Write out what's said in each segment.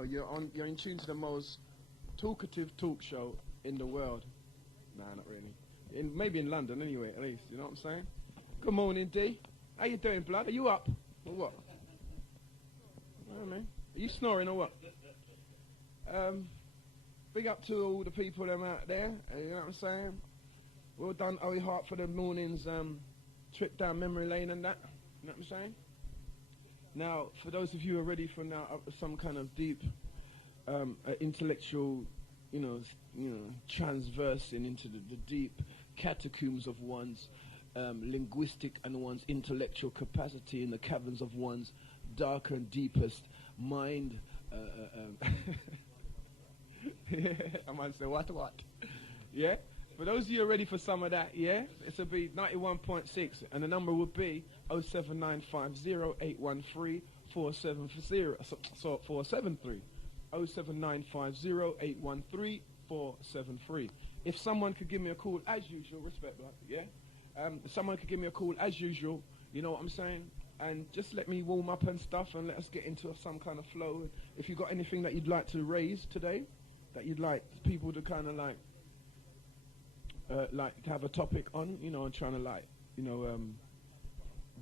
know, you're in tune to the most talkative talk show in the world. Nah, not really. Maybe in London anyway, at least. You know what I'm saying? Good morning, D. How you doing, blood? Are you up or what? I don't know. Are you snoring or what? Big up to all the people them out there. You know what I'm saying? Well done, Owie Hart, for the morning's trip down memory lane and that. You know what I'm saying? Now, for those of you who are ready for now some kind of deep intellectual, transversing into the deep catacombs of one's linguistic and one's intellectual capacity in the caverns of one's darker and deepest mind. I might say, what? Yeah? For those of you who are ready for some of that, yeah? This will be 91.6, and the number would be 07950813473. So 473. 07950813473. If someone could give me a call as usual, respect that, yeah? If someone could give me a call as usual, you know what I'm saying? And just let me warm up and stuff, and let us get into some kind of flow. If you've got anything that you'd like to raise today, that you'd like people to kind of like to have a topic on, and trying to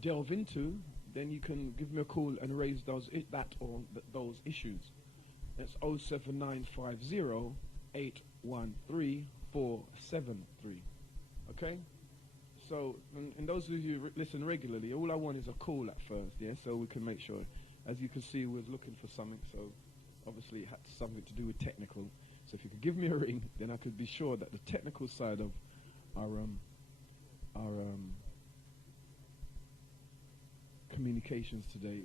delve into, then you can give me a call and raise those issues. That's 07950813473. Okay? So, and those of you who listen regularly, all I want is a call at first, yeah? So we can make sure, as you can see, we're looking for something, so obviously it had something to do with technical. So if you could give me a ring, then I could be sure that the technical side of our communications today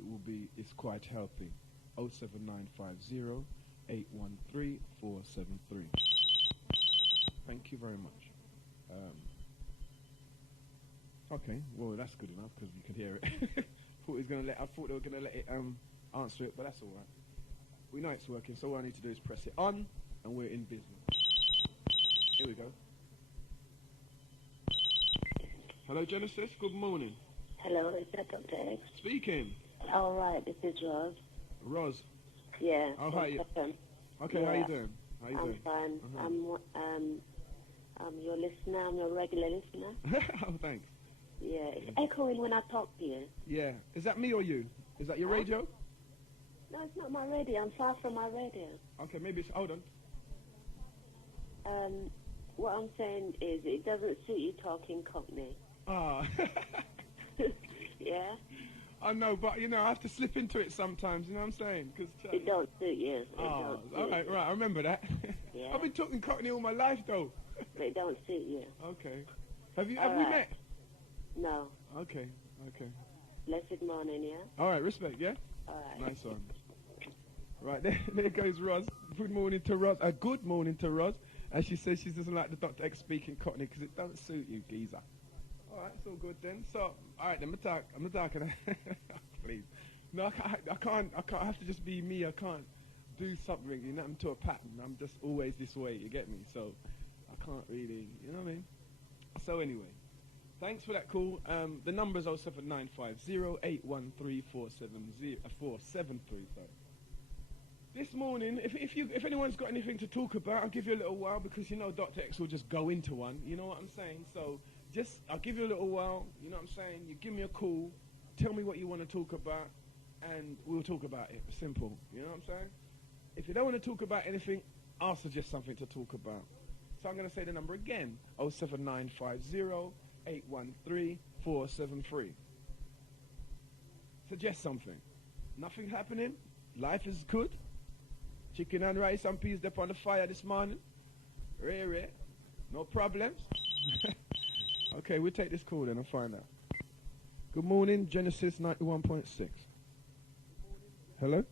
is quite healthy. 07950813473. Thank you very much. Okay, well that's good enough because you can hear it. I thought they were gonna let it answer it, but that's all right. We know it's working, so all I need to do is press it on, and we're in business. Here we go. Hello, Genesis. Good morning. Hello, is that Doctah X? Speaking. All right, this is Roz. Roz. Yeah. Oh, hi. Okay, yeah. How you doing? I'm fine. I'm your listener. I'm your regular listener. Oh, thanks. Yeah, it's echoing when I talk to you. Yeah. Is that me or you? Is that your radio? No, it's not my radio. I'm far from my radio. Okay, maybe it's... Hold on. What I'm saying is it doesn't suit you talking Cockney. Ah. Yeah? I know, but, I have to slip into it sometimes, you know what I'm saying? It don't suit you. All right, I remember that. Yeah. I've been talking Cockney all my life, though. But it don't suit you. Okay. Have we met? No. Okay. Blessed morning, yeah? All right, respect, yeah? All right. Nice one. Right, there goes Roz. Good morning to Roz. Good morning to Roz. And she says she doesn't like the Doctah X speaking Cockney because it don't suit you, geezer. All right, it's all good then. So, all right, then I'm talking. Please. No, I can't. I have to just be me. I can't do something, to a pattern. I'm just always this way, you get me? So, I can't really, you know what I mean? So, anyway. Thanks for that call. The number is 07950813473. This morning, if anyone's got anything to talk about, I'll give you a little while because Doctah X will just go into one. You know what I'm saying? So I'll give you a little while. You know what I'm saying? You give me a call, tell me what you want to talk about, and we'll talk about it. Simple. You know what I'm saying? If you don't want to talk about anything, I'll suggest something to talk about. So I'm going to say the number again: 07950813473. Suggest something. Nothing happening. Life is good. Chicken and rice and peas up on the fire this morning. Rare. No problems. Okay, we'll take this call then and find out. Good morning, Genesis 91.6. Hello?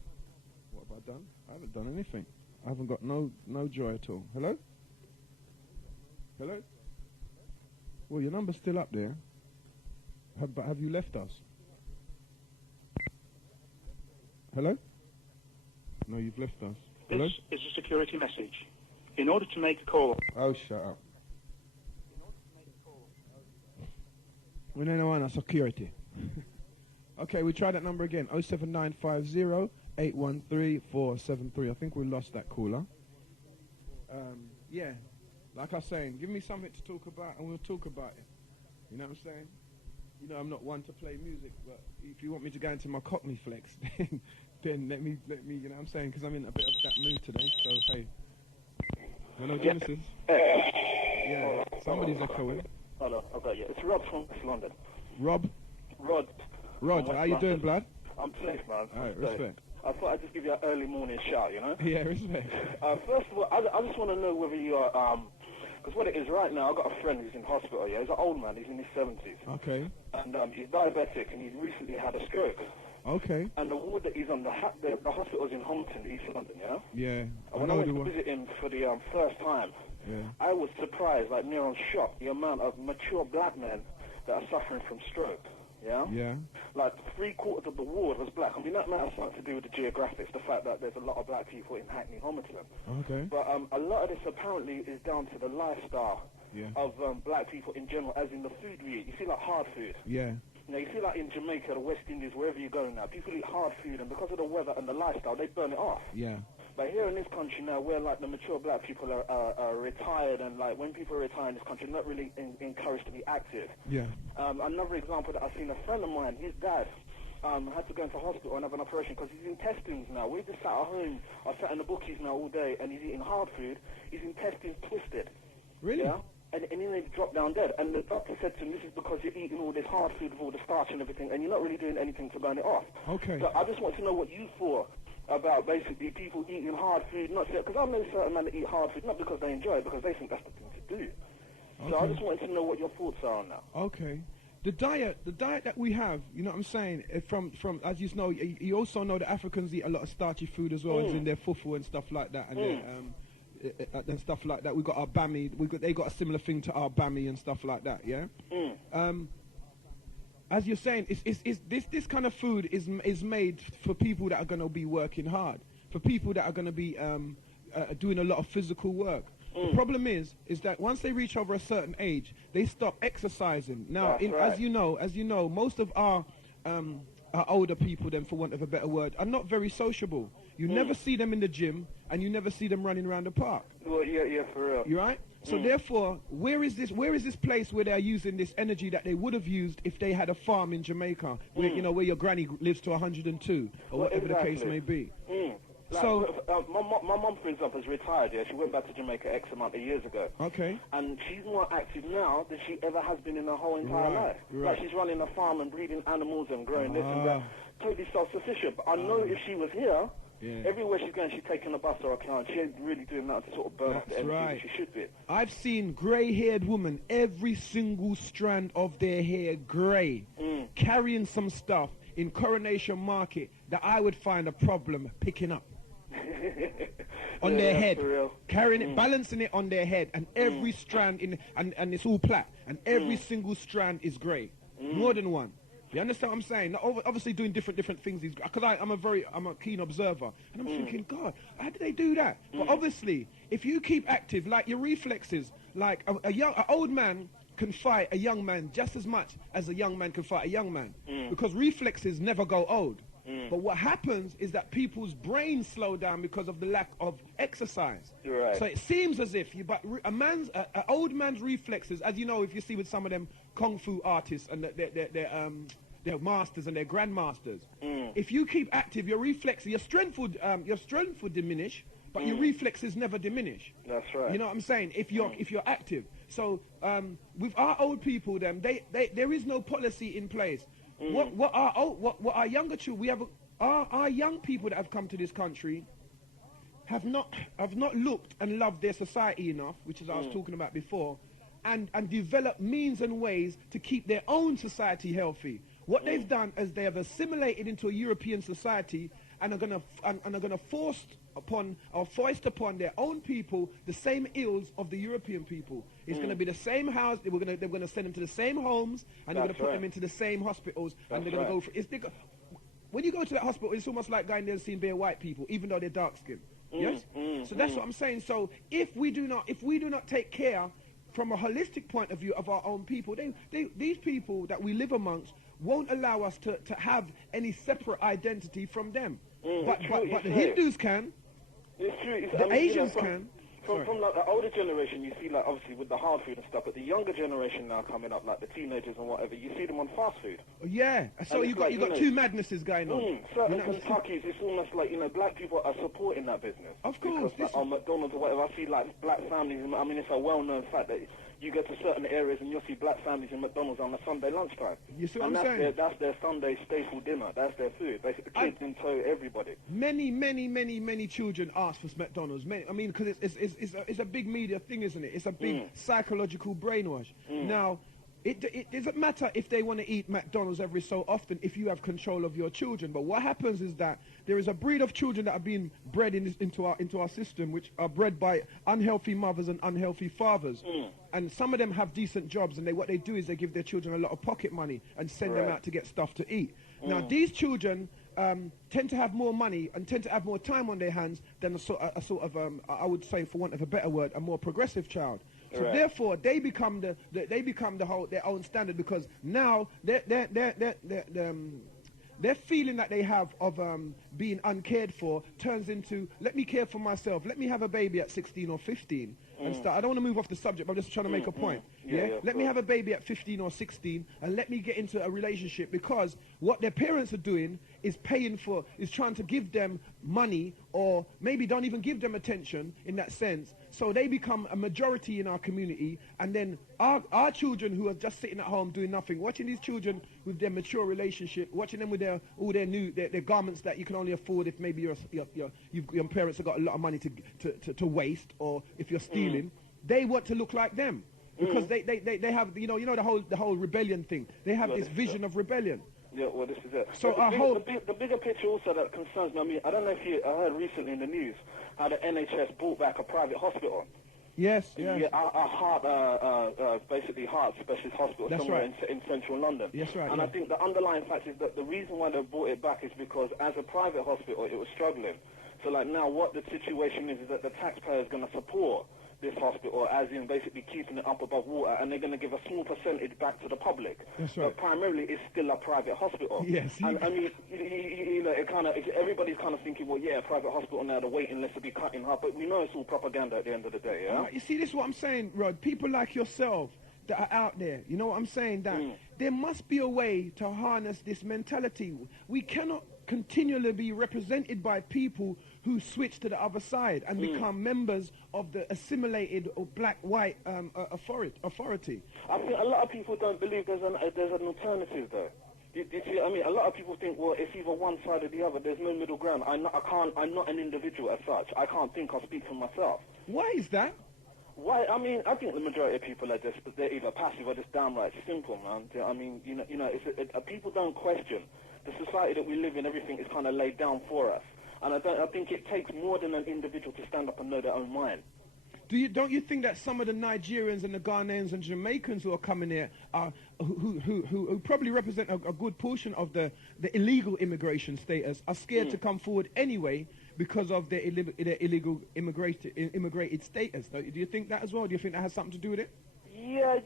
What have I done? I haven't done anything. I haven't got no joy at all. Hello? Hello? Well, your number's still up there. But have you left us? Hello? No, you've left us. Hello? This is a security message. In order to make a call... Oh, shut up. We don't know security. Okay, we try that number again. 07950 813-473. I think we lost that caller. Yeah, like I was saying, give me something to talk about and we'll talk about it. You know what I'm saying? You know I'm not one to play music, but if you want me to go into my Cockney flex, then let me, you know what I'm saying? Because I'm in a bit of that mood today, so hey. Hello, Genesis. Yeah, somebody's echoing. Hello, okay, yeah. It's Rob from West London. Rob? Rod, how you doing, blood? I'm safe, man. Alright, respect. I thought I'd just give you an early morning shout, you know? Yeah, respect. First of all, I just want to know whether you are, because what it is right now, I've got a friend who's in hospital, yeah? He's an old man, he's in his 70s. Okay. And he's diabetic, and he's recently had a stroke. Okay. And the ward that he's on, the hospital's in Hompton, East London, yeah? Yeah. And when I went to visit him for the first time, I was surprised, like near on shocked, the amount of mature black men that are suffering from stroke. Yeah? Yeah. Like 3/4 of the ward was black. I mean, that might have something to do with the geographics, the fact that there's a lot of black people in Hackney, Homerton. Okay. But a lot of this apparently is down to the lifestyle of black people in general, as in the food we eat. You see, like hard food. Yeah. You know, you see, like in Jamaica, the West Indies, wherever you go now, people eat hard food, and because of the weather and the lifestyle, they burn it off. Yeah. But here in this country now, where like the mature black people are retired, and like when people retire in this country, they're not really encouraged to be active. Yeah. Another example that I've seen, a friend of mine, his dad had to go into hospital and have an operation because his intestines now, we just sat at home or sat in the bookies now all day, and he's eating hard food, his intestines twisted. Really? Yeah. And then he dropped down dead. And the doctor said to him, this is because you're eating all this hard food with all the starch and everything, and you're not really doing anything to burn it off. Okay. So I just want to know what you thought about basically people eating hard food, not because I know certain men that eat hard food, not because they enjoy it, because they think that's the thing to do. So I just wanted to know what your thoughts are on that. Okay. The diet that we have, you know what I'm saying, from as you know, you also know that Africans eat a lot of starchy food as well, as in their fufu and stuff like that, and and stuff like that. We got our bami, they got a similar thing to our bami and stuff like that, yeah. As you're saying, this kind of food is made for people that are going to be working hard, for people that are going to be doing a lot of physical work. The problem is that once they reach over a certain age, they stop exercising. Now, as you know, most of our older people, then for want of a better word, are not very sociable. You never see them in the gym, and you never see them running around the park. Well, yeah, for real. You right? So therefore, where is this place where they're using this energy that they would have used if they had a farm in Jamaica, where where your granny lives to 102, or whatever the case may be? Like, so my mum, for example, is retired. Yeah, she went back to Jamaica X amount of years ago. Okay. And she's more active now than she ever has been in her whole entire life. Like she's running a farm and breeding animals and growing this and that. Totally self-sufficient. But I know if she was here, everywhere she's going, she's taking a bus or a car, and she ain't really doing that to sort of burn off the energy that she should be. I've seen grey-haired women, every single strand of their hair grey, carrying some stuff in Coronation Market that I would find a problem picking up. On their head, carrying it, balancing it on their head, and every strand and it's all plat, and every single strand is grey, more than one. You understand what I'm saying? Obviously doing different things, because I'm a keen observer, and I'm thinking, God, how do they do that? But obviously, if you keep active, like your reflexes, like an old man can fight a young man just as much as a young man can fight a young man, because reflexes never go old. But what happens is that people's brains slow down because of the lack of exercise. Right. So it seems as if an old man's reflexes, as you know, if you see with some of them kung fu artists and their masters and their grandmasters, if you keep active, your reflexes, your strength would diminish, but your reflexes never diminish. That's right. You know what I'm saying? If you're active. So with our old people, there is no policy in place. What our younger children, our young people that have come to this country have not looked and loved their society enough, which is I was talking about before, and developed means and ways to keep their own society healthy. What they've done is they have assimilated into a European society and are gonna foist upon their own people the same ills of the European people. It's going to be the same house. They're going to send them to the same homes, and they're going to put them into the same hospitals, and they're going to go for. When you go to that hospital, it's almost like going there and seeing bare white people, even though they're dark skinned. Yes. So that's what I'm saying. So if we do not take care from a holistic point of view of our own people, these people that we live amongst won't allow us to have any separate identity from them. But the true. Hindus can. It's true. The Asians can. From like the older generation, you see like obviously with the hard food and stuff, but the younger generation now coming up, like the teenagers and whatever, you see them on fast food. Yeah, so you got two madnesses going on. Certain Kentuckys, it's almost like black people are supporting that business. Of course, because, like, on McDonald's or whatever, I see like black families. I mean, it's a well-known fact that you go to certain areas and you'll see black families in McDonald's on a Sunday lunchtime. You see what I'm saying? That's their Sunday staple dinner. That's their food. Basically, the kids in tow, everybody. Many children ask for McDonald's. I mean, because it's a big media thing, isn't it? It's a big psychological brainwash. Now, it doesn't matter if they want to eat McDonald's every so often if you have control of your children. But what happens is that there is a breed of children that are being bred into our system, which are bred by unhealthy mothers and unhealthy fathers. And some of them have decent jobs, and what they do is they give their children a lot of pocket money and send them out to get stuff to eat. Now, these children tend to have more money and tend to have more time on their hands than a sort of I would say, for want of a better word, a more progressive child. So therefore, they become their own standard, because now their feeling that they have of being uncared for turns into, let me care for myself, let me have a baby at 16 or 15 and start. I don't want to move off the subject, but I'm just trying to make a point. Let me have a baby at 15 or 16 and let me get into a relationship, because what their parents are doing is trying to give them money, or maybe don't even give them attention in that sense. So they become a majority in our community, and then our children who are just sitting at home doing nothing, watching these children with their mature relationship, watching them with all their garments that you can only afford if maybe your parents have got a lot of money to waste, or if you're stealing, they want to look like them, because they have the whole rebellion thing. They have this vision of rebellion. Yeah, well, this is it. So the bigger picture also that concerns me, I mean, I don't know if I heard recently in the news how the NHS bought back a private hospital. Yes. Yeah, a heart, basically heart specialist hospital somewhere in central London. Yes, right. And I think the underlying fact is that the reason why they bought it back is because as a private hospital, it was struggling. So like now what the situation is that the taxpayer is going to support this hospital, as in basically keeping it up above water, and they're going to give a small percentage back to the public. That's right. But primarily, it's still a private hospital. Yes. And I mean, everybody's kind of thinking, well, yeah, a private hospital now, the waiting list will be cut in half, but we know it's all propaganda at the end of the day, yeah? You see, this is what I'm saying, Rod. People like yourself that are out there, you know what I'm saying? That there must be a way to harness this mentality. We cannot continually be represented by people who switch to the other side and become members of the assimilated or black-white authority. I think a lot of people don't believe there's an alternative, though. You see, I mean, a lot of people think, well, it's either one side or the other. There's no middle ground. I'm not an individual as such. I can't think or speak for myself. Why is that? Why? I mean, I think the majority of people are they're either passive or just downright simple, man. I mean, people don't question. The society that we live in, everything is kind of laid down for us. And I think it takes more than an individual to stand up and know their own mind. Don't you think that some of the Nigerians and the Ghanaians and Jamaicans who are coming here are who probably represent a good portion of the illegal immigration status are scared to come forward anyway because of their illegal immigrated status? Do you think that as well? Do you think that has something to do with it? Yeah,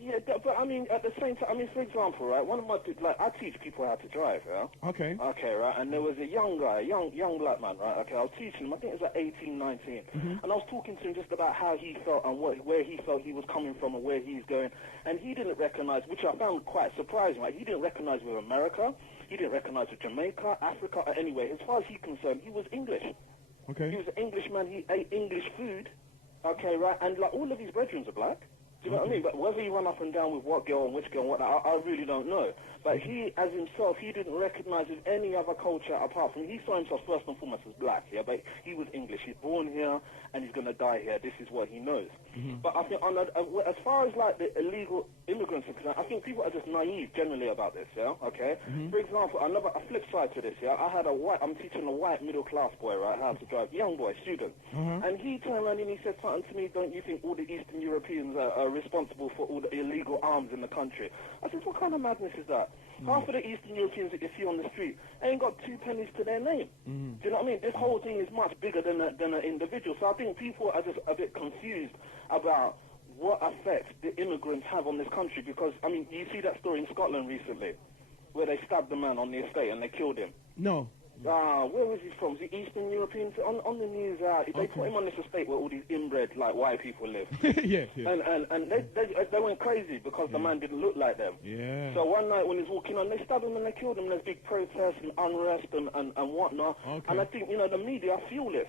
but I mean, at the same time, I mean, for example, right, one of my, I teach people how to drive, yeah? Okay, right, and there was a young guy, young black man, right, okay, I was teaching him, I think it was like 18, 19, and I was talking to him just about how he felt and where he felt he was coming from and where he's going, and he didn't recognize, which I found quite surprising, right, he didn't recognize with America, he didn't recognize with Jamaica, Africa, or anywhere. As far as he's concerned, he was English. Okay. He was an Englishman, he ate English food, okay, right, and like all of his brethren are black. Do you know what I mean? But whether he run up and down with what girl and which girl and what, I really don't know. But he, as himself, he didn't recognize with any other culture apart from, he saw himself first and foremost as black, yeah? But he was English. He's born here and he's going to die here. This is what he knows. But I think as far as like the illegal immigrants are concerned, I think people are just naive generally about this, yeah? Okay? For example, a flip side to this, yeah? I'm teaching a white middle-class boy, right, how to drive, young boy, student. And he turned around and he said something to me, don't you think all the Eastern Europeans are responsible for all the illegal arms in the country? I said, what kind of madness is that? Half of the Eastern Europeans that you see on the street ain't got 2 pennies to their name. Do you know what I mean? This whole thing is much bigger than an individual. So I think people are just a bit confused about what effect the immigrants have on this country, because, I mean, you see that story in Scotland recently. where they stabbed the man on the estate and they killed him? No. Where was he from? Was he Eastern European? On the news, they put him on this estate where all these inbred, like, white people live. Yeah. And they went crazy because the man didn't look like them. Yeah. So one night when he's walking on, they stabbed him and they killed him. And there's big protests and unrest and whatnot. Okay. And I think, you know, the media feel this.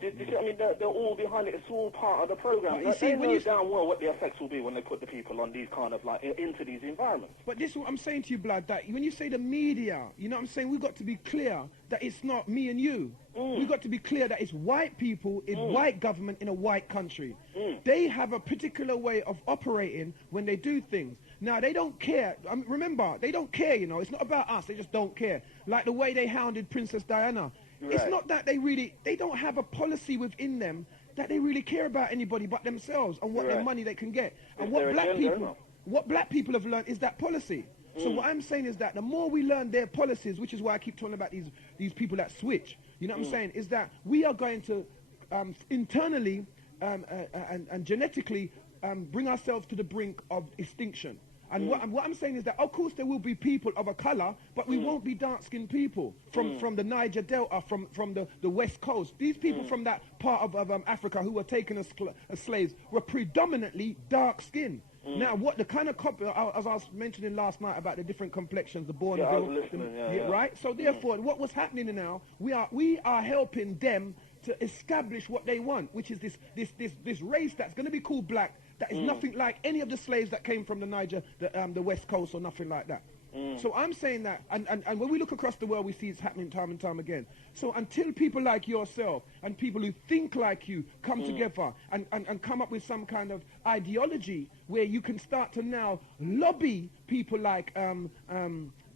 Do you see what I mean? They're all behind it. It's all part of the program. They know damn well what the effects will be when they put the people on these kind of, like, into these environments. But this is what I'm saying to you, Blood, that when you say the media, you know what I'm saying, we've got to be clear that it's not me and you. We've got to be clear that it's white people in white government in a white country. They have a particular way of operating when they do things. Now, they don't care. Remember, they don't care, you know. It's not about us. They just don't care. Like the way they hounded Princess Diana. Right. It's not that they don't have a policy within them that they really care about anybody but themselves and what their money they can get. And what black people have learned is that policy. So what I'm saying is that the more we learn their policies, which is why I keep talking about these people that switch, you know what I'm saying, is that we are going to internally and genetically bring ourselves to the brink of extinction. And what I'm saying is that, of course, there will be people of a color, but we won't be dark-skinned people from the Niger Delta, from the West Coast. These people from that part of Africa who were taken as slaves were predominantly dark-skinned. Now, what the kind of as I was mentioning last night about the different complexions, the born right? So therefore, what was happening now, we are helping them to establish what they want, which is this race that's going to be called black. That is nothing like any of the slaves that came from the Niger, the West Coast, or nothing like that. So I'm saying that, and when we look across the world, we see it's happening time and time again. So until people like yourself and people who think like you come together and come up with some kind of ideology where you can start to now lobby people like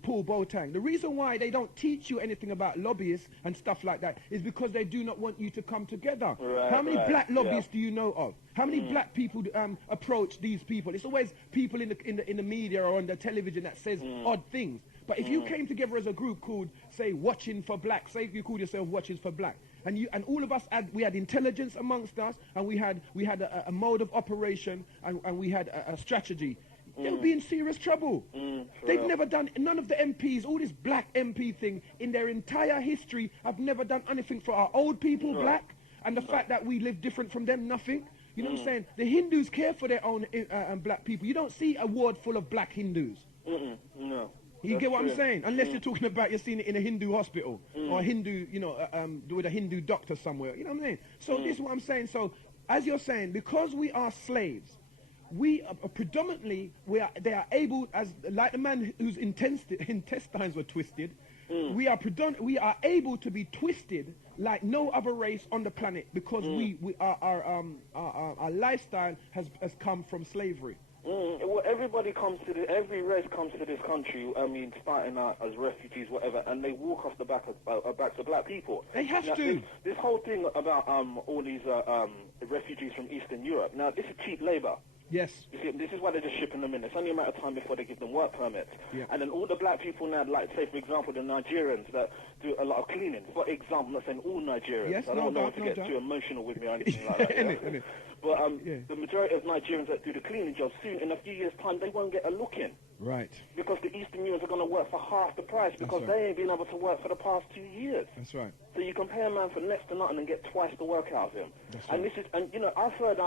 Paul Boateng. The reason why they don't teach you anything about lobbyists and stuff like that is because they do not want you to come together. How many black lobbyists do you know of? How many black people approach these people? It's always people in the media or on the television that says odd things. But if you came together as a group called, say, Watching for Black, say if you called yourself Watching for Black, and all of us we had intelligence amongst us, and we had a mode of operation, and we had a strategy. They'll be in serious trouble. They've never done, none of the MPs, all this black MP thing, in their entire history, have never done anything for our old people, black, and the fact that we live different from them, nothing. You know what I'm saying? The Hindus care for their own black people. You don't see a ward full of black Hindus. No. You get what I'm saying? Unless you're talking about you're seeing it in a Hindu hospital or a Hindu, you know, with a Hindu doctor somewhere. You know what I'm saying? So this is what I'm saying. So as you're saying, because we are slaves, we are predominantly, they are able, as like the man whose intestines were twisted, we are able to be twisted like no other race on the planet because our lifestyle has come from slavery. Well, every race comes to this country, I mean, starting out as refugees, whatever, and they walk off the backs of black people. They have to. This whole thing about all these refugees from Eastern Europe, now, this is cheap labor. Yes. You see, this is why they're just shipping them in. It's only a matter of time before they give them work permits. Yeah. And then all the black people now, like, say, for example, the Nigerians that do a lot of cleaning. For example, I'm not saying all Nigerians. Yes, I don't want to get too emotional with me or anything like that. But the majority of Nigerians that do the cleaning job, soon, in a few years' time, they won't get a look in. Right. Because the Eastern Europeans are going to work for half the price because they ain't been able to work for the past 2 years. That's right. So you can pay a man for next to nothing and get twice the work out of him. That's and right. this is, and you know, I've heard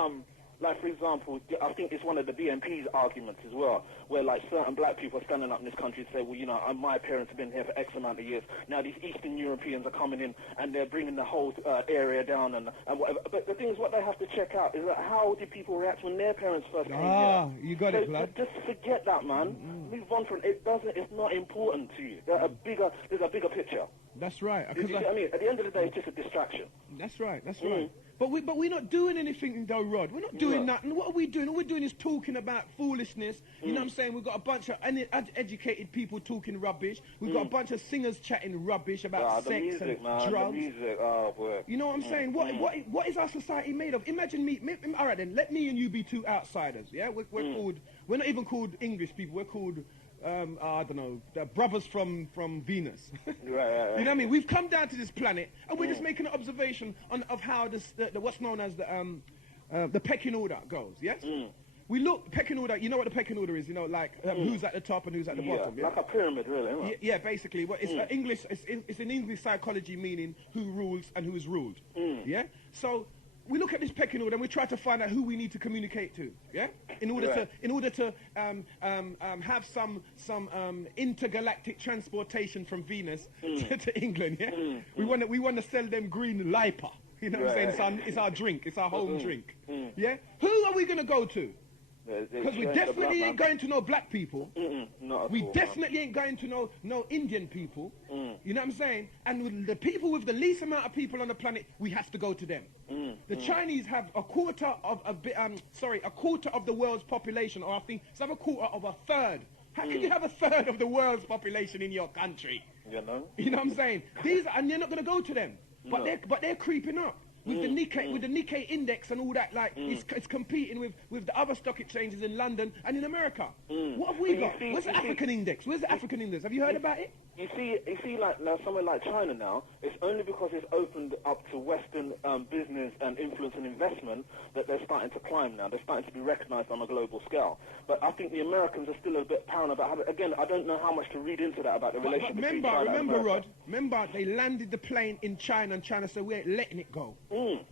like, for example, I think it's one of the BNP's arguments as well, where, like, certain black people are standing up in this country and say, well, you know, my parents have been here for X amount of years. Now these Eastern Europeans are coming in and they're bringing the whole area down and whatever. But the thing is, what they have to check out is that how did people react when their parents first came here? You got it, lad. Just forget that, man. Move on from it. It's not important to you. There's a bigger picture. That's right. I mean, at the end of the day, it's just a distraction. That's right. That's right. But we're not doing anything though, Rod. We're not doing nothing. What are we doing? All we're doing is talking about foolishness. You know what I'm saying? We've got a bunch of uneducated people talking rubbish. We've got a bunch of singers chatting rubbish about sex and drugs. The music, boy. You know what I'm saying? What is our society made of? Imagine me. All right then, let me and you be two outsiders. Yeah, we're called. We're not even called English people. We're called. I don't know, the brothers from Venus. Right. You know what I mean? We've come down to this planet, and we're just making an observation of how what's known as the pecking order goes. Yes. we look pecking order. You know what the pecking order is? You know, like who's at the top and who's at the bottom. Yeah, like a pyramid, really. Isn't it? Yeah, basically. Well, it's English. It's in English psychology, meaning who rules and who is ruled. Yeah. So we look at this pecking order and we try to find out who we need to communicate to. Yeah. In order to have some intergalactic transportation from to England. Yeah. We want to sell them green lipa. You know what I'm saying? It's our drink. It's our home drink. Yeah? Who are we going to go to? Because we definitely ain't going to know black people. We definitely ain't going to know Indian people. You know what I'm saying? And with the people with the least amount of people on the planet, we have to go to them. The Chinese have a quarter of a quarter of the world's population, or I think it's have a quarter of a third. How can you have a third of the world's population in your country? You know what I'm saying? And you're not going to go to them. But they're creeping up with the Nikkei index and all that. Like it's competing with the other stock exchanges in London and in America. What have we got? Where's the African index? Where's the African index? Have you heard about it? You see, like now somewhere like China now, it's only because it's opened up to Western business and influence and investment that they're starting to climb now. They're starting to be recognized on a global scale. But I think the Americans are still a bit paranoid about how. Again, I don't know how much to read into that about the relationship between China and America. Rod, remember they landed the plane in China and China said we ain't letting it go.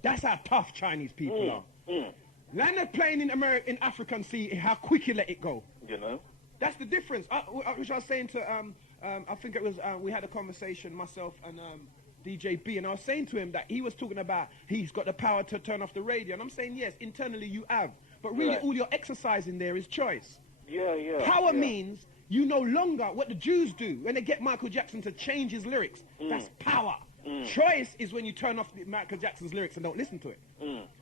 That's how tough Chinese people are. Land a plane in African sea, how quick you let it go. You know. That's the difference. Which I was saying to I think it was we had a conversation, myself and DJ B, and I was saying to him that he was talking about he's got the power to turn off the radio, and I'm saying yes, internally you have, but really all you're exercising there is choice. Power means you no longer what the Jews do when they get Michael Jackson to change his lyrics. That's power. Choice is when you turn off Michael Jackson's lyrics and don't listen to it.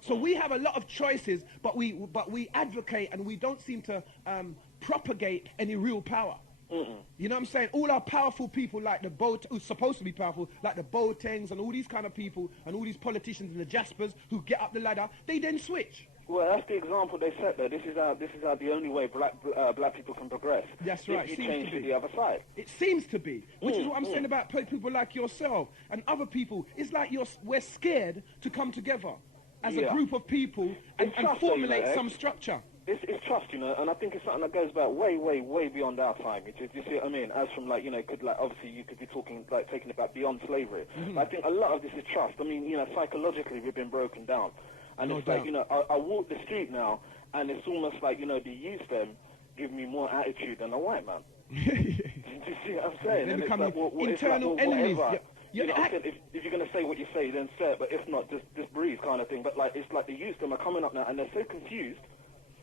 So we have a lot of choices, but we advocate and we don't seem to propagate any real power. You know what I'm saying? All our powerful people like who's supposed to be powerful, like the Boatengs and all these kind of people and all these politicians and the Jaspers who get up the ladder, they then switch. Well, that's the example they set there. This is how the only way black people can progress. That's right. If you change to the other side. It seems to be, which is what I'm saying about people like yourself and other people. It's like we're scared to come together as a group of people and formulate some structure. It's trust, you know, and I think it's something that goes back way, way, way beyond our time. You see what I mean? As from obviously you could be talking taking it back beyond slavery. But I think a lot of this is trust. I mean, psychologically we've been broken down. And it's like, I walk the street now, and it's almost like, the youth them give me more attitude than a white man. Do you see what I'm saying? They become internal enemies. If you're going to say what you say, then say it, but if not, just breathe kind of thing. But it's like the youth them are coming up now, and they're so confused,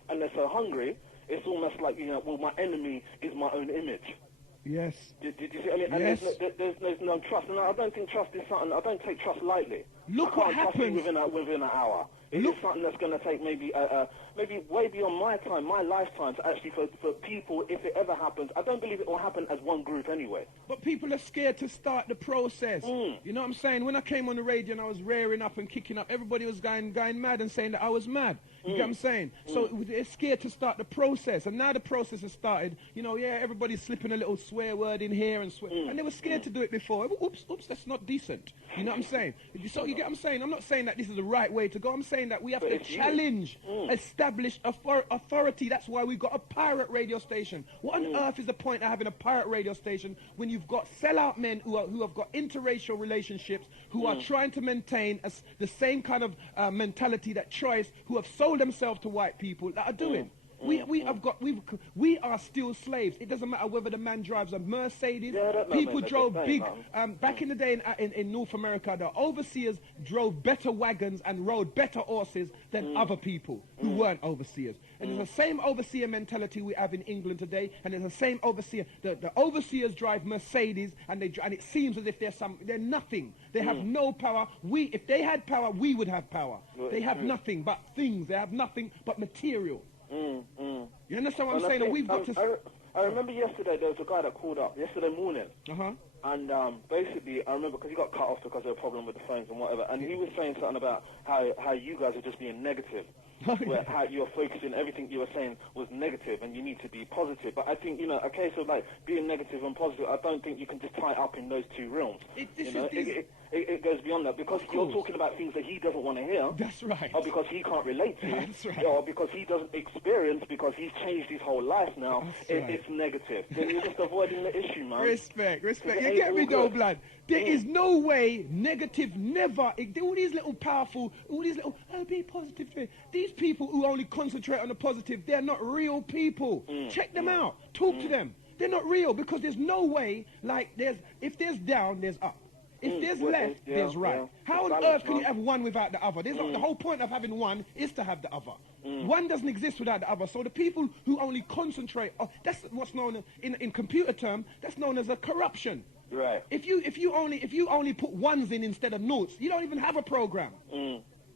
and they're so hungry, it's almost like, my enemy is my own image. Yes. Did you see? I mean, and there's no trust, and I don't think trust is something. I don't take trust lightly. Look what happens within an hour. It's something that's going to take maybe way beyond my time, my lifetime, to actually for people, if it ever happens. I don't believe it will happen as one group anyway. But people are scared to start the process. You know what I'm saying? When I came on the radio and I was rearing up and kicking up, everybody was going mad and saying that I was mad. You get what I'm saying? So they're scared to start the process. And now the process has started. Everybody's slipping a little swear word in here and swear. And they were scared to do it before. Oops, that's not decent. You know what I'm saying? So you get what I'm saying? I'm not saying that this is the right way to go. I'm saying that we have to challenge established authority. That's why we've got a pirate radio station. What on earth is the point of having a pirate radio station when you've got sellout men who have got interracial relationships, who are trying to maintain the same kind of mentality that choice, who have sold themselves to white people that are doing. We are still slaves. It doesn't matter whether the man drives a Mercedes. People drove big. Back in the day in North America, the overseers drove better wagons and rode better horses than other people who weren't overseers. And it's the same overseer mentality we have in England today. And it's the same overseer. The overseers drive Mercedes, and it seems as if they're nothing. They have no power. If they had power, we would have power. They have nothing but things. They have nothing but material. You understand what I'm saying? We've got to. I remember yesterday there was a guy that called up yesterday morning, and basically I remember because he got cut off because of a problem with the phones and whatever, and he was saying something about how you guys are just being negative, where how you're focusing everything you were saying was negative and you need to be positive. But I think a case of like being negative and positive, I don't think you can just tie it up in those two realms. it goes beyond that, because you're talking about things that he doesn't want to hear. That's right. Or because he can't relate to. That's right. Or because he doesn't experience, because he's changed his whole life now. It's negative. Then you're just avoiding the issue, man. Respect. You get me, though, blood. There is no way negative never. All these little powerful, all these little, be positive. These people who only concentrate on the positive, they're not real people. Check them out. Talk to them. They're not real, because there's no way, like, if there's down, there's up. If there's left, there's right. How on earth can you have one without the other? The whole point of having one is to have the other. One doesn't exist without the other. So the people who only concentrate, that's what's known in computer term, that's known as a corruption. Right. If you only put ones in instead of noughts, you don't even have a program.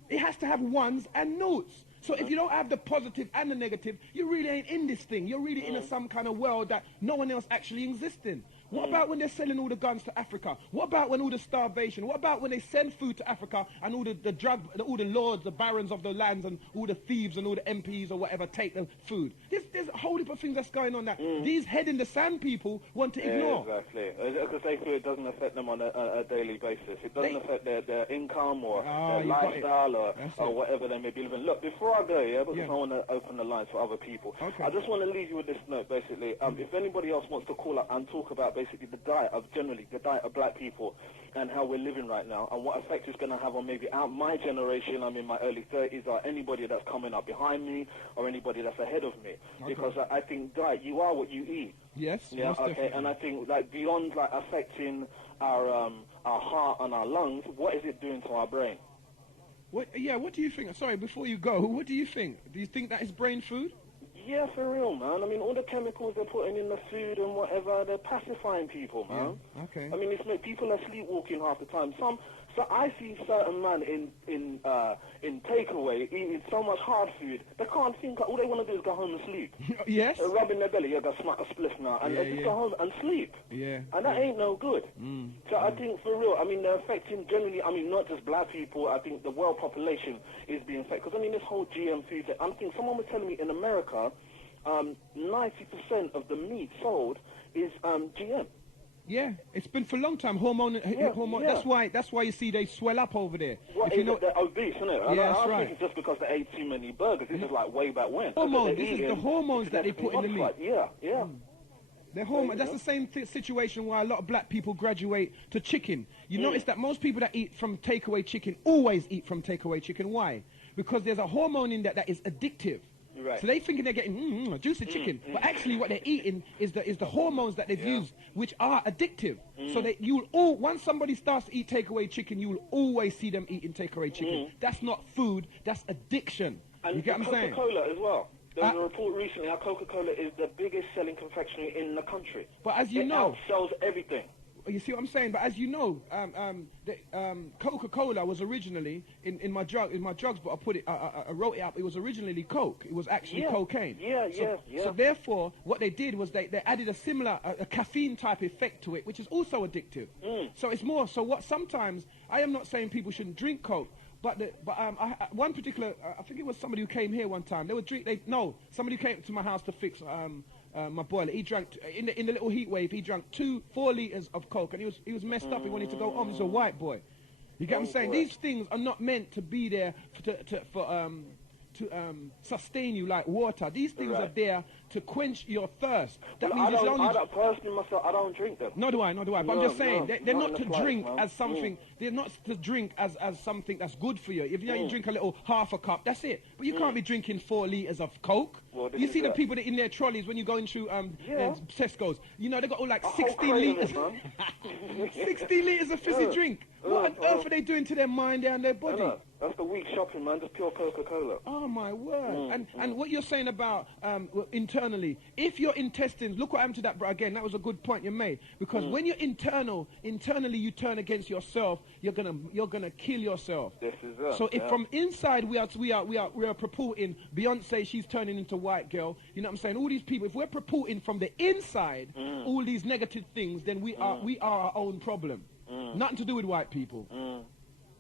It has to have ones and noughts. So if you don't have the positive and the negative, you really ain't in this thing. You're really in some kind of world that no one else actually exists in. What about when they're selling all the guns to Africa? What about when all the starvation? What about when they send food to Africa and all the lords, the barons of the lands, and all the thieves and all the MPs or whatever take the food? There's a whole heap of things that's going on that these head in the sand people want to ignore. Exactly. Because they feel it doesn't affect them on a daily basis. It doesn't affect their income or their lifestyle or whatever they may be living. Look, before I go, because I want to open the lines for other people. Okay. I just want to leave you with this note, basically. If anybody else wants to call up and talk about basically the diet of black people and how we're living right now and what effect it's going to have on maybe my generation, I'm in my early 30s, or anybody that's coming up behind me or anybody that's ahead of me. Okay. Because I think diet, you are what you eat. Yes. Yeah. Okay. Definitely. And I think like beyond like affecting our heart and our lungs, what is it doing to our brain? What do you think? Sorry, before you go, what do you think? Do you think that is brain food? Yeah, for real, man. I mean, all the chemicals they're putting in the food and whatever, they're pacifying people, man. Yeah. Okay. I mean, people are sleepwalking half the time. So I see certain man in takeaway eating so much hard food, they can't think. All they want to do is go home and sleep. Yes. They're rubbing their belly. Got smack a spliff now, and they just go home and sleep. Yeah. And that ain't no good. So I think for real, I mean, they're affecting generally. I mean, not just black people. I think the world population is being affected. Because I mean, this whole GM food. I think someone was telling me in America, 90% of the meat sold is GM. Yeah, it's been for a long time. Hormone. Yeah. That's why you see they swell up over there. Well, they're obese, isn't it? Yeah, that's right. It's just because they ate too many burgers. This is like way back when. Hormones. This is the hormones that they put in the meat. Yeah. They're hormones. That's the same situation why a lot of black people graduate to chicken. You notice that most people that eat from takeaway chicken always eat from takeaway chicken. Why? Because there's a hormone in that is addictive. Right. So they thinking they're getting juicy chicken, but actually what they're eating is the hormones that they've used, which are addictive. So that once somebody starts to eat takeaway chicken, you will always see them eating takeaway chicken. That's not food, that's addiction. And you get what I'm saying? Coca-Cola as well. There was a report recently how Coca-Cola is the biggest selling confectionery in the country. But as you know, it outsells everything. You see what I'm saying? But as you know, Coca-Cola was originally in my drugs, but I wrote it up. It was originally Coke. It was actually cocaine. So therefore, what they did was they added a similar a caffeine type effect to it, which is also addictive. So it's more. So what? Sometimes I am not saying people shouldn't drink Coke. But one particular, I think it was somebody who came here one time. Somebody came to my house to fix my boiler. He drank in the little heat wave. He drank 4 liters of Coke, and he was messed up. He wanted to go home. He's a white boy. You get what I'm saying? These things are not meant to be there to sustain you like water. These things are there to quench your thirst. That means personally myself, I don't drink them. Nor do I. But I'm just saying, they're not to drink as something. They're not to drink as something that's good for you. If you drink a little half a cup, that's it. But you can't be drinking 4 liters of Coke. Well, you see the people that in their trolleys when you're going through Tesco's. You know, they got all like 60 liters. 60 liters of fizzy drink. What on earth are they doing to their mind and their body? That's the weak shopping, man. Just pure Coca-Cola. Oh my word! And what you're saying about internally, if your intestines, look what happened to that, bro. Again, that was a good point you made. Because when you're internally you turn against yourself, you're gonna kill yourself. This is it. So if from inside we are purporting Beyonce, she's turning into white girl. You know what I'm saying? All these people, if we're purporting from the inside all these negative things, then we are our own problem. Nothing to do with white people.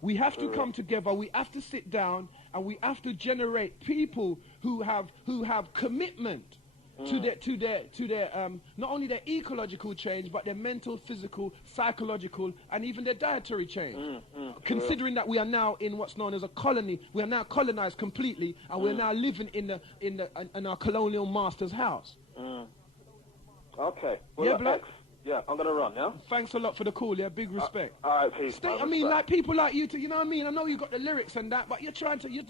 We have to come together. We have to sit down, and we have to generate people who have commitment. to their not only their ecological change, but their mental, physical, psychological, and even their dietary change. Considering that we are now in what's known as a colony, we are now colonized completely, and we're now living in our colonial master's house. Okay. Well, yeah, Black. Yeah, I'm gonna run. Yeah. Thanks a lot for the call. Yeah, big respect. All right, peace. I mean, like people like you, you know what I mean? I know you got the lyrics and that, but you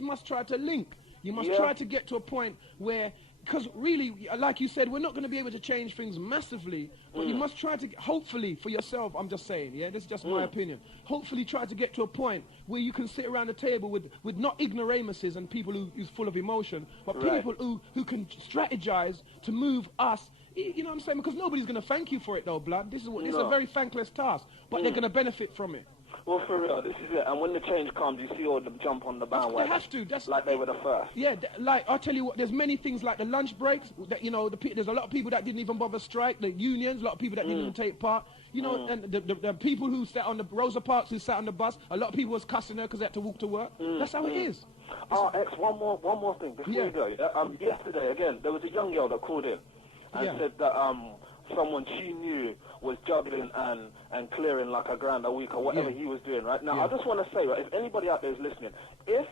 must try to link. You must try to get to a point where, because really, like you said, we're not going to be able to change things massively, but you must try to, hopefully, for yourself, I'm just saying, yeah, this is just my opinion, hopefully try to get to a point where you can sit around the table with not ignoramuses and people who's full of emotion, but people who can strategize to move us. You know what I'm saying? Because nobody's going to thank you for it, though, blood. This is a very thankless task, but they're going to benefit from it. Well, for real, this is it. And when the change comes, you see all of them jump on the bandwagon. They have to. That's like they were the first. Yeah, like I'll tell you what. There's many things like the lunch breaks. That there's a lot of people that didn't even bother strike. The unions, a lot of people that didn't even take part. You know, and the people who sat on the Rosa Parks who sat on the bus. A lot of people was cussing her because they had to walk to work. That's how it is. X, one more thing before you go. Yesterday, again, there was a young girl that called in and said that someone she knew was juggling and clearing like $1,000 a week or whatever he was doing, right? Now, I just want to say, right, if anybody out there is listening, if,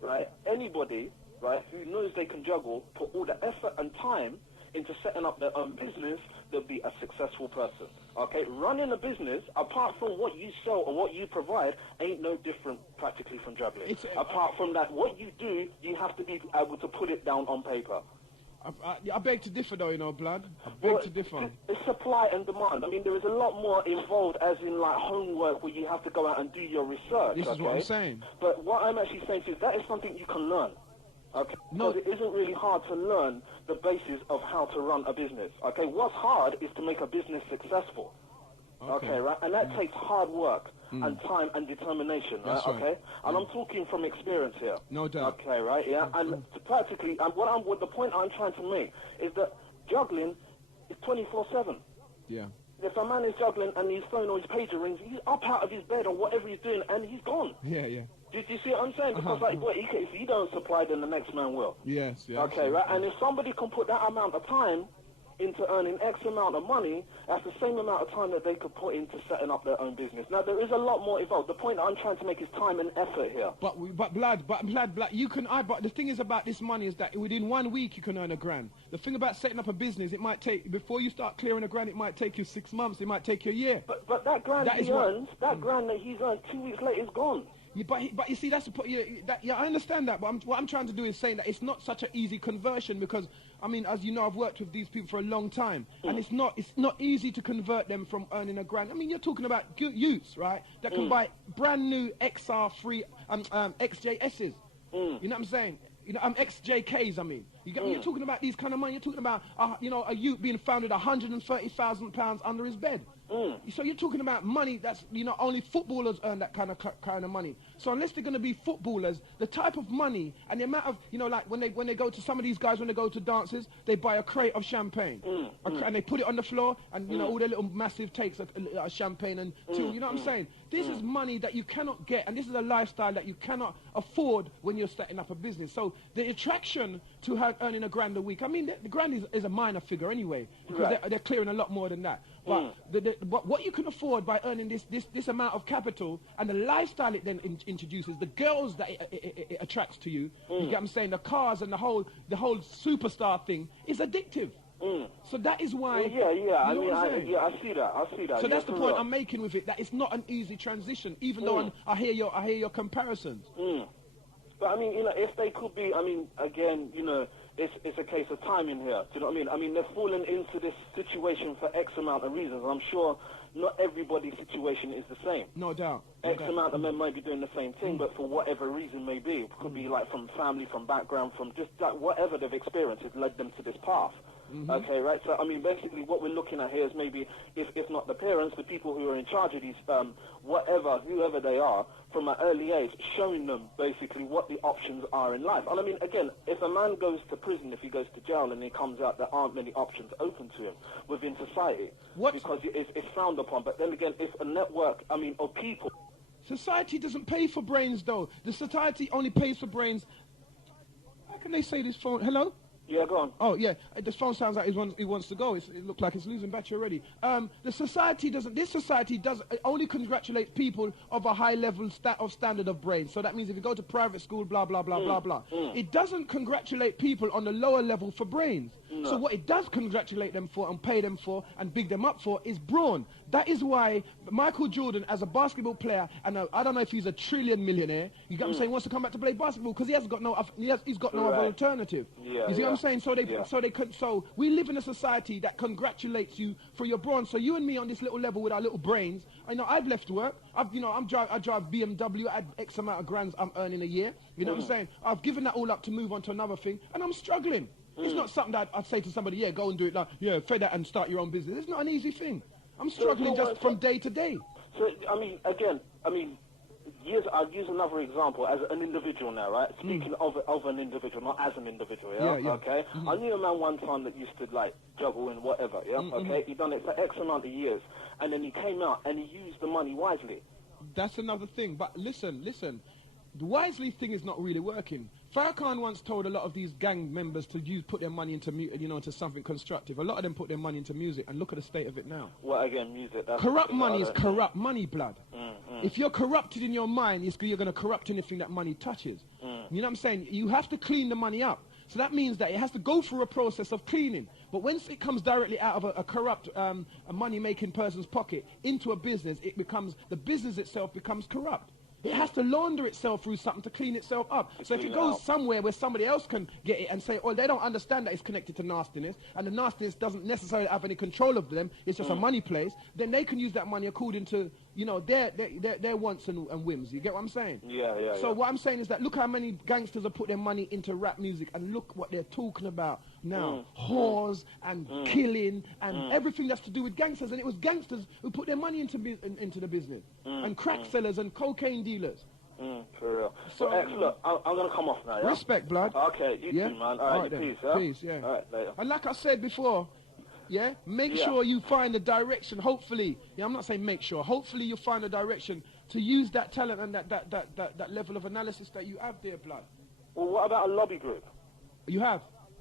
right, anybody, right, who knows they can juggle, put all the effort and time into setting up their own business, they'll be a successful person, okay? Running a business, apart from what you sell or what you provide, ain't no different practically from juggling. Apart from that, what you do, you have to be able to put it down on paper. I beg to differ, though, you know, blood. I beg to differ. It's supply and demand. I mean, there is a lot more involved, as in, like, homework where you have to go out and do your research. This is what I'm saying. But what I'm actually saying is that is something you can learn. Okay? No. Because it isn't really hard to learn the basis of how to run a business. Okay? What's hard is to make a business successful. Okay, right? And that takes hard work and time and determination, right? Okay? And I'm talking from experience here. No doubt. Okay, right? Yeah? And practically, the point I'm trying to make is that juggling is 24/7. Yeah. If a man is juggling and his phone or his pager rings, he's up out of his bed or whatever he's doing and he's gone. Yeah, yeah. Do you see what I'm saying? Because, if he don't supply, then the next man will. Yes, yes. Okay, right? And if somebody can put that amount of time into earning X amount of money, that's the same amount of time that they could put into setting up their own business. Now, there is a lot more involved. The point I'm trying to make is time and effort here. But blood, you can, but the thing is about this money is that within 1 week you can earn $1,000. The thing about setting up a business, it might take, before you start clearing $1,000, it might take you 6 months, it might take you a year. But that grand that grand that he's earned 2 weeks later is gone. Yeah, but you see, that's the point. Yeah, I understand that. But what I'm trying to do is saying that it's not such an easy conversion because, I mean, as you know, I've worked with these people for a long time, and it's not easy to convert them from earning $1,000. I mean, you're talking about youths, right? That can buy brand new XR3 XJSs. You know what I'm saying? You know, XJKs. I mean, you're talking about these kind of money. You're talking about a youth being found with £130,000 under his bed. So you're talking about money that's, only footballers earn that kind of money. So unless they're going to be footballers, the type of money and the amount of, like when they go to some of these guys, when they go to dances, they buy a crate of champagne and they put it on the floor and, all their little massive takes of champagne and two, you know what I'm saying? This is money that you cannot get, and this is a lifestyle that you cannot afford when you're setting up a business. So the attraction to earning $1,000 a week, I mean, the grand is a minor figure anyway, because they're clearing a lot more than that. But what you can afford by earning this amount of capital and the lifestyle it then introduces, the girls that it attracts to you, you get what I'm saying, the cars and the whole superstar thing is addictive. So that is why. I see that. So that's the point I'm making with it. That it's not an easy transition, even though I hear your comparisons. But I mean, if they could be, I mean, again, it's a case of timing here. Do you know what I mean? I mean, they've fallen into this situation for X amount of reasons. I'm sure not everybody's situation is the same. No doubt. X amount of men might be doing the same thing, but for whatever reason may be. It could be like from family, from background, from just like whatever they've experienced has led them to this path. Okay, right? So, I mean, basically what we're looking at here is maybe, if not the parents, the people who are in charge of these, whoever they are, from an early age, showing them basically what the options are in life. And I mean, again, if a man goes to prison, if he goes to jail and he comes out, there aren't many options open to him within society. Because it's frowned upon. But then again, if a network, of people... Society doesn't pay for brains, though. The society only pays for brains. How can they say this phone? Hello? Yeah, go on. Oh, yeah. This phone sounds like he wants to go. It looks like it's losing battery already. This society does only congratulate people of a high level of standard of brain. So that means if you go to private school, blah, blah, blah, blah, blah. It doesn't congratulate people on the lower level for brains. No. So what it does congratulate them for and pay them for and big them up for is brawn. That is why Michael Jordan, as a basketball player, and I don't know if he's a trillion millionaire, you get what I'm saying, wants to come back to play basketball because he hasn't got no other alternative. Yeah, you see what I'm saying? So we live in a society that congratulates you for your brawn. So you and me on this little level with our little brains, I know I've left work. I drive BMW at X amount of grands I'm earning a year. You know what I'm saying? I've given that all up to move on to another thing, and I'm struggling. It's not something that I'd say to somebody, yeah, go and do it. Like, yeah, fed that and start your own business. It's not an easy thing. I'm struggling just from day to day. So, I'll use another example as an individual now, right? Speaking of an individual, not as an individual, yeah? Okay? I knew a man one time that used to, like, juggle and whatever, yeah? Okay? He done it for X amount of years, and then he came out and he used the money wisely. That's another thing. But listen. The wisely thing is not really working. Farrakhan once told a lot of these gang members to put their money into something constructive. A lot of them put their money into music, and look at the state of it now. Well, again, music. Corrupt money is corrupt money, blood. If you're corrupted in your mind, you're going to corrupt anything that money touches. You know what I'm saying? You have to clean the money up. So that means that it has to go through a process of cleaning. But once it comes directly out of a corrupt, a money-making person's pocket into a business, the business itself becomes corrupt. It has to launder itself through something to clean itself up. So if it goes somewhere where somebody else can get it and say, oh, they don't understand that it's connected to nastiness, and the nastiness doesn't necessarily have any control of them, it's just a money place, then they can use that money according to, their wants and whims. You get what I'm saying? Yeah. So what I'm saying is that look how many gangsters have put their money into rap music, and look what they're talking about now. Whores and killing and everything that's to do with gangsters. And it was gangsters who put their money into the business. And crack sellers and cocaine dealers. For real. So, look, I'm going to come off now, yeah? Respect, blood. Okay, you too, man. All right, peace, yeah? Peace, yeah. All right, later. And like I said before, make sure you find a direction, hopefully. I'm not saying make sure. Hopefully you'll find a direction to use that talent and that level of analysis that you have there, blood. Well, what about a lobby group? You have?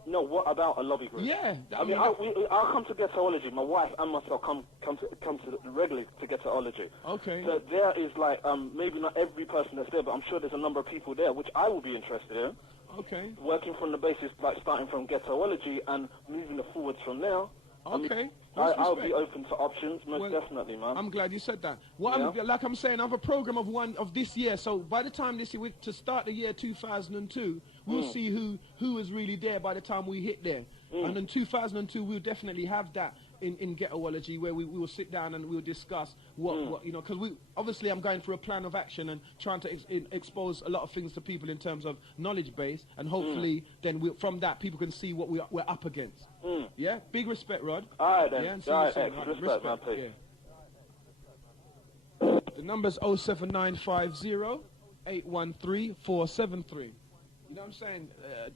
No, what about a lobby group? Yeah. I'll come to Ghetto-ology. My wife and myself come to regularly to Ghetto-ology. Okay. So there is like, maybe not every person that's there, but I'm sure there's a number of people there, which I will be interested in. Okay. Working from the basis, like starting from Ghetto-ology and moving it forwards from there. Okay. I'll be open to options, most definitely, man. I'm glad you said that. Like I'm saying, I have a program of this year. So by the time this year, to start the year 2002, we'll see who is really there by the time we hit there. And in 2002, we'll definitely have that in Ghetto-ology, where we will sit down and we'll discuss what because obviously I'm going through a plan of action and trying to expose a lot of things to people in terms of knowledge base, and hopefully then from that people can see what we're up against. Yeah, big respect, Rod. All right then. Yeah, and see all you right, soon. respect, man, please. Yeah. The number's 07950 813 473. You know what I'm saying?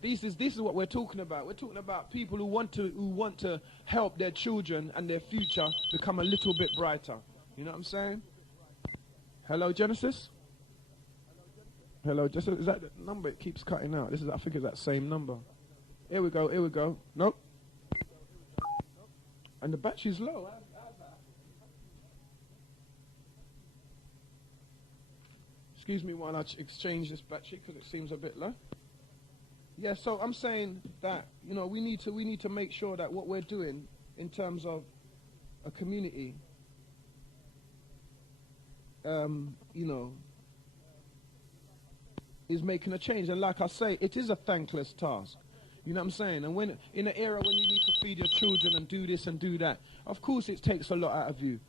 This is what we're talking about. We're talking about people who want to help their children and their future become a little bit brighter. You know what I'm saying? Hello, Genesis. Hello, Genesis. Is that the number? It keeps cutting out. I think it's that same number. Here we go. Nope. And the battery's low. Excuse me while I exchange this battery because it seems a bit low. Yeah, so I'm saying that we need to make sure that what we're doing in terms of a community, is making a change. And like I say, it is a thankless task. You know what I'm saying? And when in an era when you need to feed your children and do this and do that, of course it takes a lot out of you.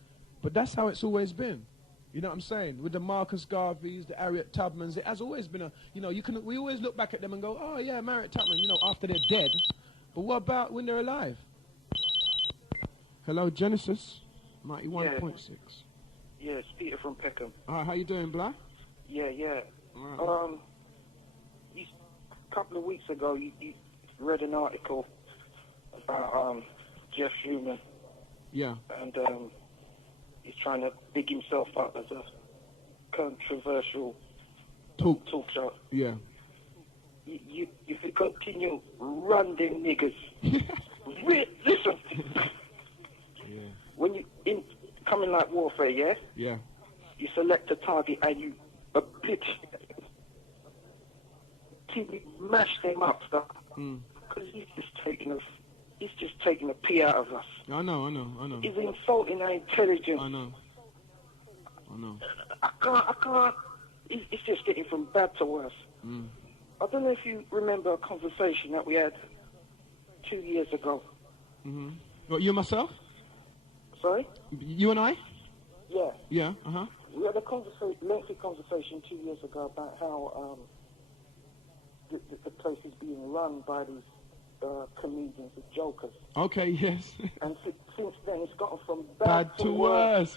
But that's how it's always been. You know what I'm saying? With the Marcus Garveys, the Harriet Tubmans, it has always been we always look back at them and go, oh yeah, Harriet Tubman, after they're dead. But what about when they're alive? Hello, Genesis, 91.6. Yeah, it's Peter from Peckham. All right, how you doing, Blah? Yeah. Right. A couple of weeks ago, you read an article about Jeff Schumann. Yeah. And he's trying to big himself up as a controversial talk show. Yeah. you if you continue run them niggas. Listen. Yeah. When you in coming like warfare, yeah? Yeah. You select a target and you obliterate till you mash them up, stuff. Because he's just taking a pee out of us. I know. He's insulting our intelligence. I know. I can't. It's just getting from bad to worse. I don't know if you remember a conversation that we had 2 years ago. What, you and myself? Sorry? You and I? Yeah. Yeah, We had a lengthy conversation 2 years ago about how the place is being run by these comedians, the jokers. Okay, yes. And since then, it's gotten from bad to worse.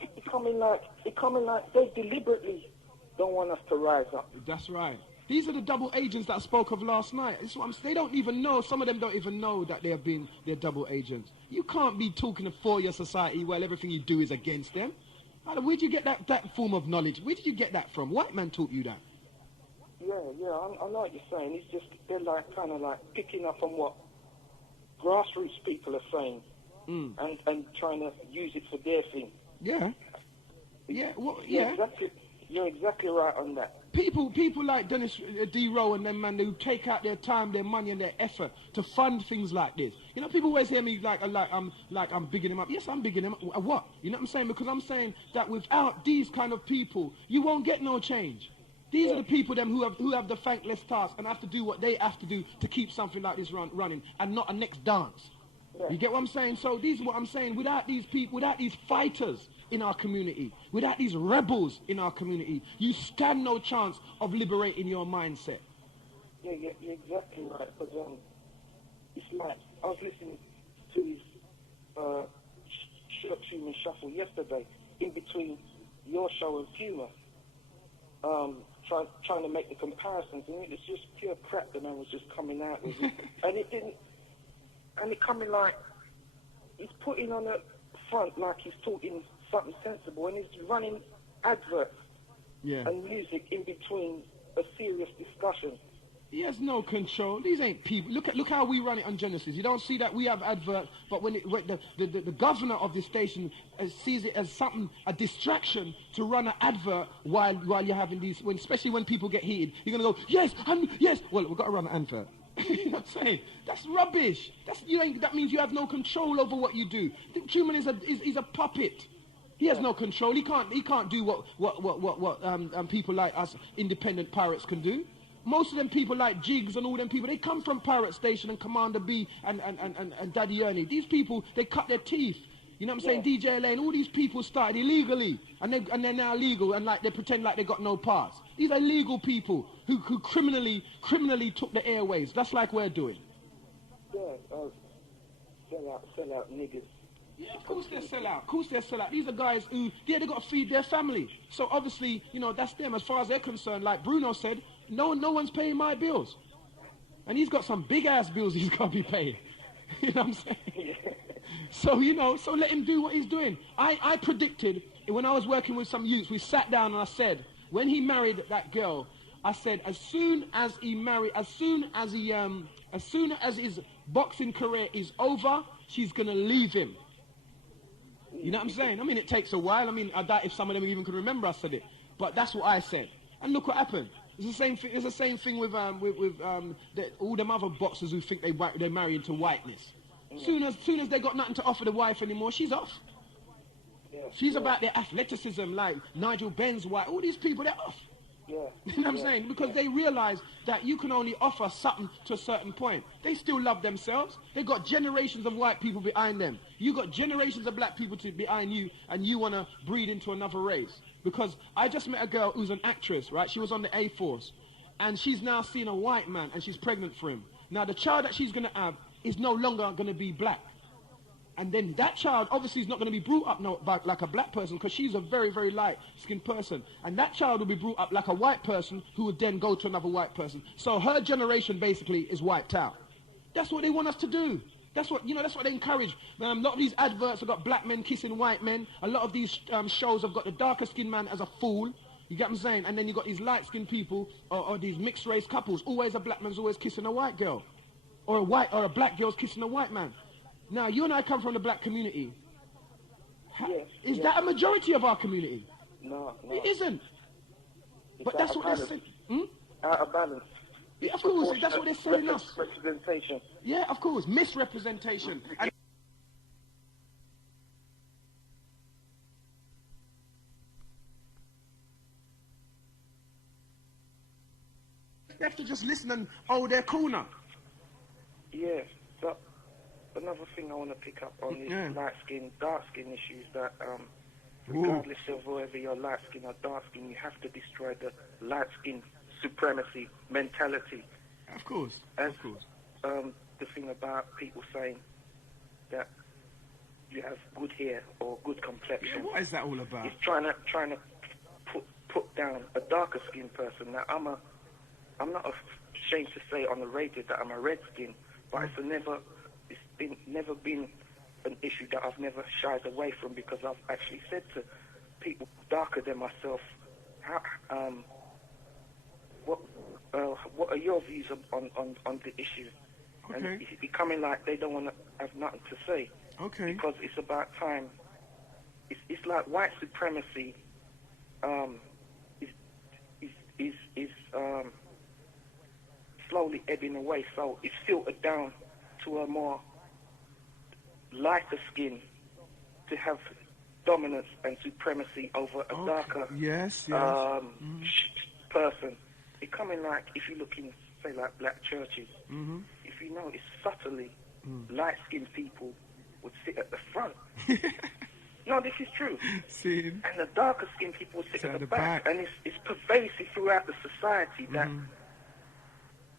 It's coming like they deliberately don't want us to rise up. That's right. These are the double agents that I spoke of last night. They don't even know. Some of them don't even know that they're double agents. You can't be talking for your society while everything you do is against them. Where'd you get that form of knowledge? Where did you get that from? White man taught you that. Yeah, I know what you're saying. It's just they're like kind of like picking up on what grassroots people are saying and trying to use it for their thing. Yeah. Yeah. Well, yeah. You're exactly right on that. People like Dennis D. Rowe and them, man, who take out their time, their money, and their effort to fund things like this. You know, people always hear me like I'm bigging them up. Yes, I'm bigging them up. What? You know what I'm saying? Because I'm saying that without these kind of people, you won't get no change. These are the people who have the thankless task and have to do what they have to do to keep something like this running, and not a next dance. Yeah. You get what I'm saying? So these are what I'm saying. Without these people, without these fighters in our community, without these rebels in our community, you stand no chance of liberating your mindset. Yeah, you're exactly right. But it's like I was listening to his Human Shuffle yesterday, in between your show and Puma, trying to make the comparisons, and it was just pure crap that I was just coming out with it. And it didn't. And it coming like he's putting on a front like he's talking something sensible, and he's running adverts and music in between a serious discussion. He has no control. These ain't people. Look how we run it on Genesis. You don't see that we have adverts, but when the governor of the station sees it as something, a distraction to run an advert while you're having these, especially when people get heated, you're gonna go yes. Well, we've got to run an advert. You know what I'm saying? That's rubbish. That means you have no control over what you do. The human is a puppet. He has no control. He can't do what people like us independent pirates can do. Most of them people like Jigs and all them people, they come from Pirate Station and Commander B and Daddy Ernie. These people, they cut their teeth. You know what I'm saying? DJ LA and all these people started illegally, and they're now legal, and like they pretend like they got no pass. These are legal people who criminally took the airways. That's like we're doing. Yeah, sell out niggas. Yeah, of course they sell out. Of course they sell out. These are guys who, they got to feed their family. So obviously, you know, that's them. As far as they're concerned, like Bruno said, no one's paying my bills, and he's got some big ass bills he's got to be paying. You know what I'm saying? So, you know, so let him do what he's doing. I predicted, when I was working with some youths, we sat down and I said, when he married that girl, I said, as soon as his boxing career is over, she's going to leave him. You know what I'm saying? I mean, it takes a while. I mean, I doubt if some of them even can remember I said it. But that's what I said. And look what happened. It's the same thing. It's the same thing with all them other boxers who think they're married into whiteness. Soon as they got nothing to offer the wife anymore, she's off. She's about their athleticism, like Nigel Ben's wife. All these people, they're off. You know what I'm saying? Because they realize that you can only offer something to a certain point. They still love themselves. They got generations of white people behind them. You got generations of black people behind you, and you want to breed into another race. Because I just met a girl who's an actress, right? She was on the A Force, and she's now seen a white man, and she's pregnant for him. Now the child that she's going to have is no longer going to be black. And then that child obviously is not going to be brought up like a black person, because she's a very, very light-skinned person. And that child will be brought up like a white person who would then go to another white person. So her generation basically is wiped out. That's what they want us to do. That's what they encourage. A lot of these adverts have got black men kissing white men. A lot of these shows have got the darker skinned man as a fool. You get what I'm saying? And then you got these light-skinned people or these mixed-race couples. Always a black man's always kissing a white girl. Or a black girl's kissing a white man. Now, you and I come from the black community. Is that a majority of our community? No. It isn't. But that's what they're saying. Out of balance. Yeah, of course, that's what they're selling us. Representation. Yeah, of course, misrepresentation. And they have to just listen and, they're cool now. Yeah, but another thing I want to pick up on is light skin, dark skin issues that, regardless of whether you're light skin or dark skin, you have to destroy the light skin supremacy mentality. Of course. The thing about people saying that you have good hair or good complexion. Yeah, what is that all about? It's trying to put down a darker skinned person. Now I'm not ashamed to say on the radio that I'm a red skin, but it's never been an issue that I've never shied away from, because I've actually said to people darker than myself, what are your views on the issue? Okay. And it's becoming like they don't want to have nothing to say. Okay. Because it's about time. It's like white supremacy is slowly ebbing away. So it's filtered down to a more lighter skin to have dominance and supremacy over a darker person. Becoming like, if you look in, say, like black churches, if you notice subtly, light-skinned people would sit at the front. No, this is true. And the darker-skinned people would sit at the back. And it's pervasive throughout the society that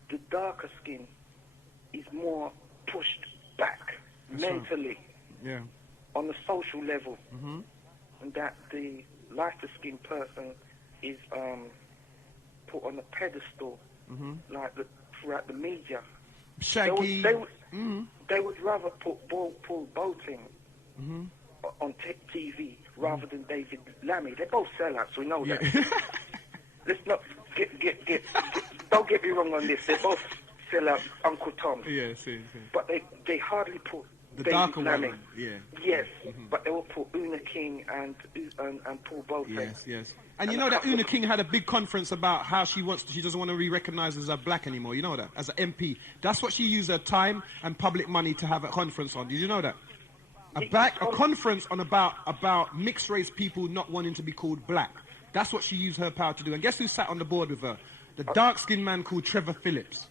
the darker skin is more pushed back mentally on the social level, and that the lighter-skinned person is put on a pedestal, like throughout the media. Shaggy. They would rather put Paul Boating on TV rather than David Lammy. They're both sellouts, we know that. Let's not get don't get me wrong on this. They both sell out Uncle Tom. But they hardly put the David darker Lammy. one. Yes, but they will put Una King and Paul Boating. Yes. And you know that Una King had a big conference about how she doesn't want to be recognized as a black anymore. You know that? As an MP. That's what she used her time and public money to have a conference on. Did you know that? A conference on about mixed race people not wanting to be called black. That's what she used her power to do. And guess who sat on the board with her? The dark-skinned man called Trevor Phillips.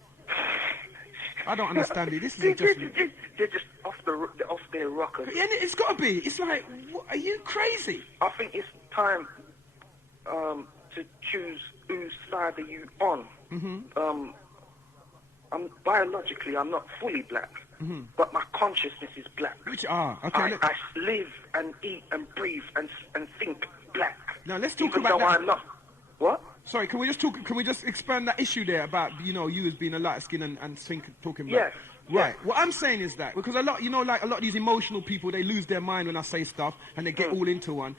I don't understand it. This is they're just off their rockers. Yeah, it's got to be. It's like, are you crazy? I think it's time to choose whose side are you on. Biologically, I'm not fully black, but my consciousness is black. Okay. I live and eat and breathe and think black. Now let's talk even about though that. I'm not. What? Sorry, can we just expand that issue there about you as being a light skin and talking black? Yes. Right. What I'm saying is that because a lot of these emotional people, they lose their mind when I say stuff and they get all into one.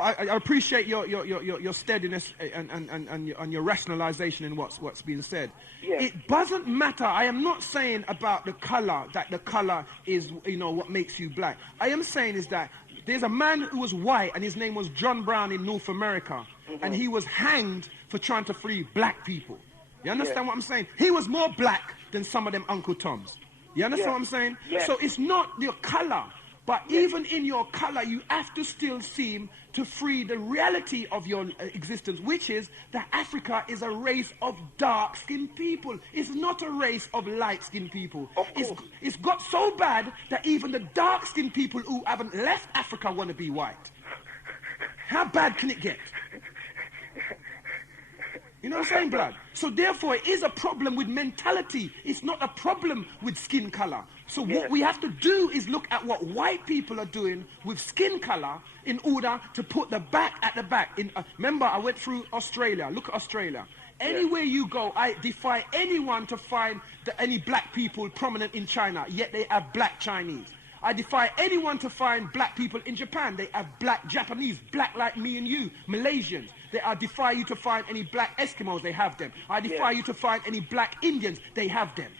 I appreciate your steadiness and your rationalization in what's being said. Yes. It doesn't matter. I am not saying about the color, that the color is what makes you black. I am saying is that there's a man who was white and his name was John Brown in North America, and he was hanged for trying to free black people. You understand what I'm saying? He was more black than some of them Uncle Toms. You understand what I'm saying? Yes. So it's not your color. But even in your color, you have to still seem to free the reality of your existence, which is that Africa is a race of dark-skinned people. It's not a race of light-skinned people. It's got so bad that even the dark-skinned people who haven't left Africa want to be white. How bad can it get? You know what I'm saying, blood? So therefore, it is a problem with mentality. It's not a problem with skin color. So what we have to do is look at what white people are doing with skin color in order to put the back at the back. Remember, I went through Australia. Look at Australia. Anywhere you go, I defy anyone to find any black people prominent in China, yet they have black Chinese. I defy anyone to find black people in Japan. They have black Japanese, black like me and you, Malaysians. I defy you to find any black Eskimos. They have them. I defy you to find any black Indians. They have them.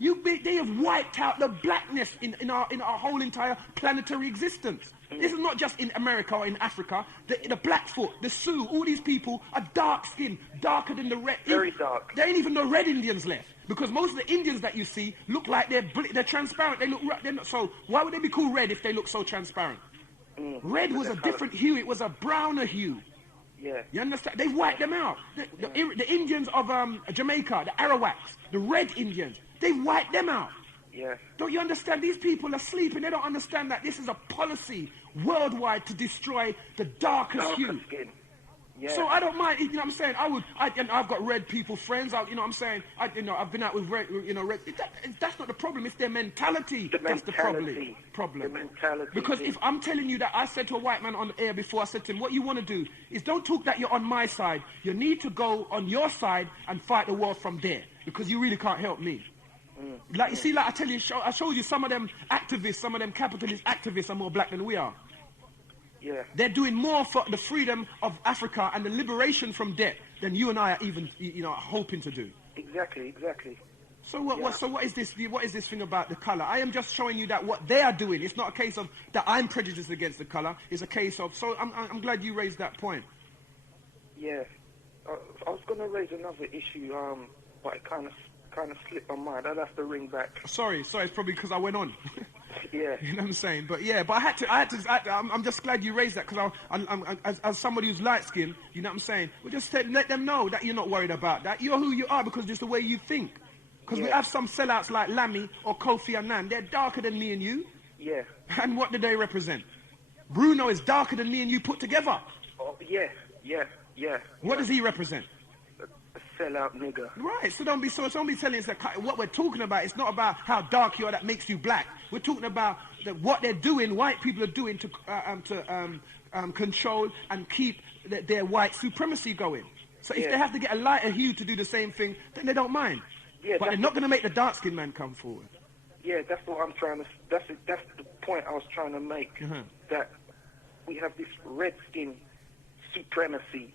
They have wiped out the blackness in our whole entire planetary existence. This is not just in America or in Africa. The Blackfoot, the Sioux, all these people are dark skinned, darker than the red. Very dark. There ain't even no red Indians left. Because most of the Indians that you see look like they're transparent. They're not, so why would they be called red if they look so transparent? Red was a different hue. It was a browner hue. Yeah. You understand? They wiped them out. The Indians of Jamaica, the Arawaks, the red Indians, they wiped them out. Yeah. Don't you understand? These people are sleeping. They don't understand that this is a policy worldwide to destroy the darkest hue. Skin. Yeah. So I don't mind, you know what I'm saying? I've got red people friends, you know what I'm saying? I've been out with red, that's not the problem, it's their mentality. That's the problem. The mentality. Because if I'm telling you that, I said to a white man on the air before, I said to him, what you want to do is don't talk that you're on my side. You need to go on your side and fight the war from there, because you really can't help me. Like, you see, like I tell you, I showed you some of them activists, some of them capitalist activists are more black than we are. Yeah. They're doing more for the freedom of Africa and the liberation from debt than you and I are even, hoping to do. Exactly. So what is this? What is this thing about the color? I am just showing you that what they are doing. It's not a case of that I'm prejudiced against the color. It's a case of. So I'm glad you raised that point. Yeah. I was going to raise another issue, but it kind of slipped my mind. I'd have to ring back. Sorry. It's probably because I went on. Yeah. You know what I'm saying? But I had to. I'm just glad you raised that, because as somebody who's light skinned, you know what I'm saying? We just let them know that you're not worried about that. You're who you are because just the way you think. Because we have some sellouts like Lammy or Kofi Annan. They're darker than me and you. Yeah. And what do they represent? Bruno is darker than me and you put together. Oh, yeah. What does he represent? Sellout nigga. Right, so don't be telling us that what we're talking about. It's not about how dark you are that makes you black. We're talking about what they're doing, white people are doing to control and keep their white supremacy going. So if they have to get a lighter hue to do the same thing, then they don't mind. Yeah, but they're not going to make the dark-skinned man come forward. Yeah, that's what I'm trying to. That's the point I was trying to make. That we have this red skin supremacy.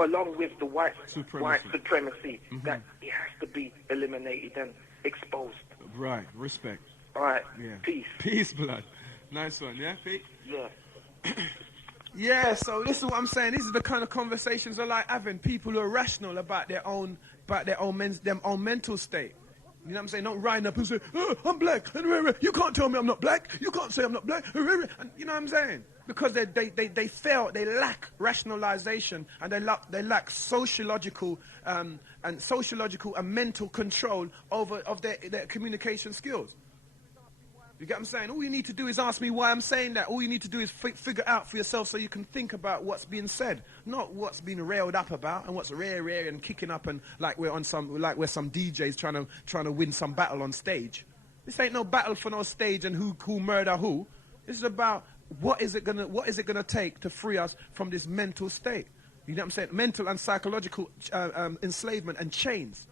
Along with the white supremacy, that it has to be eliminated and exposed. Right, respect. All right, yeah. Peace, blood. Nice one, yeah, Pete? Yeah. Yeah, so this is what I'm saying. This is the kind of conversations I like having. People who are rational about their own mental state. You know what I'm saying? Don't riding up and say, oh, I'm black. You can't tell me I'm not black. You can't say I'm not black. And, you know what I'm saying? Because they fail, they lack rationalization, and they lack sociological and mental control of their communication skills. You get what I'm saying? All you need to do is ask me why I'm saying that. All you need to do is figure out for yourself so you can think about what's being said, not what's being railed up about and what's rare and kicking up and like we're some DJs trying to win some battle on stage. This ain't no battle for no stage and who murder who. This is about what is it gonna take to free us from this mental state. You know what I'm saying? Mental and psychological enslavement and chains.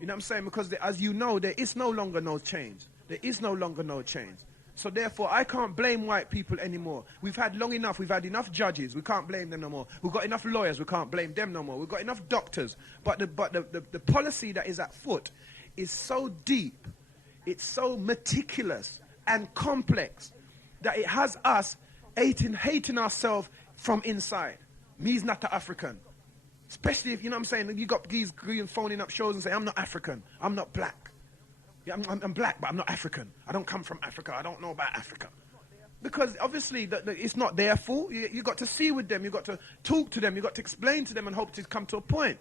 You know what I'm saying? Because as you know, there is no longer no change. There is no longer no change. So therefore, I can't blame white people anymore. We've had long enough. We've had enough judges. We can't blame them no more. We've got enough lawyers. We can't blame them no more. We've got enough doctors. But the policy that is at foot is so deep, it's so meticulous and complex that it has us hating ourselves from inside. Me's not the African. Especially if, you know what I'm saying, you got these green phoning up shows and say, I'm not African. I'm not black. Yeah, I'm black, but I'm not African. I don't come from Africa. I don't know about Africa. Because obviously it's not their fault. You got to see with them. You got to talk to them. You got to explain to them and hope to come to a point.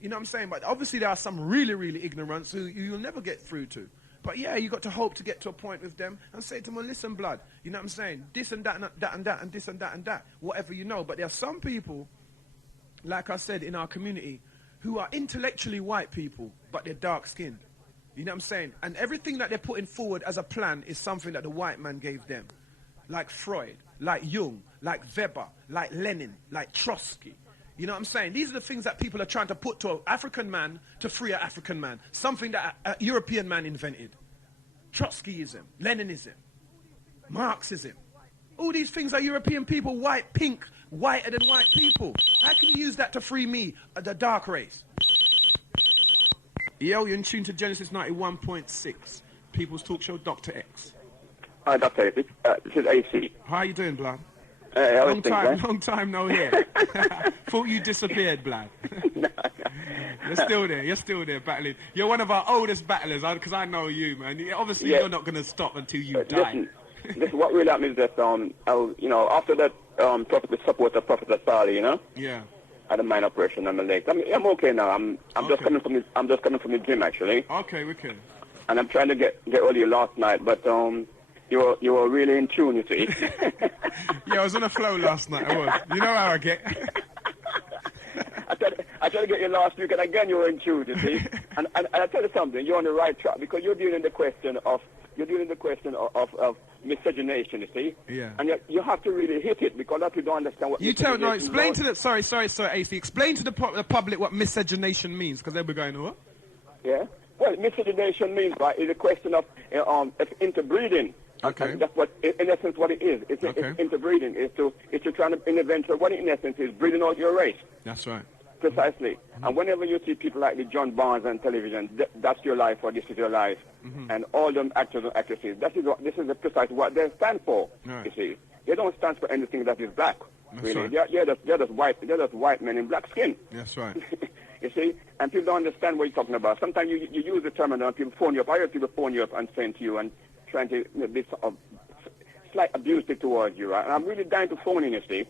You know what I'm saying? But obviously there are some really, really ignorants who you'll never get through to. But yeah, you got to hope to get to a point with them and say to them, well, listen, blood, you know what I'm saying? This and that and that and that and this and that and that, whatever you know. But there are some people, like I said, in our community, who are intellectually white people, but they're dark-skinned. You know what I'm saying? And everything that they're putting forward as a plan is something that the white man gave them. Like Freud, like Jung, like Weber, like Lenin, like Trotsky. You know what I'm saying? These are the things that people are trying to put to an African man to free an African man. Something that a European man invented. Trotskyism, Leninism. Marxism. All these things are European people, white, pink, whiter than white people. How can you use that to free me, the dark race? Yo, you're in tune to Genesis 91.6. People's Talk Show, Doctah X. Hi, Doctor X. This is AC. How you doing, blood? Long time no here. Thought you disappeared, blood. You're still there battling. You're one of our oldest battlers, because I know you, man. Obviously, you're not going to stop until you die. Listen, what really happened is that, after that prophet, the support of Prophet Asali, Yeah. I had a mind operation on my legs. I'm okay now. I'm just coming from the gym, actually. Okay, wicked. And I'm trying to get hold of you last night, but you were really in tune, you see. Yeah, I was on a flow last night. I was. You know how I get. I tried to get you last week, and again you were in tune, you see. And I tell you something, you're on the right track because you're dealing the question of miscegenation, you see. Yeah. And you have to really hit it because that you don't understand what. Explain to the sorry, AC. Explain to the public what miscegenation means because they'll be going, what? Yeah. Well, miscegenation means is a question of interbreeding. Okay. And that's what, in essence, what it is. It's interbreeding. It's to trying to invent what it, in essence, is breeding out your race. That's right. Precisely. Mm-hmm. And whenever you see people like the John Barnes on television, that's your life or this is your life. Mm-hmm. And all them actors and actresses, this is precisely what they stand for. Right. You see, they don't stand for anything that is black. That's really, right. they're just white men in black skin. That's right. You see, and people don't understand what you're talking about. Sometimes you use the term and people phone you up. I heard people phone you up and saying to you and trying to be sort of slight abusive towards you, right? And I'm really dying to phone in, you see,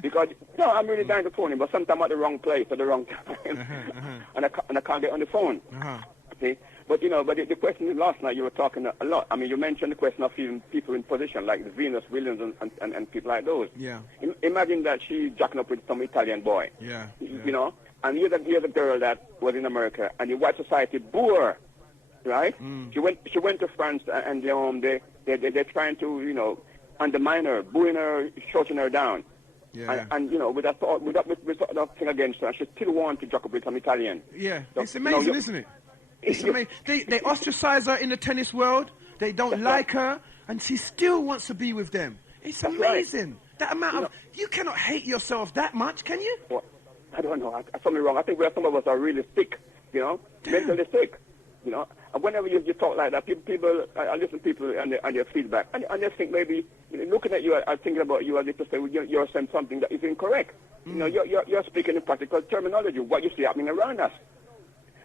because I'm really dying to phone in, but sometimes I'm at the wrong place at the wrong time, and I can't get on the phone. See, but the question last night you were talking a lot. I mean, you mentioned the question of even people in position like Venus Williams and people like those. Yeah. Imagine that she's jacking up with some Italian boy. Yeah. And you're the girl that was in America, and the white society boo her, right? Mm. She went to France, and they're trying to undermine her, booing her, shouting her down. Yeah. And with that thing against her, she still wants to jack up with some Italian. Yeah. So, it's amazing, isn't it? It's amazing. They ostracize her in the tennis world. They don't like her, and she still wants to be with them. It's amazing. Right. That amount of you cannot hate yourself that much, can you? Well, I don't know. I something wrong. I think some of us are really sick, mentally sick, And whenever you talk like that, people I listen to people and their feedback, and they think maybe looking at you, I'm thinking about you as if to say you're saying something that is incorrect. Mm. You're speaking in practical terminology, what you see happening around us.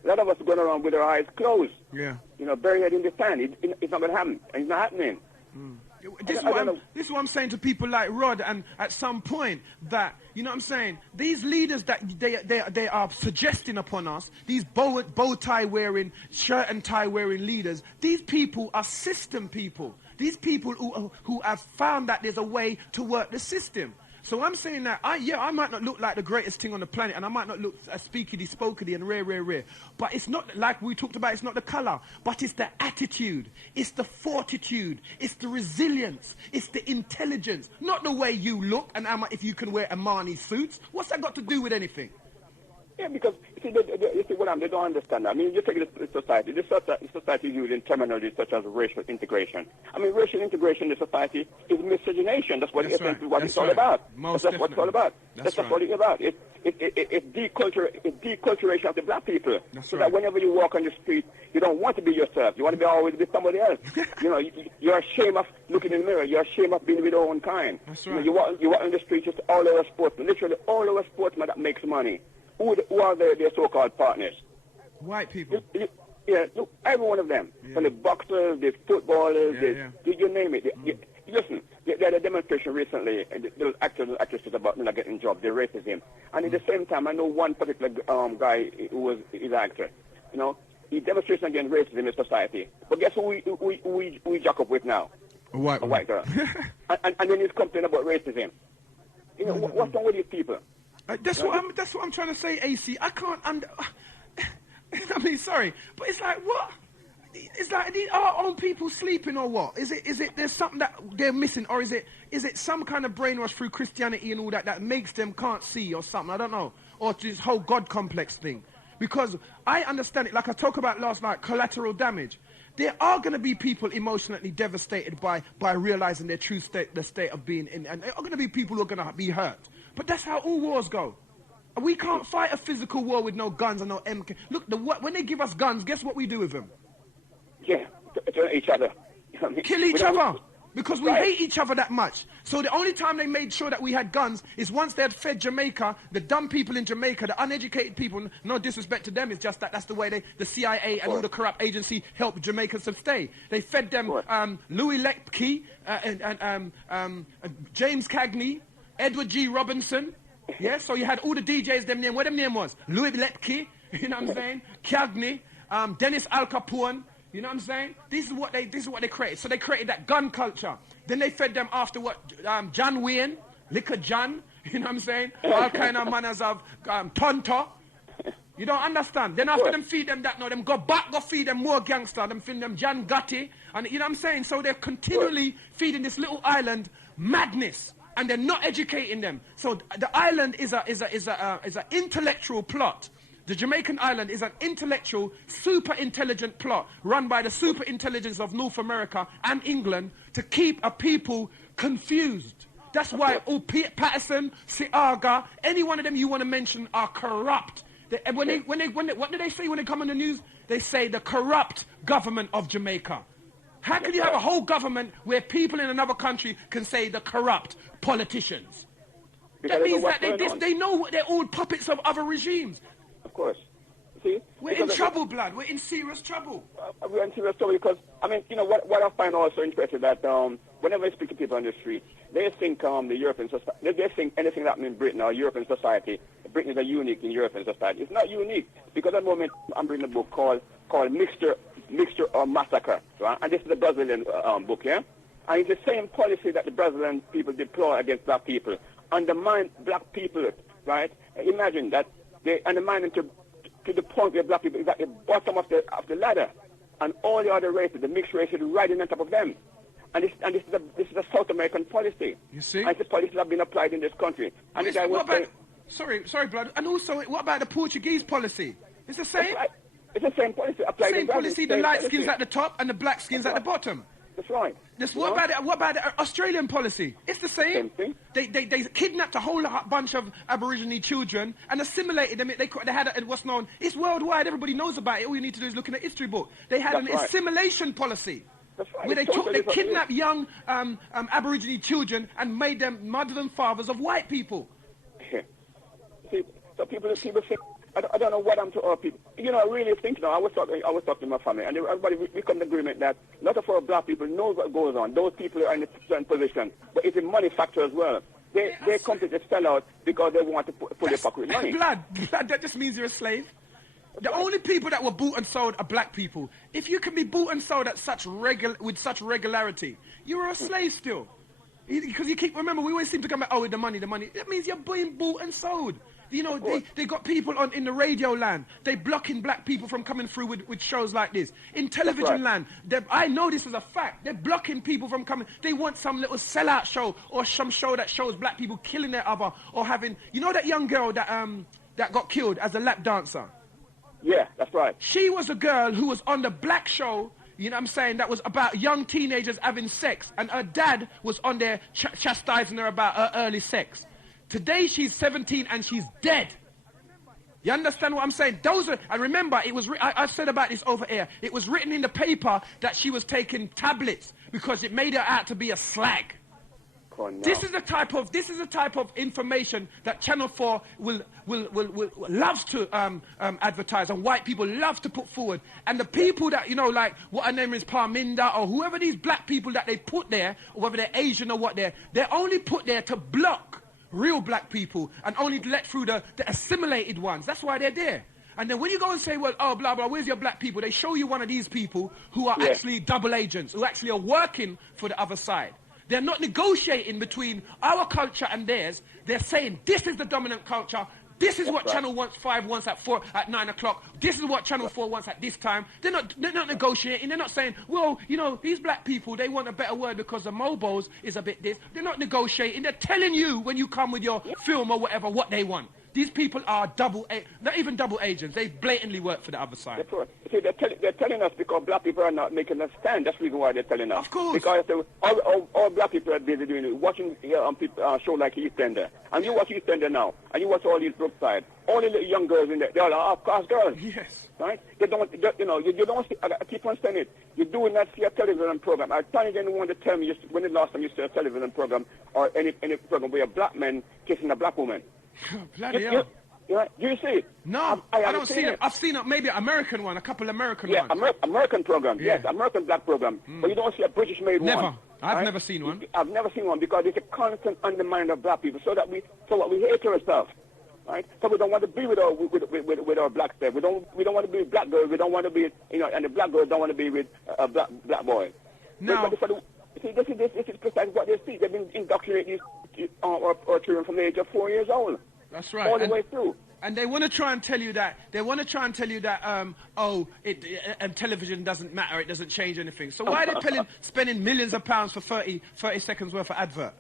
A lot of us are going around with our eyes closed. Yeah. Buried in the sand. It's not going to happen. It's not happening. Mm. This is what I'm saying to people like Rod, and at some point that, what I'm saying, these leaders that they are suggesting upon us, these bow tie wearing, shirt and tie wearing leaders, these people are system people. These people who have found that there's a way to work the system. So I'm saying that, I might not look like the greatest thing on the planet, and I might not look as speakedy and rare. But it's not, like we talked about, it's not the color, but it's the attitude, it's the fortitude, it's the resilience, it's the intelligence, not the way you look and if you can wear Armani suits. What's that got to do with anything? Yeah, because you see what they don't understand. I mean, you take the society. The society is using terminology such as racial integration. I mean, racial integration in the society is miscegenation. That's what it's all about. That's what it's all about. That's what it's about. It's deculturation of the black people. That whenever you walk on the street, you don't want to be yourself. You want to be always with somebody else. You're ashamed of looking in the mirror. You're ashamed of being with your own kind. That's right. You walk on the street, just all our sportsmen, literally all our sportsmen that makes money. Who are their so-called partners? White people. Look, every one of them. Yeah. From the boxers, the footballers, you name it. Listen, they had a demonstration recently, there was actors and actresses about not getting jobs, they racism. And at the same time, I know one particular guy who is an actor. He demonstrates against racism in society. But guess who we jack up with now? A white girl. and then he's complaining about racism. What's wrong with these people? That's what I'm trying to say, AC. I can't I mean, sorry, but it's like, what? It's like, are our own people sleeping or what? Is it there's something that they're missing, or is it some kind of brainwash through Christianity and all that makes them can't see or something? I don't know. Or this whole God complex thing. Because I understand it, like I talked about last night, collateral damage. there are going to be people emotionally devastated by realizing their true state, the state of being in, and there are going to be people who are going to be hurt. But that's how all wars go. We can't fight a physical war with no guns and no MK. Look, when they give us guns, guess what we do with them? Yeah, to each other. Kill each other. Because we hate each other that much. So the only time they made sure that we had guns is once they had fed Jamaica, the dumb people in Jamaica, the uneducated people, no disrespect to them, it's just that that's the way the CIA and all the corrupt agency helped Jamaicans to stay. They fed them Louis Lepke, and James Cagney, Edward G. Robinson. Yeah, so you had all the DJs, them name, what them name was? Louis Lepke, you know what I'm saying? Cagney, Dennis Al Capone. You know what I'm saying? This is what they created. So they created that gun culture. Then they fed them after what? John Wayne, Liquor John. You know what I'm saying? All kind of manners of Tonto. You don't understand. Then after them feed them that, no, them go back, go feed them more gangster. Them feed them John Gotti. And you know what I'm saying? So they're continually feeding this little island madness. And they're not educating them. So the island is a intellectual plot. The Jamaican island is an intellectual, super intelligent plot run by the super intelligence of North America and England to keep a people confused. That's why all Patterson, Seaga, any one of them you want to mention are corrupt. What do they say when they come on the news? They say the corrupt government of Jamaica. How can you have a whole government where people in another country can say the corrupt politicians? That means that they know they're all puppets of other regimes. Of course. See? We're in trouble, blood. We're in serious trouble. We're in serious trouble because, I mean, you know, what I find also interesting that whenever I speak to people on the street, they think the European society, they think anything that in Britain or European society, Britain is a unique in European society. It's not unique because at the moment I'm reading a book called Mixture or Massacre, right? And this is the Brazilian book, yeah? And it's the same policy that the Brazilian people deploy against black people. Undermine black people, right? Imagine that. They undermine them to the point where black people is at the bottom of the ladder, and all the other races, the mixed races, riding on top of them. And this is a South American policy. You see, and it's a policy that has been applied in this country. And the guy was saying, sorry, blood. And also, what about the Portuguese policy? It's the same. Right. It's the same policy applied. Same policy. The light skins at the top and the black skins at the bottom. That's right. What about the Australian policy? It's the same. Thing. They kidnapped a whole bunch of Aborigine children and assimilated them. They had what's known. It's worldwide. Everybody knows about it. All you need to do is look in the history book. They had an assimilation policy. That's right. Where they kidnapped young Aborigine children and made them mothers and fathers of white people. See, so people think. I don't know what I'm to our people. You know, I really think now. I was talking to my family, and everybody we come to agreement that a lot of our black people know what goes on. Those people are in a certain position, but it's a money factor as well. They come to just sell out because they want to pull their pocket with money. Blood, that just means you're a slave. The only people that were bought and sold are black people. If you can be bought and sold at with such regularity, you're a slave still. Because you keep, remember, we always seem to come back, with the money. That means you're being bought and sold. You know, they got people in the radio land. They blocking black people from coming through with shows like this. In television land, I know this is a fact. They're blocking people from coming. They want some little sellout show or some show that shows black people killing their other or having... You know that young girl that got killed as a lap dancer? Yeah, that's right. She was a girl who was on the black show, you know what I'm saying, that was about young teenagers having sex. And her dad was on there chastising her about her early sex. Today she's 17 and she's dead. You understand what I'm saying? And remember, I said about this over air. It was written in the paper that she was taking tablets because it made her out to be a slag. Oh, no. This is the type of information that Channel 4 will loves to advertise, and white people love to put forward. And the people that, you know, like what her name is, Parminda, or whoever these black people that they put there, or whether they're Asian or what they're only put there to block real black people and only let through the assimilated ones. That's why they're there. And then when you go and say, well, oh, blah, blah, where's your black people? They show you one of these people who are actually double agents, who actually are working for the other side. They're not negotiating between our culture and theirs. They're saying, this is the dominant culture. This is what Channel 5 wants at 9 o'clock. This is what Channel 4 wants at this time. They're not negotiating. They're not saying, well, you know, these black people, they want a better word because the Mobos is a bit this. They're not negotiating. They're telling you when you come with your film or whatever what they want. These people are not even double agents. They blatantly work for the other side. That's right. See, they're telling us because black people are not making a stand. That's the reason why they're telling us. Of course. Because all black people are busy doing it, watching show like EastEnder. And you watch EastEnder now, and you watch all these Brookside. All the little young girls in there, they're all half-caste girls. Yes. Right? You don't see, I keep on saying it. You do not see a television program. I don't even want to tell me when the last time you saw a television program or any program where a black man kissing a black woman. Bloody hell. Do you see it? No, I don't see it. I've seen maybe an American one, a couple American ones. Yeah, American program. Yeah. Yes, American black program. But you don't see a British-made one. Never. I've never seen one. I've never seen one because it's a constant undermining of black people. So we hate ourselves, right? So we don't want to be with our black stuff. We don't want to be with black girls. We don't want to be, and the black girls don't want to be with a black boy. No. See, this is precisely what they see. They've been indoctrinating our children from the age of 4 years old. That's right. All the way through. And they want to try and tell you that. Television doesn't matter. It doesn't change anything. So why are they spending millions of pounds for 30 seconds worth of advert?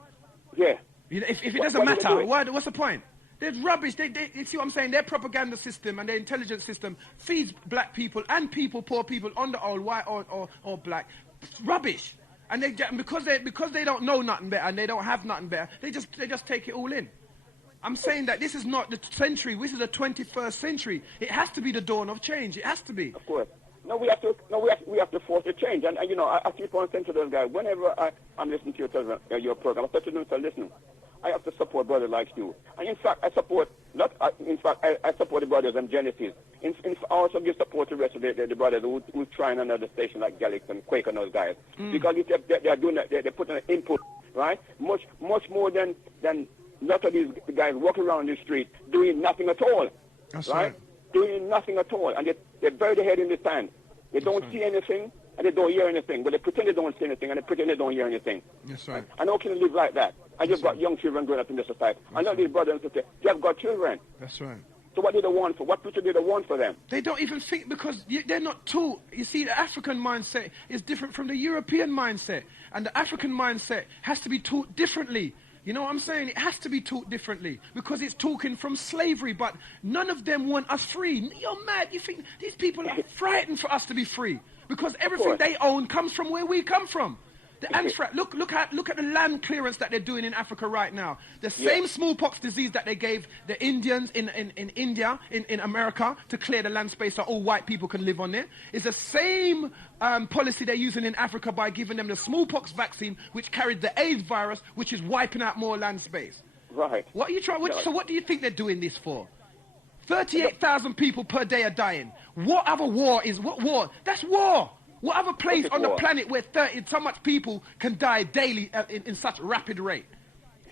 Yeah. If it doesn't matter, what's the point? There's rubbish. You see what I'm saying? Their propaganda system and their intelligence system feeds black people and poor people, on the old, white or black, rubbish. And because they don't know nothing better and they don't have nothing better, they just take it all in. I'm saying that this is not the century. This is the 21st century. It has to be the dawn of change. It has to be. Of course. No, we have to force a change. And I keep on saying to those guys, whenever I'm listening to your program, I start to listen. I have to support brothers like you. And in fact, I support the brothers and Genesis. I also give support to the rest of the brothers who trying another station like Gallic and Quake and those guys. Because they're doing that, they're putting an input, right? Much more than a lot of these guys walking around the street doing nothing at all. That's right. Doing nothing at all. And they bury their head in the sand. They don't see anything and they don't hear anything. But they pretend they don't see anything and they pretend they don't hear anything. That's right. And how can you live like that? And you've got young children growing up in the society. I know these brothers and sisters, they have got children. That's right. So what do they want for? What future do they want for them? They don't even think because they're not taught. You see, the African mindset is different from the European mindset. And the African mindset has to be taught differently. You know what I'm saying? It has to be taught differently because it's talking from slavery, but none of them want us free. You're mad. You think these people are frightened for us to be free because everything they own comes from where we come from. The anthrax. Look at the land clearance that they're doing in Africa right now. The same smallpox disease that they gave the Indians in India, in America, to clear the land space so all white people can live on it, is the same policy they're using in Africa by giving them the smallpox vaccine, which carried the AIDS virus, which is wiping out more land space. Right. What are you trying? So what do you think they're doing this for? 38,000 people per day are dying. What other war is? What war? That's war. What other place on the planet where so much people can die daily in such rapid rate?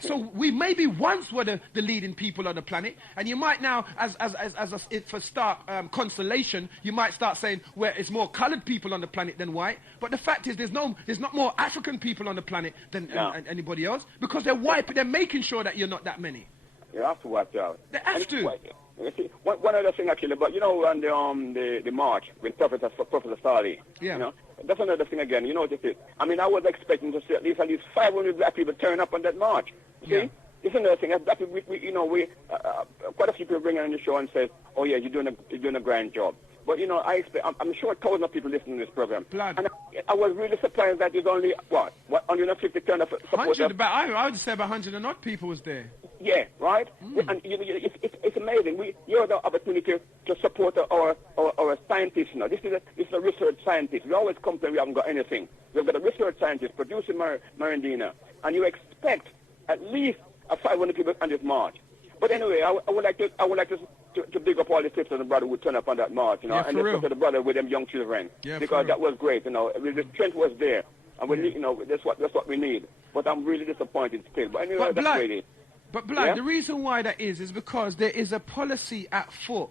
So we maybe once were the leading people on the planet, and you might now, for stark consolation, you might start saying where it's more coloured people on the planet than white. But the fact is, there's not more African people on the planet than anybody else because they're making sure that you're not that many. You have to watch out. They have to. You see, one other thing actually, but on the march with Professor Sali, that's another thing again. You know what it is? I mean, I was expecting to see at least 500 black people turn up on that march. See, it's another thing. Black people, quite a few people bring on the show and say, "Oh yeah, you're doing a grand job." But I'm sure thousands of people listening to this program. Blood. And I was really surprised that there's only 150 turn up supporters. I would say about 100 and odd people was there. Yeah, right. And it's amazing. You have the opportunity to support our scientists. This is a research scientist. We always complain we haven't got anything. We've got a research scientist producing Marandina, and you expect at least 500 people on this march. But anyway, I would like to big up all the sisters and brothers who turn up on that march, and especially the brother with them young children, because that was great. The strength was there, and we need, that's what we need. But I'm really disappointed still. But anyway, that's the way it is. But Blood, the reason why that is because there is a policy at foot.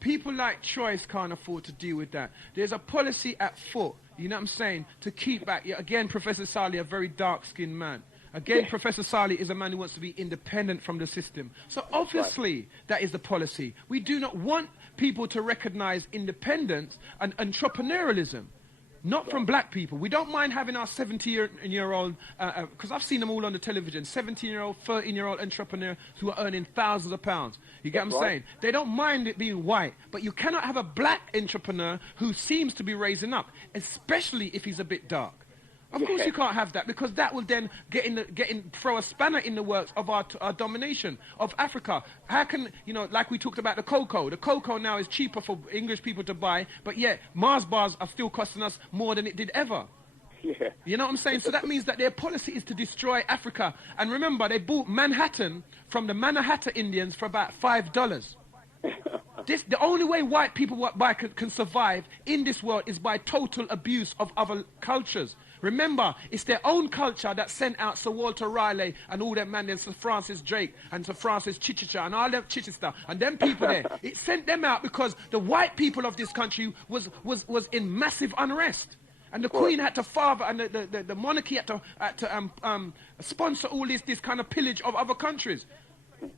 People like Choice can't afford to deal with that. There's a policy at foot, you know what I'm saying, to keep back. Again, Professor Sali, a very dark-skinned man. Again, Professor Sali is a man who wants to be independent from the system. So obviously, that is the policy. We do not want people to recognize independence and entrepreneurialism. Not from black people. We don't mind having our 70-year-old, because I've seen them all on the television, 17-year-old, 13-year-old entrepreneur who are earning thousands of pounds. You get what I'm saying? They don't mind it being white, but you cannot have a black entrepreneur who seems to be raising up, especially if he's a bit dark. Of course you can't have that, because that will then throw a spanner in the works of our domination of Africa. How can, like we talked about the cocoa now is cheaper for English people to buy, but yet Mars bars are still costing us more than it did ever. Yeah. You know what I'm saying? So that means that their policy is to destroy Africa. And remember, they bought Manhattan from the Manhattan Indians for about $5. The only way white people can survive in this world is by total abuse of other cultures. Remember, it's their own culture that sent out Sir Walter Raleigh and all them man, and Sir Francis Drake and Sir Francis Chichester and all them Chichester and them people there. It sent them out because the white people of this country was in massive unrest. And the Queen had to father, and the monarchy had to sponsor all this kind of pillage of other countries.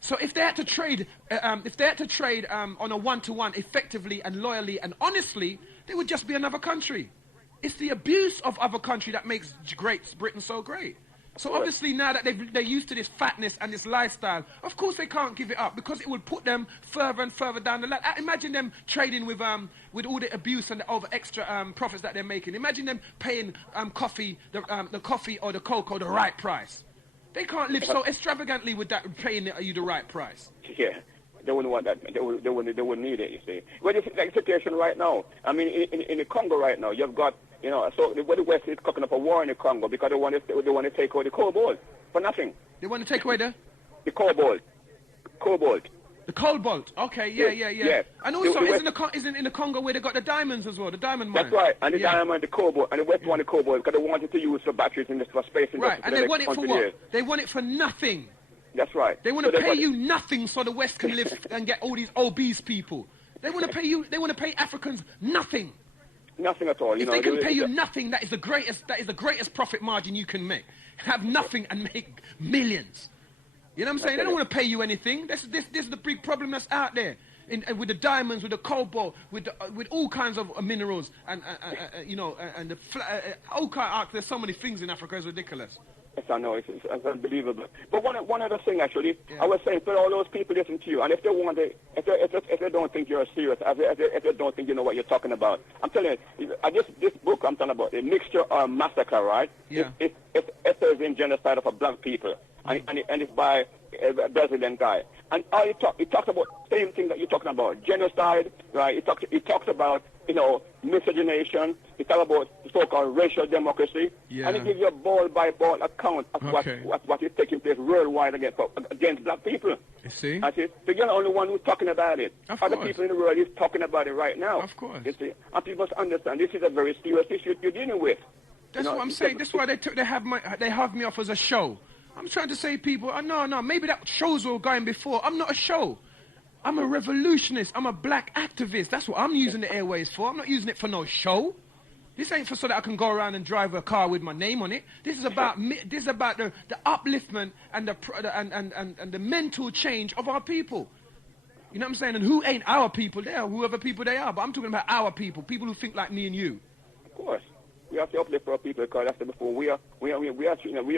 So if they had to trade, on a one-to-one effectively and loyally and honestly, they would just be another country. It's the abuse of other country that makes Great Britain so great. So obviously now that they're used to this fatness and this lifestyle, of course they can't give it up, because it would put them further and further down the line. Imagine them trading with all the abuse and the over extra profits that they're making. Imagine them paying coffee, the coffee or the cocoa the right price. They can't live so extravagantly with that, paying you the right price. Yeah. They wouldn't want that. They wouldn't need it, you see. But it's like the situation right now. I mean, in the Congo right now, you've got, so the West is cooking up a war in the Congo because they want to take away the cobalt for nothing. They want to take away the cobalt. The cobalt. Okay, yeah. And also, isn't in the Congo where they got the diamonds as well, the diamond mine? That's right. And the diamond, the cobalt, and the West want the cobalt because they wanted to use for batteries for space. Right, and they want it for what? They want it for nothing. That's right. They want to pay you nothing so the West can live and get all these obese people. They want to pay you. They want to pay Africans nothing. Nothing at all. If they can pay you nothing, that is the greatest profit margin you can make. Have nothing and make millions. You know what I'm saying? They don't want to pay you anything. This is the big problem that's out there. With the diamonds, with the cobalt, with all kinds of minerals, and the all kind. There's so many things in Africa. It's ridiculous. Yes, I know. It's unbelievable. But one other thing, actually, I was saying, for all those people listen to you, and if they want to, if they don't think you're serious, if they don't think you know what you're talking about, I'm telling you, this book I'm talking about, a mixture of massacre, right? Yeah. It says in genocide of a black people, and it's by a Brazilian guy, and he talks about the same thing that you're talking about, genocide, right? He talks about miscegenation. He talks about so-called racial democracy, and he gives you a ball-by-ball account of what is taking place worldwide against black people. You see? So you're the only one who's talking about it. Other people in the world is talking about it right now. Of course. You see? And people must understand this is a very serious issue you're dealing with. That's what I'm saying. That's why they have me off as a show. I'm trying to say, people, no, maybe that shows were going before. I'm not a show. I'm a revolutionist. I'm a black activist. That's what I'm using the airways for. I'm not using it for no show. This ain't for so that I can go around and drive a car with my name on it. This is about this is about the upliftment and the mental change of our people. You know what I'm saying? And who ain't our people? They are whoever people they are. But I'm talking about our people who think like me and you. Of course. We have to uplift our people because, as I said before, we are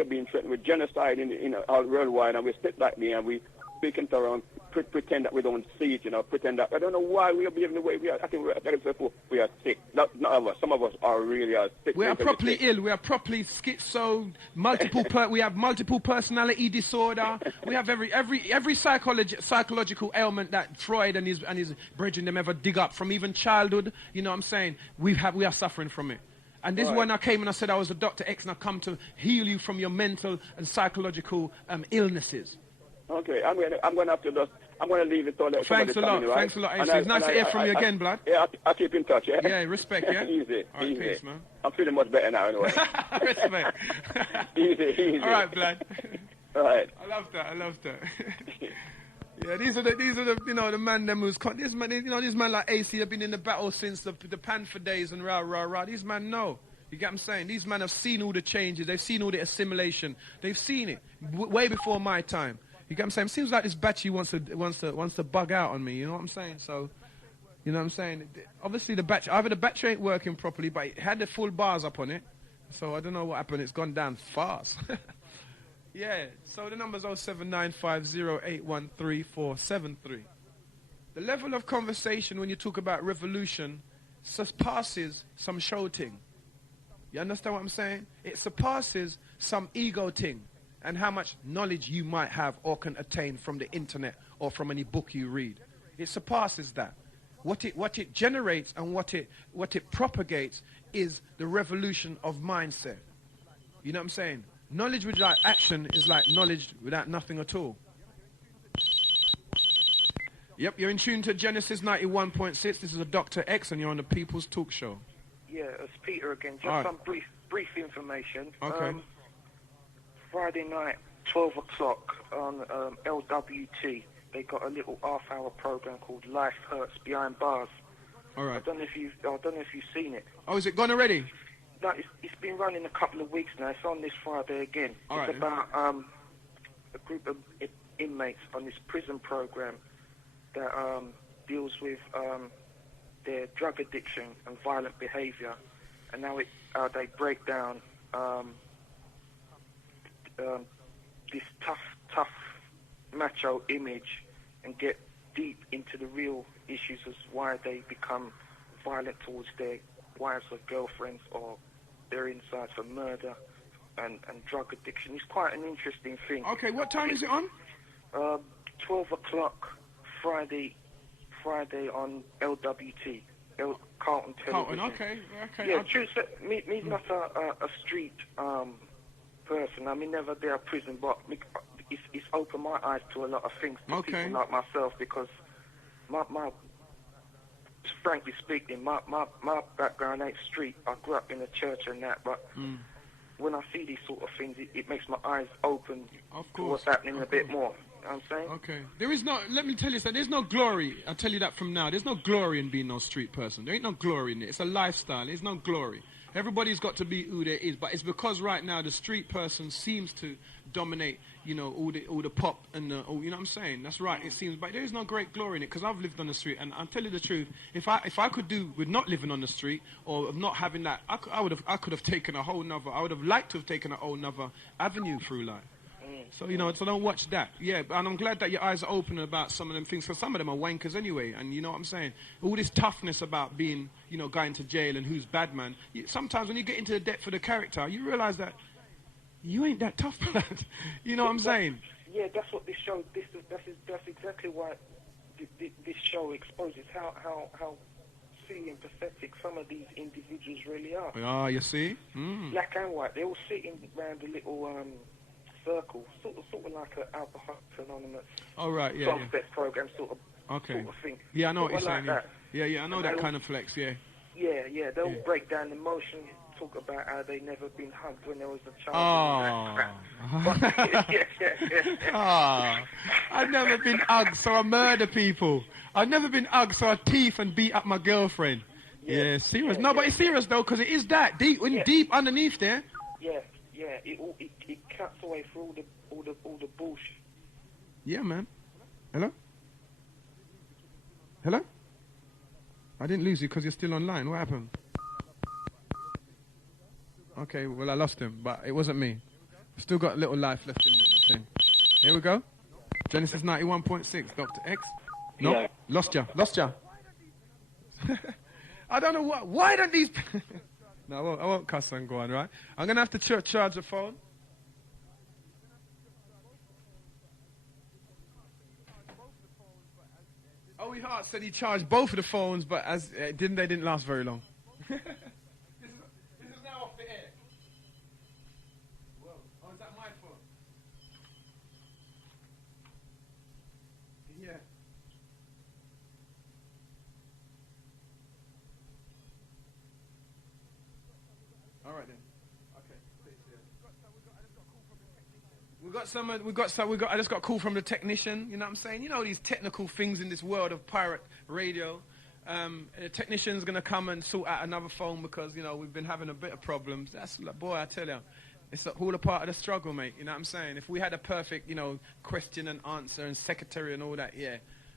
being threatened with genocide in all worldwide, and we sit like me and we can turn around, pretend that we don't see it, pretend that I don't know why we are behaving the way we are. I think we are sick. Not of us. Some of us are really sick. We are properly ill. We are properly schizo. We have multiple personality disorder. We have every psychological ailment that Freud and his brethren them ever dig up from even childhood. You know what I'm saying? We are suffering from it. And this is when I came and I said I was a Doctah X and I come to heal you from your mental and psychological illnesses. Okay, I'm going to have to I'm going to leave it all. Thanks a lot. Right? Thanks a lot, AC. It's nice to hear from you again, blood. Yeah, I'll keep in touch, yeah? Yeah, respect, yeah? Easy, all right, easy. Peace, man. I'm feeling much better now, anyway. Respect. Easy. All right, blood. All right. I love that. Yeah, these are the the man them who's this man like AC have been in the battle since the Panther days and rah. These men know. You get what I'm saying? These men have seen all the changes. They've seen all the assimilation. They've seen it way before my time. You get what I'm saying? Seems like this batchy wants to bug out on me. You know what I'm saying? So You know what I'm saying? Obviously, either the battery ain't working properly, but it had the full bars up on it. So I don't know what happened. It's gone down fast. Yeah, so the number's 0795081343. The level of conversation when you talk about revolution surpasses some show thing. You understand what I'm saying? It surpasses some ego thing and how much knowledge you might have or can attain from the internet or from any book you read. It surpasses that. What it generates and what it propagates is the revolution of mindset. You know what I'm saying? Knowledge without action is like knowledge without nothing at all. Yep, you're in tune to Genesis 91.6. This is a Doctah X and you're on the People's Talk Show. Yeah, it's Peter again. Just some brief information. Okay. Friday night, 12 o'clock on LWT. They got a little half-hour program called Life Hurts Behind Bars. All right. I don't know if you've seen it. Oh, is it gone already? No, it's been running a couple of weeks now. It's on this Friday again. It's about a group of inmates on this prison program that deals with their drug addiction and violent behavior, and now they break down this tough macho image and get deep into the real issues as why they become violent towards their wives or girlfriends, or their insights for murder and drug addiction. It's quite an interesting thing. Okay, what time is it on? 12 o'clock Friday on LWT, Carlton Television. Carlton, okay. Yeah, true. Me's not a street person. I mean, never there prison, but it's opened my eyes to a lot of things to people like myself, because my frankly speaking, my background ain't street. I grew up in a church and that, but when I see these sort of things, it makes my eyes open to what's happening a bit more. You know what I'm saying? Okay. There is no, let me tell you something, there's no glory. I'll tell you that from now. There's no glory in being no street person. There ain't no glory in it. It's a lifestyle. There's no glory. Everybody's got to be who they is, but it's because right now the street person seems to dominate, you know, all the pop and you know what I'm saying? That's right. It seems, but there is no great glory in it, because I've lived on the street, and I'll tell you the truth. If I could do with not living on the street or of not having that, I could have taken a whole nother. I would have liked to have taken a whole nother avenue through life. So, you know, so don't watch that. Yeah, and I'm glad that your eyes are open about some of them things, because some of them are wankers anyway, and you know what I'm saying? All this toughness about being, you know, going to jail and who's bad man. Sometimes when you get into the depth of the character, you realize that you ain't that tough, lad. You know what I'm saying? Yeah, that's what this show, that's exactly why this show exposes how silly and pathetic some of these individuals really are. Ah, you see? Black and white, they're all sitting around a little circle, sort of like an Alcoholics Anonymous prospect program sort of thing. Yeah, I know what you're saying. Yeah, I know that kind of flex, yeah. Yeah, they'll break down emotion, talk about how they never been hugged when there was a child. I've never been hugged, so I murder people. I've never been hugged, so I thief and beat up my girlfriend. Yeah, serious. No, but it's serious though, because it is that deep, deep underneath there. Yeah, it cuts away through all the bullshit. Yeah, man. Hello? Hello? I didn't lose you because you're still online. What happened? Okay, well, I lost him, but it wasn't me. Still got a little life left in the thing. Here we go. Genesis 91.6, Doctah X. No, yeah. Lost ya. I don't know what. Why don't these... No, I won't cuss and go on, right? I'm going to have to charge the phone. Owie Hart said he charged both of the phones, but they didn't last very long. This is now off the air. Whoa. Oh, is that my phone? Yeah. All right then. Okay. I just got a call from the technician. You know what I'm saying? You know these technical things in this world of pirate radio. The technician's gonna come and sort out another phone because, you know, we've been having a bit of problems. That's like, boy, I tell you, it's all a part of the struggle, mate. You know what I'm saying? If we had a perfect, you know, question and answer and secretary and all that, yeah,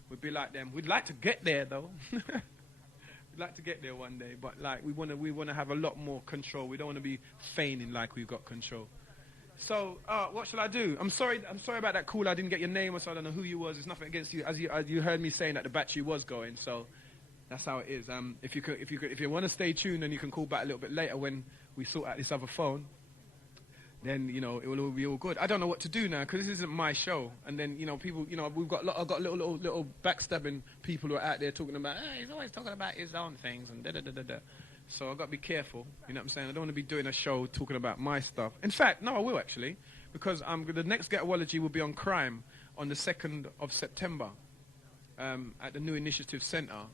we'd be like them. We'd like to get there though. like to get there one day, but like we want to have a lot more control. We don't want to be feigning like we've got control. So, what shall I do? I'm sorry about that call. I didn't get your name, or so I don't know who you was. It's nothing against you. As you heard me saying that the battery was going, so that's how it is. If you want to stay tuned, then you can call back a little bit later when we sort out this other phone. Then it will all be all good. I don't know what to do now because this isn't my show. And then people, I've got little backstabbing people who are out there talking about. Hey, he's always talking about his own things and da da da da da. So I've got to be careful, you know what I'm saying? I don't want to be doing a show talking about my stuff. In fact, no, I will actually, because the next Ghetto-ology will be on crime on the 2nd of September at the New Initiative Centre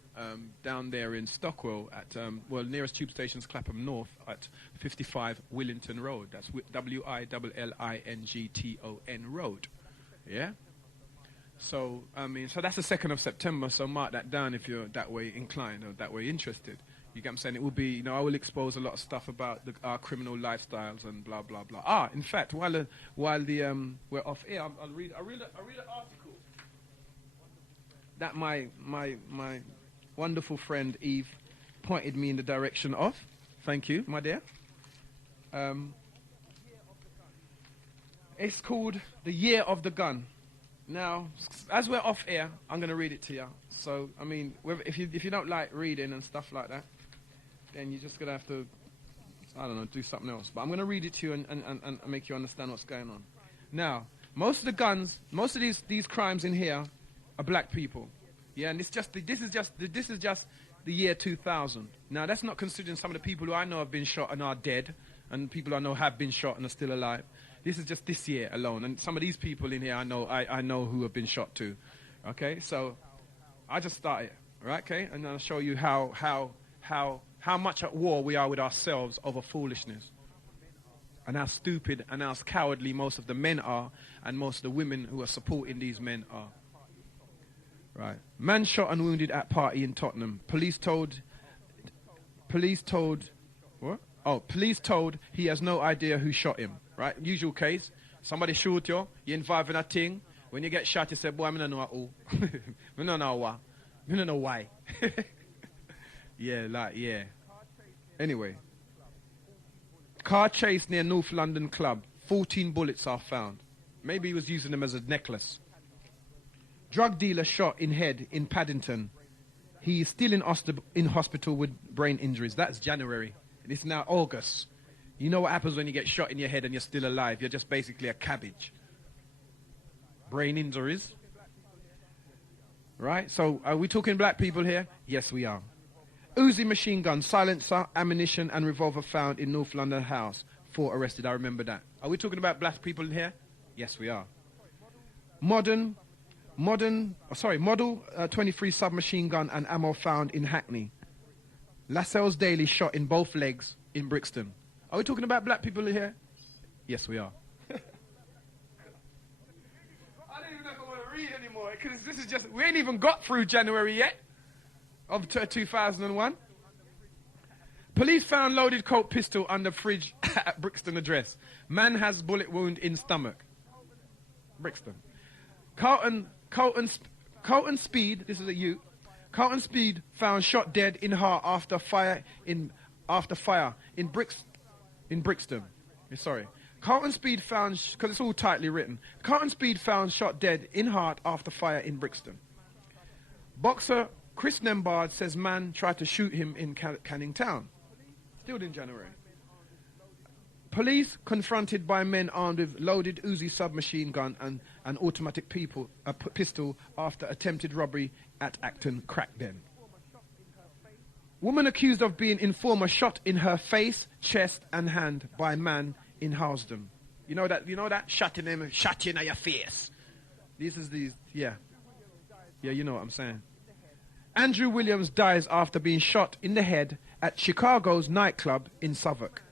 down there in Stockwell at, nearest tube station's Clapham North at 55 Willington Road. That's Willington Road. Yeah? So, so that's the 2nd of September, so mark that down if you're that way inclined or that way interested. You get what I'm saying? It will be, I will expose a lot of stuff about our criminal lifestyles and blah, blah, blah. In fact, while we're off air, I'll read an article that my wonderful friend Eve pointed me in the direction of. Thank you, my dear. It's called The Year of the Gun. Now, as we're off air, I'm going to read it to you. So, if you don't like reading and stuff like that, then you're just going to have to, do something else. But I'm going to read it to you and make you understand what's going on. Now, most of the guns, most of these crimes in here are black people. Yeah, and this is just the year 2000. Now, that's not considering some of the people who I know have been shot and are dead, and people I know have been shot and are still alive. This is just this year alone, and some of these people in here I know who have been shot too. Okay, so I just started, right? Okay, and I'll show you how much at war we are with ourselves over foolishness, and how stupid and how cowardly most of the men are, and most of the women who are supporting these men are. Right, man shot and wounded at party in Tottenham. Police told what? Oh, police told he has no idea who shot him. Right, usual case. Somebody shoot you, you involved in a thing. When you get shot, you say, boy, I don't know who. I don't know why. I don't know why. Yeah. Anyway. Car chase near North London club. 14 bullets are found. Maybe he was using them as a necklace. Drug dealer shot in head in Paddington. He is still in hospital with brain injuries. That's January. It's now August. You know what happens when you get shot in your head and you're still alive? You're just basically a cabbage. Brain injuries. Right? So, are we talking black people here? Yes, we are. Uzi machine gun, silencer, ammunition, and revolver found in North London house. 4 arrested. I remember that. Are we talking about black people in here? Yes, we are. Model 23 submachine gun and ammo found in Hackney. Lascelles Daly shot in both legs in Brixton. Are we talking about black people here? Yes, we are. I don't even know if I want to read anymore, because this is just, we ain't even got through January yet of 2001. Police found loaded Colt pistol under fridge at Brixton address. Man has bullet wound in stomach. Brixton. Carlton Speed, this is a youth. Carlton Speed found shot dead in heart after fire in Brixton. Sorry. Carlton Speed found, because it's all tightly written. Carlton Speed found shot dead in heart after fire in Brixton. Boxer Chris Nembard says man tried to shoot him in Canning Town. Still in January. Police confronted by men armed with loaded Uzi submachine gun and an automatic pistol after attempted robbery at Acton crack den. Woman accused of being informer shot in her face, chest and hand by man in Housden. You know that? Shot in him, shot you in your face. Yeah, you know what I'm saying. Andrew Williams dies after being shot in the head at Chicago's nightclub in Southwark.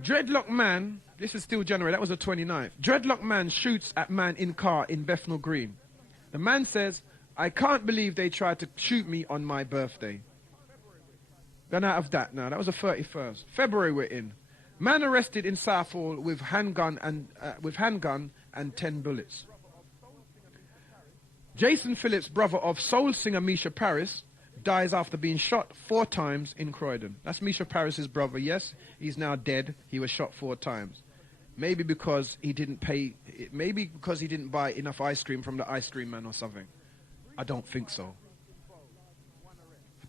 Dreadlock man, this is still January, that was the 29th. Dreadlock man shoots at man in car in Bethnal Green. The man says, I can't believe they tried to shoot me on my birthday. Gone out of that now, that was the 31st. February we're in. Man arrested in Southall with handgun and 10 bullets. Jason Phillips, brother of soul singer Misha Paris, dies after being shot 4 times in Croydon. That's Misha Paris's brother. Yes, he's now dead. He was shot 4 times. Maybe because he didn't pay. Maybe because he didn't buy enough ice cream from the ice cream man or something. I don't think so.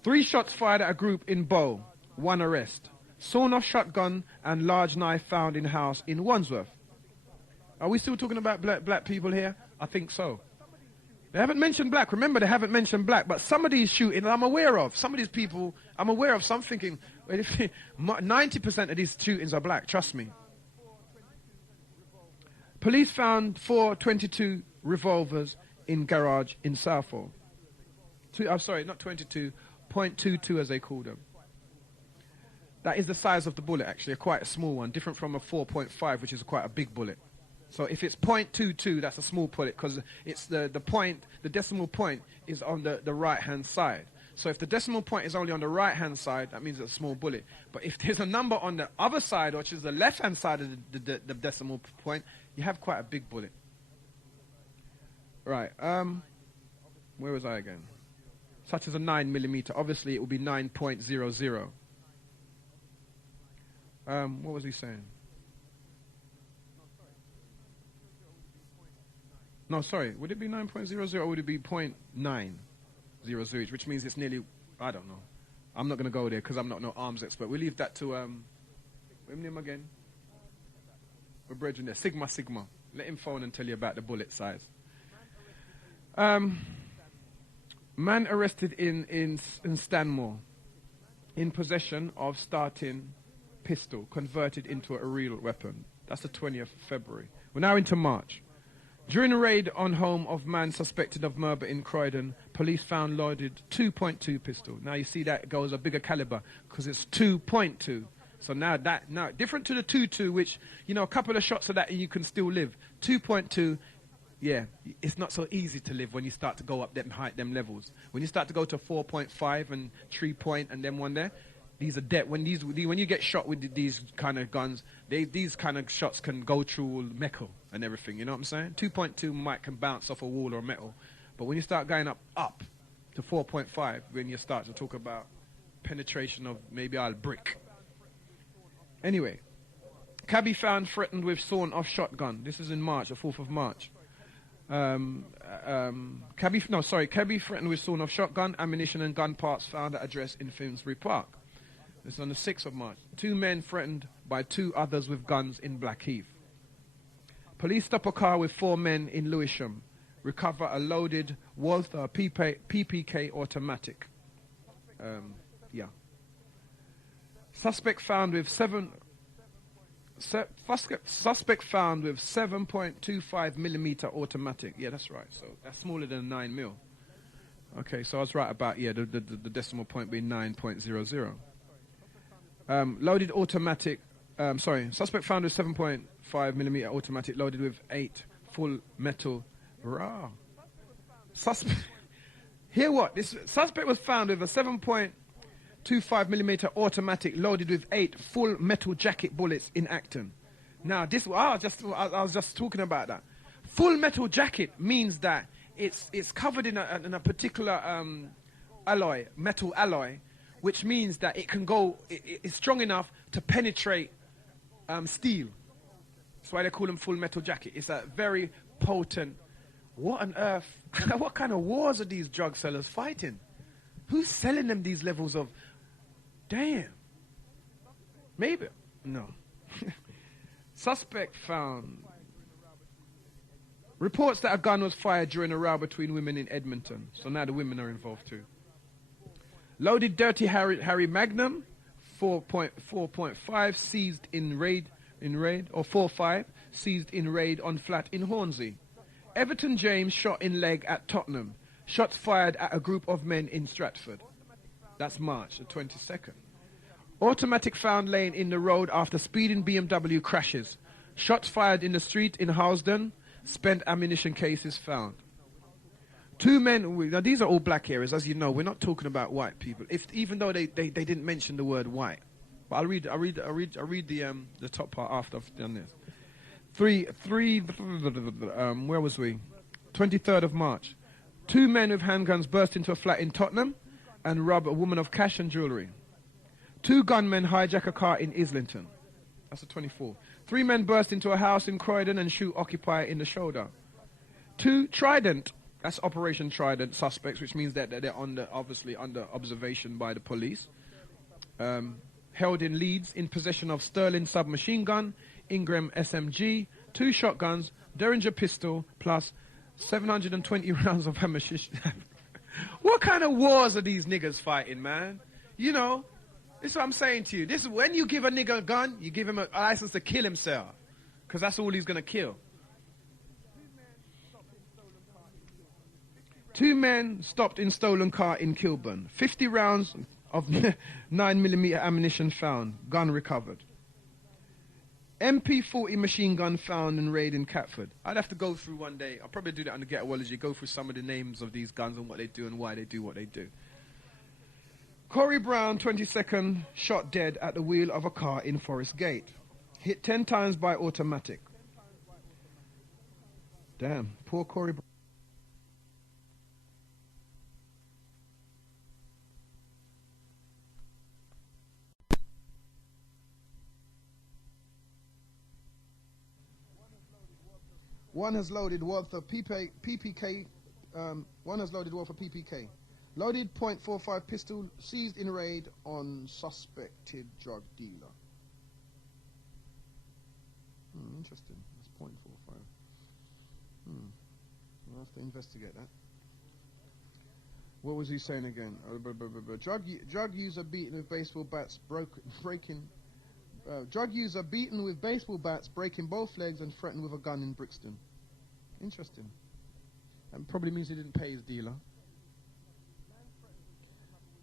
3 shots fired at a group in Bow. 1 arrest. Sawn-off shotgun and large knife found in house in Wandsworth. Are we still talking about black people here? I think so. They haven't mentioned black. Remember, they haven't mentioned black. But some of these shootings I'm aware of. Some of these people I'm aware of. So I'm thinking, 90% of these shootings are black. Trust me. Police found 4 .22 revolvers in garage in Southall. I'm sorry, not 22, .22 as they call them. That is the size of the bullet, actually, quite a small one, different from a 4.5, which is quite a big bullet. So if it's .22, that's a small bullet because it's the decimal point is on the right-hand side. So if the decimal point is only on the right-hand side, that means it's a small bullet. But if there's a number on the other side, which is the left-hand side of the decimal point, you have quite a big bullet. Right. Where was I again? Such as a 9mm. Obviously, it will be 9.00. What was he saying? No, sorry. Would it be 9.00 or would it be .900, which means it's nearly, I don't know. I'm not going to go there because I'm not no arms expert. We'll leave that to, what's his name again? We're brethren there. Sigma. Let him phone and tell you about the bullet size. Man arrested in Stanmore in possession of starting pistol converted into a real weapon. That's the 20th of February. We're now into March. During a raid on home of man suspected of murder in Croydon, police found loaded 2.2 pistol. Now you see that goes a bigger caliber because it's 2.2. So now different to the 2.2, which, you know, a couple of shots of that and you can still live. 2.2, yeah, it's not so easy to live when you start to go up them height, them levels. When you start to go to 4.5 and 3 point and then one there, these are dead. When you get shot with these kind of guns, these kind of shots can go through metal and everything. You know what I'm saying? 2.2 can bounce off a wall or metal, but when you start going up to 4.5, when you start to talk about penetration of maybe a brick. Anyway, cabbie found threatened with sawn-off shotgun. This is in March, the 4th of March. Cabbie threatened with sawn-off shotgun, ammunition and gun parts found at address in Finsbury Park. This is on the 6th of March. 2 men threatened by 2 others with guns in Blackheath. Police stop a car with 4 men in Lewisham. Recover a loaded Walther PPK automatic. Suspect found with 7.25mm automatic. Yeah, that's right. So that's smaller than 9mm. Okay, so I was right about the decimal point being 9.00. Loaded automatic. Suspect found with 7.5mm automatic loaded with 8 full metal. Rah. Hear what? This suspect was found with a 7.25mm automatic loaded with 8 full metal jacket bullets in Acton. Now, I was just talking about that. Full metal jacket means that it's covered in a particular metal alloy, which means that it can go. It's strong enough to penetrate steel. That's why they call them full metal jacket. It's a very potent. What on earth? What kind of wars are these drug sellers fighting? Who's selling them these levels of? Damn. Maybe. No. Suspect found. Reports that a gun was fired during a row between women in Edmonton. So now the women are involved too. Loaded Dirty Harry Magnum, 4.5 seized in raid, or 4.5 seized in raid on flat in Hornsey. Everton James shot in leg at Tottenham. Shots fired at a group of men in Stratford. That's March the 22nd. Automatic found laying in the road after speeding BMW crashes. Shots fired in the street in Housden. Spent ammunition cases found. 2 men. Now these are all black areas, as you know. We're not talking about white people. Even though they didn't mention the word white. But I'll read the top part after I've done this. Where was we? 23rd of March. 2 men with handguns burst into a flat in Tottenham. and rob a woman of cash and jewelry. 2 gunmen hijack a car in Islington. That's the 24th. 3 men burst into a house in Croydon and shoot occupier in the shoulder. 2 Trident, that's Operation Trident suspects, which means that they're obviously under observation by the police. Held in Leeds in possession of Sterling submachine gun, Ingram SMG, 2 shotguns, Derringer pistol, plus 720 rounds of ammunition. What kind of wars are these niggas fighting, man? You know, this is what I'm saying to you. This is when you give a nigga a gun, you give him a license to kill himself. Because that's all he's going to kill. 2 men stopped in stolen car in Kilburn. 50 rounds of 9mm ammunition found. Gun recovered. MP40 machine gun found in raid in Catford. I'd have to go through one day. I'll probably do that on the Ghetto-ology. Go through some of the names of these guns and what they do and why they do what they do. Corey Brown, 22nd, shot dead at the wheel of a car in Forest Gate. Hit 10 times by automatic. Damn, poor Corey Brown. One has loaded worth of PPK. One has loaded worth of PPK. Loaded .45 pistol seized in raid on suspected drug dealer. Interesting. That's .45. We'll have to investigate that. What was he saying again? Drug user beaten with baseball bats, breaking. Drug user beaten with baseball bats, breaking both legs and threatened with a gun in Brixton. Interesting. That probably means he didn't pay his dealer.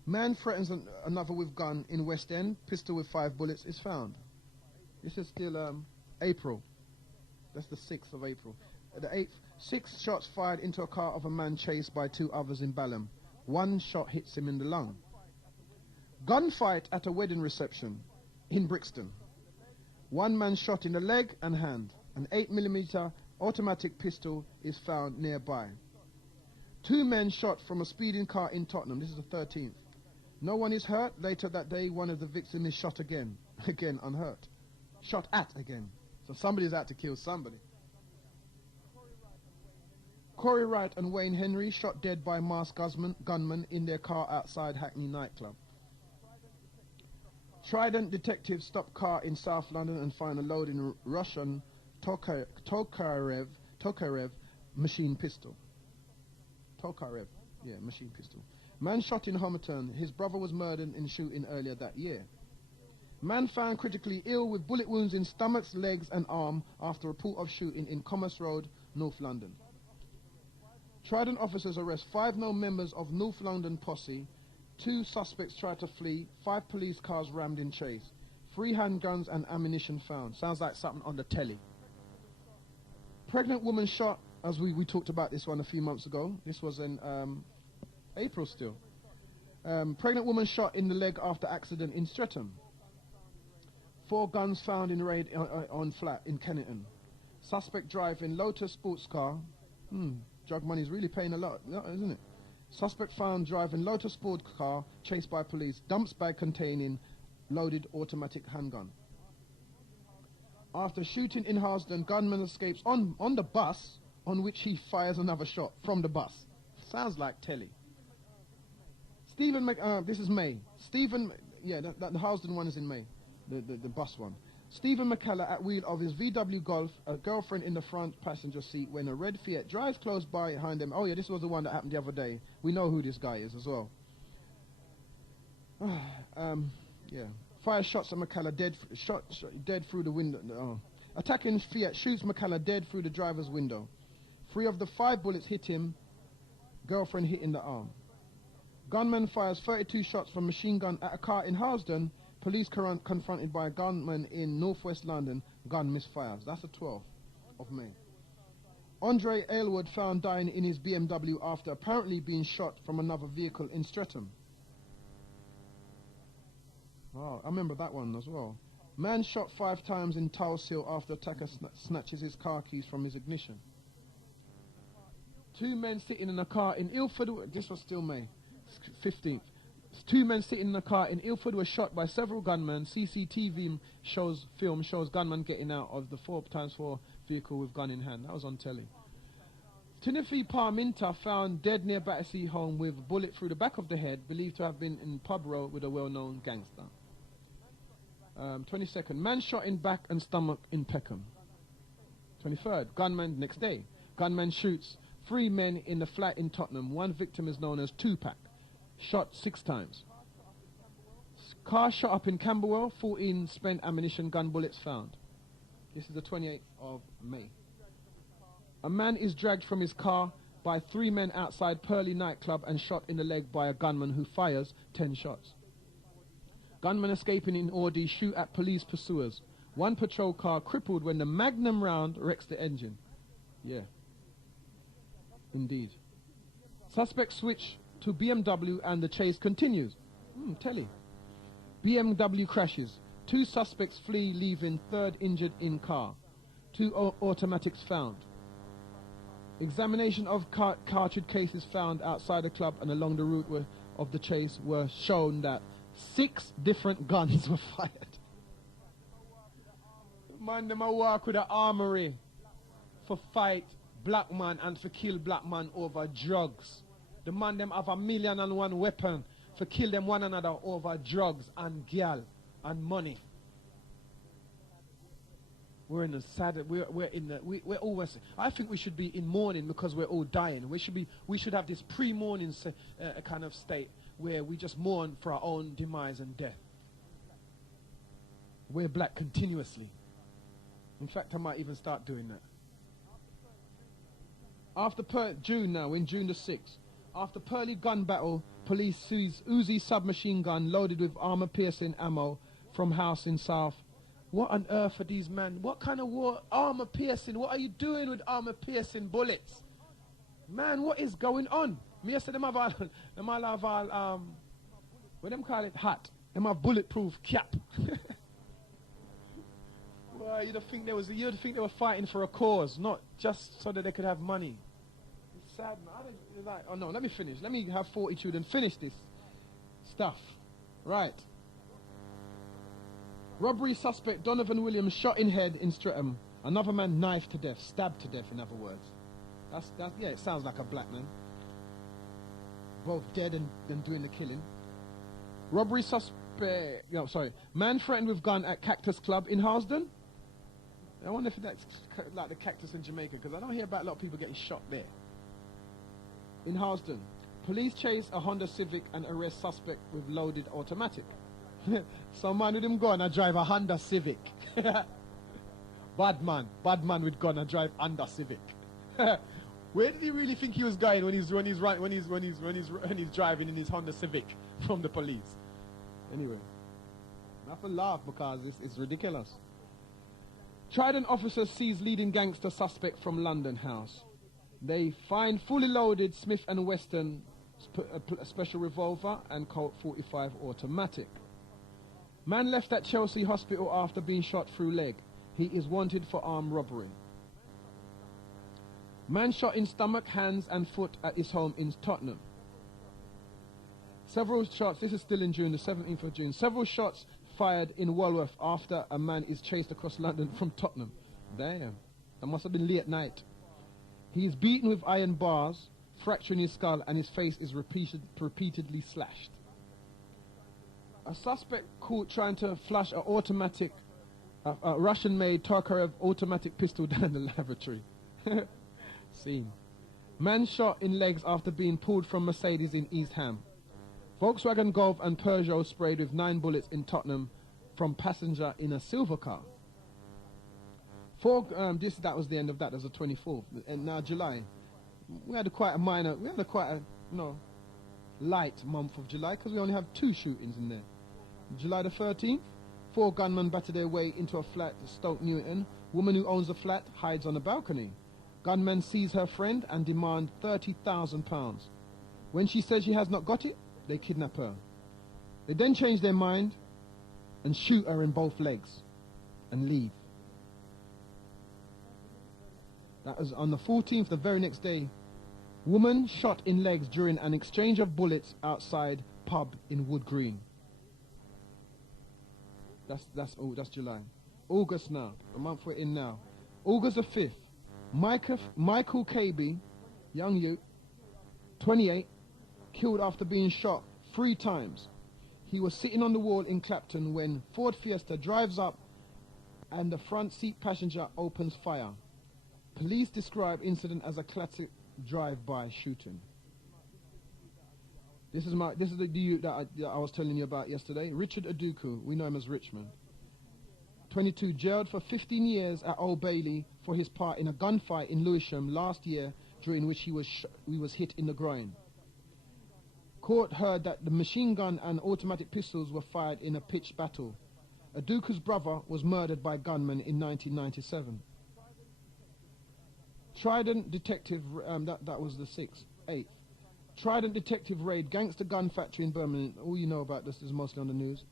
Man threatens another with gun in West End. Pistol with 5 bullets is found. This is still April. That's the 6th of April. The 8th, 6 shots fired into a car of a man chased by 2 others in Balham. 1 shot hits him in the lung. Gunfight at a wedding reception in Brixton. 1 man shot in the leg and hand. An 8mm automatic pistol is found nearby. 2 men shot from a speeding car in Tottenham. This is the 13th. No one is hurt. Later that day, one of the victims is shot again. Again, unhurt. Shot at again. So somebody's out to kill somebody. Corey Wright and Wayne Henry shot dead by masked gunmen in their car outside Hackney nightclub. Trident detectives stop car in South London and find a load in Russian Tokarev machine pistol. Tokarev, yeah, machine pistol. Man shot in Homerton. His brother was murdered in shooting earlier that year. Man found critically ill with bullet wounds in stomachs, legs and arm after report of shooting in Commerce Road, North London. Trident officers arrest 5 known members of North London posse. 2 suspects tried to flee. 5 police cars rammed in chase. 3 handguns and ammunition found. Sounds like something on the telly. Pregnant woman shot, as we talked about this one a few months ago. This was in April still. Pregnant woman shot in the leg after accident in Streatham. 4 guns found in raid on flat in Kennington. Suspect driving Lotus sports car. Drug money's really paying a lot, isn't it? Suspect found driving Lotus sports car, chased by police. Dumps bag containing loaded automatic handgun. After shooting in Harsden, gunman escapes on the bus, on which he fires another shot from the bus. Sounds like telly. This is May. The Harsden one is in May. The bus one. Stephen McCullough at wheel of his VW Golf, a girlfriend in the front passenger seat when a red Fiat drives close by behind them. Oh yeah, this was the one that happened the other day. We know who this guy is as well. Yeah. 5 shots at McCullough, dead through the window. Attacking Fiat shoots McCullough dead through the driver's window. 3 of the 5 bullets hit him. Girlfriend hit in the arm. Gunman fires 32 shots from machine gun at a car in Harsden. Police confronted by a gunman in northwest London. Gun misfires. That's the 12th of May. Andre Aylward found dying in his BMW after apparently being shot from another vehicle in Streatham. Oh, I remember that one as well. Man shot 5 times in Tulse Hill after attacker snatches his car keys from his ignition. 2 men sitting in a car in Ilford. This was still May 15th. 2 men sitting in a car in Ilford were shot by several gunmen. CCTV film shows gunmen getting out of the 4x4 vehicle with gun in hand. That was on telly. Timothy Parminter found dead near Battersea home with a bullet through the back of the head, believed to have been in pub row with a well-known gangster. 22nd, man shot in back and stomach in Peckham. 23rd, gunman next day. Gunman shoots 3 men in the flat in Tottenham. One victim is known as Tupac. Shot 6 times. Car shot up in Camberwell. 14 spent ammunition gun bullets found. This is the 28th of May. A man is dragged from his car by 3 men outside Purley nightclub and shot in the leg by a gunman who fires 10 shots. Gunmen escaping in Audi shoot at police pursuers. 1 patrol car crippled when the Magnum round wrecks the engine. Yeah. Indeed. Suspects switch to BMW and the chase continues. Telly. BMW crashes. 2 suspects flee, leaving 3rd injured in car. 2 automatics found. Examination of cartridge cases found outside the club and along the route of the chase were shown that 6 different guns were fired. Man, them a walk with an armory for fight black man and for kill black man over drugs. The man them have 1,000,001 weapon for kill them one another over drugs and girl and money. We're in the sad. We're always. I think we should be in mourning because we're all dying. We should have this pre-mourning kind of state where we just mourn for our own demise and death. We're black continuously. In fact, I might even start doing that. After June now, in June the 6th, after Purley gun battle, police seize Uzi submachine gun loaded with armor-piercing ammo from house in South. What on earth are these men? What kind of war? Armor-piercing. What are you doing with armor-piercing bullets? Man, what is going on? Me I say them have all, what them call it? Hat. Them have bulletproof cap. Well, you'd think they were fighting for a cause, not just so that they could have money. It's sad, man. Oh no, let me finish. Let me have fortitude and finish this stuff. Right. Robbery suspect Donovan Williams shot in head in Streatham. Another man knifed to death, stabbed to death, in other words. Yeah, it sounds like a black man. Both dead and doing the killing. Robbery suspect, man threatened with gun at Cactus Club in Harlesden. I wonder if that's like the Cactus in Jamaica, because I don't hear about a lot of people getting shot there. In Harlesden, police chase a Honda Civic and arrest suspect with loaded automatic. Some man with him gun and drive a Honda Civic. Bad man with gun and drive Honda Civic. Where did he really think he was going when he's driving in his Honda Civic from the police? Anyway, I have to laugh because it's ridiculous. Trident officers seize leading gangster suspect from London house. They find fully loaded Smith & Wesson special revolver and Colt 45 automatic. Man left at Chelsea hospital after being shot through leg. He is wanted for armed robbery. Man shot in stomach, hands and foot at his home in Tottenham. Several shots, this is still in June, the 17th of June. Several shots fired in Walworth after a man is chased across London from Tottenham. Damn, that must have been late at night. He is beaten with iron bars, fracturing his skull, and his face is repeatedly slashed. A suspect caught trying to flush an automatic, Russian-made Tokarev automatic pistol down the lavatory. Scene. Man shot in legs after being pulled from Mercedes in East Ham. Volkswagen Golf and Peugeot sprayed with 9 bullets in Tottenham from passenger in a silver car. That was the end of that. That was the 24th. And now July. We had quite a light month of July because we only have 2 shootings in there. July the 13th, 4 gunmen battered their way into a flat at Stoke Newton. Woman who owns the flat hides on a balcony. Gunmen seize her friend and demand £30,000. When she says she has not got it, they kidnap her. They then change their mind and shoot her in both legs and leave. That was on the 14th, the very next day. Woman shot in legs during an exchange of bullets outside pub in Wood Green. That's July. August now, the month we're in now. August the 5th, Michael KB, young youth, 28, killed after being shot 3 times. He was sitting on the wall in Clapton when Ford Fiesta drives up and the front seat passenger opens fire. Police describe incident as a classic drive-by shooting. This is the youth that I was telling you about yesterday. Richard Aduku, we know him as Richmond. 22, jailed for 15 years at Old Bailey for his part in a gunfight in Lewisham last year, during which he was hit in the groin. Court heard that the machine gun and automatic pistols were fired in a pitched battle. Aduku's brother was murdered by gunmen in 1997. Trident detective, that was the 6th, 8th. Trident detective raid gangster gun factory in Birmingham. All you know about this is mostly on the news.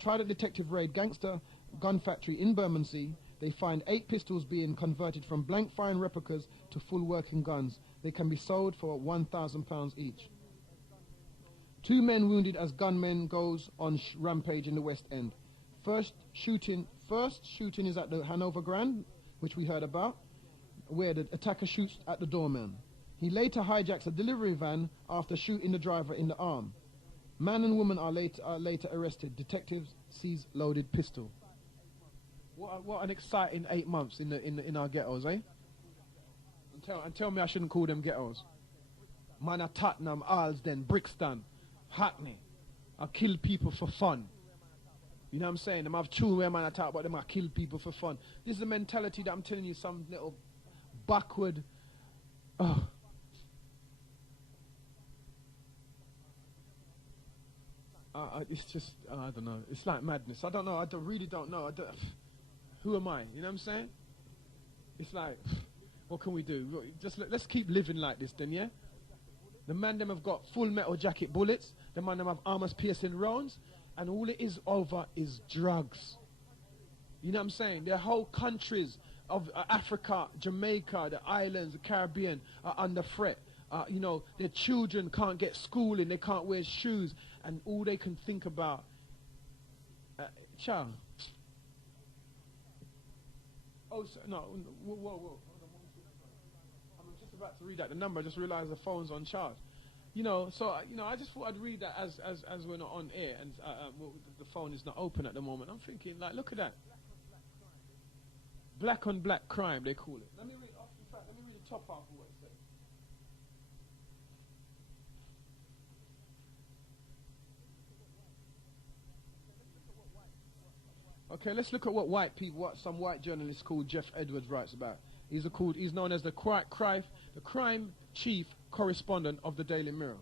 Trident detective raid gangster gun factory in Bermondsey. They find 8 pistols being converted from blank firing replicas to full working guns. They can be sold for £1,000 each. 2 men wounded as gunmen goes on rampage in the West End. First shooting is at the Hanover Grand, which we heard about, where the attacker shoots at the doorman. He later hijacks a delivery van after shooting the driver in the arm. Man and woman are later arrested. Detectives seize loaded pistol. What an exciting 8 months in our ghettos, eh? And tell me I shouldn't call them ghettos. Man are Tottenham, Alsden, Brixton, Hackney. I kill people for fun. You know what I'm saying? Them have tune where man I talk about them, I kill people for fun. This is the mentality that I'm telling you, some little backward. It's just, I don't know. It's like madness. I don't know. Really don't know. Who am I? You know what I'm saying? It's like, what can we do? Let's keep living like this then, yeah? The man them have got full metal jacket bullets. The man them have armors piercing rounds. And all it is over is drugs. You know what I'm saying? Their whole countries of Africa, Jamaica, the islands, the Caribbean are under threat. You know, their children can't get schooling, they can't wear shoes, and all they can think about. Child. Oh, no, whoa. I'm just about to read out the number, I just realized the phone's on charge. You know, so, I just thought I'd read that as we're not on air, and the phone is not open at the moment. I'm thinking, like, look at that. Black on black crime, they call it. Let me read the top half of what it says. Okay, let's look at what what some white journalist called Jeff Edwards writes about. He's known as the crime chief correspondent of the Daily Mirror.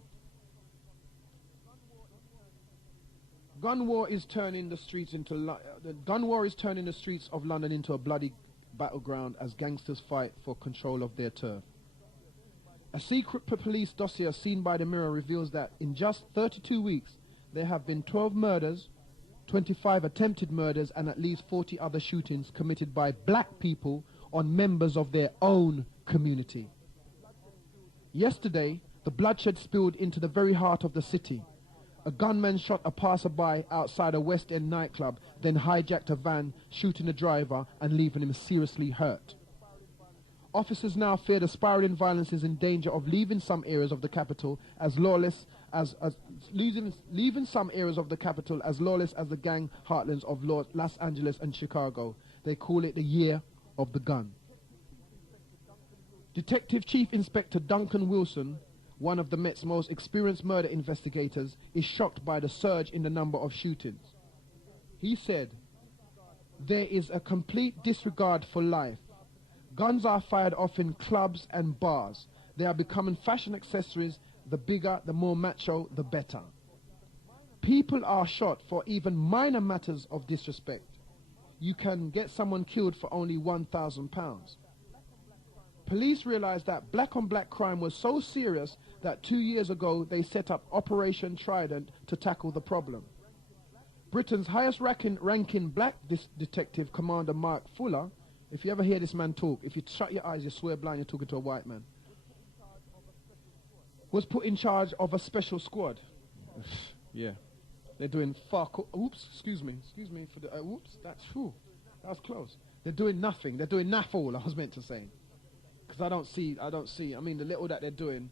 Gun war is turning the streets of London into a bloody battleground as gangsters fight for control of their turf. A secret police dossier seen by the Mirror reveals that in just 32 weeks there have been 12 murders, 25 attempted murders, and at least 40 other shootings committed by black people on members of their own community. Yesterday, the bloodshed spilled into the very heart of the city. A gunman shot a passerby outside a West End nightclub, then hijacked a van, shooting the driver and leaving him seriously hurt. Officers now fear the spiraling violence is in danger of leaving some areas of the capital as lawless as leaving some areas of the capital as lawless as the gang heartlands of Los Angeles and Chicago. They call it the year of the gun. Detective Chief Inspector Duncan Wilson, one of the Met's most experienced murder investigators, is shocked by the surge in the number of shootings. He said, "There is a complete disregard for life. Guns are fired off in clubs and bars. They are becoming fashion accessories. The bigger, the more macho, the better. People are shot for even minor matters of disrespect. You can get someone killed for only £1,000. Police realized that black-on-black crime was so serious that 2 years ago they set up Operation Trident to tackle the problem. Britain's highest-ranking black detective, Commander Mark Fuller, if you ever hear this man talk, if you shut your eyes, you swear blind you're talking to a white man, was put in charge of a special squad. Yeah. They're doing oops, excuse me for the, oops, that's true. That was close. They're doing nothing. They're doing naff all, I was meant to say. Because I don't see, I mean, the little that they're doing,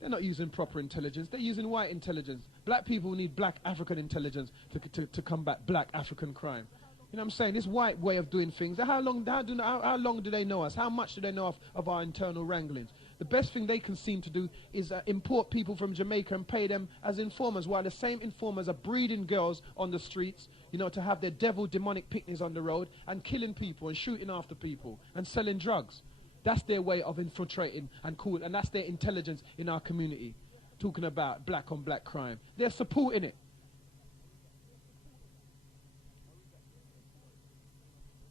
they're not using proper intelligence. They're using white intelligence. Black people need black African intelligence to combat black African crime. You know what I'm saying? This white way of doing things, how long do they know us? How much do they know of our internal wranglings? The best thing they can seem to do is import people from Jamaica and pay them as informers, while the same informers are breeding girls on the streets, you know, to have their devil demonic picnics on the road and killing people and shooting after people and selling drugs. That's their way of infiltrating and cool, and that's their intelligence in our community, talking about black on black crime. They're supporting it.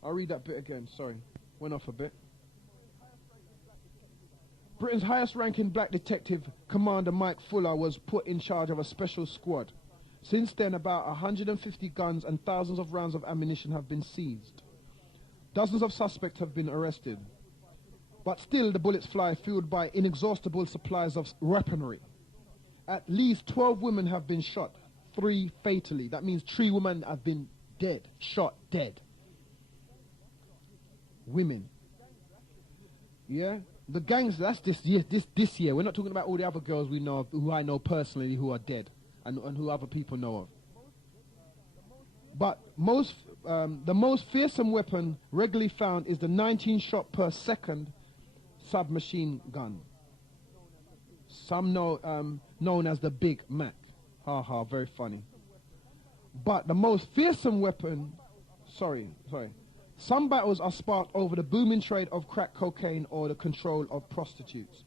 I'll read that bit again, sorry. Went off a bit. Britain's highest-ranking black detective, Commander Mike Fuller, was put in charge of a special squad. Since then, about 150 guns and thousands of rounds of ammunition have been seized. Dozens of suspects have been arrested. But still, the bullets fly, fueled by inexhaustible supplies of weaponry. At least 12 women have been shot, 3 fatally. That means 3 women have been dead, shot dead. Women. Yeah? The gangs, that's this year. We're not talking about all the other girls we know of, who I know personally, who are dead, and who other people know of. But the most fearsome weapon regularly found is the 19 shot per second submachine gun. Some know, known as the Big Mac. Ha ha, very funny. But the most fearsome weapon, some battles are sparked over the booming trade of crack cocaine or the control of prostitutes.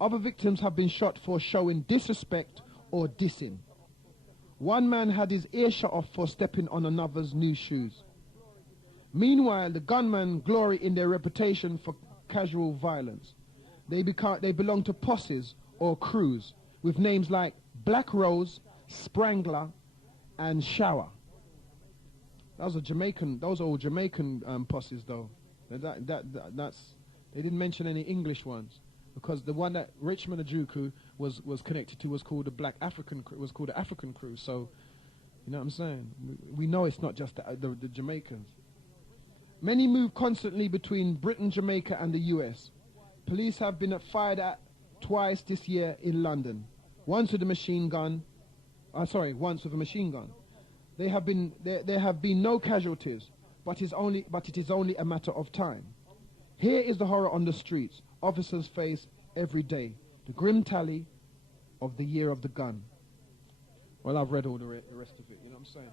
Other victims have been shot for showing disrespect or dissing. One man had his ear shot off for stepping on another's new shoes. Meanwhile, the gunmen glory in their reputation for casual violence. They belong to posses or crews with names like Black Rose, Sprangler, and Shower. Those are all Jamaican posses, though. They didn't mention any English ones, because the one that Richmond Ajuku was connected to was called the African Crew. So, you know what I'm saying? We know it's not just the Jamaicans. Many move constantly between Britain, Jamaica, and the U.S. Police have been fired at twice this year in London. Once with a machine gun. There have been no casualties, but it is only a matter of time. Here is the horror on the streets officers face every day, the grim tally of the year of the gun. Well, I've read all the rest of it, you know what I'm saying?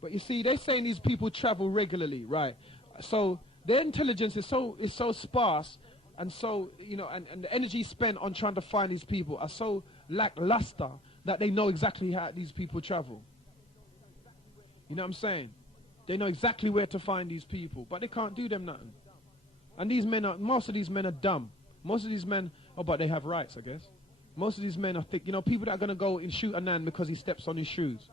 But you see, they're saying these people travel regularly, right? So their intelligence is so sparse, and so, you know, and the energy spent on trying to find these people are so lackluster that they know exactly how these people travel. You know what I'm saying? They know exactly where to find these people, but they can't do them nothing. And most of these men are dumb. Most of these men, but they have rights, I guess. Most of these men are thick. You know, people that are going to go and shoot a man because he steps on his shoes.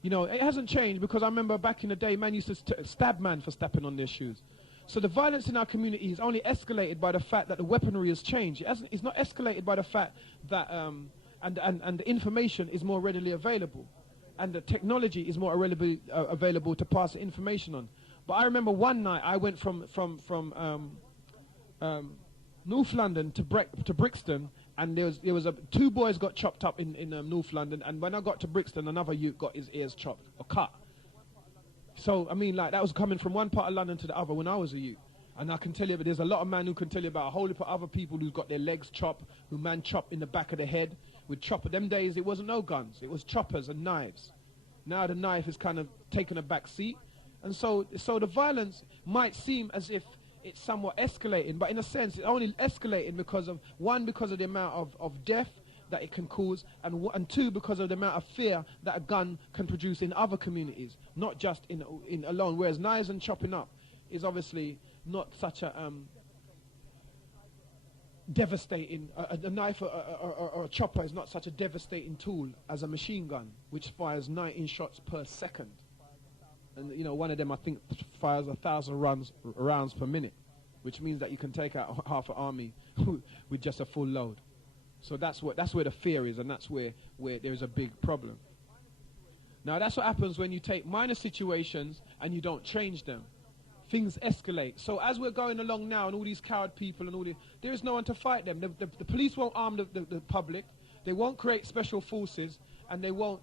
You know, it hasn't changed, because I remember back in the day, man used to stab man for stepping on their shoes. So the violence in our community is only escalated by the fact that the weaponry has changed. It's not escalated by the fact that, and the information is more readily available. And the technology is more available to pass the information on. But I remember one night I went from North London to Brixton, and there was 2 boys got chopped up in North London, and when I got to Brixton, another youth got his ears chopped or cut. So I mean, like, that was coming from one part of London to the other when I was a youth. And I can tell you, but there's a lot of men who can tell you about a whole heap of other people who've got their legs chopped, who man chopped in the back of the head with chopper. Them days it wasn't no guns, it was choppers and knives. Now the knife is kind of taken a back seat, and so the violence might seem as if it's somewhat escalating, but in a sense it's only escalating because of the amount of death that it can cause, and 2, because of the amount of fear that a gun can produce in other communities, not just in alone. Whereas knives and chopping up is obviously not such a devastating, a knife or a chopper is not such a devastating tool as a machine gun, which fires 19 shots per second. And you know, one of them I think fires 1,000 rounds per minute, which means that you can take out half an army with just a full load. So that's where the fear is, and that's where there is a big problem. Now that's what happens when you take minor situations and you don't change them. Things escalate. So as we're going along now, and all these coward people and all the, there is no one to fight them. The police won't arm the public. They won't create special forces, and they won't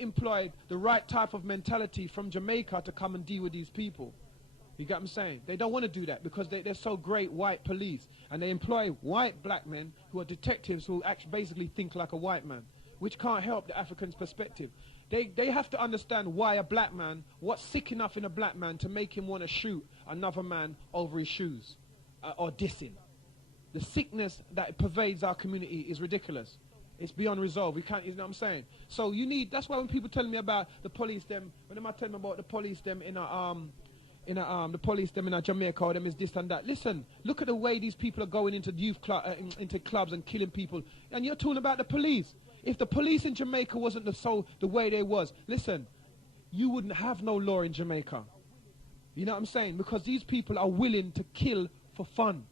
employ the right type of mentality from Jamaica to come and deal with these people. You get what I'm saying? They don't want to do that because they're so great white police, and they employ white black men who are detectives who actually basically think like a white man, which can't help the African's perspective. They have to understand why a black man, what's sick enough in a black man to make him want to shoot another man over his shoes or dissing. The sickness that pervades our community is ridiculous. It's beyond resolve. We can't, you know what I'm saying? So you need, that's why when people tell me about the police, them, when I tell them about the police, them the police, them in Jamaica, or them is this and that. Listen, look at the way these people are going into youth into clubs and killing people. And you're talking about the police. If the police in Jamaica wasn't the way they was, listen, you wouldn't have no law in Jamaica. You know what I'm saying? Because these people are willing to kill for fun.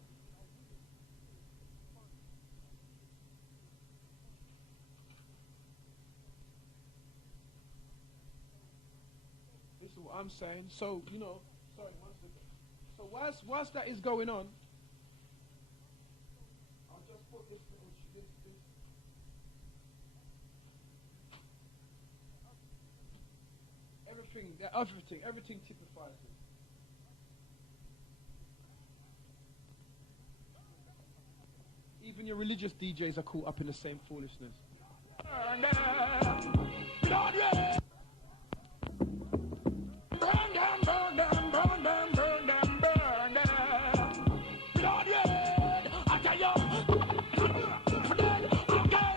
This is what I'm saying. So, you know, sorry, one second. So whilst that is going on, I'll just put this everything typifies it. Even your religious DJs are caught up in the same foolishness. Burn them, burn them, burn them, burn them, burn them, burn them, burn them. Blood red, I tell you, okay.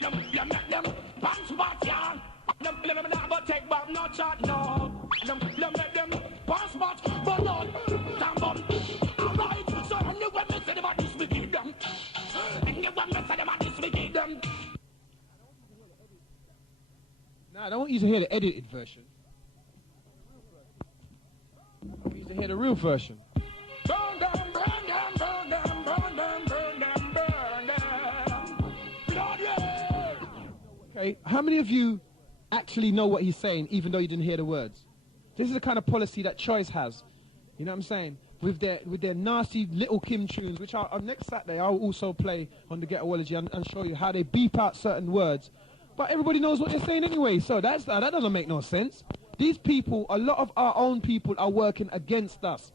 You make them pants back, yeah. Them never take back no chat, no. Them make them pants back, but not damn bum. Alright, so anyway, me say them a this we give them. Anyway, me say them a this we give them. Nah, I don't want you to hear the edited version. I want you to hear the real version. Burn them, burn them, burn them, burn them, burn them, burn them. Blood red. Okay, how many of you actually know what he's saying, even though you didn't hear the words? This is the kind of policy that Choice has. You know what I'm saying? With their nasty Little Kim tunes, which on next Saturday I'll also play on the Ghetto-ology and show you how they beep out certain words. But everybody knows what they're saying anyway, so that doesn't make no sense. These people, a lot of our own people are working against us.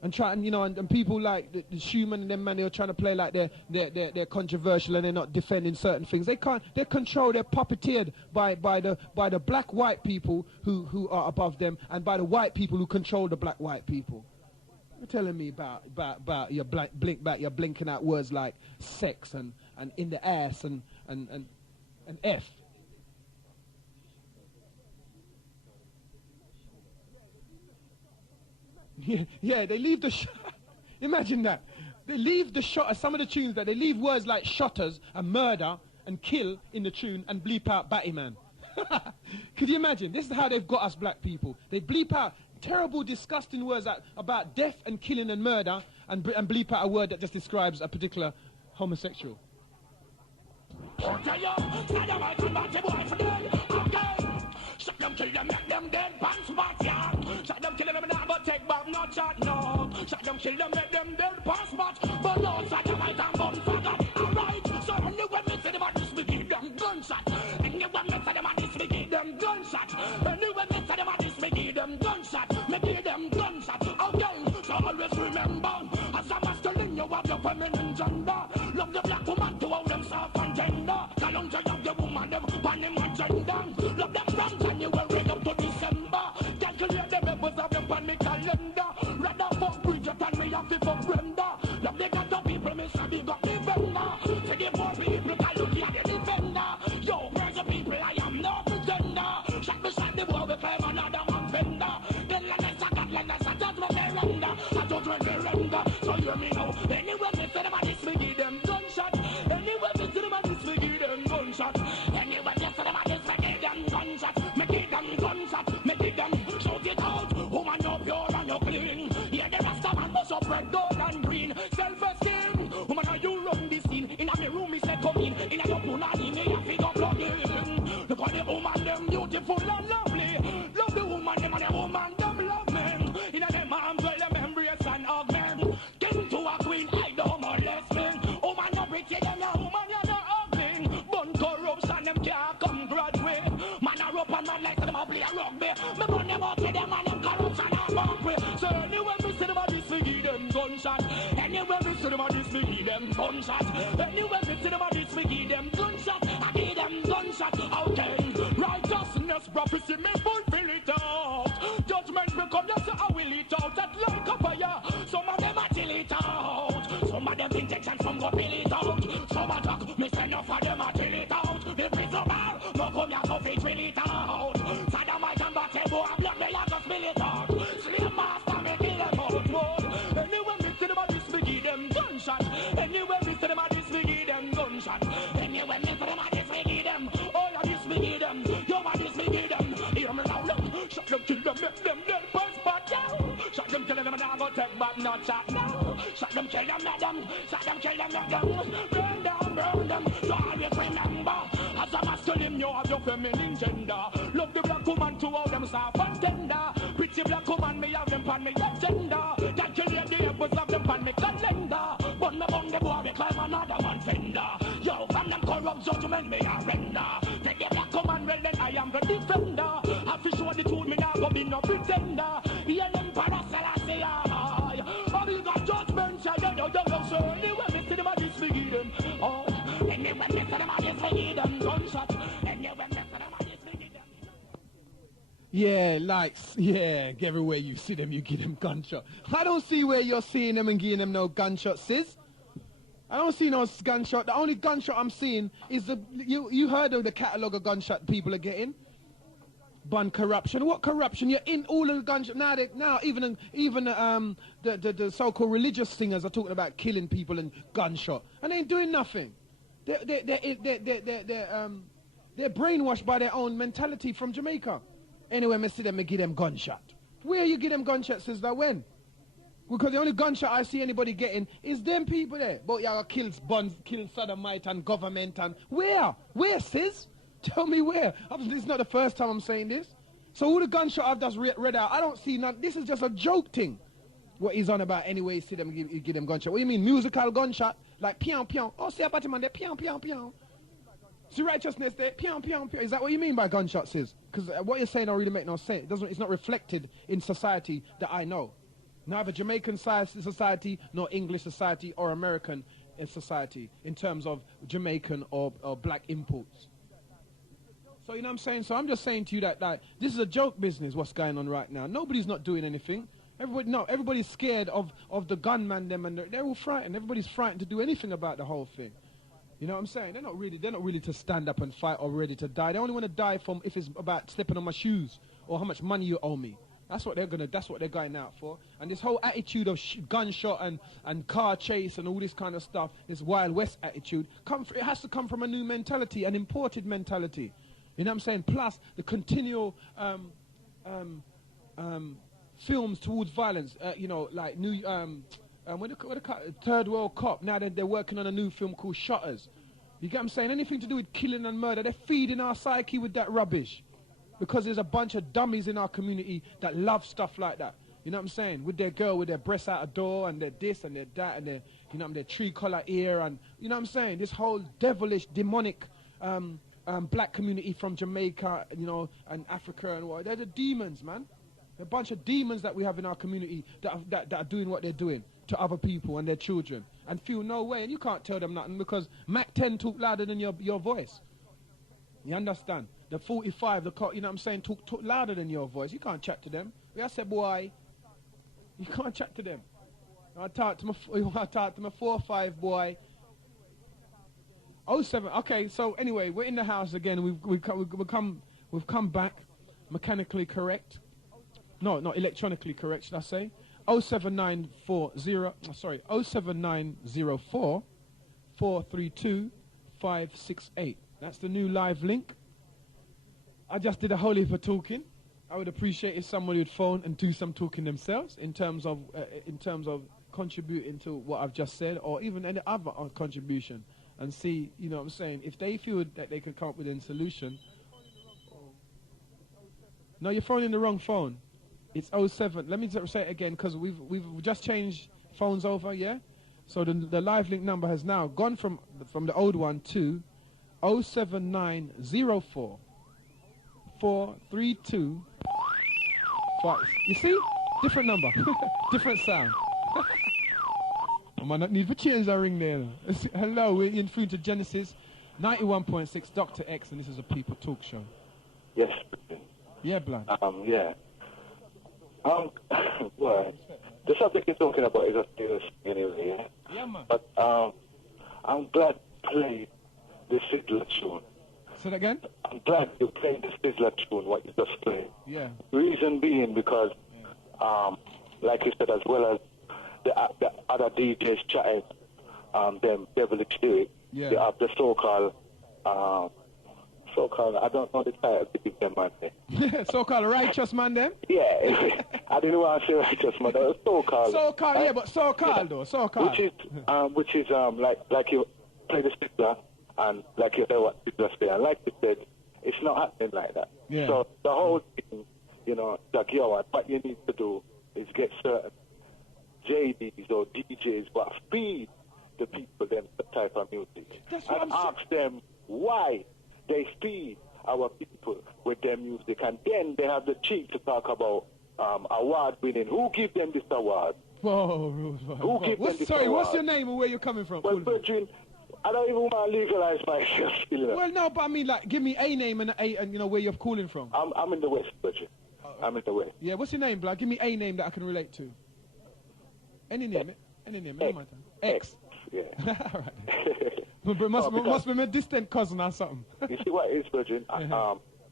And trying, you know, and people like the Schumann and them, man, they're trying to play like they're controversial and they're not defending certain things. They can't. They're controlled. They're puppeteered by the black white people who are above them, and by the white people who control the black white people. You're telling me about your blink back. You're blinking out words like sex and in the ass and F. Yeah, they leave the imagine that. They leave the shot, some of the tunes that they leave words like shotters and murder and kill in the tune and bleep out Batty Man. Could you imagine? This is how they've got us black people. They bleep out terrible, disgusting words about death and killing and murder and bleep out a word that just describes a particular homosexual. Shut them, kill them, make them dead, pants back, yeah. Shut them, kill them, but take back, no chat, no. Shut them, kill them, make them dead, pants back, but no, shut them, I can't bun, forgot. Alright, so anyway, me say them at this, we give them gunshot. Anyway, me say them at this, we give them gunshot. Anyway, me say them at this, we give them gunshot. Me give them gunshot. Okay, so always remember, as a masculine, you have your feminine gender. Love the black woman to hold them soft and tender. Challenge you love the woman, them on him agenda. Love them from January up to December. Calculate the members of them on me calendar. Rather fuck Bridget and me have to fuck Brenda. Love they got the people, me say they got the vendor. Say the poor people can look at the defender. Yo, where's the people, I am no pretender. Shot beside the boy, we claim another man vendor. Then let's a God, let's a judgment they render. A judgment they render, so hear me now. Anyway, me say them a this, we give them gunshot. Anyway, me say them a this, we give them gunshot. Anyway, me say them a this, we give them gunshot. Me give them gunshot, me give them shout it out. Woman, you're pure and you're clean. Yeah, the rasta man must up red, gold and green. Self-esteem, woman, are you run this scene? In a me room, me say come in. In a your punani, me have to go plug in. Look at the woman, them beautiful. and them can't come graduate. Man a rope and man like them a play rugby. Me burn them out to them and them corruption and bump. So anywhere me see them a this me give them gunshot. Anywhere me see them a this me give them gunshot. Anywhere me see them a this me give them gunshot. I give them gunshot. Okay, righteousness prophecy me fulfill it out. Judgment will come, yes I will it out. That like a fire. Some of them a chill it out. Some of them injections from go pill it out. Some attack, me send enough of them a chill it out. The prison bar, no come here so fit drill it out. Saddamite and Batebo a blood me a go spill it out. Slave master me kill them out, boy. Anywhere me see them a this me give them gunshot. Anywhere me see them a this me give them gunshot. Anywhere me see them a this me give them. All of this me give them. You a this me give them. Hear me now, look. Shot them, kill them, make them dead first spot down. Shot them, kill them, and I go take back, not shot now. Shot them, kill them, let them. Shot them, kill them, let them. Burn them. You always remember. As a masculine, you have your feminine gender. Love the black woman to all them soft and tender. Pretty black woman, me have them pan me agenda. Calculate the apples of them pan me calendar. But me bun the boy, we climb another man fender. Yo, from them corrupt judgment, me a render. Take the black woman, well then I am the defender. I fish what the truth, me now go be no pretender. Yeah, them Selassie, oh, you got judgment, yo, so anywhere me see them, I just give them. Oh, anywhere me see them, I just give them gunshot. Anywhere me see them, I just give them. Yeah, everywhere you see them, you give them gunshot. I don't see where you're seeing them and giving them no gunshot, sis. I don't see no gunshot. The only gunshot I'm seeing is you heard of the catalogue of gunshot people are getting? Bun corruption. What corruption? You're in all of the gunshot now. Even the so-called religious singers are talking about killing people and gunshot, and they ain't doing nothing. They're brainwashed by their own mentality from Jamaica. Anyway, me see them, me give them gunshot. Where you give them gunshot, sister? When? Because the only gunshot I see anybody getting is them people there. But y'all kill sodomite and government and where? Where, sis? Tell me where. This is not the first time I'm saying this. So all the gunshot I've just read out, I don't see none. This is just a joke thing. What he's on about anyway, see them give them gunshot. What do you mean, musical gunshot? Like pion pion. Oh, see a party man there, pion pion pion. See righteousness there, pion pion pion. Is that what you mean by gunshots, sis? Because what you're saying don't really make no sense. It's not reflected in society that I know. Neither Jamaican society, nor English society, or American society in terms of Jamaican or black imports. So you know what I'm saying? So I'm just saying to you that this is a joke business, what's going on right now. Nobody's not doing anything. Everybody's scared of the gunman them, and they're all frightened. Everybody's frightened to do anything about the whole thing. You know what I'm saying? They're not really to stand up and fight or ready to die. They only want to die from if it's about stepping on my shoes or how much money you owe me. That's what they're going out for. And this whole attitude of gunshot and car chase and all this kind of stuff, this Wild West attitude, it has to come from a new mentality, an imported mentality. You know what I'm saying? Plus the continual films towards violence. Like new Third World Cop. Now they're working on a new film called Shutters. You get what I'm saying? Anything to do with killing and murder, they're feeding our psyche with that rubbish. Because there's a bunch of dummies in our community that love stuff like that. You know what I'm saying? With their girl, with their breasts out a door, and their this, and their that, and their, their tree collar ear, and, you know what I'm saying? This whole devilish, demonic black community from Jamaica, and Africa, and what. They're the demons, man. They're a bunch of demons that we have in our community that are doing what they're doing to other people and their children, and feel no way. And you can't tell them nothing because Mac 10 talk louder than your voice. You understand? The 45, you know what I'm saying, talk louder than your voice. You can't chat to them. I said, boy, you can't chat to them. I talk to my 4-5 boy. 07. Okay, so anyway, we're in the house again. We've come back, mechanically correct. No, electronically correct, should I say? 07904 432 568. That's the new live link. I just did a whole heap of talking. I would appreciate if somebody would phone and do some talking themselves in terms of contributing to what I've just said, or even any other contribution, and see, you know what I'm saying, if they feel that they could come up with a solution. No, you're phoning the wrong phone. It's 07. Let me say it again, because we've just changed phones over, yeah? So the live link number has now gone from the old one to 07904 432 5. You see? Different number. Different sound. I might not need to change that ring there. Hello, we're in through to Genesis 91.6 Doctah X, and this is a People Talk Show. Yes. Yeah, blood. Yeah. Well, the subject you're talking about is a serious anyway, yeah? Yeah, man. But I'm glad you played the Sizzler tune. Say that again? I'm glad you played the Sizzler tune, what you just played. Yeah. Reason being because, like you said, as well as the other DJs chatting, them devilish spirit, yeah. they have the so-called, I don't know the title to give them, man. So-called righteous man, then? Yeah, I didn't want to say righteous man, so-called. So-called, yeah, but so-called though, so-called. Which is like you play the Sizzler, and like you said what Sizzler say, and like you said, it's not happening like that. Yeah. So the whole thing, you know, like what you need to do is get certain JDs or DJs but feed the people them the type of music. And ask them why they feed our people with their music, and then they have the cheek to talk about award winning. Who give them this award? Whoa, Who give them this award? What's your name and where you coming from? Well, Virgin, I don't even want to legalize myself. Well, no, but I mean, like, give me a name and you know where you're calling from. I'm in the West, Virgin. I'm in the West. Yeah, what's your name, blood? Give me a name that I can relate to. Any name, any name, any matter. X. Yeah. All right. But must be my distant cousin or something. You see what it is, Virgin? I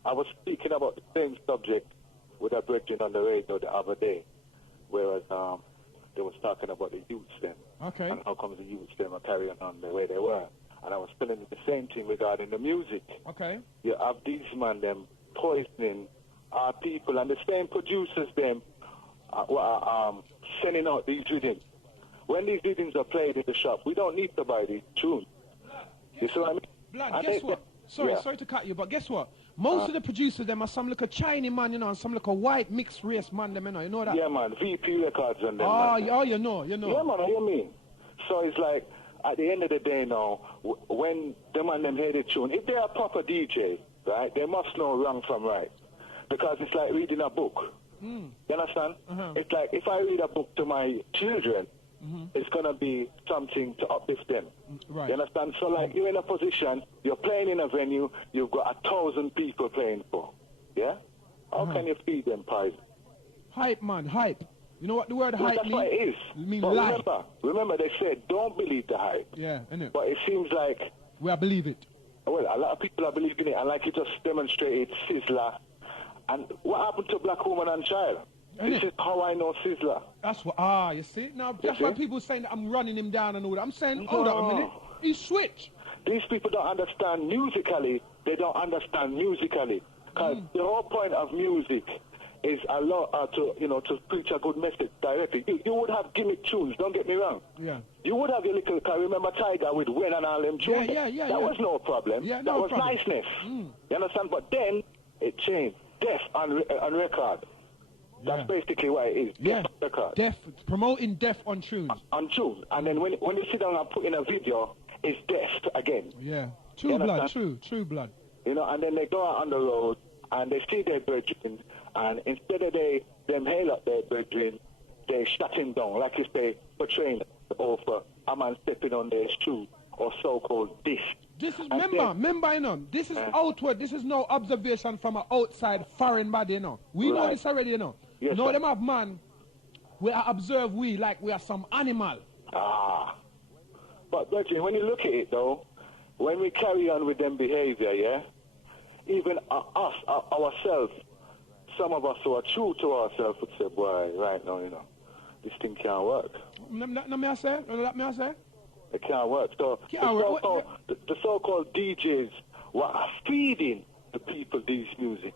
was speaking about the same subject with a Virgin on the radio the other day, whereas they was talking about the youths then. Okay. And how comes the youths them are carrying on the way they were. And I was telling you the same thing regarding the music. Okay. You have these man them poisoning our people, and the same producers them sending out these readings. When these readings are played in the shop, we don't need to buy these tunes. You see what I mean? Blood, guess what? Sorry to cut you, but guess what? Most of the producers them are some like a Chinese man, you know, and some like a white mixed race man, them, you know that? Yeah, man, VP Records and them. You know. Yeah, man, what you mean? So it's like, at the end of the day now, when them and them hear the tune, if they are proper DJs, right, they must know wrong from right. Because it's like reading a book. You understand? It's like, if I read a book to my children, it's going to be something to uplift them. Right. You understand? So like you're in a position, you're playing in a venue, you've got 1,000 people playing for. Yeah? How can you feed them poison? Hype, man, hype. You know what the word hype means? That's what it is. It means but lie. remember they said don't believe the hype. Yeah, innit? But it seems like... I believe it. Well, a lot of people are believing it, and like you just demonstrated, Sizzler. And what happened to black woman and child? This is how I know Sizzler. That's what, you see? Now, that's why people saying that I'm running him down and all that. I'm saying, hold up a minute. He switched. These people don't understand musically. They don't understand musically. Because the whole point of music is to preach a good message directly. You would have gimmick tunes, don't get me wrong. Yeah. You would have your little, remember Tiger with When and all them tunes? Yeah. That was no problem. Yeah, that was problem. niceness. You understand? But then it changed. Deaf on record. That's basically what it is. Yeah. Deaf on record. Deaf, promoting deaf on tunes. On tunes. And then when you sit down and put in a video, it's deaf again. Yeah. True blood, true blood. You know, and then they go out on the road and they see their brethren, and instead of them hail up their brethren, they shut him down, like you say, portraying over a man stepping on their shoe, or so-called this. This is, remember, you know, this is outward, this is no observation from an outside foreign body, you know. We know this already, you know. Yes, you know them have man, we are observe we like we are some animal. But, brethren, when you look at it, though, when we carry on with them behavior, yeah, even us, ourselves, some of us who are true to ourselves would say, boy, right now, you know, this thing can't work. Let me say. It can't work. So the so-called DJs are feeding the people these music,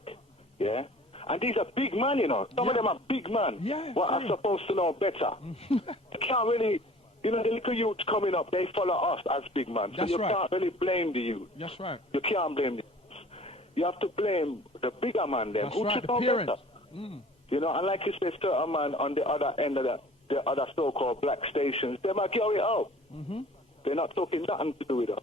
yeah? And these are big men, you know. Some of them are big men. Are supposed to know better. They can't really, you know, the little youth coming up, they follow us as big men. So can't really blame the youth. That's right. You can't blame the youth. You have to blame the bigger man then. That's right, the parents. You know, and like you say, certain man on the other end of the other so-called black stations, they might carry it out. They're not talking nothing to do with us.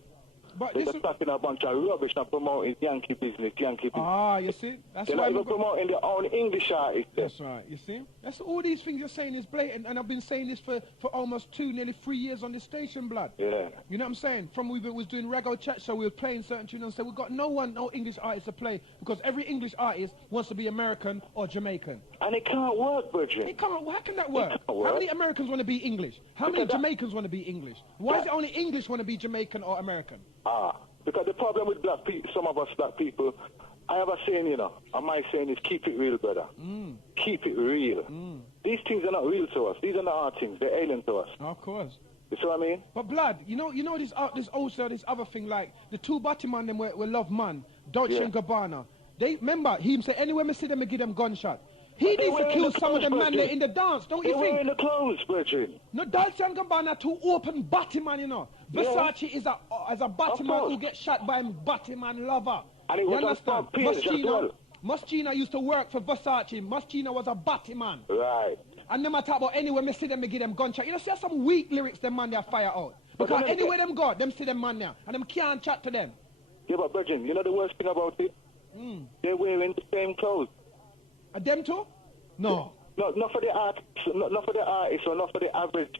But they're talking a bunch of rubbish and promoting Yankee business. Ah, you see? That's they're why not even promoting their own English artists. That's right, you see? That's all these things you're saying is blatant, and I've been saying this for almost nearly 3 years on this station, blood. Yeah. You know what I'm saying? From we was doing reggae chat show, we were playing certain tunes and said we've got no English artist to play because every English artist wants to be American or Jamaican. And it can't work, Virgin. It can't. How can that work? How many Americans want to be English? How many Jamaicans want to be English? Why is it only English want to be Jamaican or American? Because the problem with black people, some of us black people, I have a saying, you know, and my saying is keep it real, brother. Keep it real. These things are not real to us. These are not our things. They're alien to us. Of course. You see what I mean? But blood, you know this also this other thing, like the two Batman them were love man, Dolce and Gabbana. They remember he said anywhere me see them, I give them gunshot. He needs to kill some of the men there in the dance, don't you think? They're wearing the clothes, Virgin. No, Dolce and Gabbana too open Batman, you know. Versace is a Batman who gets shot by a Batman lover. And it was you understand? Moschino used to work for Versace. Moschino was a Batman. Right. And no matter about anywhere me see them, me give them gunshot. You know, see some weak lyrics them man they fire out. Because anywhere them go, them see them man there, and them can't chat to them. Yeah, but Virgin, you know the worst thing about it? They're wearing the same clothes. Them too? No. No, not for the artists, not for the artists, or not for the average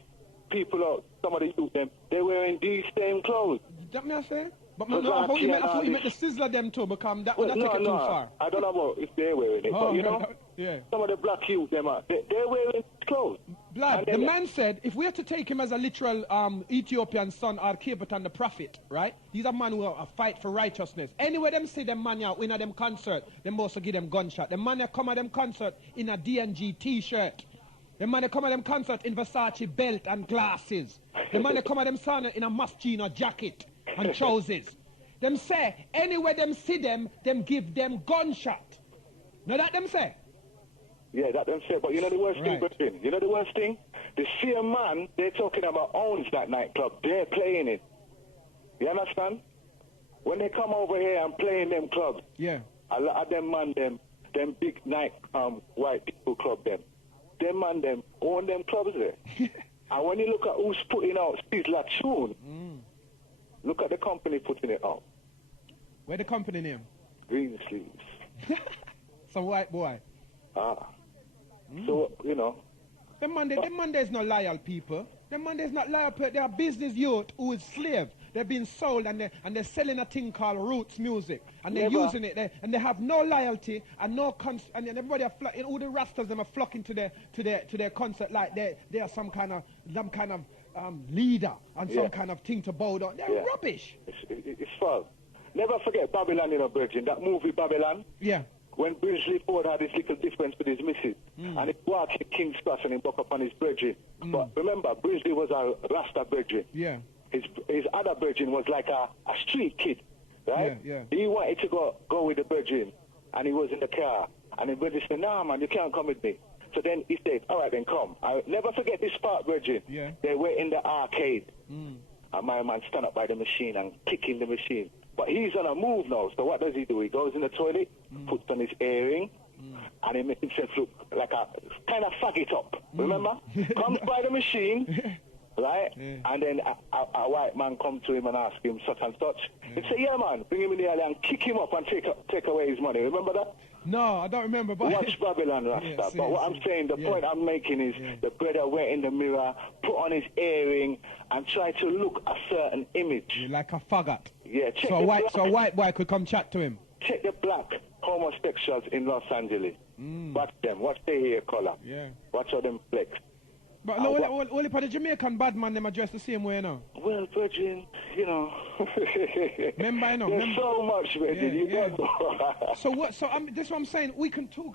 people or some of the youth. They're wearing these same clothes. That me I say? But no, I thought you meant the Sizzler them too, because that would take it too far. I don't know about if they're wearing it, but you know, some of the black youth, they're wearing clothes. Blood, the man said, if we are to take him as a literal Ethiopian son, Al-Kibet the prophet, right? These are men who are fight for righteousness. Anyway, them see them man out in a them concert, them also give them gunshot. The man that come at them concert in a D&G t-shirt. The man that come at them concert in Versace belt and glasses. The man that come at them son in a Moschino jacket and trousers. Them say, anywhere them see them give them gunshot. Know that them say? Yeah, that them say. But you know the worst thing, Bertrand? You know the worst thing? The same man they're talking about owns that nightclub. They're playing it. You understand? When they come over here and play in them clubs, a lot of them man them big night white people club them man them own them clubs there. And when you look at who's putting out Sizzler tune, look at the company putting it out. Where the company name? Green Sleeves. Some white boy. So, you know. Them Mondays not loyal people. Them Mondays not loyal people. They are business youth who is slave. They're being sold and they're selling a thing called roots music. And they're using it. And they have no loyalty and no and everybody are all the rastas them are flocking to their concert like they are some kind of leader and some kind of thing to bow down. They're rubbish. It's false. Never forget Babylon, you know, Virgin. That movie Babylon. Yeah. When Bridgely Ford had this little difference with his missus, and he walked in King's Cross and he broke up on his brethren. But remember, Bridgely was a Rasta brethren. Yeah. His other brethren was like a street kid, right? Yeah. He wanted to go with the brethren, and he was in the car. And the brethren said, "Nah, man, you can't come with me." So then he said, "All right, then come." I never forget this part, brethren. Yeah. They were in the arcade. And my man stand up by the machine and kicking the machine. But he's on a move now, so what does he do? He goes in the toilet, puts on his earring, and he makes himself look like a kind of fag it up. Remember? Comes by the machine, right? And then a white man comes to him and asks him such and such. He say, "Yeah, man, bring him in the alley and kick him up and take away his money." Remember that? No, I don't remember. But watch Babylon, Rasta. But what I'm saying, the point I'm making is the brother went in the mirror, put on his earring, and tried to look a certain image. Like a faggot. Yeah. So a white boy could come chat to him. Check the black homosexuals in Los Angeles. Watch them. Watch their hair color. Yeah. Watch how them flex. But only for the Jamaican bad man, them are dressed the same way now. Well, Virgin, you know. Remember, I know. There's so much, Virgin. You don't know. So that's what I'm saying. We can talk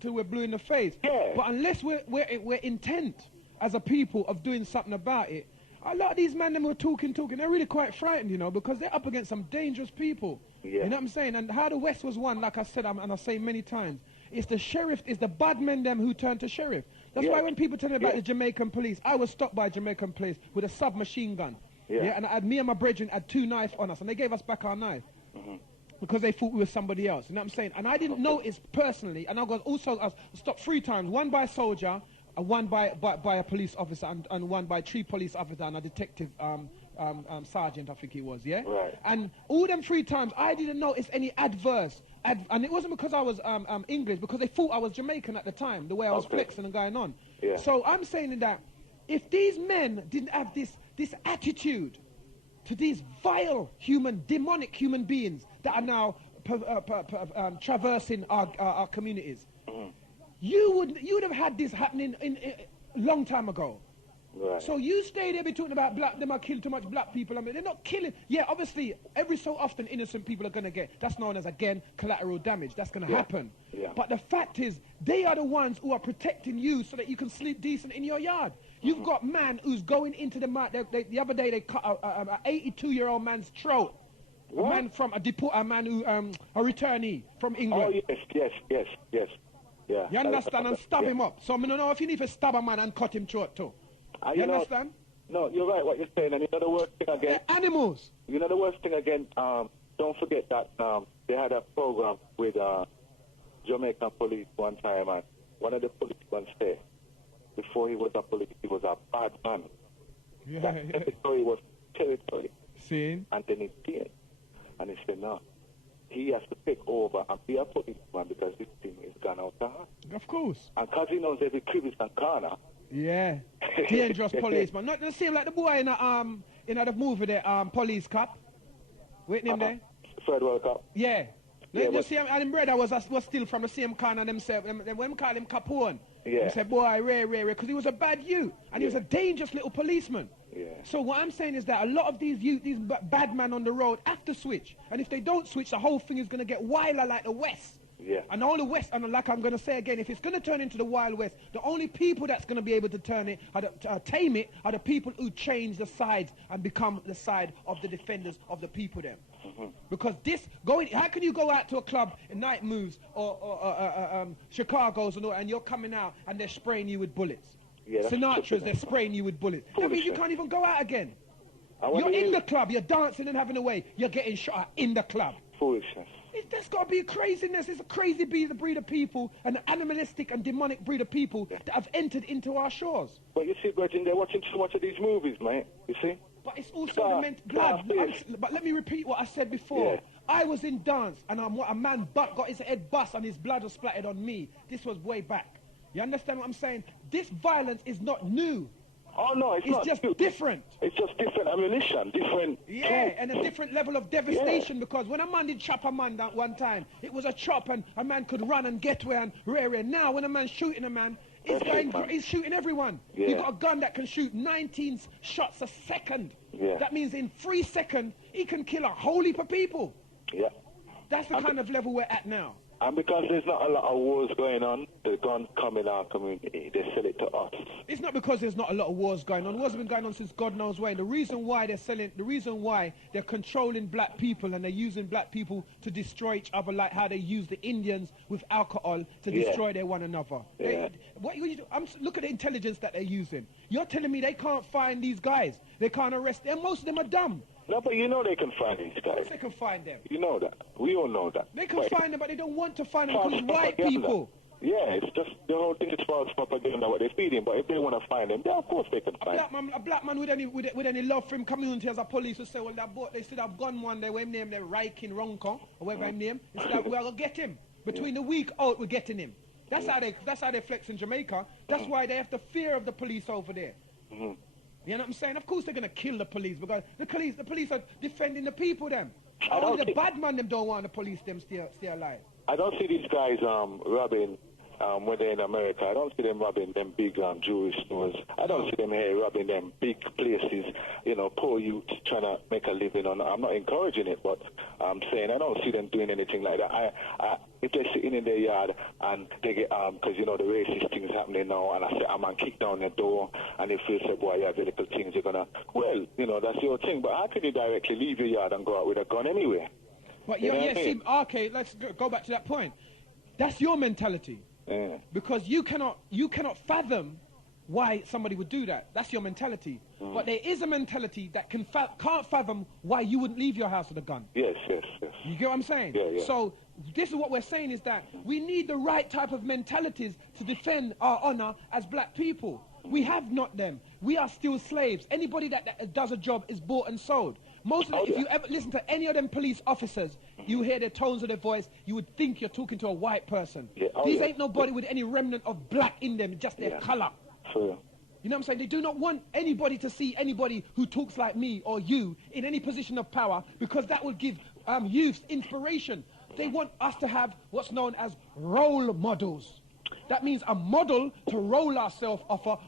till we're blue in the face. Yeah. But unless we're intent as a people of doing something about it, a lot of these men them were talking. They're really quite frightened, you know, because they're up against some dangerous people. Yeah. You know what I'm saying? And how the West was won, like I said, and I say many times, it's the sheriff, it's the bad men them who turned to sheriff. That's why when people tell me about the Jamaican police, I was stopped by a Jamaican police with a submachine gun. And I had me and my brethren had 2 knives on us, and they gave us back our knife. Because they thought we were somebody else. You know what I'm saying? And I didn't notice personally, and I got also stopped 3 times, one by a soldier, one by a police officer, and one by 3 police officers and a detective sergeant, I think he was, yeah? Right. And all them 3 times, I didn't notice any adverse. And it wasn't because I was English, because they thought I was Jamaican at the time, the way I was flexing and going on. Yeah. So I'm saying that if these men didn't have this attitude to these vile demonic human beings that are now traversing our communities, you'd have had this happening in long time ago. Right. So you stay there be talking about black, them are killing too much black people. I mean, they're not killing. Yeah, obviously, every so often innocent people are going to get, that's known as, again, collateral damage. That's going to happen. Yeah. But the fact is, they are the ones who are protecting you so that you can sleep decent in your yard. You've got man who's going into the the other day they cut a 82-year-old man's throat. What? A man from a man who a returnee from England. Oh yes. Yeah. You understand? And stab him up. So I don't know if you need to stab a man and cut him throat too. You understand? No, you're right what you're saying. And you know the worst thing again? They're animals. You know the worst thing again? Don't forget that they had a program with Jamaican police one time, and one of the policemen said, before he was a police, he was a bad man. Yeah, that territory was territory. See? And then he did. And he said, no, he has to take over and be a policeman because this thing is gone out of hand. Of course. And because he knows every crevice and corner. Yeah. Dangerous policeman. Not the same like the boy in the movie, the police cop. Wait name there? Fred World Cup. Yeah. You see, and him brother was still from the same corner themselves. When we call him Capone, they said, boy, Ray, because he was a bad youth. And he was a dangerous little policeman. Yeah. So what I'm saying is that a lot of these bad men on the road have to switch. And if they don't switch, the whole thing is going to get wilder like the West. Yeah. And all the West, and like I'm going to say again, if it's going to turn into the Wild West, the only people that's going to be able to turn it, tame it, are the people who change the sides and become the side of the defenders of the people then. Because how can you go out to a club in Night Moves or Chicago's and you're coming out and they're spraying you with bullets? Yeah, Sinatra's, they're spraying you with bullets. That means you can't even go out again. You're in the club, you're dancing and having a way, you're getting shot in the club. Foolishness. There's got to be a craziness. It's a crazy breed of people, an animalistic and demonic breed of people that have entered into our shores. But you see, Virgin, they're watching too much of these movies, mate. You see? But it's also but let me repeat what I said before. Yeah. I was in dance, and a man got his head bust and his blood was splattered on me. This was way back. You understand what I'm saying? This violence is not new. Oh, no, it's not. It's just different. It's just different ammunition, different... Yeah, and a different level of devastation, because when a man did chop a man that one time, it was a chop and a man could run and get away and rare. Now when a man's shooting a man, he's shooting everyone. Yeah. You've got a gun that can shoot 19 shots a second. Yeah. That means in 3 seconds, he can kill a whole heap of people. Yeah. That's the kind of level we're at now. And because there's not a lot of wars going on, the guns come in our community, they sell it to us. It's not because there's not a lot of wars going on. Wars have been going on since God knows when. The reason why they're controlling black people and they're using black people to destroy each other, like how they use the Indians with alcohol to destroy their one another. Yeah. Look at the intelligence that they're using. You're telling me they can't find these guys. They can't arrest them. Most of them are dumb. No, but you know they can find these guys. Of course they can find them. You know that. We all know that. They can find them, but they don't want to find them because it's white people. Yeah, it's just the whole thing is false propaganda what they're feeding. But if they want to find them, yeah, of course they can find them. A black man with any love for him community as a police will say, well, they still have gun one day, when name they're Riking Ronco, or whatever his name. It's like, we're going to get him. Between the week out, we're getting him. That's how they flex in Jamaica. That's why they have the fear of the police over there. You know what I'm saying? Of course they're going to kill the police, because the police are defending the people, them. Only the bad man them don't want the police them stay alive. I don't see these guys robbing when they're in America. I don't see them robbing them big Jewish stores. I don't see them here robbing them big places, poor youth trying to make a living on. I'm not encouraging it, but I'm saying I don't see them doing anything like that. If they're sitting in their yard and they get because the racist things happening now, and I say I'm gonna kick down the door, and if you say, boy, you have the little things, you're gonna, that's your thing. But how can you directly leave your yard and go out with a gun anyway? But okay, let's go back to that point. That's your mentality. Yeah. Because you cannot fathom why somebody would do that. That's your mentality. But there is a mentality that can't fathom why you wouldn't leave your house with a gun. Yes. You get what I'm saying? Yeah. So this is what we're saying, is that we need the right type of mentalities to defend our honor as black people. We have not them. We are still slaves. Anybody that does a job is bought and sold. Most of them, if you ever listen to any of them police officers, you hear their tones of their voice, you would think you're talking to a white person. Yeah. These ain't nobody with any remnant of black in them, just their color. Sure. You know what I'm saying? They do not want anybody to see anybody who talks like me or you in any position of power, because that will give youth inspiration. They want us to have what's known as role models. That means a model to roll ourselves off of,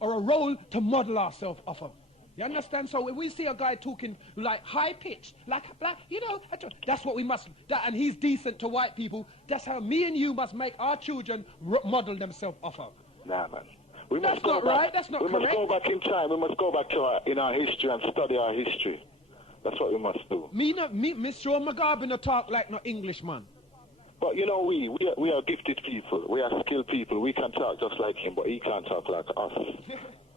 or a role to model ourselves off of. You understand? So when we see a guy talking like high-pitched, like, you know, that's what we must, and he's decent to white people, that's how me and you must make our children model themselves off of. Nah, man. That's not right, that's not correct. We must go back in time, we must go back to our history and study our history. That's what we must do. Mr. O'Magarbin no talk like no Englishman. But you know, we are gifted people, we are skilled people, we can talk just like him, but he can't talk like us.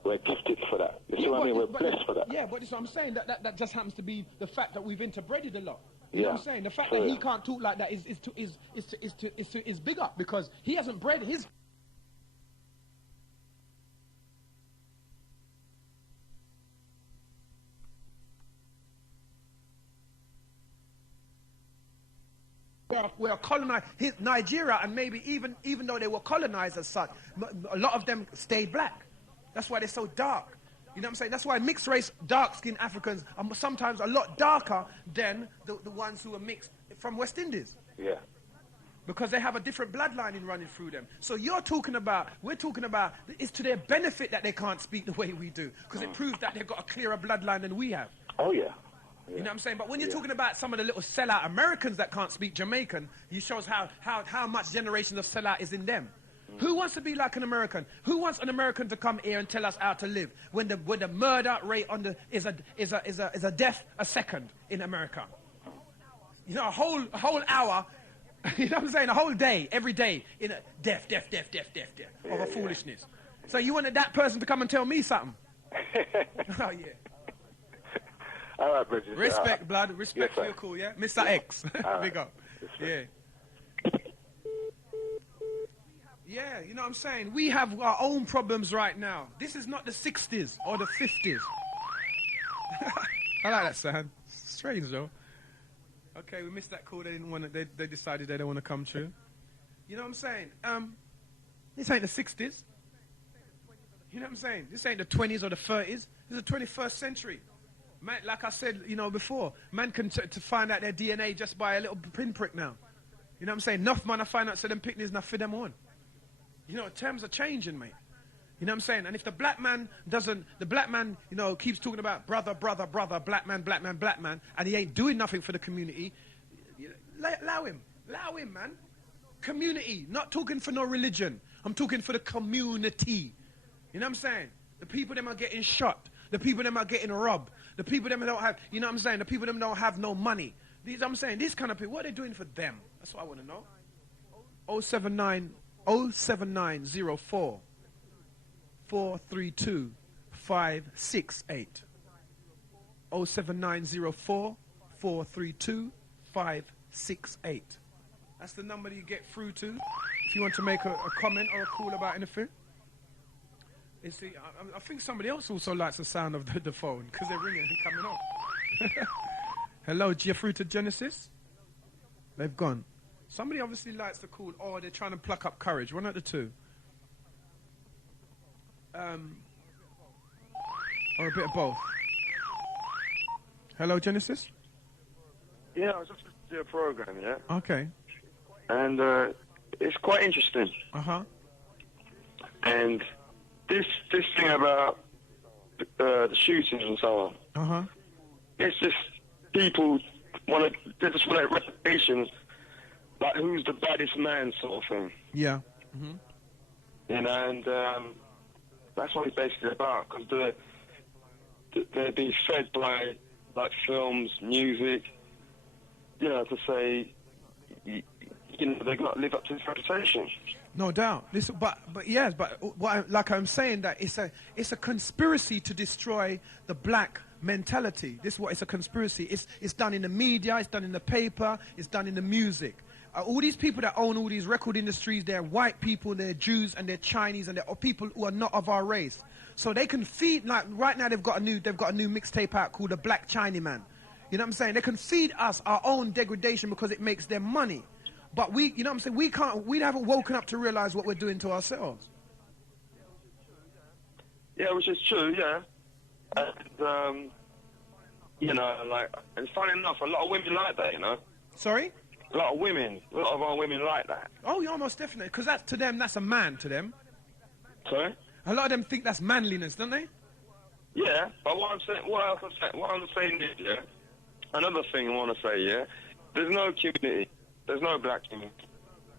We're gifted for that. You see what I mean? We're blessed for that. Yeah, but that's what I'm saying. That just happens to be the fact that we've interbreded a lot. You know what I'm saying? The fact that he can't talk like that is bigger, because he hasn't bred his. We are colonized. Nigeria, and maybe even though they were colonized as such, a lot of them stayed black. That's why they're so dark. You know what I'm saying? That's why mixed race, dark-skinned Africans are sometimes a lot darker than the ones who are mixed from West Indies. Yeah. Because they have a different bloodline in running through them. So we're talking about, it's to their benefit that they can't speak the way we do, because it proves that they've got a clearer bloodline than we have. Oh, yeah. You know what I'm saying? But when you're talking about some of the little sellout Americans that can't speak Jamaican, it shows how much generations of sellout is in them. Who wants to be like an American? Who wants an American to come here and tell us how to live when the murder rate is a death a second in America? You know, a whole hour, you know what I'm saying? A whole day, every day, in a death of a foolishness. So you wanted that person to come and tell me something? Oh, yeah. All right, Bridget. Respect, blood. Respect for your call, yeah? Minsta X. Big up. Yeah. Yeah, you know what I'm saying? We have our own problems right now. This is not the 60s or the 50s. I like that sound. Strange, though. Okay, we missed that call. They didn't want to, they decided they don't want to come true. You know what I'm saying? This ain't the 60s. You know what I'm saying? This ain't the 20s or the 30s. This is the 21st century. Man, like I said, you know, before, man can to find out their DNA just by a little pinprick now. You know what I'm saying? Enough man I find out so them picnics not for them on. You know, terms are changing, mate. You know what I'm saying? And if the black man, you know, keeps talking about brother, black man, and he ain't doing nothing for the community, allow him, man. Community, not talking for no religion. I'm talking for the community. You know what I'm saying? The people them are getting shot. The people them are getting robbed. The people them don't have, you know what I'm saying? The people them don't have no money. These, I'm saying, these kind of people, what are they doing for them? That's what I want to know. 07904 432 568. 07904 432 568. That's the number that you get through to if you want to make a comment or a call about anything. You see, I think somebody else also likes the sound of the phone, because they're ringing and coming on. Hello, you're through to Genesis? They've gone. Somebody obviously likes the call, or they're trying to pluck up courage. One out of the two. Or a bit of both. Hello, Genesis? Yeah, I was just listening to your program, yeah? Okay. And it's quite interesting. Uh-huh. And this thing about the shootings and so on. Uh-huh. It's just people they just want reputations, like who's the baddest man sort of thing. Yeah. Mm-hmm. You know, and that's what it's basically about, because they're being fed by like films, music, you know, to say, you know, they've got to live up to this reputation. No doubt. Listen, but yes, but like I'm saying, that it's a conspiracy to destroy the black mentality. This is what it's a conspiracy. It's done in the media, it's done in the paper, it's done in the music. All these people that own all these record industries, they're white people, they're Jews, and they're Chinese, and they're people who are not of our race. So they can feed, like right now they've got a new mixtape out called The Black Chinaman. You know what I'm saying? They can feed us our own degradation because it makes them money. But we, you know what I'm saying, we haven't woken up to realize what we're doing to ourselves. Yeah, which is true, yeah. And, you know, like, it's funny enough, a lot of women like that, you know. Sorry? A lot of our women like that. Oh, yeah, almost definitely, because that's, to them, that's a man to them. Sorry? A lot of them think that's manliness, don't they? Yeah, but what I'm saying is, yeah, another thing I want to say, yeah, there's no community. There's no black community.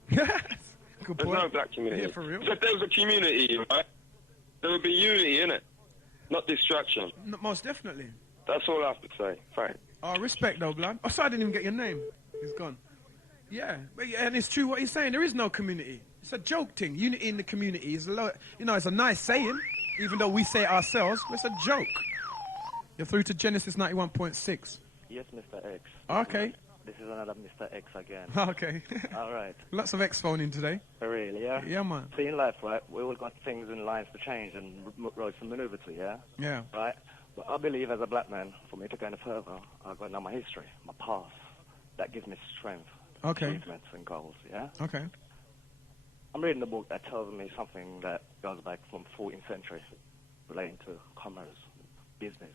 Good point. There's no black community. Yeah, for real. So if there was a community, right, there would be unity in it, not destruction. Most definitely. That's all I have to say. Fine. Oh, respect though, blood. Oh, sorry, I didn't even get your name. He's gone. Yeah, and it's true what he's saying. There is no community. It's a joke thing. Unity in the community is a lot. You know, it's a nice saying, even though we say it ourselves. But it's a joke. You're through to Genesis 91.6. Yes, Mr. X. Okay. This is another Mr. X again. Okay. All right. Lots of X phoning today. Really, yeah? Yeah, man. See, in life, right, we all got things and lines to change and roads to maneuver to, yeah? Yeah. Right? But I believe as a black man, for me to go any further, I've got to know my history, my past. That gives me strength, achievements and goals, yeah? Okay. I'm reading a book that tells me something that goes back from 14th century relating to commerce, business.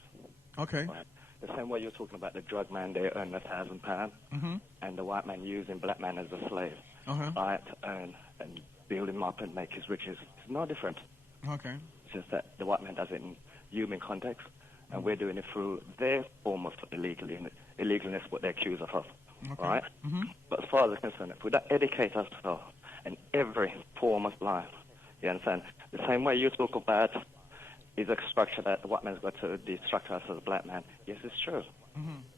Okay. Right? The same way you're talking about the drug man, they earn £1,000, and the white man using black man as a slave, right, to earn and build him up and make his riches. It's no different. Okay. It's just that the white man does it in human context, and we're doing it through their form of illegalness, what they accuse us of, right? But as far as I'm concerned, if we don't educate ourselves in every form of life, you understand? The same way you talk about is a structure that the white man's got to destructure us as a black man. Yes, it's true,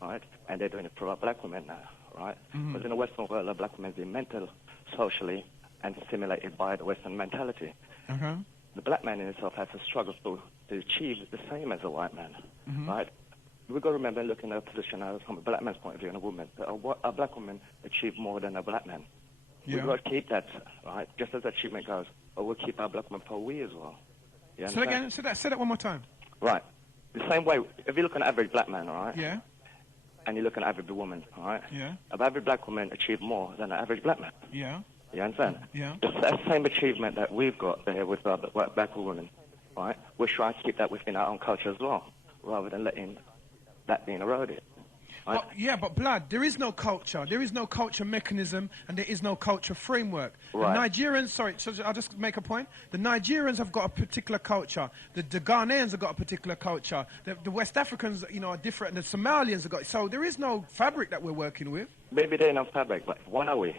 right? And they're doing it for our black women now, right? Because in the Western world, a black woman's been mental, socially, and stimulated by the Western mentality. The black man in itself has to struggle to achieve the same as a white man, right? We've got to remember looking at a position from a black man's point of view and a woman. A black woman achieved more than a black man. Yeah. We've got to keep that, right? Just as achievement goes, but we'll keep our black women for we as well. Say that one more time. Right. The same way, if you look at an average black man, all right? Yeah. And you look at an average woman, all right? Yeah. An average black woman achieved more than an average black man. Yeah. You understand? Yeah. Just that same achievement that we've got there with our black women, right? We're trying to keep that within our own culture as well, rather than letting that being eroded. Right? But blood, there is no culture. There is no culture mechanism, and there is no culture framework. Right. The Nigerians, so I'll just make a point. The Nigerians have got a particular culture. The Ghanaians have got a particular culture. The West Africans, you know, are different. And the Somalians have got. So there is no fabric that we're working with. Maybe there is no fabric, but one are we?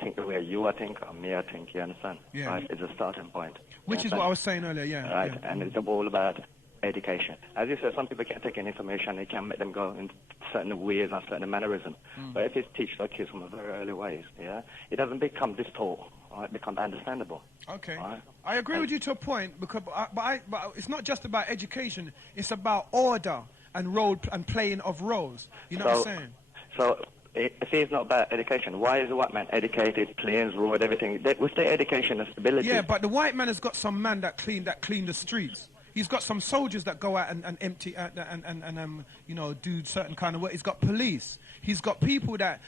Think the way you think, or me I think. You understand? Yeah. Right? It's a starting point. Which is what I was saying earlier. Yeah. Right. Yeah. And it's all about education. As you said, some people can't take in information, they can make them go in certain ways and certain mannerisms. But if it's teach their kids from a very early ways, yeah, it doesn't become distort, right? It becomes understandable. Okay. Right? I agree with you to a point, because but it's not just about education, it's about order and role and playing of roles. You know what I'm saying? So if it's not about education, why is the white man educated, playing role, everything? With their education and stability. Yeah, but the white man has got some man that clean the streets. He's got some soldiers that go out and empty and you know, do certain kind of work. He's got police. He's got people that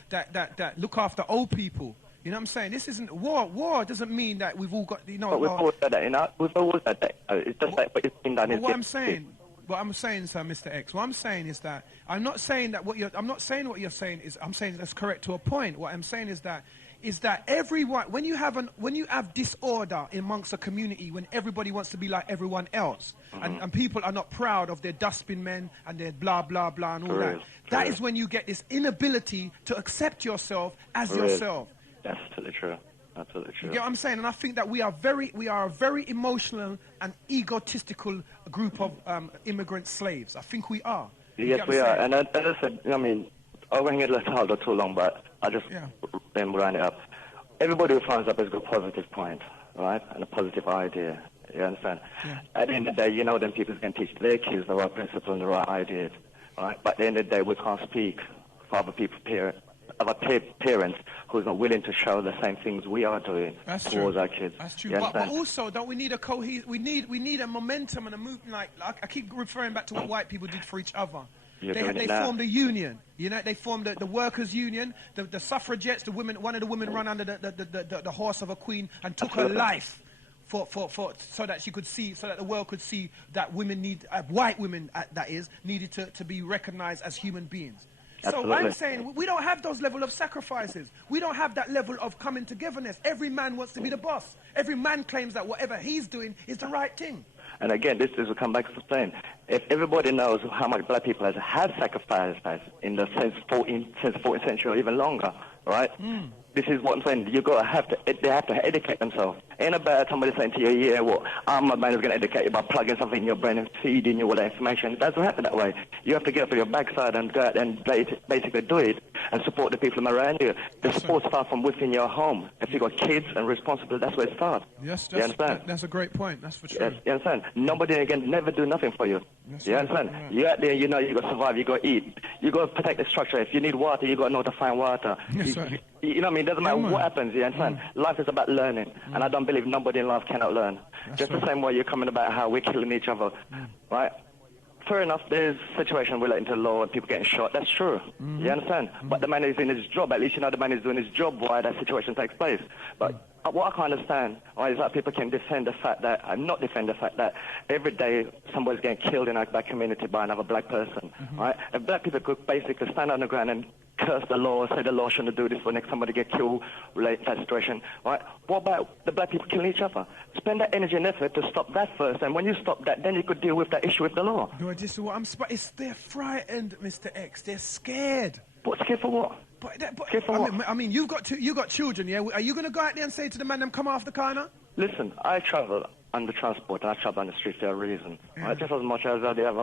look after old people. You know what I'm saying? This isn't war. War doesn't mean that we've all got, you know. But we've always said that, you know. We've always said that. It's just like what it's been done. What I'm saying, sir, Mr. X. What I'm saying is that I'm not saying what you're saying is. I'm saying that's correct to a point. What I'm saying is that everyone, when you have disorder amongst a community, when everybody wants to be like everyone else, and people are not proud of their dustbin men and their blah blah blah and all that is when you get this inability to accept yourself as yourself. That's totally true. Absolutely true. You get what I'm saying? And I think that we are a very emotional and egotistical group of immigrant slaves. I think we are. Yes, we are. And as I said, I mean, I won't get left out too long, but I just then round it up. Everybody who finds up has got a positive point, right, and a positive idea. You understand? Yeah. At the end of the day, you know, them people can teach their kids the right principles and the right ideas, right? But at the end of the day, we can't speak for other people's parents who's not willing to show the same things we are doing towards our kids. That's true. But also, don't we need a we need a momentum and a movement. Like I keep referring back to what white people did for each other. They formed a union. You know, they formed the workers' union, the suffragettes, the women. One of the women ran under the horse of a queen and took her life so that she could see, so that the world could see that women white women that is needed to be recognized as human beings. So I'm saying we don't have those level of sacrifices. We don't have that level of coming togetherness. Every man wants to be the boss. Every man claims that whatever he's doing is the right thing. And again, this is will come back to saying, if everybody knows how much black people have sacrificed in the since 14th century or even longer, right? This is what I'm saying. They have to educate themselves. Ain't about somebody saying to you, yeah, well, I'm a man who's going to educate you by plugging something in your brain and feeding you all that information. It doesn't happen that way. You have to get up on your backside and go out and basically do it and support the people around you. The support starts from within your home. If you've got kids and responsibility, that's where it starts. Yes, you understand? That's a great point. That's for sure. Yes, you understand? Nobody, again, never do nothing for you. You understand? Right. You out there, you know you got to survive, you got to eat. You got to protect the structure. If you need water, you got to know to find water. Yes, right. You know what I mean? It doesn't matter what happens, you understand? Life is about learning, and I don't believe nobody in life cannot learn. Just the same way you're coming about how we're killing each other, right? Fair enough, there's situations relating to law and people getting shot. That's true. You understand? But the man is in his job. At least you know the man is doing his job while that situation takes place. But what I can't understand is that people can defend the fact that, and not defend the fact that every day somebody's getting killed in our black community by another black person, right? If black people could basically stand on the ground and curse the law, say the law shouldn't do this for next somebody get killed related to that situation, right? What about the black people killing each other? Spend that energy and effort to stop that first, and when you stop that, then you could deal with that issue with the law. No, this is what they're frightened, Mr. X. They're scared. But scared for what? I mean, you've got children, yeah? Are you going to go out there and say to the man, them come off the corner? Listen, I travel under transport, and I travel on the street for a reason. Right? Just as much as I did have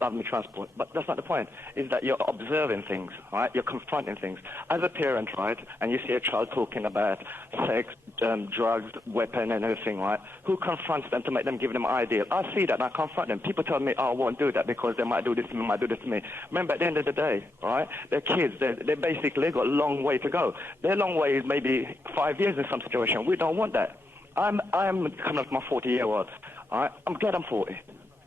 my transport. But that's not the point. Is that you're observing things, right? You're confronting things. As a parent, right, and you see a child talking about sex, drugs, weapon, and everything, right? Who confronts them to make them give them an idea? I see that, and I confront them. People tell me, oh, I won't do that because they might do this to me, might do this to me. Remember, at the end of the day, right, they're kids. They basically got a long way to go. Their long way is maybe 5 years in some situation. We don't want that. I'm coming up to my 40-year-old. Right? I'm glad I'm 40.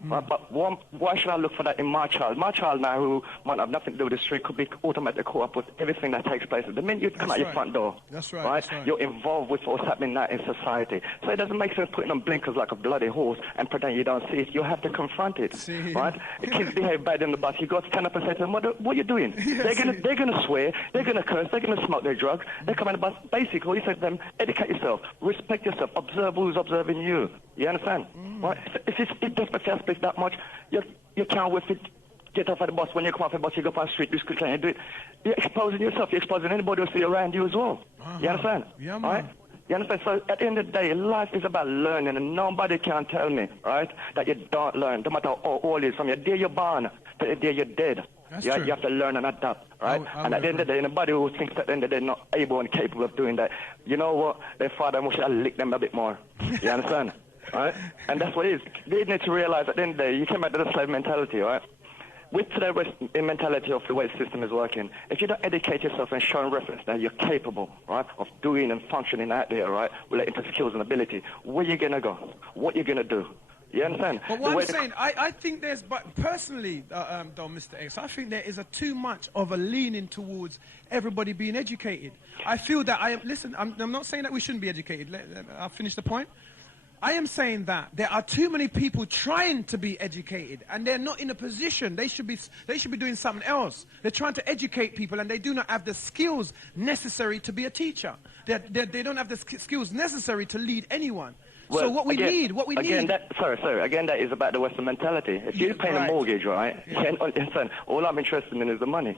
Right? But why should I look for that in my child? My child now, who might have nothing to do with the street, could be automatically caught up with everything that takes place. The minute you come out your front door, that's right. You're involved with what's happening now in society. So it doesn't make sense putting on blinkers like a bloody horse and pretend you don't see it. You have to confront it. Right? The kids behave bad in the bus. You got to stand up and say to them, what are you doing? They're gonna swear. They're gonna curse. They're gonna smoke their drugs. They come in the bus. Basically, you say to them, educate yourself, respect yourself, observe who's observing you. You understand? Right? If it doesn't fast space that much, you can't with it. Get off at the bus. When you come off the bus, you go up on the street, you quickly and do it. You're exposing yourself. You're exposing anybody who see around you as well. You understand? Yeah, man. Right? You understand? So at the end of the day, life is about learning, and nobody can tell me, right, that you don't learn. No matter how old you is, from the day you're born to the day you're dead. That's true. You have to learn and adapt, right? And at the end of the day, anybody who thinks at the end of the day not able and capable of doing that, you know what? Their father must have licked them a bit more. You understand? Right? And that's what it is. They need to realize at the end of the day, you came back to the slave mentality, right? With the Western mentality of the way the system is working, if you don't educate yourself and show reference that you're capable, right, of doing and functioning out there, right, relating to skills and ability, where you going to go? What you going to do? You understand? But what I'm saying, I think there's, but personally, though, Mr. X, I think there is too much of a leaning towards everybody being educated. I feel that I'm not saying that we shouldn't be educated. I'll finish the point. I am saying that there are too many people trying to be educated, and they're not in a position. They should be doing something else. They're trying to educate people, and they do not have the skills necessary to be a teacher. They don't have the skills necessary to lead anyone. Well, so what we need... Again, that is about the Western mentality. If you're paying a mortgage, right, all I'm interested in is the money.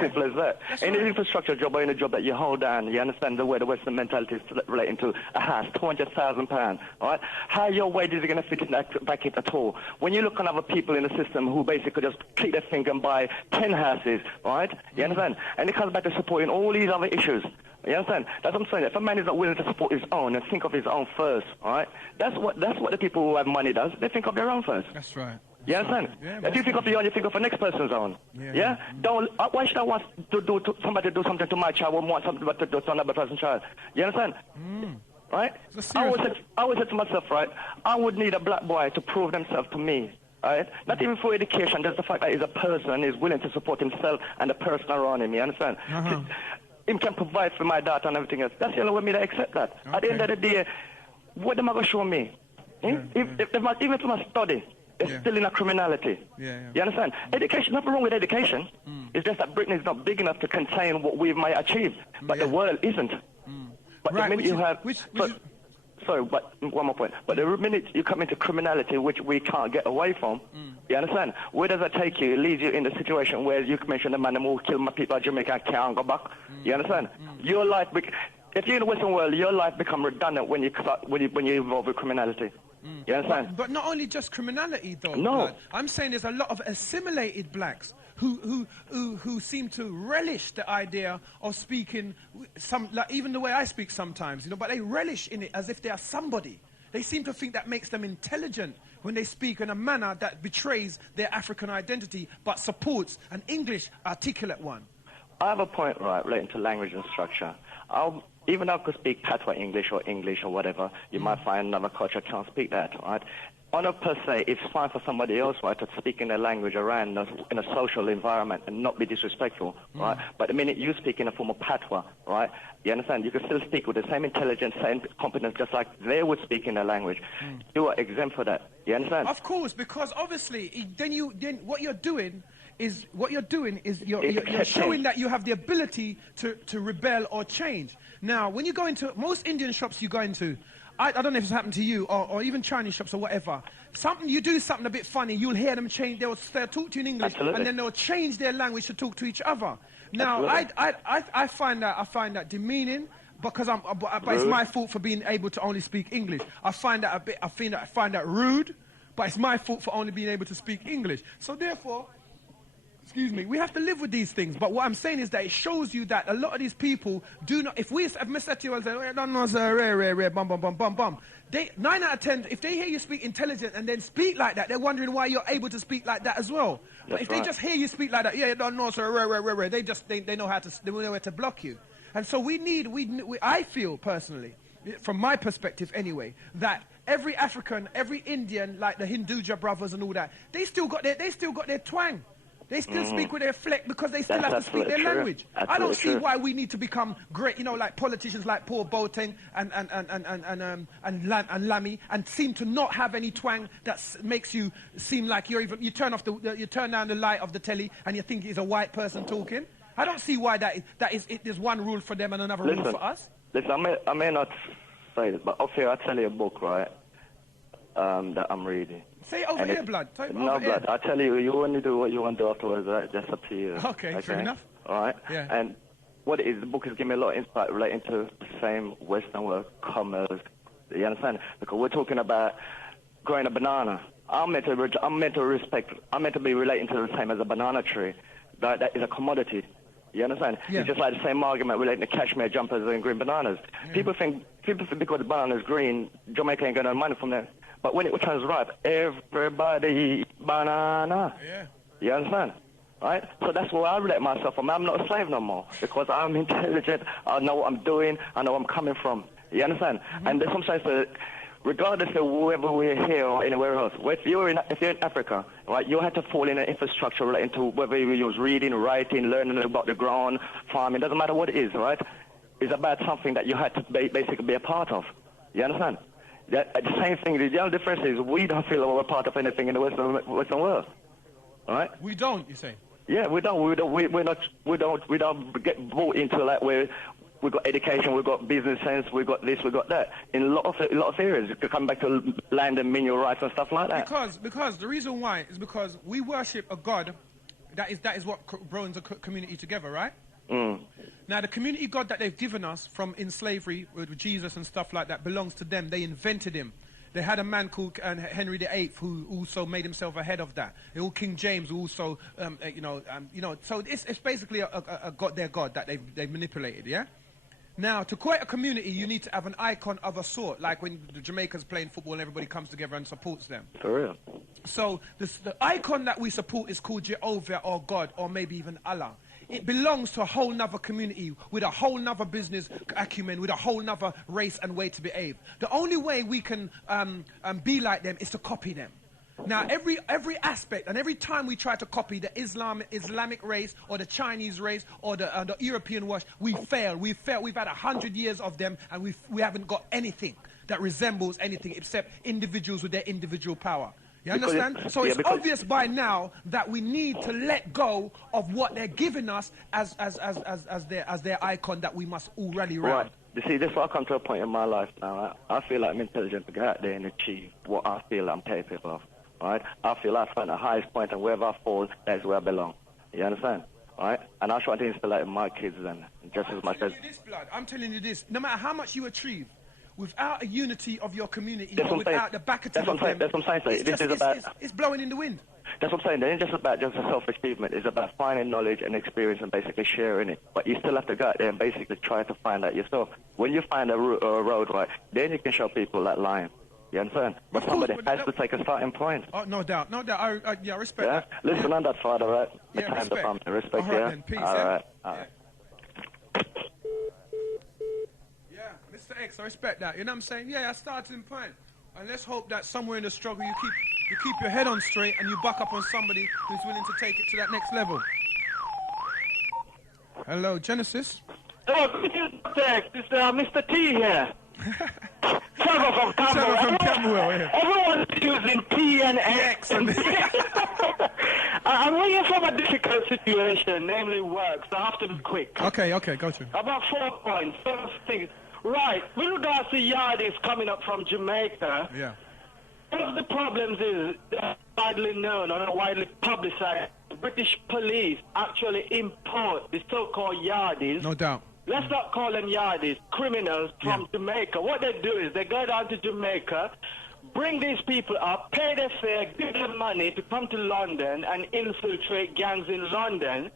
Simple as that. In an infrastructure job or in a job that you hold down, you understand the way the Western mentality is relating to a house, £200,000, right? How your wages are going to fit in that bracket at all? When you look on other people in the system who basically just click their finger and buy 10 houses, right? You understand? And it comes back to supporting all these other issues. You understand? That's what I'm saying. If a man is not willing to support his own and think of his own first, all right? That's what the people who have money does. They think of their own first. That's right. You understand? Yeah, if you think of your own, you think of the next person's own. Yeah? Don't. Why should I want somebody to do something to my child? I want something to do to another person's child. You understand? Right? I always said to myself, right? I would need a black boy to prove themselves to me. Right? Not even for education, just the fact that he's a person, is willing to support himself and the person around him. You understand? Him can provide for my daughter and everything else. That's the only way me to accept that. At the end of the day, what am I going to show me? Even if my study, they're still in a criminality. You understand? Education, nothing wrong with education. It's just that Britain is not big enough to contain what we might achieve. But the world isn't. But the minute you have... Sorry, but one more point. But the minute you come into criminality, which we can't get away from, you understand? Where does that take you? It leads you in the situation where you mention the man who killed my people at Jamaica and can't go back. You understand? Your life, if you're in the Western world, your life becomes redundant when you involve with criminality. You understand? But not only just criminality, though. No. Blood. I'm saying there's a lot of assimilated blacks who seem to relish the idea of speaking like even the way I speak sometimes, you know, but they relish in it as if they are somebody. They seem to think that makes them intelligent when they speak in a manner that betrays their African identity but supports an English articulate one. I have a point, right, relating to language and structure. Even though I could speak patois English or whatever, you might find another culture can't speak that, right? On a per se, it's fine for somebody else, right, to speak in their language around us in a social environment and not be disrespectful, right? But the minute you speak in a form of patois, right, you understand, you can still speak with the same intelligence, same competence, just like they would speak in their language. You are exempt for that. You understand? Of course, because obviously, then what you're doing is you're showing that you have the ability to rebel or change. Now, when you go into most Indian shops you go into, I don't know if it's happened to you or even Chinese shops or whatever. You do something a bit funny, you'll hear them change. They'll talk to you in English, and then they'll change their language to talk to each other. Now, I find that demeaning. Because but it's my fault for being able to only speak English. I find that rude, but it's my fault for only being able to speak English. So therefore, excuse me, we have to live with these things. But what I'm saying is that it shows you that a lot of these people do not. If Mr. T will say, I don't know, sir, bum, bum, bum, bum, bum. 9 out of 10, if they hear you speak intelligent and then speak like that, they're wondering why you're able to speak like that as well. But if they just hear you speak like that, I don't know, sir, they know where to block you. And so I feel personally, from my perspective anyway, that every African, every Indian, like the Hinduja brothers and all that, they still got their twang. They still speak with their fleck because they still have to speak their language. I don't see why we need to become great, you know, like politicians like Paul Boateng and Lammy, and seem to not have any twang that makes you seem like you turn down the light of the telly and you think it's a white person talking. I don't see why there's one rule for them and another rule for us. Listen, I may not say this, but up here I'll tell you a book, right, that I'm reading. Say it over here, blood. Blood. I tell you, you only do what you want to do afterwards, right? That's up to you. Okay, fair enough. All right? Yeah. And what it is, the book has given me a lot of insight relating to the same Western world, commerce. You understand? Because we're talking about growing a banana. I'm meant to be relating to the same as a banana tree. That is a commodity. You understand? Yeah. It's just like the same argument relating to cashmere jumpers and green bananas. Yeah. People think because the banana is green, Jamaica ain't got no money from that. But when it turns ripe, everybody eat banana. Yeah. You understand? Right? So that's where I relate myself from. I'm not a slave no more because I'm intelligent. I know what I'm doing. I know where I'm coming from. You understand? And there's some sense that regardless of whether we're here or anywhere else, if you're in Africa, right, you have to fall in an infrastructure relating to whether you use reading, writing, learning about the ground, farming. Doesn't matter what it is, right? It's about something that you had to basically be a part of. You understand? The same thing. The only difference is we don't feel we're part of anything in the Western world. All right? We don't, you say? Yeah, we don't. We don't get brought into like where we've got education, we've got business sense, we've got this, we've got that. In a lot of areas, you could come back to land and mineral rights and stuff like that. Because the reason why is because we worship a God that is what brings a community together, right? Now, the community God that they've given us from in slavery with Jesus and stuff like that belongs to them. They invented him. They had a man called Henry VIII who also made himself ahead of that. King James who also, so it's basically their God that they've manipulated, yeah? Now, to create a community, you need to have an icon of a sort, like when the Jamaicans playing football and everybody comes together and supports them. For real. So the icon that we support is called Jehovah or God or maybe even Allah. It belongs to a whole nother community with a whole nother business acumen, with a whole nother race and way to behave. The only way we can be like them is to copy them. Now, every aspect and every time we try to copy the Islamic race or the Chinese race or the European wash, we fail. We've had 100 years of them, and we haven't got anything that resembles anything except individuals with their individual power. You understand? So it's obvious by now that we need to let go of what they're giving us as their icon that we must all rally around. Right. You see, this is what I come to a point in my life now. I feel like I'm intelligent to go out there and achieve what I feel I'm capable of. Right? I feel I find the highest point, and wherever I fall, that's where I belong. You understand? Right? And I try to instill that in my kids then, just as much as... I'm telling you this, no matter how much you achieve, without a unity of your community, or without the backing of them, that's what I'm saying. It's blowing in the wind. That's what I'm saying. It ain't just about just a self-achievement. It's about finding knowledge and experience and basically sharing it. But you still have to go out there and basically try to find out yourself. When you find a road, right, then you can show people that line. You understand? But somebody has to take a starting point. Oh, no doubt. No doubt. I respect that. Listen on that, Father, right? Yeah, respect. Respect, all right, then. Peace, all right. Yeah, Mr. X, I respect that. You know what I'm saying? Yeah, I started in point. And let's hope that somewhere in the struggle you keep your head on straight and you buck up on somebody who's willing to take it to that next level. Hello, Genesis. Hello, this is Doctah X. It's Mr. T here. Trevor from Camberwell. Yeah. Everyone's using T and X. I'm ringing from a difficult situation, namely work, so I have to be quick. Okay, go to. About 4 points. First thing, right, with regards to yardies coming up from Jamaica, yeah. One of the problems is widely known or widely publicized. The British police actually import the so-called yardies. No doubt. Let's not call them yardies, criminals from Jamaica. What they do is they go down to Jamaica, bring these people up, pay their fare, give them money to come to London and infiltrate gangs in London,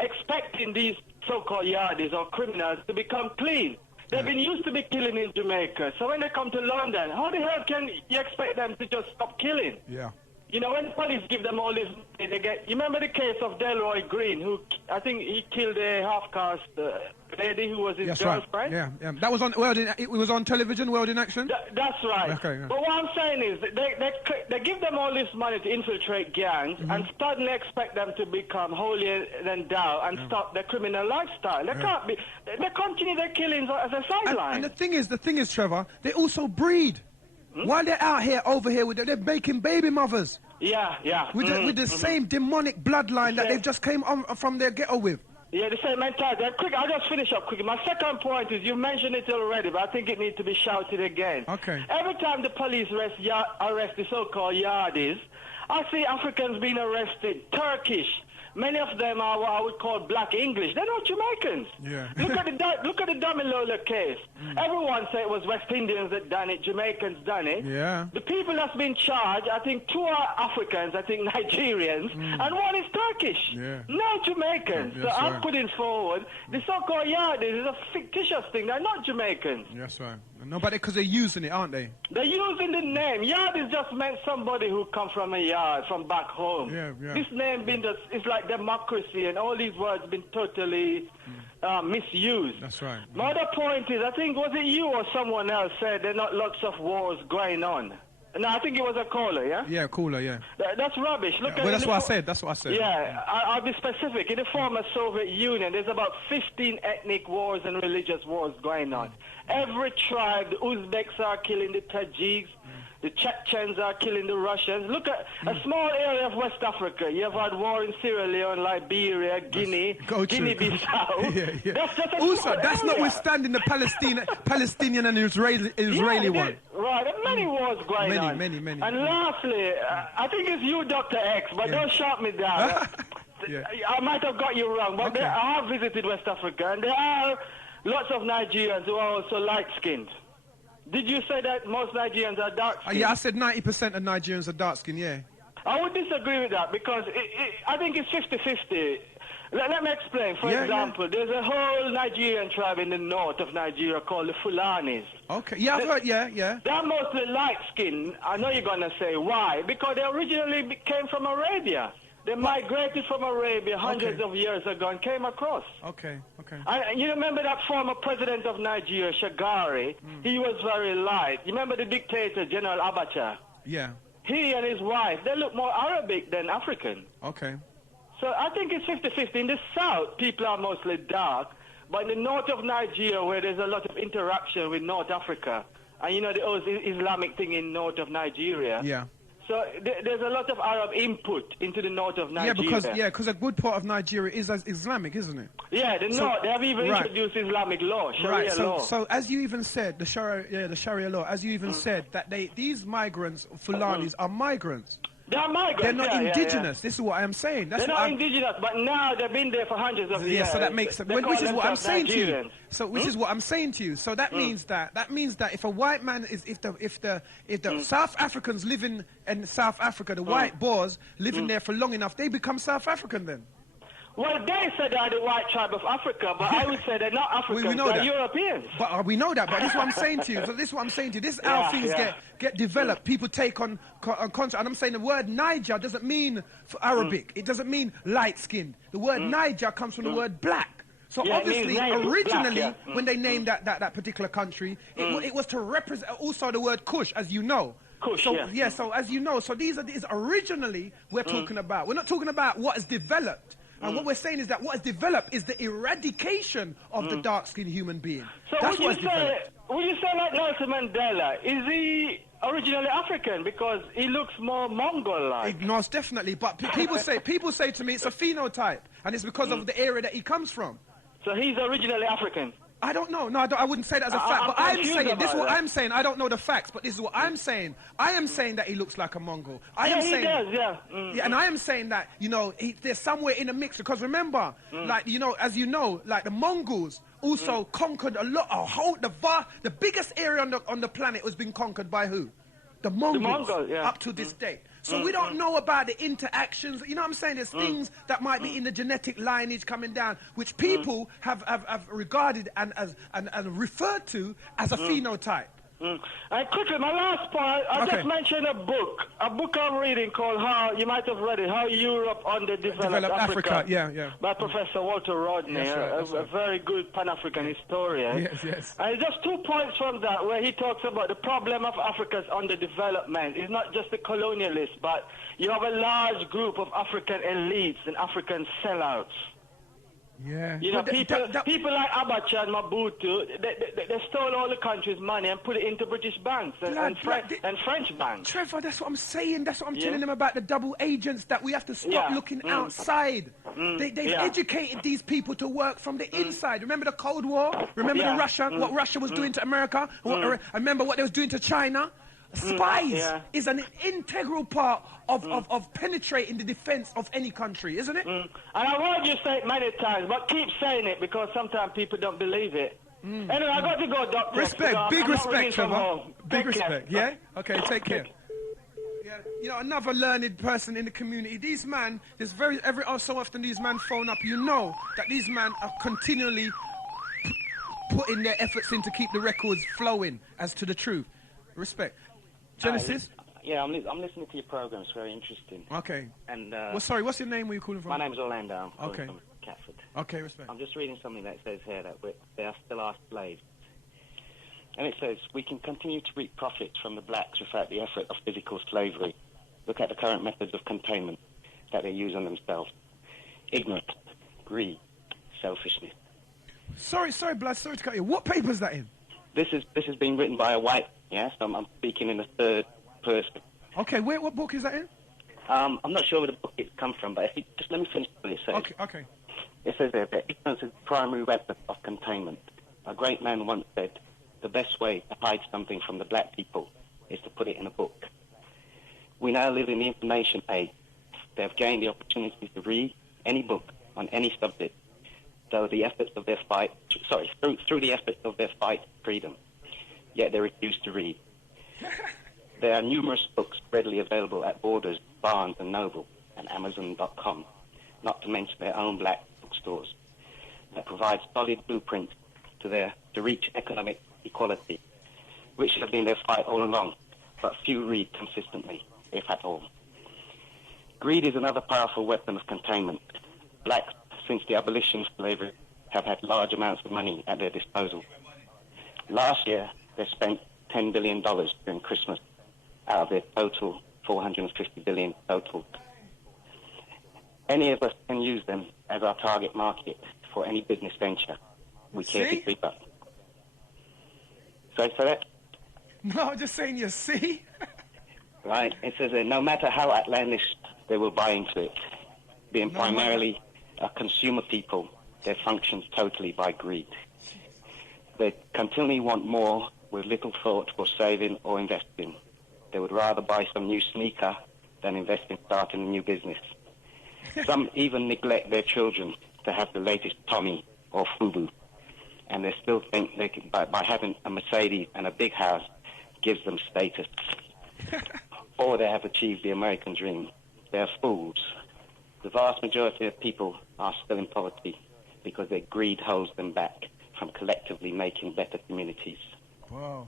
expecting these so-called yardies or criminals to become clean. They've been used to be killing in Jamaica, so when they come to London, how the hell can you expect them to just stop killing? Yeah. You know, when police give them all this money, they get... You remember the case of Delroy Green, who, I think he killed a half-caste lady who was his girlfriend? Right. Yeah. That was on, it was on television, World in Action? That's right. Okay, yeah. But what I'm saying is, they give them all this money to infiltrate gangs and suddenly expect them to become holier than thou and stop their criminal lifestyle. They can't be... They continue their killings as a sideline. And the thing is, Trevor, they also breed. While they're out here, over here, they're making baby mothers. Yeah. With the same demonic bloodline that they've just came on from their ghetto with. Yeah, the same mentality. Quick, I'll just finish up quickly. My second point is, you mentioned it already, but I think it needs to be shouted again. Okay. Every time the police arrest the so-called yardies, I see Africans being arrested, Turkish. Many of them are what I would call black English. They're not Jamaicans. Yeah. Look at the Damilola case. Everyone said it was West Indians that done it, Jamaicans done it. Yeah. The people that's been charged, I think 2 are Africans, I think Nigerians, and 1 is Turkish. Yeah. No Jamaicans. Yes, so I'm right. putting forward the so-called yardies is a fictitious thing. They're not Jamaicans. That's right. No, but because they're using it, aren't they? They're using the name. Yard is just meant somebody who come from a yard, from back home. Yeah. This name been just, it's like democracy, and all these words been totally misused. That's right. My other point is, I think, was it you or someone else said there are not lots of wars going on? No, I think it was a caller, yeah? Yeah, caller, yeah. That's rubbish. Look at that's what I said. That's what I said. Yeah, I'll be specific. In the former Soviet Union, there's about 15 ethnic wars and religious wars going on. Every tribe, the Uzbeks are killing the Tajiks, the Chechens are killing the Russians. Look at a small area of West Africa. You've had war in Sierra Leone, Liberia, Guinea, Guinea-Bissau. Yeah. That's just a also, that's notwithstanding the Palestinian and Israeli one. Right, there are many wars going on. Many. And lastly, I think it's you, Doctah X, but don't shout me down. I might have got you wrong, but I have visited West Africa, and there are lots of Nigerians who are also light-skinned. Did you say that most Nigerians are dark-skinned? Yeah, I said 90% of Nigerians are dark-skinned, yeah. I would disagree with that because I think it's 50-50. Let me explain. For example, there's a whole Nigerian tribe in the north of Nigeria called the Fulanis. Okay, yeah, I've heard, yeah. They're mostly light-skinned. I know you're going to say why. Because they originally came from Arabia. They migrated from Arabia hundreds of years ago and came across. Okay. And you remember that former president of Nigeria, Shagari? He was very light. You remember the dictator, General Abacha? Yeah. He and his wife, they look more Arabic than African. Okay. So I think it's 50-50. In the south, people are mostly dark. But in the north of Nigeria, where there's a lot of interaction with North Africa, and you know the old Islamic thing in north of Nigeria. Yeah. So there's a lot of Arab input into the north of Nigeria. Yeah, because a good part of Nigeria is Islamic, isn't it? Yeah, north. They have even introduced Islamic law, Sharia law. So as you even said, the Sharia law, as you even said, that these migrants, Fulanis, are migrants. They are migrants. They're not indigenous. This is what I am saying. They're not indigenous, but now they've been there for hundreds of years. Yeah, so that makes sense. Which is what I'm saying to you. So which is what I'm saying to you. So that means that if a white man is if the South Africans living in South Africa, the white Boers living there for long enough, they become South African then. Well, they said they are the white tribe of Africa, but I would say they're not Africans, we know they're that. Europeans. But we know that, but this is what I'm saying to you. So this is what I'm saying to you. This is how things get developed. People take on concept. And I'm saying the word Niger doesn't mean Arabic. It doesn't mean light-skinned. The word Niger comes from the word black. So obviously, originally, when they named that particular country, it was to represent also the word Kush, as you know. Kush, so as you know, so these originally we're talking about. We're not talking about what is developed. And what we're saying is that what is developed is the eradication of the dark-skinned human being. So That's would you say like Nelson Mandela, is he originally African because he looks more Mongol-like? Most definitely, but people say to me it's a phenotype, and it's because of the area that he comes from. So he's originally African? I don't know. No, I wouldn't say that as a fact. But I'm saying, this is what I'm saying. I don't know the facts, but this is what I'm saying. I am saying that he looks like a Mongol. He does, yeah. And I am saying that, you know, there's somewhere in the mix. Because remember, like, you know, as you know, like the Mongols also conquered the biggest area on the planet was being conquered by who? The Mongols, up to this day. So we don't know about the interactions. You know what I'm saying? There's things that might be in the genetic lineage coming down, which people have regarded and referred to as a phenotype. And quickly, my last part, I just mentioned a book I'm reading called you might have read it, How Europe Underdeveloped Africa. By Professor Walter Rodney, a very good Pan-African historian. Yes. And just 2 points from that, where he talks about the problem of Africa's underdevelopment. It's not just the colonialists, but you have a large group of African elites and African sellouts. Yeah. You know, people like Abacha and Mobutu, they stole all the country's money and put it into British banks and French banks. Trevor, that's what I'm saying. That's what I'm telling them about the double agents, that we have to stop looking outside. They've educated these people to work from the inside. Remember the Cold War? Remember what Russia was doing to America? Remember what they was doing to China? Spies is an integral part of penetrating the defense of any country, isn't it? And I've heard you say it many times, but keep saying it because sometimes people don't believe it. Anyway, I got to go, Doctor. Respect, big respect, Trevor. Big respect, care. yeah? Okay, take care. Yeah, you know, another learned person in the community. These men, every so often these men phone up, you know that these men are continually putting their efforts in to keep the records flowing as to the truth. Respect. Genesis? Yeah, I'm listening to your program. It's very interesting. Okay. And what's your name? Where you calling from? My name's Orlando. I'm calling from Catford. Okay, respect. I'm just reading something that says here that they are still our slaves. And it says, we can continue to reap profits from the blacks without the effort of physical slavery. Look at the current methods of containment that they use on themselves. Ignorance, greed, selfishness. Sorry, Blood. Sorry to cut you. What paper is that in? This has been written by a white. Yes, I'm speaking in the third person. Okay, what book is that in? I'm not sure where the book it's come from, but just let me finish what it says. Okay. It says there that ignorance is the primary weapon of containment. A great man once said, the best way to hide something from the black people is to put it in a book. We now live in the information age. They have gained the opportunity to read any book on any subject, through the efforts of their fight for freedom. Yet they refuse to read. There are numerous books readily available at Borders, Barnes & Noble, and Amazon.com, not to mention their own black bookstores that provide solid blueprints to reach economic equality, which has been their fight all along, but few read consistently, if at all. Greed is another powerful weapon of containment. Blacks, since the abolition of slavery, have had large amounts of money at their disposal. Last year, they spent $10 billion during Christmas out of their total $450 billion total. Any of us can use them as our target market for any business venture we care to keep up. Sorry for that? No, I'm just saying you see. Right. It says that no matter how outlandish they will buy into it, being primarily a consumer people, they function totally by greed. They continually want more with little thought for saving or investing. They would rather buy some new sneaker than invest in starting a new business. Some even neglect their children to have the latest Tommy or Fubu, and they still think they can, by having a Mercedes and a big house gives them status. Or they have achieved the American dream. They are fools. The vast majority of people are still in poverty because their greed holds them back from collectively making better communities. Wow.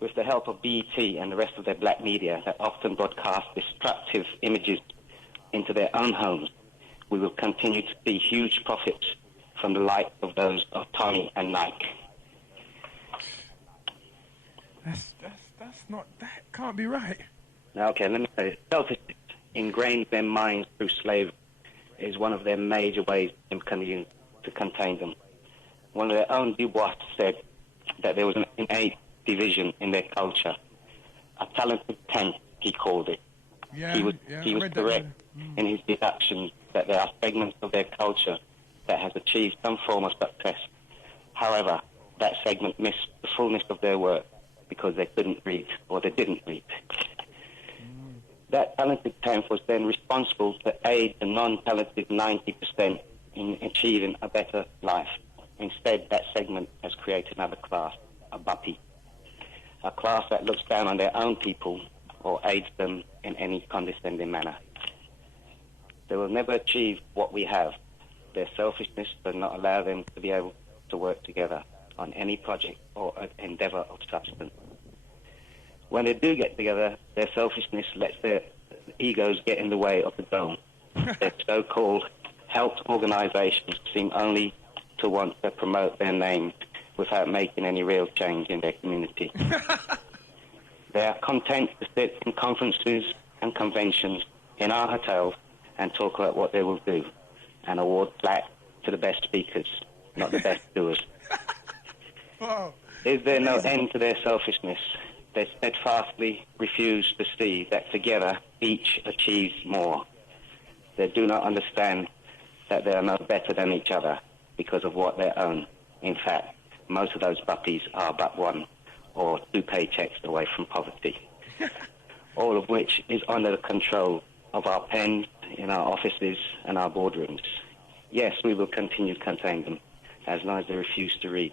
With the help of BET and the rest of their black media that often broadcast destructive images into their own homes, we will continue to see huge profits from the like of those of Tommy and Nike. That can't be right. Now, okay, let me say, selfishness ingrained in their minds through slavery is one of their major ways to contain them. One of their own Dubois said that there was an innate division in their culture. A talented tenth, he called it. Yeah, he was correct in his deduction that there are segments of their culture that has achieved some form of success. However, that segment missed the fullness of their work because they couldn't read, or they didn't read. That talented tenth was then responsible to aid the non-talented 90% in achieving a better life. Instead, that segment has created another class, a buppy, a class that looks down on their own people or aids them in any condescending manner. They will never achieve what we have. Their selfishness does not allow them to be able to work together on any project or endeavor of substance. When they do get together, their selfishness lets their egos get in the way of the goal. Their so-called health organizations seem only to want to promote their name without making any real change in their community. They are content to sit in conferences and conventions in our hotels and talk about what they will do and award plaques to the best speakers, not the best doers. Whoa. Is there no end to their selfishness? They steadfastly refuse to see that together each achieves more. They do not understand that they are no better than each other because of what they own. In fact, most of those buppies are but one or two paychecks away from poverty, all of which is under the control of our pens in our offices and our boardrooms. Yes, we will continue to contain them as long as they refuse to read,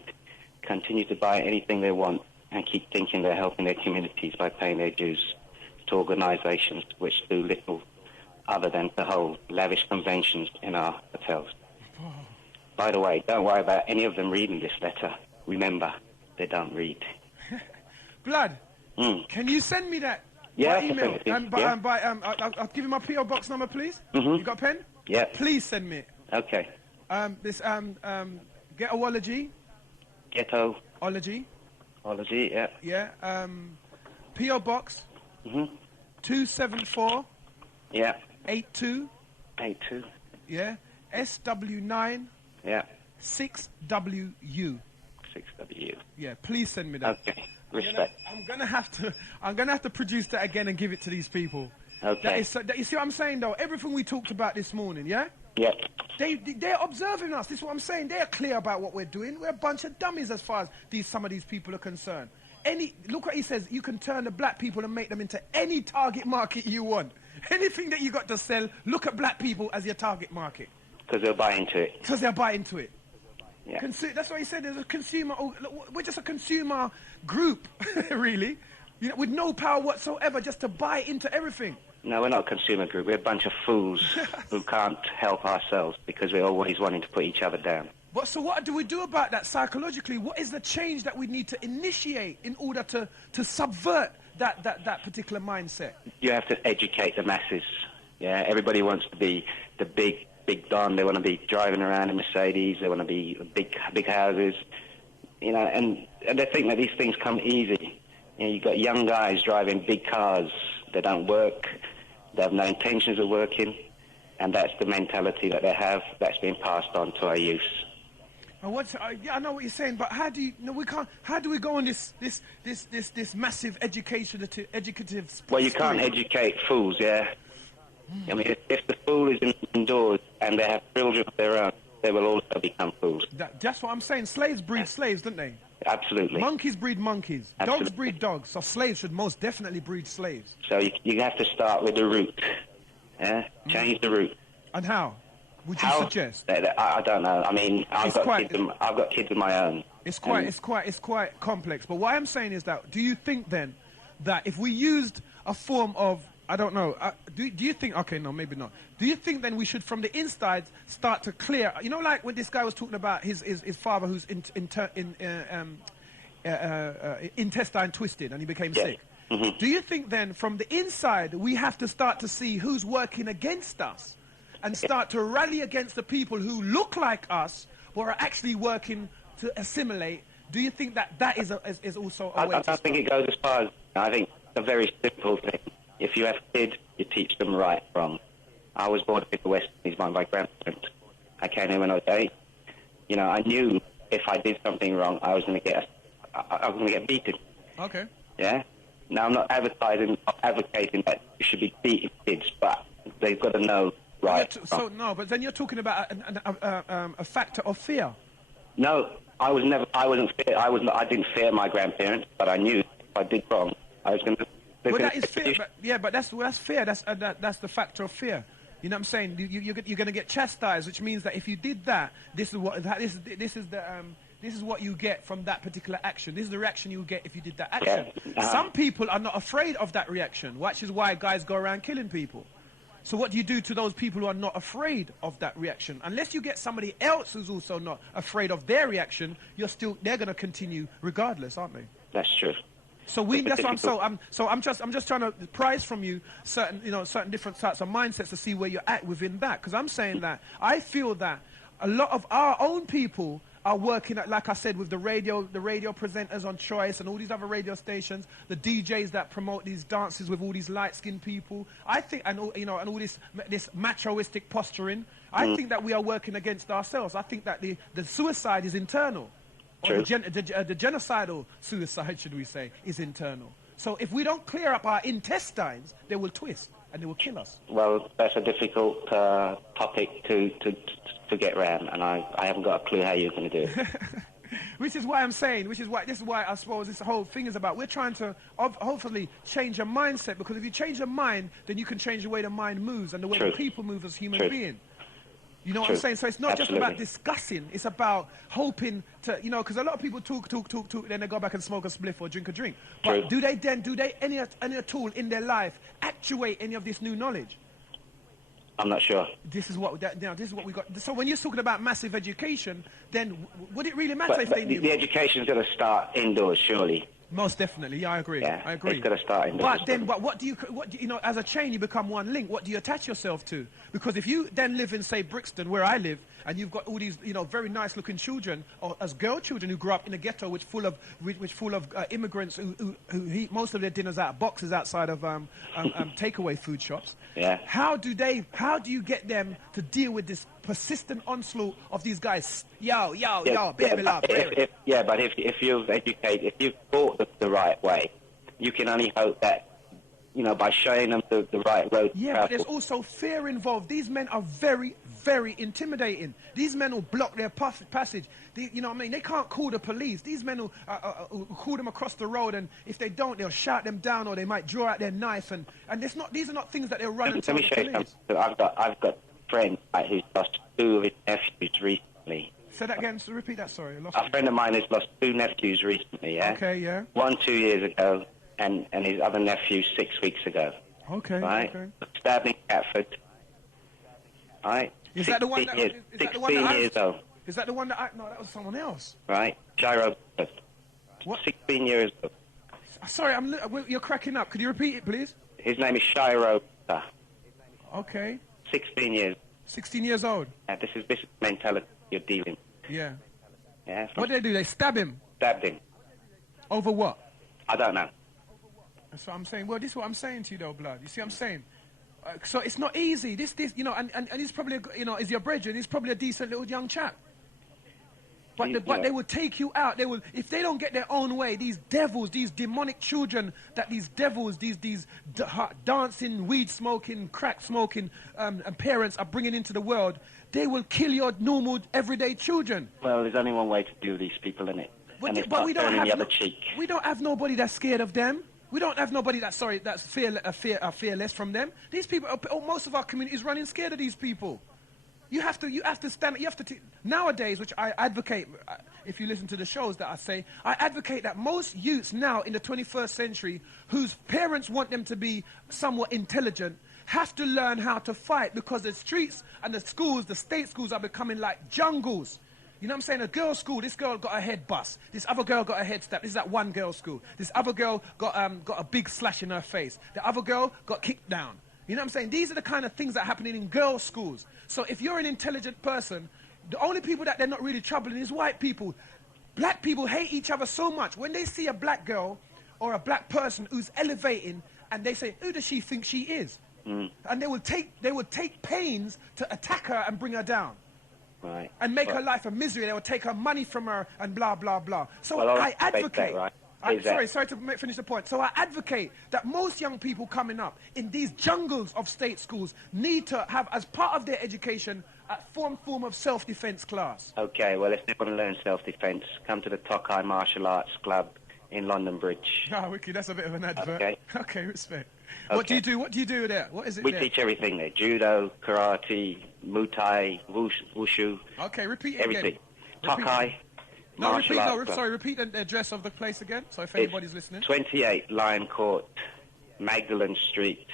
continue to buy anything they want, and keep thinking they're helping their communities by paying their dues to organizations which do little other than to hold lavish conventions in our hotels. By the way, don't worry about any of them reading this letter. Remember, they don't read. Blood, can you send me that by email? I'll give you my P.O. Box number, please. You got a pen? Yeah. Please send me it. Okay. This Ghetto-ology. Ghetto-ology, yeah. Yeah. P.O. Box. 274. Yeah. 82. Yeah. SW9. Yeah. 6WU. 6WU. Yeah. Please send me that. Okay. Respect. I'm gonna have to produce that again and give it to these people. Okay. You see what I'm saying though? Everything we talked about this morning, yeah? Yeah. They're observing us. This is what I'm saying. They're clear about what we're doing. We're a bunch of dummies as far as some of these people are concerned. Look what he says. You can turn the black people and make them into any target market you want. Anything that you got to sell, look at black people as your target market. Because they'll buy into it. Because they'll buy into it. Yeah. That's why he said there's a consumer. We're just a consumer group, really, with no power whatsoever, just to buy into everything. No, we're not a consumer group. We're a bunch of fools who can't help ourselves because we're always wanting to put each other down. But so what do we do about that psychologically? What is the change that we need to initiate in order to subvert that particular mindset? You have to educate the masses. Yeah, everybody wants to be the big don. They want to be driving around in Mercedes. They want to be big houses. You know, and they think that these things come easy. You know, you've got young guys driving big cars. They don't work. They have no intentions of working, and that's the mentality that they have. That's been passed on to our youth. Yeah, I know what you're saying, but how do you? No, we can't. How do we go on this massive educative? Well, you can't educate fools. Yeah. I mean, if the fool is indoors and they have children of their own, they will also become fools. That's what I'm saying. Slaves breed slaves, don't they? Absolutely. Monkeys breed monkeys. Absolutely. Dogs breed dogs. So slaves should most definitely breed slaves. So you have to start with the root. Yeah? Change the root. And how? Would you suggest? I don't know. I mean, I've got kids of my own. It's quite complex. But what I'm saying is that, do you think then that if we used a form of, I don't know, do you think, okay, no, maybe not. Do you think then we should, from the inside, start to clear, you know, like when this guy was talking about his father who's intestine twisted and he became sick. Mm-hmm. Do you think then, from the inside, we have to start to see who's working against us and start to rally against the people who look like us but are actually working to assimilate? Do you think that is also a way I don't think it goes as far as, I think it's a very simple thing. If you have kids, you teach them right from. I was born in the West Indies by my grandparents. I came here when I was 8. You know, I knew if I did something wrong, I was going to get beaten. Okay. Yeah? Now, I'm not advocating that you should be beating kids, but they've got to know right. But then you're talking about a factor of fear. No, I didn't fear my grandparents, but I knew if I did wrong, I was going to. Well, that is fear. But that's fear. That's the factor of fear. You know what I'm saying? You're going to get chastised, which means that if you did that, this is what you get from that particular action. This is the reaction you get if you did that action. Yeah. Some people are not afraid of that reaction, which is why guys go around killing people. So what do you do to those people who are not afraid of that reaction? Unless you get somebody else who's also not afraid of their reaction, they're going to continue regardless, aren't they? That's true. So that's what I'm just trying to prize from you certain different types of mindsets to see where you're at within that. Because I'm saying that I feel that a lot of our own people are working at, like I said, with the radio presenters on Choice and all these other radio stations, the DJs that promote these dances with all these light-skinned people. I think, and all this machoistic posturing. I think that we are working against ourselves. I think that the suicide is internal. Or the genocidal suicide, should we say, is internal. So if we don't clear up our intestines, they will twist and they will kill us. Well, that's a difficult topic to get around, and I haven't got a clue how you're going to do it. This is why I suppose this whole thing is about. We're trying to hopefully change your mindset, because if you change your mind, then you can change the way the mind moves and the way the people move as human beings. You know what I'm saying? So it's not just about discussing. It's about hoping to, because a lot of people talk, then they go back and smoke a spliff or drink a drink. But do they any at all in their life actuate any of this new knowledge? I'm not sure. This is what we got. So when you're talking about massive education, then would it really matter if they knew? The education's got to start indoors, surely. Most definitely, yeah, I agree. Yeah, I agree. It's got to start indoors. But then, what do you as a chain, you become one link. What do you attach yourself to? Because if you then live in, say, Brixton, where I live, and you've got all these, very nice-looking children, or as girl children who grew up in a ghetto, which full of immigrants who eat most of their dinners out of boxes outside of takeaway food shops. Yeah. How do you get them to deal with this persistent onslaught of these guys? Yo, baby love. But if you've thought the right way, you can only hope that, by showing them the right road. Yeah, but there's also fear involved. These men are very, very intimidating. These men will block their passage. They can't call the police. These men will call them across the road, and if they don't, they'll shout them down, or they might draw out their knife. And these are not things that they'll run and tell the police. Let me show you something. I've got a friend who's lost 2 of his nephews recently. Say that again. So repeat that. Sorry, a friend of mine has lost 2 nephews recently. Yeah. Okay. Yeah. One 2 years ago, and his other nephew 6 weeks ago. Okay. Right? Okay. Stabbed in Catford. Right? Is that the one that? Is that the one that 16 years old. Is that the one that? No, that was someone else. Right? Gyro. What? 16 years old. Sorry, you're cracking up. Could you repeat it, please? His name is Shiro. Okay. 16 years. 16 years old. This is mentality you're dealing. Yeah. Yeah. What did they do? They stab him. Stabbed him. Over what? I don't know. That's what I'm saying. Well, this is what I'm saying to you, though, blood. You see what I'm saying? So it's not easy. This, you know, and he's probably, you know, is your brethren? He's probably a decent little young chap. But they will take you out. They will, if they don't get their own way. These devils, these demonic children, that these devils, these dancing, weed smoking, crack smoking, and parents are bringing into the world. They will kill your normal, everyday children. Well, there's only one way to do these people, innit? But we don't have the other cheek. We don't have nobody that's scared of them. We don't have nobody that's fearless from them. These people, most of our community is running scared of these people. You have to stand. Nowadays, which I advocate. If you listen to the shows that I say, I advocate that most youths now in the 21st century, whose parents want them to be somewhat intelligent, have to learn how to fight, because the streets and the schools, the state schools, are becoming like jungles. You know what I'm saying? A girl's school, this girl got her head bust. This other girl got her head stabbed. This is that one girl's school. This other girl got a big slash in her face. The other girl got kicked down. You know what I'm saying? These are the kind of things that are happening in girls' schools. So if you're an intelligent person, the only people that they're not really troubling is white people. Black people hate each other so much. When they see a black girl or a black person who's elevating, and they say, who does she think she is? And they will take pains to attack her and bring her down. Right. And make her life a misery. They will take her money from her and blah, blah, blah. So well, I advocate. That, right? Sorry to finish the point. So I advocate that most young people coming up in these jungles of state schools need to have, as part of their education, a form of self-defense class. Okay, well, if they want to learn self-defense, come to the Tokai Martial Arts Club in London Bridge. Ah, Wiki, that's a bit of an advert. Okay. Okay, respect. Okay. What do you do? What do you do there? What is it? We teach everything there: judo, karate, Muay Thai, wushu. Okay, repeat it everything. again. Tokai. Repeat the address of the place again, so if anybody's listening. 28 Lion Court, Magdalen Street,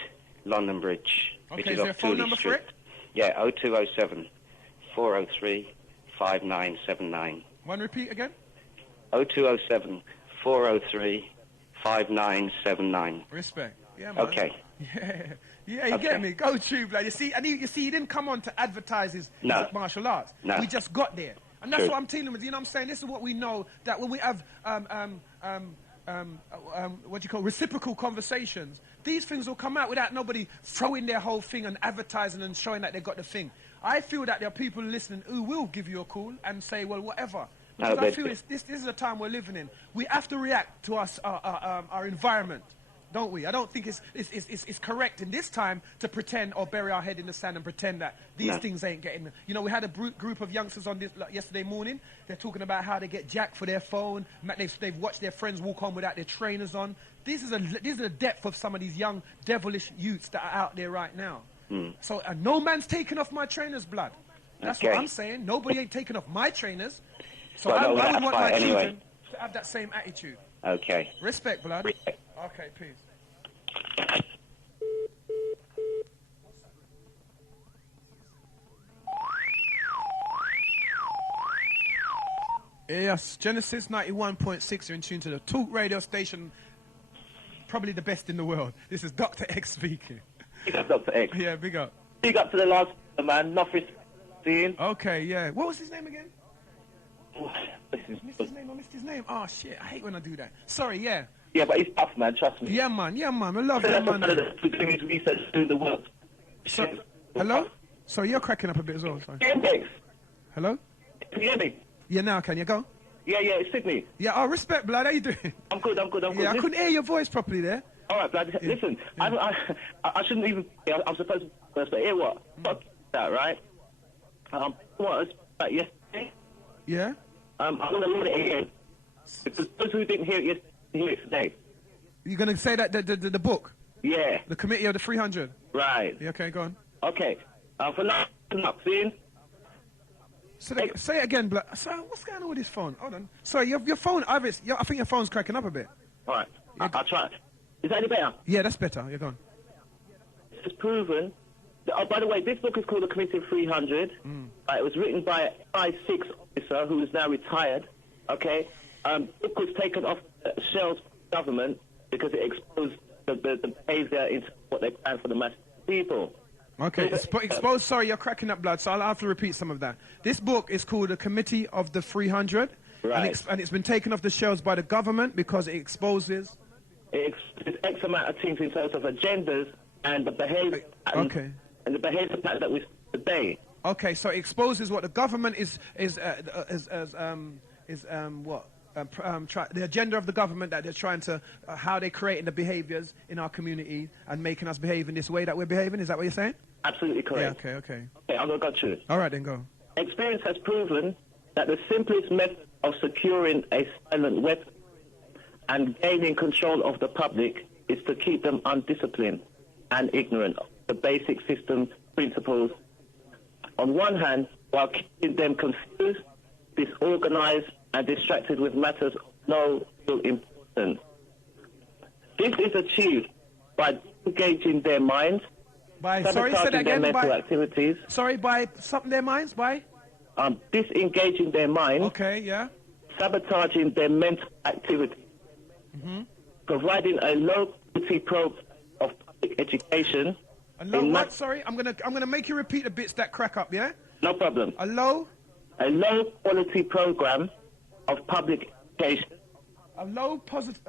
London Bridge. Okay, which is there a off phone Tooley number Street. for it? Yeah, 0207 403 5979. One repeat again? 0207 403 5979. Respect. Yeah, man. Okay. Yeah, you get me. Go Tube, like you see, he didn't come on to advertise his martial arts. No. We just got there. And that's what I'm telling with you know what I'm saying? This is what we know, that when we have what you call reciprocal conversations, these things will come out without nobody throwing their whole thing and advertising and showing that they got the thing. I feel that there are people listening who will give you a call and say, well, whatever. Because I feel this is a time we're living in. We have to react to our environment, don't we? I don't think it's correct in this time to pretend or bury our head in the sand and pretend that these things ain't getting. You know, we had a group of youngsters on this yesterday morning. They're talking about how they get jacked for their phone. They've watched their friends walk home without their trainers on. This is the depth of some of these young devilish youths that are out there right now. So no man's taking off my trainers, blood. That's what I'm saying. Nobody ain't taking off my trainers. So I would want my children to have that same attitude. Okay. Respect, blood. Respect. Okay, peace. Yes, Genesis 91.6, you're in tune to the Talk radio station, probably the best in the world. This is Doctah X speaking. Big up, Doctah X. Yeah, big up. Big up to the last man, nothing seeing. Okay, yeah. What was his name again? Missed his name. Oh, shit, I hate when I do that. Sorry, yeah. Yeah, but he's tough, man, trust me. Yeah, man, I love that, man. Doing his research, doing the work. Hello? Sorry, you're cracking up a bit as well. Sorry. Hello? Can you hear me? Yeah, now can you go? Yeah, it's Sydney. Yeah, oh, respect, blood. How you doing? I'm good. Yeah, I couldn't hear your voice properly there. All right, blood. Yeah. Listen, yeah. I shouldn't even. I'm supposed to first, but hear what? Fuck that, right? What? Yesterday? Yeah. I'm gonna read it again. Because those who didn't hear it yesterday, hear it today. You're gonna say that the book? Yeah. The committee of the 300. Right. Yeah, okay, go on. Okay. For now, seeing. Say it again, blood. So what's going on with this phone? Hold on. Sorry, your phone, I think your phone's cracking up a bit. All right. I'll try. Is that any better? Yeah, that's better. You're gone. has proven. Oh, by the way, this book is called The Committee of 300. It was written by an MI6 officer who is now retired. Okay, the book was taken off shelves by the government because it exposed the behaviour into what they plan for the mass people. Okay, exposed. Sorry, you're cracking up, blood. So I'll have to repeat some of that. This book is called The Committee of the 300, and it's been taken off the shelves by the government because it exposes. It exposes X amount of things in terms of agendas and the behaviour. Okay. And the behaviour pattern that we see today. Okay, so it exposes what the government the agenda of the government, that they're trying to, how they're creating the behaviours in our community and making us behave in this way that we're behaving. Is that what you're saying? Absolutely correct. Yeah, okay. Okay, I'm going to go through it. All right, then go. Experience has proven that the simplest method of securing a silent weapon and gaining control of the public is to keep them undisciplined and ignorant of the basic system principles. On one hand, while keeping them confused, disorganized, and distracted with matters of no real importance. This is achieved by engaging their minds, sabotaging their mental activities. By something their minds, by? Disengaging their minds. Okay, yeah. Sabotaging their mental activities. Providing a low-quality program of public education. A low what? Sorry, I'm gonna make you repeat the bits that crack up, yeah? No problem. A low quality program of public education. A low quality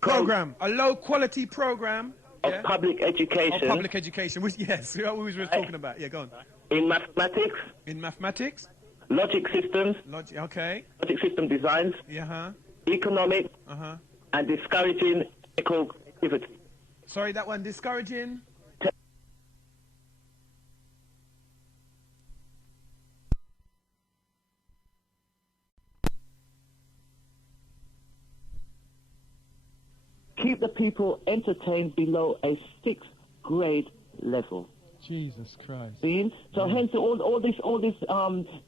program. A low quality program of public education. Of public education. Yes, what we were talking about. Yeah, go on. In mathematics. In mathematics. Logic systems. Okay. Logic system designs. Yeah. Economic. And discouraging ethical activity. Sorry, that one. Discouraging. Keep the people entertained below a 6th grade level. Jesus Christ. See? So hence all this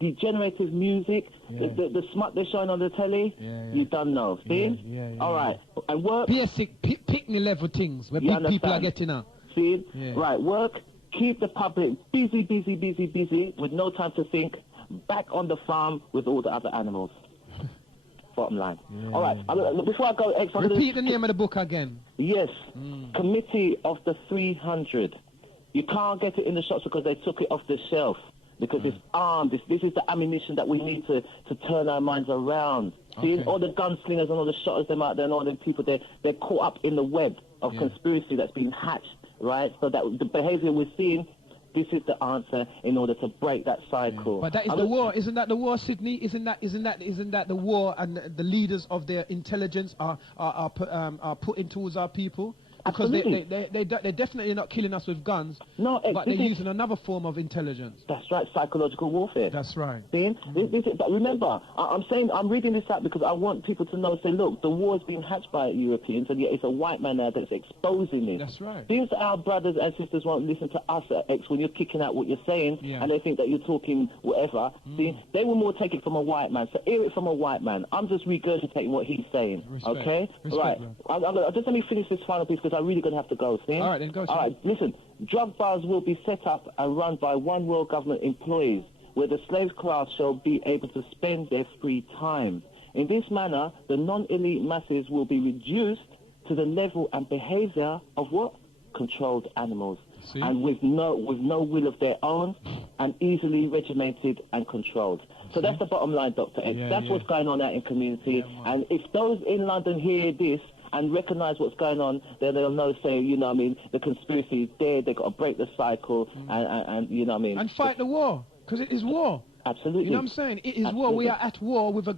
degenerative music, the smut they're showing on the telly, you don't know. See? All right. And work. Basic picnic level things where big people are getting up. See? Right. Work. Keep the public busy with no time to think. Back on the farm with all the other animals. Bottom line. All right. Before I go, X, repeat the name of the book again. Yes. Committee of the 300. You can't get it in the shops because they took it off the shelf. Because it's armed. This is the ammunition that we need to turn our minds around. See, all the gunslingers and all the shotters them out there and all them people, they're caught up in the web of conspiracy that's been hatched, right? So that the behavior we're seeing, this is the answer in order to break that cycle. But that is the war. Isn't that the war, Sydney? Isn't that the war, and the leaders of their intelligence are putting towards our people? Because they're definitely not killing us with guns. No, but they're using another form of intelligence. That's right, psychological warfare. That's right. See? But remember, I'm reading this out because I want people to know. Say, look, the war's been hatched by Europeans, and yet it's a white man now that's exposing it. That's right. Seems that our brothers and sisters won't listen to us at X when you're kicking out what you're saying, and they think that you're talking whatever. See, they will more take it from a white man. So hear it from a white man. I'm just regurgitating what he's saying. Respect. Okay? Respect, right. Just let me finish this final piece because I'm really going to have to go. See? All right, then go. All right, listen. Drug bars will be set up and run by one world government employees, where the slave class shall be able to spend their free time. In this manner, the non-elite masses will be reduced to the level and behavior of what? Controlled animals. See? And with no will of their own, and easily regimented and controlled. So that's the bottom line, Doctah X. That's what's going on out in community. And if those in London hear this and recognise what's going on, then they'll know, say, you know what I mean, the conspiracy is there, they've got to break the cycle, and you know what I mean. And fight the war, because it is war. Absolutely. You know what I'm saying? It is war. We are at war with a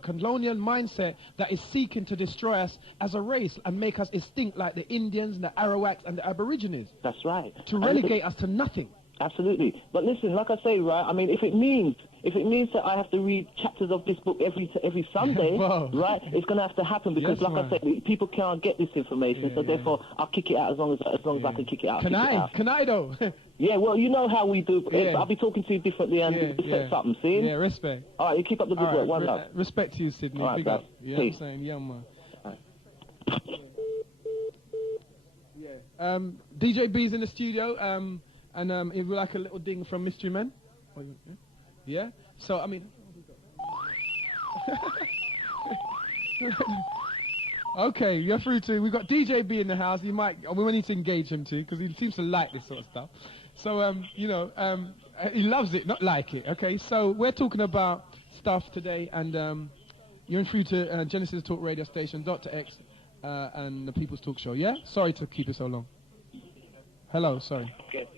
colonial mindset that is seeking to destroy us as a race and make us extinct like the Indians, the Arawaks, and the Aborigines. That's right. To relegate us to nothing. Absolutely. But listen, like I say, right, I mean, if it means that I have to read chapters of this book every Sunday, right, it's going to have to happen because, I said, people can't get this information, so therefore I'll kick it out as long as I can kick it out. Can I though? Yeah, well, you know how we do. I'll be talking to you differently and respect something, see? Yeah, respect. All right, you keep up the good work. One love. Respect to you, Sydney. All right, big up. You know what I'm saying? Yeah, man. DJ B's in the studio, and it would like a little ding from Mystery Man. Yeah? So, I mean... Okay, you're through to... We've got DJ B in the house. We need to engage him too, because he seems to like this sort of stuff. So, he loves it, not like it. Okay, so we're talking about stuff today, and you're in through to Genesis Talk radio station, Doctah X, and the People's Talk Show. Yeah? Sorry to keep it so long. Hello, sorry. Okay.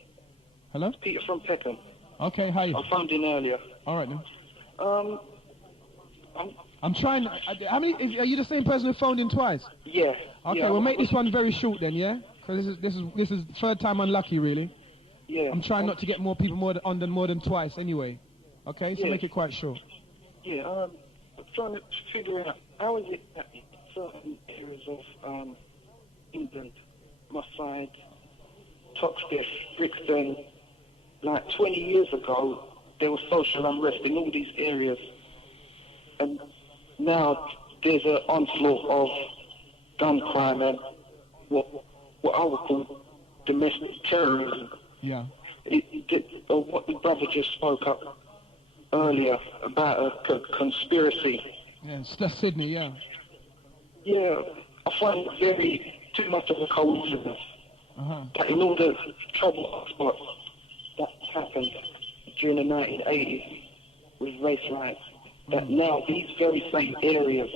Hello? Peter from Peckham. Okay, hi. I phoned in earlier. All right, then. I'm trying... How many... Are you the same person who phoned in twice? Yeah. Okay, yeah, we'll make this one very short then, yeah? Because this is third time unlucky, really. Yeah. I'm trying not to get more people more than twice anyway. Okay, so make it quite short. Yeah, I'm trying to figure out how is it that in certain areas of England, my side, Toxteth, Brixton, like 20 years ago, there was social unrest in all these areas, and now there's an onslaught of gun crime and what I would call domestic terrorism. Yeah. What the brother just spoke up earlier about a conspiracy. Yeah, that's Sydney, yeah. Yeah, I find it very too much of a coincidence that in all the trouble hotspots that happened during the 1980s with race riots, that now these very same areas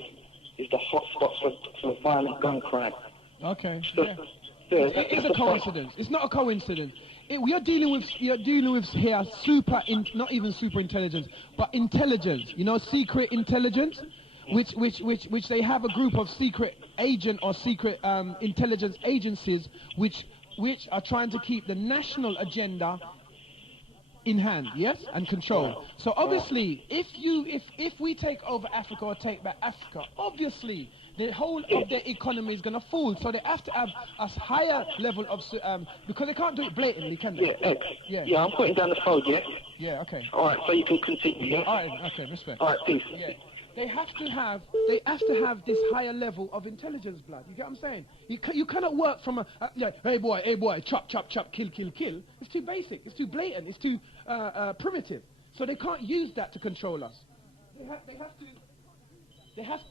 is the hotspots for violent gun crime. Okay. So, yeah. It's a coincidence. It's not a coincidence. You're dealing with here not even super intelligence, but intelligence. You know, secret intelligence, which they have a group of secret agent or secret intelligence agencies which are trying to keep the national agenda in hand, yes, and control. So obviously, if we take over Africa or take back Africa, obviously the whole of their economy is going to fall. So they have to have a higher level of because they can't do it blatantly, can they? Yeah, I'm putting down the phone. Yeah. Yeah. Okay. All right, so you can continue. Yeah. All right. Okay. Respect. All right. Peace. Yeah. They have to have this higher level of intelligence, blood. You get what I'm saying? You cannot work from hey boy, chop, kill. It's too basic. It's too blatant. It's too primitive. So they can't use that to control us.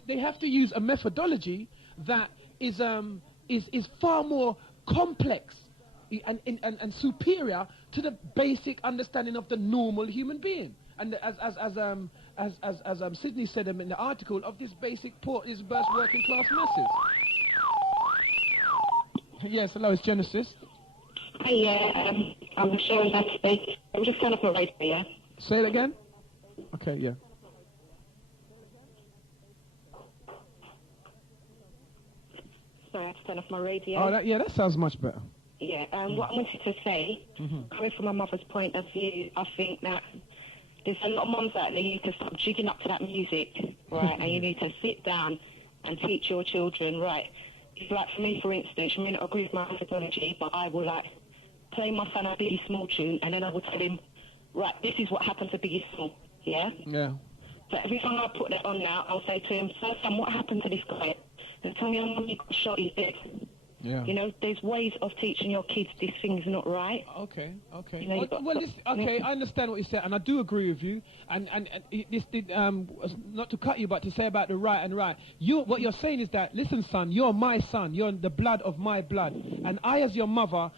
They have to use a methodology that is far more complex and superior to the basic understanding of the normal human being. And as Sydney said in the article, of this basic this burst working class masses. Yes, hello, it's Genesis. Hi, yeah, I'm showing that today. I'm just turning off my radio, yeah? Say it again? Okay, yeah. Sorry, I have to turn off my radio. Oh, that sounds much better. Yeah, what I wanted to say, coming from my mother's point of view, I think that there's a lot of mums out there, you need to stop jigging up to that music, right? And you need to sit down and teach your children, right? It's like for me, for instance, you may not agree with my methodology, but I will like play my son a Biggie Small tune, and then I will tell him, right, this is what happened to Biggie Small, yeah? Yeah. So every time I put that on now, I'll say to him, so son, what happened to this guy? They tell me, oh, mum, he got shot, he's dead. Yeah. You know, there's ways of teaching your kids this thing's not right. Okay. You know, I understand what you said, and I do agree with you. And this not to cut you, but to say about the right and right. What you're saying is that, listen, son, you're my son. You're the blood of my blood, and I, as your mother,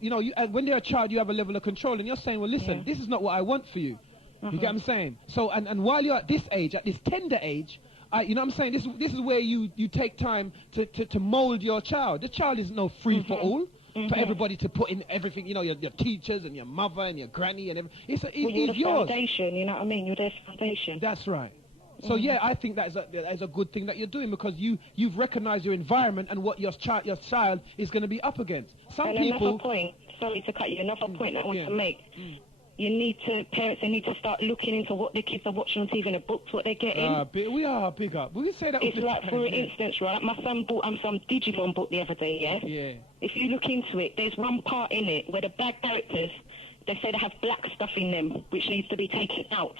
when they're a child, you have a level of control, and you're saying, well, listen, this is not what I want for you. You get what I'm saying? So, and while you're at this age, at this tender age, you know what I'm saying? This is where you take time to mold your child. The child is no free for all. For everybody to put in everything, you know, your teachers and your mother and your granny and everything. It's you're the yours. Foundation, you know what I mean? You're their foundation. That's right. So yeah, I think that is a good thing that you're doing, because you've recognized your environment and what your child is going to be up against. Another point, sorry to cut you, another point that I want to make. Parents need to start looking into what their kids are watching on TV and the books, what they're getting. We are big up. We say that. It's like, for instance, right, my son bought some Digimon book the other day, yeah? Yeah. If you look into it, there's one part in it where the bad characters, they say they have black stuff in them, which needs to be taken out.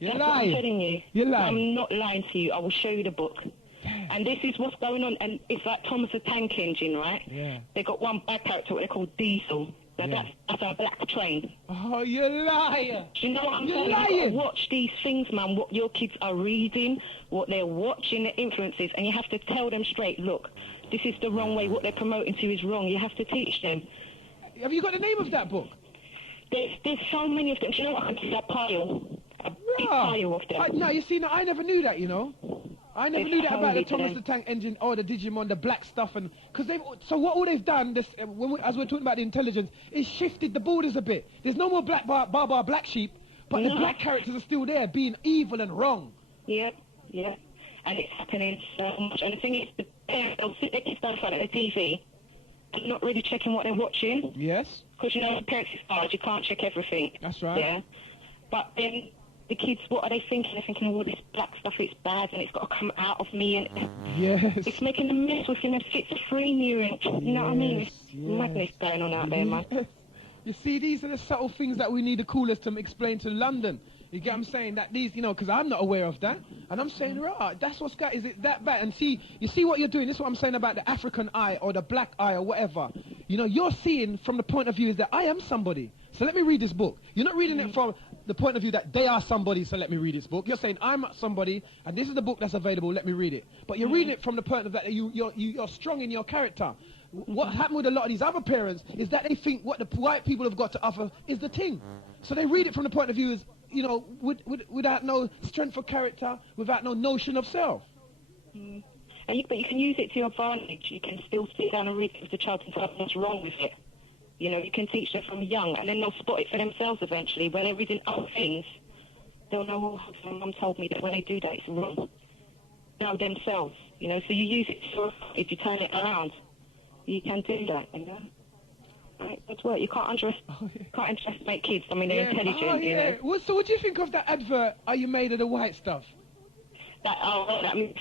You're That's lying. what I'm telling you. You're lying. I'm not lying to you. I will show you the book. And this is what's going on, and it's like Thomas the Tank Engine, right? Yeah. They got one bad character, what they call Diesel. Now that's a black train. Oh, you liar! Do you know what I'm You're saying? lying. You've got to watch these things, man, what your kids are reading, what they're watching, the influences, and you have to tell them straight, look, this is the wrong way, what they're promoting to you is wrong. You have to teach them. Have you got the name of that book? There's so many of them. Do you know what? I can see a pile. A big pile of them. No, you see, no, I never knew that, you know. I never knew that about the Thomas the Tank Engine or the Digimon, the black stuff, and because so what all they've done, this as we're talking about the intelligence, is shifted the borders a bit. There's no more black bar black sheep, but the black characters are still there, being evil and wrong. Yeah, and it's happening so much. And the thing is, the parents, they'll sit their kids down in front of the TV, and not really checking what they're watching. Yes. Because you know, parents is hard, you can't check everything. That's right. Yeah, but then the kids, what are they thinking? They're thinking, oh, this black stuff is bad and it's got to come out of me. And it's making a mess within them schizophrenia. And, you know what I mean? It's madness going on out there, man. You see, these are the subtle things that we need the coolest to explain to London. You get what I'm saying? That these, you know, because I'm not aware of that. And I'm saying, right, that's what's got, is it that bad? And see, you see what you're doing? This is what I'm saying about the African eye or the black eye or whatever. You know, you're seeing from the point of view is that I am somebody. So let me read this book. You're not reading it from the point of view that they are somebody, so let me read this book. You're saying, I'm somebody, and this is the book that's available, let me read it. But you're reading it from the point of that you're strong in your character. What happened with a lot of these other parents is that they think what the white people have got to offer is the thing. So they read it from the point of view as, you know, without no strength of character, without no notion of self. But you can use it to your advantage. You can still sit down and read it with the child and tell them what's wrong with it. You know, you can teach them from young, and then they'll spot it for themselves eventually. When they're reading other things, they'll know, oh, my mum told me that when they do that, it's wrong. Know themselves, you know, so you use it for, if you turn it around, you can do that, you know. Right, that's what, you can't underestimate kids. I mean, they're intelligent, you know. Well, so what do you think of that advert, Are You Made of the White Stuff? That means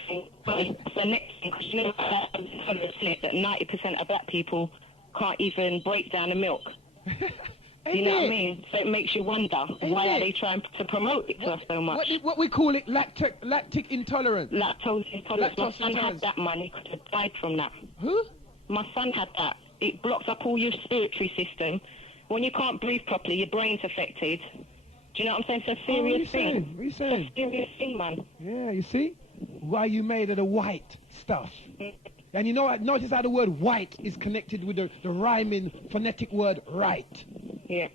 that's the next thing, because you know that 90% of black people can't even break down the milk. You know what I mean? So it makes you wonder, why are they trying to promote it to us so much? What we call it, lactic intolerance. Lactose intolerance. My son had that, man. He could have died from that. Who? My son had that. It blocks up all your respiratory system. When you can't breathe properly, your brain's affected. Do you know what I'm saying? It's a serious thing. What are you saying? It's a serious thing, man. Yeah, you see? Why you made of the white stuff. And you know what? Notice how the word white is connected with the rhyming phonetic word right. Yeah.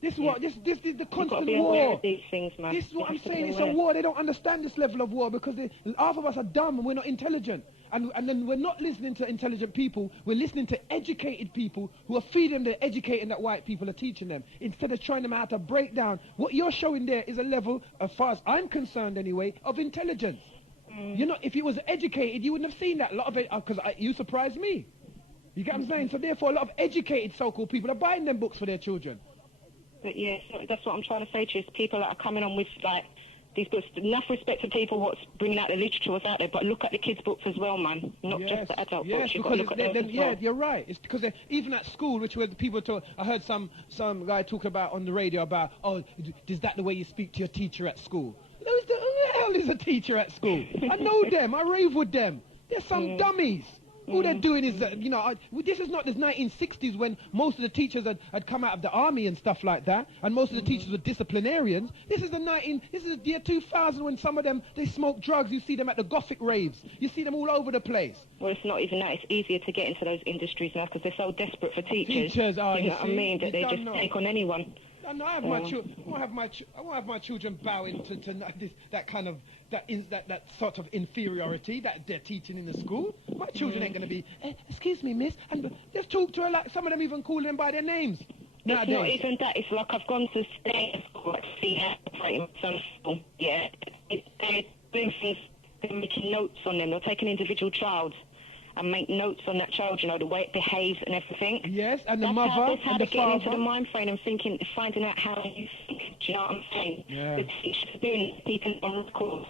This is what this is the constant be war. aware of these things, man. This is what I'm saying. It's a war. They don't understand this level of war because half of us are dumb and we're not intelligent. And then we're not listening to intelligent people. We're listening to educated people who are feeding the educating that white people are teaching them instead of trying them how to break down. What you're showing there is a level, as far as I'm concerned anyway, of intelligence. You know, if you was educated, you wouldn't have seen that. A lot of it, because you surprised me. You get what I'm saying? So therefore, a lot of educated so-called people are buying them books for their children. But yeah, so that's what I'm trying to say to you, is people that are coming on with, like, these books. Enough respect to people what's bringing out the literature what's out there, but look at the kids' books as well, man. Not just the adult books. You've got to look at those as well. You're right. It's because even at school, which were the people talk, I heard some guy talk about on the radio about, oh, is that the way you speak to your teacher at school? Who the hell is a teacher at school? I know them. I rave with them. They're some dummies. All they're doing is, you know, this is not the 1960s when most of the teachers had come out of the army and stuff like that, and most of the teachers were disciplinarians. This is the year 2000 when some of them, they smoke drugs. You see them at the Gothic raves. You see them all over the place. Well, it's not even that. It's easier to get into those industries now because they're so desperate for teachers. Teachers are, you know what I mean? That they just take on anyone. No, I won't have my children bowing to that kind of that sort of inferiority that they're teaching in the school. My children ain't going to be, excuse me, miss, and let's talk to her like some of them even call them by their names. It's not even that. It's like I've gone to stay at school, like see how operating some school. Yeah, they're doing things. They're making notes on them. They'll take an individual child and make notes on that child, you know, the way it behaves and everything. Yes, and the mother that's how and the they're getting into father. the mind frame and thinking, finding out how you think. Do you know what I'm saying? Yeah. The teachers are doing keeping on record.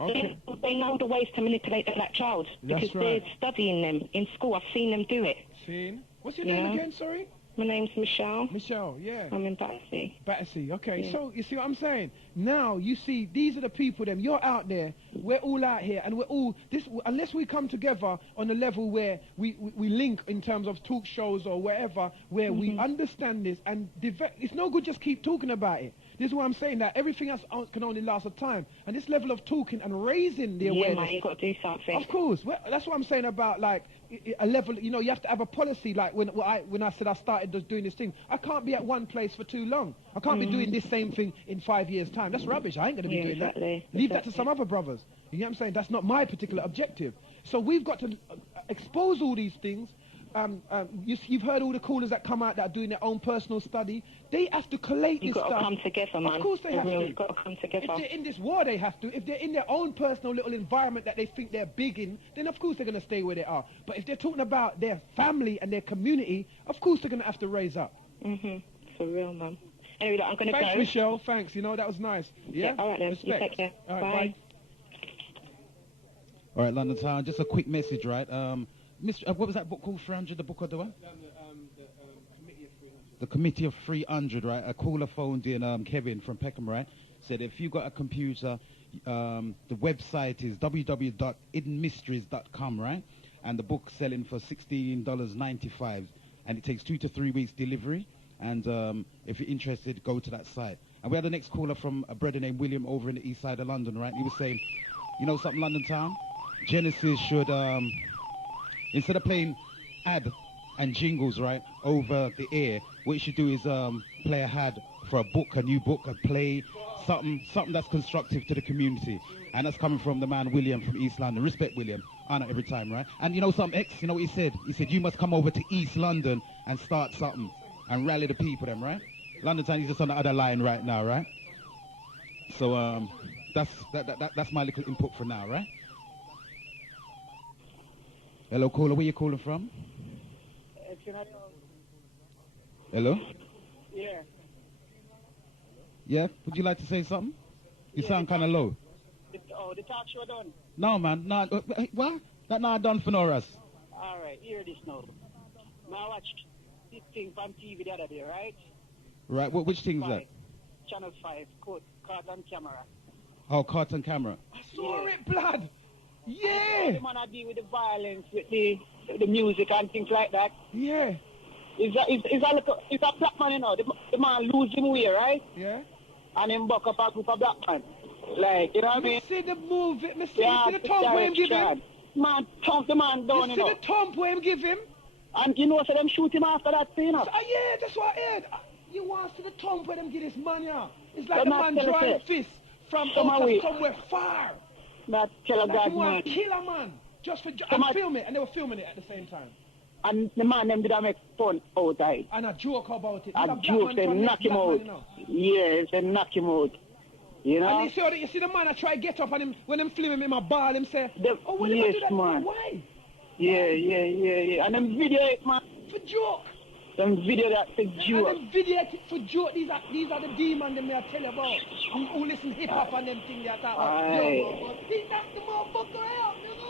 Okay. They know the ways to manipulate the black child because they're studying them in school. I've seen them do it. Seen? What's your name again, sorry? My name's Michelle. Michelle, yeah. I'm in Battersea. Battersea, okay. Yeah. So, you see what I'm saying? Now, you see, these are the people, them. You're out there. We're all out here. And we're all, unless we come together on a level where we link in terms of talk shows or wherever, where we understand this and it's no good just keep talking about it. This is why I'm saying that everything else can only last a time. And this level of talking and raising the awareness. Yeah, man, you've got to do something. Of course. Well, that's what I'm saying about, like, a level, you know, you have to have a policy. Like when I said I started just doing this thing, I can't be at one place for too long. I can't be doing this same thing in 5 years' time. That's rubbish. I ain't going to be doing that. Leave that to some other brothers. You know what I'm saying? That's not my particular objective. So we've got to expose all these things. You've heard all the callers that come out that are doing their own personal study. They have to collate this stuff. You've got to come together, man. Of course they have to. You've got to come together. If they're in this war, they have to. If they're in their own personal little environment that they think they're big in, then of course they're going to stay where they are. But if they're talking about their family and their community, of course they're going to have to raise up. For real, man. Anyway, look, I'm going to go. Thanks, Michelle. Thanks. You know, that was nice. Yeah? All right, then. Respect. You take care. All right, bye. All right, London Town, just a quick message, right? What was that book called, 300, the book of the what? The Committee of 300, right? A caller phoned in, Kevin from Peckham, right? Said if you got a computer, the website is www.hiddenmysteries.com, right? And the book's selling for $16.95, and it takes 2 to 3 weeks delivery. And if you're interested, go to that site. And we had the next caller from a brother named William over in the east side of London, right? He was saying, you know something, London Town? Genesis should, instead of playing ad and jingles, right, over the air, what you should do is play a ad for a book, a new book, a play, something that's constructive to the community. And that's coming from the man William from East London. Respect William, honor every time, right? And you know something, X, you know what he said? He said, you must come over to East London and start something and rally the people, them, right? London Town is just on the other line right now, right? So that's my little input for now, right? Hello, caller, where you calling from? Hello? Yeah. Yeah, would you like to say something? You sound kind of low. The talk show done? No, man, no, what? That not done for no us. All right, hear this now. Now I watched this thing from TV the other day, right? Right, which thing is that? Channel 5, Carton Camera. Oh, Carton Camera. I saw it, blood. Yeah. The man I deal with the violence, with the music and things like that. Yeah. Is a black man, you know. The man lose him way, right? Yeah. And him buck up a group of black man. Like, you know what I mean? See the move, see the thump where him give him? Man, thump the man down, you know. See the thump where him give him? And you know, so them shoot him after that, you know. Yeah, that's what I heard. You want to see the thump where them get his man, yeah? It's like the man drawing fist from somewhere far. Not tell a like God, man. Kill a man. Just for and film it, and they were filming it at the same time. And the man them did make fun out of it. And a joke about it. A joke, they knock him out. Yes, they knock him out. You know? And you see the man I try to get up on him, when them film him in my bar, him say, oh, when yes, do that? Man. Why? Yeah. And them video it, man. For joke. Them video that for joke. And them video it for joke. These are the demons them I tell you about. Who listen hip-hop and them things they are talking about. He knocked the motherfucker out, nigga.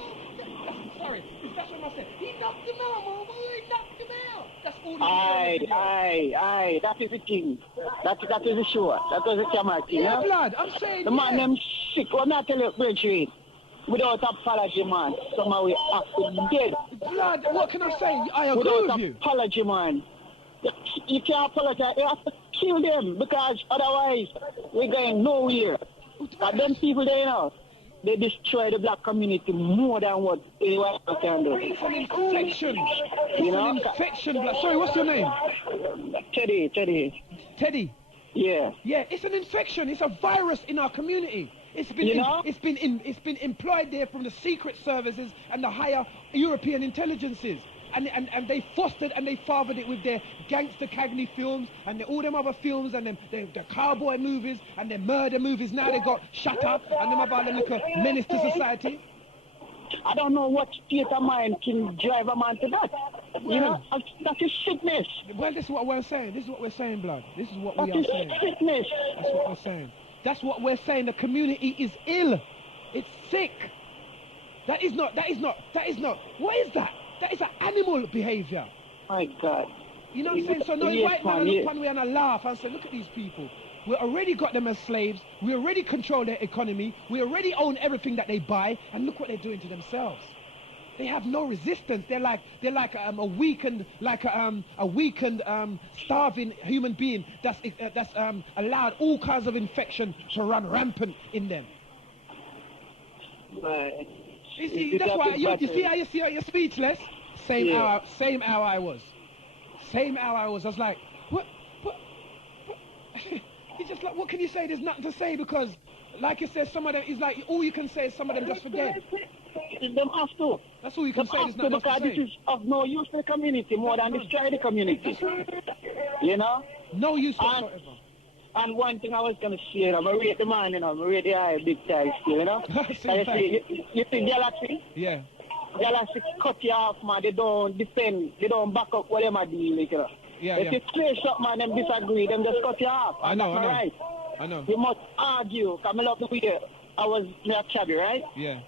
Sorry, that's what I said. He knocked him out, motherfucker. He knocked him out. That's all Aye. That is the thing. That is the show. That was the camera thing. Yeah, blood. I'm saying the man them sick. What not tell you, Bridget? Without apology, man. Somehow we have to dead. Blood, what can I say? I agree without with you. Apology, man. You can't apologize. You have to kill them because otherwise we're going nowhere. But them people there, you know, they destroy the black community more than what they can do. It's an infection. You know? An infection. Sorry, what's your name? Teddy. Teddy? Yeah. Yeah, it's an infection. It's a virus in our community. It's been employed there from the secret services and the higher European intelligences. And they fostered and they fathered it with their gangster Cagney films and all them other films and the cowboy movies and the murder movies. Now they got Shut Up and them about them little menace to society. I don't know what state of mind can drive a man to that. Well, you know, that is sickness. Well, this is what we're saying. This is what we're saying, blood. This is what we are saying. That is sickness. That's what we're saying. That's what we're saying. The community is ill. It's sick. That is not. What is that? That is an animal behavior. My God. You know what I'm saying? So no white man look one way and I laugh and say, look at these people. We already got them as slaves. We already control their economy. We already own everything that they buy. And look what they're doing to themselves. They have no resistance. They're like a weakened, starving human being that's allowed all kinds of infection to run rampant in them. Right. You see, that's why you see how you're speechless. Same how I was. Same how I was. I was like, what? It's just like, what can you say? There's nothing to say because, like you said, some of them is like all you can say is some of them just forget. Them have to. That's all you can say. There's nothing else to say. Because this is of no use to the community more than destroy the community. You know? No use whatsoever. And one thing I was going to say, I'm going to rate the man, you know, I'm going to rate the eye big time still, you know? You see Galaxy? Yeah. Galaxy cut you off, man. They don't defend, they don't back up what they are doing, you know? If you say something and them disagree, them just cut you off. I know. Right. I know. You must argue. Because I love the way I was in a cabby, right? Yeah.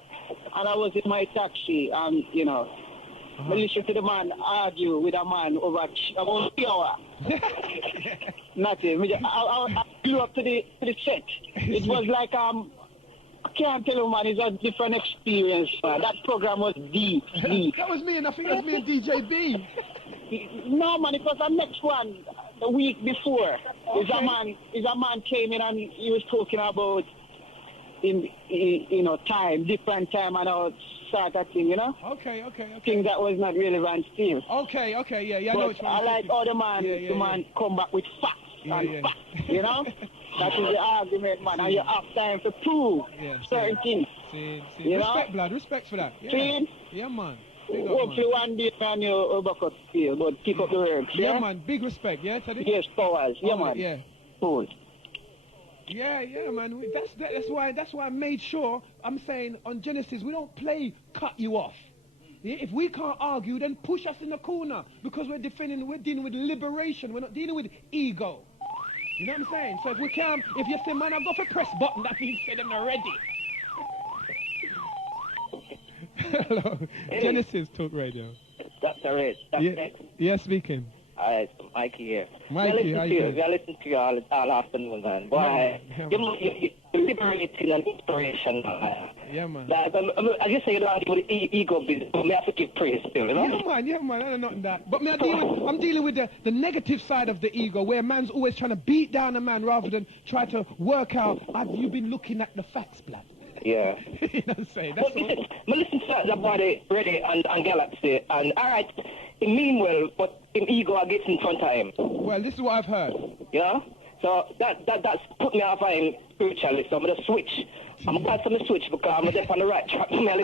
And I was in my taxi, and, you know, I listened to the man argue with a man over about 3 hours. Nothing. I grew up to the set. It was like, I can't tell you, man, it's a different experience, man. That program was deep. That was me, and I think that was me and DJ B. No, man, it was the next one the week before. Okay. A man came in and he was talking about time, different time and all sort of thing, you know? Okay. Thing that was not relevant still. Okay, yeah. But I like all the man come back with facts and facts, you know? That is the argument, man, and you have time to prove certain things. See. You respect, know? blood, respect for that. Yeah. See? Yeah, man. Hopefully one day, man, you'll back up still, but pick up the work. Yeah, man, big respect, yeah, Teddy? Yes, powers, yeah, man. Yeah. Cool. Yeah, man. That's why I made sure. I'm saying on Genesis we don't play cut you off. Yeah? If we can't argue, then push us in the corner because we're dealing with liberation. We're not dealing with ego. You know what I'm saying? So if you say, man, I've got to press button, that means say them already. Hello, Genesis Talk Radio. Doctah X. Yeah, speaking. It's Mikey here. Mikey, how you doing? I listen to you all afternoon, man. Boy, you're liberating and inspiration. Yeah, man. I just say you don't deal with ego business, but I have to give praise still, you know? Yeah, man. I don't know nothing that. But I'm dealing with the negative side of the ego, where man's always trying to beat down a man rather than try to work out, have you been looking at the facts, blood? Yeah. You know what I'm saying? But listen to that body ready and Galaxy, and all right, he mean well, but him ego gets in front of him. Well, this is what I've heard. You know? So that's put me off of him spiritually, so I'm going to switch. I'm glad to switch because I'm on the right track. I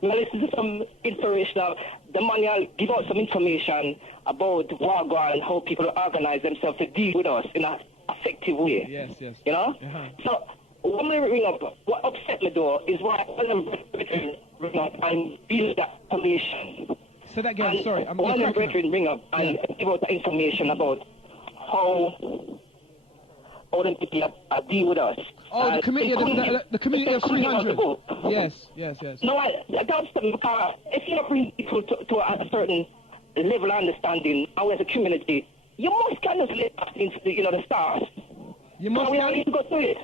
listen to some inspirational. The man will give out some information about Wagwan and how people organize themselves to deal with us in an effective way. Yes. You know? So, when I ring up, what upset me though is why I ring up and build that information. Say that again, sorry. One of the brethren ring up and give out the information about how them people deal with us. Oh, the community of 300. Yes. No, that's something because if you don't bring people to a certain level of understanding, how as a community, you must kind of let us into the stars. You must go through it.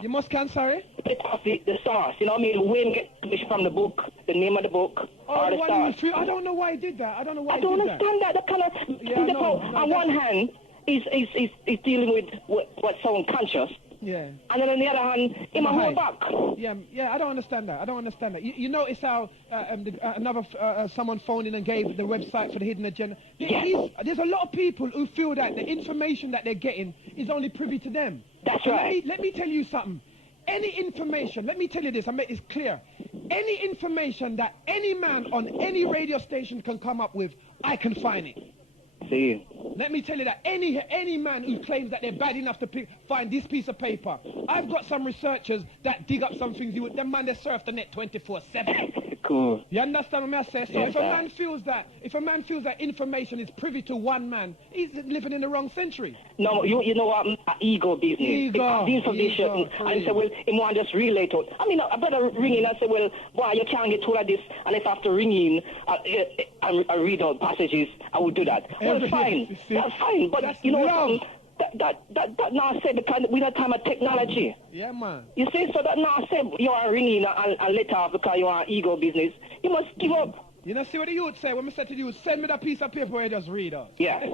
You must sorry? The stars, you know what I mean? When you get permission from the book, the name of the book, or the stars. I don't know why he did that. I don't understand that. That kind of, on one hand, is dealing with what's so unconscious. Yeah. And then on the other hand, in my whole back. Yeah, I don't understand that. You notice how someone phoned in and gave the website for the hidden agenda. There's a lot of people who feel that the information that they're getting is only privy to them. That's right. Let me tell you something. Any information, let me tell you this, I make this clear. Any information that any man on any radio station can come up with, I can find it. See. Let me tell you that any man who claims that they're bad enough to find this piece of paper, I've got some researchers that dig up some things. Them man, they surf the net 24/7. Cool. You understand what I say? So Yes, if a man feels that, information is privy to one man, he's living in the wrong century. No, you know what? Ego business. Ego. The information. And say, well, he want just relate it. I mean, I better ring in and say, well, boy, you can't get hold of this. And if I have to ring in and read out passages, I will do that. Well, fine. That's fine. But that's you know love. That now say because we don't time of technology. Yeah, man. You see, so that now say you are ringing and let off because you are ego business. You must give up. You know, see what the youth say when we say to you, send me that piece of paper where you just read us. Yeah.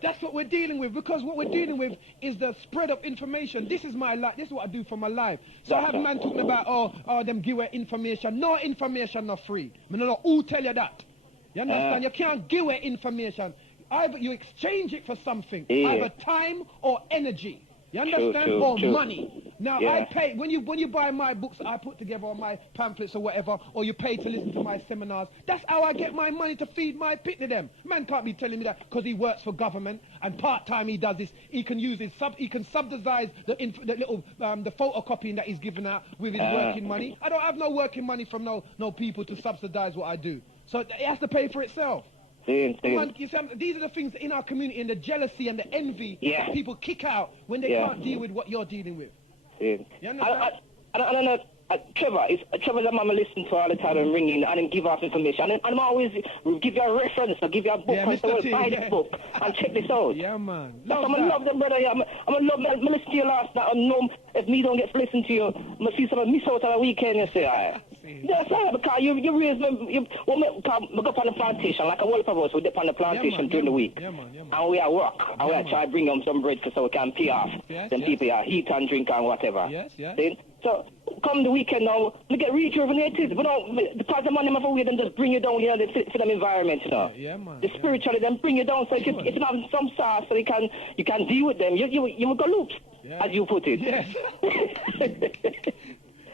That's what we're dealing with, because what we're dealing with is the spread of information. This is my life. This is what I do for my life. So I have a man talking about, them give away information. No information not free. I mean, no, who tell you that? You understand? You can't give away information. Either you exchange it for something, either time or energy. You understand? Or money. Now I pay when you buy my books, I put together all my pamphlets or whatever, or you pay to listen to my seminars. That's how I get my money to feed my pit to them. Man can't be telling me that because he works for government and part time he does this. He can use his he can subsidize the little the photocopying that he's given out with his working money. I don't have no working money from no people to subsidize what I do. So it has to pay for itself. Man, you see, these are the things in our community, and the jealousy and the envy that people kick out when they can't deal with what you're dealing with. You understand? I don't know. Trevor's a man I listen to all the time and ringing and give off information. And I'm always give you a reference, I give you a book, and say, well, buy this book and check this out. Yeah, man. I'm going to love them, brother. I'm going to love them. I listen to you last night. I know if me don't get to listen to you, I'm going to see some miss out on the weekend, you say, all right. That's right, because you raise me. We go up on the plantation, like a whole of us, we dip on the plantation during the week. And we are work. And we are try to bring them some bread so we can pay off. Then people are eat and drink and whatever. So come the weekend now, we get rejuvenated. But because the man them have a way, them just bring you down here for them environment, you know. The spiritually them bring you down so if you have some sauce so you can deal with them. You will go loop, as you put it. Yes.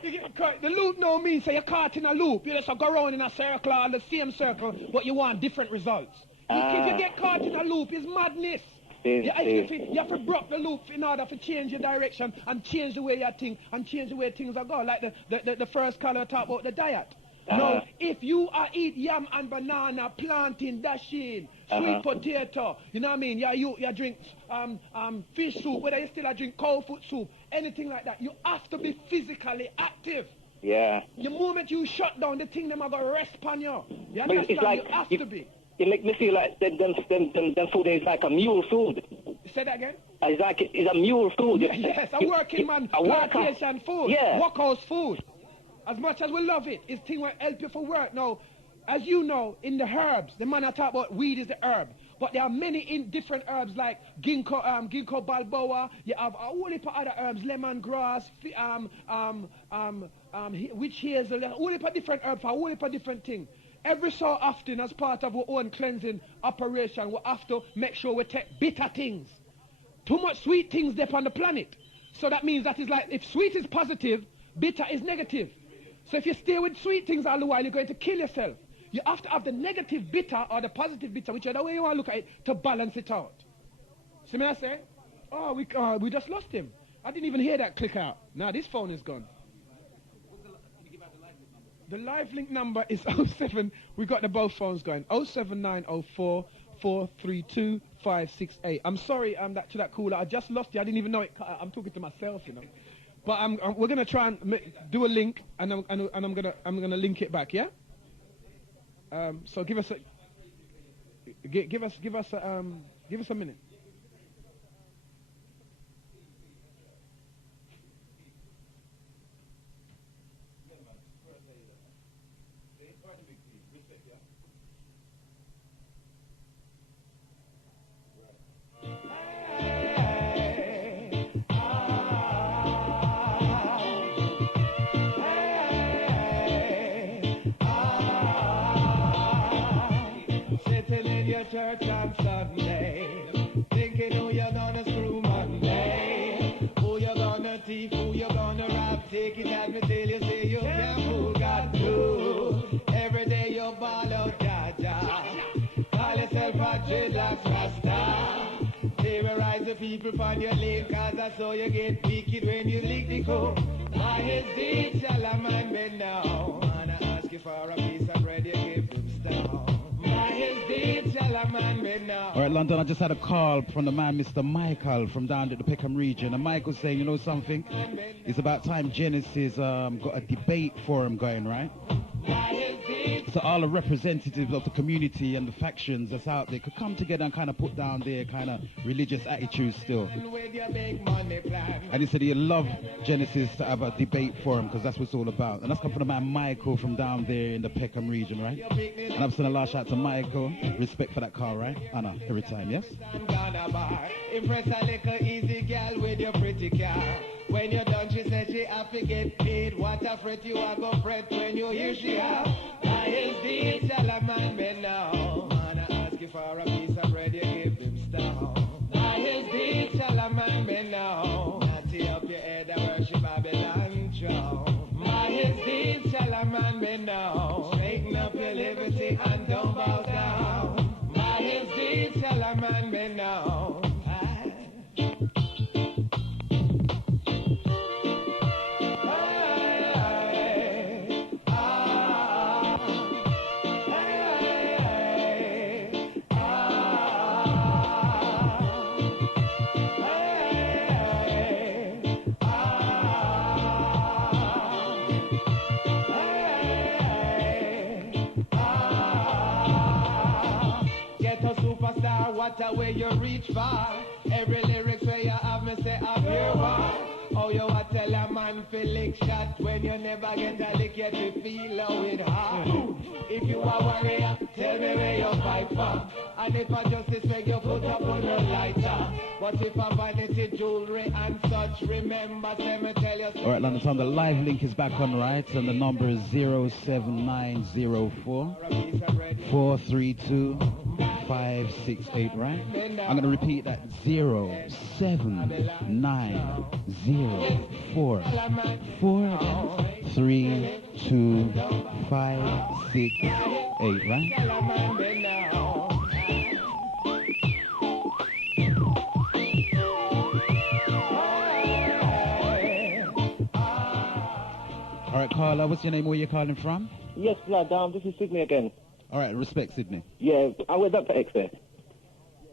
You get caught. The loop no means so you're caught in a loop. You just go around in a circle or the same circle, but you want different results. If you get caught in a loop, it's madness. You have to break the loop in order to change your direction and change the way you think and change the way things are going. Like the first caller talk about the diet. No, if you eat yam and banana, plantain, dashing, sweet potato, you know what I mean? You drink fish soup, whether you still drink cold food soup, anything like that, you have to be physically active. Yeah. The moment you shut down, the thing them are going to rest on you. You understand? It's like you have to be. It make me feel like them food is like a mule food. Say that again? It's a mule food. Yes, a working man, plantation food, workhouse food. As much as we love it, it's thing will help you for work. Now, as you know, in the herbs, the man I talk about weed is the herb. But there are many different herbs like ginkgo balboa. You have a whole heap of other herbs, lemongrass, witch hazel, a whole heap of different herbs for a whole heap of different things. Every so often, as part of our own cleansing operation, we have to make sure we take bitter things. Too much sweet things there on the planet. So that means that is like, if sweet is positive, bitter is negative. So if you stay with sweet things all the while, you're going to kill yourself. You have to have the negative bitter or the positive bitter, whichever way you want to look at it, to balance it out. See me I say? Oh, we just lost him. I didn't even hear that click out. Now this phone is gone. The live link number is 07. We got the both phones going. 07904 432 568. I'm sorry, to that caller. I just lost you. I didn't even know it. I'm talking to myself, you know. But we're gonna try and do a link, and I'm gonna link it back. Yeah. So give us a minute. Church on Sunday, thinking who you're gonna screw Monday, who you're gonna thief, who you're gonna rob, take it at me till you say you can't fool God too. Every day you ball out Jaja, call yourself a dreadlocks Rasta, terrorize the people from your lane, cause that's how you get wicked when you lick the coke. My head deep, shall a man bend down, and I ask ask you for a piece of bread, you give them stone. By his deeds shall a man be known. All right, London, I just had a call from the man, Mr. Michael, from down at the Peckham region. And Michael's saying, you know something? It's about time Genesis got a debate forum going, right? So all the representatives of the community and the factions that's out there could come together and kind of put down their kind of religious attitudes still. And he said he'd love Genesis to have a debate forum because that's what it's all about. And that's come from the man Michael from down there in the Peckham region, right? And I'm sending a last shout to Michael. Respect for that call, right? Anna, every time, yes? Impress a little easy girl with your pretty car. When you're done, she said she have to get paid. What a fret you are go fret when you hear she have. By his deeds shall a man be known. Man, I ask you for a piece of bread, you give him stone. By his deeds shall a man be known. Natty up your head and worship Babylon throne. By his deeds shall a man be known. Straighten up your liberty and don't bow down. By his deeds shall a man be known. What a way you reach far. Every lyrics where you have me say up your war. Oh, you a tell a man feel lick shot when you never get a lick yet you feel how it hard. If you a warrior, tell me where you fight for. And if a justice make you put up on your lighter. But if a vanity jewelry and such, remember, say me tell you. All right, London Tom, the live link is back on, right? And the number is 07904 432 568, right? I'm going to repeat that. 07904 432 568, right? All right, Carla, what's your name? Where you calling from? Yes, blood, this is Sydney again. All right, respect, Sydney. Yeah, I went Doctah X there.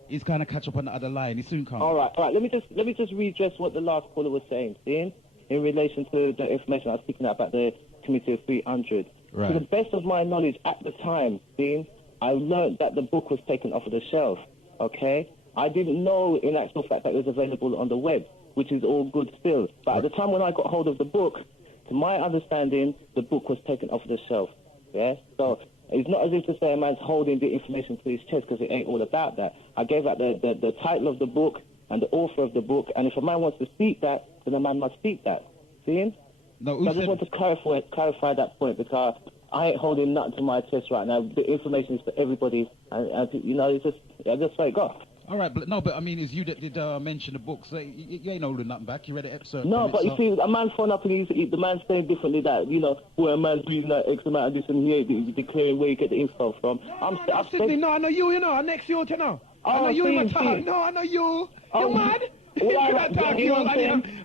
He's kind of catch up on the other line. He soon comes. All right. Let me just redress what the last caller was saying. See, in relation to the information I was speaking about the Committee of 300. Right. To the best of my knowledge at the time, I learned that the book was taken off of the shelf. Okay, I didn't know in actual fact that it was available on the web, which is all good still. But at the time when I got hold of the book, to my understanding, the book was taken off the shelf. Yeah, so. It's not as if to say a man's holding the information to his chest because it ain't all about that. I gave out the title of the book and the author of the book, and if a man wants to speak that, then a man must speak that. See? No, so I just want to clarify that point because I ain't holding nothing to my chest right now. The information is for everybody, and you know, it's just let it go. All right, but I mean, it's you that did mention the book, so you ain't holding nothing back. You read the excerpt. No, but you see, a man phone up and the man's saying differently that, you know, where a man's reading that X amount of this and he ain't declaring where you get the info from. Sydney, no, I know you know, next you, you know. I know you in my talk. No, I know you. You mad?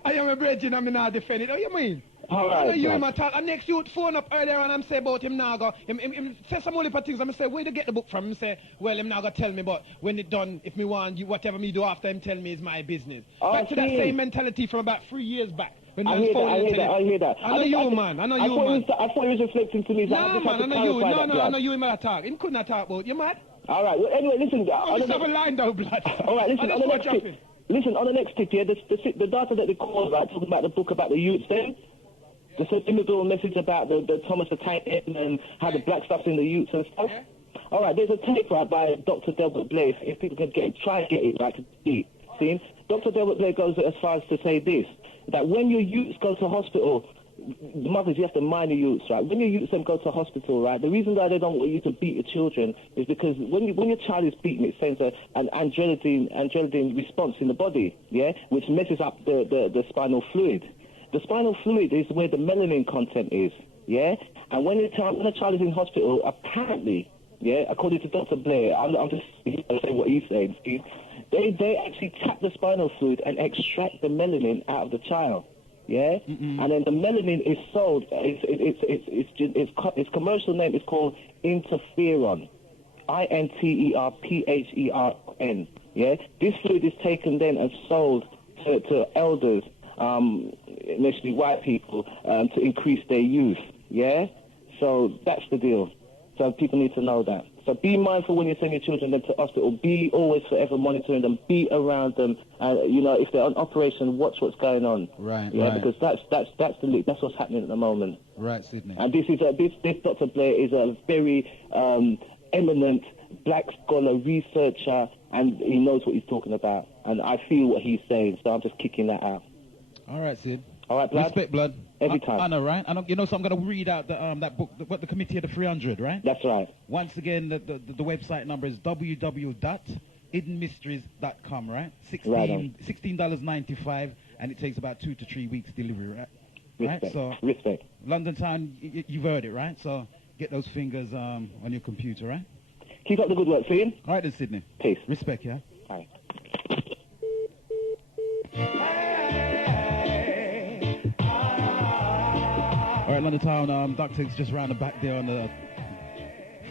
I am a brethren, I'm not defending. Oh, you mean? All right, I know you in my talk. And next you phone up earlier and I'm say about him now go. Him say some only for things. I'm say where to get the book from? Him say, well, him now go tell me, but when it done, if me want you, whatever me do after him tell me is my business. Back to that same mentality from about 3 years back. When I hear that. I know you, man. I thought he was reflecting to me. No, man, I know you. No, I know you in my talk. Him couldn't talk about you, mad? All right. Well, anyway, listen. Just have a line down, blood. All right, listen. On the next tip. Listen, on the next tip, yeah, the data that they called about talking about the book about the youths then. The subliminal message about the Thomas the Tank Engine and how the black stuff's in the youths and stuff. Yeah. All right, there's a tape right by Dr. Delbert Blake. If people can try and get it right to see. Dr. Delbert Blake goes as far as to say this, that when your youths go to hospital, the mothers, you have to mind the youths, right? When your youths go to hospital, right, the reason why they don't want you to beat your children is because when your child is beaten, it sends an adrenaline response in the body, yeah, which messes up the spinal fluid. The spinal fluid is where the melanin content is, yeah? And when a child is in hospital, apparently, yeah, according to Dr. Blair, I'm just saying what he's saying, see? They actually tap the spinal fluid and extract the melanin out of the child, yeah? And then the melanin is sold. Its commercial name is called interferon. interpheron. Yeah? This fluid is taken then and sold to elders, initially white people, to increase their youth. Yeah? So that's the deal. So people need to know that. So be mindful when you send your children them to hospital. Be always forever monitoring them. Be around them. You know, if they're on operation, watch what's going on. Right. Yeah, right. because that's what's happening at the moment. Right, Sydney. And this Dr. Blair is a very eminent black scholar, researcher, and he knows what he's talking about. And I feel what he's saying, so I'm just kicking that out. All right, Sid. All right, blood. Respect, blood. Every time. I know, right? You know, so I'm going to read out that book, the Committee of the 300, right? That's right. Once again, the website number is www.hiddenmysteries.com, right? $16.95, and it takes about 2 to 3 weeks delivery, right? Respect. Right? So, respect. London Town, you've heard it, right? So get those fingers on your computer, right? Keep up the good work, Ian. All right then, Sydney. Peace. Respect, yeah? All right. All right, London Town, Doctah X just round the back there on the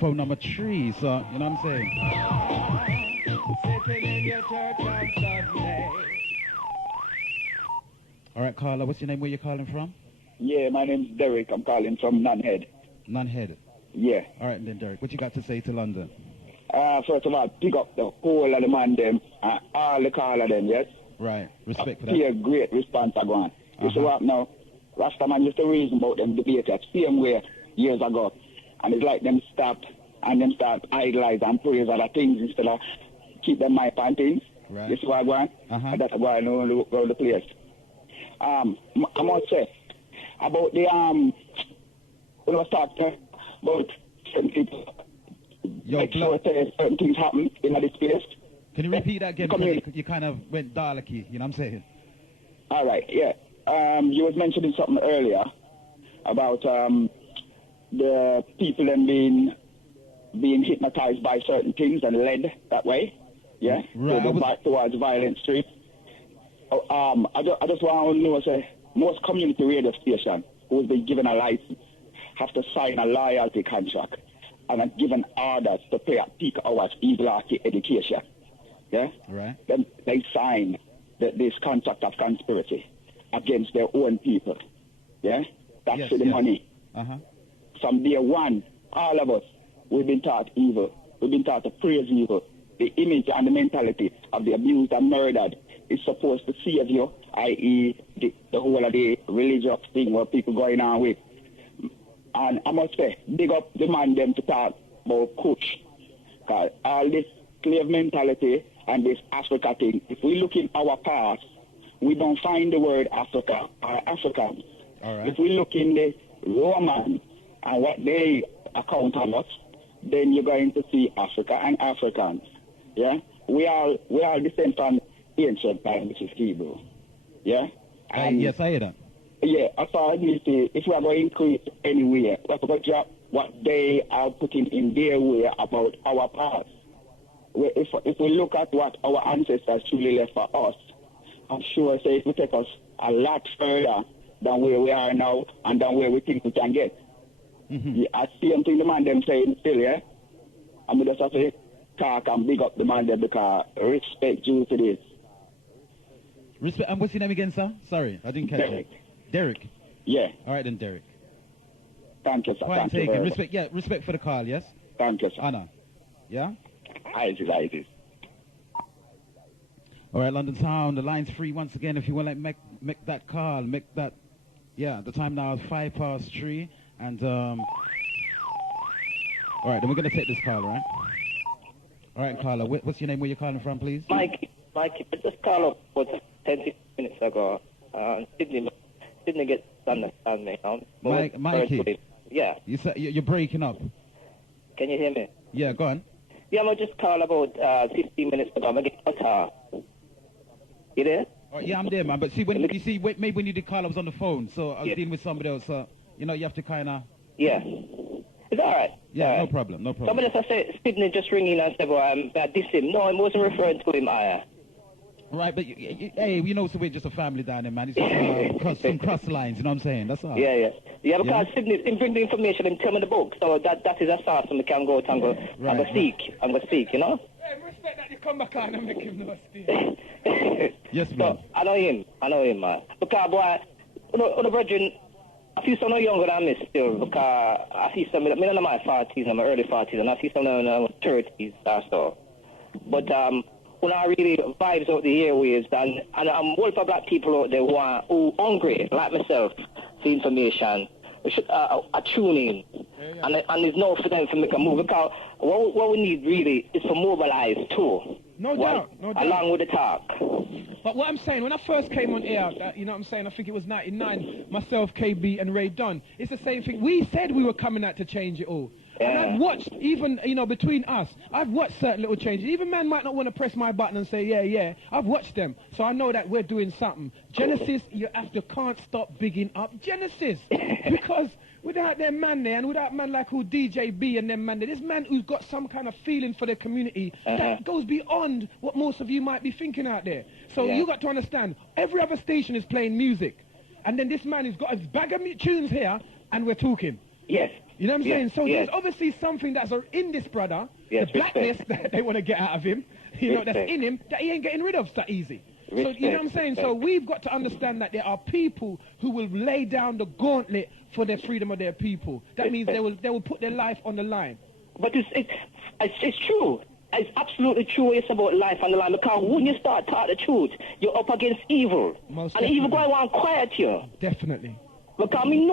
phone number 3, so, you know what I'm saying? All right, Carla, what's your name? Where you calling from? Yeah, my name's Derek. I'm calling from Nunhead. Nunhead? Yeah. All right, then, Derek, what you got to say to London? First of all, pick up the whole of the man them and all the caller them, yes? Right, respect for that. See a great response I go on. You see what now? Rastaman used to reason about them debate that same way years ago. And it's like them stop and them start idolize and praise other things instead of keep them mind on things. Right. You see what I go on? And that's why I know around the place. I must say about the when I was talking about certain people, certain things happen in this place. Can you repeat that again? Because you kind of went Daleki, you know what I'm saying? All right, yeah. You was mentioning something earlier about the people them being hypnotized by certain things and led that way. Yeah, right. Towards violent streets. I just want to know, say, most community radio stations who's been given a license have to sign a loyalty contract and are given orders to pay at peak hours evil education. Yeah, right. Then they sign this contract of conspiracy against their own people. Yeah, that's the money. From day one, all of us, we've been taught evil. We've been taught to praise evil. The image and the mentality of the abused and murdered is supposed to save you, i.e. the whole of the religious thing where people going on with. And I must say, big up the man them to talk about Kush. Because all this slave mentality and this Africa thing, if we look in our past, we don't find the word Africa or Africans. All right. If we look in the Romans and what they account on us, then you're going to see Africa and Africans. Yeah? We all descend from ancient time, which is Hebrew. Yeah? And yes, I hear that. Yeah, as far as we say, if we are going to increase anywhere, we have to drop what they are putting in their way about our past. If we look at what our ancestors truly left for us, I'm sure it will take us a lot further than where we are now and than where we think we can get. Yeah, I see something the man them saying still, yeah? I'm just have to talk and big up the man there because respect due to this. Respect, and what's your name again, sir? Sorry, I didn't catch it. Derek? Yeah. All right then, Derek. Thank you, sir. Point taken. Respect, yeah, respect for the call, yes? Thank you, sir. Anna. Yeah? I see. All right, London Town, the line's free once again. If you want to make that call, make that, yeah, the time now is 3:05. And, all right, then we're going to take this call, right? All right, Carla, what's your name? Where you calling from, please? Mikey, I just called up about 10 minutes ago. Sydney gets understand me. Mikey? Yeah. You're breaking up. Can you hear me? Yeah, go on. Yeah, I'm just called about 15 minutes ago. I'm going to get cut off. You there? Oh, yeah, I'm there, man. But see, maybe when you did call, I was on the phone, so I was dealing with somebody else. So, you know, you have to kind of... Yeah. It's all right. Yeah, all right. no problem. Somebody just said, Sydney just ringing and said, well, diss him. No, I wasn't referring to him. Right, but hey, you know, so we're just a family down there, man. It's just some cross lines, you know what I'm saying? That's all. Yeah, because Sydney bring the information and tell me the book, so that is a source and we can go and go seek, you know? Hey, respect that you come back on and make him know speak. Yes, bro. So, I know him, man. Because, boy, the virgin, I feel so no younger than me still, because I see some, I'm in my 40s, I'm early 40s, and I see some in my 30s or so. But, when I really vibes out the airwaves, and I'm one for black people out there who are hungry, like myself, for information, are tuning, and there's no for them to make a move. Because what we need really is to mobilize too. No doubt. Along with the talk. But what I'm saying, when I first came on air, you know what I'm saying, I think it was 99, myself, KB, and Ray Dunn, it's the same thing. We said we were coming out to change it all. Yeah. And I've watched, even, you know, between us, I've watched certain little changes. Even man might not want to press my button and say, yeah. I've watched them. So I know that we're doing something. Genesis, you can't stop bigging up Genesis. Because without them man there, and without man like who DJ B and them man there, this man who's got some kind of feeling for the community that goes beyond what most of you might be thinking out there. So you got to understand, every other station is playing music. And then this man has got his bag of tunes here, and we're talking. Yes. You know what I'm saying? So there's obviously something that's in this brother, the blackness that they want to get out of him, you know, that's in him, that he ain't getting rid of so easy. So, you know what I'm saying? So we've got to understand that there are people who will lay down the gauntlet for the freedom of their people. That means they will put their life on the line. But it's true. It's absolutely true. It's about life on the line. Because when you start talking the truth, you're up against evil. And evil going to want to quiet you. Definitely. Because me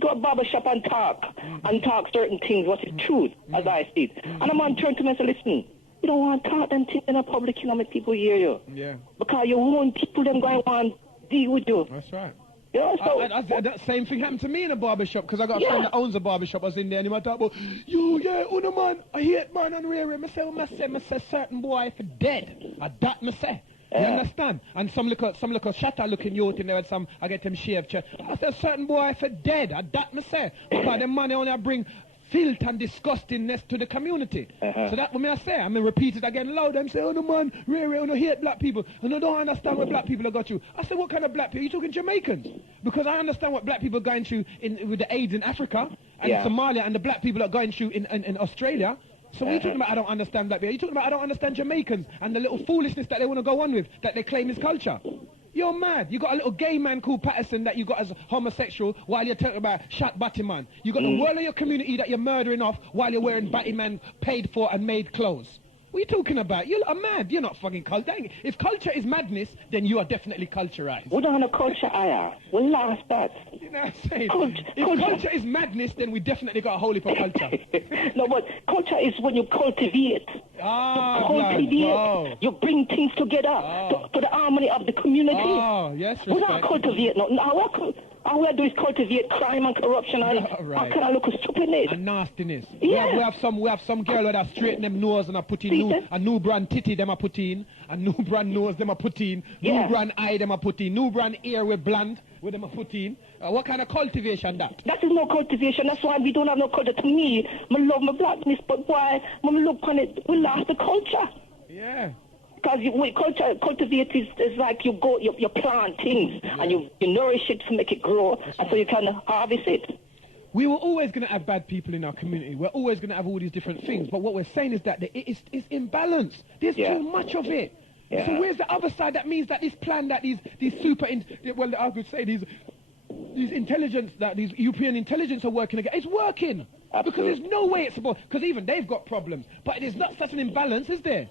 go to barber shop and talk certain things, what is truth, as I see it. And a man turn to me and say, listen, you don't want to talk them things in a public, you know, make people hear you. Yeah. Because you want people them going to want to deal with you. That's right. You know, so that same thing happened to me in a barber shop, because I got a friend that owns a barber shop. I was in there and he might talk about, uno man, I hate man and rare. I say certain boy for dead. I that me say. You understand? And some little shatter looking youth in there with some, I get them shaved chest. I said, certain boy for dead. I that me say. Because the money only bring filth and disgustingness to the community. So that what me I say. I mean, repeat it again loud and say, no man, Ray, I hate black people. And I don't understand what black people have got you. I said, what kind of black people? You talking Jamaicans? Because I understand what black people are going through with the AIDS in Africa and Somalia, and the black people are going through in Australia. So what are you talking about I don't understand black people? You're talking about I don't understand Jamaicans and the little foolishness that they want to go on with, that they claim is culture. You're mad. You got a little gay man called Patterson that you got as homosexual while you're talking about shot Batman. You got the world of your community that you're murdering off while you're wearing Batman paid for and made clothes. What are you talking about? You're mad. You're not fucking culture. If culture is madness, then you are definitely culturized. We don't have a culture, we lost that. You know what I'm saying? If culture is madness, then we definitely got a whole heap of culture. No, but culture is when you cultivate. You bring things together to the harmony of the community. Oh, yes, respect. We don't cultivate nothing. All we do is cultivate crime and corruption and all kind of look stupidness. And nastiness. Yeah. We have some girl that straighten them nose and I put in a new brand titty them I put in, a new brand nose them I put in, new brand eye them I put in, new brand ear with blonde with them I put in. What kind of cultivation that? That is no cultivation. That's why we don't have no culture. To me, I love my blackness, but why when we look on it, we lost the culture. Yeah. Because cultivate is like you plant things and you nourish it to make it grow, and so you can harvest it. We were always going to have bad people in our community. We're always going to have all these different things. But what we're saying is that it's imbalanced. There's too much of it. Yeah. So where's the other side? That means that this plan that these I could say these intelligence, that these European intelligence are working again. It's working. Absolutely. Because there's no way it's supposed, because even they've got problems. But there's not such an imbalance, is there?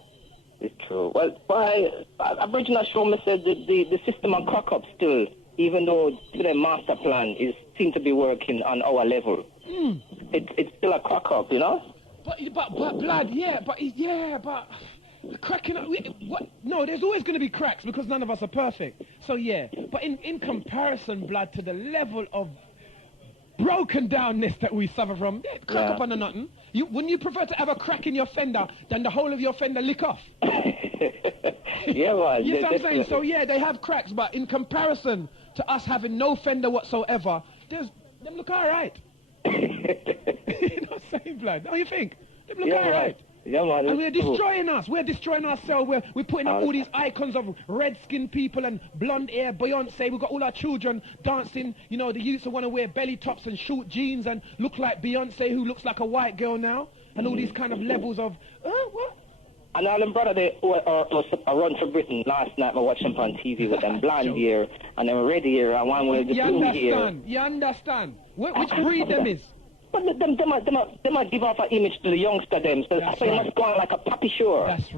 It's true. Well, Aboriginal show me said the system on crack up still, even though the master plan seems to be working on our level. It's still a crack up, you know? But blood, but cracking up. No, there's always going to be cracks because none of us are perfect. So but in comparison, blood, to the level of broken downness that we suffer from, crack up under nothing. Wouldn't you prefer to have a crack in your fender than the whole of your fender lick off? Yeah, well, you know what I'm saying? So they have cracks, but in comparison to us having no fender whatsoever, them look all right. You know what I'm saying, blood? Don't you think? Them look all right. Yeah, man. And we're destroying us. We're destroying ourselves. We're putting up all these icons of red-skinned people and blonde hair, Beyonce. We've got all our children dancing. You know, the youths who want to wear belly tops and short jeans and look like Beyonce, who looks like a white girl now. And all these kind of levels of, what? And all them brother, they run for Britain. Last night I watched them on TV with them blonde hair and them red hair and one with the blue hair. You understand? Which breed them is? But they might give off an image to the youngster them, so that's why you must go on like a puppy show. That's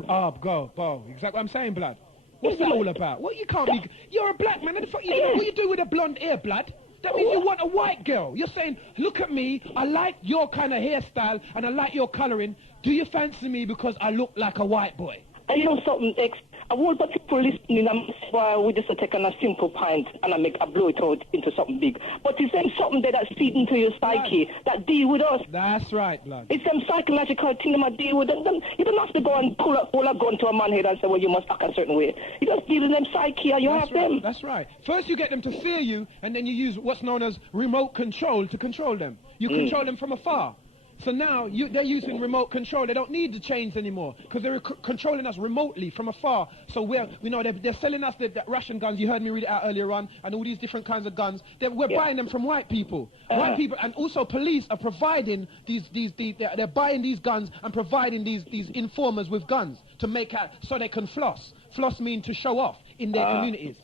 go. Exactly what I'm saying, blood. What's that all about? What you can't be? You're a black man. What the fuck you do with a blonde hair, blood? That means you want a white girl. You're saying, look at me, I like your kind of hairstyle and I like your colouring. Do you fancy me because I look like a white boy? And you know something, X? A whole bunch of people listening, and why we just take on a simple pint and I blow it out into something big. But it's them something there that's feeding into your psyche that deal with us. That's right, blood. It's them psychological thing that deal with them. You don't have to go and pull a gun to a man's head and say, well, you must act a certain way. You just deal with them psyche and you have them. That's right. First you get them to fear you, and then you use what's known as remote control to control them. You control them from afar. So now they're using remote control. They don't need the chains anymore because they're controlling us remotely from afar. So they're selling us the Russian guns. You heard me read it out earlier on, and all these different kinds of guns. We're buying them from white people. White people, and also police are providing they're buying these guns and providing these informers with guns to make out so they can floss. Floss mean to show off in their communities.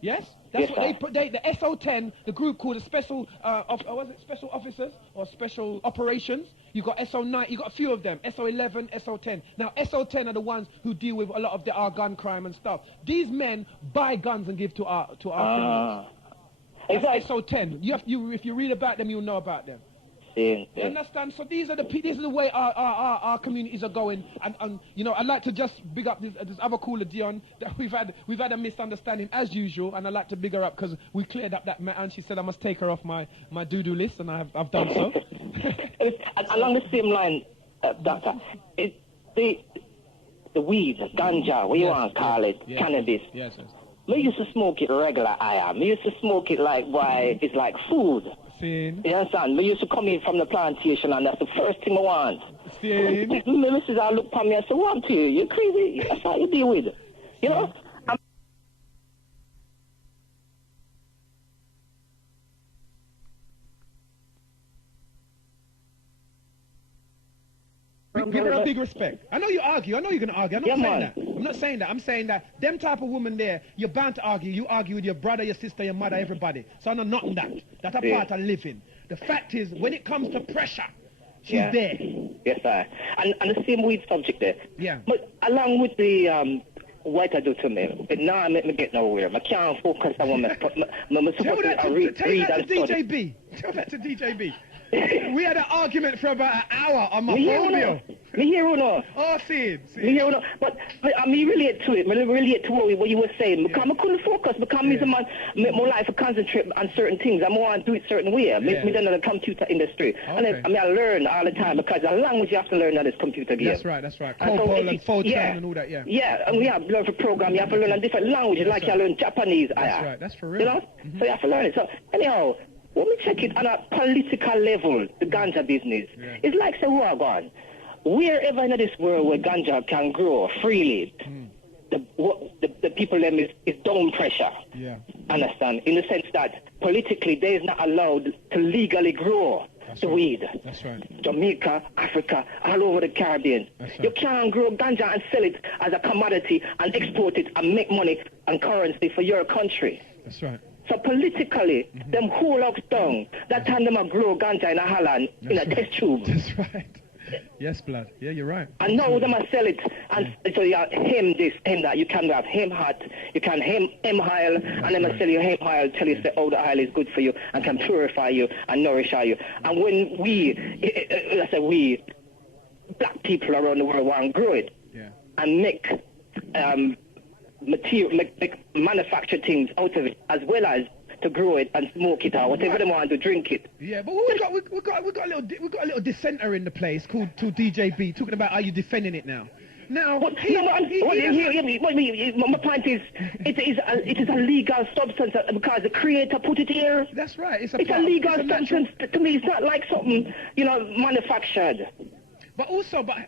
Yes? That's what they put. The SO10, the group called the special, special officers or special operations. You got SO9. You got a few of them. SO11, SO10. Now SO10 are the ones who deal with a lot of our gun crime and stuff. These men buy guns and give to our criminals. That's SO10. If you read about them, you'll know about them. You understand? So these are the way our communities are going, and you know, I'd like to just big up this other caller Dion that we've had a misunderstanding as usual, and I'd like to big her up because we cleared up that matter, and she said I must take her off my do list, and I've done so. Along the same line, Doctor, the weed, ganja, what you want to call it, cannabis. Yes. Me used to smoke it regular, Me used to smoke it like it's like food. You understand? Me used to come in from the plantation and that's the first thing I want. My missus I look at me and say, what to you? You're crazy. That's how you deal with it. You know? Give her a big respect. I know you argue. I know you're going to argue. I'm not saying that. I'm saying that them type of woman there, you're bound to argue. You argue with your brother, your sister, your mother, everybody. So I'm not that. That's a part of living. The fact is, when it comes to pressure, she's there. Yes, sir. And the same weed subject there. Yeah. But along with the what I do to me, it now make me get nowhere. I can't focus on what I'm supposed to read and study. Tell that to DJ B. We had an argument for about an hour on my phone. Me hear or no? Oh, see. Me hear or no? But I relate to it. I relate to what you were saying. Because I couldn't focus. Because me make my life concentrate on certain things. I want to do it certain way. Me done in the computer industry. Okay. And I learn all the time because the language you have to learn on this computer game. That's right. Copol and Fortran and all that, Yeah, and we have to learn for program. You have to learn a different language. Like you learn Japanese. That's right. That's for real. You know? So you have to learn it. So anyhow, when we check it on a political level, the ganja business, it's like say we're gone. Wherever in this world where ganja can grow freely, the people them is down pressure. Yeah. Understand? In the sense that politically they is not allowed to legally grow the weed. That's right. Jamaica, Africa, all over the Caribbean. Right. You can't grow ganja and sell it as a commodity and export it and make money and currency for your country. That's right. So politically, them whole ox down. That time them a grow ganja in a Holland in a test tube. That's right. Yes, blood. Yeah, you're right. And now them a sell it, and so you have hemp this, hemp that. You can have hemp hot, you can hemp oil, and them a sell you hemp oil, tell you say, oh, the oil is good for you and can purify you and nourish you. And when we black people around the world want to grow it and make manufacture things out of it, as well as to grow it and smoke it or whatever they want to drink it. Yeah, but we got a little dissenter in the place called DJ B talking about how you defending it now. Now, my point is, it is a legal substance because the creator put it here. That's right. It's a legal substance. To me, it's not like something manufactured. But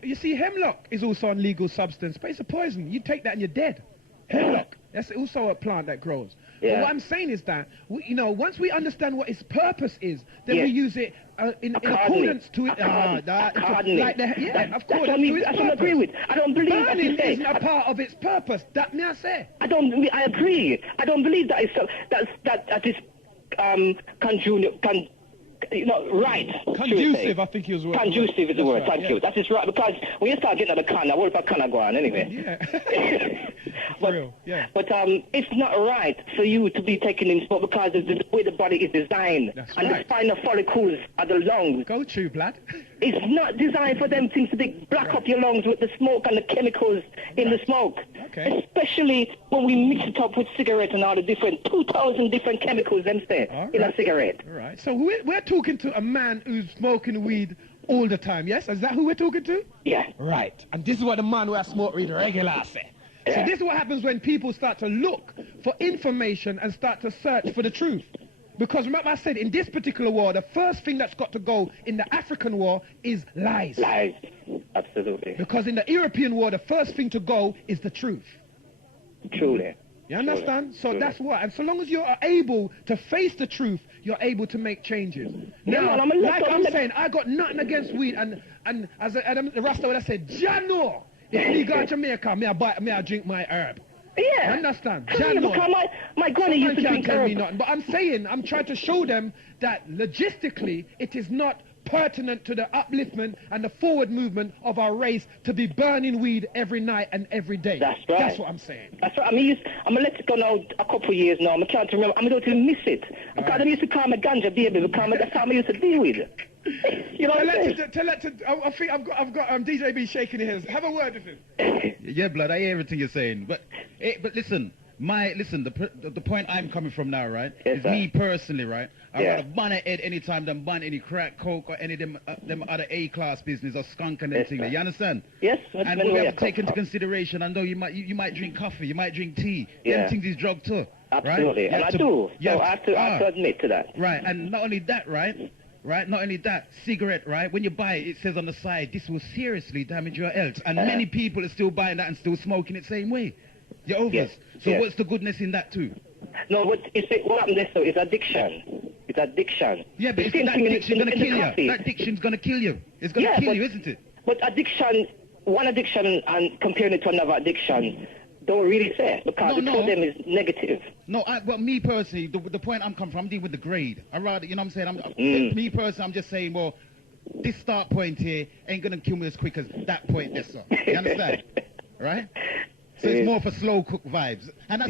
you see, hemlock is also a legal substance, but it's a poison. You take that and you're dead. Hemlock, that's also a plant that grows. Yeah. But what I'm saying is that, once we understand what its purpose is, then we use it in accordance to it. Of course. That's what I agree with. I don't believe burning isn't a part of its purpose. That may I say? I agree. I don't believe that is right. Conducive, I think he was right. Conducive is the word. Thank you. That is right, because when you start getting out of the can, what if I can go on anyway? Yeah. For real. Yeah. But it's not right for you to be taking in smoke because of the way the body is designed. That's and right. the spinal follicles are the lungs. Go to, blood. It's not designed for them things to block up your lungs with the smoke and the chemicals in the smoke. Okay. Especially when we mix it up with cigarettes and all the different 2,000 different chemicals in a cigarette. All right. So we're talking to a man who's smoking weed all the time, yes? Is that who we're talking to? Yeah. Right. And this is what the man who has smoked weed regular say. Yeah. So this is what happens when people start to look for information and start to search for the truth. Because remember I said, in this particular war, the first thing that's got to go in the African war is lies. Lies. Absolutely. Because in the European war, the first thing to go is the truth. Truly. You understand? So that's what. And so long as you're able to face the truth, you're able to make changes. Now, I'm saying, I got nothing against weed. And as the Rasta would have said, Jano, if me go to Jamaica, me I drink my herb. Yeah. Understand? Because my granny used to drink herb. But I'm saying, I'm trying to show them that logistically, it is not pertinent to the upliftment and the forward movement of our race to be burning weed every night and every day. That's right. That's what I'm saying. That's right. I'm going to let it go now a couple of years now. I can't remember. I'm going to miss it. Because I used to call me ganja baby because that's how I used to deal with it. You know what I'm saying? I think I've got DJ B shaking his head. Have a word with him. Yeah, blood, I hear everything you're saying. But listen, the point I'm coming from now, right, is me personally, right? I'd rather ban a head anytime than ban any crack, coke, or any of them other A-class business or skunk and them things. You understand? Yes. And what we have to take into consideration, I know you might drink coffee, you might drink tea. Yeah. Them things is drug too. Absolutely. Right? And I do. So I have to admit to that. Right. And not only that, right? Not only that, cigarette, right? When you buy it, it says on the side, this will seriously damage your health. And many people are still buying that and still smoking it same way. You're overs. Yes. So what's the goodness in that too? No, what happened there, so it's addiction. It's addiction. Yeah, but that addiction's going to kill you. That addiction's going to kill you. It's going to kill you, isn't it? But one addiction and comparing it to another addiction, don't really say, because the two of them is negative. No, well, me personally, the point I'm coming from, I'm dealing with the grade. I rather, you know what I'm saying? Me personally, I'm just saying, well, this start point here ain't going to kill me as quick as that point there, sir. You understand? Right? So it's more for slow cook vibes. And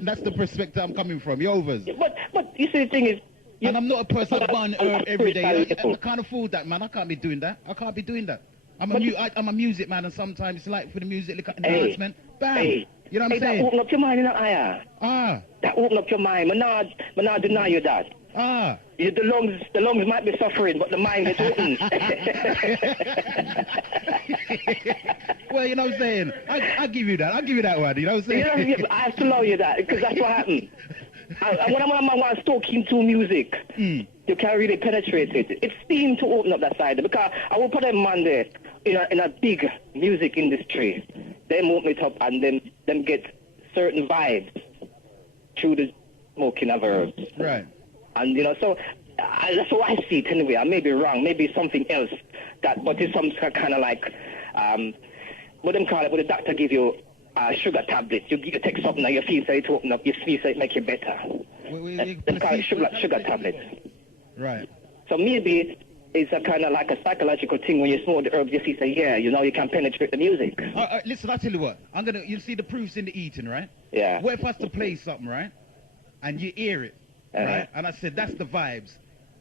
that's the perspective I'm coming from. You're overs. But you see, the thing is... And I'm not a person that burn herb every day. I can't afford that, man. I can't be doing that. I can't be doing that. I'm a music man, and sometimes it's like for the music enhancement. Bam! You know what I'm saying? That open up your mind, That open up your mind. I'm not deny you that. The lungs might be suffering, but the mind is open. Well, you know what I'm saying? I'll give you that. I'll give you that one. You know what I'm saying? Yeah, I have to allow you that, because that's what happened. When I'm talking to music, you can't really penetrate it. It seemed to open up that side, because I will put a man there in a big music industry. Them open it up and them get certain vibes through the smoking of herbs. Right. And so that's how I see it anyway. I may be wrong, maybe something else. But it's some kind of like what them call it. What the doctor give you sugar tablets. You take something and your feel say it open up. Your feel say it make you better. They call it sugar tablets. Right. So maybe it's a kind of like a psychological thing when you smoke the herbs. You feel say you can penetrate the music. Listen, I'll tell you what. You see the proofs in the eating, right? Yeah. What if I was to play something, right? And you hear it. Right? And I said, that's the vibes.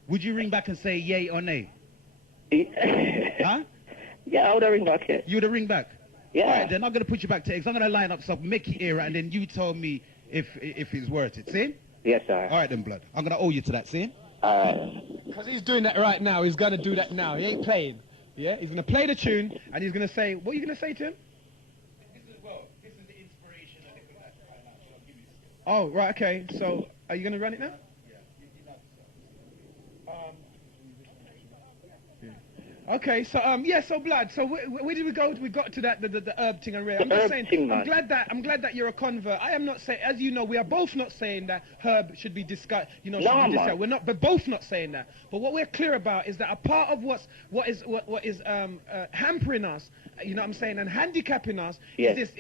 Would you ring back and say yay or nay? Huh? Yeah, I would have ring back, yeah. You would have ring back? Yeah. All right, then I'm going to put you back to X. I'm going to line up something, make you hear it, and then you tell me if it's worth it. See? Yes, sir. All right, then, blood. I'm going to owe you to that, see? Because he's doing that right now. He's going to do that now. He ain't playing. Yeah? He's going to play the tune, and he's going to say, what are you going to say to him? This is the inspiration of it. Oh, right, okay. So, are you going to run it now? Okay, so yeah, so blood. So where did we go? We got to that the herb thing and rare. I'm just saying. I'm glad that you're a convert. I am not saying, as you know, we are both not saying that herb should be discussed. You know, should be discussed. We're not, but both not saying that. But what we're clear about is that a part of what is hampering us, you know what I'm saying, and handicapping us is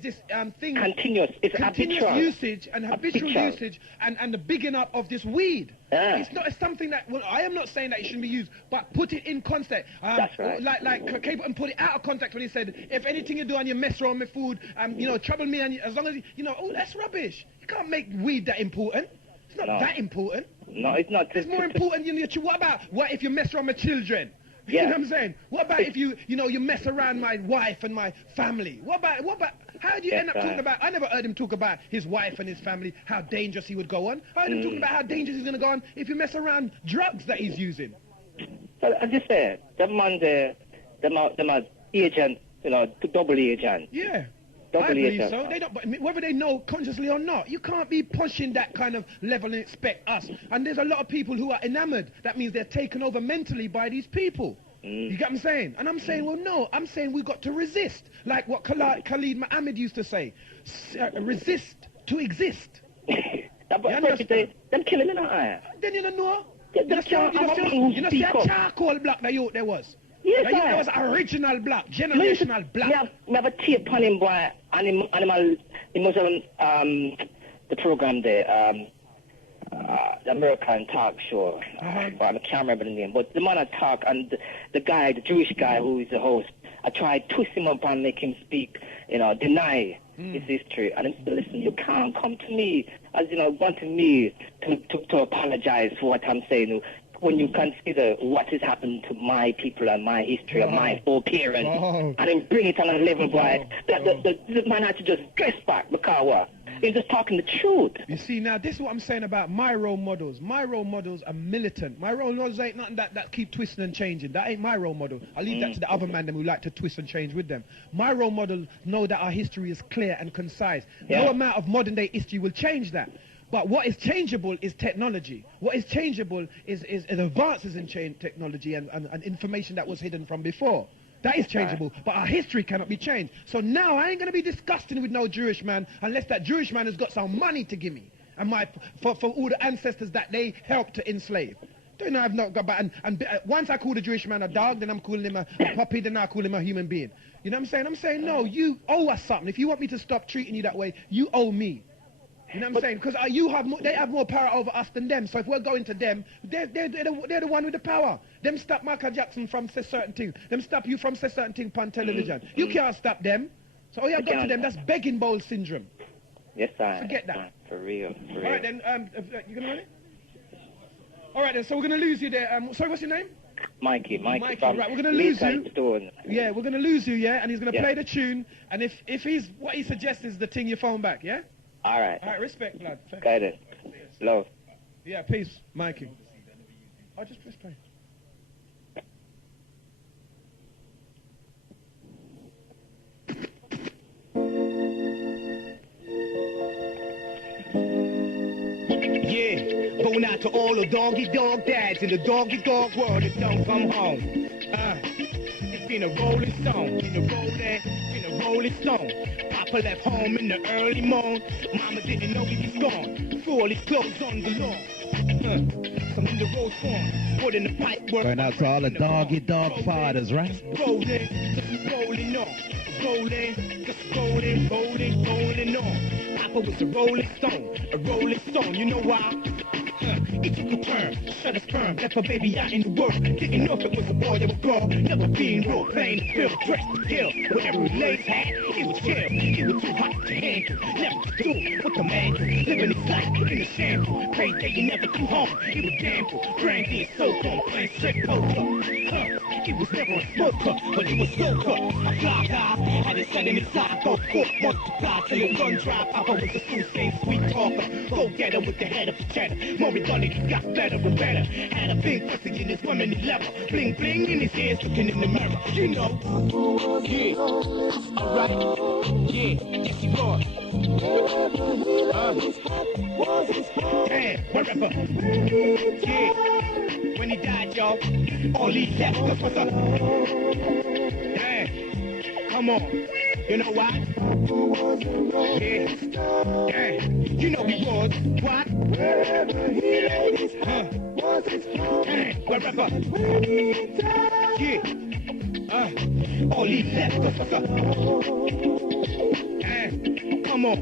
this thing. Continuous usage and habitual usage and the bigging up of this weed. Yeah. It's something that, well, I am not saying that it shouldn't be used, but put it in context. That's right. Like Capleton put it out of context when he said, if anything you do and you mess around with food, you know, trouble me, and as long as you know, oh, that's rubbish. You can't make weed that important. It's not that important. No, it's not. It's more important. What if you mess around with children? Yeah. You know what I'm saying? What about if you mess around my wife and my family? What about? How do you end up talking about? I never heard him talk about his wife and his family, how dangerous he would go on. I heard him talking about how dangerous he's going to go on if you mess around drugs that he's using. So as you said, them are agent, you know, double agent. Yeah. Double I believe agent. so. They don't, but whether they know consciously or not, you can't be pushing that kind of level and expect us. And there's a lot of people who are enamored. That means they're taken over mentally by these people. You get what I'm saying? And I'm saying, well, no, I'm saying we've got to resist. Like what Khalid Muhammad used to say, resist to exist. Them killing in the eye. Then you don't know. You know, see a charcoal block that there was. Yes, there was original black, generational black. We have a tape on him, boy, animal, it was on the program there, the American talk show. I can't remember the name, but the man I talk, and the guy, the Jewish guy who is the host, I tried to twist him up and make him speak, you know, deny his history. And he said, listen, you can't come to me as, you know, wanting me to apologize for what I'm saying. When you consider what has happened to my people and my history and my foreparents, and then bring it on a level, boy, the man had to just dress back because what? He's just talking the truth. You see, now, this is what I'm saying about my role models. My role models are militant. My role models ain't nothing that keep twisting and changing. That ain't my role model. I leave that to the other man who like to twist and change with them. My role models know that our history is clear and concise. No amount of modern-day history will change that. But what is changeable is technology. What is changeable is advances in technology and information that was hidden from before. That is changeable, but our history cannot be changed. So now I ain't going to be disgusting with no Jewish man unless that Jewish man has got some money to give me. And for all the ancestors that they helped to enslave. Don't know, I've not got back. And once I call the Jewish man a dog, then I'm calling him a puppy, then I call him a human being. You know what I'm saying? I'm saying, no, you owe us something. If you want me to stop treating you that way, you owe me. You know what I'm saying? Because they have more power over us than them. So if we're going to them, they're the one with the power. Them stop Michael Jackson from say certain things. Them stop you from say certain things on television. You can't stop them. So all you got to them, that's begging bowl syndrome. Yes, sir. Forget that. For real. All right, then, you going to run it? All right, then, so we're going to lose you there. Sorry, what's your name? Mikey. Right, we're going to lose you. Yeah, we're going to lose you, yeah? And he's going to play the tune. And if what he suggests is the thing, you phone back, yeah? All right. All right, respect, blood. Guidance. Love. Yeah, peace, Mikey. I'll just press play. Yeah, going out to all the doggy dog dads in the doggy dog world that don't come home. It's been a rolling stone, been a rolling stone. Papa left home in the early morn. Mama didn't know he was gone. Threw all his clothes on the lawn. Some in the road form, put in the pipe work. Going out to all the doggy dog fathers, right? Rolling, just rolling on. Rolling, just rolling on. Papa was a rolling stone, you know why? He took a turn, shut his sperm, left a baby out in the world. Didn't know if it was a boy or a girl. Never being real plain to feel, dressed to kill. Whatever he lays had, he was chill. He was too hot to handle, never to do what the man do. Living his life in the shambles. Great day, he never come home. He would gamble, brandy and soap on, playing straight poker. He was never a smoker, but he was sober. A fly guy had his head in his side, go court, multiply till the gun dry. Papa was a true same sweet talker. Go get her with the head of the cheddar. more he done it, he got better and better. Had a big pussy in his woman, he level. Bling bling in his ears, looking in the mirror. You know, yeah, alright, yeah, yes he was. Damn, wherever, yeah. When he died, y'all, all he left was a. Damn, come on. You know why? Yeah, damn. You know he was what? Wherever he laid his head was his home. Damn, wherever. Yeah, all he left was a. Damn, come on.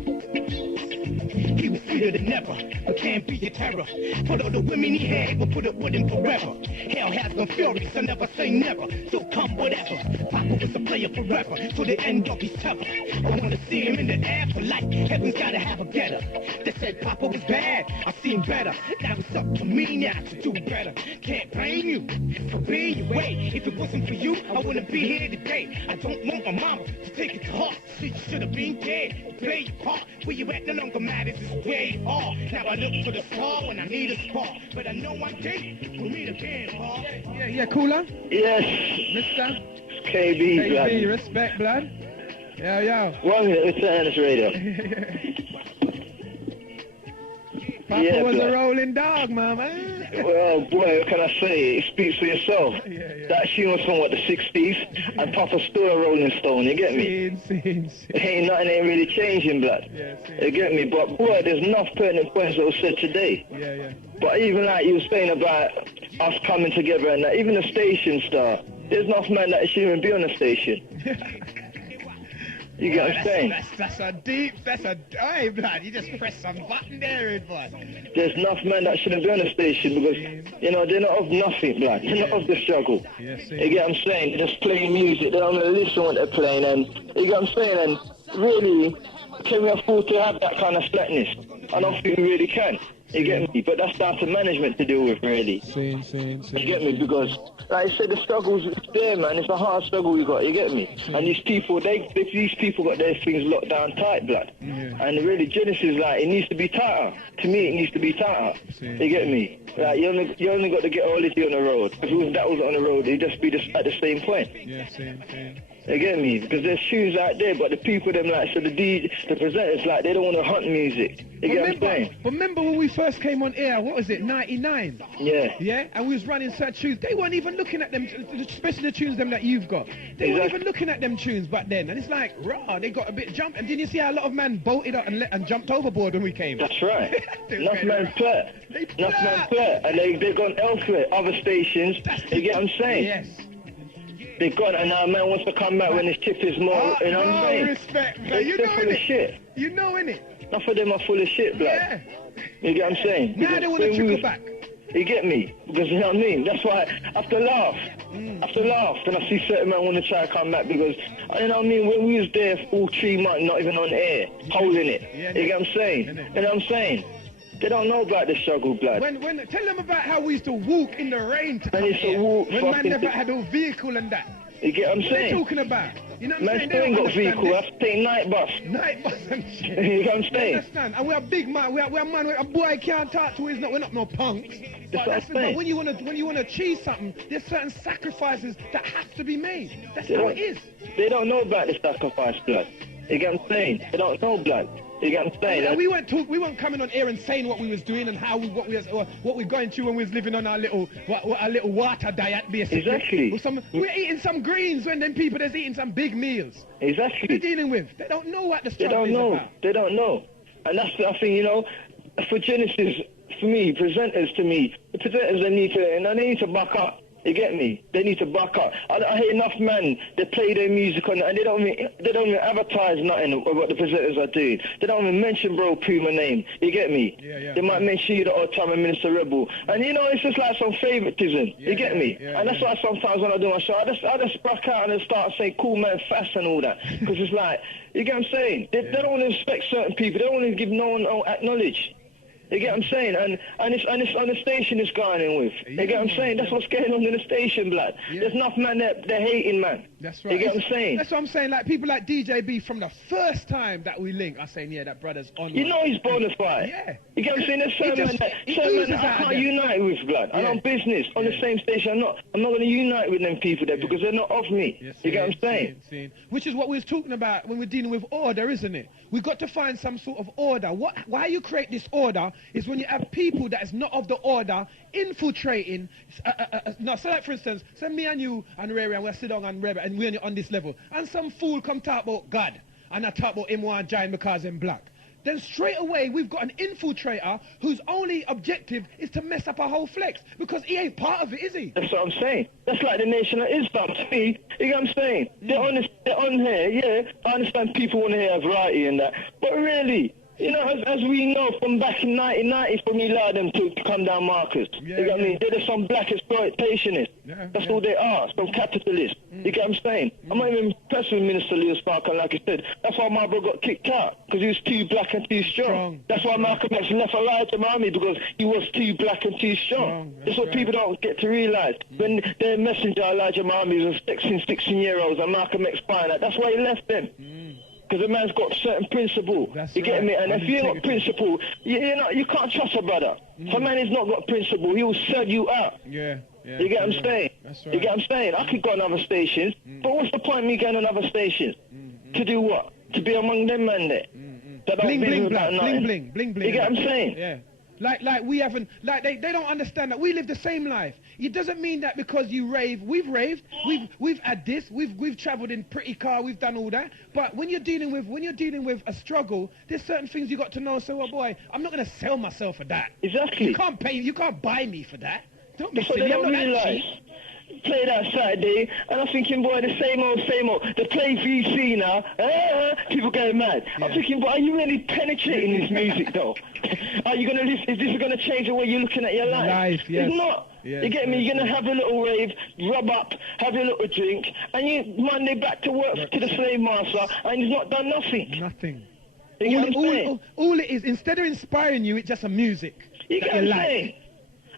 He was sweeter than ever, but can't be your terror. For all the women he had, will put up with him forever. Hell has no fury, so never say never. So come whatever. Papa was a player forever, to the end of his tether. I wanna see him in the afterlife. Heaven's gotta have a getter. They said Papa was bad, I seen better. Now it's up to me now to do better. Can't blame you for being your way. If it wasn't for you, I wouldn't be here today. I don't want my mama to take it to heart. She should have been dead. Play your part. Where you at no longer matters. It's way off. Now I look for the star when I need a spark. But I know one day for me to be involved. Yeah, cooler? Yes. Mister? KB, blood. KB, respect, blood. Yo. 1 minute, let's turn this radio. Papa was a rolling dog, mama. Well, boy, what can I say? It speaks for yourself. That tune was from, what, the 60s? And Papa's still a rolling stone, you get me? Scene. Ain't nothing ain't really changing, blood. You get me? But, boy, there's enough pertinent points that were said today. Yeah. But even like you were saying about us coming together and that, even the station star, there's enough man that shouldn't even be on the station. You get what I'm saying? Hey, blood, you just press some button there, boy. There's enough men that shouldn't be on the station because, you know, they're not of nothing, blood. They're not of the struggle. You get what I'm saying? They're just playing music. They don't want to listen what they're playing. And you get what I'm saying? And really, can we afford to have that kind of slackness? I don't think we really can. You get me? But that's down to management to deal with, really. Same. You get me? Because, like I said, the struggle's there, man. It's a hard struggle we got, you get me? And these people, these people got their things locked down tight, blood. And really, Genesis, like, it needs to be tighter. To me, it needs to be tighter. You get me? Like, you only got to get Ghetto-ology on the road. If that was on the road, it'd just be at the same point. Yeah, same. You get me? Because there's tunes out there, but the people, them like, so the presenters, like, they don't want to hunt music. You get what I'm saying? But remember when we first came on air, what was it, 99? Yeah? And we was running certain tunes. They weren't even looking at them, especially the tunes them that you've got. They weren't even looking at them tunes back then. And it's like, raw, they got a bit jump. And didn't you see how a lot of men bolted up and jumped overboard when we came? That's right. Enough men play. And they've gone elsewhere, other stations. You get what I'm saying? Yes. They got, and now man wants to come back when his chip is more, you know what I'm saying? Respect, man. You know it. Shit. You know it. Enough of them are full of shit, blood. Yeah. You get what I'm saying? Now they want to trickle back. You get me? Because you know what I mean? That's why I have to laugh. And I see certain men want to try to come back because, you know what I mean? When we was there all 3 months, not even on air, holding it. You get what I'm saying? You know what I'm saying? They don't know about the struggle, blood. When tell them about how we used to walk in the rain to come here, when man never had a vehicle and that. You get what I'm saying? What are they talking about? You know what I'm saying? Man still ain't got vehicle. I have to take night bus. Night bus and shit. You know what I'm saying? Understand? And we're big man. We're man. A boy can't talk to. We're not no punks. But when you wanna achieve something, there's certain sacrifices that have to be made. That's how it is. They don't know about the sacrifice, blood. You get what I'm saying? They don't know, blood. You get what I'm saying? Yeah, we weren't coming on air and saying what we was doing and what we're going through when we was living on our little water diet, basically. Exactly. We're eating some greens when them people that's eating some big meals. Exactly. We're dealing with. They don't know what the struggle is about. They don't know. And that's the thing, you know, for Genesis, for me, presenters to me, the presenters they need to back up. You get me? They need to back up. I hear enough men, they play their music on it, and they don't even advertise nothing of what the presenters are doing. They don't even mention Bro Puma name. You get me? They might mention you the old time and Minsta Rebel. And you know, it's just like some favoritism. You get me? And that's why sometimes when I do my show, I just back out and start saying cool man fast and all that. Because it's like, you get what I'm saying? They don't want to respect certain people. They don't want to give no one acknowledge. You get what I'm saying? And it's on the station it's going in with. You get what I'm saying? That's what's going on in the station, blood. There's enough man that they're hating, man. That's right. You get what I'm saying? That's what I'm saying. Like people like DJB from the first time that we link are saying, yeah, that brother's on. You know he's bona fide. Yeah. You get what I'm saying? There's certain man that I can't unite with, blood. I'm on business on the same station. I'm not going to unite with them people there because they're not of me. You get what I'm saying? Which is what we was talking about when we're dealing with order, isn't it? We've got to find some sort of order. Why you create this order is when you have people that is not of the order infiltrating. No, so like for instance, say me and you and Ray and we're sitting down and Rebel and we're on this level, and some fool come talk about God and I talk about him one giant because him black. Then straight away we've got an infiltrator whose only objective is to mess up our whole flex because he ain't part of it, is he? That's what I'm saying. That's like the Nation of Islam to me. You get what I'm saying? They're on here, yeah. I understand people want to hear variety and that, but really, you know, as we know from back in 1990, when we allowed them to come down markers. You get what I mean? They're some black exploitationists. That's all they are, some capitalists. You get what I'm saying? I'm not even impressed with Minister Farrakhan, like I said. That's why my bro got kicked out, because he was too black and too strong. That's why Malcolm X left Elijah Muhammad, because he was too black and too strong. That's what people don't get to realise. When their messenger, Elijah Muhammad, was 16-year-olds and Malcolm X fired that, that's why he left them. Because the man's got certain principle. You get me? And if you ain't got principle, you can't trust a brother. If a man has not got principle, he will sell you out. You get what I'm saying? You get what I'm saying? I could go on other stations, but what's the point of me going on other stations? To do what? To be among them man there. Bling bling bling bling bling. You get what I'm saying? Yeah. Like we haven't, like they don't understand that we live the same life. It doesn't mean that because you rave, we've raved, we've had this, we've travelled in pretty car, we've done all that. But when you're dealing with a struggle, there's certain things you got to know. So, oh boy, I'm not going to sell myself for that. Exactly. You can't buy me for that. Don't be That's what silly. they I'm don't not that realise. cheap. Play that Saturday, and I'm thinking, boy, the same old. The play VC now, people going mad. I'm thinking, boy, are you really penetrating this music, though? Are you gonna listen? Is this gonna change the way you're looking at your life? It's not. You get me? You're gonna have a little rave, rub up, have a little drink, and you Monday back to work to the slave master, and he's not done nothing. Nothing. You get what I'm saying? All it is, instead of inspiring you, it's just a music. You get what I'm saying?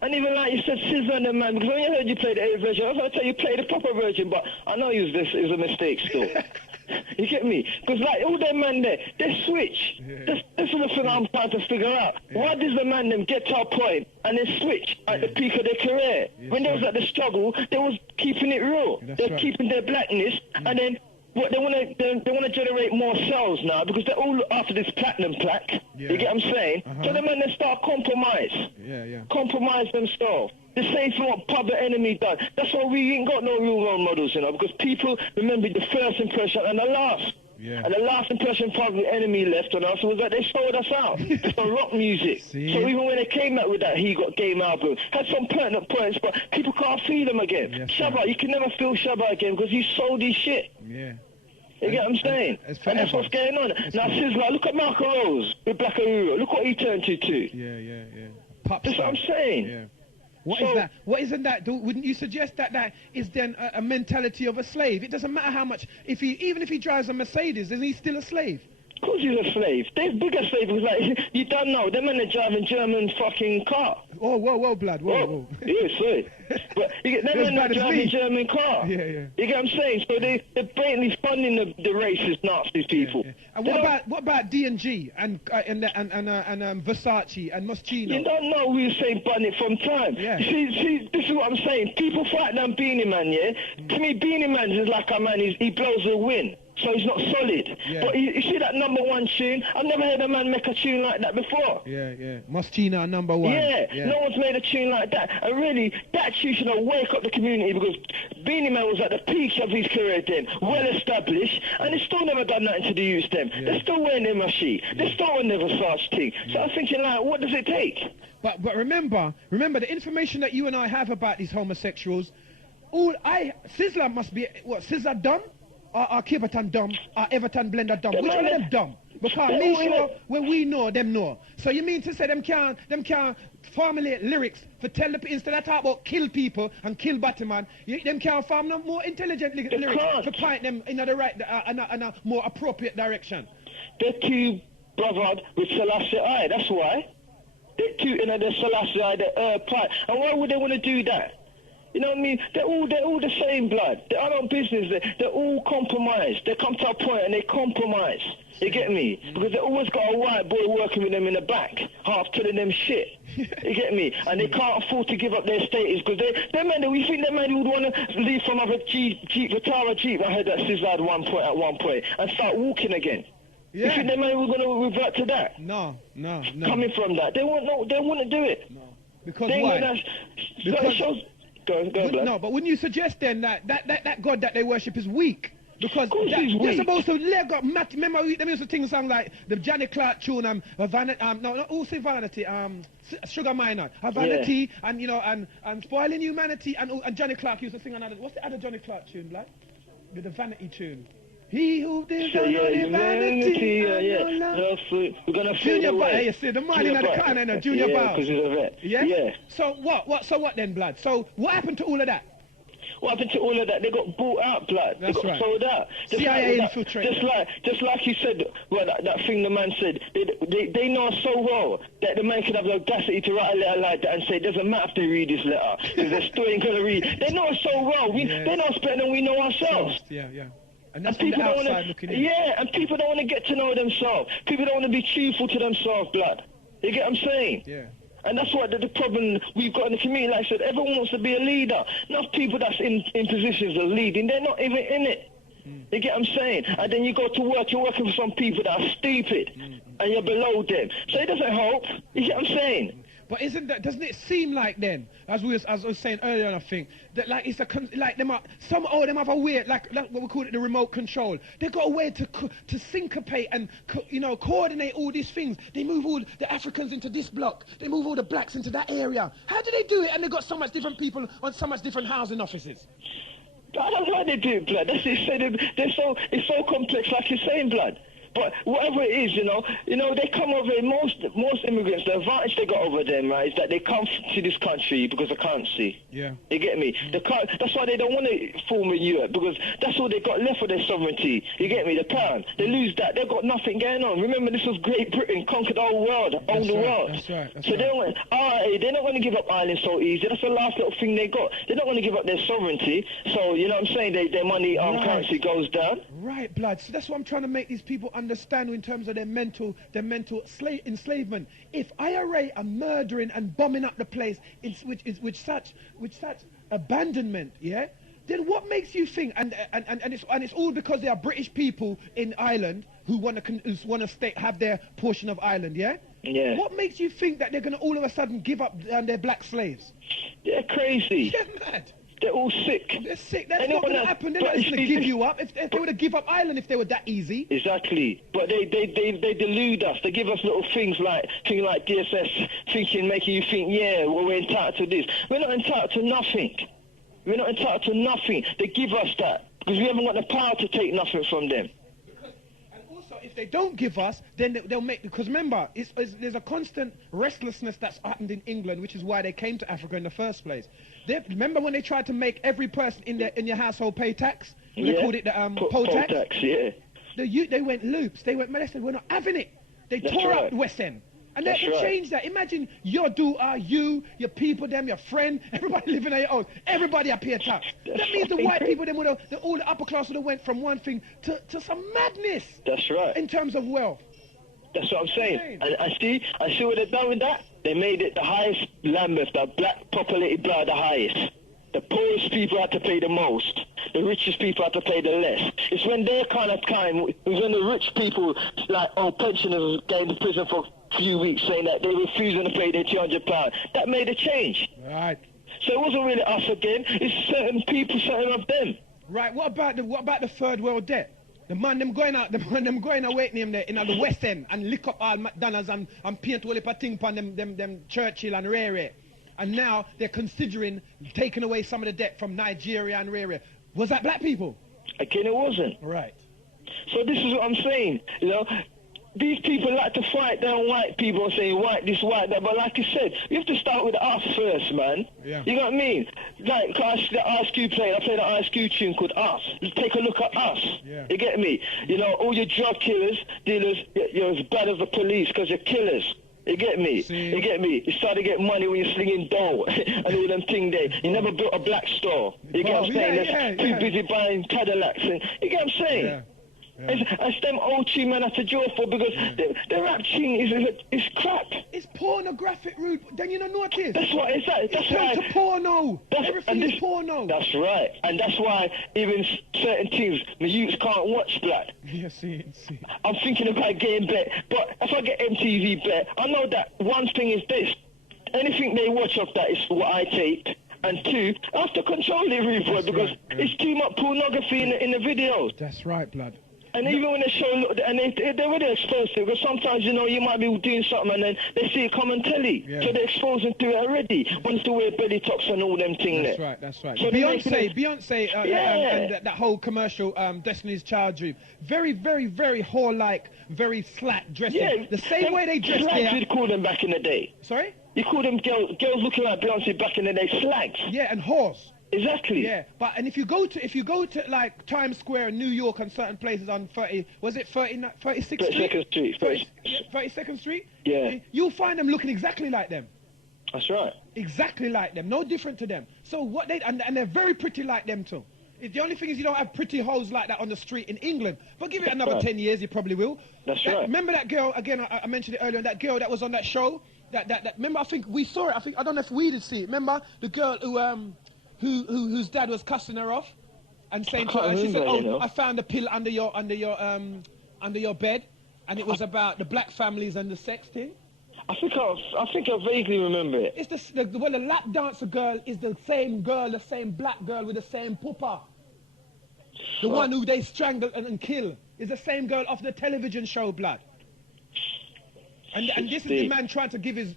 And even like you said, Scissor and the man, because when you heard you play the A version, I was going to tell you play the proper version, but I know it was a mistake still. You get me? Because like all them man there, they switch. This is the thing I'm trying to figure out. Why does the man them get to a point and then switch at the peak of their career? When they was at the struggle, they was keeping it real. They're keeping their blackness, and then what they want to generate more sales now because they're all after this platinum plaque. You get what I'm saying? So the man they start compromise. Compromise themselves. The same thing what Public Enemy done. That's why we ain't got no real role models, you know, because people remember the first impression and the last. And the last impression Public Enemy left on us was that they sold us out. It's on rock music. So even when they came out with that He Got Game album, had some pertinent points, but people can't feel them again. Shabba, you can never feel Shabba again because he sold his shit. You get what I'm saying? And that's what's going on. Now, Sizzler, look at Marco Rose with Black Aruro. Look what he turned to. That's what I'm saying. What is that? What isn't that? Wouldn't you suggest that is then a mentality of a slave? It doesn't matter how much. Even if he drives a Mercedes, isn't he still a slave? Of course he's a slave. They're bigger slaves. Like, you don't know. Them men are driving German fucking car. Oh, whoa, blood. Whoa. Yeah, sorry. But you get them men are driving German car. You get what I'm saying? So they're blatantly funding the racist Nazi people. And what about D&G and Versace and Moschino? You don't know we were saying Bunny from time. See, this is what I'm saying. People fight down Beanie Man, To me, Beanie Man is like a man, he blows a wind. So he's not solid. But you see that #1 tune? I've never heard a man make a tune like that before. Moschino #1. No one's made a tune like that. And really, that tune should have wake up the community because Beanie Man was at the peak of his career then, well established, and he's still never done nothing to use them. They're still wearing their machine. They're still on their Versace thing. So I'm thinking like, what does it take? But remember the information that you and I have about these homosexuals, Sizzler must be, Sizzler dumb? Are Kiverton dumb? Are Everton Blender dumb? Which one of them dumb? Because me sure when we know, them know. So you mean to say them can't formulate lyrics for tell the instead of talk about kill people and kill Batman, them can't form no more intelligent lyrics to point them in the right and a more appropriate direction. They're too bothered with Selassie I, that's why. They're tooting at their Selassie, their pipe. And why would they want to do that? You know what I mean? They're all the same blood. They're all on business. They're all compromised. They come to a point and they compromise. You get me? Because they always got a white boy working with them in the back, half telling them shit. You get me? And they can't afford to give up their status because we think that man would want to leave from a Vitara Jeep. I heard that sizzle at one point and start walking again. Yeah. You think that man was going to revert to that? No. Coming from that, they wouldn't do it. No. Because why? No, but wouldn't you suggest then that God that they worship is weak? Because they're supposed to leg up. Remember, them used to sing a song like the Johnny Clark tune, Vanity, Sugar Minor, Vanity, and you know, and spoiling humanity, and Johnny Clark used to sing another. What's the other Johnny Clark tune, like? With the Vanity tune. He who did vanity, we're gonna Junior Bow. Hey, you see the man in the corner, no, Junior Bow. Because he's a vet. Yeah. So what then, blood? So what happened to all of that? What happened to all of that? They got bought out, blood. That's they got sold out. CIA infiltrated. Just like you said, well, that thing the man said. They know so well that the man could have the audacity to write a letter like that and say, it doesn't matter if they read this letter because they still ain't gonna read. They know so well. They know us better than we know ourselves. Yeah. And that's people don't want to. Yeah, and people don't want to get to know themselves. People don't want to be truthful to themselves, blood. You get what I'm saying? Yeah. And that's what the problem we've got in the community. Like I said, everyone wants to be a leader. Enough people that's in positions of leading, they're not even in it. You get what I'm saying? And then you go to work, you're working for some people that are stupid, and you're below them. So it doesn't help. You get what I'm saying? But doesn't it seem like then, as I was saying earlier on, I think, that like it's like them have a way, like what we call it the remote control. They got a way to syncopate and coordinate all these things. They move all the Africans into this block. They move all the blacks into that area. How do they do it? And they got so much different people on so much different housing offices. I don't know how they do it, blood. That's it. It's so complex, like you're saying, blood. But whatever it is, they come over. Most immigrants, the advantage they got over them, right, is that they come to this country because of currency. Yeah. You get me? That's why they don't want to form in Europe, because that's all they got left for their sovereignty. You get me? The pound. They lose that. They've got nothing going on. Remember, this was Great Britain, conquered the whole world, owned the world. That's right. They're not going to give up Ireland so easy. That's the last little thing they got. They're not going to give up their sovereignty. So, you know what I'm saying? Their money currency goes down. Right, blood. So that's what I'm trying to make these people understand in terms of their mental enslavement. If IRA are murdering and bombing up the place with such abandonment, yeah, then what makes you think? And it's all because they are British people in Ireland who want to have their portion of Ireland, yeah. Yeah. What makes you think that they're going to all of a sudden give up their black slaves? They're crazy. They're mad. They're all sick. They're sick. That's not going to happen. They're not going to give you up. If they were to give up Ireland, if they were that easy. Exactly. But they delude us. They give us little things like DSS, making you think, we're entitled to this. We're not entitled to nothing. We're not entitled to nothing. They give us that because we haven't got the power to take nothing from them. If they don't give us, then they'll make... Because remember, there's a constant restlessness that's happened in England, which is why they came to Africa in the first place. Remember when they tried to make every person in your household pay tax? They called it the poll tax? Yeah. They went loops. They said, we're not having it. They tore up the West End. And they changed that. Imagine your your people, your friend, everybody living in your own. Everybody up here tax. That means the white people, all the upper class would have went from one thing to some madness. That's right. In terms of wealth. That's what I'm saying. And I see what they've done with that. They made it the highest Lambeth, the black populated blood, the highest. The poorest people had to pay the most. The richest people had to pay the less. It's when their kind of time, it was when the rich people, pensioners going to prison for a few weeks saying that they were refusing to pay their £200. That made a change. Right. So it wasn't really us again. It's certain people, certain of them. Right. What about the third world debt? The man them going out waiting him there in the West End and lick up all McDonald's and paint all the thing upon them Churchill and Rere. And now they're considering taking away some of the debt from Nigeria and Rere. Was that black people? Again, it wasn't. Right. So this is what I'm saying. These people like to fight down white people and say white this, white that. But like I said, you have to start with us first, man. Yeah. You know what I mean? Like the Ice Cube played. I played an Ice Cube tune called Us. Just take a look at us. Yeah. You get me? All your drug killers, dealers, you're as bad as the police because you're killers. You get me? You get me? You start to get money when you're slinging dough and all them things there. You never built a black store. You get what I'm saying? Too busy buying Cadillacs. And you get what I'm saying? Yeah. It's them old tune man have to draw for because the rap tune is crap. It's pornographic, rude. Then you don't know what it is. That's what it's like. That's why. It's porno. Everything is porno. That's right. And that's why even certain things the youths can't watch black. Yeah, see. I'm thinking about getting bet, but if I get MTV bet, I know that one thing is this: anything they watch of that is what I take. And two, I have to control it, rude boy, because it's too much pornography in the videos. That's right, blood. And even when they show, and they're already exposed to it, because sometimes, you know, you might be doing something and then they see it come on telly. Yeah. So they're exposed to it already. Once to wear belly tops and all them things there. That's right. So Beyonce, and that whole commercial, Destiny's Child dream. Very, very, very whore-like, very slack dressing. Yeah, the same way they dress. Slags you'd call them back in the day. Sorry? You call them girls looking like Beyonce back in the day, slags. Yeah, and whores. Exactly. Yeah, but if you go to like Times Square in New York and certain places on 32nd Street? 32nd Street? Yeah. You'll find them looking exactly like them. That's right. Exactly like them, no different to them. So what and they're very pretty like them too. The only thing is you don't have pretty hoes like that on the street in England. But give it another 10 years, you probably will. That's right. Remember that girl, again, I mentioned it earlier, that girl that was on that show? That remember, I think we saw it. I don't know if we did see it. Remember the girl whose dad was cussing her off and saying to her, she said, I found a pill under your bed, and it was about the black families and the sex thing. I think I vaguely remember it. It's the lap dancer girl is the same girl, the same black girl with the same pooper. The one who they strangle and kill is the same girl off the television show, blood. And this is the man trying to give his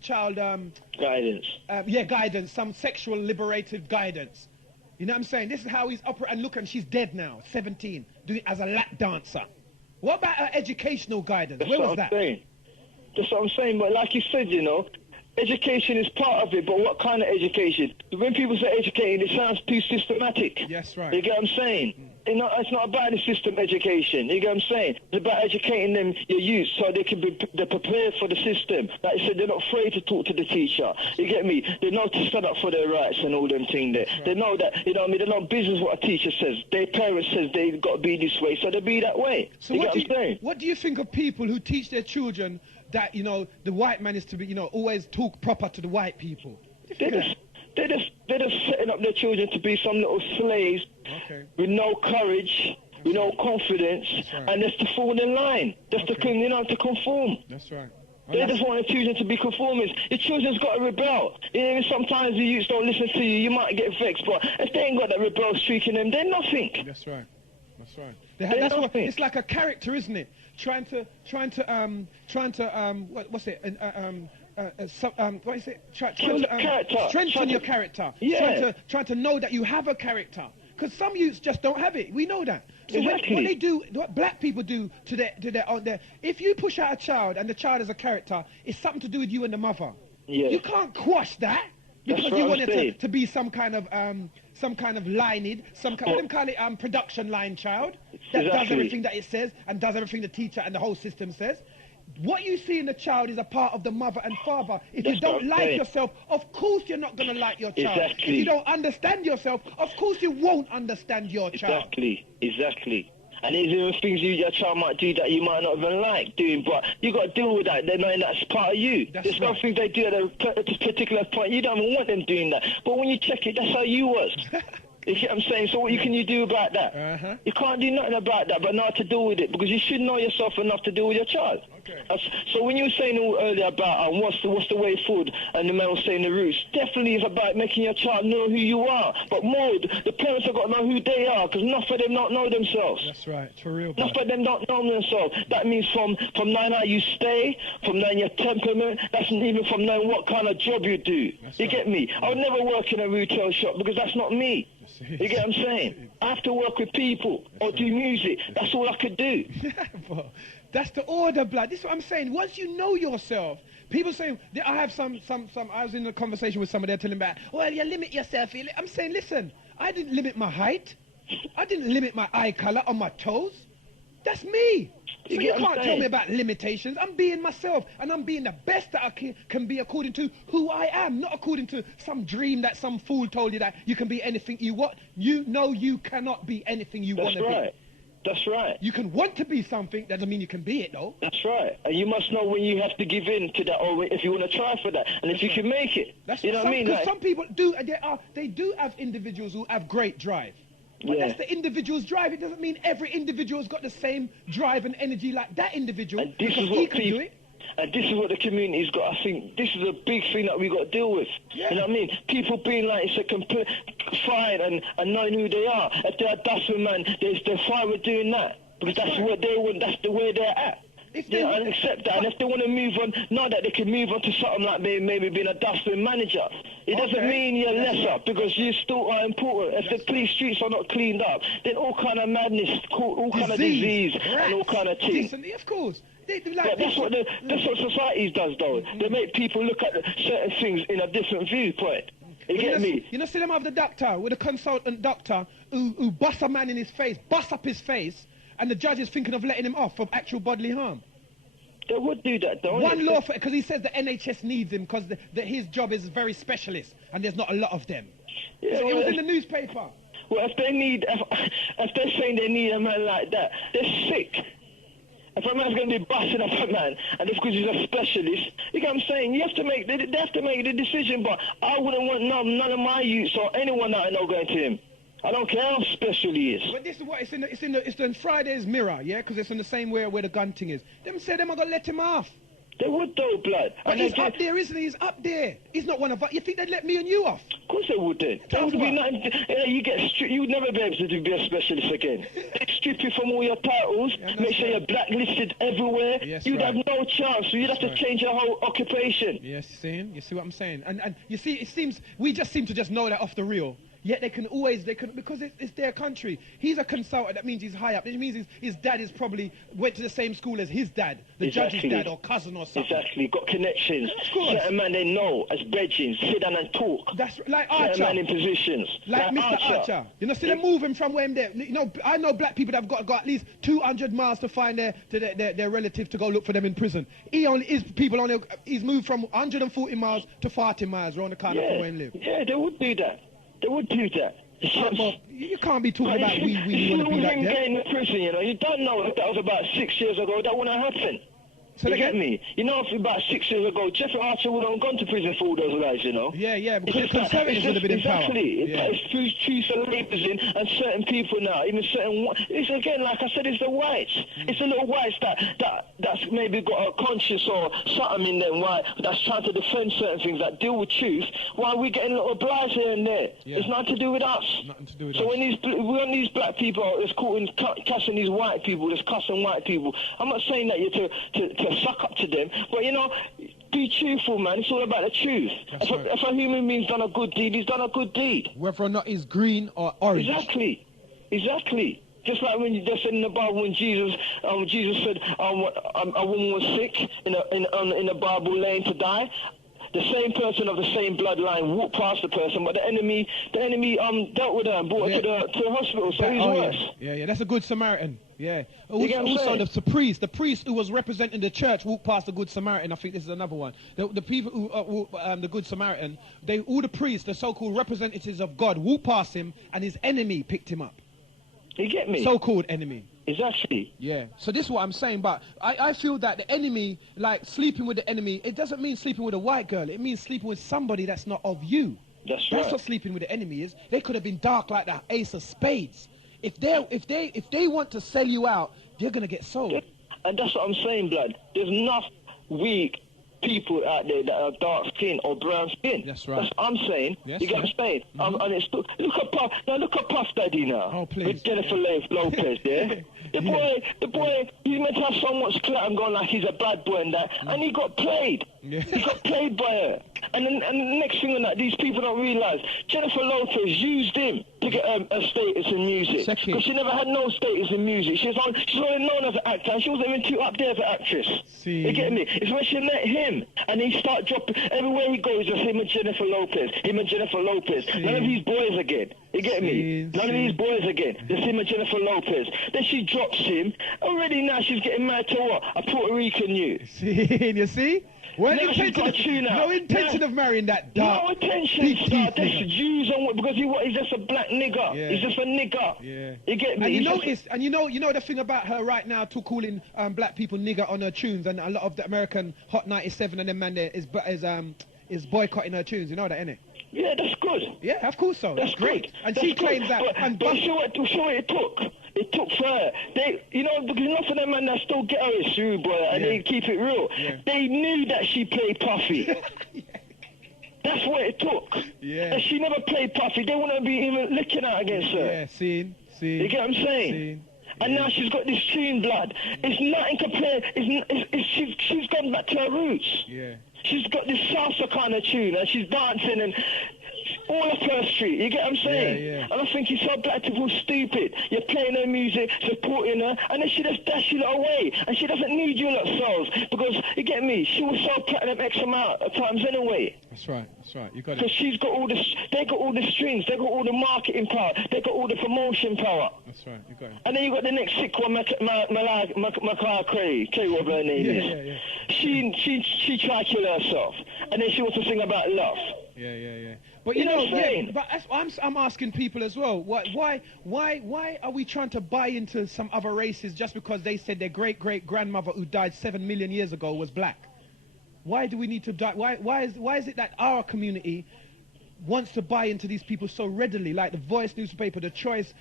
child guidance. Guidance, some sexual liberated guidance. You know what I'm saying? This is how he's operating. And look, and she's dead now, 17, doing it as a lap dancer. What about her educational guidance? Where was that? That's what I'm saying. But like you said, you know, education is part of it. But what kind of education? When people say educated, it sounds too systematic. Yes, right. You get what I'm saying? You know, it's not about the system education. You get what I'm saying? It's about educating them, your youth, so they're prepared for the system. Like I said, they're not afraid to talk to the teacher. You get me? They know to stand up for their rights and all them things there. Right. They know that, you know what I mean? They're not business what a teacher says. Their parents says they've got to be this way, so they be that way. So what do you think of people who teach their children that, you know, the white man is to be, you know, always talk proper to the white people? They're just setting up their children to be some little slaves with no courage, with no confidence, and just to fall in line. Just to conform. That's right. They just want their children to be conformists. Your children's got to rebel. Even sometimes the youths don't listen to you, you might get vexed, but if they ain't got that rebel streak in them, they're nothing. That's right. That's what, it's like a character, isn't it? Trying to what's it? What is it? Strengthen your character. Yeah. Trying to know that you have a character. Because some youths just don't have it. We know that. So exactly. what they do, what black people do to their if you push out a child and the child has a character, it's something to do with you and the mother. Yeah. You can't quash that. Because you want it to be some kind of lineage, production line child that does everything that it says and does everything the teacher and the whole system says. What you see in the child is a part of the mother and father. If you don't like yourself, of course you're not going to like your child. Exactly. If you don't understand yourself, of course you won't understand your child. Exactly. And there's even things your child might do that you might not even like doing, but you got to deal with that. They know that's part of you. There's no things they do at a particular point. You don't even want them doing that. But when you check it, that's how you was. You see what I'm saying? So what can you do about that? You can't do nothing about that, but not to deal with it, because you should know yourself enough to deal with your child. So when you were saying earlier about what's the way forward, and the man was saying the roots, definitely it's about making your child know who you are. But more, the parents have got to know who they are, because enough of them don't know themselves. That's right, for real. Enough of them don't know themselves. That means from knowing how you stay, from knowing your temperament, that's even from knowing what kind of job you do. You get me? I would never work in a retail shop, because that's not me. You get what I'm saying? I have to work with people or do music. That's all I could do. That's the order, blood. This is what I'm saying. Once you know yourself, people say, I have some, I was in a conversation with somebody, they're telling me about, well, you limit yourself. I'm saying, listen, I didn't limit my height. I didn't limit my eye color on my toes. That's me. So you can't tell saying? me about limitations. I'm being myself, and I'm being the best that I can be according to who I am, not according to some dream that some fool told you that you can be anything you want. You know you cannot be anything you want to be. That's right. You can want to be something, doesn't mean you can be it, though. That's right. And you must know when you have to give in to that, or if you want to try for that, and if you can make it. You know what I mean? Because some people do, they do have individuals who have great drive. But that's the individual's drive. It doesn't mean every individual's got the same drive and energy like that individual. And this is what do it. And this is what the community's got. I think this is a big thing that we got to deal with. Yeah. You know what I mean? People being like it's a complete fine and knowing who they are. If they're a dustman man, they're fine with doing that because that's what they want. That's the way they're at. And accept that. And if they want to move on, know that they can move on to something like maybe being a dustman manager. It doesn't mean you're lesser because you still are important. If the police streets are not cleaned up, then all kind of madness, all kind of disease, and all kind of things. Of course. But that's what society does, though. They make people look at certain things in a different viewpoint. You get me? You know, see them have the doctor, with a consultant doctor who busts a man in his face, busts up his face, and the judge is thinking of letting him off for actual bodily harm. They would do that, though. One law, because he says the NHS needs him because his job is very specialist, and there's not a lot of them. Yeah, so it was in the newspaper. Well, if they're saying they need a man like that, they're sick. If a man's going to be busting up a man, and it's because he's a specialist, you know what I'm saying? They have to make the decision, but I wouldn't want none of my youths or anyone that I know going to him. I don't care how special he is. But this is what it's in Friday's Mirror, yeah, because it's in the same way where the gun thing is. Them say them are gonna let him off. They would, though, blood. But he's up there, isn't he? He's up there. He's not one of us. You think they'd let me and you off? Of course they wouldn't. That would be nothing. You would never be able to be a specialist again. They'd strip you from all your titles, make sure you're blacklisted everywhere. Yes, you'd have no chance. So you'd have to change your whole occupation. Yes, you see what I'm saying? And you see, it seems we just seem to just know that off the real. Yet because it's their country. He's a consultant, that means he's high up. It means his dad is probably went to the same school as his dad, the judge's dad or cousin or something. Exactly, got connections. Of course. Certain man they know as brethren, sit down and talk. That's like Archer. Certain man in positions. Like Mr. Archer. You know, see them moving from where I'm there. You know, I know black people that have got at least 200 miles to find their relative to go look for them in prison. He's moved from 140 miles to 40 miles around the corner from where he lives. Yeah, they would do that. They would do that. You can't be talking about we want to be like that. Getting in prison, you know. You don't know if that was about 6 years ago. That wouldn't happen. So you get me? You know, if about 6 years ago, Jeffrey Archer would have gone to prison for all those lies, you know? Yeah, because conservatives would have been in power. Exactly. It's through choose labels in and certain people now, even certain... It's again, like I said, it's the whites. It's the little whites that's maybe got a conscience or something in them, that's trying to defend certain things that deal with truth, while we're getting little blights here and there. Yeah. It's nothing to do with us. Nothing to do with us. So when these black people are cussing these white people, there's cussing white people, I'm not saying that you're to suck up to them, but you know, be truthful, man. It's all about the truth. If a human being's done a good deed, he's done a good deed. Whether or not he's green or orange. Exactly. Just like when they said in the Bible when Jesus said a woman was sick in the Bible laying to die. The same person of the same bloodline walked past the person, but the enemy dealt with her and brought her to the hospital. So he's worse. Yeah, that's a good Samaritan. Yeah. Also, the priest who was representing the church walked past the Good Samaritan. I think this is another one. The people who the Good Samaritan, all the priests, the so-called representatives of God, walked past him, and his enemy picked him up. You get me? So-called enemy. Exactly. Yeah. So this is what I'm saying, but I feel that the enemy, like sleeping with the enemy, it doesn't mean sleeping with a white girl. It means sleeping with somebody that's not of you. That's right. That's what sleeping with the enemy is. They could have been dark like the Ace of Spades. If they want to sell you out, they're gonna get sold. And that's what I'm saying, blood. There's enough weak people out there that are dark skin or brown skin. That's right. That's what I'm saying. Yes, you get what I'm saying? And it's, look at Puff Daddy now. Oh, please. With Jennifer Lopez, yeah? The boy, he's meant to have so much clout and going like he's a bad boy and that, and he got played. He got played by her. And the next thing on that, these people don't realise, Jennifer Lopez used him to get a status in music. Because she never had no status in music. She's only known as an actor, and she wasn't even too up there as an actress. You get me? It's when she met him, and he started dropping, everywhere he goes, just him and Jennifer Lopez, him and Jennifer Lopez. None of these boys again. You get me? None of these boys again. Just him and Jennifer Lopez. Then she drops him. Already now she's getting married to what? A Puerto Rican youth. You see? Well, no intention of marrying that dark. No intention, star. That's Jews on, because he's just a black nigger. Yeah. He's just a nigger. Yeah. You get me? And you know the thing about her right now, to calling black people nigger on her tunes, and a lot of the American Hot 97 and them man there is boycotting her tunes. You know that, innit? Yeah, that's good. Yeah, of course so. That's great. And that's she claims that. But show what it took. It took for her. Because enough of them man that still get her issue, boy, and they keep it real. Yeah. They knew that she played Puffy. That's what it took. Yeah. And she never played Puffy. They wouldn't be even looking out against her. Yeah, seen. You get what I'm saying? And now she's got this tune, blood. It's nothing compared. She's gone back to her roots. Yeah. She's got this salsa kind of tune, and she's dancing and all up her street. You get what I'm saying? Yeah. And I think it's so black people stupid. You're playing her music, supporting her, and then she just dash you lot away. And she doesn't need you lot souls, because, you get me, she was so platinum X amount of times anyway. That's right. You got it. Because she's got all this, they got all the strings, they got all the marketing power, they got all the promotion power. That's right, you got it. And then you got the next sick one, Mariah Carey, whatever her name is. Yeah. She tried to kill herself, and then she wants to sing about love. Yeah. But you know what I'm saying? But I'm asking people as well. Why are we trying to buy into some other races just because they said their great grandmother who died 7 million years ago was black? Why do we need to die? Why is it that our community wants to buy into these people so readily, like the Voice newspaper, the Choice?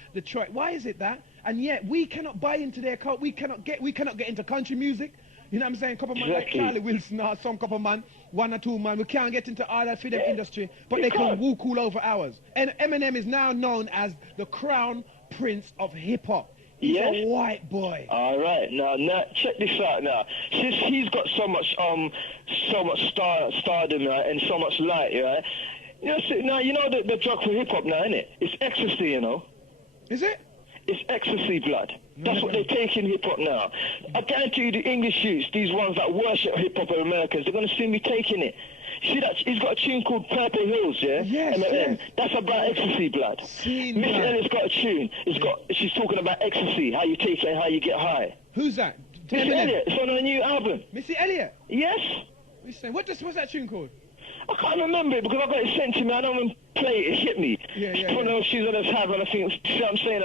Why is it that? And yet we cannot buy into their cult. We cannot get into country music. You know what I'm saying? Couple man like Charlie Wilson or some couple man, 1 or 2 man. We can't get into all that freedom industry, but they can walk all over ours. And Eminem is now known as the crown prince of hip hop. He's a white boy. All right, now check this out. Now, since he's got so much stardom, right, and so much light, right? Now you know the drug for hip hop now, isn't it? It's ecstasy, you know. Is it? It's ecstasy, blood. That's what they take in hip hop now. I guarantee you, the English youths, these ones that worship hip hop Americans, they're gonna soon be taking it. See that? He's got a tune called Purple Hills, yeah? Yes. That's about ecstasy, blood. Missy Elliott's got a tune. She's talking about ecstasy, how you take it and how you get high. Who's that? Missy Elliott. It's on her new album. Missy Elliott? Yes. What's that tune called? I can't remember it because I got it sent to me. I don't even play it. It hit me. It's one of those tunes I just have, and I think, see what I'm saying?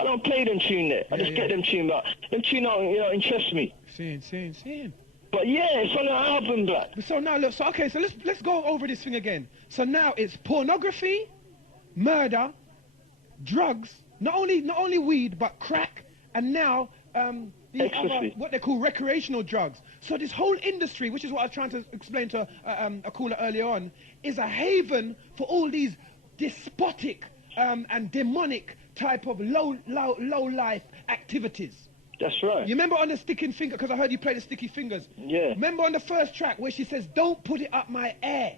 I don't play them tune there. I just get them tune, but them tune don't, interest me. Seeing. But yeah, it's on the album, black. So now look, so let's go over this thing again. So now it's pornography, murder, drugs, not only weed but crack, and now these other, what they call recreational drugs. So this whole industry, which is what I was trying to explain to a caller earlier on, is a haven for all these despotic and demonic type of low life activities. That's right. You remember on the Sticking Finger, because I heard you play the Sticky Fingers. Yeah. Remember on the first track where she says, "Don't put it up my air."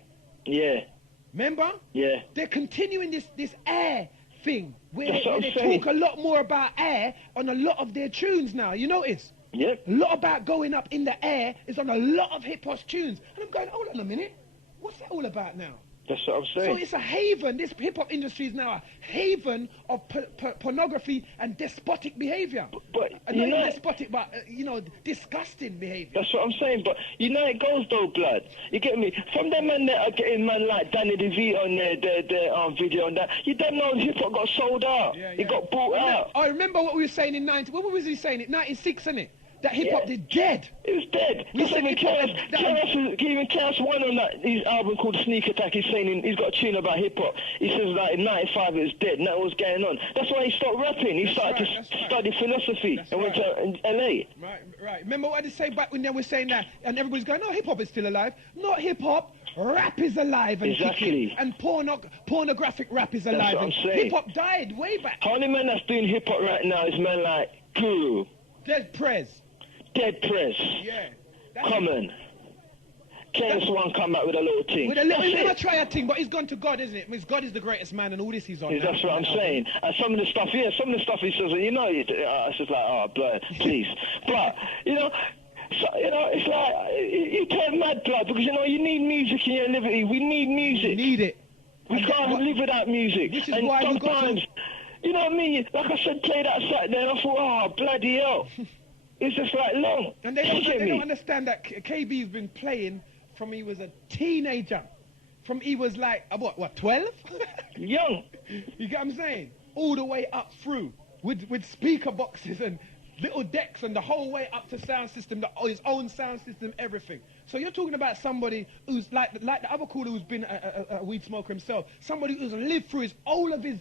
Yeah. Remember? Yeah. They're continuing this air thing where they talk a lot more about air on a lot of their tunes now. You notice? Yep. A lot about going up in the air is on a lot of hip hop tunes. And I'm going, hold on a minute. What's that all about now? That's what I'm saying. So it's a haven. This hip-hop industry is now a haven of pornography and despotic behavior. But not despotic, but, disgusting behavior. That's what I'm saying. But it goes though, blood. You get me? From them men that are getting man like Danny DeVito on their video and that, you don't know hip-hop got sold out. It got bought out. I remember what we were saying in what was he saying? 96, isn't it? That hip-hop is dead. It was dead. Even Chaos-One on his album called Sneak Attack, he's saying he's got a tune about hip-hop. He says that in 95 it was dead, and that was going on. That's why he stopped rapping. He started to study philosophy and went to LA. Right. Remember what I said back when they were saying that, and everybody's going, no, hip-hop is still alive. Not hip-hop. Rap is alive and kicking. And pornographic rap is alive. That's what I'm saying. Hip-hop died way back. Only man that's doing hip-hop right now is man like Guru. Dead Prez. Yeah. Common. Careless One come back with a little thing. With a little, he's gonna try a thing, but he's gone to God, isn't it? Because God is the greatest man and all this he's on. Yeah, that's what I'm saying. And some of the stuff he says, you know, it's just like, oh, blood, please. But, you know, it's like, you turn mad, blood, because, you know, you need music in your liberty. We need music. We need it. We can't live without music. This is and why sometimes, you know what I mean? Like I said, play that Saturday, and I thought, oh, bloody hell. It's just like long. And they don't understand that KB's been playing from he was a teenager. From he was like, what, 12? Young. You get what I'm saying? All the way up through with speaker boxes and little decks and the whole way up to sound system, his own sound system, everything. So you're talking about somebody who's like the other caller who's been a weed smoker himself, somebody who's lived through all of his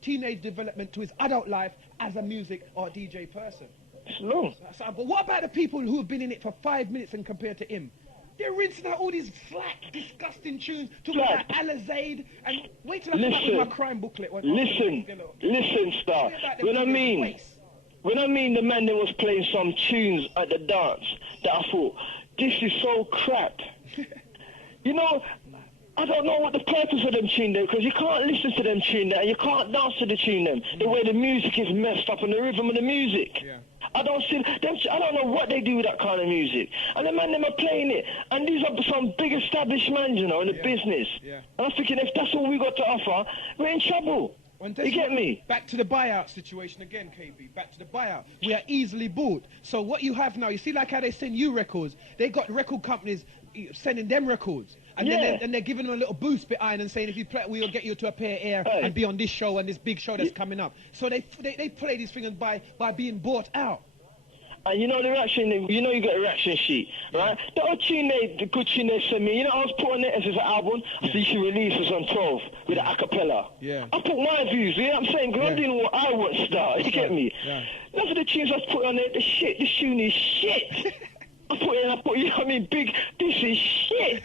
teenage development to his adult life as a music or a DJ person. It's long. But what about the people who have been in it for 5 minutes and compared to him? They're rinsing out all these slack, disgusting tunes, talking about Alizade, and wait till I come back with my crime booklet. Listen, Star. When I mean the man that was playing some tunes at the dance, that I thought, this is so crap. You know, I don't know what the purpose of them tune there, because you can't listen to them tune there, and you can't dance to the tune them, the way the music is messed up and the rhythm of the music. Yeah. I don't know what they do with that kind of music. And the man, them are playing it. And these are some big established men, you know, in the business. Yeah. And I'm thinking, if that's all we got to offer, we're in trouble. You get me? Back to the buyout situation again, KB. Back to the buyout. We are easily bought. So what you have now, you see like how they send you records. They got record companies sending them records. And then they're giving them a little boost behind and saying, if you play, we'll get you to appear here and be on this show and this big show that's coming up. So they play these things by being bought out. And you know the reaction, you know you got a reaction sheet, right? The good tune they sent me, you know I was putting it as an album, so you should release this on 12 with an acapella. Yeah. I put my views, you know what I'm saying? Because I'm doing what I want to start, you get me? Yeah. None of the tunes I was putting on there, this tune is shit. I put, you know what I mean, big, this is shit.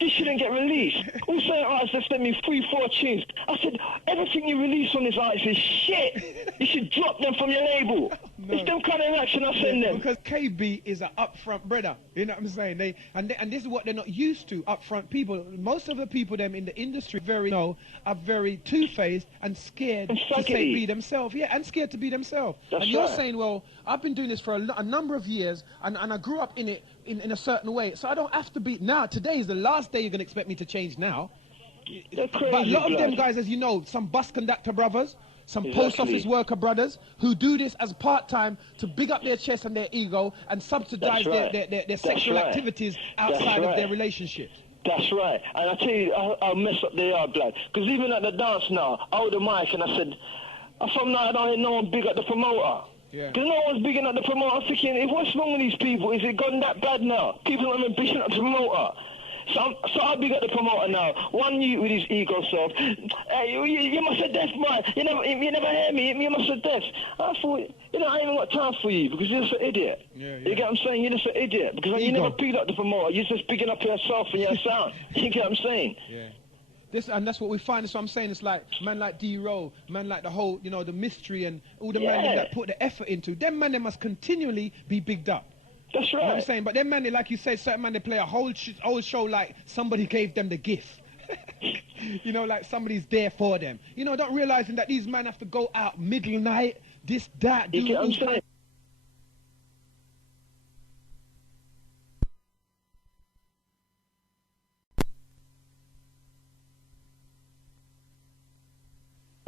This shouldn't get released. All certain artists have sent me 3-4 tunes. I said, everything you release on this artist is shit. You should drop them from your label. No. It's them kind of reaction I send them. Because KB is an upfront brother. You know what I'm saying? And this is what they're not used to, upfront people. Most of the people them in the industry are very two-faced and scared to say be themselves. Yeah, and scared to be themselves. And you're saying, well, I've been doing this for a number of years, and I grew up in it in a certain way, so I don't have to be now. Today is the last day you're going to expect me to change now. But a lot of them guys, as you know, some bus conductor brothers, some post office worker brothers who do this as part-time to big up their chest and their ego and subsidize their sexual activities outside of their relationships. That's right. And I tell you, I'll mess up the yard, blood. Because even at the dance now, I hold the mic and I said, from now I don't hear no one big at the promoter. Because no one's bigging up the promoter. I'm thinking, what's wrong with these people? Is it gone that bad now? People aren't bigging up the promoter. So I'll big up the promoter now. One you with his ego self. Hey, you must have deaf, man. You never hear me. You must have deaf. I thought, you know, I ain't even got time for you because you're just an idiot. You get what I'm saying? You're just an idiot. Because you never picked up the promoter. You're just picking up yourself and your sound. You get what I'm saying? Yeah. And that's what we find. That's what I'm saying. It's like man like D-Roll, man like the whole, you know, the mystery and all the men that put the effort into. Them man, they must continually be bigged up. That's right. You know what I'm saying? But them man, like you said, certain man, they play a whole show like somebody gave them the gift. You know, like somebody's there for them. You know, not realizing that these men have to go out middle night, this, that, do you all kinds.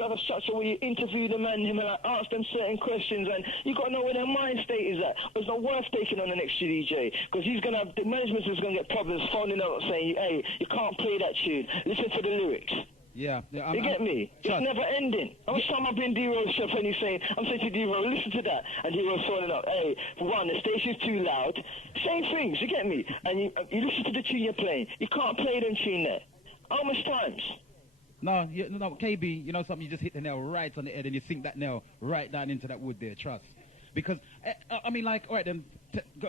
Have a structure where you interview the man and like, ask them certain questions, and you got to know where their mind state is at. It's not worth taking on the next DJ because the management is going to get problems phoning out saying, hey, you can't play that tune. Listen to the lyrics. Yeah. You get me? It's never ending. How much time I've been D-Roll's chef and he's saying, I'm saying to D-Roll, listen to that. And D-Roll's phoning up, hey, for one, the station's too loud. Same things, you get me? And you listen to the tune you're playing. You can't play them tune there. How much times? No, KB, you know something, you just hit the nail right on the head and you sink that nail right down into that wood there, trust. Because, I mean, like, all right then,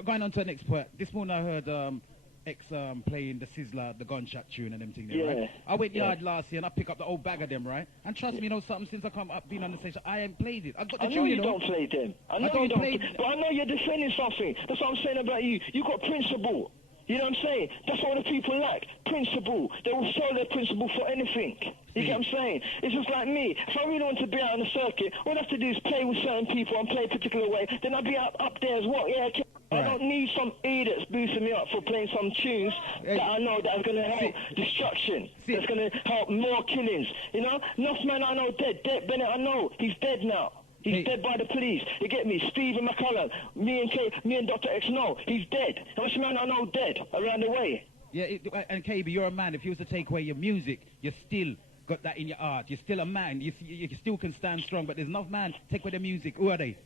going on to the next point, this morning I heard X playing the Sizzler, the gunshot tune and them thing there, right? I went yard last year and I picked up the old bag of them, right? And trust me, you know something, since I come up being on the station, I ain't played it. I got the tune, you don't play them. I know you don't play, but I know you're defending something. That's what I'm saying about you. You got principle. You know what I'm saying? That's what the people like. Principle. They will sell their principle for anything. You get what I'm saying? It's just like me. If I really want to be out on the circuit, all I have to do is play with certain people and play a particular way. Then I'll be up there as well. Yeah, I don't need some idiots boosting me up for playing some tunes that I know that are going to help destruction. That's going to help more killings. You know? Enough man I know dead. Dead Bennett I know. He's dead now. He's dead by the police. You get me? Stephen McCullough, me and Doctah X, no, he's dead. How much man I know dead around the way? Yeah, and KB, you're a man. If you was to take away your music, you still got that in your art. You're still a man. You still can stand strong. But there's enough man. Take away the music. Who are they?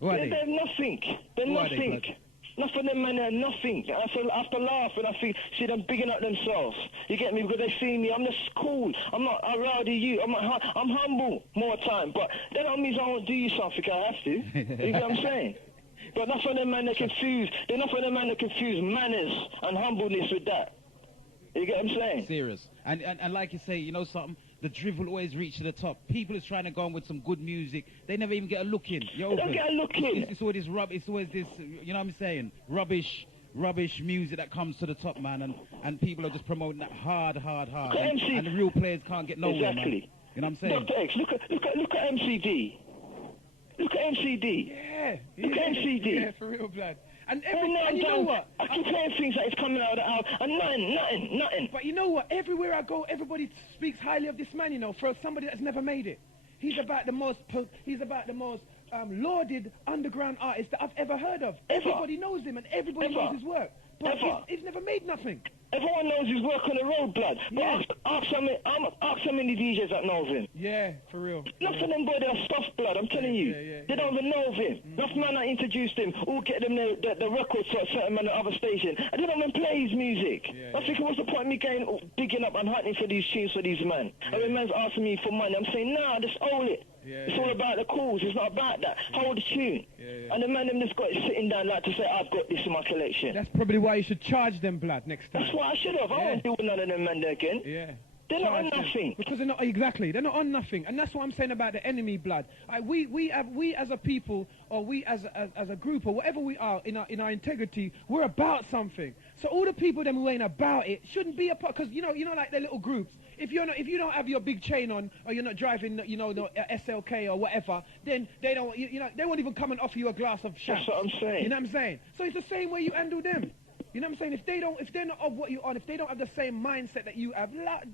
Who are they? They're nothing. They're nothing. Not for them, man, they're nothing. I have to laugh when I see them bigging up themselves. You get me? Because they see me. I'm the skool. I'm not a rowdy you. I'm humble more time. But that don't mean I won't do you something. I have to. You get what I'm saying? But not for them, man, they confuse. They're not for them, man, they confuse manners and humbleness with that. You get what I'm saying? Serious. And like you say, you know something? The drivel always reach to the top. People is trying to go on with some good music. They never even get a look in. They don't get a look in. It's always this it's always this, you know what I'm saying? Rubbish music that comes to the top, man. And people are just promoting that hard. And the real players can't get nowhere, exactly. Man. You know what I'm saying? Doctah X, look at MCD. Look at MCD. Yeah. Look at MCD. Yeah, for real, blood. And you know what? I keep playing things that is coming out of the house, and nothing. But you know what? Everywhere I go, everybody speaks highly of this man. You know, for somebody that's never made it, he's about the most lauded underground artist that I've ever heard of. Everybody knows him, and everybody knows his work. But he's never made nothing. Everyone knows his work on the road, blood. Yeah. But ask how many DJs that knows him. Yeah, for real. Not for them boy, they're stuffed, blood, I'm telling you. They don't even know of him. Enough man that introduced him, all get them the records for a certain man at other station. And they don't even play his music. I think what's the point of me digging up and hunting for these tunes for these men? And when man's asking me for money, I'm saying, nah, just hold it. It's all about the calls, it's not about that. Hold the tune. And the man them just got it sitting down like to say, I've got this in my collection. That's probably why you should charge them, blood, next time. That's what I should have. I won't deal with none of them men there again. They're not on nothing. Because they're not, exactly, they're not on nothing. And that's what I'm saying about the enemy, blood. We as a people, or we as a group, or whatever we are, in our integrity, we're about something. So all the people them who ain't about it shouldn't be a part, because you know like their little groups. If you don't have your big chain on, or you're not driving, the SLK or whatever, then they don't, they won't even come and offer you a glass of shot. That's what I'm saying. You know what I'm saying? So it's the same way you handle them. You know what I'm saying? If they're not of what you're on, if they don't have the same mindset that you have,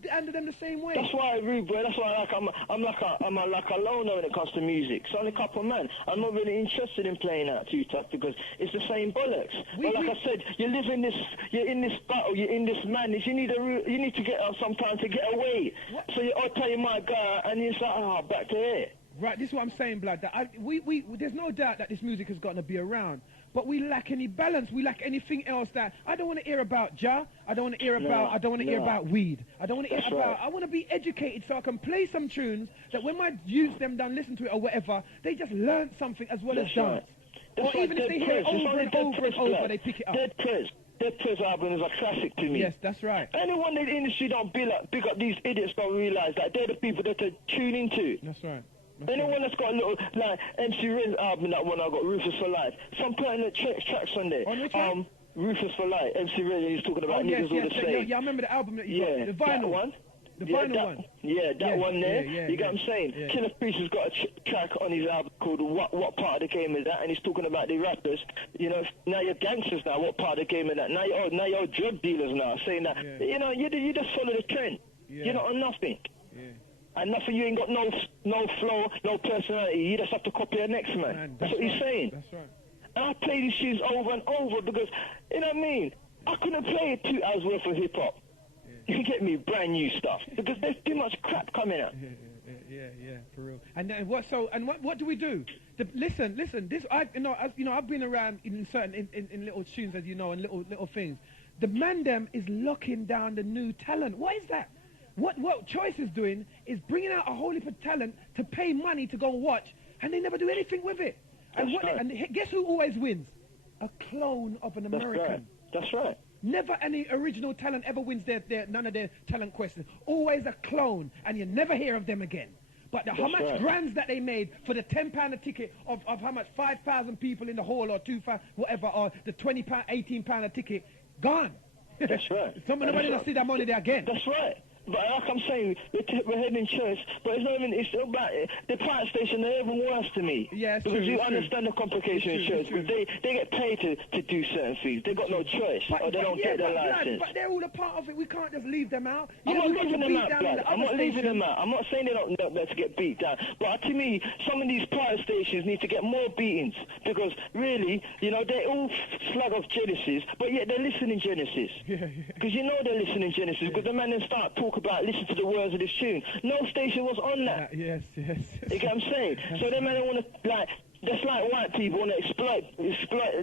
handle them the same way. That's why I agree, bro. That's why I'm like a loner when it comes to music. It's only a couple man. I'm not really interested in playing that too tough because it's the same bollocks. But like I said, you're in this battle, you're in this madness. You need to get out sometime to get away. What? So I'll tell you my guy, and you're like, back to here. Right, this is what I'm saying, blood. That there's no doubt that this music has got to be around. But we lack any balance. We lack anything else that I don't want to hear about. I don't want to hear about. I don't want to hear about weed. I don't want to hear about. I want to be educated so I can play some tunes that when my youth them done listen to it or whatever, they just learn something as well as dance. Or even if they hear it over and over, they pick it up. Dead Prez album is a classic to me. Yes, that's right. Anyone in the industry don't big up these idiots don't realize that they're the people that they tune into. That's right. Anyone that's got a little, like, MC Ren's album, that one I got, Rufus for Life. Some pertinent tracks on there. On which one? Rufus for Life, MC Ren, he's talking about niggas all the same. Yeah, I remember the album that you got. The vinyl one. The vinyl one. Yeah, that one there. You get what I'm saying? Killer Priest has got a track on his album called What Part of the Game Is That? And he's talking about the rappers. Now you're gangsters now. What part of the game is that? Now you're drug dealers now. Saying that, you just follow the trend. You're not on nothing. And nothing, you ain't got no flow, no personality. You just have to copy the next man. That's what he's saying. That's right. And I play these tunes over and over because, you know what I mean? I couldn't play 2 hours worth of hip-hop. You get me brand new stuff because there's too much crap coming out. Yeah, for real. And then what do we do? Listen. This I've been around in certain in little tunes, as you know, and little things. The man them is locking down the new talent. What is that? What Choice is doing is bringing out a whole heap of talent to pay money to go and watch, and they never do anything with it. And guess who always wins? A clone of an American. That's right. Never any original talent ever wins none of their talent questions. Always a clone, and you never hear of them again. But how much grands that they made for the £10 a ticket of how much 5,000 people in the hall or 2,000 whatever, or the £20, £18 a ticket. gone. That's right. Nobody will see that money there again. That's right. But like I'm saying, we're heading church, but it's not even, it's about the pirate station, they're even worse to me. Yeah, it's because true, you it's understand true. the complication in church. Because they get paid to do certain things. They got no choice, or they don't get their license. But they're all a part of it. We can't just leave them out. I'm not leaving them out, blood. I'm not leaving them out. I'm not saying they don't know to get beat down. But to me, some of these pirate stations need to get more beatings. Because really, you know, they all slag off Genesis, but yet they're listening Genesis. Because you know they're listening Genesis. Because the man then start talk about, listen to the words of this tune. No station was on that. Yes. You get what I'm saying? So they man want to, like, that's like white people want to exploit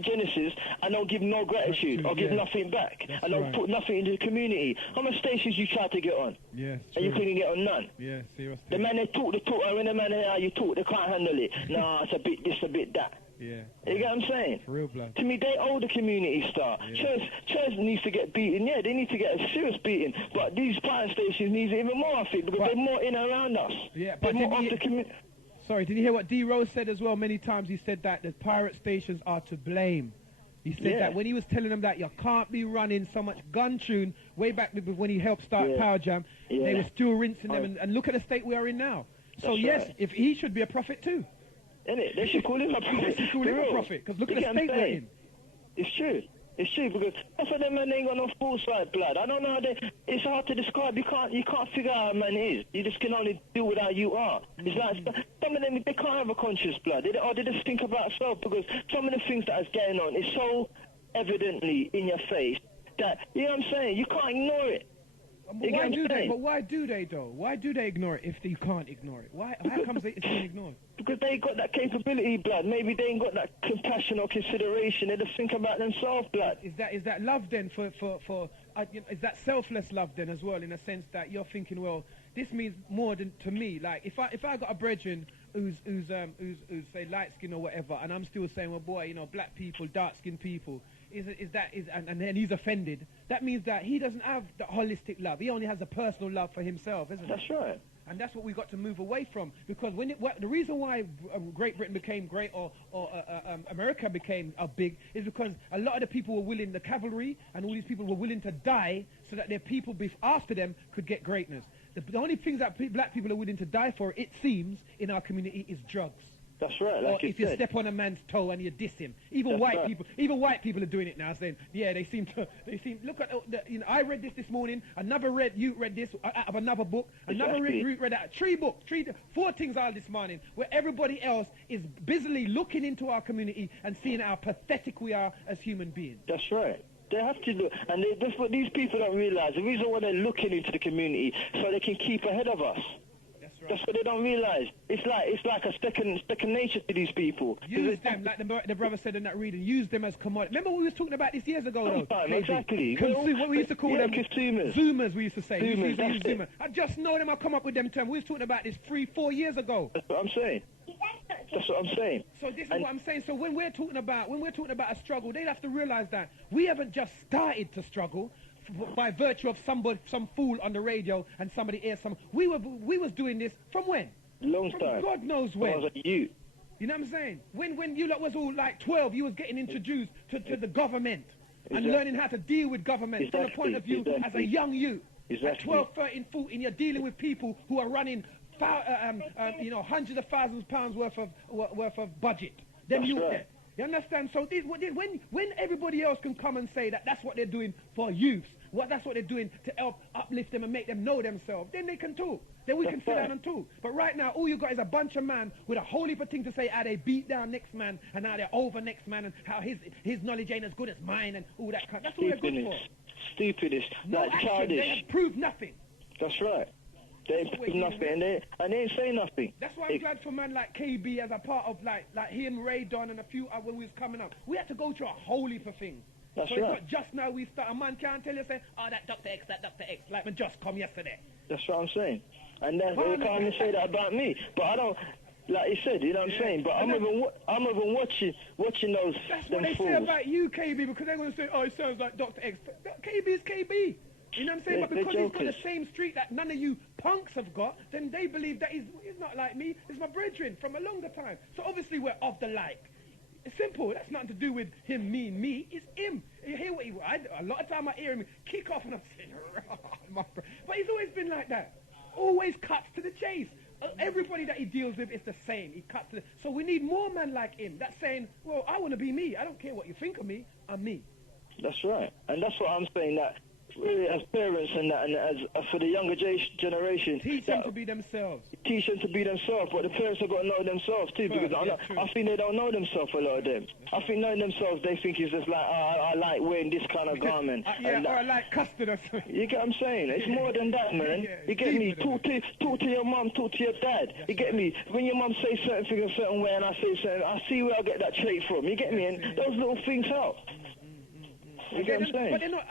Genesis and don't give no gratitude or give nothing back and don't put nothing into the community. How many stations you try to get on? Yes. And you couldn't get on none. Yeah, seriously. The man they talk, and when the man they how you talk, they can't handle it. Nah, it's a bit this, a bit that. Yeah. You get what I'm saying? For real, blood. To me, they owe the community star. Church needs to get beaten. Yeah, they need to get a serious beating. But these pirate stations need it even more, I think, because they're more in and around us. Yeah, but they're more off the community. Sorry, did you hear what D. Rose said as well? Many times he said that the pirate stations are to blame. He said that when he was telling them that you can't be running so much gun tune way back when he helped start Power Jam, they were still rinsing them. And look at the state we are in now. So yes, if he should be a prophet too. Innit? They should call him a prophet. They should call him a prophet, because look at the state we're in. It's true. It's true, because half of them men ain't got no foresight, blood. I don't know how they... It's hard to describe. You can't figure out how a man is. You just can only deal with how you are. It's like... Some of them, they can't have a conscious, blood. They just think about self, because some of the things that is going on is so evidently in your face that, you know what I'm saying, you can't ignore it. But why do they though? Why do they ignore it if you can't ignore it? How comes it's being ignored? Because they ain't got that capability, blood. Maybe they ain't got that compassion or consideration. They just think about themselves, blood. Is that love then for is that selfless love then as well, in a sense that you're thinking, well, this means more than to me. Like if I got a brethren who's say light skin or whatever, and I'm still saying, well, boy, you know, black people, dark skinned people. And then he's offended. That means that he doesn't have the holistic love. He only has a personal love for himself, isn't it? That's right. And that's what we've got to move away from. Because the reason why Great Britain became great or America became big is because a lot of the people were willing, the cavalry and all these people were willing to die so that their people after them could get greatness. The only things that black people are willing to die for, it seems, in our community is drugs. That's right. Or if you step on a man's toe and you diss him, even white people are doing it now, saying, yeah, they seem. Look at I read this morning. You read this out of another book. Another read out 4 things out this morning, where everybody else is busily looking into our community and seeing how pathetic we are as human beings. That's right. They have to look, and that's what these people don't realize. The reason why they're looking into the community so they can keep ahead of us. That's what they don't realize. It's like a second nature to these people. Use them, like the brother said in that reading. Use them as commodity. Remember we was talking about this years ago, though. Exactly. What we used to call them? Consumers. Zoomers. We used to say. Zoomers. I just know them. I come up with them terms. We was talking about this 3-4 years ago. That's what I'm saying. So this is what I'm saying. So when we're talking about a struggle, they have to realize that we haven't just started to struggle by virtue of some fool on the radio and somebody airs some. We was doing this from when? Long time. God knows when. I was a youth. You know what I'm saying? When you lot was all like 12, you was getting introduced to the government and learning how to deal with government from the point of view as a young youth. At 12, 13, 14, you're dealing with people who are running hundreds of thousands of pounds worth of budget. Them youth there. You understand? So when everybody else can come and say that that's what they're doing for youths, that's what they're doing to help uplift them and make them know themselves, then they can talk. Then we can sit down and talk. But right now, all you got is a bunch of man with a whole heap of things to say how they beat down next man and how they're over next man and how his knowledge ain't as good as mine and all that kind. That's all they're good for. Stupidest. No like action. childish. They have proved nothing. That's right. They ain't proved nothing and they ain't say nothing. That's why I'm glad for man like KB as a part of like him, Ray Don and a few when we was coming up. We had to go through a whole heap of things. That's so right. It's not just now we start. A man can't tell you, say, oh, that Doctah X, like man just come yesterday. That's what I'm saying. And that's they can't even say that about me. But I don't, like you said, you know what I'm saying? But I'm even watching those. That's what they say about you, KB, because they're going to say, oh, it sounds like Doctah X. KB is KB. You know what I'm saying? But because he's got the same street that none of you punks have got, then they believe that he's not like me. He's my brethren from a longer time. So obviously we're off the like. It's simple. That's nothing to do with him, me. It's him. You hear what a lot of time I hear him kick off and I'm saying, but he's always been like that. Always cuts to the chase. Everybody that he deals with is the same. He cuts to the... So we need more men like him. That's saying, well, I want to be me. I don't care what you think of me. I'm me. That's right. And that's what I'm saying, that really as parents and that, and as for the younger generation, teach them to be themselves. Teach them to be themselves, but the parents have got to know themselves too, because I think they don't know themselves, a lot of them. I think knowing themselves, they think it's just like, I like wearing this kind of garment. Or I like custard or something. You get what I'm saying? It's more than that, man. You get me? Talk to your mum, talk to your dad. You get me? When your mum says certain things a certain way and I say certain, I see where I get that trait from. You get me? And those little things help. You get what I'm saying? But they're not,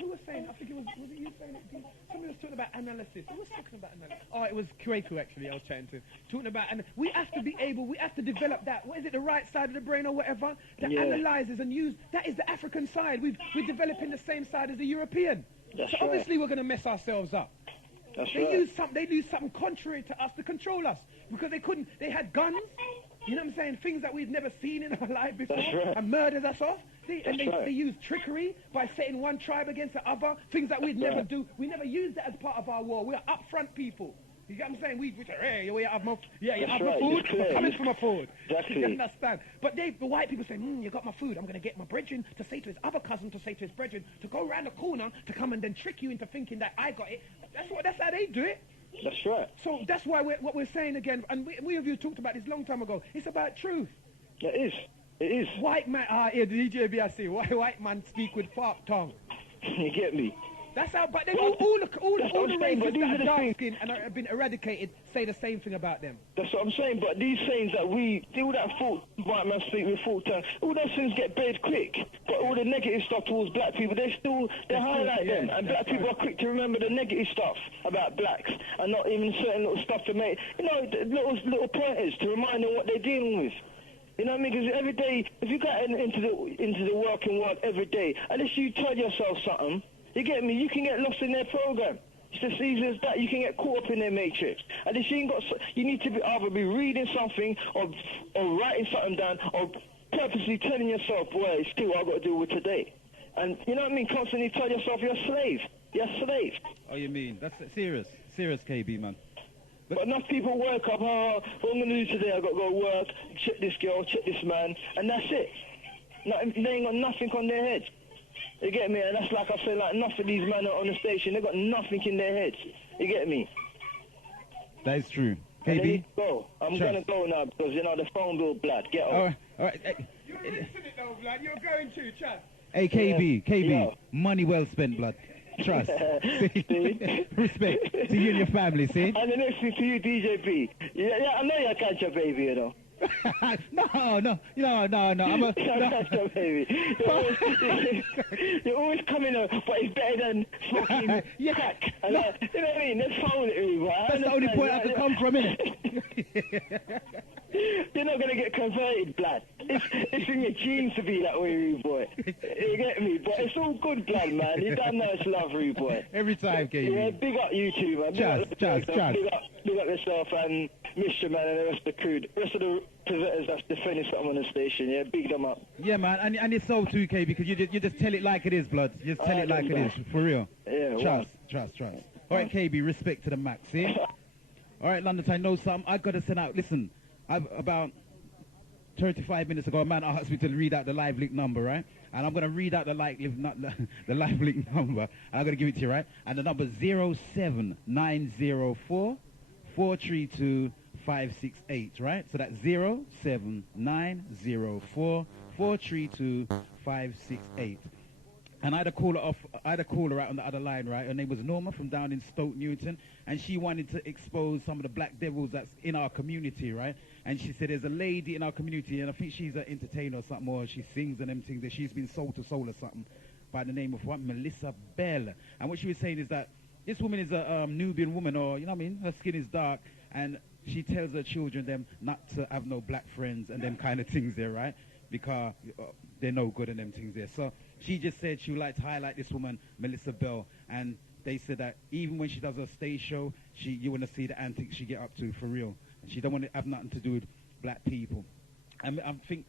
who was saying, I think it was it you saying it? Somebody was talking about analysis. Who was talking about analysis? Oh, it was Kwaku actually I was chatting to. Talking about, and we have to develop that, what is it, the right side of the brain or whatever, that analyzes and use, that is the African side. We're developing the same side as the European. That's so obviously we're going to mess ourselves up. They use something contrary to us to control us, because they had guns, you know what I'm saying, things that we've never seen in our life before, and murders us off. They use trickery by setting one tribe against the other, things that we'd never do. We never used that as part of our war. We're upfront people. You get what I'm saying? We say, hey, you have my food, I'm coming for my food. Exactly. You understand? But the white people say, you got my food. I'm going to get my brethren to say to his other cousin, to say to his brethren, to go around the corner, to come and then trick you into thinking that I got it. That's how they do it. That's right. So that's why what we're saying again, and we of you talked about this a long time ago, it's about truth. It is. It is. White man, the DJ BRC, white man speak with fork tongue. You get me? That's how, but then all the races that are dark skinned and have been eradicated say the same thing about them. That's what I'm saying, but these things that we do, that white man speak with fork tongue, all those things get buried quick. But all the negative stuff towards black people, they highlight them. And black people are quick to remember the negative stuff about blacks, and not even certain little stuff to make, little pointers to remind them what they're dealing with. You know what I mean? Because every day, if you get into the working world every day, unless you tell yourself something, you get me, you can get lost in their program. It's as easy as that. You can get caught up in their matrix. And if you need to either be reading something or writing something down or purposely telling yourself, well, it's still what I've got to do with today. And you know what I mean? Constantly tell yourself you're a slave. You're a slave. Oh, you mean? That's serious, KB, man. But enough people wake up, what I'm going to do today, I've got to go work, check this girl, check this man, and that's it. They ain't got nothing on their heads. You get me? And that's like I say, like enough of these men on the station, they got nothing in their heads. You get me? That is true. KB? Go. I'm going to go now because, the phone bill, blood. Get off. All right. You're listening though, blood. You're going to, Chad. Hey, KB, money well spent, blood. Trust. Respect to you and your family, see? And the next thing to you, DJ B. Yeah, I know you're a catcher, baby, No. I'm a catcher, baby. You're always coming up, but it's better than smoking crack. And you know what I mean? Let's phone it, really, that's the only point I can come from, innit? You're not going to get converted, blood. It's in your genes to be that way, rude boy. You get me? But it's all good, blood, man. You don't know it's love, rude boy. Every time, KB. Yeah, big up you two, man. Chaz. Big up yourself and Mr. Man and the rest of the crew. The rest of the presenters that's defending something on the station, yeah? Big them up. Yeah, man. And it's so too, KB, because you just tell it like it is, blood. You just tell it like it is, for real. Yeah, Trust. All right, KB, respect to the max, see? All right, London, I know something. I got to send out, listen, about 35 minutes ago, a man asked me to read out the live link number, right? And I'm going to read out the live link number, and I'm going to give it to you, right? And the number is 07904 432 568, right? So that's 07904 432 568. And I had a caller out on the other line, right? Her name was Norma from down in Stoke Newton, and she wanted to expose some of the black devils that's in our community, right? And she said there's a lady in our community, and I think she's an entertainer or something, or she sings and them things, that she's been soul to soul or something, by the name of what? Minsta Rebel. And what she was saying is that this woman is a Nubian woman, or, you know what I mean? Her skin is dark, and she tells her children them not to have no black friends and them kind of things there, right? Because they're no good and them things there. So she just said she would like to highlight this woman, Minsta Rebel, and they said that even when she does a stage show, you want to see the antics she get up to for real. And she don't want to have nothing to do with black people. And I think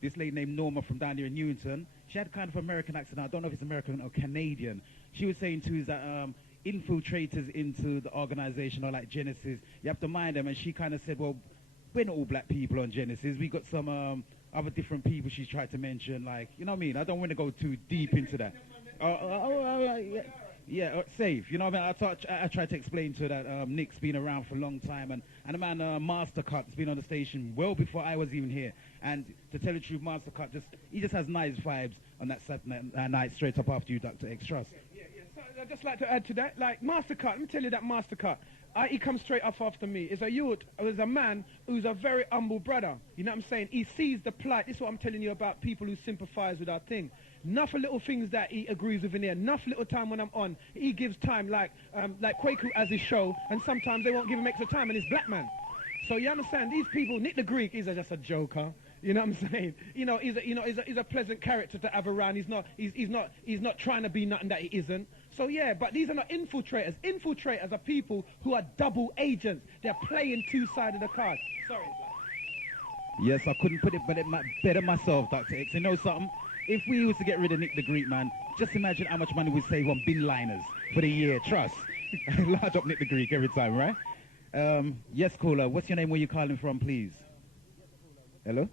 this lady named Norma from down here in Newington. She had kind of American accent. I don't know if it's American or Canadian. She was saying too is that infiltrators into the organization or like Genesis, you have to mind them. And she kind of said, well, we're not all black people on Genesis. We got some other different people she's tried to mention, like, you know what I mean? I don't want to go too deep into that. Safe. You know what I mean? I tried to explain to her that Nick's been around for a long time, and the man Mastercut's been on the station well before I was even here. And to tell the truth, Mastercut he just has nice vibes on that Saturday night straight up after you, Doctah X. Trust. Yeah. So I'd just like to add to that, like Mastercard. Let me tell you that Mastercard. He comes straight up after me. Is a youth, is a man who's a very humble brother. You know what I'm saying? He sees the plight. This is what I'm telling you about people who sympathize with our thing. Enough of little things that he agrees with in here. Enough little time when I'm on. He gives time, like Kwaku has his show, and sometimes they won't give him extra time, and he's black man. So you understand? These people, Nick the Greek, he's just a joker. You know what I'm saying? He's a pleasant character to have around. He's not trying to be nothing that he isn't. So yeah, but these are not infiltrators. Infiltrators are people who are double agents. They're playing two sides of the card. Sorry. Yes, I couldn't put it better myself, Doctah X. You know something? If we was to get rid of Nick the Greek, man, just imagine how much money we'd save on bin liners for the year. Trust. Large up Nick the Greek every time, right? Yes, caller. What's your name? Where you calling from, please? Hello?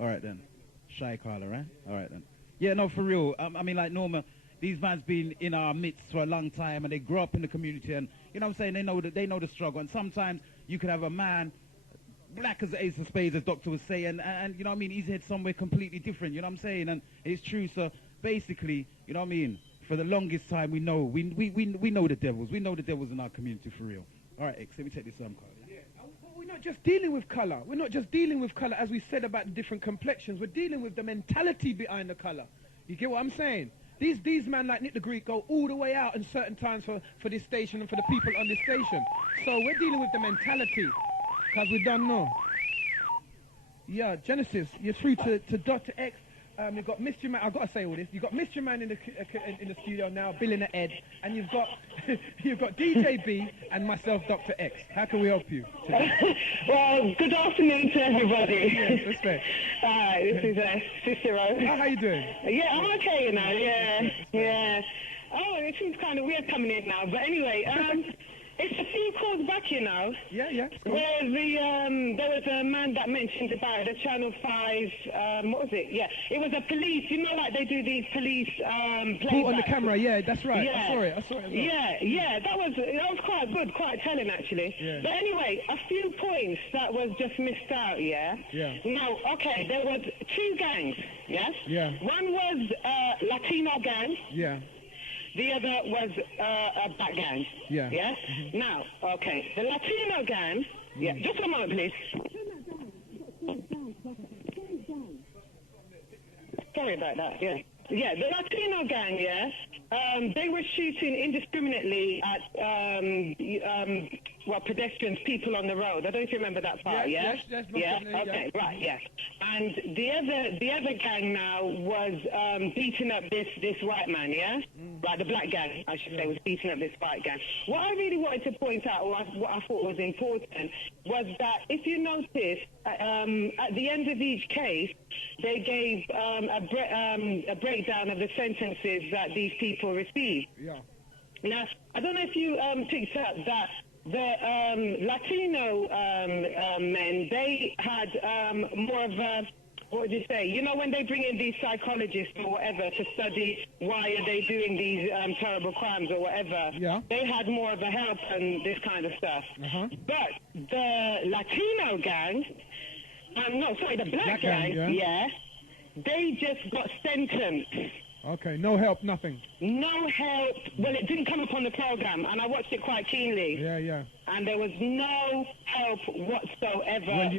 All right, then. Shy caller, right? All right, then. Yeah, no, for real. I mean, like Norma, these man's been in our midst for a long time, and they grew up in the community, and you know what I'm saying? They know the struggle. And sometimes you could have a man black as the ace of spades, as Doctor was saying, and you know what I mean? He's head somewhere completely different. You know what I'm saying? And it's true. So basically, you know what I mean? For the longest time, we know the devils. We know the devils in our community for real. All right, X. Let me take this card. We're not just dealing with colour. We're not just dealing with colour, as we said about the different complexions. We're dealing with the mentality behind the colour. You get what I'm saying? These men like Nick the Greek go all the way out in certain times for this station and for the people on this station. So we're dealing with the mentality, because we don't know. Yeah, Genesis, you're through to Doctah X. You've got Mr. Man. I've got to say all this. You've got Mr. Man in the studio now, Bill in the Ed, and you've got DJ B and myself, Doctah X. How can we help you today? Well, good afternoon to everybody. Yes, respect. This is Cicero. Oh, how you doing? Yeah, I'm okay, you know. Yeah. Oh, it seems kind of weird coming in now, but anyway. It's a few calls back, you know. Yeah. Cool. Where there was a man that mentioned about the Channel 5, what was it? Yeah, it was a police, you know, like they do these police playback. On the camera, yeah, that's right. Yeah. I saw it as well. Yeah, that was quite good, quite telling actually. Yeah. But anyway, a few points that was just missed out, yeah? Yeah. Now, okay, there was two gangs, yes? Yeah. One was Latino gang. Yeah. The other was a black gang. Yeah. Yeah? Mm-hmm. Now, okay, the Latino gang... Yeah, just a moment, please. Sorry about that, yeah. Yeah, the Latino gang, yeah, they were shooting indiscriminately at, pedestrians, people on the road. I don't know if you remember that part, yes? Yes, okay, right, yeah. And the other gang now was beating up this white man, yeah? Right, the black gang, I should say, was beating up this white gang. What I really wanted to point out, or what I thought was important, was that if you notice, at the end of each case, they gave a breakdown of the sentences that these people received. Yeah. Now, I don't know if you picked up that the Latino men, they had more of a, what would you say? You know, when they bring in these psychologists or whatever to study why are they doing these terrible crimes or whatever, they had more of a help and this kind of stuff. But the Latino gang, the black gang, they just got sentenced. Okay, no help, nothing. No help. Well, it didn't come up on the program, and I watched it quite keenly. Yeah. And there was no help whatsoever.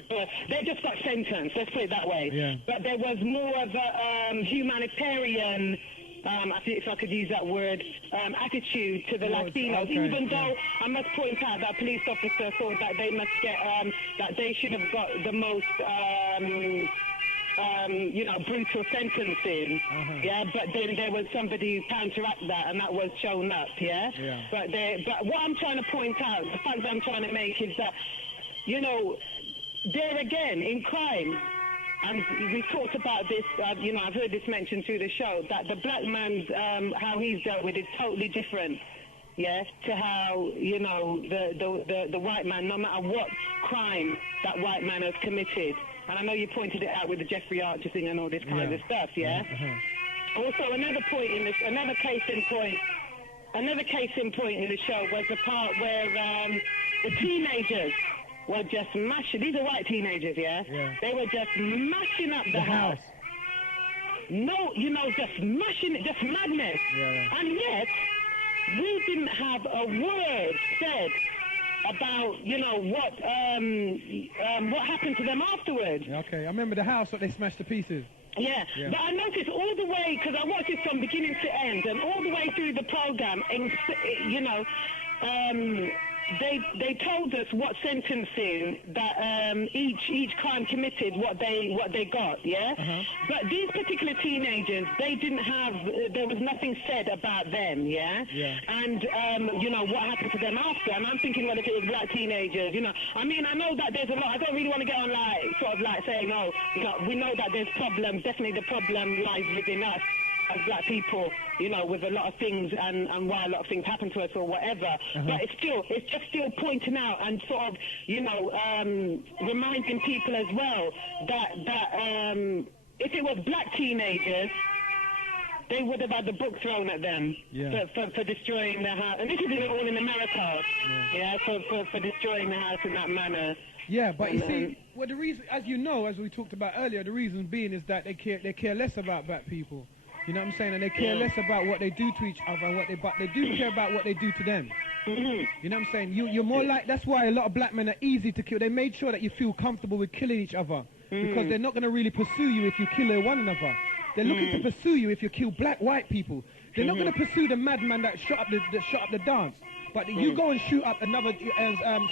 They just got sentenced, let's put it that way. Yeah. But there was more of a humanitarian, if I could use that word, attitude to the Latinos, even though I must point out that police officer thought that they must get, that they should have got the most... brutal sentencing, but then there was somebody who counteract that, and that was shown up, But what I'm trying to point out, the fact that I'm trying to make is that, you know, there again, in crime, and we talked about this, you know, I've heard this mentioned through the show, that the black man's, how he's dealt with is totally different, yeah, to how, you know, the white man, no matter what crime that white man has committed. And I know you pointed it out with the Jeffrey Archer thing and all this kind of stuff, yeah? Also, another case in point in the show was the part where the teenagers were just mashing, these are white teenagers, yeah? They were just mashing up the house. No, you know, just mashing it, just madness. And yet, we didn't have a word said about, you know, what happened to them afterwards. Okay, I remember the house that they smashed to pieces. Yeah, but I noticed all the way, because I watched it from beginning to end, and all the way through the program, you know, they told us what sentencing that each crime committed, what they got, yeah. But these particular teenagers, they didn't have, there was nothing said about them, yeah. And you know what happened to them after. And I'm thinking, well, if it was black teenagers, you know, I mean, I know that there's a lot. I don't really want to get on like sort of like saying, oh, you know, we know that there's problems. Definitely, the problem lies within us as black people, you know, with a lot of things and why a lot of things happen to us or whatever. But it's just still pointing out and sort of, you know, reminding people as well that if it was black teenagers, they would have had the book thrown at them for destroying the house. And this is all in America, for destroying the house in that manner. Yeah, but you see, well, the reason, as you know, as we talked about earlier, the reason being is that they care less about black people. You know what I'm saying? And they care less about what they do to each other, and but they do care about what they do to them. You know what I'm saying? You're more like, that's why a lot of black men are easy to kill. They made sure that you feel comfortable with killing each other, because they're not going to really pursue you if you kill one another. They're looking to pursue you if you kill black, white people. They're not going to pursue the madman that shot up the dance. But you go and shoot up another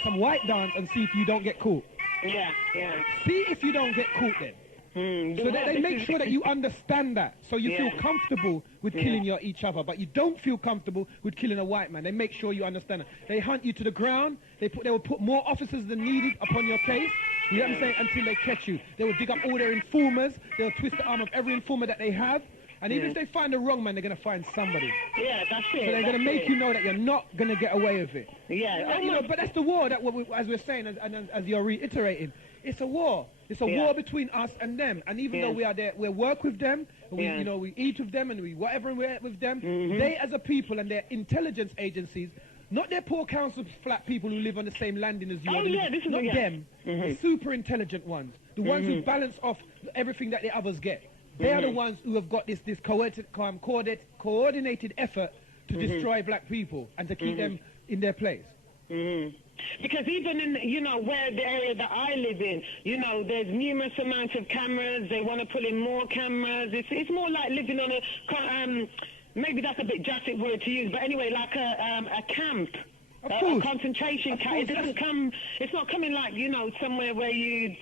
some white dance and see if you don't get caught. See if you don't get caught then. So that they make sure that you understand that, so you feel comfortable with killing each other, but you don't feel comfortable with killing a white man. They make sure you understand it. They hunt you to the ground. They will put more officers than needed upon your case. You know what I'm saying? Until they catch you. They will dig up all their informers. They'll twist the arm of every informer that they have. And even if they find the wrong man, they're going to find somebody. Yeah, that's it. So they're going to make you know that you're not going to get away with it. Yeah. You know, but that's the war that, as we're saying, as you're reiterating, it's a war. It's a war between us and them. And even though we are there, we work with them, you know, we eat with them and we whatever we're with them, they as a people and their intelligence agencies, not their poor council flat people who live on the same landing as you, not them, the super intelligent ones, the ones who balance off everything that the others get. They are the ones who have got this coordinated effort to destroy black people and to keep them in their place. Because even in, you know, where the area that I live in, you know, there's numerous amounts of cameras. They want to put in more cameras. It's more like living on a, maybe that's a bit drastic word to use, but anyway, like a camp. A concentration camp. It doesn't come, it's not coming like, you know, somewhere where you'd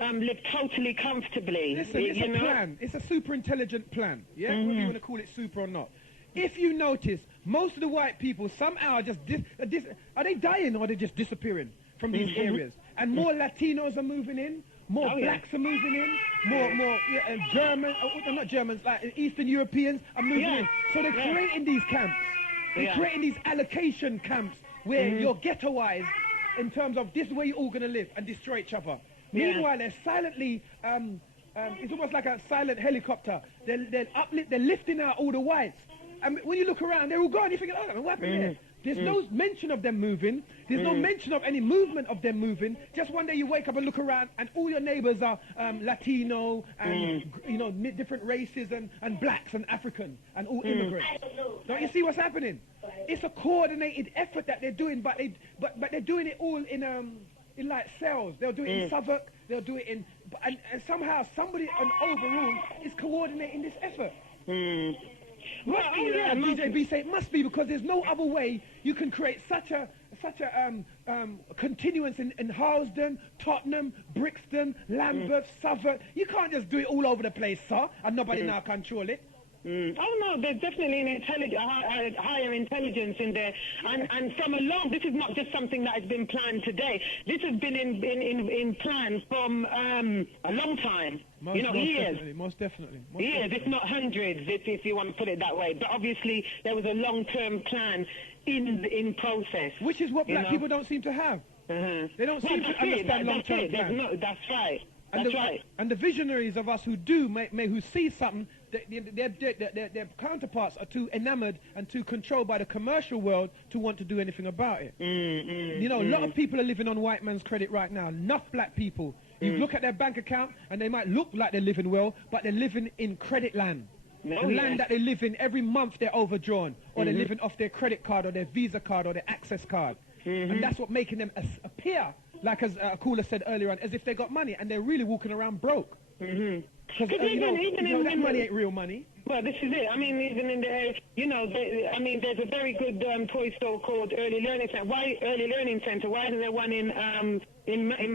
live totally comfortably. Listen, it's a plan. It's a super intelligent plan. Yeah, whether you want to call it super or not. If you notice, most of the white people somehow are just are they dying or are they just disappearing from these areas? And more Latinos are moving in, more blacks are moving in, more German, not Germans, like Eastern Europeans are moving in. So they're creating these camps. They're creating these allocation camps where you're ghettoized in terms of this is where you're all going to live and destroy each other. Meanwhile, they're silently, it's almost like a silent helicopter. They're lifting out all the whites. And when you look around, they're all gone. You're thinking, oh, what happened there? There's no mention of them moving. There's no mention of any movement of them moving. Just one day you wake up and look around and all your neighbors are Latino and, you know, different races and blacks and African and all immigrants. Don't you see what's happening? It's a coordinated effort that they're doing, but they're doing it all in like cells. They'll do it in Southwark. They'll do it in... And somehow somebody overall is coordinating this effort. DJ B say it must be, because there's no other way you can create such a continuance in Harlesden, Tottenham, Brixton, Lambeth, Southwark. You can't just do it all over the place, sir, and nobody now control it. Oh no, there's definitely an higher intelligence in there, and from a long. This is not just something that has been planned today. This has been in plan from a long time. Years. Most definitely. Years, if not hundreds, if you want to put it that way. But obviously, there was a long-term plan in process. Which is what black people don't seem to have. They don't seem to understand long-term plans. That's right. And the visionaries of us who do, who see something, their counterparts are too enamored and too controlled by the commercial world to want to do anything about it. A lot of people are living on white man's credit right now. Enough black people. You look at their bank account and they might look like they're living well, but they're living in credit land. Land that they live in, every month they're overdrawn, or they're living off their credit card or their Visa card or their Access card. And that's what making them appear, like as Kool said earlier on, as if they got money, and they're really walking around broke. Because that money ain't real money. Well, this is it. I mean, even in the, there's a very good toy store called Early Learning Center. Why Early Learning Center? Why isn't there one in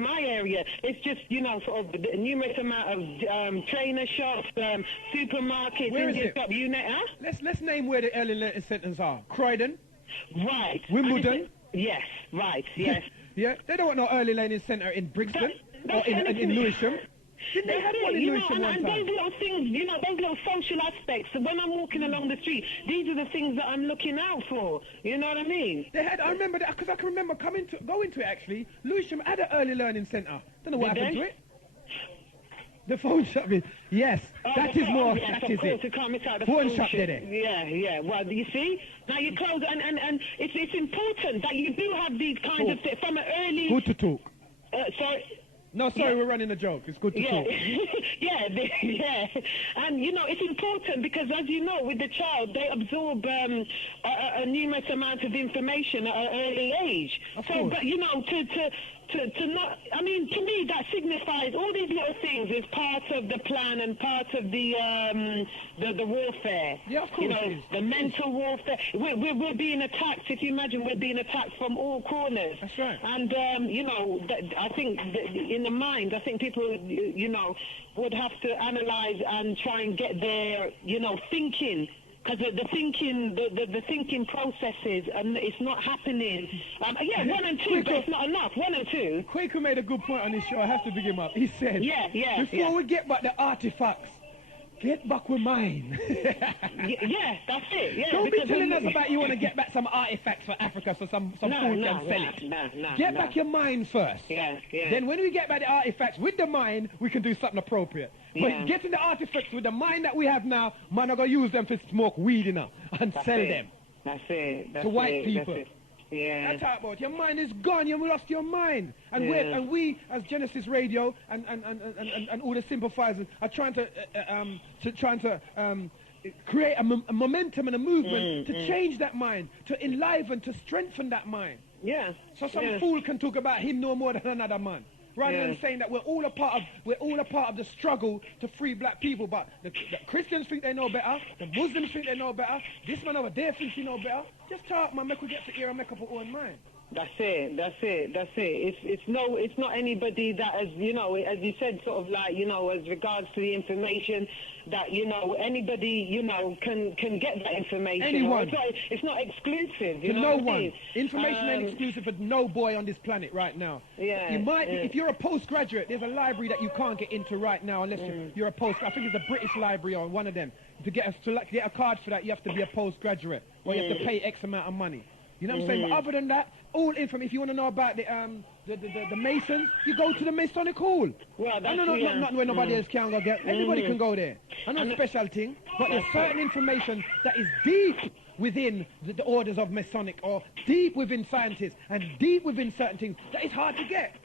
my area? It's just, sort of the numerous amount of trainer shops, supermarkets, Where is Indian it? shop, you know. Let's name where the Early Learning Centers are. Croydon. Right. Wimbledon. Yes. Right. Yes. Yeah. They don't want no Early Learning Center in Brixton or in Lewisham. Didn't they have one in Lewisham one time? Those little things, those little social aspects. So when I'm walking along the street, these are the things that I'm looking out for. You know what I mean? They had. I remember that because I can remember going to it actually. Lewisham had an early learning centre. Don't know what happened to it. The phone shop. Yes, that is more. Yes, that is it. You can't miss out the phone shop did it. Yeah. Well, you see, now you close, and it's important that you do have these kinds of things from an early. Good to talk. Sorry. No, sorry, we're running a joke. It's good to talk. Yeah. And, it's important because, as you know, with the child, they absorb a numerous amount of information at an early age. But, to not, I mean, to me, that signifies all these little things is part of the plan and part of the warfare. Yeah, of course. The mental warfare. We're being attacked. If you imagine, we're being attacked from all corners. That's right. And, I think in the mind, I think people, would have to analyze and try and get their, thinking. Because the thinking processes, and it's not happening. 1 and 2, but it's not enough. 1 and 2. Quaker made a good point on his show. I have to big him up. He said, before we get back the artifacts, get back with mine. That's it. Yeah, don't be telling us about you want to get back some artifacts for Africa so some food can sell it. Get back your mind first. Yeah. Then when we get back the artifacts with the mind, we can do something appropriate. But getting the artifacts with the mind that we have now, man, I'm going to use them to smoke weed and sell them. That's it. To white people. That's it. Yeah. That's how about your mind is gone. You lost your mind, and we as Genesis Radio and all the sympathizers are trying to create a momentum and a movement to change that mind, to enliven, to strengthen that mind. Yeah. So some fool can talk about him no more than another man. Rather than saying that we're all a part of the struggle to free black people, but the Christians think they know better, the Muslims think they know better, this man over there thinks he know better. Just talk, man, make we get to hear and make up our own mind. That's it. It's not anybody that, as as you said, sort of like, as regards to the information that, anybody, can get that information. Anyone. It's not exclusive. No one. Information ain't exclusive for no boy on this planet right now. Yeah. You might, if you're a postgraduate, there's a library that you can't get into right now unless you're a I think it's a British library or one of them. To get a card for that, you have to be a postgraduate, or you have to pay X amount of money. You know what I'm saying? But other than that, all information. If you want to know about the Masons, you go to the Masonic Hall. Well, that's not where nobody else can go get. Everybody can go there. I know special thing, but there's certain information that is deep within the orders of Masonic, or deep within scientists, and deep within certain things that is hard to get.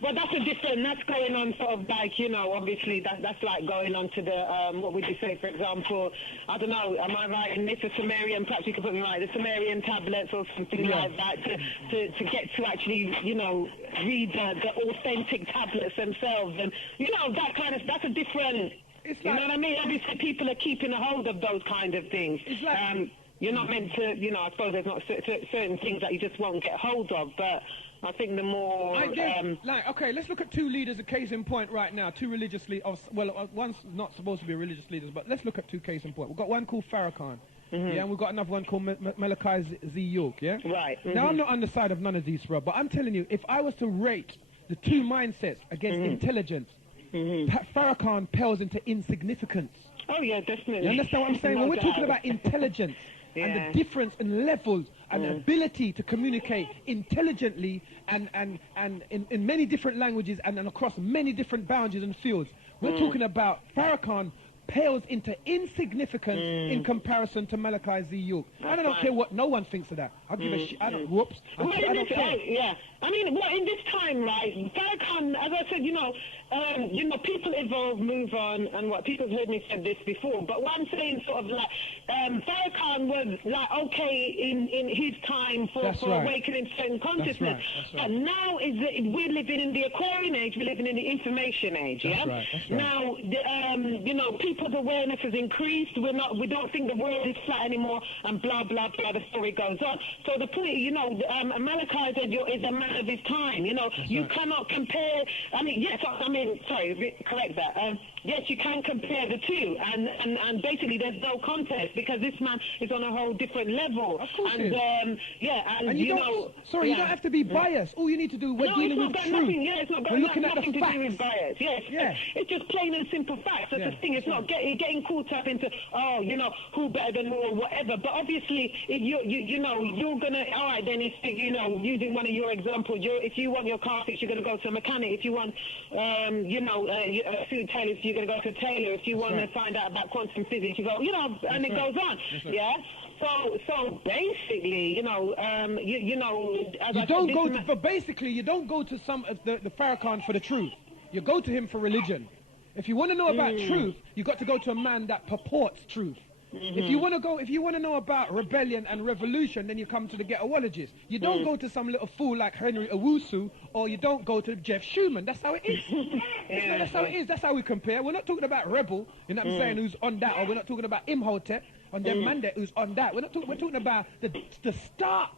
Well, that's going on sort of like, obviously that's like going on to the, what would you say, for example, I don't know, am I right in this, the Sumerian, perhaps you could put me right, the Sumerian tablets or something like that, to get to actually, read the authentic tablets themselves, and, that kind of, that's a different, you know what I mean? Obviously people are keeping a hold of those kind of things. It's like, you're not meant to, I suppose there's not certain things that you just won't get hold of, but I think the more... okay, let's look at two leaders, a case in point right now, two religious leaders, one's not supposed to be religious leaders, but let's look at two case in point. We've got one called Farrakhan, yeah, and we've got another one called Malachi Z. York, yeah? Right. Now, I'm not on the side of none of these, bro, but I'm telling you, if I was to rate the two mindsets against intelligence, Farrakhan pales into insignificance. Oh, yeah, definitely. You understand what I'm saying? No When we're doubt. talking about intelligence and the difference in levels and ability to communicate intelligently and in many different languages and across many different boundaries and fields, we're talking about Farrakhan pales into insignificance in comparison to Malachi Z. York. I don't care what no one thinks of that. I'll give a shit. I don't, whoops. I don't care. Yeah. I mean, well, in this time, right, Farrakhan, as I said, you know, people evolve, move on, and what people have heard me say this before, but what I'm saying sort of like, Farrakhan was like, okay, in his time for awakening certain consciousness, but now is that we're living in the Aquarian age, we're living in the information age, yeah? That's right. Now, people's awareness has increased, we don't think the world is flat anymore, and blah, blah, blah, the story goes on. So the point, Malachi said is a man of his time, you cannot compare, correct that. Yes, you can compare the two, and basically there's no contest because this man is on a whole different level. Of course and you don't have to be biased. All you need to do, we're dealing with truth. It's not got nothing to do with bias. Yes, it's just plain and simple facts. That's the thing. It's not getting caught up into who better than who or whatever. But obviously, if you're gonna then it's using one of your examples. If you want your car fixed, you're gonna go to a mechanic. If you want a food tailor, you're going to go to a tailor. If you want to find out about quantum physics, you go, and it goes on. Yeah? So basically, you don't go to some of the Farrakhan for the truth. You go to him for religion. If you want to know about truth, you got to go to a man that purports truth. If you want to know about rebellion and revolution, then you come to the Ghetto-ologist. You don't go to some little fool like Henry Owusu, or you don't go to Jeff Schumann. That's how it is. That's how it is. That's how we compare. We're not talking about Rebel, you know what I'm saying, who's on that, or we're not talking about Imhotep on them Mandate who's on that. We're talking about the stark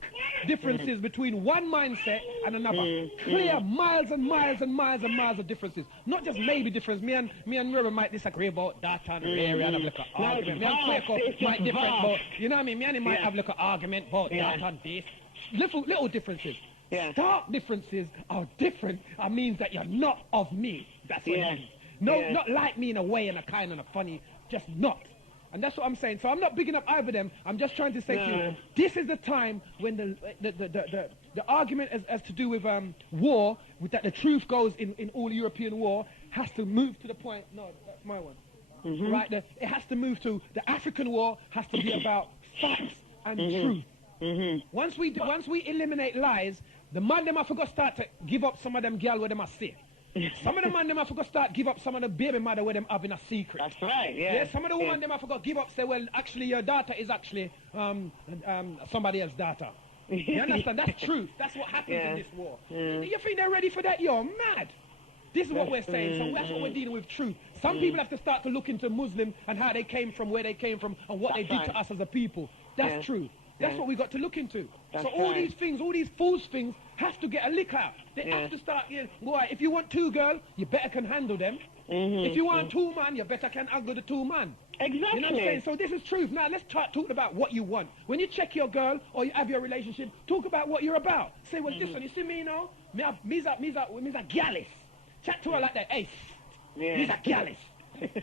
differences between one mindset and another. Clear miles and miles and miles and miles of differences. Not just maybe difference. Me and Reba might disagree about that and area and have like an argument. Me and Quaker might different, but you know what I mean? Me and him might have like an argument about that and this. Little differences. Stark differences are different. It means that you're not of me. That's what it means. No, not like me in a way and a kind and a funny. Just not. And that's what I'm saying. So I'm not bigging up either of them. I'm just trying to say to you, this is the time when the argument as to do with war, with that the truth goes in all European war, has to move to the point. No, that's my one. Right? It has to move to the African war. Has to be about facts and truth. Once we eliminate lies, the man them I forgot start to give up some of them girl where them are sick. Some of the man them I forgot start give up some of the baby mother where them having a secret. That's right, Some of the woman them I forgot give up say, well, actually your daughter is actually somebody else's daughter. You understand? That's truth. That's what happens in this war. You think they're ready for that? You're mad. This is what we're saying. So that's what we're dealing with, truth. Some people have to start to look into Muslim and how they came from, where they came from, and what they did to us as a people. That's true. That's what we got to look into. So all these things, all these false things, have to get a lick out. They have to start, boy, if you want two girls, you better can handle them. If you want two man, you better can handle the two man. Exactly. You know what I'm saying? So this is truth. Now let's talk about what you want. When you check your girl or you have your relationship, talk about what you're about. Say, well, this one, you see me now? Me's a gallus. Chat to her like that. Hey, me's a gallus.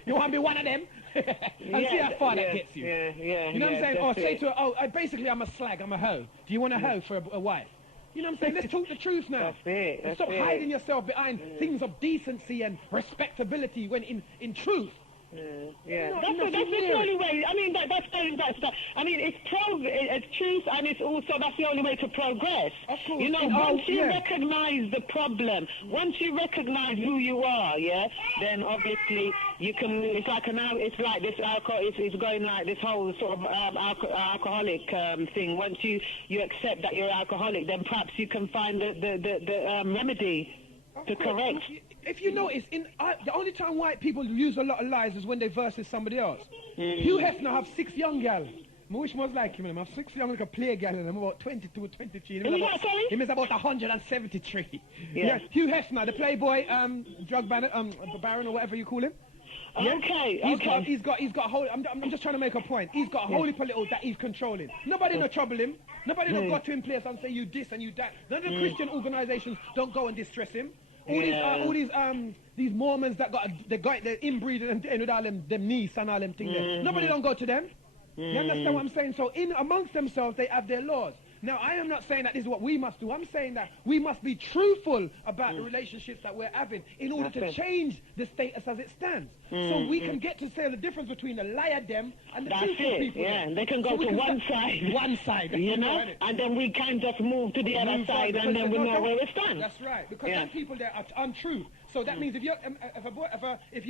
You want to be one of them? And see how far that gets you. You know what I'm saying? Or say to her, basically I'm a slag, I'm a hoe. Do you want a hoe for a wife? You know what I'm saying? Let's talk the truth now. And stop hiding yourself behind things of decency and respectability when in truth. That's the only way. I mean, that's I mean, it's truth, and it's also that's the only way to progress. Of course. Once you recognize the problem, once you recognize who you are, then obviously you can. It's like this alcohol. It's going like this whole sort of alcoholic thing. Once you accept that you're alcoholic, then perhaps you can find the remedy to correct. If you notice, the only time white people use a lot of lies is when they versus somebody else. Hugh Hefner have 6 young gals. I wish I was like him. I'm 60, I'm like a play girl, and I'm about 22, 23. Him is about 173. Yeah. Hugh Hefner, the Playboy drug baron or whatever you call him. Yeah? Okay, He's got a whole. I'm just trying to make a point. He's got a whole heap of little that he's controlling. Nobody no trouble him. Nobody no go to him place and say you this and you that. None of the Christian organizations don't go and distress him. All these Mormons that they're inbreeding and with all them niece and all them things there. Nobody don't go to them. You understand what I'm saying? So in amongst themselves they have their laws. Now, I am not saying that this is what we must do. I'm saying that we must be truthful about the relationships that we're having in order to change the status as it stands. So we can get to say the difference between the liar them and the truthful people. Yeah, they can go to one side. One side. You know? And then we can just move to the other side and then we know where we stand. That's right. Because some people there are untrue. So that means if you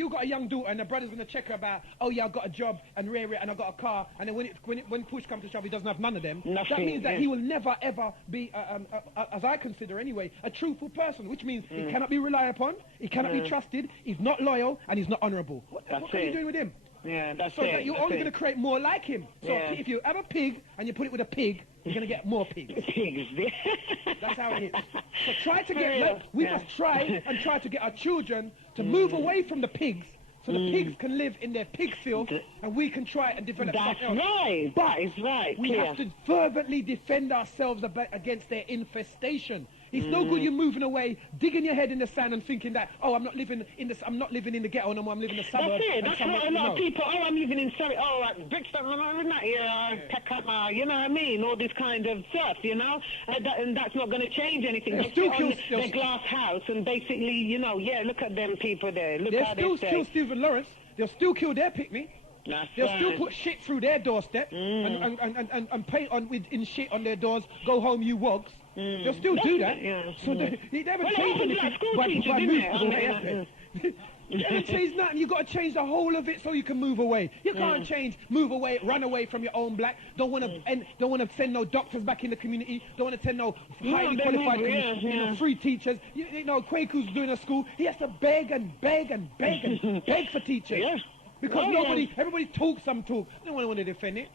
got a young daughter and the brother's going to check her about, oh yeah, I've got a job and and I've got a car, and then when push comes to shove, he doesn't have none of them. That means that he will never ever be, as I consider anyway, a truthful person, which means he cannot be relied upon, he cannot be trusted, he's not loyal, and he's not honourable. What are you doing with him? Yeah, that's so that you're only going to create more like him. So if you have a pig and you put it with a pig, you're going to get more pigs. That's how it is. So try to get, we must try to get our children to move away from the pigs, so the pigs can live in their pig filth, and we can try and develop something else. Right. But that is right. We have to fervently defend ourselves against their infestation. It's no good you moving away, digging your head in the sand and thinking that, oh, I'm not living in the ghetto no more, I'm living in the suburbs. That's it. That's what a lot of people, oh, I'm living in Surrey, oh, Brixton, I'm not here, Peckham, you know what I mean? All this kind of stuff, you know? And that's not going to change anything. They still kill their glass house and basically, you know, look at them people there. Look how they'll still kill Stephen Lawrence. They'll still kill their picnic. They'll still put shit through their doorstep and paint in shit on their doors, go home you wogs. They'll still do that. So they haven't changed anything by moving away. You haven't changed nothing. You've got to change the whole of it so you can move away. You can't move away, run away from your own black. Don't want to send no doctors back in the community. Don't want to send no highly qualified free teachers. You know, Kwaku's doing a school. He has to beg and beg and beg and beg for teachers. Because everybody talks some talk. No one want to defend it.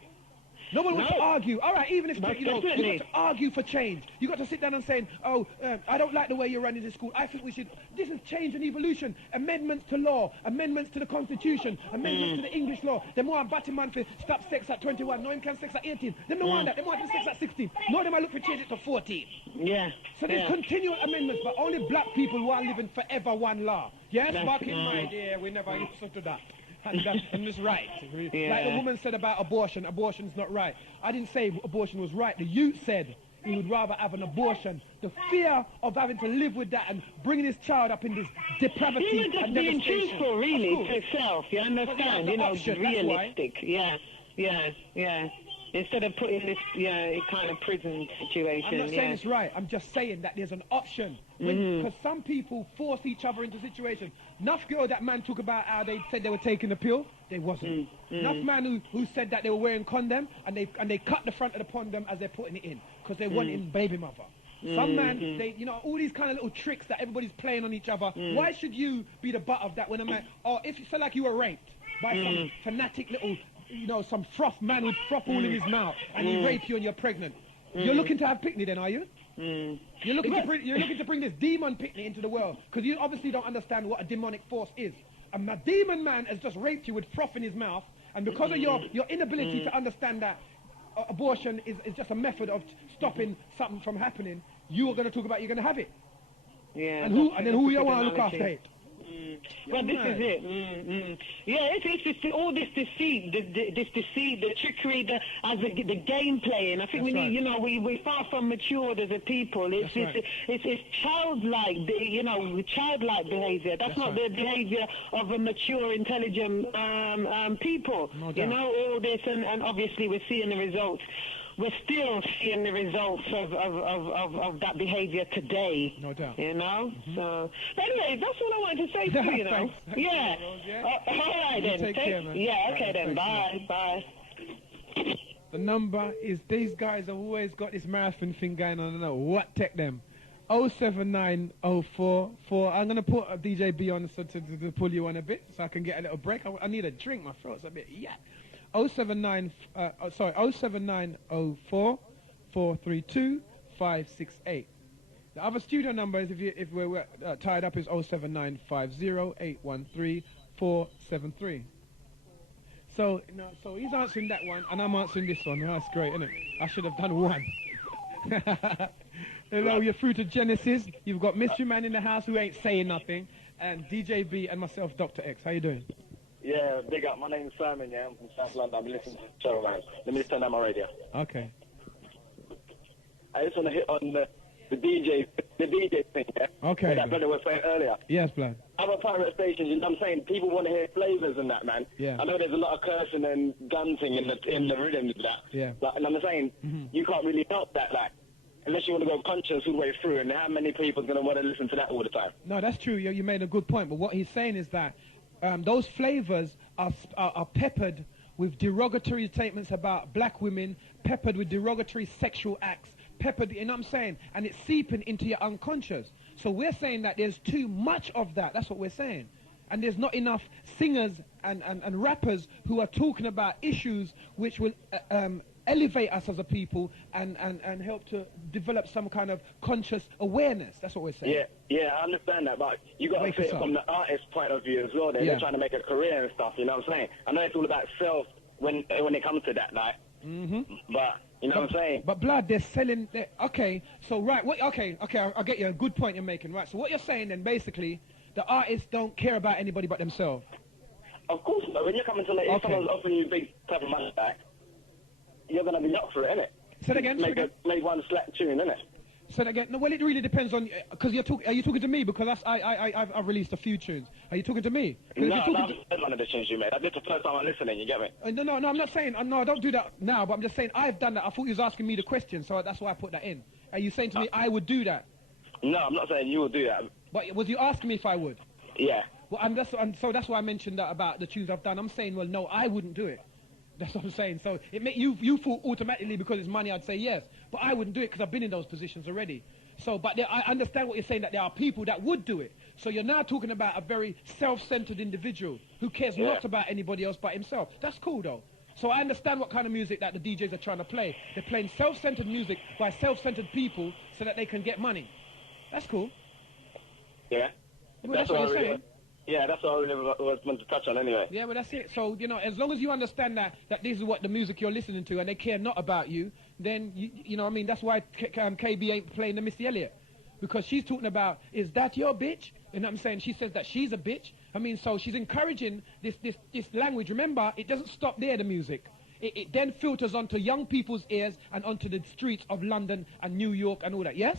Nobody wants to argue. All right, even if you got to argue for change. You got to sit down and say, oh, I don't like the way you're running this school. I think we should. This is change and evolution. Amendments to law, amendments to the Constitution, amendments to the English law. Them want batting man for stop sex at 21. No, him can sex at 18. Them don't want that. They want to sex at 16. No, them I look for change it to 14. Yeah. So there's continual amendments, but only black people who are living forever one law. Yes, back in my day, we never used to that. And it's right. Like the woman said about abortion, abortion's not right. I didn't say abortion was right. The youth said he would rather have an abortion. The fear of having to live with that and bringing his child up in this depravity he was just being truthful, really, to himself. You understand? You know, realistic. Yeah. Instead of putting this, kind of prison situation. I'm not saying it's right. I'm just saying that there's an option. Because some people force each other into situations. Enough girl that man talk about how they said they were taking the pill, they wasn't. Enough man who said that they were wearing condom and they cut the front of the condom as they're putting it in because they wanted baby mother. Some man, all these kind of little tricks that everybody's playing on each other. Why should you be the butt of that when a man, or if you feel like you were raped by some fanatic little, some froth man with froth all in his mouth and he raped you and you're pregnant. You're looking to have picnic then, are you? You're looking to bring this demon picnic into the world because you obviously don't understand what a demonic force is. A demon man has just raped you with froth in his mouth, and because of your inability to understand that abortion is just a method of stopping something from happening, you are going to talk about you're going to have it. Yeah. And who you want to look after it? Well, this is it. Yeah, it's all this deceit, the trickery, the game playing. I think we need, we're far from matured as a people. It's childlike, childlike behavior. That's not the behavior of a mature, intelligent people. No doubt. All this, and obviously we're seeing the results. We're still seeing the results of that behavior today. No doubt. So, anyway, that's all I wanted to say to you, Thanks. Yeah. All right, then. Take care, man. Yeah, okay, then. Thanks, Bye. The number is, these guys have always got this marathon thing going on. I don't know what tech them. 07904. I'm going to put a DJ B on to pull you on a bit so I can get a little break. I need a drink. My throat's a bit, 07904 432 568. The other studio number is if we're tied up is 07950 813 473. So he's answering that one, and I'm answering this one. That's great, isn't it? I should have done one. Hello, you're through to Genesis. You've got Mystery Man in the house who ain't saying nothing, and DJ B and myself, Doctah X. How you doing? Yeah, big up. My name's Simon, yeah. I'm from South London. I'm listening to the show, man. Let me just turn down my radio. Okay. I just want to hit on the DJ thing, yeah? Okay. What that brother was saying earlier. Yes, blood. Other pirate stations, you know what I'm saying? People want to hear flavors and that, man. Yeah. I know there's a lot of cursing and gunting in the rhythms of that. Yeah. But, and I'm saying, you can't really help that, like, unless you want to go conscious all the way through, and how many people are going to want to listen to that all the time? No, that's true. You made a good point. But what he's saying is that those flavors are peppered with derogatory statements about black women, peppered with derogatory sexual acts, peppered, you know what I'm saying? And it's seeping into your unconscious. So we're saying that there's too much of that. That's what we're saying. And there's not enough singers and rappers who are talking about issues which will elevate us as a people and help to develop some kind of conscious awareness. That's what we're saying. Yeah, I understand that, but you got to see it from the artist's point of view as well. They're trying to make a career and stuff, you know what I'm saying? I know it's all about self when it comes to that, like, but, you know what I'm saying? But blood, they're selling, okay, so right, okay, I get you, a good point you're making, right? So what you're saying then, basically, the artists don't care about anybody but themselves. Of course not. When you're coming to, like, if someone's offering you a big type of money back, you're going to be up for it, innit? Say it again. Make one slack tune, innit? Say it again. No, well, it really depends on, because are you talking to me? Because I've released a few tunes. Are you talking to me? No, I've heard one of the tunes you made. This is the first time I'm listening, you get me? No, I'm not saying, no, I don't do that now, but I'm just saying I've done that. I thought you was asking me the question, so that's why I put that in. Are you saying to me I would do that? No, I'm not saying you would do that. But was you asking me if I would? Yeah. Well, so that's why I mentioned that about the tunes I've done. I'm saying, well, no, I wouldn't do it. That's what I'm saying. So it make you thought automatically because it's money, I'd say yes. But I wouldn't do it because I've been in those positions already. So, but I understand what you're saying, that there are people that would do it. So you're now talking about a very self-centered individual who cares not about anybody else but himself. That's cool, though. So I understand what kind of music that the DJs are trying to play. They're playing self-centered music by self-centered people so that they can get money. That's cool. Yeah. Well, that's what you're saying. Yeah, that's what I really was meant to touch on anyway. Yeah, well, that's it. So, you know, as long as you understand that this is what the music you're listening to and they care not about you, then, you know what I mean, that's why KB ain't playing the Missy Elliott. Because she's talking about, is that your bitch? You know what I'm saying? She says that she's a bitch. I mean, so she's encouraging this language. Remember, it doesn't stop there, the music. It then filters onto young people's ears and onto the streets of London and New York and all that, yes?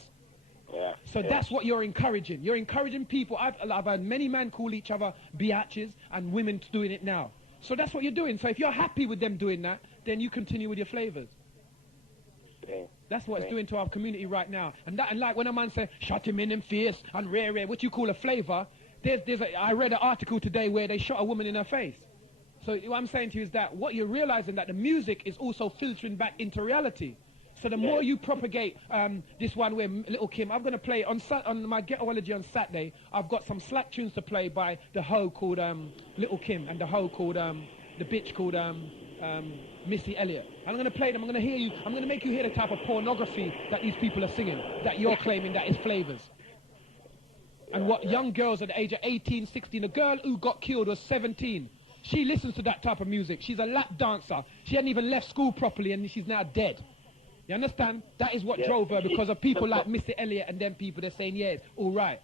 Yeah. So that's what you're encouraging. You're encouraging people. I've had many men call each other biatches and women doing it now. So that's what you're doing. So if you're happy with them doing that, then you continue with your flavors. Yeah. That's what it's doing to our community right now. And like when a man says, shot him in them face and rare, what you call a flavor, I read an article today where they shot a woman in her face. So what I'm saying to you is that what you're realizing that the music is also filtering back into reality. So the more you propagate this one where Little Kim, I'm going to play on my Ghetto-ology on Saturday, I've got some slack tunes to play by the hoe called Little Kim and the hoe called, the bitch called Missy Elliott. I'm going to play them, I'm going to make you hear the type of pornography that these people are singing, that you're claiming that is flavors. And what young girls at the age of 18, 16, a girl who got killed was 17. She listens to that type of music. She's a lap dancer. She hadn't even left school properly and she's now dead. You understand? That is what drove her, because of people like Mr. Elliott and them people that are saying, yeah, it's all right.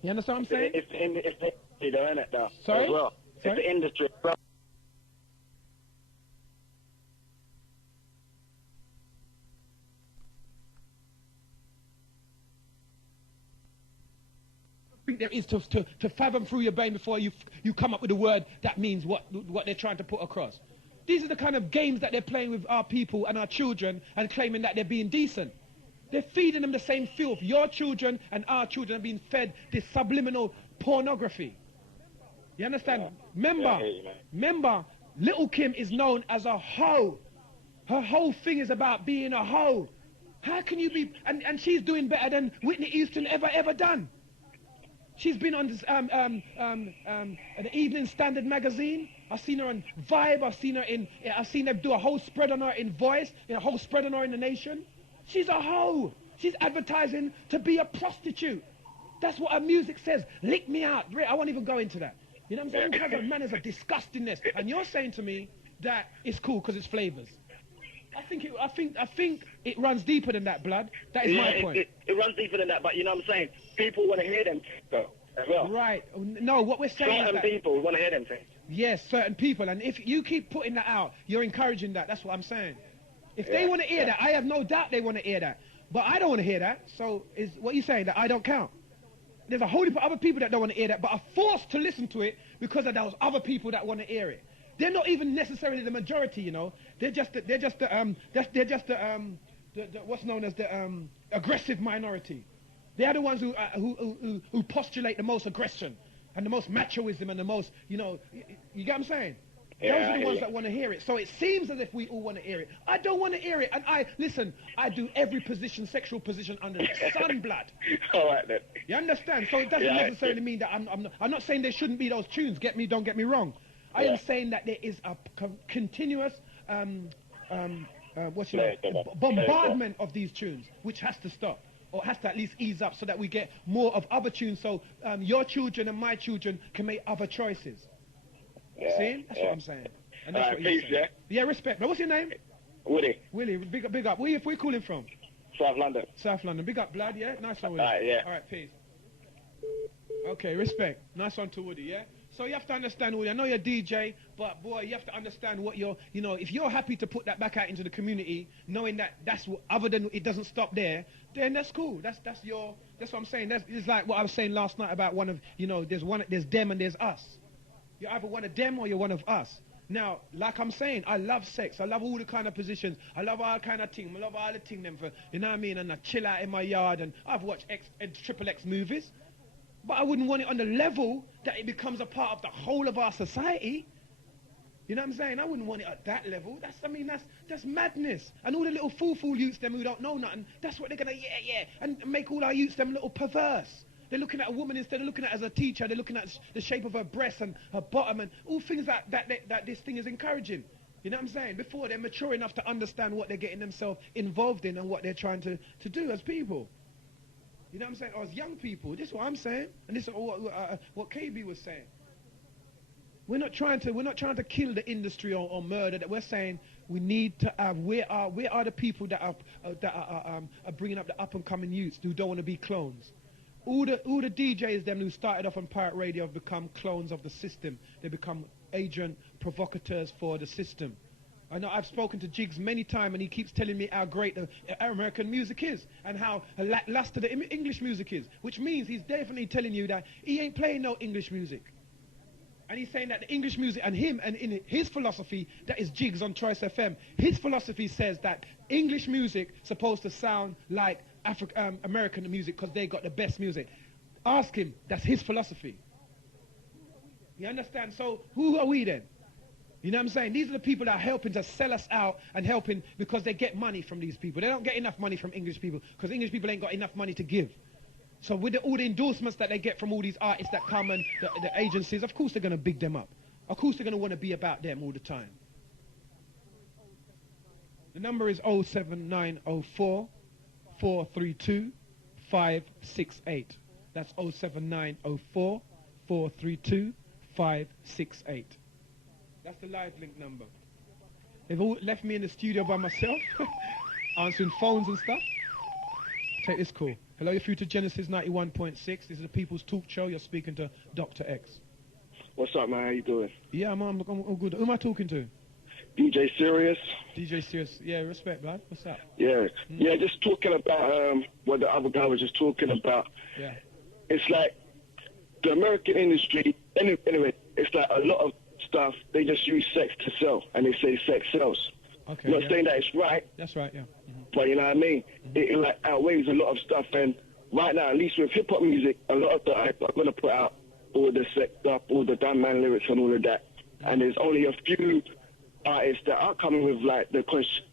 You understand what I'm saying? It's the industry, though, isn't it, though? Sorry? As well. Sorry? It's the industry. Bro. There is to fathom through your brain before you come up with a word that means what they're trying to put across. These are the kind of games that they're playing with our people and our children and claiming that they're being decent. They're feeding them the same filth. Your children and our children are being fed this subliminal pornography. You understand? Remember, Little Kim is known as a hoe. Her whole thing is about being a hoe. How can you be... And she's doing better than Whitney Houston ever done. She's been on this, the Evening Standard magazine. I've seen her on Vibe. I've seen them do a whole spread on her in Voice, a whole spread on her in The Nation. She's a hoe. She's advertising to be a prostitute. That's what her music says. Lick me out. I won't even go into that. You know what I'm saying? All kinds of manners of disgustingness. And you're saying to me that it's cool because it's flavors. I think it runs deeper than that, blood. That is my point. It runs deeper than that, but you know what I'm saying? People want to hear them though, as well. Right. No, what we're saying certain is that people want to hear them things. Yes, certain people. And if you keep putting that out, you're encouraging that. That's what I'm saying. If they want to hear that, I have no doubt they want to hear that. But I don't want to hear that. So is what you're saying that I don't count? There's a whole heap of other people that don't want to hear that, but are forced to listen to it because of those other people that want to hear it. They're not even necessarily the majority, you know. They're just the what's known as the aggressive minority. They are the ones who postulate the most aggression and the most machoism and the most, you know, you get what I'm saying? Those are the ones that want to hear it. So it seems as if we all want to hear it. I don't want to hear it. And I do every position, sexual position under the sun, blood. All right, then. You understand? So it doesn't necessarily mean that I'm not saying there shouldn't be those tunes. Don't get me wrong. I am saying that there is a continuous bombardment of these tunes, which has to stop. Or has to at least ease up so that we get more of other tunes so your children and my children can make other choices. See? That's what I'm saying. And that's what you're saying. Yeah, respect. Now, what's your name? Willie. Willie, big up. Where you calling from? South London. South London. Big up, blood, yeah? Nice one, Willie. All right, yeah. All right, peace. Okay, respect. Nice one to Woody, yeah? So you have to understand, Woody, I know you're a DJ, but boy, you have to understand what if you're happy to put that back out into the community, knowing that that's what, other than it doesn't stop there, then that's cool. That's what I'm saying. It's like what I was saying last night about there's them and there's us. You're either one of them or you're one of us. Now, like I'm saying, I love sex. I love all the kind of positions. I love all kind of things. I love all the things them for, you know what I mean? And I chill out in my yard and I've watched XXX movies. But I wouldn't want it on the level that it becomes a part of the whole of our society. You know what I'm saying? I wouldn't want it at that level. That's madness. And all the little fool youths them who don't know nothing, that's what they're going to, and make all our youths them little perverse. They're looking at a woman instead of looking at her as a teacher. They're looking at the shape of her breasts and her bottom and all things that this thing is encouraging. You know what I'm saying? Before they're mature enough to understand what they're getting themselves involved in and what they're trying to do as people. You know what I'm saying? Or as young people. This is what I'm saying. And this is what KB was saying. We're not trying to kill the industry or murder. That we're saying we need to have. Where are the people that are bringing up the up and coming youths who don't want to be clones? All the DJs them who started off on pirate radio have become clones of the system. They become agent provocateurs for the system. I know I've spoken to Jigs many times and he keeps telling me how great the American music is and how lackluster the English music is, which means he's definitely telling you that he ain't playing no English music. And he's saying that the English music and in his philosophy, that is Jigs on Choice FM, his philosophy says that English music supposed to sound like American music because they got the best music. Ask him, that's his philosophy. You understand? So who are we then? You know what I'm saying? These are the people that are helping to sell us out and helping because they get money from these people. They don't get enough money from English people because English people ain't got enough money to give. So with all the endorsements that they get from all these artists that come and the agencies, of course they're going to big them up. Of course they're going to want to be about them all the time. The number is 07904 432 568. That's 07904 432 568. That's the live link number. They've all left me in the studio by myself, answering phones and stuff. Take this call. Hello, you're through to Genesis 91.6. This is the People's Talk Show. You're speaking to Doctah X. What's up, man? How you doing? Yeah, I'm good. Who am I talking to? DJ Serious. DJ Serious. Yeah, respect, man. What's up? Yeah. Yeah, just talking about what the other guy was just talking about. Yeah. It's like the American industry, anyway, it's like a lot of stuff, they just use sex to sell, and they say sex sells. Okay. I'm not saying that it's right. That's right, yeah. But you know what I mean? It like outweighs a lot of stuff, and right now, at least with hip-hop music, a lot of the I'm going to put out all the sex stuff, all the damn man lyrics and all of that. And there's only a few artists that are coming with like the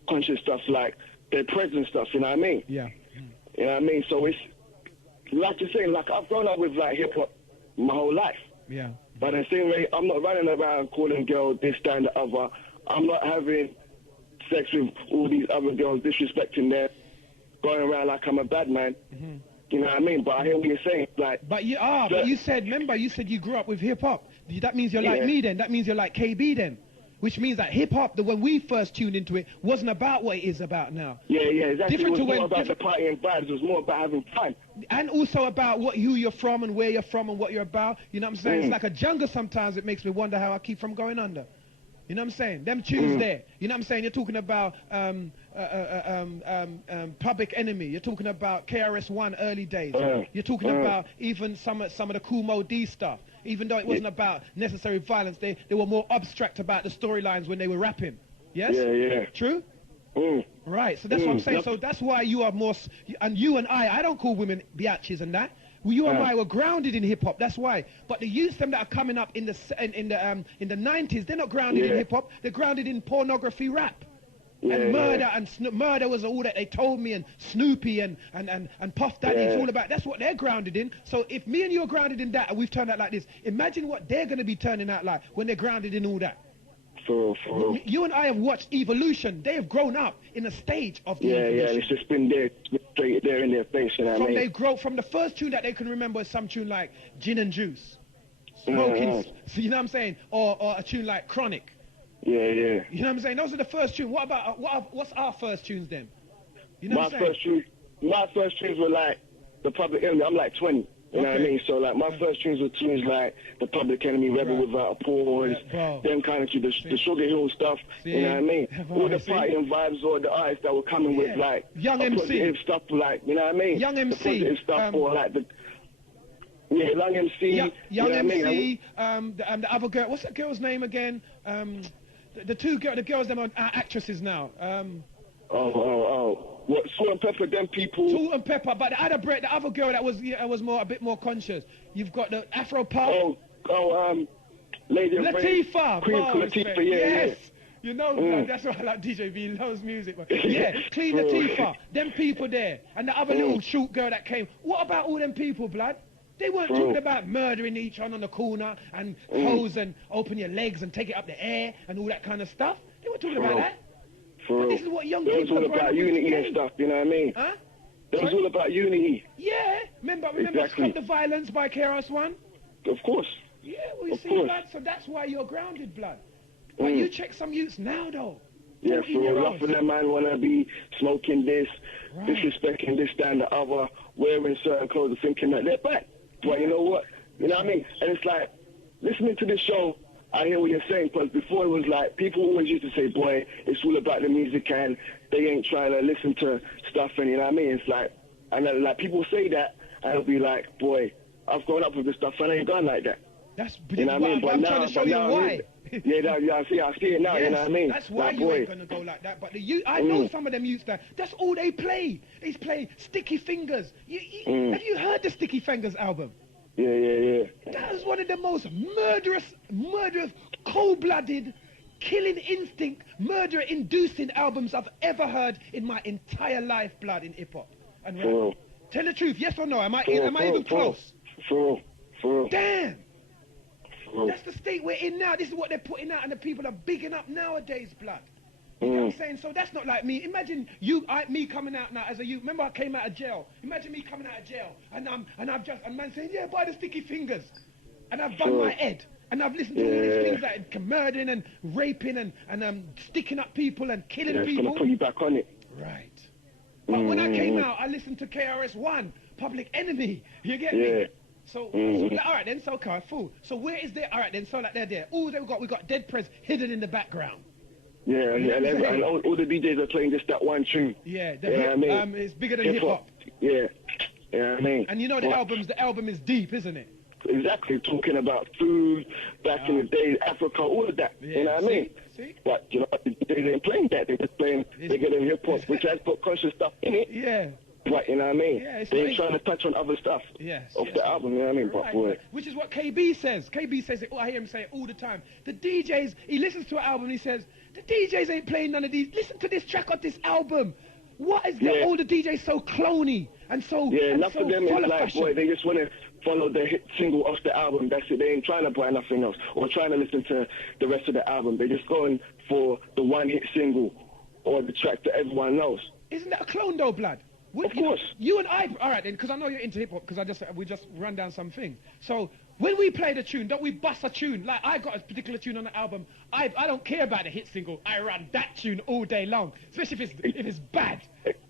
conscious stuff, like their present stuff, you know what I mean? Yeah. You know what I mean? So it's, like you're saying, like I've grown up with like hip-hop my whole life. Yeah. But in the same way, I'm not running around calling girls this, that, and the other. I'm not having sex with all these other girls, disrespecting them, going around like I'm a bad man. You know what I mean? But I hear what you're saying. Like, but you said, remember, you said you grew up with hip hop. That means you're like me then. That means you're like KB then. Which means that hip hop, when we first tuned into it, wasn't about what it is about now. Yeah, exactly. Different it was to more about the party and vibes. It was more about having fun. And also about who you're from and where you're from and what you're about. You know what I'm saying? It's like a jungle sometimes. It makes me wonder how I keep from going under. You know what I'm saying? Them tunes there. You know what I'm saying? You're talking about Public Enemy. You're talking about KRS-One early days. You're talking about even some of the Kool Mo D stuff. Even though it wasn't about necessary violence, they were more abstract about the storylines when they were rapping. Yes? Yeah. True? Right. So that's what I'm saying. So that's why you are more, and you and I don't call women biatches and that. You and I were grounded in hip hop. That's why. But the youth them that are coming up in the 90s, they're not grounded in hip hop. They're grounded in pornography rap. And murder and murder was all that they told me, and Snoopy and Puff Daddy. It's all about. That's what they're grounded in. So if me and you are grounded in that, and we've turned out like this, imagine what they're going to be turning out like when they're grounded in all that. You and I have watched evolution. They have grown up in a stage of evolution. And it's just been there, straight there in their face. You know what I mean? They grow from the first tune that they can remember is some tune like Gin and Juice, Smoking. So you know what I'm saying? Or a tune like Chronic. Yeah. You know what I'm saying? Those are the first tunes. What about what's our first tunes then? You know what I'm saying? My first tunes were like the Public Enemy. I'm like 20. You know what I mean? So like my first tunes were tunes like the Public Enemy, Rebel Without a Pause, them kind of tunes, the Sugar Hill stuff. You know what I mean? All the party and vibes, or the artists that were coming with like Young MC positive stuff, like, you know what I mean? Young MC, the positive stuff, or like the Young MC, Young MC, the other girl. What's that girl's name again? The girls them are actresses now. What, Salt and Pepper, them people. Salt and Pepper, but the other girl that was a bit more conscious. You've got the Afro Pop. Lady Latifah. Queen Latifah, yes. You know, that's why I like DJ V. He loves music. But Clean Latifah. Them people there. And the other little short girl that came. What about all them people, blood? They weren't talking about murdering each one on the corner and pose and open your legs and take it up the air and all that kind of stuff. They weren't talking about that. But this is what young people are. It was all about unity and stuff, you know what I mean? Huh? It was all about unity. Yeah. Remember Stop the Violence by KRS-One? Of course. Yeah, well, you see, blood, so that's why you're grounded, blood. But you check some youths now, though. Yeah, for enough of them, man, want to be smoking this, disrespecting this, that, and the other, wearing certain clothes and thinking that they're bad. But you know what? You know what I mean? And it's like, listening to this show, I hear what you're saying, because before it was like, people always used to say, boy, it's all about the music and they ain't trying to listen to stuff, and you know what I mean? It's like, and then, like, people say that, and it'll be like, boy, I've grown up with this stuff, and I ain't done like that. That's you know what I mean? But I'm now, trying to show you why. I see it now, yes, you know what I mean? That's why like, you ain't gonna go like that. But I know some of them youths that's all they play. They play Sticky Fingers. Have you heard the Sticky Fingers album? Yeah. That is one of the most murderous, cold-blooded, killing instinct, murder-inducing albums I've ever heard in my entire life, blood, in hip-hop and rap. Tell the truth, yes or no? Am I even close? Damn! That's the state we're in now. This is what they're putting out, and the people are bigging up nowadays, blood. You know what I'm saying? So that's not like me. Imagine me coming out now as a youth. Remember I came out of jail. Imagine me coming out of jail and man saying, yeah, buy the Sticky Fingers. And I've banged my head. And I've listened to all these things like murdering and raping and sticking up people and killing people. It's gonna put you back on it. Right. But when I came out, I listened to KRS-One, Public Enemy. You get me? So all right then, so okay, fool. So where is there? All right then, so like they're there. All we got Dead Prez hidden in the background. Yeah, and all the DJs are playing just that one tune. Yeah, it's bigger than hip-hop. Yeah, I mean. And you know the album is deep, isn't it? Exactly, talking about food, back in the day, Africa, all of that. You know what I mean? See? But, you know, they ain't playing that. They're just playing bigger than hip-hop, which has got conscious stuff in it. Yeah. But, you know what I mean? Yeah, they ain't trying to touch on other stuff of the album, you know what I mean? But, boy. Which is what KB says. KB says it. I hear him say it all the time. The DJs, he listens to an album and he says, the DJs ain't playing none of these. Listen to this track on this album. What is all the DJs so cloney and so enough so of them full is of like, fashion? boy, they just want to follow the hit single off the album. That's it. They ain't trying to buy nothing else or trying to listen to the rest of the album. They're just going for the one hit single or the track that everyone knows. Isn't that a clone though, blood? Of course. You and I, all right then, because I know you're into hip hop, because we just ran down something. So when we play the tune, don't we bust a tune? Like I got a particular tune on the album. I don't care about the hit single. I run that tune all day long, especially if it's bad.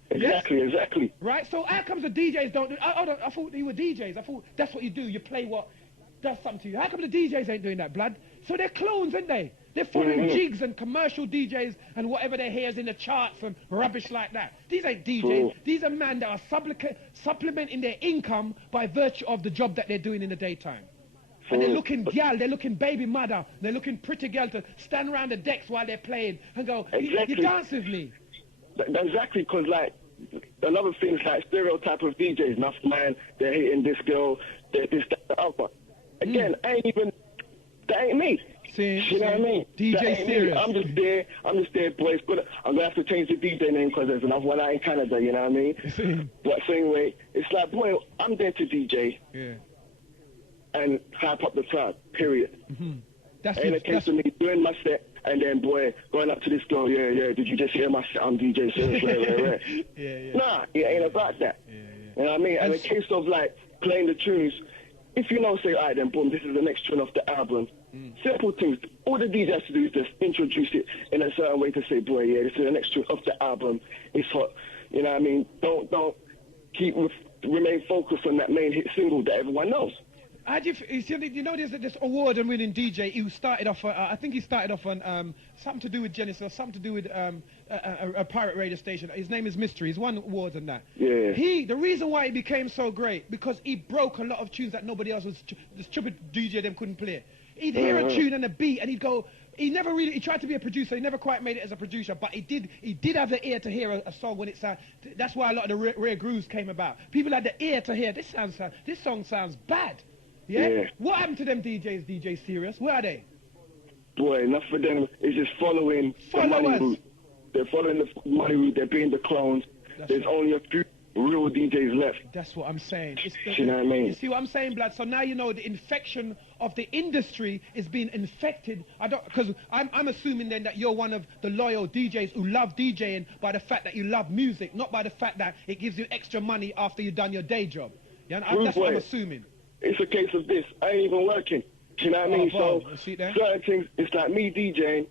Exactly. Right. So how comes the DJs don't do? I thought they were DJs. I thought that's what you do. You play what does something to you. How come the DJs ain't doing that, blood? So they're clones, aren't they? They're following jigs and commercial DJs and whatever they hear is in the charts and rubbish like that. These ain't DJs. These are men that are supplementing their income by virtue of the job that they're doing in the daytime. And they're looking gal, they're looking baby mother, they're looking pretty girl to stand around the decks while they're playing and go, you dance with me. Exactly, because like a lot of things like stereotype of DJs, enough man, they're hitting this girl, they're this, that, the other. Again, that ain't me. You know what I mean? DJ Serious. I'm just there, boys. But I'm gonna have to change the DJ name because there's another one out in Canada. You know what I mean? But same way, it's like, boy, I'm there to DJ. Yeah. And hype up the crowd. Period. That's ain't a case of me doing my set and then, boy, going up to this girl. Yeah. Did you just hear my set? I'm DJ Serious. Right. Nah, it ain't about that. You know what I mean? And in case of like playing the tunes, if you know, say, all right, then boom, this is the next tune off the album. Simple things. All the DJ has to do is just introduce it in a certain way to say, boy, yeah, this is the next tune off the album. It's hot. You know what I mean? Don't remain focused on that main hit single that everyone knows. You know, there's this award-winning DJ who started off. I think he started off on something to do with Genesis, or something to do with a pirate radio station. His name is Mystery. He's won awards on that. Yeah. The reason why he became so great because he broke a lot of tunes that nobody else was. The stupid DJ them couldn't play. He'd hear a tune and a beat, and he'd go. He tried to be a producer. He never quite made it as a producer, but he did have the ear to hear a song when it sounded. That's why a lot of the rare grooves came about. People had the ear to hear this song sounds bad. Yeah? What happened to them DJs, DJ Serious? Where are they? Boy, enough for them is just following the money route. They're following the money route. They're being the clones. There's only a few real DJs left. That's what I'm saying. You know what I mean? You see what I'm saying, blood? So now you know the infection of the industry is being infected. Because I'm assuming then that you're one of the loyal DJs who love DJing by the fact that you love music, not by the fact that it gives you extra money after you've done your day job. Yeah, that's what I'm assuming. It's a case of this. I ain't even working. You know what I mean? So certain things, it's like me DJing,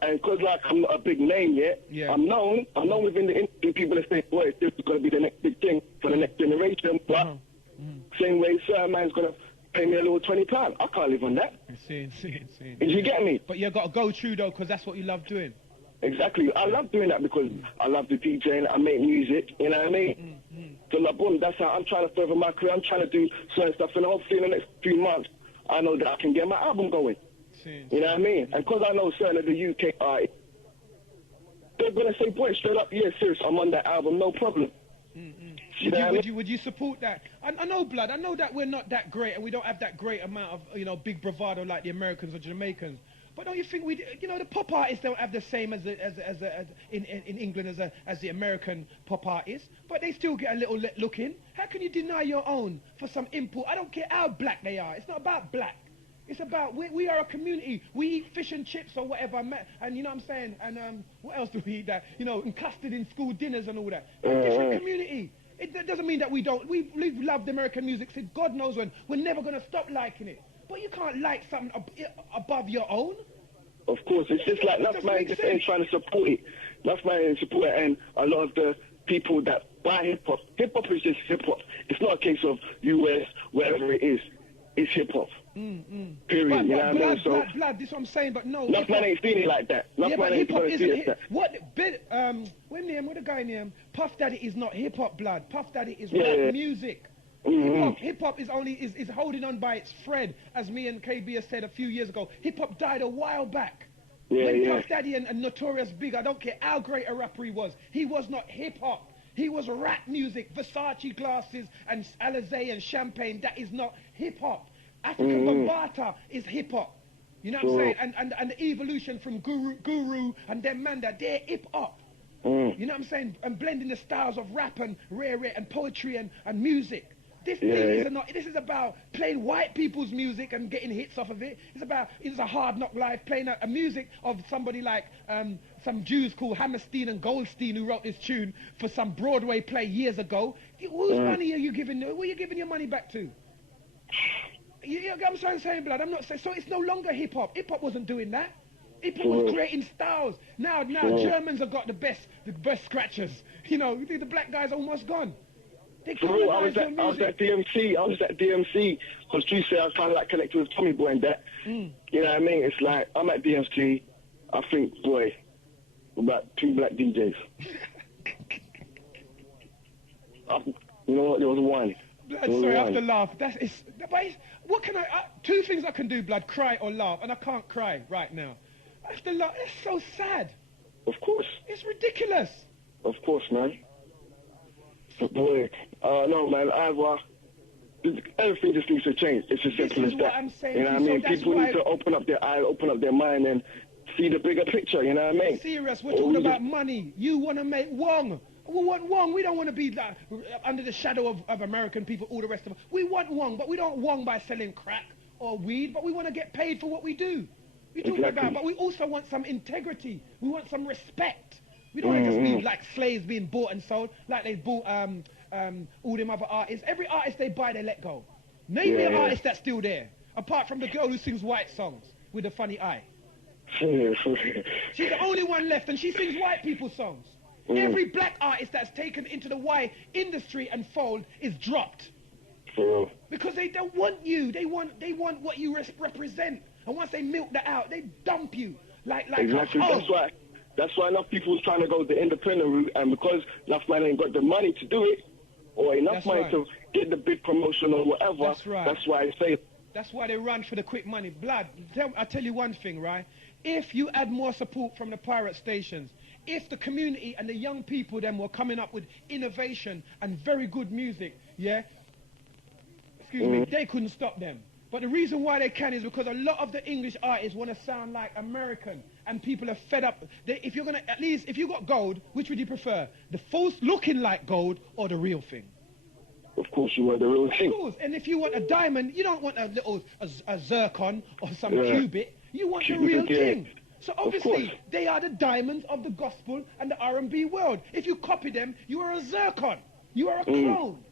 and because like I'm not a big name yet, I'm known within the industry. People are saying, boy, this is going to be the next big thing for the next generation. But same way, certain man's going to pay me a little £20. I can't live on that. Insane. Did you get me? But you got to go through though, because that's what you love doing. Exactly. I love doing that because I love the DJing. I make music. You know what I mean? So like, boom, that's how I'm trying to further my career. I'm trying to do certain stuff, and hopefully in the next few months, I know that I can get my album going. You know what I mean? And because I know certain of the UK artists, they're gonna say, boy, straight up, yeah, serious, I'm on that album, no problem. Would you support that? I know, blood. I know that we're not that great, and we don't have that great amount of big bravado like the Americans or Jamaicans. But don't you think the pop artists don't have the same as in England as the American pop artists? But they still get a little look in. How can you deny your own for some input? I don't care how black they are. It's not about black. It's about we are a community. We eat fish and chips or whatever, and you know what I'm saying. And what else do we eat? That and custard in school dinners and all that. We're a different community. It doesn't mean that we don't. We've loved American music since God knows when. We're never gonna stop liking it. But you can't like something above your own. Of course, it's just like enough man just ain't trying to support it. Enough man ain't support it, and a lot of the people that buy hip hop is just hip hop. It's not a case of US, wherever it is. It's hip hop. Period. You know what I mean? So blood, this is what I'm saying, but no. Enough man ain't seen it like that. Enough man ain't gonna see it like that. What the guy named Puff Daddy is not hip hop, blood. Puff Daddy is rap music. Hip hop is holding on by its thread, as me and KB has said a few years ago. Hip hop died a while back. When Puff Daddy and Notorious Big, I don't care how great a rapper he was not hip hop. He was rap music, Versace glasses and Alizé and champagne. That is not hip hop. African Bambata is hip hop. You know what I'm saying? And the evolution from Guru and them man that they're hip hop. You know what I'm saying? And blending the styles of rap and rare and poetry and music. This is about playing white people's music and getting hits off of it. It's a hard knock life, playing a music of somebody like some Jews called Hammerstein and Goldstein who wrote this tune for some Broadway play years ago. Whose money are you giving? Who are you giving your money back to? I'm saying, blood. I'm not saying. So it's no longer hip hop. Hip hop wasn't doing that. Hip hop was creating styles. Now Germans have got the best scratchers. You know, the black guys are almost gone. I was at DMC because Drew said I was kind of like connected with Tommy Boy and that. You know what I mean? It's like I'm at DMC. I think, boy, about 2 black DJs. You know what? There was one. Blood, sorry, I have to laugh. What can I? 2 things I can do, blood: cry or laugh, and I can't cry right now. I have to laugh. It's so sad. Of course. It's ridiculous. Of course, man. Boy, no, man. Everything just needs to change. It's as simple as that. I'm saying. You know what I mean? People need to open up their eyes, open up their mind, and see the bigger picture. You know what I mean? Serious. We're talking about money. You want to make wong. We want wong. We don't want to be under the shadow of American people, all the rest of us. We want wong, but we don't wong by selling crack or weed, but we want to get paid for what we do. We talk about, but we also want some integrity. We want some respect. We don't want to just be like slaves being bought and sold, like they bought all them other artists. Every artist they buy, they let go. Name me an artist that's still there, apart from the girl who sings white songs with a funny eye. She's the only one left, and she sings white people's songs. Every black artist that's taken into the white industry and fold is dropped. Because they don't want you. They want what you represent. And once they milk that out, they dump you like exactly. That's why enough people was trying to go the independent route, and because enough man ain't got the money to do it, or enough money to get the big promotion or whatever. That's why I say. That's why they run for the quick money. Blood. I tell you one thing, right? If you add more support from the pirate stations, if the community and the young people then were coming up with innovation and very good music, they couldn't stop them. But the reason why they can is because a lot of the English artists want to sound like American, and people are fed up. If you're gonna, at least if you got gold, which would you prefer? The false looking like gold or the real thing? Of course you want the real thing. Of course. And if you want a diamond, you don't want a zircon or some cubit. You want the real thing. So obviously they are the diamonds of the gospel and the R&B world. If you copy them, you are a zircon. You are a clone.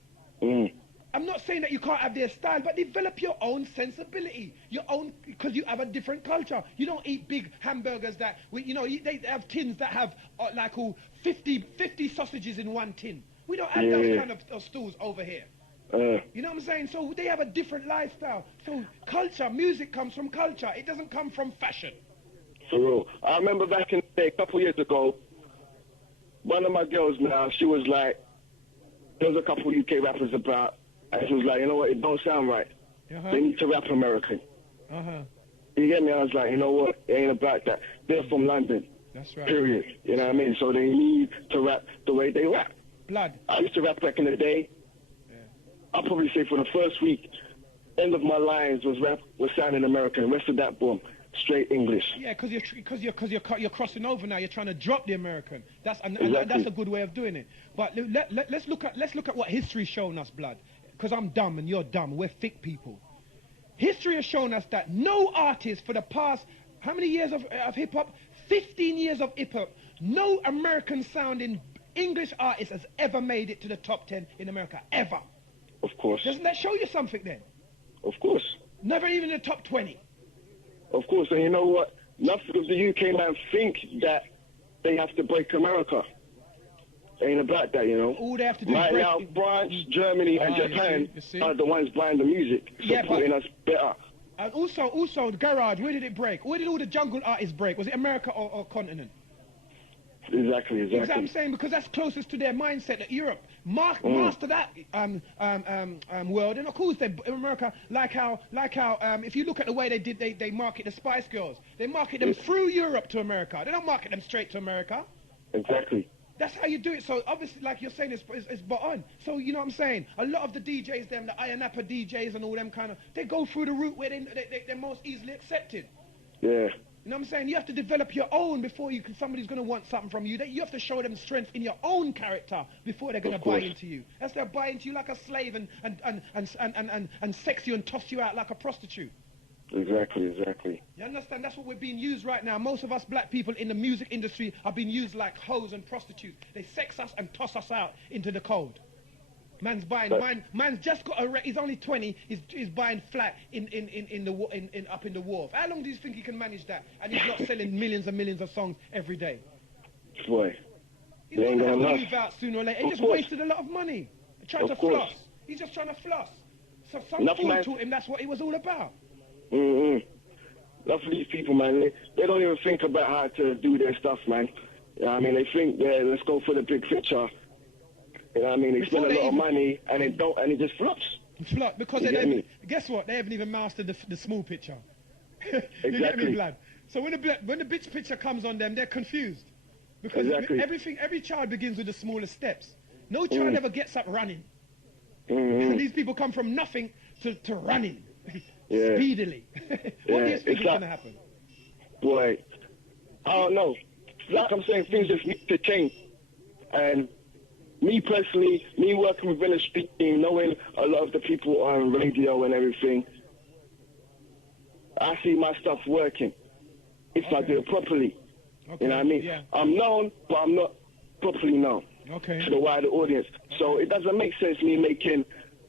I'm not saying that you can't have their style, but develop your own sensibility, your own, because you have a different culture. You don't eat big hamburgers that, they have tins that have 50 sausages in one tin. We don't have those kind of stools over here. You know what I'm saying? So they have a different lifestyle. So culture, music comes from culture. It doesn't come from fashion. For real. I remember back in the day, a couple years ago, one of my girls now, she was like, there was a couple UK rappers about, and she was like, you know what, it don't sound right. They need to rap American. You get me? I was like, you know what, it ain't about that. They're from London. That's right. Period. You know what I mean? So they need to rap the way they rap. Blood. I used to rap back in the day. I'll probably say for the first week, end of my lines was sounding American. The rest of that, boom, straight English. Yeah, because you're crossing over now. You're trying to drop the American. That's a good way of doing it. But let's look at what history's shown us, blood. Because I'm dumb and you're dumb. We're thick people. History has shown us that no artist for the past, how many years of hip-hop? 15 years of hip-hop. No American-sounding English artist has ever made it to the top 10 in America. Ever. Of course. Doesn't that show you something then? Of course. Never even in the top 20. Of course. And you know what? Enough of the UK man think that they have to break America. Ain't about that, you know. All they have to do right is now, France, Germany, and Japan are the ones buying the music, supporting us better. And also, the garage, where did it break? Where did all the jungle artists break? Was it America or continent? Exactly. You know what I'm saying? Because that's closest to their mindset, that Europe master that world. And of course, America, like how if you look at the way they market the Spice Girls, they market them through Europe to America. They don't market them straight to America. Exactly. That's how you do it. So obviously, like you're saying, it's spot on. So you know what I'm saying? A lot of the DJs, the Iron Apple DJs and all them kind of, they go through the route where they're most easily accepted. Yeah. You know what I'm saying? You have to develop your own before you can, somebody's going to want something from you. You have to show them strength in your own character before they're going to buy into you. That's they're buying into you like a slave and sex you and toss you out like a prostitute. Exactly. You understand? That's what we're being used right now. Most of us black people in the music industry are being used like hoes and prostitutes. They sex us and toss us out into the cold. Man's buying. Man's just got a. He's only 20. He's buying flat up in the wharf. How long do you think he can manage that? And he's not selling millions and millions of songs every day. Boy, he's going to have to move out sooner or later. He just wasted a lot of money trying to floss. He's just trying to floss. So some fool taught him that's what it was all about. Enough of these people, man. They don't even think about how to do their stuff, man. You know what I mean? They think, let's go for the big picture. You know what I mean? They spend a lot of money and it just flops. Flop because guess what? They haven't even mastered the small picture. Exactly. You get me, blood? So when the big picture comes on them, they're confused. Because every child begins with the smallest steps. No child ever gets up running. These people come from nothing to running. Speedily. What do you think is going to happen? Boy, I don't know. Like I'm saying, things just need to change. And me personally, me working with Village Street Team, knowing a lot of the people on radio and everything, I see my stuff working if I do it properly. You know what I mean? Yeah. I'm known, but I'm not properly known to the wider audience. So it doesn't make sense me making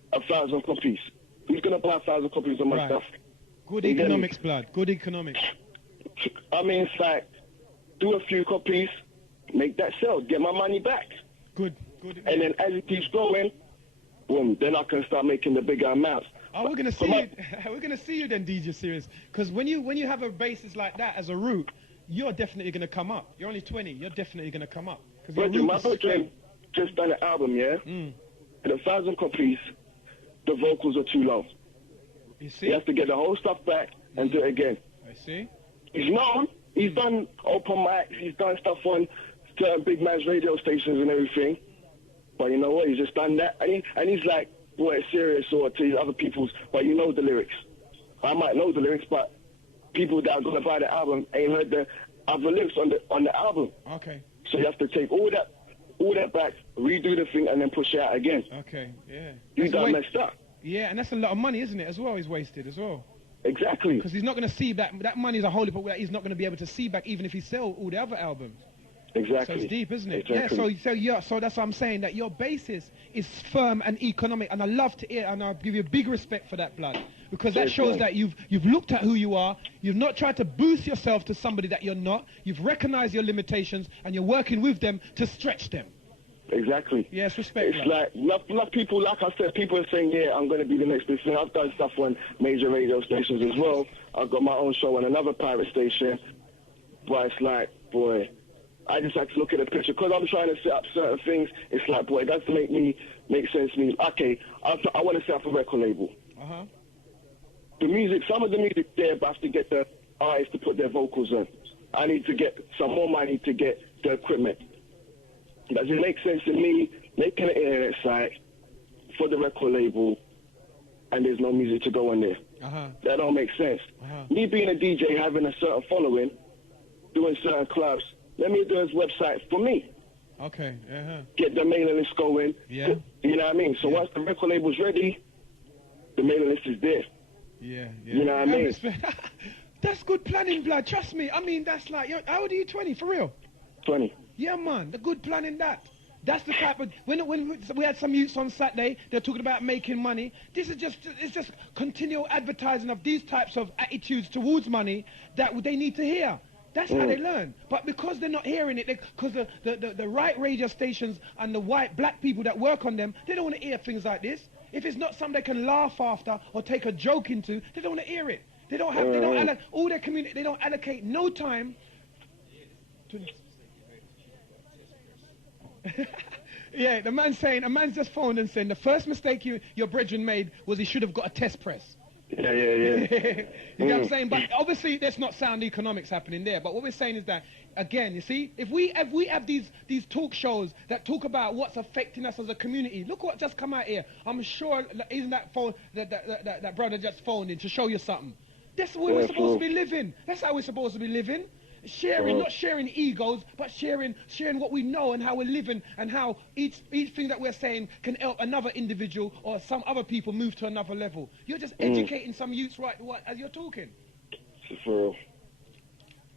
1,000 copies. Who's going to buy 1,000 copies of my stuff? Good economics, blood. Good economics. I mean, it's like, do a few copies, make that sell, get my money back. Good. And then as it keeps going, boom, then I can start making the bigger amounts. Oh, we're gonna see you. We're gonna see you then, DJ Serious. Because when you have a basis like that as a root, you're definitely gonna come up. You're only 20. You're definitely gonna come up. Roger, my brother just done an album, yeah. And 1,000 copies, the vocals are too low. You see? He has to get the whole stuff back and do it again. I see. He's known. He's done open mics. He's done stuff on certain big man's radio stations and everything. But you know what? He's just done that. And he's like, boy, it's serious, or to other people's, but you know the lyrics. I might know the lyrics, but people that are going to buy the album ain't heard the other lyrics on the album. Okay. So you have to take all that back, redo the thing, and then push it out again. Okay, yeah. You done messed up. Yeah, and that's a lot of money, isn't it, as well? He's wasted as well. Exactly. Because he's not going to see back. That money is a holy, but he's not going to be able to see back even if he sells all the other albums. Exactly. So it's deep, isn't it? Exactly. Yeah, so that's what I'm saying, that your basis is firm and economic, and I love to hear, and I'll give you a big respect for that, blood, because that shows that you've looked at who you are, you've not tried to boost yourself to somebody that you're not, you've recognized your limitations, and you're working with them to stretch them. Exactly. Yes, respect. It's like, lot people, like I said, people are saying, yeah, I'm going to be the next big thing. I've done stuff on major radio stations as well. I've got my own show on another pirate station, but it's like, boy, I just have to look at the picture. Because I'm trying to set up certain things, it's like, boy, it doesn't make sense to me. Okay, I want to set up a record label. The music, some of the music there, but I have to get the artists to put their vocals on. I need to get some more money to get the equipment. Does it make sense to me making an internet site for the record label and there's no music to go on there? That don't make sense. Me being a DJ, having a certain following, doing certain clubs, let me do his website for me. Okay. Get the mailing list going. Yeah. You know what I mean? So once the record label's ready, the mailing list is there. Yeah. You know what I mean? That's good planning, blood. Trust me. I mean, that's like, how old are you? 20, for real? 20. Yeah, man. The good planning that. That's the type of, when we had some youths on Saturday, they're talking about making money. This is it's just continual advertising of these types of attitudes towards money that they need to hear. That's how they learn. But because they're not hearing it, because the right radio stations and the black people that work on them, they don't want to hear things like this. If it's not something they can laugh after or take a joke into, they don't want to hear it. They don't have, all their community, they don't allocate no time to... Yeah, a man's just phoned and saying the first mistake your brethren made was he should have got a test press. Yeah. You know what I'm saying? But obviously there's not sound economics happening there. But what we're saying is that, again, you see, if we have these talk shows that talk about what's affecting us as a community, look what just come out here. I'm sure, isn't that phone that brother just phoned in to show you something? That's where we're supposed to be living. That's how we're supposed to be living. Sharing, not sharing egos, but sharing what we know and how we're living and how each thing that we're saying can help another individual or some other people move to another level. You're just educating some youths as you're talking. For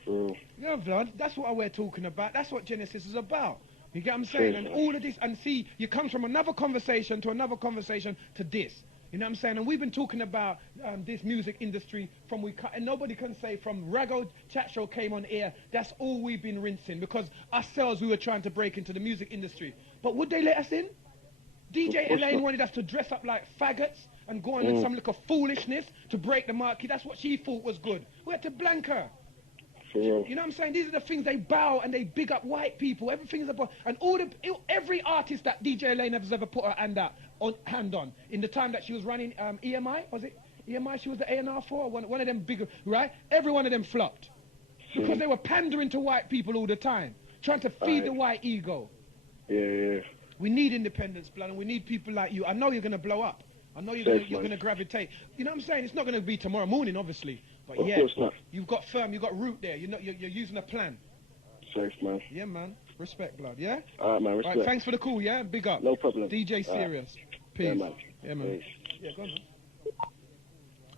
real. Yeah, Vlad, that's what we're talking about. That's what Genesis is about. You get what I'm saying? And all of this, and see, you come from another conversation to another conversation to this. You know what I'm saying? And we've been talking about this music industry and nobody can say from Rago Chat Show came on air, that's all we've been rinsing, because ourselves, we were trying to break into the music industry. But would they let us in? DJ Elaine wanted us to dress up like faggots and go on in some little foolishness to break the market. That's what she thought was good. We had to blank her. You know what I'm saying? These are the things they bow and they big up white people. Everything is about, and every artist that DJ Elaine has ever put her hand on in the time that she was running EMI, was it EMI? She was the A&R for one of them bigger, right? Every one of them flopped because they were pandering to white people all the time, trying to feed the white ego. Yeah. We need independence, blood, and we need people like you. I know you're gonna blow up. I know you're gonna gravitate. You know what I'm saying? It's not gonna be tomorrow morning, obviously. But of course not. You've got root there. You're using a plan. Safe, man. Yeah, man. Respect, blood. Yeah. All right, man. Respect. All right, thanks for the call. Yeah, big up. No problem. DJ Serious. Peace. Yeah, man. Yeah, man. Peace. Yeah, go on, man.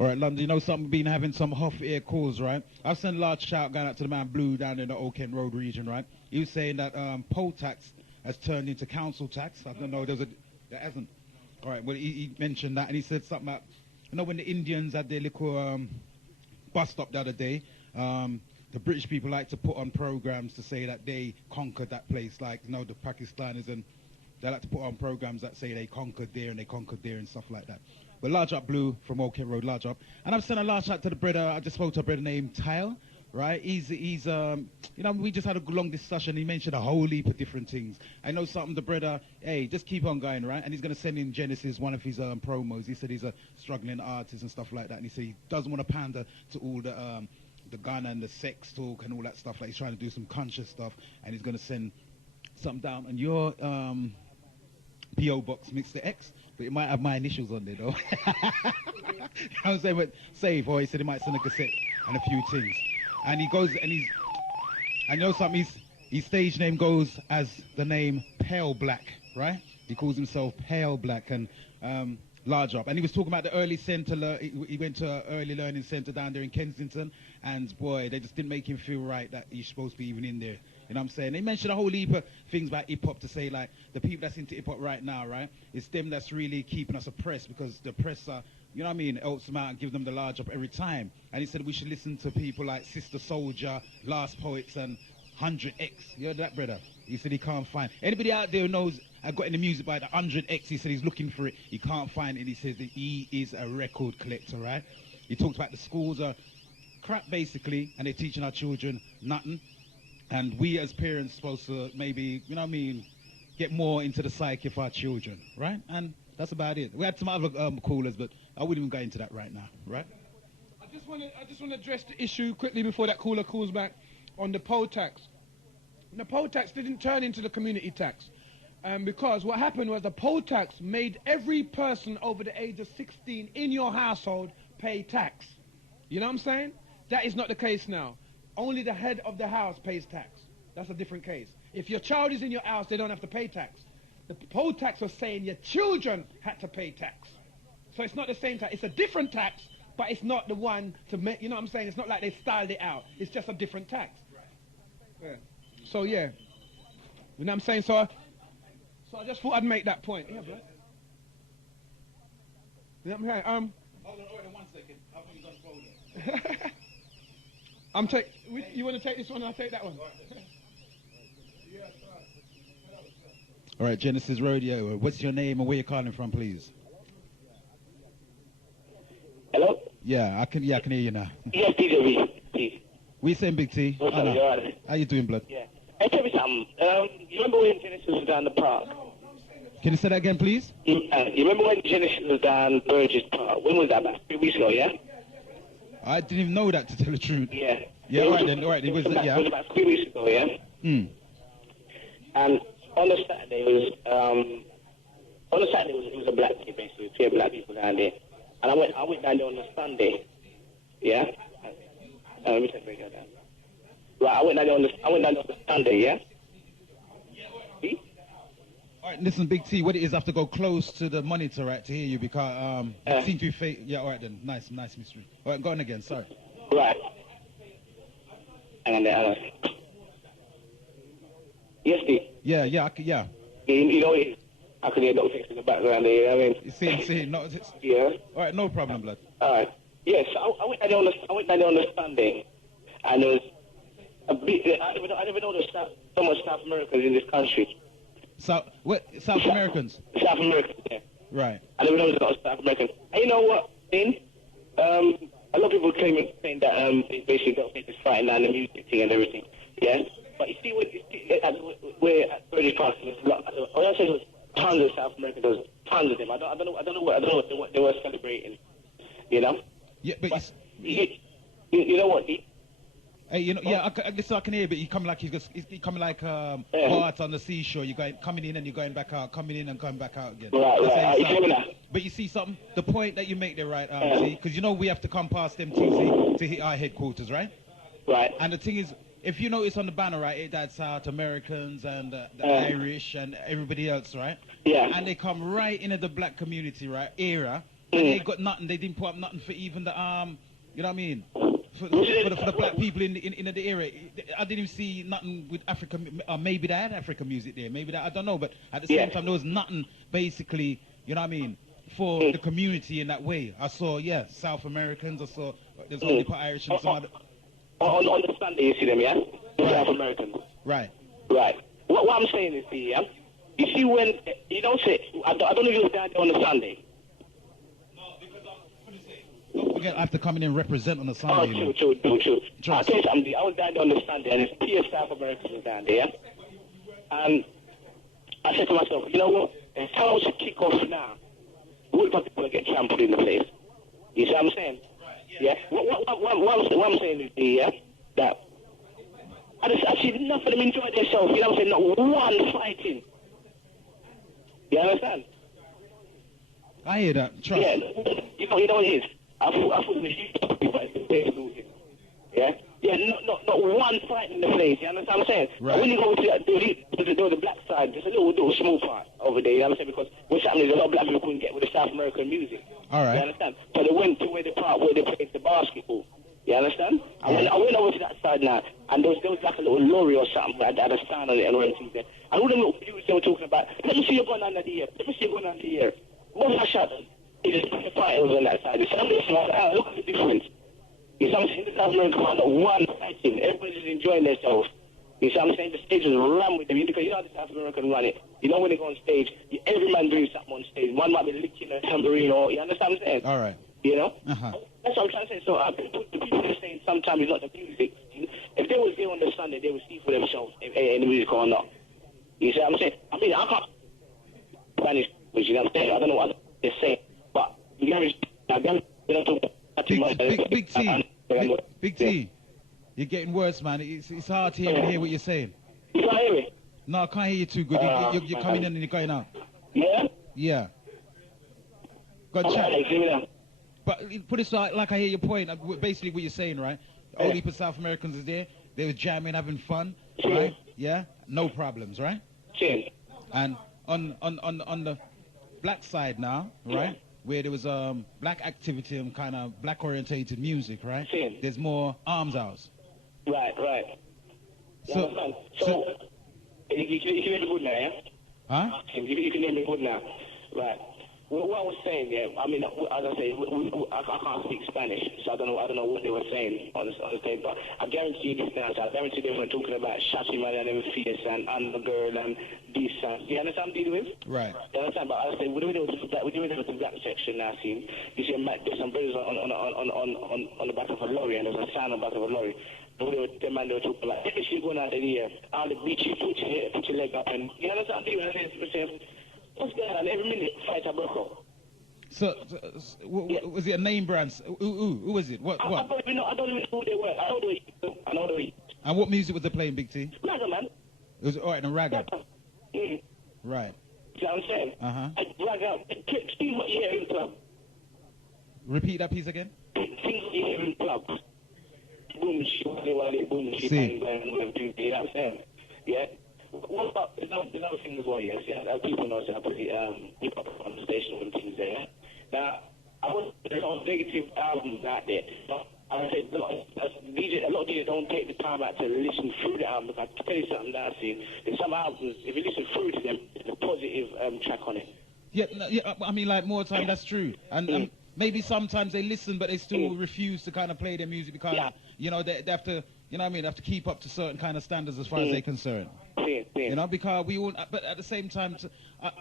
All right, London, you know something, been having some off-air calls, right? I've sent a large shout going out to the man Blue down in the Old Kent Road region, right? He was saying that poll tax has turned into council tax. I don't know, there hasn't. All right, well, he mentioned that, and he said something about, you know, when the Indians had their little bus stop the other day, the British people like to put on programs to say that they conquered that place, like, you know, the Pakistanis, and they like to put on programs that say they conquered there and they conquered there and stuff like that. But large up Blue from Old Kent Road, large up. And I've sent a large shout to the brother, I just spoke to a brother named Tyle, right? He's you know, we just had a long discussion. He mentioned a whole heap of different things. I know something, the brother, hey, just keep on going, right? And he's going to send in Genesis one of his promos. He said he's a struggling artist and stuff like that. And he said he doesn't want to pander to all the gun and the sex talk and all that stuff. Like, he's trying to do some conscious stuff. And he's going to send something down. And your P.O. Box, Minsta X, but it might have my initials on there, though. You know what I'm saying? But save, or he said he might send a cassette and a few things. And he goes, and you know something, his stage name goes as the name Pale Black, right? He calls himself Pale Black, and large up. And he was talking about the early centre, he went to an early learning centre down there in Kensington, and boy, they just didn't make him feel right that he's supposed to be even in there. You know what I'm saying? They mentioned a whole heap of things about hip-hop to say, like, the people that's into hip-hop right now, right? It's them that's really keeping us oppressed, because the oppressor, you know what I mean, helps them out and gives them the large up every time. And he said we should listen to people like Sister Soldier, Last Poets, and 100X. You heard that, brother? He said he can't find. Anybody out there who knows, I got into music by the 100X, he said he's looking for it. He can't find it. He says that he is a record collector, right? He talks about the schools are crap, basically, and they're teaching our children nothing. And we as parents supposed to maybe, you know what I mean, get more into the psyche of our children, right? And that's about it. We had some other callers, but I wouldn't even go into that right now, right? I just want to address the issue quickly before that caller calls back on the poll tax. The poll tax didn't turn into the community tax, because what happened was the poll tax made every person over the age of 16 in your household pay tax. You know what I'm saying? That is not the case now. Only the head of the house pays tax. That's a different case. If your child is in your house, they don't have to pay tax. The poll tax was saying your children had to pay tax. So it's not the same tax. It's a different tax, but it's not the one to make, you know what I'm saying? It's not like they styled it out. It's just a different tax. Yeah. So, yeah. You know what I'm saying? So I just thought I'd make that point. Yeah, bro. You know what I'm saying? Hold on 1 second. I think he's on folder. You want to take this one? I'll take that one. All right, Genesis Radio. What's your name and where you're calling from, please? Hello? Yeah, I can hear you now. Yes, DJ B. We saying, Big T? What's up, you all right? How you doing, blood? Yeah. Hey, tell me something. You remember when Genesis was down the park? Can you say that again, please? You remember when Genesis was down Burgess Park? When was that? About 3 weeks ago, yeah? I didn't even know that, to tell the truth. Yeah. Yeah, all right then. It was about 3 weeks ago, yeah? And on the Saturday, it was a black day, basically. 3 black people down there. And I went down there on a Sunday. Yeah. Let me take it down. Right, I went down on the Sunday, yeah? See? All right, listen, Big T, what it is, I have to go close to the monitor, right, to hear you, because it seems to be fake. Yeah, all right then. Nice mystery. All right, go on again, sorry. Right. Hang on there, Yes, Steve? Yeah. You know what it is? I can hear Doctah X in the background there, you know what I mean? See, no, yeah. All right, no problem, blood. All right. Yes, I went down there on the Sunday, and there was a bit. I never know there's so much South Americans in this country. South Americans? South Americans, yeah. Right. I never know there's a lot of South Americans. And you know what, Dean? A lot of people came and saying that they basically don't think it's fighting down the music thing and everything. Yeah. But you see, we're at British Park. There's a lot. When I say there's tons of South Americans, there's tons of them. I don't know what they were celebrating. You know. Yeah, but you know what? Hey, you know, yeah, I guess I can hear, but you come like you come like art on the seashore. You're coming in and you're going back out, coming in and going back out again. Right. But you see something? The point that you make there, right? Because you know we have to come past them to hit our headquarters, right? Right. And the thing is, if you notice on the banner, right, that's South Americans and the Irish and everybody else, right? Yeah. And they come right into the black community, right? Era. And they got nothing. They didn't put up nothing for even the you know what I mean? For the black people in the area. I didn't even see nothing with Africa. Maybe they had African music there. Maybe that, I don't know. But at the same time, there was nothing basically, you know what I mean, for the community in that way. I saw, South Americans. I saw there's only Irish and some other. On the Sunday, you see them, yeah? Right. South Americans. Right. Right. What I'm saying is, yeah? You see when, you don't say, I don't know if you was down there on the Sunday. Don't forget, I have to come in and represent on the Sunday. Oh, true. I'll tell you something. I was down there on the Sunday, and it's pure South Americans down there. And I said to myself, you know what? If someone should kick off now, we'll probably get trampled in the place. You see what I'm saying? Yeah. What I'm saying is, that I see enough of them enjoy themselves. You know what I'm saying? Not one fighting. You understand? I hear that. Trust. Yeah. You know what it is? I thought it was yeah, not one fight in the place, you understand what I'm saying? Right. When you go to the black side, there's a little small part over there, you understand? Because what's happening is a lot of black people couldn't get with the South American music. All right. You understand? So they went to where they played the basketball. You understand? I went over to that side now, and there was like a little lorry or something that had a sign on it and everything there. And all the little views they were talking about, let me see you going under the ear, Most I shot them. The fighters on that side. Look at the difference. You see what I'm saying? The South American one, one fighting. Everybody's enjoying themselves. You see what I'm saying? The stage is run with them. Because you know how the South American run it. You know when they go on stage, every man brings something on stage. One might be licking a tambourine or, you understand what I'm saying? All right. You know? Uh-huh. That's what I'm trying to say. So the people are saying sometimes it's not the music. If they was there on the Sunday, they would see for themselves if the music or not. You see what I'm saying? I mean, I can't Spanish, which you know what I'm saying? I don't know what they're saying. But Big T, you're getting worse, man. It's hard to hear what you're saying. You can't hear me? No, I can't hear you too good. You're coming in and you're going out. Yeah? Yeah. Go chat. But put it like I hear your point. Basically what you're saying, right? All heap of South Americans is there. They were jamming, having fun, right? Yeah? No problems, right? And on the black side now, right? Where there was black activity and kind of black orientated music, right? There's more arms house. Right. So you can hear me good now, yeah? Huh? You can hear me good now. Right. What I was saying, I mean, as I say, I can't speak Spanish, so I don't know what they were saying on the stage, but I guarantee you this now, I guarantee they were talking about Shashi Man and them fierce and Undergirl and these sounds. You understand what I'm dealing with? Right. You understand? But I say, we're doing it with the black section now, see? You see there's some brothers on the back of a lorry, and there's a sign on the back of a lorry. They were talking about, if she's going out there, I'll beat you, put your leg up, and you understand what I'm saying? What's going on? Every minute, fight a broke up. So was it a name brand? Who was it? What? I don't even know who they were. I know the way. And what music was they playing, Big T? Ragga, man. It was alright, and Ragga. Mm. Right. See what I'm saying? Uh-huh. Ragga, see what you hear in the club. Repeat that piece again. See things you hear in clubs, boom, shit, boom, shit, bang, bang, you know what I'm saying? Yeah. What about another thing as well? Yes, yeah. People know that I put hip hop on the station and things there. Yeah? Now, there's a lot of negative albums out there. But I say a lot of DJs don't take the time out to listen through the album. I can tell you something that I've seen. There's some albums, if you listen through to them, there's a positive track on it. Yeah, I mean, like, more time, that's true. And maybe sometimes they listen, but they still refuse to kind of play their music because, you know, they have to, you know what I mean, they have to keep up to certain kind of standards as far as they're concerned. You know, because we all, but at the same time, all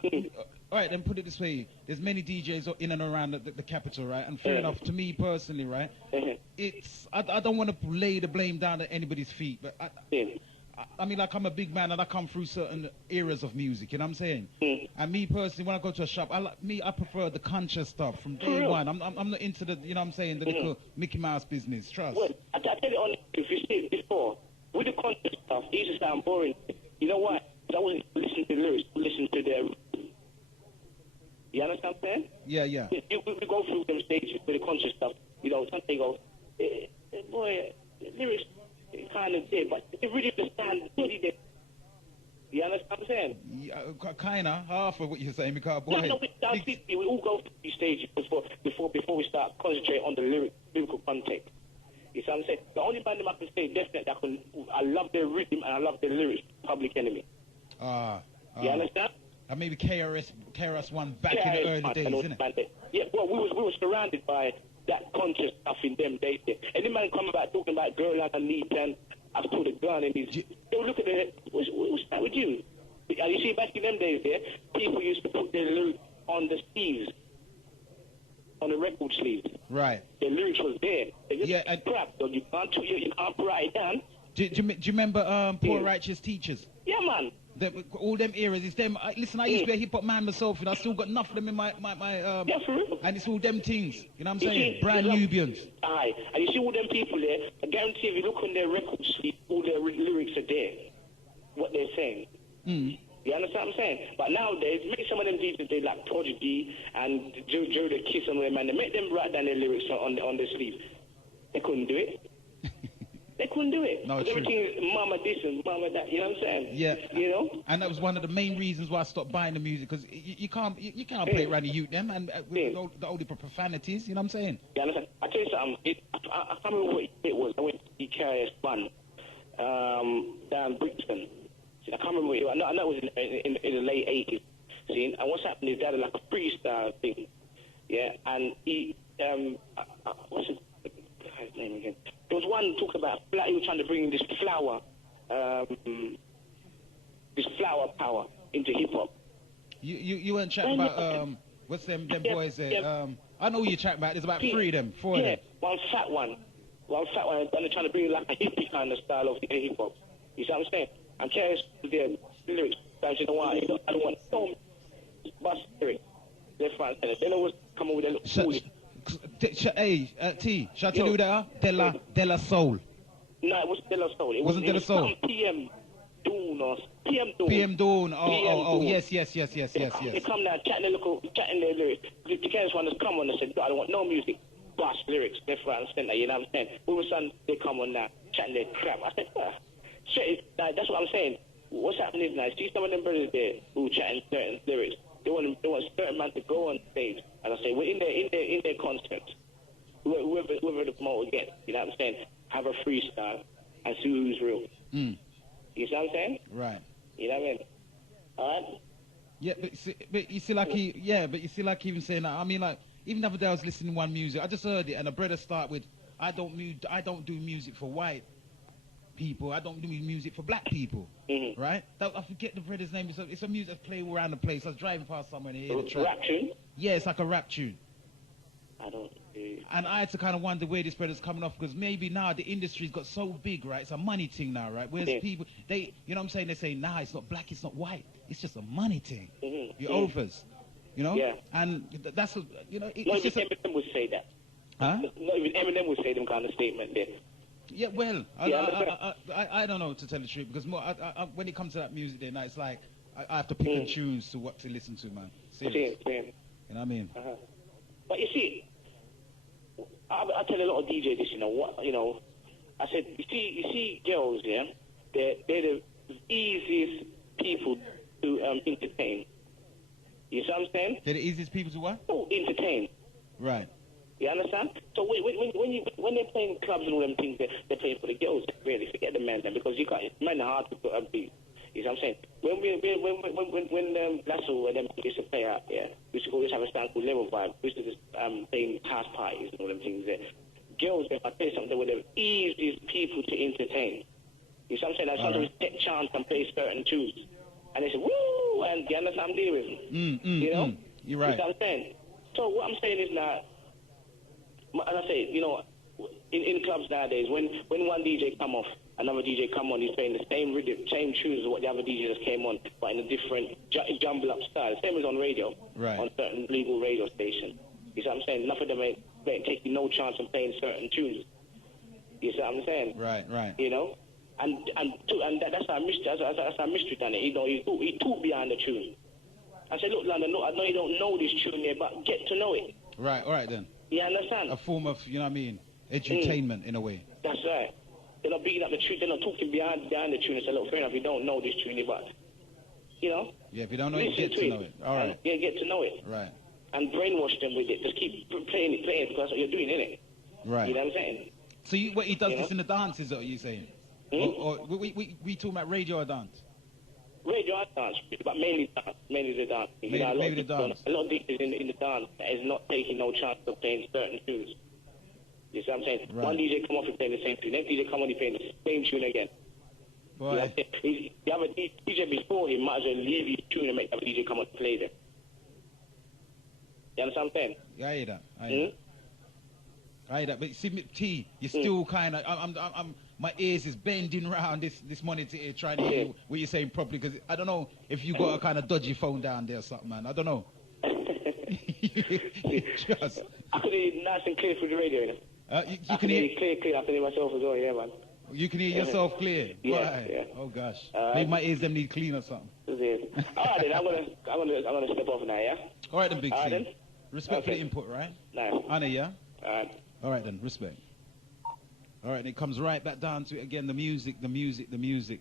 right, then put it this way, there's many DJs in and around the capital, right? And fair enough, to me personally, right, it's, I don't want to lay the blame down at anybody's feet, but I mean, like, I'm a big man and I come through certain eras of music, you know what I'm saying? And me personally, when I go to a shop, I prefer the conscious stuff from day one. I'm not into the, you know what I'm saying, the little Mickey Mouse business, trust. Well, I tell you honestly, if you see it before, with the conscious stuff, it used to sound boring. You know what? I wasn't listening to the lyrics, listen to their... You understand what I'm saying? Yeah. We go through them stages with the conscious stuff. You know, sometimes they go, boy, the lyrics kind of did, but it really understand really did. You understand what I'm saying? Yeah, kind of, half of what you're saying, because, boy... No, we all go through these stages before we start concentrating on the lyrical context. You see what I'm saying? The only band I can say definitely I love their rhythm and I love their lyrics, Public Enemy. You understand? And maybe KRS-One back in the early days, isn't it? Yeah, well, we were surrounded by that conscious stuff in them days. Any man come about talking about girl on a knee and I've put a gun in his... They would look at it, what's that with you? And you see, back in them days there, people used to put their lyrics on the sleeves, on the record sleeves. Right. The lyrics was there. They just crap, so you can't write it down. Do you remember Poor Righteous Teachers? Yeah, man. All them eras, it's them. Listen, I used to be a hip hop man myself, and I still got enough of them in my yeah, for real. and it's all them things. You know what I'm saying? Brand Nubians. Aye, and you see all them people there. I guarantee if you look on their record sheet, all their lyrics are there. What they're saying. You understand what I'm saying? But nowadays, make some of them DJs, they like Prodigy and Joe the Kiss and them, and they make them write down their lyrics on the sleeve. They couldn't do it. They couldn't do it. No, everything is mama this and mama that. You know what I'm saying? Yeah. You know. And that was one of the main reasons why I stopped buying the music, because you can't play it around the youth them and with all the profanities. You know what I'm saying? Yeah, understand. I tell you something. I can't remember what it was. I went to KRS-One down Brixton. I can't remember what it was. I know it was in the late 80s. See, and what's happened is they had like a freestyle thing. Yeah, and he what's his name again? There was one talking about he was trying to bring in this flower power into hip hop. You weren't chatting about what's them boys there? I know who you're chatting about. There's about 3 of them, 4 of them. One fat one, and they're trying to bring like a hippie kind of style of hip hop. You see what I'm saying? I'm curious to their lyrics. You know why? I don't want no bus lyrics. Left, right, center. They always come up with a little foolish. Hey, T, shall I tell you who they are? Della Soul. No, it wasn't Della Soul. It wasn't Della Soul. PM Doon or PM Doon. PM Doon. Oh, yes. They come down, chatting their lyrics. The KRS one has come on and said, I don't want no music. Bus lyrics, left, right, and center. You know what I'm saying? All of a sudden, they come on now, chatting their crap. I said, that's what I'm saying. What's happening is now, see some of them brothers there who chatting certain lyrics. They want certain man to go on stage, and I say, well, in their concept, whoever the promoter gets, you know what I'm saying, have a freestyle and see who's real. You see what I'm saying? Right. You know what I mean? All right. Yeah, but you see, like even saying that. I mean, like even the other day I was listening to one music. I just heard it, and the brother start with, I don't do music for white people. I don't do music for black people. Right? I forget the brother's name. It's a music that play around the place. I was driving past somewhere and I hear the track. Rap tune? Yeah, it's like a rap tune. I don't. And I had to kind of wonder where this brother's coming off, because maybe now the industry's got so big, right? It's a money thing now, right? Whereas people, you know what I'm saying? They say, nah, it's not black, it's not white. It's just a money thing. You're overs. You know? Yeah. And that's, you know, it's just Eminem would say that. Huh? Not even Eminem would say them kind of statement there. Yeah, well, I don't know, to tell the truth, because when it comes to that music, then it's like I have to pick and choose to what to listen to, man. Seriously. You know what I mean? But you see, I I tell a lot of DJs this, I said, you see girls, yeah, they're the easiest people to entertain. You see what I'm saying? They're the easiest people to what? Oh, entertain. Right. You understand? So when they're playing clubs and all them things, they're playing for the girls. Really, forget the men then, because men are hard to put up beat. You see what I'm saying? When Lasso and them used to play out, yeah, we used to always have a stand called Level Vibe. We used to just play house parties and all them things there. Girls, if I tell you something, they were the easiest people to entertain. You see what I'm saying? Like sometimes take chance and play certain tunes. And they say, woo, and you understand I'm dealing with them. You're right. You see what I'm saying? So what I'm saying is that, as I say, in clubs nowadays, when one DJ come off, another DJ come on, he's playing the same rhythm, same tunes as what the other DJ just came on, but in a different jumble up style. Same as on radio, right, on certain legal radio stations. You see what I'm saying? Enough of them ain't taking no chance of playing certain tunes. You see what I'm saying? Right. And that's our mystery. That's our mystery, done it. He talked behind the tune. I said, look, London, I know you don't know this tune here, but get to know it. Right. All right then. You understand? A form of, edutainment in a way. That's right. They're not beating up the tune. They're not talking behind the tune and say, look, fair enough, you don't know this tune, but Yeah, if you don't know it, get to know it. All right. Yeah, get to know it. Right. And brainwash them with it. Just keep playing it, because that's what you're doing, innit? Right. You know what I'm saying? So he does this in the dances, are you saying? Or we talking about radio or dance? Radio and dance, but mainly dance. Mainly the dance. Maybe the dance. A lot of DJs in the dance that is not taking no chance of playing certain tunes. You see what I'm saying? Right. One DJ come off and play the same tune. Next DJ come on and play the same tune again. Boy. The other DJ before him might as well leave his tune and make the other DJ come on and play them. You understand what I'm saying? Yeah, I hear that. I hear that. But see, T, you're still kind of. I'm. My ears is bending around this monitor here, trying to hear what you're saying properly. Because I don't know if you got a kind of dodgy phone down there or something, man. I don't know. Just. I could hear nice and clear through the radio. You can hear clear. I can hear myself as well. Yeah, man. You can hear yourself clear. Yeah. Oh gosh. Maybe my ears them need clean or something. All right, then I'm gonna step off now. Yeah. All right then, Big T. Then. Respect for the input, right? Nice. Honor, yeah. All right then. Respect. All right, and it comes right back down to, again, the music,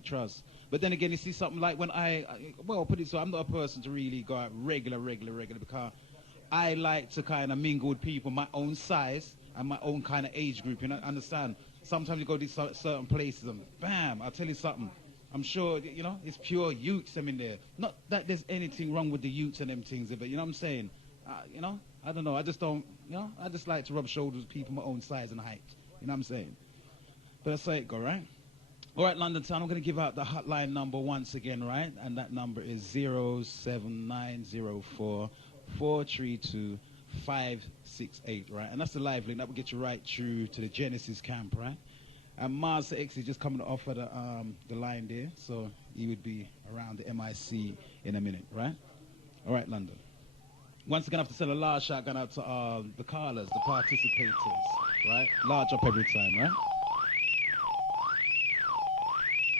trust. But then again, you see something like when put it so, I'm not a person to really go out regular, because I like to kind of mingle with people my own size and my own kind of age group, understand? Sometimes you go to these certain places and bam, I'll tell you something. I'm sure, it's pure youths them in there. Not that there's anything wrong with the youths and them things, but you know what I'm saying? I don't know, I just don't, I just like to rub shoulders with people my own size and height. You know what I'm saying? But that's how it go, right? All right, London Town, I'm going to give out the hotline number once again, right? And that number is 07904 432-568, right? And that's the live link. That will get you right through to the Genesis camp, right? And Minsta X is just coming off of the line there, so he would be around the MIC in a minute, right? All right, London. Once again, I have to send a large shotgun out to the callers, the participators, right? Large up every time, right?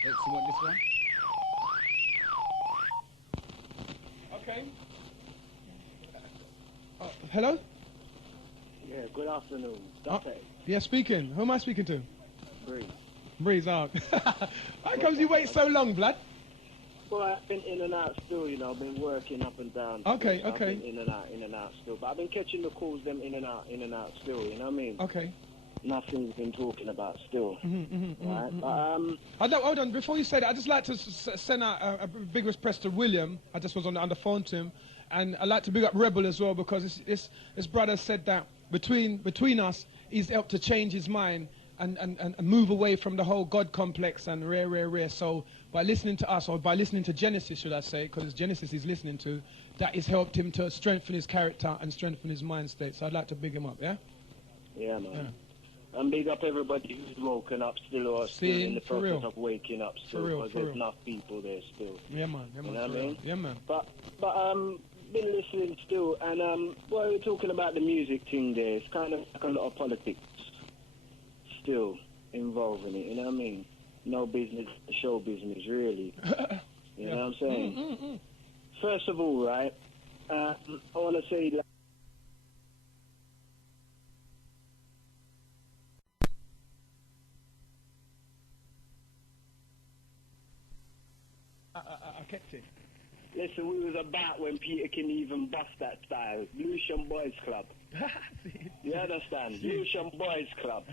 Let's see what this one. Okay. Hello? Yeah, good afternoon. Doctah X. Yeah, speaking. Who am I speaking to? Breeze. Breeze, How comes you wait so long, Vlad? Well, I've been in and out still, I've been working up and down. Okay. I've been in and out still. But I've been catching the calls, them in and out still, you know what I mean? Okay. Nothing's been talking about still. Right? Hold on, before you say that, I'd just like to send out a big respect to William. I just was on the phone to him. And I'd like to big up Rebel as well, because this brother said that between us, he's helped to change his mind and move away from the whole God complex and rare. So by listening to us, or by listening to Genesis, should I say, because it's Genesis he's listening to, that has helped him to strengthen his character and strengthen his mind state. So I'd like to big him up, yeah? Yeah, man. Yeah. And big up everybody who's woken up still, or still in the process of waking up still, because there's enough people there still. Yeah, man. You know what I mean? Yeah, man. But been listening still, and we're talking about the music thing there. It's kind of like a lot of politics still involved in it, you know what I mean? No business, show business, really. You know what I'm saying? First of all, right, I want to say that Hectic. Listen, we was about when Peter can even bust that style. Lucian Boys Club. You understand? Lucian Boys Club.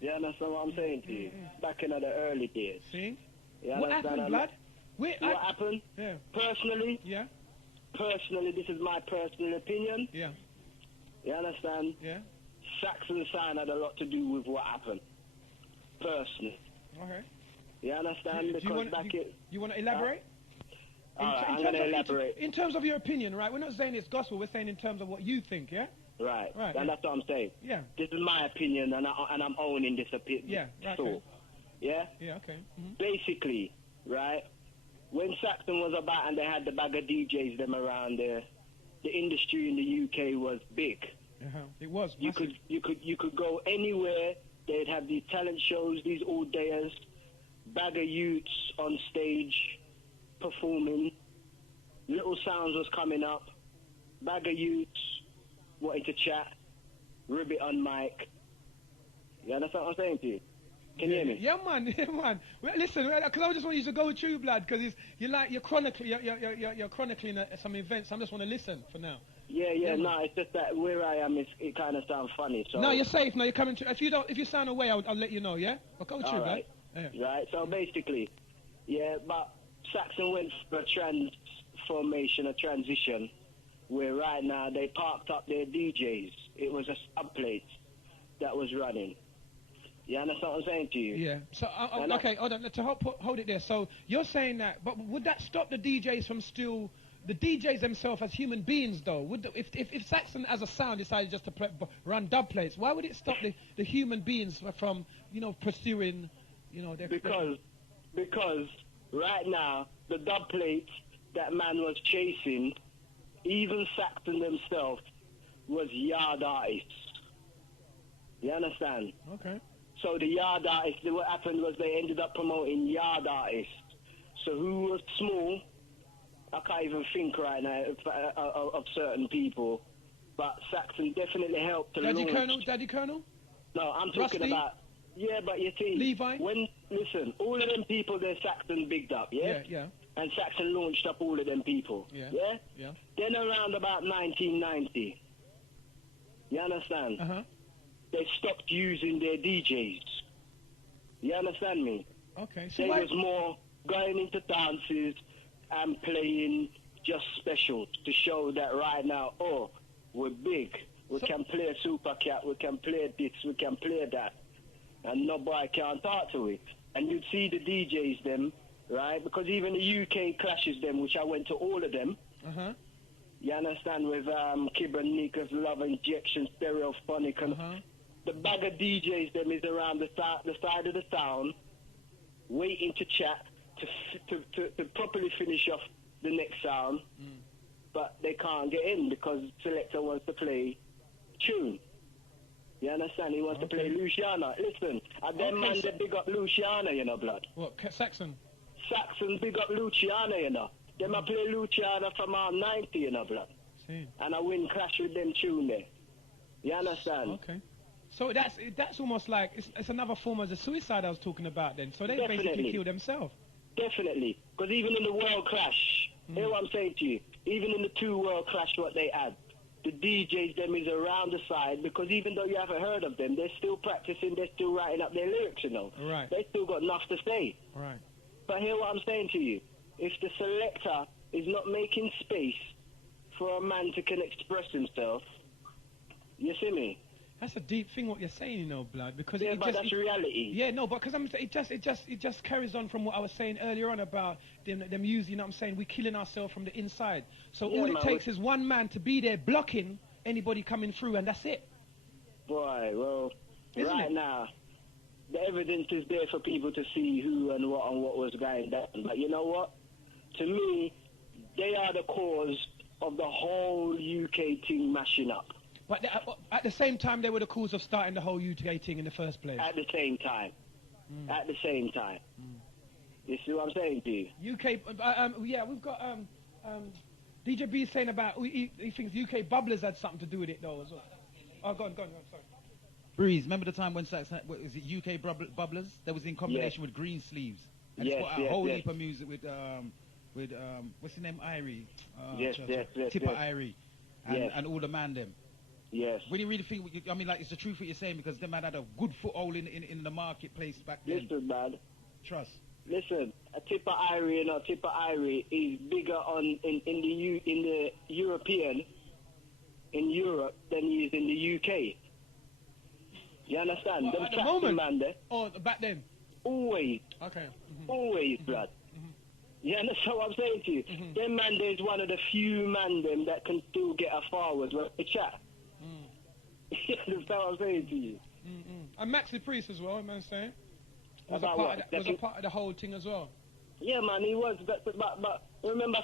You understand what I'm saying to you? Back in the early days. See? What happened, blood? What happened? Yeah. Personally? Yeah. Personally, this is my personal opinion. Yeah. You understand? Yeah. Saxon sign had a lot to do with what happened. Personally. Okay. You understand? Do you want to elaborate? I'm going to elaborate. In terms of your opinion, right? We're not saying it's gospel. We're saying in terms of what you think, yeah? Right. Right. And that's what I'm saying. Yeah. This is my opinion, and I'm owning this opinion. Yeah. Right, so, yeah? Yeah, okay. Basically, right, when Saxon was about and they had the bag of DJs them around there, the industry in the UK was big. It was massive. You could go anywhere. They'd have these talent shows, these all-dayers, bag of youths on stage performing. Little Sounds was coming up. Bag of youths wanting to chat. Ribbit on mic. You understand what I'm saying to you? Can you hear me? Yeah, man. Yeah, man. Well, listen, because I just want you to go with you, blood, because you're chronicling some events. I just want to listen for now. Yeah, no, it's just that where I am, it kind of sounds funny. So no, you're safe. No, you're coming to. If you sound away, I'll let you know. Yeah, I'll go with you, right. Blood. Yeah. Right. So basically, yeah, but Saxon went for a transformation, a transition, where right now they parked up their DJs. It was a subplate that was running. You understand what I'm saying to you? Yeah. So okay, hold on. To hold it there. So you're saying that, but would that stop the DJs from still? The DJs themselves as human beings, though, if Saxon as a sound decided just to run dub plates, why would it stop the human beings from, pursuing, their... Because right now, the dub plates that man was chasing, even Saxon themselves, was yard artists. You understand? Okay. So the yard artists, what happened was they ended up promoting yard artists. So who was small... I can't even think right now of certain people, but Saxon definitely helped to launch. Daddy Colonel? No, I'm talking Rusty? about... Yeah, but you see... Levi? Listen, all of them people there Saxon bigged up, yeah? Yeah. And Saxon launched up all of them people, yeah? Yeah? Then around about 1990, you understand? They stopped using their DJs. You understand me? Okay, so they was more going into dances and playing just specials to show that right now, we're big. We can play a Super Cat, we can play this, we can play that. And nobody can talk to it. And you'd see the DJs them, right? Because even the UK clashes them, which I went to all of them. You understand, with Kibber Nickers, Love Injection, Stereophonic, and the bag of DJs them is around the side of the town, waiting to chat, to properly finish off the next sound, but they can't get in because selector wants to play tune. You understand? He wants to play Luciana. Listen, them man they big up Luciana, blood. What, Saxon? Saxon big up Luciana, Them I play Luciana from our 90, blood. See. And I win clash with them tune there. You understand? Okay. So that's almost like it's another form of the suicide I was talking about then. So they basically kill themselves. Definitely. Because even in the world clash, hear what I'm saying to you, even in the two world clash what they had, the DJs them is around the side because even though you haven't heard of them, they're still practicing, they're still writing up their lyrics, Right. They still got enough to say. Right. But hear what I'm saying to you, if the selector is not making space for a man to can express himself, you see me? That's a deep thing what you're saying, blood. Because that's reality. Yeah, no, but because it just carries on from what I was saying earlier on about them using. We're killing ourselves from the inside. So all it takes is one man to be there blocking anybody coming through, and that's it. Boy, well, right now, the evidence is there for people to see who and what was going down. But you know what? To me, they are the cause of the whole UK thing mashing up. But at the same time, they were the cause of starting the whole UK thing in the first place. At the same time. At the same time. You see what I'm saying to you? UK, we've got DJ B saying about he thinks UK bubblers had something to do with it though as well. Oh, go on, sorry. Breeze, remember the time when Saxon, is it UK bubblers? That was in combination with Green Sleeves. And it's got a whole heap of music with with what's his name, Irie? Yes. Tipper Irie, and, Yes. and all the man them. Yes. When you really think, I mean, like, it's the truth what you're saying, because them man had a good foothold in the marketplace back then. Listen, man. Trust. Listen, a Tipper Irie, Tipper Irie is bigger in the European, in Europe, than he is in the UK. You understand? What, Them at the Saxon moment? man there. Oh, back then? Always. Okay. Always, blood. You understand what I'm saying to you? Them man there is one of the few man them that can still get a forward when they chat. You understand what I'm saying to you? And Maxi Priest as well, man, saying? Was About what? a part of the whole thing as well. Yeah, man, he was. But remember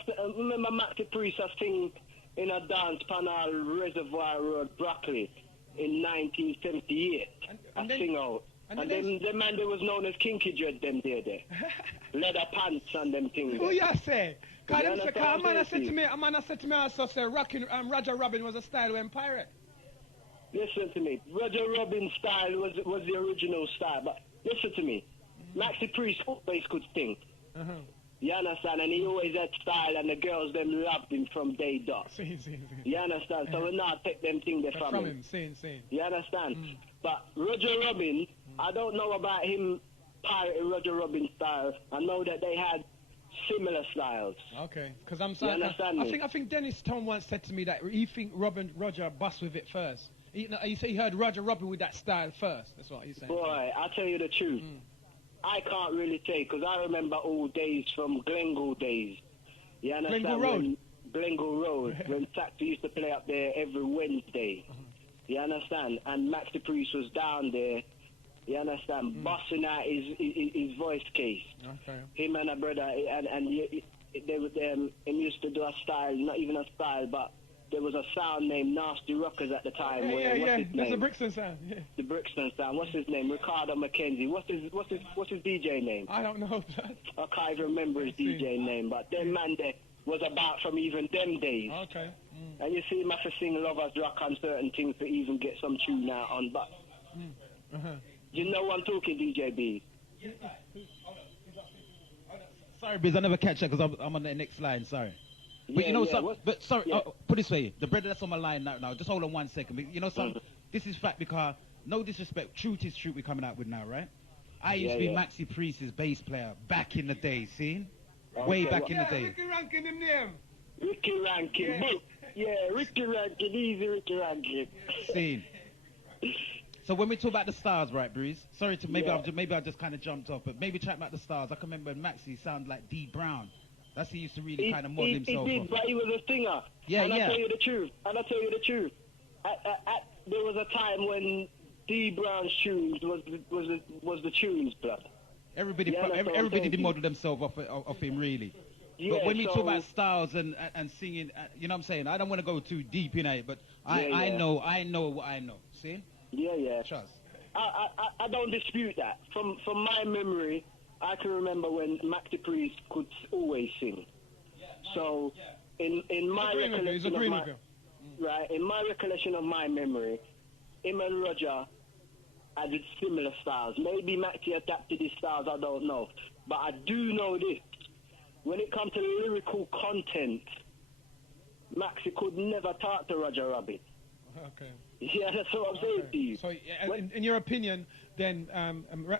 Maxi Priest a thing in a dance panel Reservoir Road, Broccoli, in 1978. And sing out. And then the man that was known as Kinky Dread them there. Leather pants and them things. Who you say? Because a man said to me also say rocking Roger Robin was a style when pirate. Listen to me. Roger Robin's style was the original style, but listen to me. Maxi Priest always could sing. You understand? And he always had style, and the girls them loved him from day dot. You understand? So we not take them things there from him. You understand? But Roger Robin, I don't know about him pirating Roger Robin style. I know that they had similar styles. Okay, because I'm sorry. I think Dennis Tom once said to me that he think Roger bust with it first. He heard Roger Robin with that style first. That's what he's saying. Boy, I'll tell you the truth. I can't really say, because I remember old days from Glengal days. You understand? Glengal Road, when Saxon used to play up there every Wednesday. You understand? And Maxi Priest was down there. You understand? Busting out his voice case. Okay. Him and a brother, and they would he used to do a style, not even a style, but there was a sound named Nasty Rockers at the time. Yeah. That's the Brixton sound. Yeah. The Brixton sound. What's his name? Ricardo McKenzie. What's his DJ name? I don't know that. I can't even remember his DJ name, but them man there was about from even them days. Okay. And you see him have to sing Lovers Rock on certain things to even get some tune out on, but you know what I'm talking, DJ B? Sorry, Biz, I never catch that because I'm on the next line, sorry. But you know something, but sorry, put it this way, the brother that's on my line now, just hold on 1 second. But you know something, this is fact because, no disrespect, truth is truth we're coming out with now, right? I used to be Maxi Priest's bass player back in the day, see? Way back in the day. Ricky Rankin, him name. Ricky Rankin, Ricky Rankin, easy Ricky Rankin. See? So when we talk about the stars, right, Breeze? Sorry to maybe I just kind of jumped off, but maybe chat about the stars. I can remember Maxi sounded like D Brown. That's he used to really kind of model himself. He did, but he was a singer. And I tell you the truth. There was a time when D Brown's tunes was the tunes, blood. Everybody did model themselves off him, really. Yeah, but when we talk about styles and singing, you know what I'm saying? I don't want to go too deep in it, but I know what I know. See? Yeah. Trust. I don't dispute that. From my memory, I can remember when Maxi Priest could always sing. So, in my recollection of my memory, him and Roger had similar styles. Maybe Maxi adapted his styles, I don't know. But I do know this. When it comes to lyrical content, Maxi could never talk to Roger Robin. Okay. Yeah, that's what I'm saying to you. So, in your opinion, then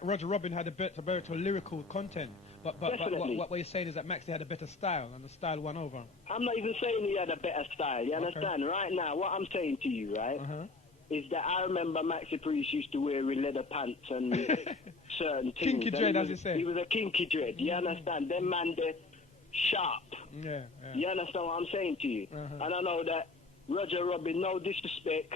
Roger Robin had a better lyrical content, but what you're saying is that Maxi had a better style, and the style won over. I'm not even saying he had a better style. You understand? Right now, what I'm saying to you, right, is that I remember Maxi Priest used to wear leather pants and certain things. Kinky dread, as you say. He was a kinky dread. You understand? Them man, they're sharp. Yeah. You understand what I'm saying to you? And I know that Roger Robin, no disrespect,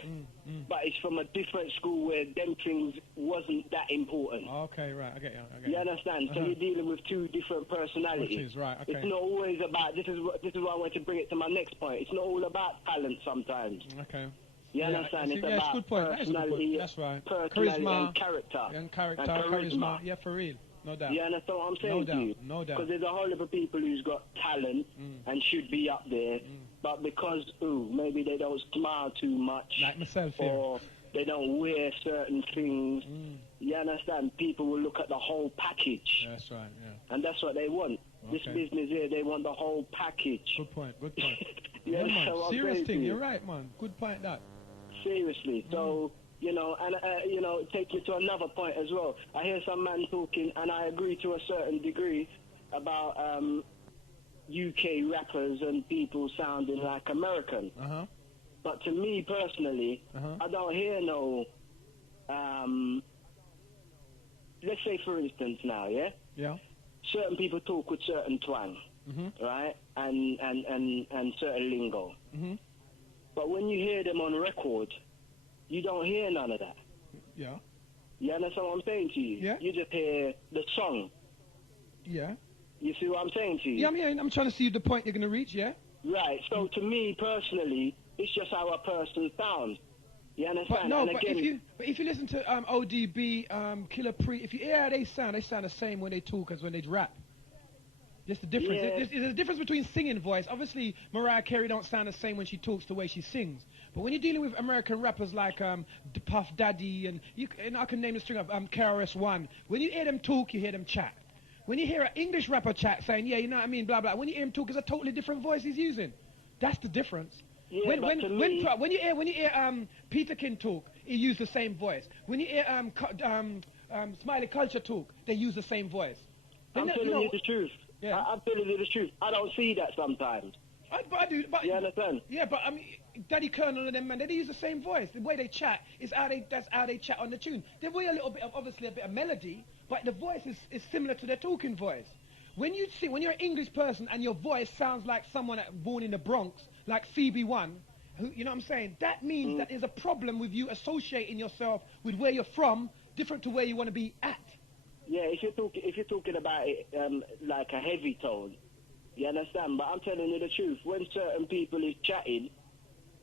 but it's from a different school where them things wasn't that important. Okay, right, I get you. You understand? So you're dealing with two different personalities. Which is right, okay. It's not always about, this is why I want to bring it to my next point. It's not all about talent sometimes. Okay. You understand? It's about good point. personality, That's right. Personality Charisma, and character. And charisma. Yeah, for real. No doubt. You understand what I'm saying to you? No doubt. Because there's a whole lot of people who's got talent and should be up there, but because maybe they don't smile too much, like myself, or they don't wear certain things. You understand? People will look at the whole package. That's right. Yeah. And that's what they want. This business here, they want the whole package. Good point. Good point. Yeah, man. so Serious thing. You're right, man. Good point. That. Seriously. So. You know, and, you know, take you to another point as well. I hear some man talking, and I agree to a certain degree, about UK rappers and people sounding like American. But to me personally, I don't hear no, let's say for instance now, Yeah. certain people talk with certain twang, right? And certain lingo. But when you hear them on record, you don't hear none of that. Yeah. You understand what I'm saying to you? Yeah. You just hear the song. Yeah. You see what I'm saying to you? Yeah, I'm trying to see the point you're going to reach, yeah? Right. So to me personally, it's just how a person sounds. You understand? But no, and but again, if you listen to ODB, Killer Pre, if you hear how they sound the same when they talk as when they rap. Just the difference. Yeah. There's a difference between singing voice. Obviously, Mariah Carey don't sound the same when she talks the way she sings. But when you're dealing with American rappers like Puff Daddy and I can name the string of KRS-One, when you hear them talk, you hear them chat. When you hear an English rapper chat saying, yeah, you know what I mean, blah, blah, when you hear him talk, it's a totally different voice he's using. That's the difference. Yeah, when you hear Peter King talk, he use the same voice. When you hear Smiley Culture talk, they use the same voice. I'm telling you the truth. Yeah. I'm telling you the truth. I don't see that sometimes. I do. But, you understand? Yeah, but I mean, Daddy Colonel and them, man, they use the same voice. The way they chat is that's how they chat on the tune. They wear a little bit of, obviously, a bit of melody, but the voice is similar to their talking voice. When you're an English person and your voice sounds like someone born in the Bronx, like Phoebe One, who, you know what I'm saying? That means that there's a problem with you associating yourself with where you're from, different to where you want to be at. Yeah, if you're talking about it like a heavy tone, you understand? But I'm telling you the truth. When certain people is chatting,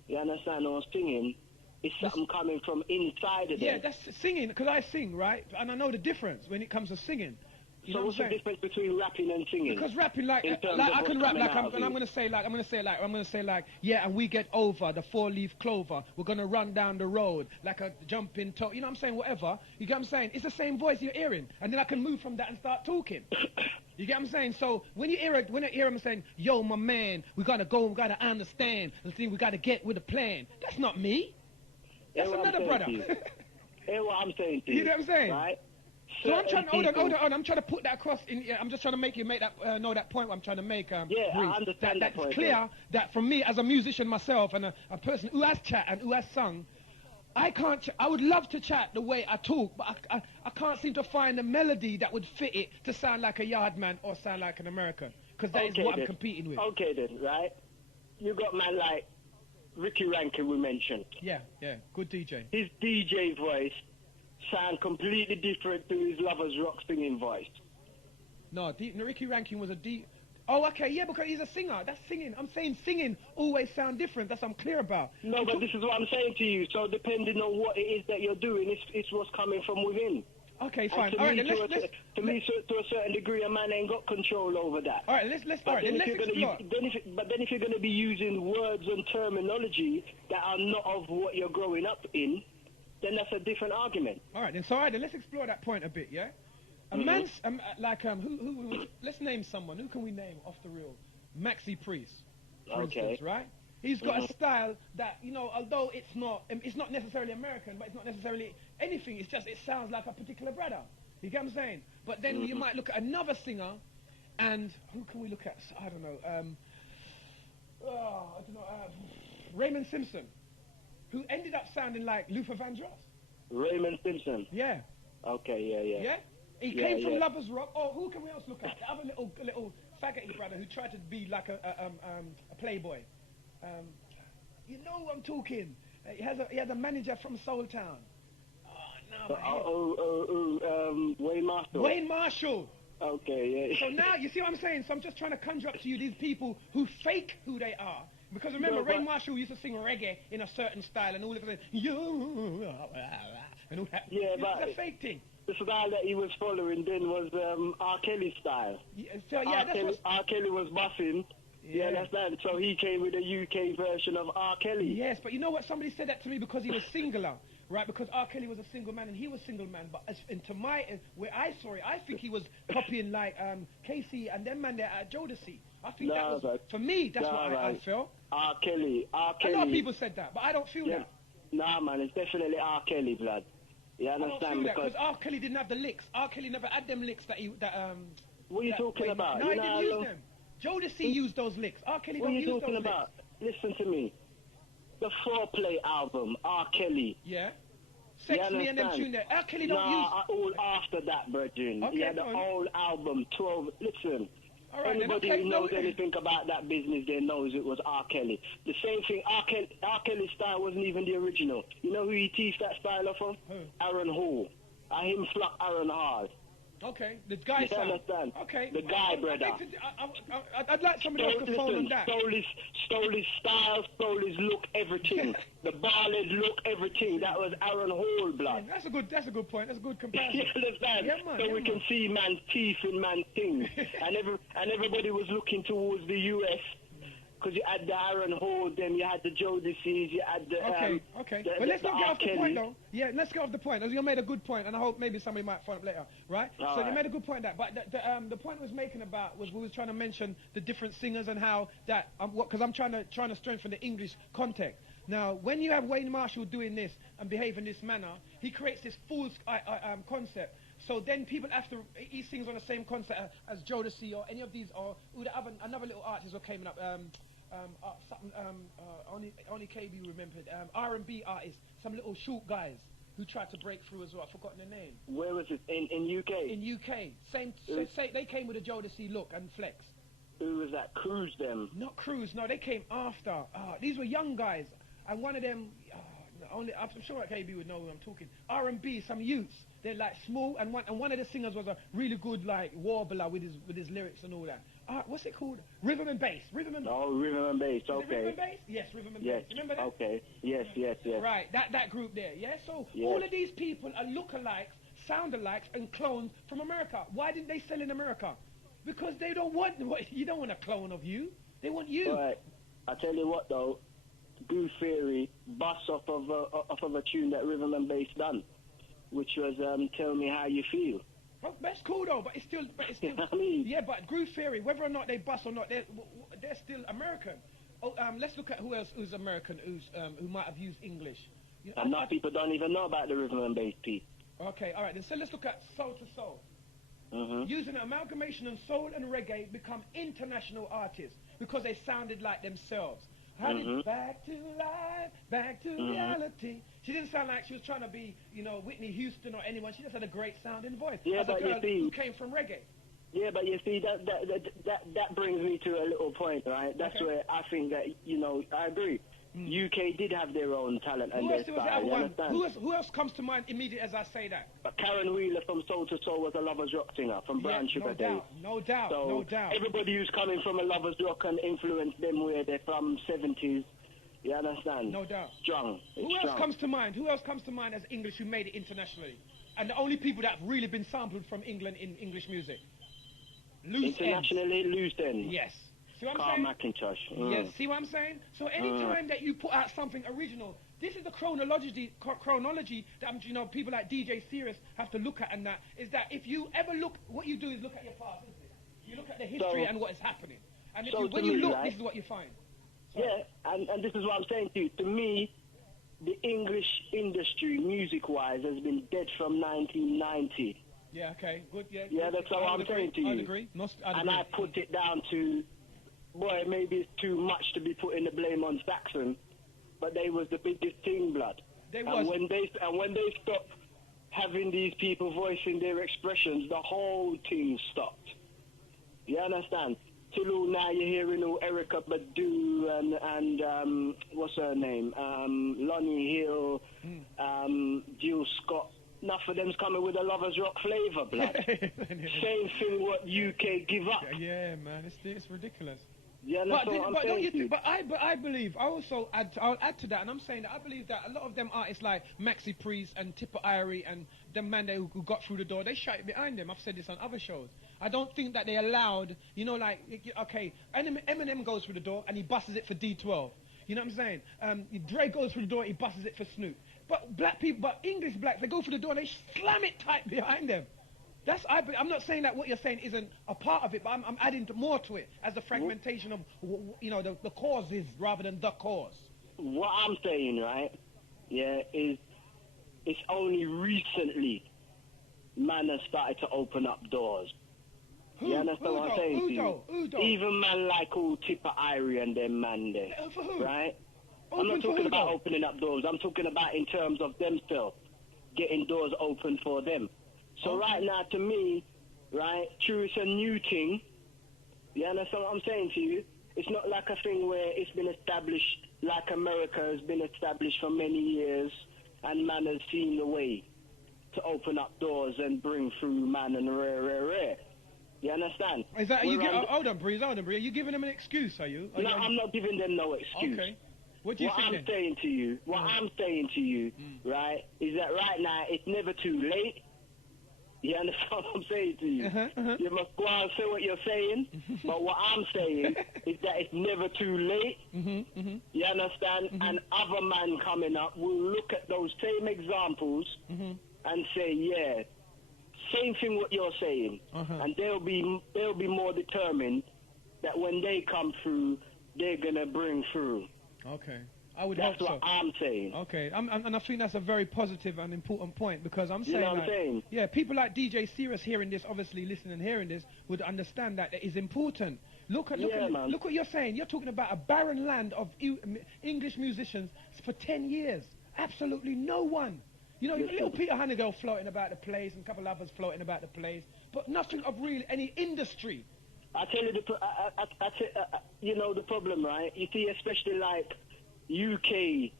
you understand, or singing, it's something coming from inside of them. Yeah, that's singing, because I sing, right? And I know the difference when it comes to singing. You so what's the difference between rapping and singing? Because rapping, I can rap like I'm gonna say like, yeah, and we get over the 4-leaf clover. We're gonna run down the road like a jumping toe. You know what I'm saying? Whatever. You get what I'm saying? It's the same voice you're hearing, and then I can move from that and start talking. You get what I'm saying? So when you hear him saying, "Yo, my man, we gotta go, we gotta understand, the thing, we gotta get with a plan." That's not me. That's another brother. Hear what I'm saying to you. You know what I'm saying? Right? So I'm trying. Hold on. I'm trying to put that across. I'm just trying to make that know that point. What I'm trying to make. I understand that point. It's clear that for me as a musician myself and a person who has chat and who has sung, I can't. I would love to chat the way I talk, but I can't seem to find a melody that would fit it to sound like a Yardman or sound like an American, because that is what I'm competing with. Okay then, right? You got man like Ricky Rankin we mentioned. Yeah, good DJ. His DJ voice sound completely different to his Lovers Rock singing voice. No, Ricky Rankin was a Oh, okay, yeah, because he's a singer. That's singing. I'm saying singing always sound different. That's what I'm clear about. No, but this is what I'm saying to you. So depending on what it is that you're doing, it's what's coming from within. Okay, fine. All right, then to a certain degree, a man ain't got control over that. All right, let's explore. But then if you're going to be using words and terminology that are not of what you're growing up in, then that's a different argument. All right, then let's explore that point a bit, yeah? A man's, who, let's name someone. Who can we name off the reel? Maxi Priest, for instance, right? He's got a style that, you know, although it's not necessarily American, but it's not necessarily anything. It's just, it sounds like a particular brother. You get what I'm saying? But then you might look at another singer, and who can we look at? I don't know. Raymond Simpson, who ended up sounding like Luther Vandross. Raymond Simpson. Yeah. Okay. Yeah. He came from Lovers Rock. Oh, who can we else look at? The other little faggoty brother who tried to be like a playboy. You know who I'm talking. He has a manager from Soul Town. Wayne Marshall. Wayne Marshall. Okay, yeah. So now, you see what I'm saying? So I'm just trying to conjure up to you these people who fake who they are. Because remember, Wayne Marshall used to sing reggae in a certain style, and all of a sudden, and all that. Yeah, but it's a fake thing. The style that he was following then was R. Kelly's style. R. Kelly was buffing. Yeah, that's that. So he came with a UK version of R. Kelly. Yes, but you know what? Somebody said that to me because he was singular. right? Because R. Kelly was a single man and he was single man. But as into where I saw it, I think he was copying like Casey and them man there at Jodeci. I think that was, for me, that's what I felt. R. Kelly. A lot of people said that, but I don't feel that. Nah, man, it's definitely R. Kelly, blood. You understand? Because R. Kelly didn't have the licks. R. Kelly never had them licks that What are you talking about? No, he didn't use them. Jodeci used those licks. R. Kelly don't use those licks. What are you talking about? Listen to me. The Foreplay album, R. Kelly. Yeah. Sex Me and them tune there. R. Kelly don't use... all after that, brethren. Okay, yeah, the whole album, 12... Listen. All right, anybody who knows anything about that business, they knows it was R. Kelly. The same thing, R. Kelly's style wasn't even the original. You know who he teased that style off of? Who? Aaron Hall. I him flock Aaron hard. Okay, the guy you sound. Understand? Okay. The guy, brother. I'd like somebody else to phone on that. Stole his style, stole his look, everything. The ballad look, everything. That was Aaron Hall, blood. Yeah, that's a good point. That's a good comparison. You understand? Yeah, man, so we can see man's teeth in man's things. and everybody was looking towards the US. Because you had the Aaron Hall, then you had the Jodeci's, you had the... Okay. But let's not get off the point, though. Yeah, let's get off the point. As you made a good point, and I hope maybe somebody might follow up later, right? So you made a good point that. But the point I was making about was we was trying to mention the different singers and how that... Because I'm trying to strengthen the English context. Now, when you have Wayne Marshall doing this and behave in this manner, he creates this fool's concept. So then people after he sings on the same concept as Jodeci or any of these, or another little artist who came up... only KB remembered, R&B artists, some little short guys who tried to break through as well. I've forgotten the name. Where was it? In UK? In UK. Same, they came with a Jodeci look and flex. Who was that? Cruise them? Not Cruise, no, they came after. These were young guys, and one of them, I'm sure KB would know who I'm talking. R&B, some youths. They're like small, and one of the singers was a really good like warbler with his lyrics and all that. What's it called? Rhythm and bass. Oh, rhythm and bass. Okay. Is it rhythm and bass? Yes, rhythm and bass. Remember that? Okay. Yes. Right. That group there. Yeah. So all of these people are lookalikes, sound-alikes, and clones from America. Why didn't they sell in America? Because they don't want. You don't want a clone of you. They want you. Right. I tell you what though, Groove Theory bust off of a tune that Rhythm and Bass done, which was Tell Me How You Feel. Well, that's cool though, but it's still I mean, yeah, but Groove Theory, whether or not they bust or not, they're still American. Oh, let's look at who's American, who might have used English. Enough people don't even know about the Rhythm and Bass piece. Okay, all right, then so let's look at Soul to Soul. Using an amalgamation of soul and reggae, become international artists because they sounded like themselves. Back to life, back to reality. She didn't sound like she was trying to be, Whitney Houston or anyone. She just had a great sounding voice. Yeah, as a girl who came from reggae. Yeah, but you see, that brings me to a little point, right? That's where I think that, I agree. UK did have their own talent and their style, you understand? Who else comes to mind immediately as I say that? But Karen Wheeler from Soul to Soul was a Lovers Rock singer from Brown Sugar Days. No doubt. Everybody who's coming from a Lovers Rock and influence them where they're from 70s, you understand? No doubt. Strong. Who else comes to mind? Who else comes to mind as English who made it internationally? And the only people that have really been sampled from England in English music? Internationally, Loose Ends. Yes. See what Carl I'm saying? McIntosh. Yes, see what I'm saying? So anytime that you put out something original, this is the chronology that people like DJ Sirius have to look at, and that is that if you ever look, what you do is look at your past, isn't it? You look at the history and what is happening. And when you look, this is what you find. Yeah, and this is what I'm saying to you. To me, the English industry, music-wise, has been dead from 1990. Yeah, okay, good, yeah. Yeah, that's what I'm saying to you. I'd agree. And I put it down to, boy, maybe it's too much to be putting the blame on Saxon, but they was the biggest thing, blood. And when they stopped having these people voicing their expressions, the whole thing stopped. You understand? Till now you're hearing Erica Badu and what's her name? Lonnie Hill, Jill Scott. Enough of them's coming with a Lovers Rock flavour, blood. Same thing what UK give up. Yeah, man, it's ridiculous. Yeah, but I believe I'll add to that, and I'm saying that I believe that a lot of them artists like Maxi Priest and Tipper Irie and them man who got through the door, they shot it behind them. I've said this on other shows. I don't think that they allowed, Eminem goes through the door and he busts it for D12. You know what I'm saying? Dre goes through the door, he busts it for Snoop. But black people, but English blacks, they go through the door and they slam it tight behind them. I'm not saying that what you're saying isn't a part of it, but I'm adding more to it as the fragmentation of, the causes rather than the cause. What I'm saying, right, is it's only recently man has started to open up doors. You understand what I'm saying to you? Even man like all Tipper Irie and them man there, right? I'm not talking about opening up doors. I'm talking about in terms of themselves, getting doors open for them. So right now, to me, right, true, it's a new thing. You understand what I'm saying to you? It's not like a thing where it's been established like America has been established for many years, and man has seen the way to open up doors and bring through man and rare. You understand? Is that hold on, Breeze. Are you giving them an excuse? Are you? No, I'm not giving them no excuse. Okay. What do you think? I'm saying to you, right, is that right now it's never too late. You understand what I'm saying to you? You must go out and say what you're saying, but what I'm saying is that it's never too late. You understand? And other man coming up will look at those same examples and say, yeah, same thing what you're saying, and they'll be more determined that when they come through, they're gonna bring through. Okay. I would hope so. That's what I'm saying. Okay, and I think that's a very positive and important point, because I'm saying, you know what I'm saying? Yeah, people like DJ Sirius hearing this, obviously listening and hearing this, would understand that it is important. Look what you're saying. You're talking about a barren land of English musicians for 10 years. Absolutely no one. You know, little Peter Hannigal floating about the place and a couple others floating about the place, but nothing of really any industry. I tell you, you know the problem, right? You see, especially like UK,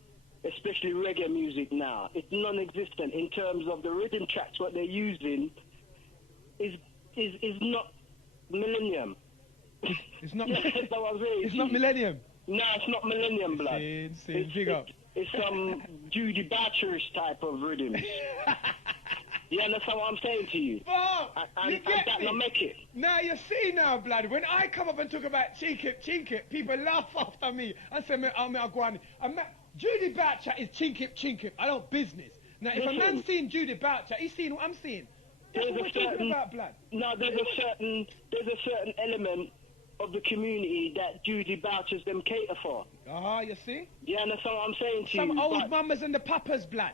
especially reggae music now, it's non-existent in terms of the rhythm tracks. What they're using is not millennium. It's not. That's what I'm saying. It's not millennium. No, it's not millennium, blood. Big up. It's some Judy Batcherish type of rhythm. You understand what I'm saying to you? Oh, and that not make it. Now you see now, blood. When I come up and talk about chink it, people laugh after me and say, "I'm going." Judy Boucher is chink it. I don't business. Now, if a man's seen Judy Boucher, he's seen what I'm seeing. That's what we're talking about, blood. No, there's a certain element of the community that Judy Bouchers them cater for. You see? Yeah, and that's what I'm saying to you. Some old mamas and the papas, blood.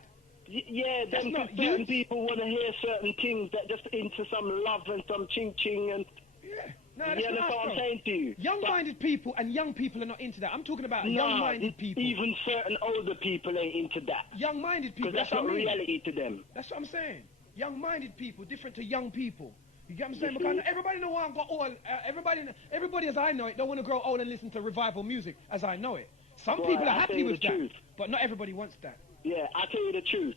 Yeah, certain people want to hear certain things that just into some love and some ching and... Yeah. No, that's what I'm saying to you. Young-minded people and young people are not into that. I'm talking about young-minded people. Even certain older people ain't into that. Young-minded people. Because that's not reality to them. That's what I'm saying. Young-minded people, different to young people. You get what I'm saying? Because everybody know I'm got old. Everybody as I know it don't want to grow old and listen to revival music as I know it. Some people are happy with that, but not everybody wants that. Yeah, I tell you the truth.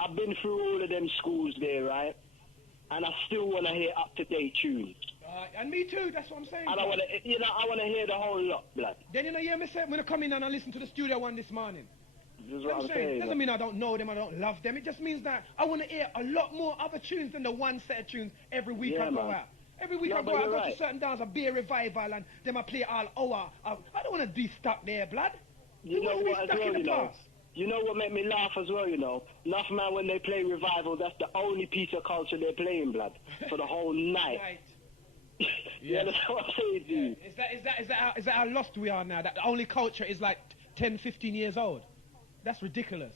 I've been through all of them schools there, right? And I still want to hear up-to-date tunes. And me too, that's what I'm saying. And I want to, I want to hear the whole lot, blood. Then you hear me say, when I come in and I listen to the studio one this morning. This is what I'm saying. Doesn't mean I don't know them, I don't love them. It just means that I want to hear a lot more other tunes than the one set of tunes every week I go out. Every week I go out, I go to certain dance, a beer revival, and then I play all hour. I don't want to be stuck there, blood. You know what as well, you know? You know what made me laugh as well, you know? Enough man, when they play revival, that's the only piece of culture they're playing, blood, for the whole night. Yeah, that's what I'm saying to you. Is that how lost we are now? That the only culture is like 10, 15 years old? That's ridiculous.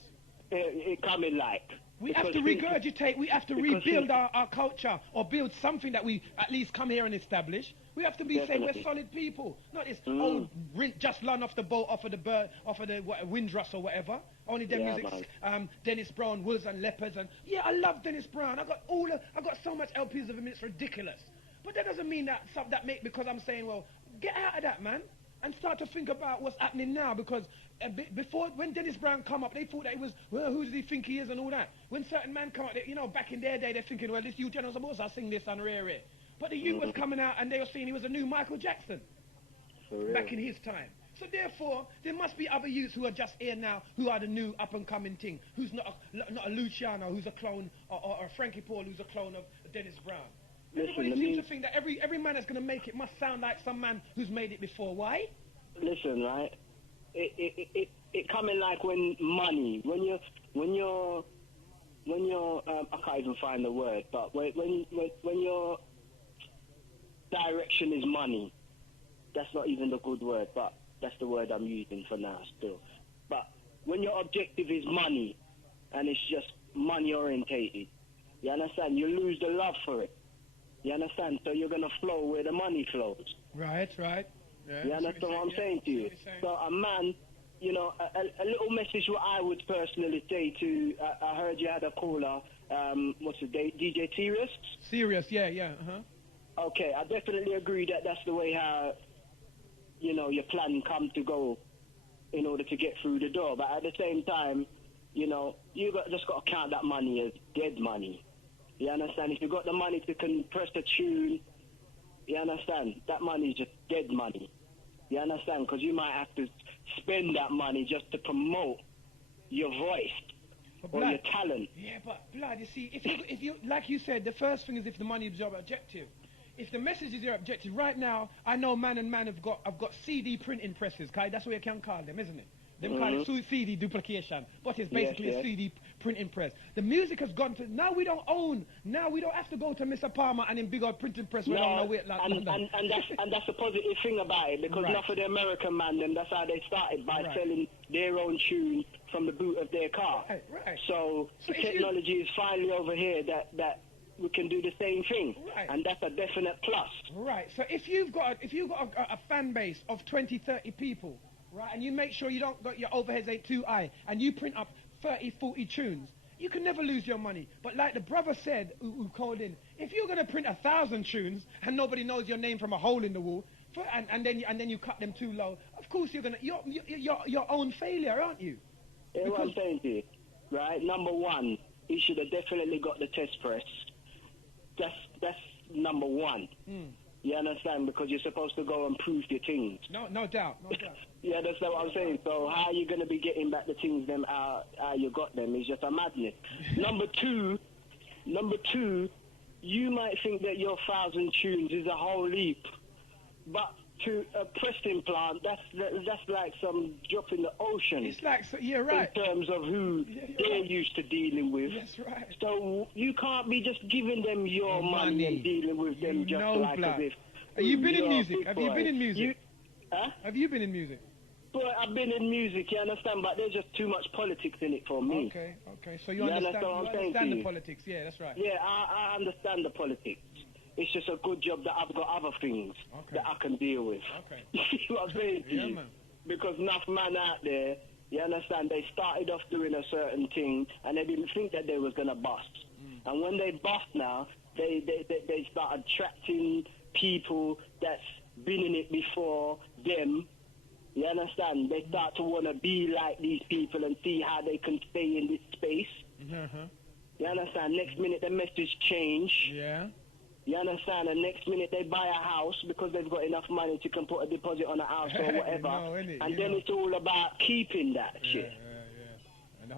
It coming like. We have to regurgitate, we have to rebuild our culture, or build something that we at least come here and establish. We have to be saying we're solid people, not this old just run off the boat, off of the Windrush or whatever. Only them music, Dennis Brown, Wolves and Leopards, and I love Dennis Brown. I got so much LPs of him, it's ridiculous. But that doesn't mean that because I'm saying, well, get out of that, man, and start to think about what's happening now. Because before, when Dennis Brown come up, they thought that he was, well, who does he think he is and all that. When certain men come up, back in their day, they're thinking, well, this youth general supposed to sing this and rare. But the youth was coming out and they were saying he was a new Michael Jackson back in his time. So therefore, there must be other youths who are just here now, who are the new up-and-coming thing, who's not a Luciano, who's a clone, or a Frankie Paul, who's a clone of Dennis Brown. Everybody seems to think that every man that's going to make it must sound like some man who's made it before. Why? Listen, right? It coming like when when you're I can't even find the word, but when your direction is money, that's not even the good word, but that's the word I'm using for now still. But when your objective is money, and it's just money orientated, you understand? You lose the love for it. You understand? So you're gonna flow where the money flows. Right. Yeah, you understand what I'm saying to you? So a man, you know, a little message what I would personally say to, I heard you had a caller, what's the date, DJ Serious? Serious, yeah, Okay, I definitely agree that that's the way how, you know, your plan come to go in order to get through the door. But at the same time, you know, just got to count that money as dead money. You understand? If you got the money to compress a tune, you understand? That money is just dead money. You understand? Because you might have to spend that money just to promote your voice or your talent. Yeah, but blood, you see, if you like you said, the first thing is if the money is your objective. If the message is your objective, right now, I know man have got CD printing presses, okay? That's what you can call them, isn't it? Them call it CD duplication, but it's basically a CD printing press. The music has gone to, now we don't have to go to Mr. Palmer and in big old printing press. No, and that's a positive thing about it, because enough of the American man, them, that's how they started, by selling their own tune from the boot of their car. Right. So the technology is finally over here that we can do the same thing, and that's a definite plus. Right. So if you've got a fan base of 20, 30 people, right, and you make sure you don't got your overheads ain't too high, and you print up 30, 40 tunes, you can never lose your money. But like the brother said, who called in, if you're gonna print 1,000 tunes and nobody knows your name from a hole in the wall, and then you cut them too low, of course you're your own failure, aren't you? Yeah, what I'm saying to you, right? Number one, you should have definitely got the test press. That's number one. You understand? Because you're supposed to go and prove your things. No doubt. Yeah, that's what I'm saying. So how are you going to be getting back the things them how you got them? It's just a madness. Number two, you might think that your 1,000 tunes is a whole leap, but to a pressing plant, that's like some drop in the ocean. It's like, you're right. In terms of who they're used to dealing with. That's right. So you can't be just giving them your money and dealing with them just like as if. Have you been in music? Have you been in music? But I've been in music, you understand, but there's just too much politics in it for me. Okay. So you understand the politics. Yeah, that's right. Yeah, I understand the politics. It's just a good job that I've got other things that I can deal with. You see what I'm saying to you? Man. Because enough man out there, you understand, they started off doing a certain thing and they didn't think that they was going to bust. And when they bust now, they start attracting people that's been in it before them. You understand? They start to want to be like these people and see how they can stay in this space. You understand? Next minute the message change. Yeah. You understand? And next minute they buy a house because they've got enough money to can put a deposit on a house or whatever. And then it's all about keeping that shit.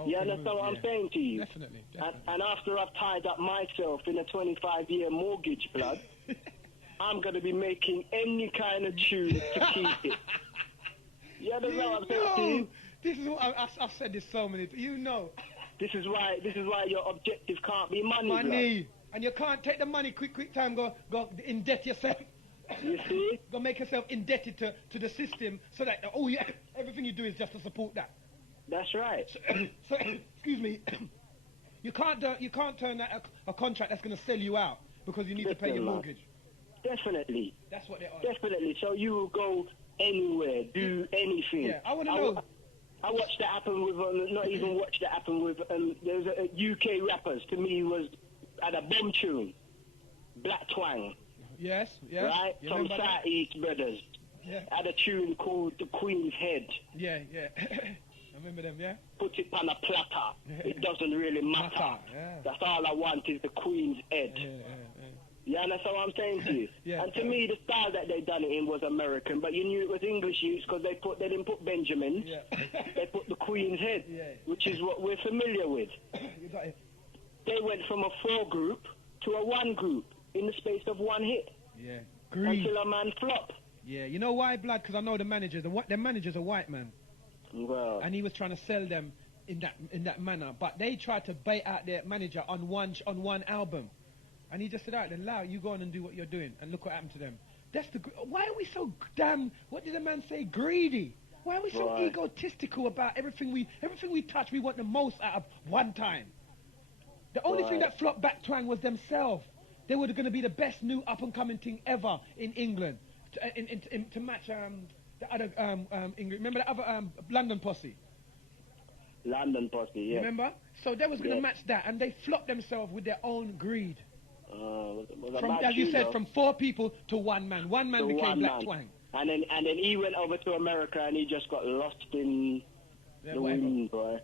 You understand what I'm saying to you? Definitely. And after I've tied up myself in a 25-year mortgage, blood, I'm going to be making any kind of tune to keep it. You understand what I'm saying to you? This is what I've said this so many times. You know. This is why your objective can't be money. Blood. And you can't take the money quick time, go indebt yourself. You see? Go make yourself indebted to the system so that, everything you do is just to support that. That's right. So excuse me, you can't turn that a contract that's going to sell you out because you need to pay your mortgage. Definitely. That's what they are. Definitely. So you will go anywhere, do anything. Yeah, I want to know. I watched that happen with, not even watched that happen with, there's a UK rappers, to me, had a bomb tune, Black Twang. Yes. Right? From Southeast Brothers. Yeah. Had a tune called The Queen's Head. Yeah. I remember them, yeah? Put it on a platter. It doesn't really matter. Yeah. That's all I want is the Queen's Head. Yeah. You understand what I'm saying to you? Yeah. And to me, the style that they done it in was American, but you knew it was English use because they didn't put Benjamin. Yeah. They put the Queen's Head, which is what we're familiar with. You got it. They went from a 4 group to a 1 group in the space of 1 hit. Yeah. Until a man flop. Yeah. You know why, blood? Because I know the managers. The managers are white, man. Well. And he was trying to sell them in that manner, but they tried to bait out their manager on one album, and he just said, "Alright, then, Lau, you go on and do what you're doing, and look what happened to them." Why are we so damn? What did the man say? Greedy. Why are we so egotistical about everything we touch? We want the most out of one time. The only thing that flopped back twang was themselves. They were going to be the best new up and coming thing ever in England, to match the other England. Remember the other London posse? London posse, yeah. Remember? So they was going to match that, and they flopped themselves with their own greed. From, as you said, from 4 people to 1 man. One man became Black Twang. And then he went over to America and he just got lost in the wind, boy.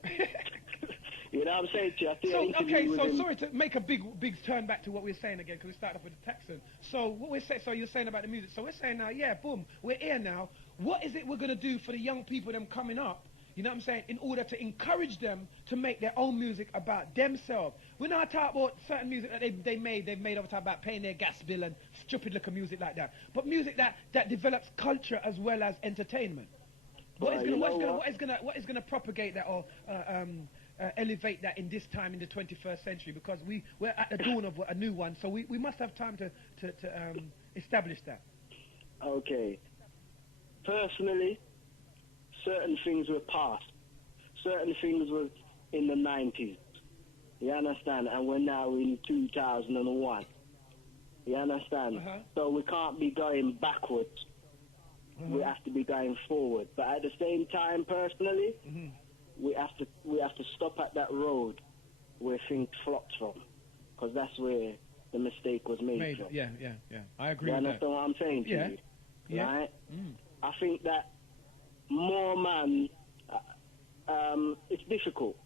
You know what I'm saying to you? So sorry to make a big turn back to what we were saying again, because we started off with the Saxon. So what we're saying, so you're saying about the music. So we're saying now, yeah, boom, we're here now. What is it we're going to do for the young people, them coming up? You know what I'm saying? In order to encourage them to make their own music about themselves. We're not talking about certain music that they've made over time about paying their gas bill and stupid little music like that. But music that develops culture as well as entertainment. What is going to propagate that or elevate that in this time in the 21st century? Because we're at the dawn of a new one, so we must have time to establish that. Okay. Personally, certain things were past. Certain things were in the 90s. You understand? And we're now in 2001. You understand? So we can't be going backwards. We have to be going forward. But at the same time, personally, we have to stop at that road where things flopped from, because that's where the mistake was made from. Yeah. I agree with that. You understand what I'm saying to you? Yeah. Right? I think that more man, it's difficult.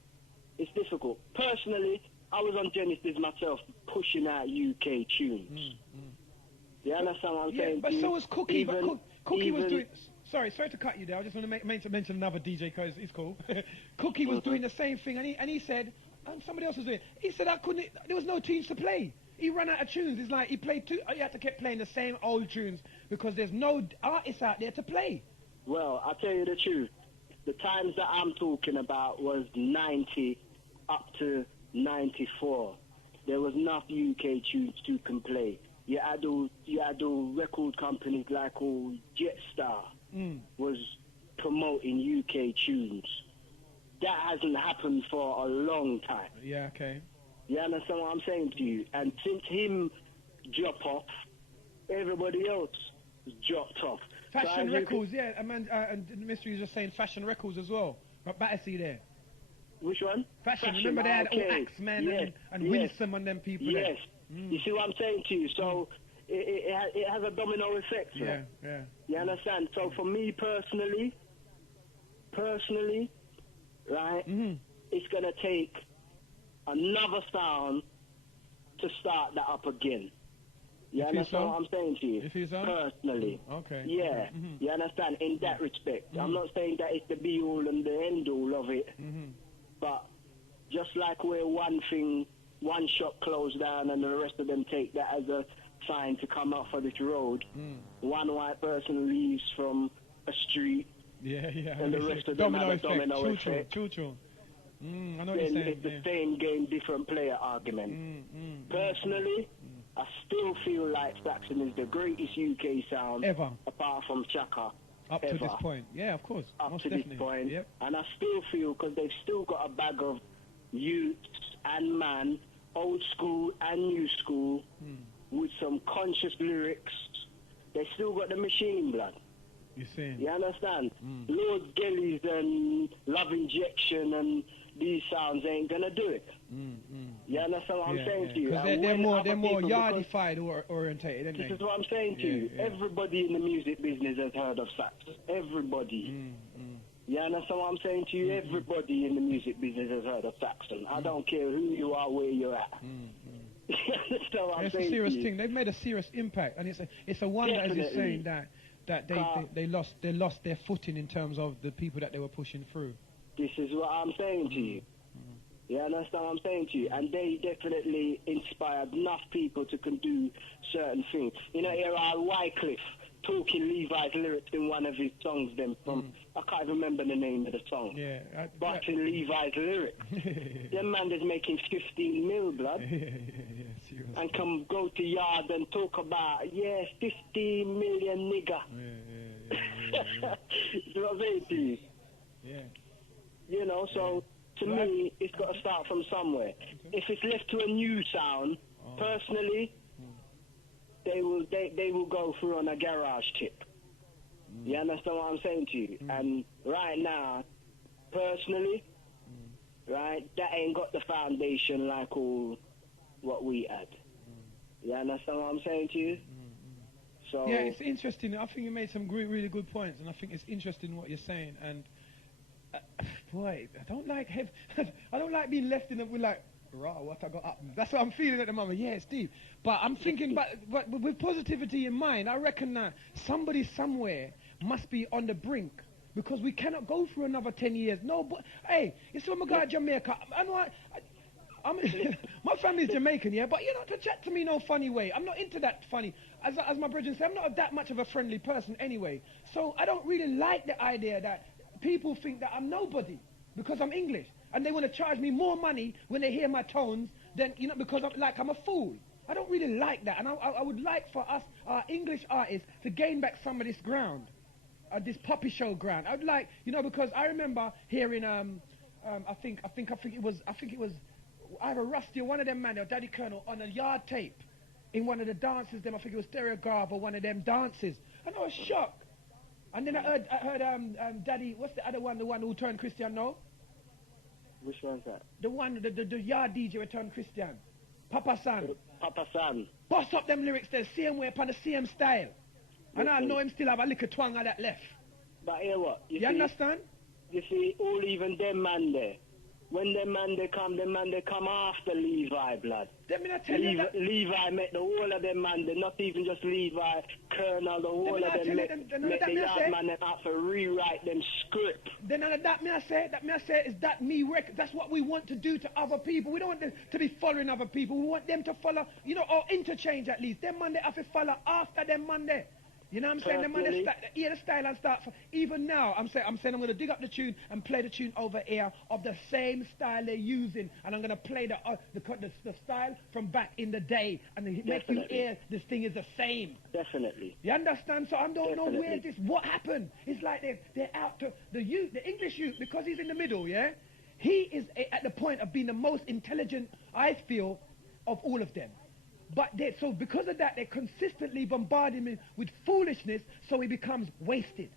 It's difficult. Personally, I was on Genesis myself, pushing out UK tunes. You understand what I'm saying? But so was Cookie. Cookie was doing... Sorry to cut you there. I just want to mention another DJ because he's cool. Cookie was doing the same thing, and he said, somebody else was doing it. He said, there was no tunes to play. He ran out of tunes. It's like he had to keep playing the same old tunes because there's no artists out there to play. Well, I'll tell you the truth. The times that I'm talking about was 90 up to 94. There was enough UK tunes to can play. You had all record companies like all Jetstar was promoting UK tunes. That hasn't happened for a long time. Yeah, okay. You understand what I'm saying to you? And since him drop off, everybody else dropped off. Fashion records, yeah. And the mystery is just saying fashion records as well. But Battersea there. Which one? Fashion. Remember they had all Axemen and Winsome and them people. Yes. You see what I'm saying to you? So it has a domino effect. Yeah. You understand? So for me personally, right, it's going to take another sound to start that up again. You understand what I'm saying to you? Personally. Okay. Yeah. You understand? In that respect. I'm not saying that it's the be-all and the end-all of it. But just like where one shop closed down and the rest of them take that as a sign to come off of this road, one white person leaves from a street, and the rest of them have a domino effect. True. I know what you're saying. It's the same game, different player argument. Personally, I still feel like Saxon is the greatest UK sound ever, apart from Chaka. Up to this point, yeah, of course. Up to this point, and I still feel, because they've still got a bag of youths and man, old school and new school, with some conscious lyrics. They still got the machine blood. You see? You understand? Lord Gellies and Love Injection and these sounds ain't gonna do it. You understand what I'm saying to you? Because they're more yardified orientated, aren't they? This is what I'm saying to you. Everybody in the music business has heard of Saxon. Everybody. You understand what I'm saying to you? Everybody in the music business has heard of Saxon. I don't care who you are, where you're at. You understand what I'm saying? It's a serious thing. They've made a serious impact, and it's a wonder, as you're saying, that they lost their footing in terms of the people that they were pushing through. This is what I'm saying to you. You understand what I'm saying to you? And they definitely inspired enough people to can do certain things. You know, here are Wycliffe talking Levi's lyrics in one of his songs. Them from I can't even remember the name of the song. Yeah, Botching Levi's lyrics. Them man is making 15 mil, blood. And come go to yard and talk about 15 million nigga. You know what I'm saying to you? Yeah. You know, so to me, it's got to start from somewhere. If it's left to a new sound, personally, they will go through on a garage tip. You understand what I'm saying to you? And right now, personally, right, that ain't got the foundation like all what we had. You understand what I'm saying to you? So yeah, it's interesting. I think you made some really good points, and I think it's interesting what you're saying. And boy, I don't like being left in it with like, raw, what I got up. That's what I'm feeling at the moment. Yeah, it's deep. But I'm thinking, but with positivity in mind, I reckon that somebody somewhere must be on the brink, because we cannot go through another 10 years. No, but hey, it's from a guy Jamaica. I know my family's Jamaican, yeah, but you know, to chat to me no funny way. I'm not into that funny. As my brethren say, I'm not that much of a friendly person anyway. So I don't really like the idea that people think that I'm nobody because I'm English, and they want to charge me more money when they hear my tones than, you know, because I'm a fool. I don't really like that, and I would like for us, our English artists, to gain back some of this ground, this poppy show ground. I would like, you know, because I remember hearing, I think it was either Rusty or one of them man or Daddy Colonel on a yard tape in one of the dances. I think it was Stereo Garb or one of them dances, and I was shocked. And then I heard Daddy, what's the other one? The one who turned Christian, no? Which one's that? The one, the yard DJ who turned Christian. Papa San. Papa San. Bust up them lyrics the same way, upon the same style. And I know him still have a little twang of that left. But hear what? You understand? You see, all even them man there. When them man they come after Levi, blood. Let me not tell you that. Levi met the whole of them man, they not even just Levi, Colonel, the whole of them met the yard man that have to rewrite them script. Then that me I say is that that's what we want to do to other people. We don't want them to be following other people. We want them to follow, you know, or interchange at least. Them man they have to follow after them man there. You know what I'm saying? The man hear the style and start. Even now, I'm saying I'm going to dig up the tune and play the tune over here of the same style they're using, and I'm going to play the style from back in the day, and make you hear this thing is the same. Definitely. You understand? So I don't know where what happened. It's like they're out to the English youth, because he's in the middle. Yeah, he is at the point of being the most intelligent, I feel, of all of them. But so because of that, they consistently bombard him with foolishness, so he becomes wasted.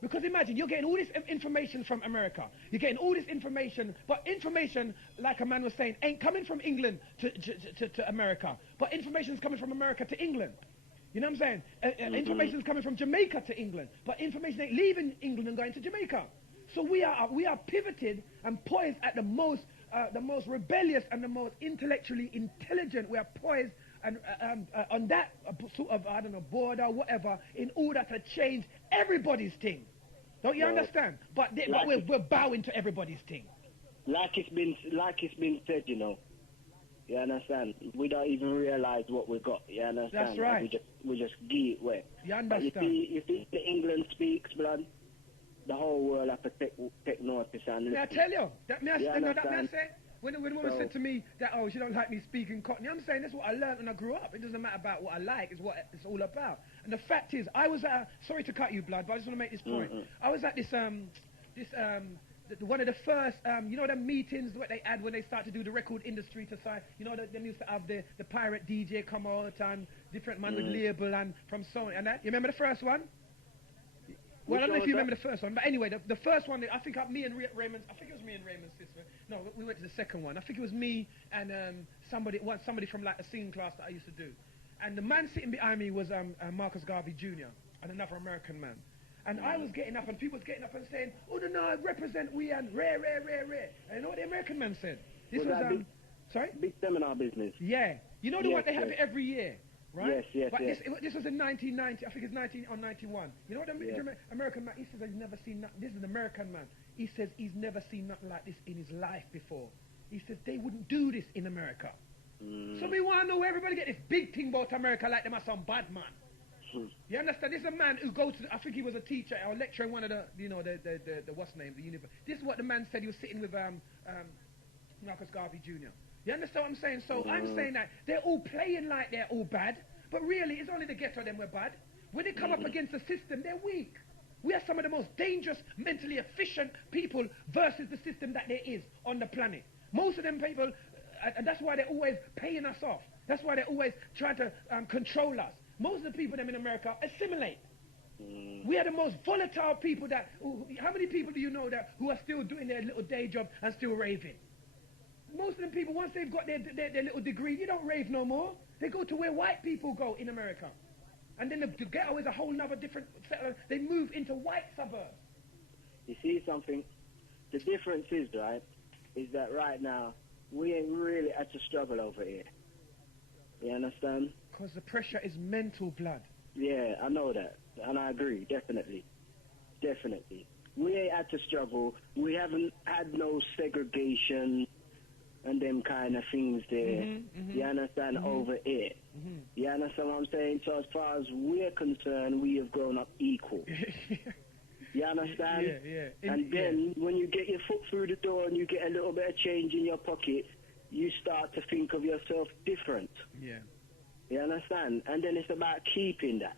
Because imagine, you're getting all this information from America. You're getting all this information, but information, like a man was saying, ain't coming from England to America. But information is coming from America to England. You know what I'm saying? Information is coming from Jamaica to England, but information ain't leaving England and going to Jamaica. So we are pivoted and poised at the most rebellious and the most intellectually intelligent. We are poised and on that sort of, I don't know, border, whatever, in order to change everybody's thing. Don't you understand? But we're bowing to everybody's thing. Like it's been said, you know. You understand? We don't even realize what we got. You understand? That's right. We just give it way. You understand? But you see, the England speaks, blood. The whole world have to take notice and listen. May I tell you? That may I say? When the woman said to me that, oh, she don't like me speaking Cockney, I'm saying that's what I learned when I grew up. It doesn't matter about what I like, it's what it's all about. And the fact is, I was at, sorry to cut you, blood, but I just want to make this point. I was at this one of the first, you know, the meetings what they had when they start to do the record industry to sign, you know, they used to have the pirate DJ come all the time, different man with label and from Sony and that. You remember the first one? Well, I don't know if you remember the first one, but anyway, the first one, I think me and Raymond, I think it was me and Raymond's sister. No, we went to the second one. I think it was me and somebody from like a singing class that I used to do. And the man sitting behind me was Marcus Garvey Jr. and another American man. And I was getting up and people was getting up and saying, oh no, I represent we and rare. And you know what the American man said? This was sorry? Big seminar business. Yeah. You know the one they have it every year. Right? Yes. But this was in 1990, I think it's 19 or 91. You know what the American man, he says he's never seen nothing. This is an American man. He says he's never seen nothing like this in his life before. He said they wouldn't do this in America. So we want to know where everybody get this big thing about America like them are some bad man. You understand? This is a man who goes to, I think he was a teacher or lecturer in one of the, you know, the what's name, the university. This is what the man said. He was sitting with Marcus Garvey Jr. You understand what I'm saying? So I'm saying that they're all playing like they're all bad, but really it's only the ghetto them we're bad. When they come up against the system, they're weak. We are some of the most dangerous, mentally efficient people versus the system that there is on the planet. Most of them people, and that's why they're always paying us off. That's why they're always trying to control us. Most of the people them in America assimilate. We are the most volatile people that, how many people do you know that who are still doing their little day job and still raving? Most of them people, once they've got their little degree, you don't rave no more. They go to where white people go in America. And then the ghetto is a whole nother different settler. They move into white suburbs. You see something? The difference is, right, is that right now, we ain't really had to struggle over here. You understand? Because the pressure is mental, blood. Yeah, I know that. And I agree, definitely. Definitely. We ain't had to struggle. We haven't had no segregation and them kind of things there. You understand? Over here. You understand what I'm saying? So as far as we're concerned, we have grown up equal. You understand? And then when you get your foot through the door and you get a little bit of change in your pocket, you start to think of yourself different. You understand? And then it's about keeping that.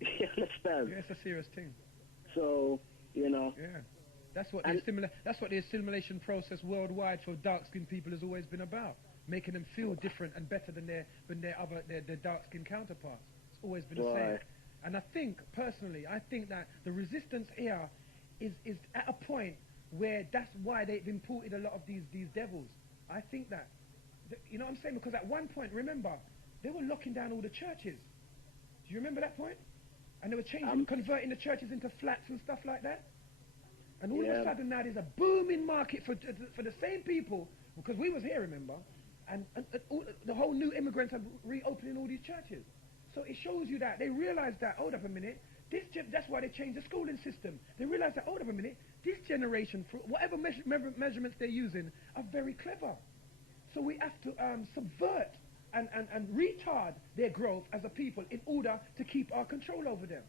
You understand? Yeah, it's a serious thing. So, you know. Yeah. That's what the assimilation process worldwide for dark-skinned people has always been about. Making them feel different and better than their dark-skinned counterparts. It's always been the same. And I think, personally, that the resistance here is at a point where that's why they've imported a lot of these devils. I think that, you know what I'm saying? Because at one point, remember, they were locking down all the churches. Do you remember that point? And they were converting the churches into flats and stuff like that. And all of a sudden now there's a booming market for the same people, because we was here, remember? And all, the whole new immigrants are reopening all these churches. So it shows you that they realize that, hold up a minute, that's why they changed the schooling system. They realize that, hold up a minute, this generation, for whatever measurements they're using, are very clever. So we have to subvert and retard their growth as a people in order to keep our control over them.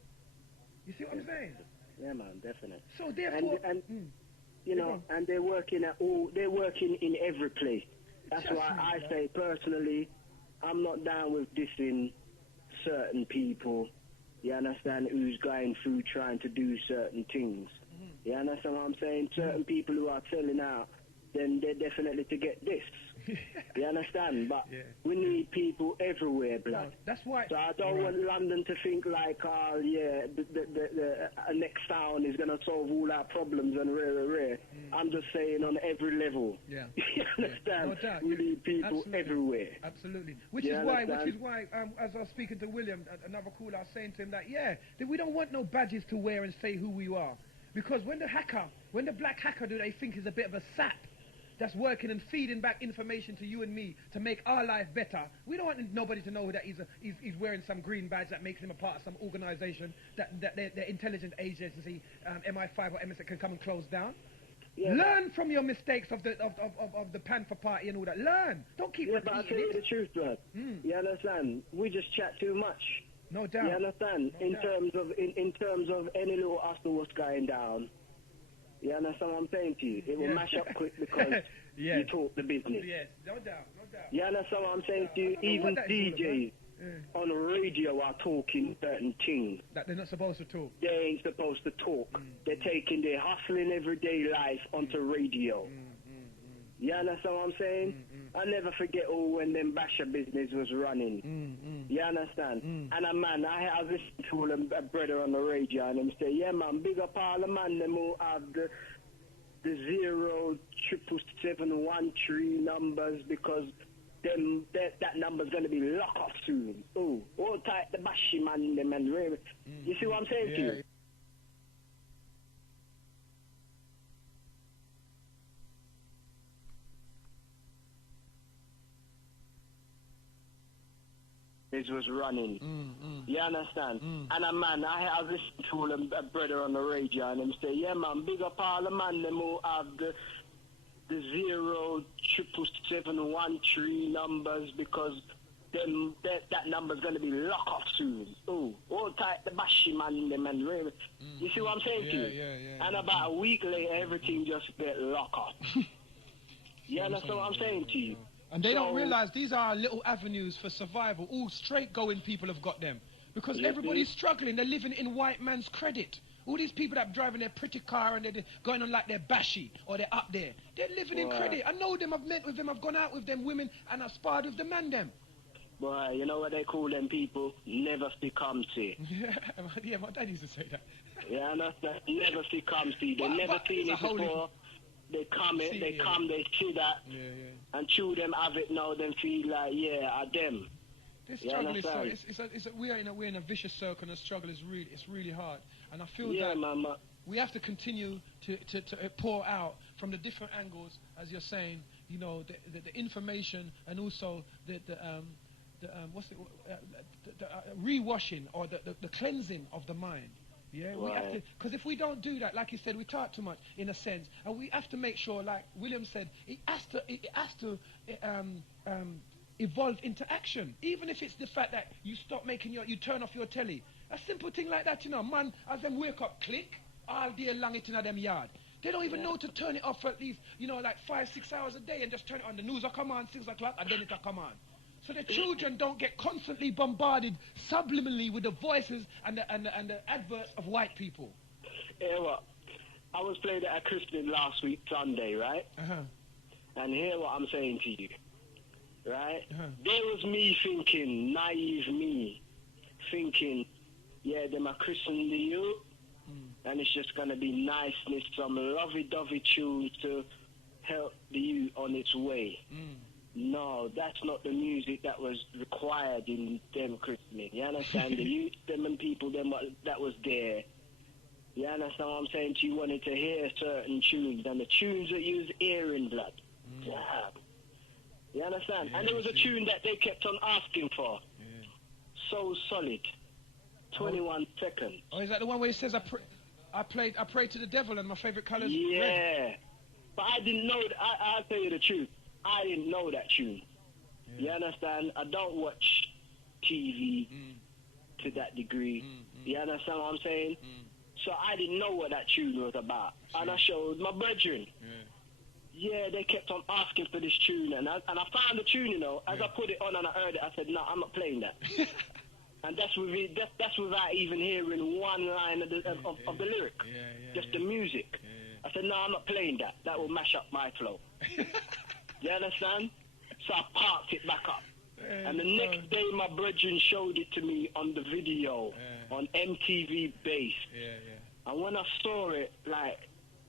You see what I'm saying? Yeah, man, definitely. So therefore, you know, and they're working in every place. That's why I say personally, I'm not down with dissing certain people. You understand? Who's going through trying to do certain things. You understand what I'm saying? Certain people who are selling out, then they're definitely to get this. You understand? But we need people everywhere, blood. That's why. So I don't want London to think like, oh yeah, the next town is going to solve all our problems and rare. I'm just saying on every level. You understand? No doubt. We need people everywhere. Absolutely. Which is why, as I was speaking to William, another caller, I was saying to him that that we don't want no badges to wear and say who we are, because when the black hacker they think is a bit of a sap that's working and feeding back information to you and me to make our life better. We don't want nobody to know that he's wearing some green badge that makes him a part of some organization that their intelligence agency, MI5 or MSA, can come and close down. Learn from your mistakes of the Panther Party and all that. Learn. Don't keep repeating but I'll tell you the truth, blood. You understand? We just chat too much. No doubt. You understand? In terms of any little hustle what's going down. You understand what I'm saying to you? It will mash up quick because you talk the business. Yes, no doubt. You understand what I'm saying to you? Even DJs on the radio are talking certain things that they're not supposed to talk. They ain't supposed to talk. They're taking their hustling everyday life onto radio. You understand what I'm saying? I never forget when them basher business was running. You understand? And I was listening to a brother on the radio and them say, yeah man, big up all the man them who have the 07771 numbers, because that number's gonna be locked off soon. Oh, all type the bashy man them and you see what I'm saying to you? This was running. You understand? And I was listening to a brother on the radio and them say, yeah man, big up all the man them who have the the 07771 numbers because them that number's gonna be locked off soon. Oh, all tight the bashy man, them and really. You see what I'm saying to you? Yeah. And about a week later, everything just get locked off. You understand what I'm saying to you? And they don't realize these are little avenues for survival. All straight going people have got them. Because everybody's struggling. They're living in white man's credit. All these people that are driving their pretty car and they're going on like they're bashy or they're up there. They're living in credit. I know them. I've met with them. I've gone out with them women and I've sparred with the man them. Boy, you know what they call them people? Never see come see. Yeah, my dad used to say that. Yeah, that's never see come see. They never seen it before. They come, they see that, and chew them, have it now, then feel like, are them. This struggle is so, we're in a vicious circle, and the struggle is really hard. And I feel that we have to continue to pour out from the different angles, as you're saying, you know, the information and also the rewashing or the cleansing of the mind. Yeah, we have to, because if we don't do that, like you said, we talk too much in a sense, and we have to make sure, like William said, it has to evolve into action, even if it's the fact that you stop you turn off your telly. A simple thing like that, you know, man, as them wake up, click, all day long it in them yard. They don't even know to turn it off for at least, you know, like 5-6 hours a day and just turn it on. The news will come on 6 o'clock and then it'll come on. So the children don't get constantly bombarded subliminally with the voices and the adverts of white people. Yeah, well, I was playing at a Christian last week, Sunday, right? And hear what I'm saying to you, right? There was me thinking, naive me, thinking, them are Christian to you, and it's just going to be niceness, some lovey-dovey tune to help the youth on its way. No, that's not the music that was required in them Christmas. You understand? The youth, them and people, them that was there. You understand what I'm saying? You wanted to hear certain tunes, and the tunes that use hearing blood. Damn. You understand? And there was a tune that they kept on asking for. So solid. 21 seconds. Oh, is that the one where it says I pray to the devil and my favorite color is red? Yeah. But I didn't know. I'll tell you the truth. I didn't know that tune. You understand? I don't watch TV to that degree. You understand what I'm saying? So I didn't know what that tune was about. And I showed my brethren. They kept on asking for this tune. And I found the tune, you know. As I put it on and I heard it, I said, no, I'm not playing that. And that's without even hearing one line of the lyric. Just the music. I said, no, I'm not playing that. That will mash up my flow. You understand? So I parked it back up. And the next day, my brethren showed it to me on the video on MTV Base. And when I saw it, like,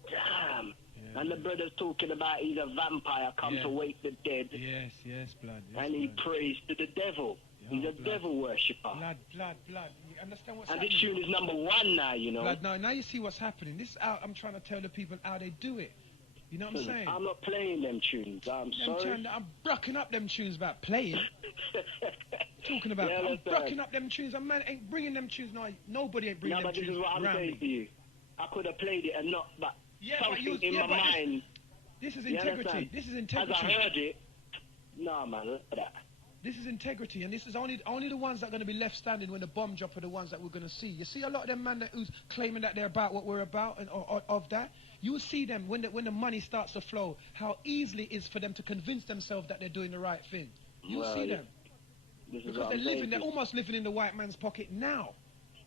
damn. And the brother's talking about he's a vampire come to wake the dead. Yes, blood. And he prays to the devil. He's a devil worshipper. Blood. You understand what's and happening? This tune is #1 now, you know. Blood, now you see what's happening. This I'm trying to tell the people how they do it. You know what I'm saying? I'm not playing them tunes. I'm sorry. I'm brucking up them tunes about playing. Talking about I'm brucking up them tunes. A man ain't bringing them tunes. No, nobody ain't bringing them tunes. This is what I'm saying to you. I could have played it and not, but something in my mind. This is integrity. This is integrity. As I heard it, no man, look at that. This is integrity, and this is only the ones that are going to be left standing when the bomb drop are the ones that we're going to see. You see a lot of them man who's claiming that they're about what we're about and of that. You will see them when the money starts to flow, how easily it is for them to convince themselves that they're doing the right thing. You'll see them. Because they're almost living in the white man's pocket now.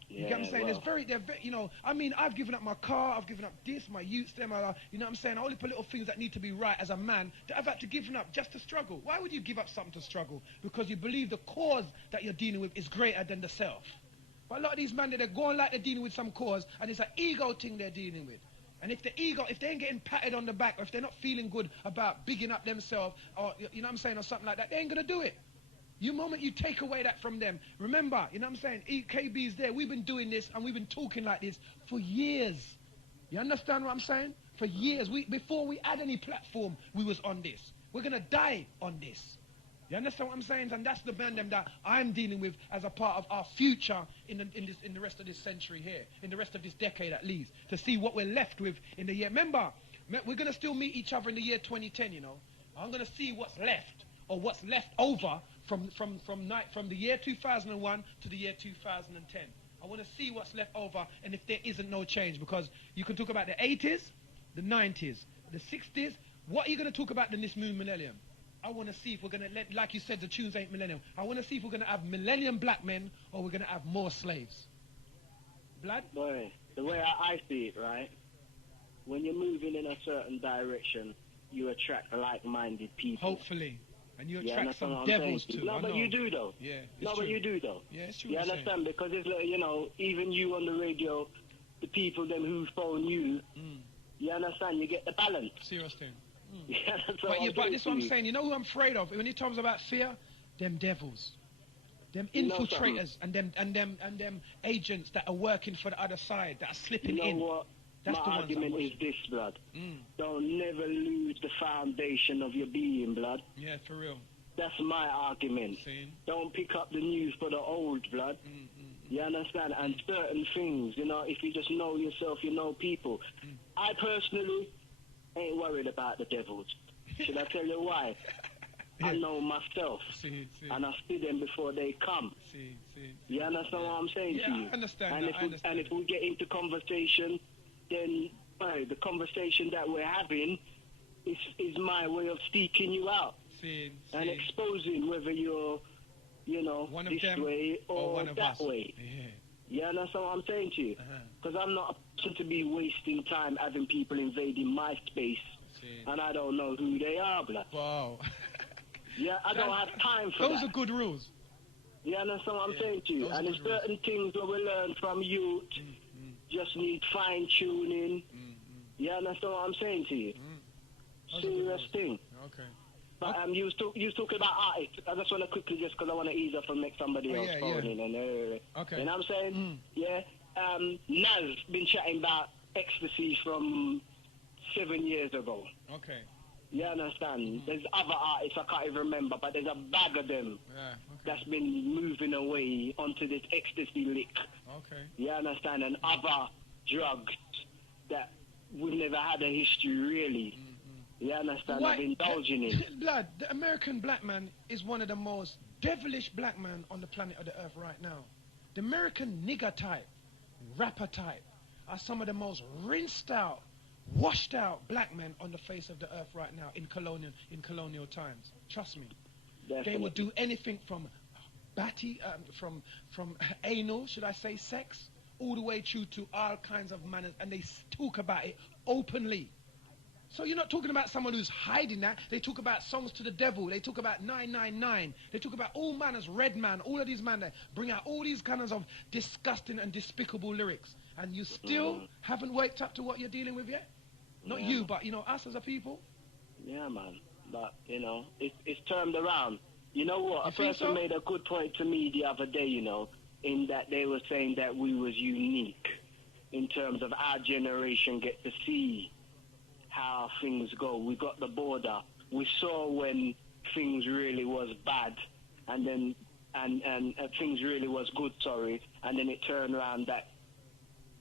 You get what I'm saying? They're very, you know, I mean, I've given up my car, I've given up this, my youths, them, you know what I'm saying? All the little things that need to be right as a man that I've had to give up just to struggle. Why would you give up something to struggle? Because you believe the cause that you're dealing with is greater than the self. But a lot of these men, they're going like they're dealing with some cause, and it's an ego thing they're dealing with. And if they ain't getting patted on the back, or if they're not feeling good about bigging up themselves, or, you know what I'm saying, or something like that, they ain't going to do it. The moment you take away that from them, remember, you know what I'm saying, EKB's there, we've been doing this, and we've been talking like this for years. You understand what I'm saying? For years. Before we had any platform, we was on this. We're going to die on this. You understand what I'm saying? And that's the man that I'm dealing with as a part of our future in the rest of this century here, in the rest of this decade at least, to see what we're left with in the year. Remember, We're going to still meet each other in the year 2010, you know. I'm going to see what's left, or what's left over from the year 2001 to the year 2010. I want to see what's left over, and if there isn't no change, because you can talk about the 80s, the 90s, the 60s. What are you going to talk about in this new millennium? I want to see if we're going to let, like you said, the tunes ain't millennium. I want to see if we're going to have millennium black men, or we're going to have more slaves. Blood? Boy, the way I see it, right? When you're moving in a certain direction, you attract like-minded people. Hopefully. And you attract some devils too. No, but you do though. Yeah. No, but you do though. Yeah, it's true. You understand? Because it's you know, even you on the radio, the people them who phone you, you understand? You get the balance. Serious thing. Yeah, but this is what I'm saying. You know who I'm afraid of? When he talks about fear, them devils, them infiltrators, and them agents that are working for the other side, that are slipping in. What? That's My the argument is this, blood. Don't never lose the foundation of your being, blood. Yeah, for real. That's my argument. Don't pick up the news for the old, blood. You understand? And certain things, you know, if you just know yourself, you know people. I personally ain't worried about the devils. Should I tell you why? I know myself. And I see them before they come. You understand what I'm saying to you? I understand. And if we get into conversation, then the conversation that we're having is my way of seeking you out and exposing whether you're, you know, one this way or one of that us. way. Yeah, and that's what I'm saying to you. Because I'm not a person to be wasting time having people invading my space and I don't know who they are, blood. Wow. Yeah, I don't have time for those that. are good rules. Yeah, and that's what I'm saying to you. And there's certain things that we learn from youth just need fine-tuning. Yeah, and that's what I'm saying to you. Serious thing. Okay. But you was talking about artists. I just want to quickly, just because I want to ease up and make somebody else phone in. And, okay. You know what I'm saying? Yeah. Nas been chatting about ecstasy from 7 years ago. Okay. You understand? There's other artists I can't even remember, but there's a bag of them that's been moving away onto this ecstasy lick. Okay. You understand? And other drugs that we've never had a history, really. You understand? Of indulging in. Blood, the American black man is one of the most devilish black men on the planet of the earth right now. The American nigger type, rapper type, are some of the most rinsed out, washed out black men on the face of the earth right now in colonial times. Trust me. Definitely. They would do anything from from anal, should I say, sex, all the way through to all kinds of manners, and they talk about it openly. So you're not talking about someone who's hiding that. They talk about songs to the devil. They talk about 999. They talk about all manners, Red Man, all of these men that bring out all these kinds of disgusting and despicable lyrics. And you still haven't waked up to what you're dealing with yet? Not you, but, you know, us as a people? Yeah, man. But, you know, it's turned around. You know what? A person made a good point to me the other day, you know, in that they were saying that we was unique in terms of our generation get to see how things go. We got the border. We saw when things really was bad, and then and things really was good. Sorry, and then it turned around that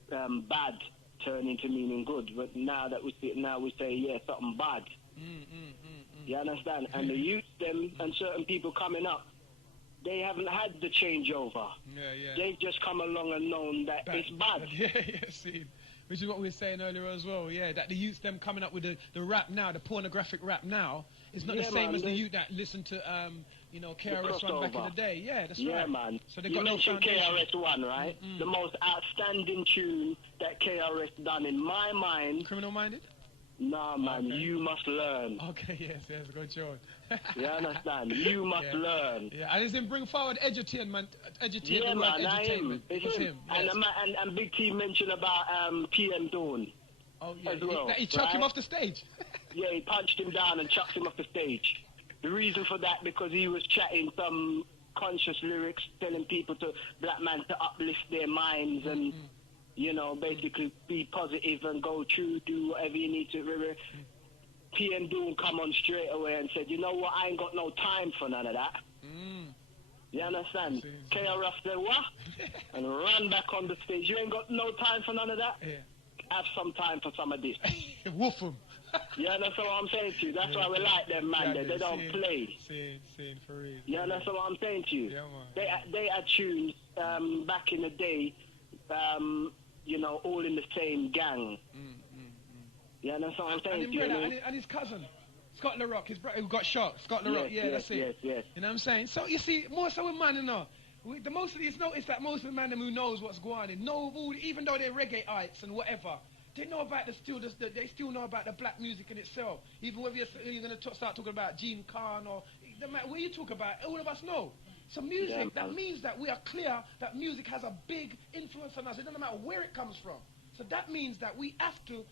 bad turned into meaning good. But now that we see it, now we say something bad. You understand? And the youth, them, and certain people coming up, they haven't had the changeover. They've just come along and known that it's bad. See. Which is what we were saying earlier as well, that the youth them coming up with the rap now, the pornographic rap now, is not the same as the youth that listened to, you know, KRS-One back in the day. Yeah, that's right. Yeah, man. So they you got mentioned no foundation. KRS-One, right? The most outstanding tune that KRS done in my mind. Criminal Minded? Nah, man, you must learn. Okay, yes, good job. You understand? You must learn. Yeah, and it's him bring forward edutainment. Yeah, man, It's him. Yes. And Big T mentioned about PM Dawn. Oh, yeah. As well, he chucked him off the stage. Yeah, he punched him down and chucked him off the stage. The reason for that, because he was chatting some conscious lyrics, telling people black man to uplift their minds and, you know, basically be positive and go through, do whatever you need to. PM Doom come on straight away and said, you know what, I ain't got no time for none of that. You understand? KRF said, what? And ran back on the stage. You ain't got no time for none of that? Have some time for some of this. Woof him. Yeah, that's what I'm saying to you. That's why we like them, man. They don't play. Saying for real. Yeah, that's what I'm saying to you. Yeah, man. They had tunes back in the day, you know, all in the same gang. Yeah, that's what I'm saying to you. And his cousin, Scott LaRock, his brother who got shot. Scott LaRock, that's it. Yes. You know what I'm saying? So you see, more so with man, you know. The most of these notice that most of the man who knows what's going on, even though they're reggae-ites and whatever, they know about they still know about the black music in itself. Even whether you're going to start talking about Gene Khan or what you talk about, all of us know. So music, that means that we are clear that music has a big influence on us. It doesn't matter where it comes from. So that means that we have to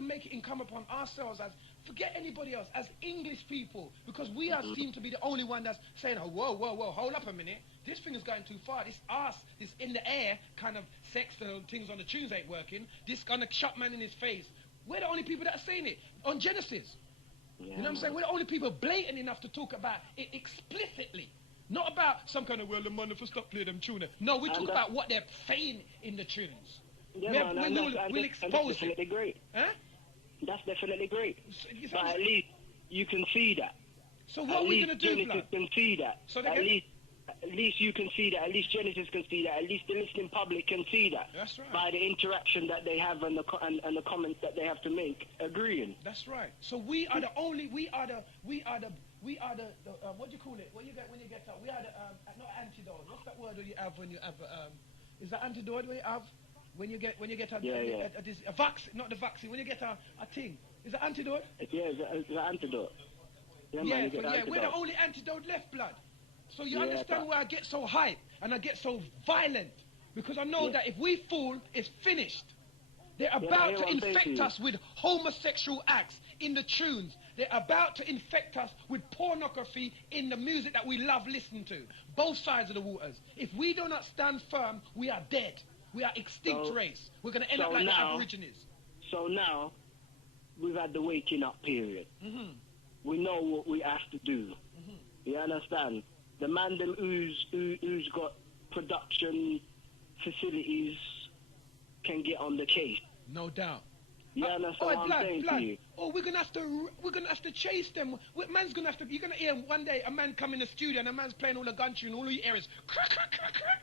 make it incumbent upon ourselves as, forget anybody else, as English people, because we seem to be the only one that's saying, oh, whoa, hold up a minute. This thing is going too far. This us, this in the air kind of sex things on the tunes ain't working. This gonna shot man in his face. We're the only people that are saying it on Genesis. You know what I'm saying? We're the only people blatant enough to talk about it explicitly. Not about some kind of, well, the money for stop playing them tuner. No, we talk about what they're saying in the tunes. Yeah, we'll expose it. That's definitely great. Huh? That's definitely great. But at least you can see that. So what are we going to do, Genesis can see that. So at least you can see that. At least Genesis can see that. At least the listening public can see that. That's right. By the interaction that they have and the comments that they have to make, agreeing. That's right. So we are the only. We are the. What do you call it? What you get when you get up? We are the not antidote. What's that word that you have when you have is that antidote when you have when you get a vaccine? Not the vaccine. When you get a thing, is it antidote? Yeah, it's an antidote. Yeah, we're the only antidote left, blood. So you understand why I get so hyped and I get so violent? Because I know that if we fall, it's finished. They're about to infect us with homosexual acts in the tunes. They're about to infect us with pornography in the music that we love listening to. Both sides of the waters. If we do not stand firm, we are dead. We are extinct race. We're going to end up like the Aborigines. So now, we've had the waking up period. We know what we have to do. You understand? The man them who's got production facilities can get on the case. No doubt. You understand what I'm saying to you? Oh, we're gonna have to chase them. Man's gonna have to. You're gonna hear one day a man come in the studio and a man's playing all the gun tune, all you hear is crack, crack, crack, crack.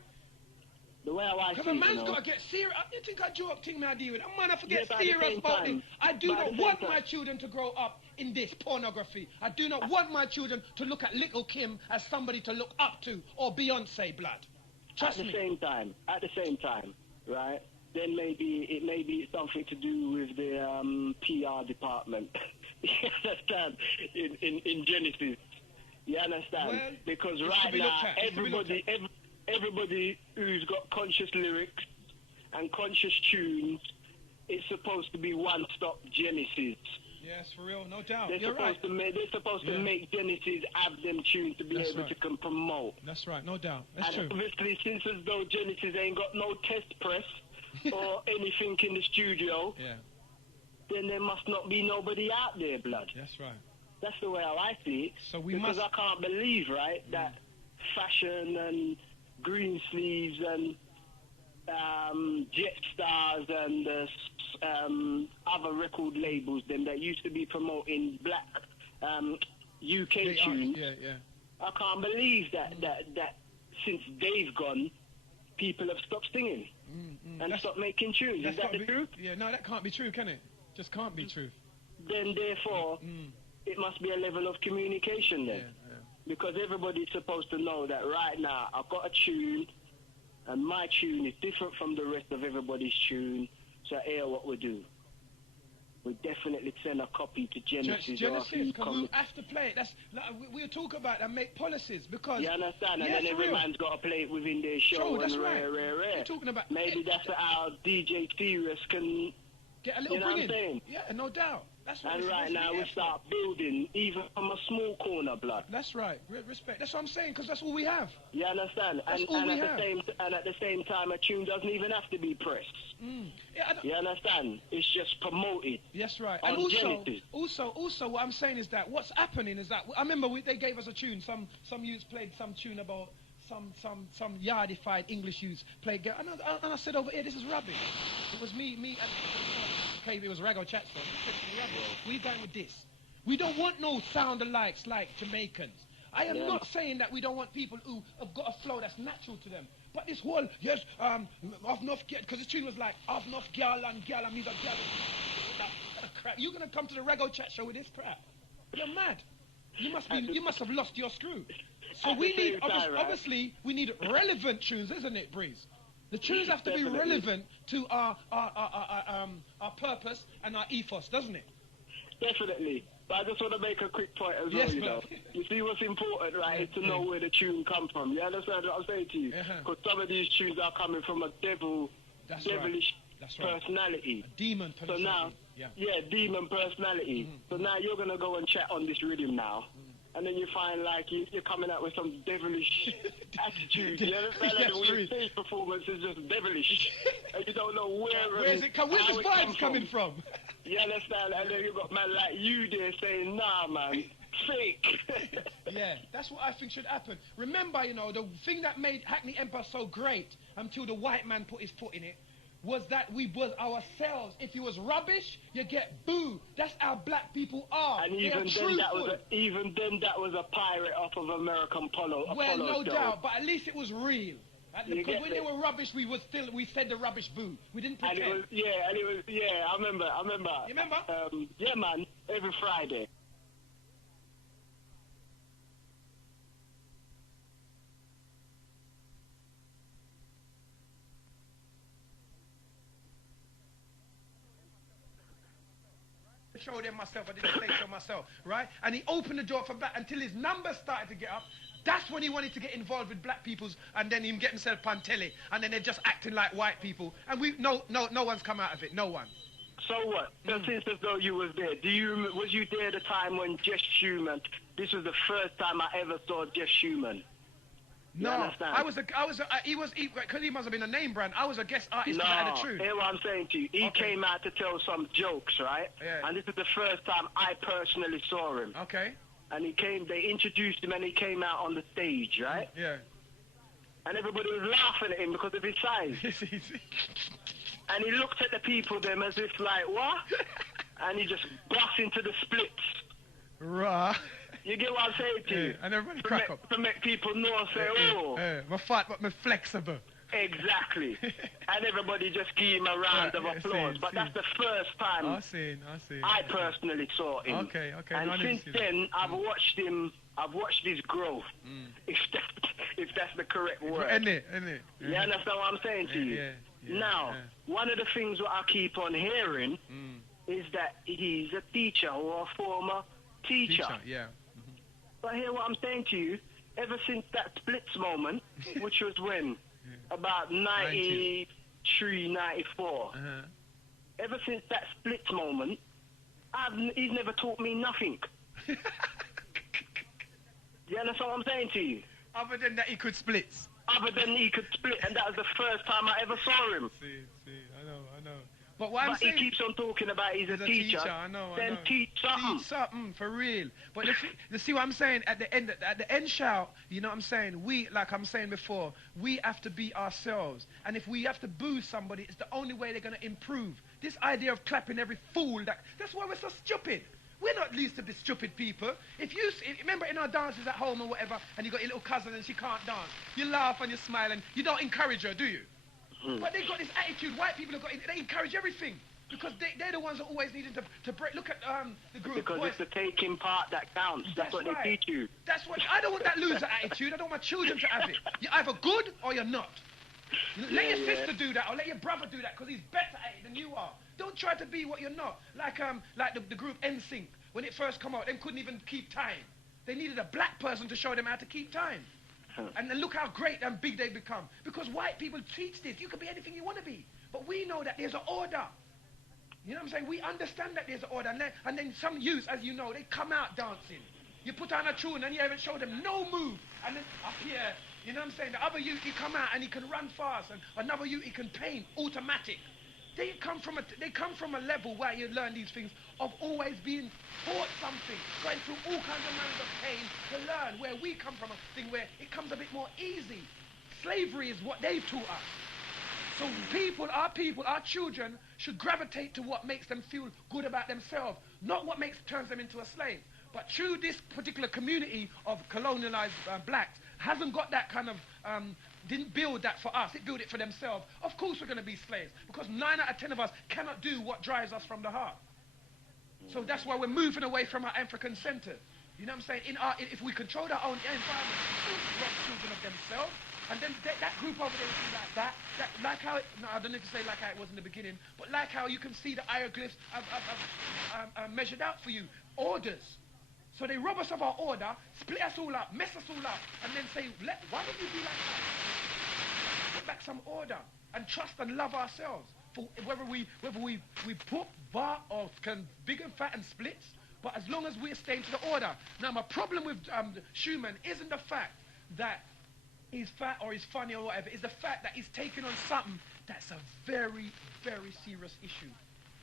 The way I see it, because a man's got to get serious. You think I joke thing me I deal with? Man, I forget serious about it. I do not want my children to grow up in this pornography. I do not want my children to look at Little Kim as somebody to look up to, or Beyonce, blood. Trust me. At the same time, right? Then it may be something to do with the PR department. You understand? In Genesis. You understand? Well, because right now, everybody who's got conscious lyrics and conscious tunes, it's supposed to be one-stop Genesis. Yes, for real, no doubt. They're supposed to make Genesis have them tunes to be able to promote. That's right, no doubt. That's true. Obviously, since as though Genesis ain't got no test press or anything in the studio, then there must not be nobody out there, blood. That's right. That's the way how I see it. So because I can't believe, right, that fashion and green sleeves and jet stars and other record labels them that used to be promoting black UK tunes. I can't believe that since they've gone, people have stopped singing and stopped making tunes. Is that the truth? Yeah, no, that can't be true, can it? Just can't be true. Then therefore, it must be a level of communication then. Because everybody's supposed to know that right now I've got a tune and my tune is different from the rest of everybody's tune. So here what we do. We definitely send a copy to Genesis. Genesis, because we have to play it. That's we'll talk about and make policies because you understand, and then every man's got to play it within their show. That's and right. You're talking about maybe that's how DJ Serious can get a little bring in. Yeah, no doubt. That's what and right now we start building even from a small corner, blood. That's right. Respect. That's what I'm saying, because that's all we have. You understand? That's all we have. At the same time, a tune doesn't even have to be pressed. You understand? It's just promoted. That's right. And also, what I'm saying is that what's happening is that I remember they gave us a tune. Some youths played some tune about some yardified English youths played, and I said over here, this is rubbish. It was me and okay if it was Raggo chat song. We're going with this. We don't want no sound-alikes like Jamaicans. I am not saying that we don't want people who have got a flow that's natural to them. But this whole, of enough, because the tune was like, of enough gal and me's a gal. That crap. You're going to come to the Raggo chat show with this crap? You're mad. You must have lost your screw. So we need, obviously, we need relevant tunes, isn't it, Breeze? The tunes have to be relevant to our purpose and our ethos, doesn't it? Definitely. But I just want to make a quick point as well, you know. You see what's important, right, is to know where the tune comes from. You understand what I'm saying to you? Because some of these tunes are coming from a devilish personality. A demon personality. So now, demon personality. So now you're going to go and chat on this rhythm now. And then you find like you're coming out with some devilish attitude. You understand? Like your stage performance is just devilish. And you don't know where's the vibes coming from? You understand? And then you got man like you there saying, nah, man, fake. Yeah, that's what I think should happen. Remember, you know, the thing that made Hackney Empire so great until the white man put his foot in it was that we was ourselves. If you was rubbish, you get booed. That's how black people are. And even then, that was a pirate off of American Polo. Well, no doubt, but at least it was real. Because when they were rubbish, we said the rubbish boo. We didn't pretend. I remember. You remember? Yeah, man. Every Friday. Show them myself, I didn't say so myself, right? And he opened the door for black until his numbers started to get up. That's when he wanted to get involved with black people's, and then him get himself on telly, and then they're just acting like white people. And no one's come out of it, no one. So what? Since as though you was there, was you there the time when Just Human? This was the first time I ever saw Just Human. No, because he must have been a name brand. I was a guest artist. No, That the truth. Hear what I'm saying to you. He came out to tell some jokes, right? Yeah. And this is the first time I personally saw him. Okay. And they introduced him and he came out on the stage, right? Yeah. And everybody was laughing at him because of his size. And he looked at the people them as if like, what? And he just bust into the splits. Right. You get what I'm saying to you? And everybody crack up. To make people know, say, my fat but my flexible. Exactly. And everybody just give him a round of applause. But that's the first time I personally saw him. Okay. And since then, I've watched his growth, if that's the correct word. Isn't it? You understand what I'm saying to you? Now, one of the things what I keep on hearing is that he's a teacher or a former teacher. Yeah. But hear what I'm saying to you, ever since that splits moment, which was when? About 93, 94. Ever since that splits moment, he's never taught me nothing. You understand what I'm saying to you? Other than that he could splits. Other than he could split, and that was the first time I ever saw him. I know. But he keeps on talking about he's a teacher. I know. Teach something. Teach something, for real. But you see what I'm saying? At the end shout, you know what I'm saying? We, like I'm saying before, we have to be ourselves. And if we have to boo somebody, it's the only way they're going to improve. This idea of clapping every fool, that's why we're so stupid. We're not least of the stupid people. If you remember in our dances at home or whatever, and you got your little cousin and she can't dance, you laugh and you smile and you don't encourage her, do you? But they've got this attitude. White people have got they encourage everything because they're the ones that always needing to break. Look at the group. Because it's the taking part that counts. That's what they teach you. That's what I don't want that loser attitude. I don't want my children to have it. You're either good or you're not. Let your sister do that or let your brother do that because he's better at it than you are. Don't try to be what you're not. Like the group NSYNC, when it first came out, they couldn't even keep time. They needed a black person to show them how to keep time. And then look how great and big they become. Because white people teach this. You can be anything you want to be. But we know that there's an order. You know what I'm saying? We understand that there's an order. And then some youths, as you know, they come out dancing. You put on a tune and you haven't showed them no move. And then up here, you know what I'm saying? The other youth, he come out and he can run fast. And another youth, he can paint, automatic. They come from a level where you learn these things of always being taught something, going through all kinds of manners of pain to learn. Where we come from a thing where it comes a bit more easy. Slavery is what they've taught us. So our children should gravitate to what makes them feel good about themselves, not what turns them into a slave. But through this particular community of colonialized blacks hasn't got that kind of, didn't build that for us, it built it for themselves. Of course we're going to be slaves, because 9 out of 10 of us cannot do what drives us from the heart. So that's why we're moving away from our African center. You know what I'm saying? If we control our own environment, we'll rob children of themselves. And then that group over there will be like that. Like how I don't need to say like how it was in the beginning, but like how you can see the hieroglyphs measured out for you. Orders. So they rob us of our order, split us all up, mess us all up, and then say, why did you be like that? Put back some order and trust and love ourselves. For whether we put bar or can big and fat and splits, but as long as we're staying to the order. Now my problem with Schumann isn't the fact that he's fat or he's funny or whatever, it's the fact that he's taking on something that's a very, very serious issue.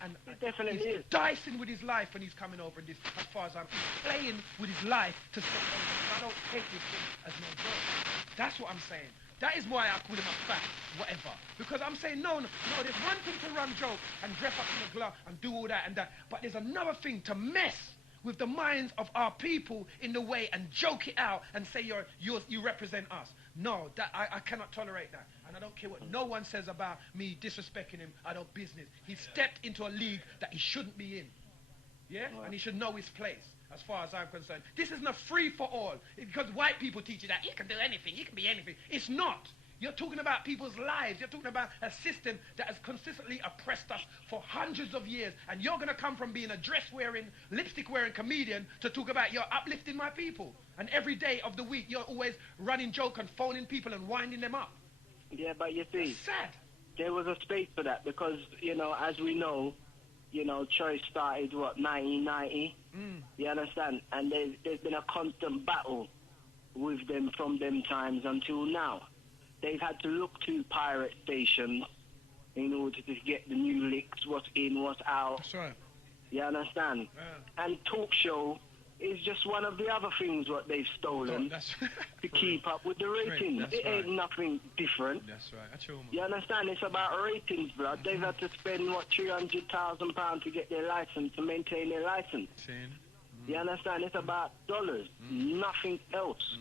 And it definitely he's dicing with his life when he's coming over this, as far as he's playing with his life to say, I don't take this thing as no joke. That's what I'm saying. That is why I call him a fat, whatever. Because I'm saying, no, there's one thing to run joke and dress up in a glove and do all that and that. But there's another thing to mess with the minds of our people in the way and joke it out and say you represent us. No, I cannot tolerate that. And I don't care what no one says about me disrespecting him. I don't business. He stepped into a league that he shouldn't be in. Yeah? And he should know his place, as far as I'm concerned. This isn't a free-for-all. Because white people teach you that you can do anything, you can be anything. It's not. You're talking about people's lives. You're talking about a system that has consistently oppressed us for hundreds of years. And you're going to come from being a dress-wearing, lipstick-wearing comedian to talk about you're uplifting my people. And every day of the week, you're always running joke and phoning people and winding them up. Yeah, but you see, it's sad. There was a space for that because, as we know, Choice started, 1990? You understand? And there's been a constant battle with them from them times until now. They've had to look to pirate stations in order to get the new licks, what's in, what's out. That's right. You understand? Yeah. And talk show is just one of the other things what they've stolen to keep up with the ratings. It ain't nothing different. That's right. That's true. You understand? It's about ratings, blood. They've had to spend, £300,000 to get their license, to maintain their license. You understand? It's about dollars, nothing else.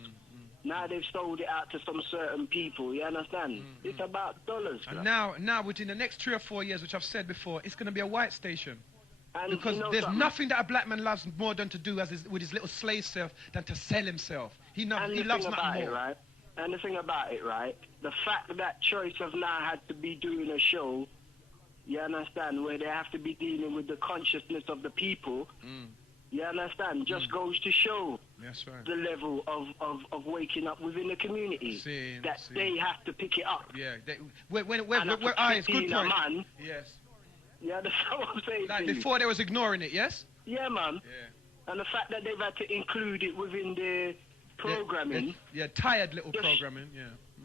Now they've sold it out to some certain people, you understand? It's about dollars. And now, within the next 3 or 4 years, which I've said before, it's going to be a white station. And because there's nothing that a black man loves more than to do with his little slave self than to sell himself. He loves nothing more. Right? And the thing about it, right? The fact that Choice have now had to be doing a show, you understand, where they have to be dealing with the consciousness of the people, you understand, just goes to show the level of waking up within the community. They have to pick it up. Yeah. It's good point. Man, yes. Yeah, that's what I'm saying. Like before they was ignoring it, yes? Yeah, man. Yeah. And the fact that they've had to include it within their programming. Yeah, tired little programming,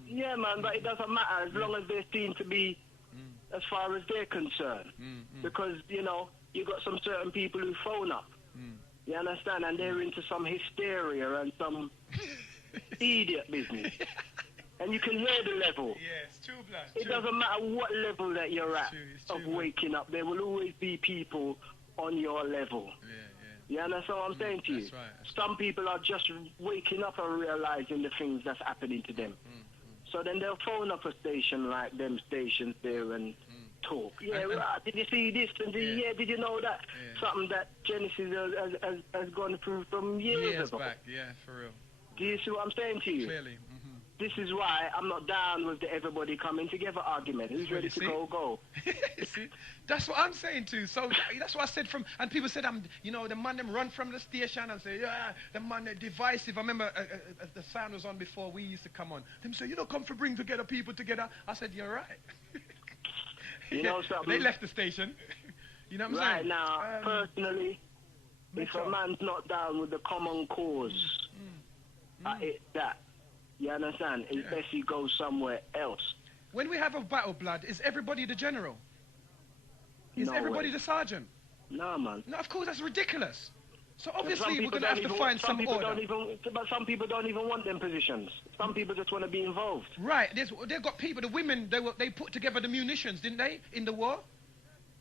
Yeah, man, but it doesn't matter as long as they seem to be as far as they're concerned. Because, you got some certain people who phone up. You understand? And they're into some hysteria and some idiot business. And you can hear the level. Yeah, it's true, blood. It doesn't matter what level that you're at of waking up. There will always be people on your level. You understand what I'm saying to you? That's right. Some people are just waking up and realizing the things that's happening to them. So then they'll phone up a station like them stations there and talk. Yeah, did you see this? And did you know that? Something that Genesis has gone through from years ago. Back. Yeah, for real. Do you see what I'm saying to you? Clearly. This is why I'm not down with the everybody coming together argument. Who's ready to go? You see? That's what I'm saying too. So that's what I said and people said, the man them run from the station and say, the man they're divisive. I remember the sound was on before we used to come on. Them say, come for bring together people together. I said, you're right. You know something? They left the station. You know what I'm saying? Right now, personally, if a man's not down with the common cause, it's that. You understand? It's best he goes somewhere else. When we have a battle, blood, is everybody the general? Is everybody the sergeant? No, man. No, of course, that's ridiculous. So obviously we're going to have to find some order. But some people don't even want them positions. Some people just want to be involved. Right. They've got people, the women, they put together the munitions, didn't they, in the war?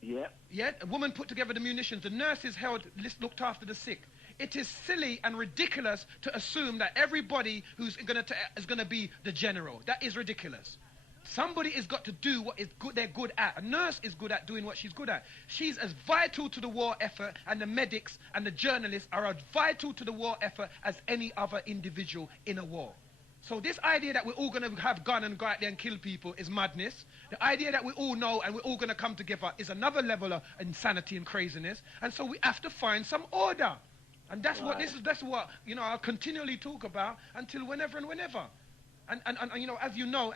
Yeah. Yeah, a woman put together the munitions. The nurses looked after the sick. It is silly and ridiculous to assume that everybody is going to be the general. That is ridiculous. Somebody has got to do what they're good at. A nurse is good at doing what she's good at. She's as vital to the war effort, and the medics and the journalists are as vital to the war effort as any other individual in a war. So this idea that we're all going to have gun and go out there and kill people is madness. The idea that we all know and we're all going to come together is another level of insanity and craziness. And so we have to find some order. And that's what I'll continually talk about until whenever and whenever. And as you know,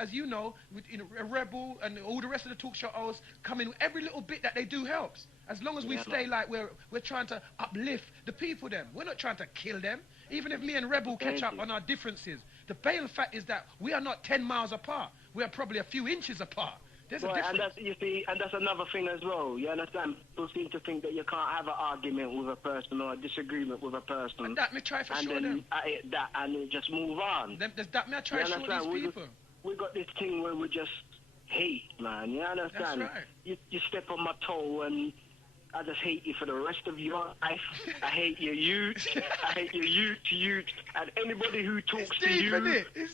with, Rebel and all the rest of the talk show hosts come in, every little bit that they do helps. As long as we stay like we're trying to uplift the people them. We're not trying to kill them. Even if me and Rebel catch up on our differences, the bale fact is that we are not 10 miles apart. We are probably a few inches apart. There's a difference. And that's another thing as well. You understand? People seem to think that you can't have an argument with a person or a disagreement with a person. And that may try for sure them. And just move on. That may try to show these people. We got this thing where we just hate, man. You understand? That's right. You step on my toe and I just hate you for the rest of your life. I hate your youth. I hate your youth. And anybody who talks to you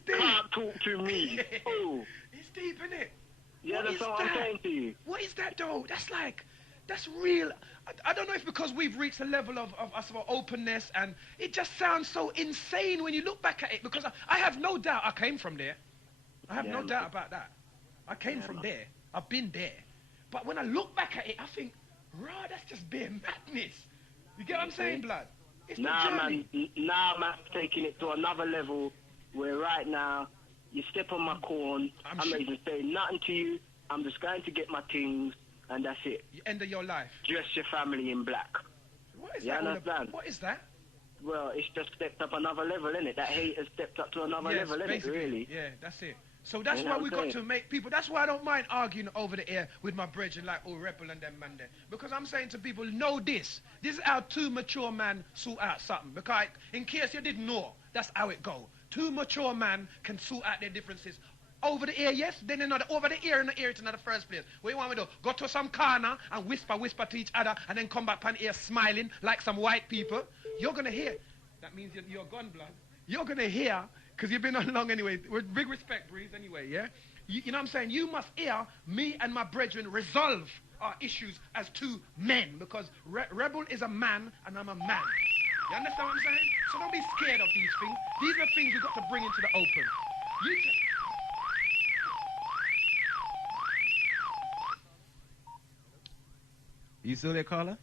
can't talk to me. Oh. It's deep, isn't it? Yeah, that's what I'm saying to you. What is that, though? That's real. I don't know if because we've reached a level of openness, and it just sounds so insane when you look back at it, because I have no doubt I came from there. I have no doubt about that. I came from there. I've been there. But when I look back at it, I think, raw, that's just bare madness. You get what I'm saying, blood? It's now, man, taking it to another level where right now, you step on my corn, I'm not even saying nothing to you, I'm just going to get my things, and that's it. You end of your life. Dress your family in black. What is that? Understand? What is that? Well, it's just stepped up another level, isn't it? That hate has stepped up to another level, isn't it, really? Yeah, that's it. So that's why we got to make people, that's why I don't mind arguing over the air with my brethren like, Rebel and them man there. Because I'm saying to people, know this. This is how two mature men sort out something. Because in case you didn't know, that's how it go. Two mature men can sort out their differences. Over the ear, yes, then another over the ear and the ear to another first place. What you want me to do? Go to some corner and whisper to each other and then come back on ear smiling like some white people. You're going to hear. That means you're gone, blood. You're going to hear, because you've been on long anyway. With big respect, Breeze, anyway, yeah? You know what I'm saying? You must hear me and my brethren resolve our issues as two men, because Rebel is a man and I'm a man. You understand what I'm saying? So don't be scared of these things. These are things we've got to bring into the open. You still there, caller?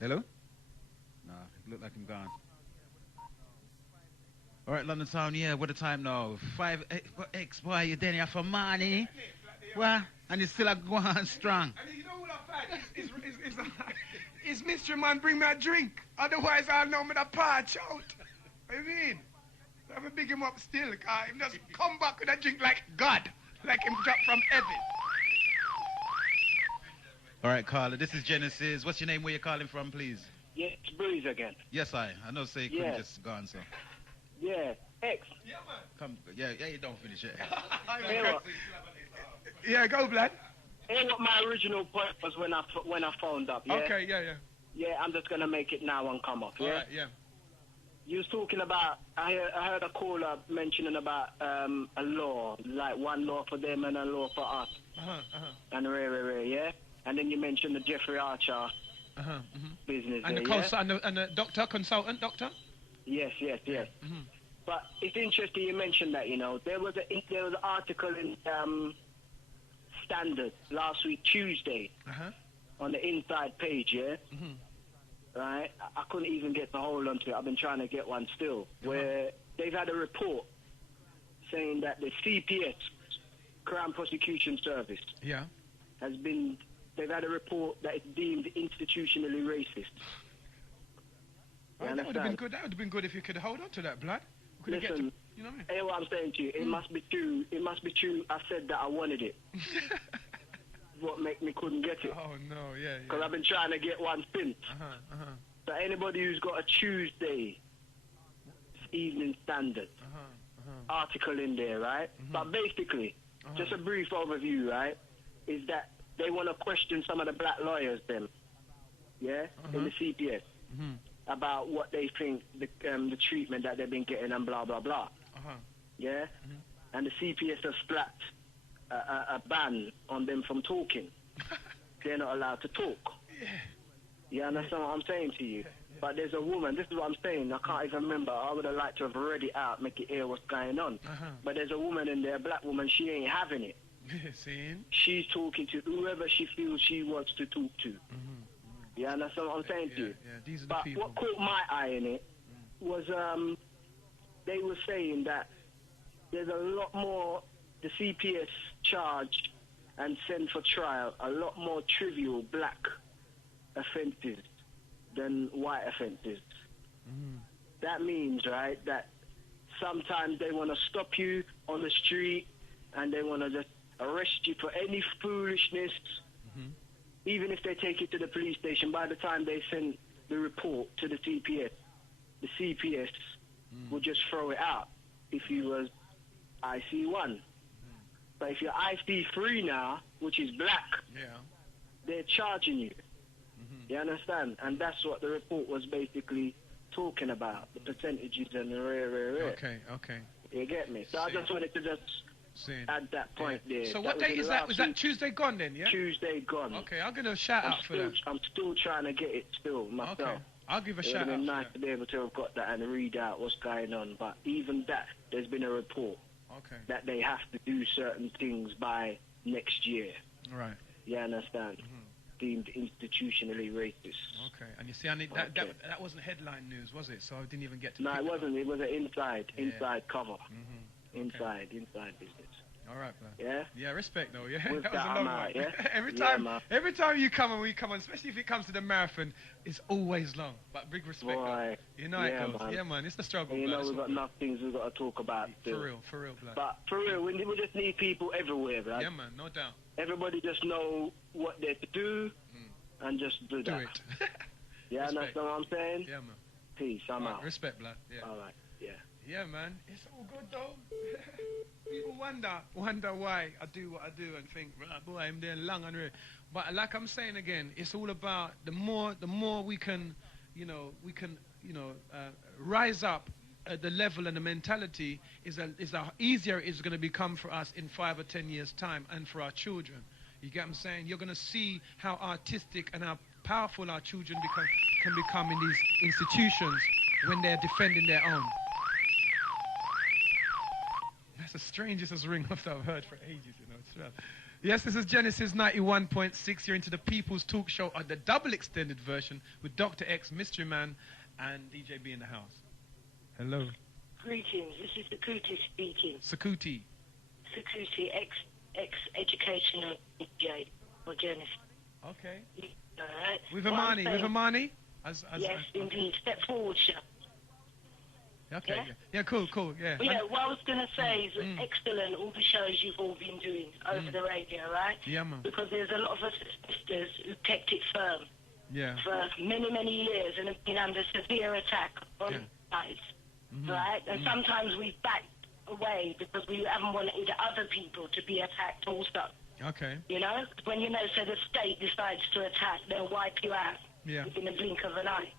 Hello? Nah, it looked like I'm gone. All right, London Town, yeah, what the time now? 5X, boy, you then here for money. Well, and you still are going strong. And you know what I find? Is Mr. Man bring me a drink? Otherwise, I'll know me to patch out. I mean, I'm going to big him up still, because him just come back with a drink like God, like him dropped from heaven. All right, caller, this is Genesis. What's your name? Where you calling from, please? Yeah, it's Breeze again. Yes, I know, say you couldn't just gone, so. Yeah, X. Yeah, man. Come, yeah, you don't finish it. Yeah, go, blood. Hey, what my original point was when I phoned up, yeah? Okay, yeah. Yeah, I'm just going to make it now and come off, yeah? All right, yeah. You was talking about, I heard a caller mentioning about a law, like one law for them and a law for us. And yeah? And then you mentioned the Jeffrey Archer business and there, and the doctor, consultant doctor? Yes. But it's interesting you mentioned that, you know. There was an article in Standard last week, Tuesday, on the inside page, yeah? Right? I couldn't even get the hold onto it. I've been trying to get one still, where they've had a report saying that the CPS, Crown Prosecution Service, they've had a report that it's deemed institutionally racist. That would have been good. That would have been good if you could hold on to that, blood. Listen, you know what I mean? Hey, what I'm saying to you, it must be true. It must be true. I said that I wanted it. What make me couldn't get it? Oh no, yeah. Because I've been trying to get one since. So anybody who's got a Tuesday Evening Standard article in there, right? But basically, just a brief overview, right, is that they want to question some of the black lawyers, them, yeah, in the CPS, about what they think the treatment that they've been getting and blah, blah, blah. Yeah? And the CPS has slapped a ban on them from talking. They're not allowed to talk. You understand what I'm saying to you? But there's a woman, this is what I'm saying, I can't even remember. I would have liked to have read it out, make it hear what's going on. But there's a woman in there, a black woman, she ain't having it. She's talking to whoever she feels she wants to talk to. You understand what I'm saying to you? These are the but people. what caught my eye in it was they were saying that there's a lot more, the CPS charge and send for trial, a lot more trivial black offences than white offences. That means, right, that sometimes they want to stop you on the street and they want to just arrest you for any foolishness. Even if they take it to the police station, by the time they send the report to the CPS will just throw it out if you was IC1. But if you're IC3 now, which is black, they're charging you. You understand? And that's what the report was basically talking about, the percentages and the Okay. You get me? So I just wanted to just add that point there. So what date is that? Was that Tuesday gone then, yeah? Tuesday gone. Okay, I'll give a shout out for that. I'm still trying to get it still myself. Okay, I'll give a shout out. It would have been nice to be able to have got that and read out what's going on. But even that, there's been a report that they have to do certain things by next year. Right. You understand? Deemed institutionally racist. Okay, and you see, I need that wasn't headline news, was it? So I didn't even get to. No, it wasn't. It was an inside cover. Okay. Inside business. All right, man. Yeah. Yeah, respect though. Yeah, With that was that a long I'm one. out, yeah? Every time you come and we come on, especially if it comes to the marathon, it's always long. But big respect. Boy, you know it goes. Yeah, man. It's the struggle. You blood. know we've got enough things we've got to talk about. For real, blood. But for real, we just need people everywhere, right? Yeah, man. No doubt. Everybody just know what they're to do and just do that. Do it. Yeah, understand what I'm saying? Yeah, man. Peace. I'm out. Respect, blood. Yeah. All right. Yeah. Yeah, man. It's all good though. People wonder why I do what I do and think, boy, I'm there long and real. But like I'm saying again, it's all about the more we can, rise up at the level and the mentality is how easier it's going to become for us in 5 or 10 years time and for our children. You get what I'm saying? You're going to see how artistic and how powerful our children can become in these institutions when they're defending their own. That's the strangest ring off that I've heard for ages, It's real. Yes, this is Genesis 91.6. You're into the People's Talk Show, the double extended version with Doctah X, Mystery Man, and DJ B in the house. Hello. Greetings. This is Sakuti speaking. Sakuti, ex-educational DJ for Genesis. Okay. All right. With Amani? Yes, indeed. Step forward, sir. Okay. Yeah, cool. Yeah. Yeah, what I was going to say is excellent, all the shows you've all been doing over the radio, right? Yeah, man. Because there's a lot of us sisters who kept it firm for many, many years and have been under severe attack on sides, right? And sometimes we've backed away because we haven't wanted other people to be attacked also. Okay. When so the state decides to attack, they'll wipe you out within a blink of an eye.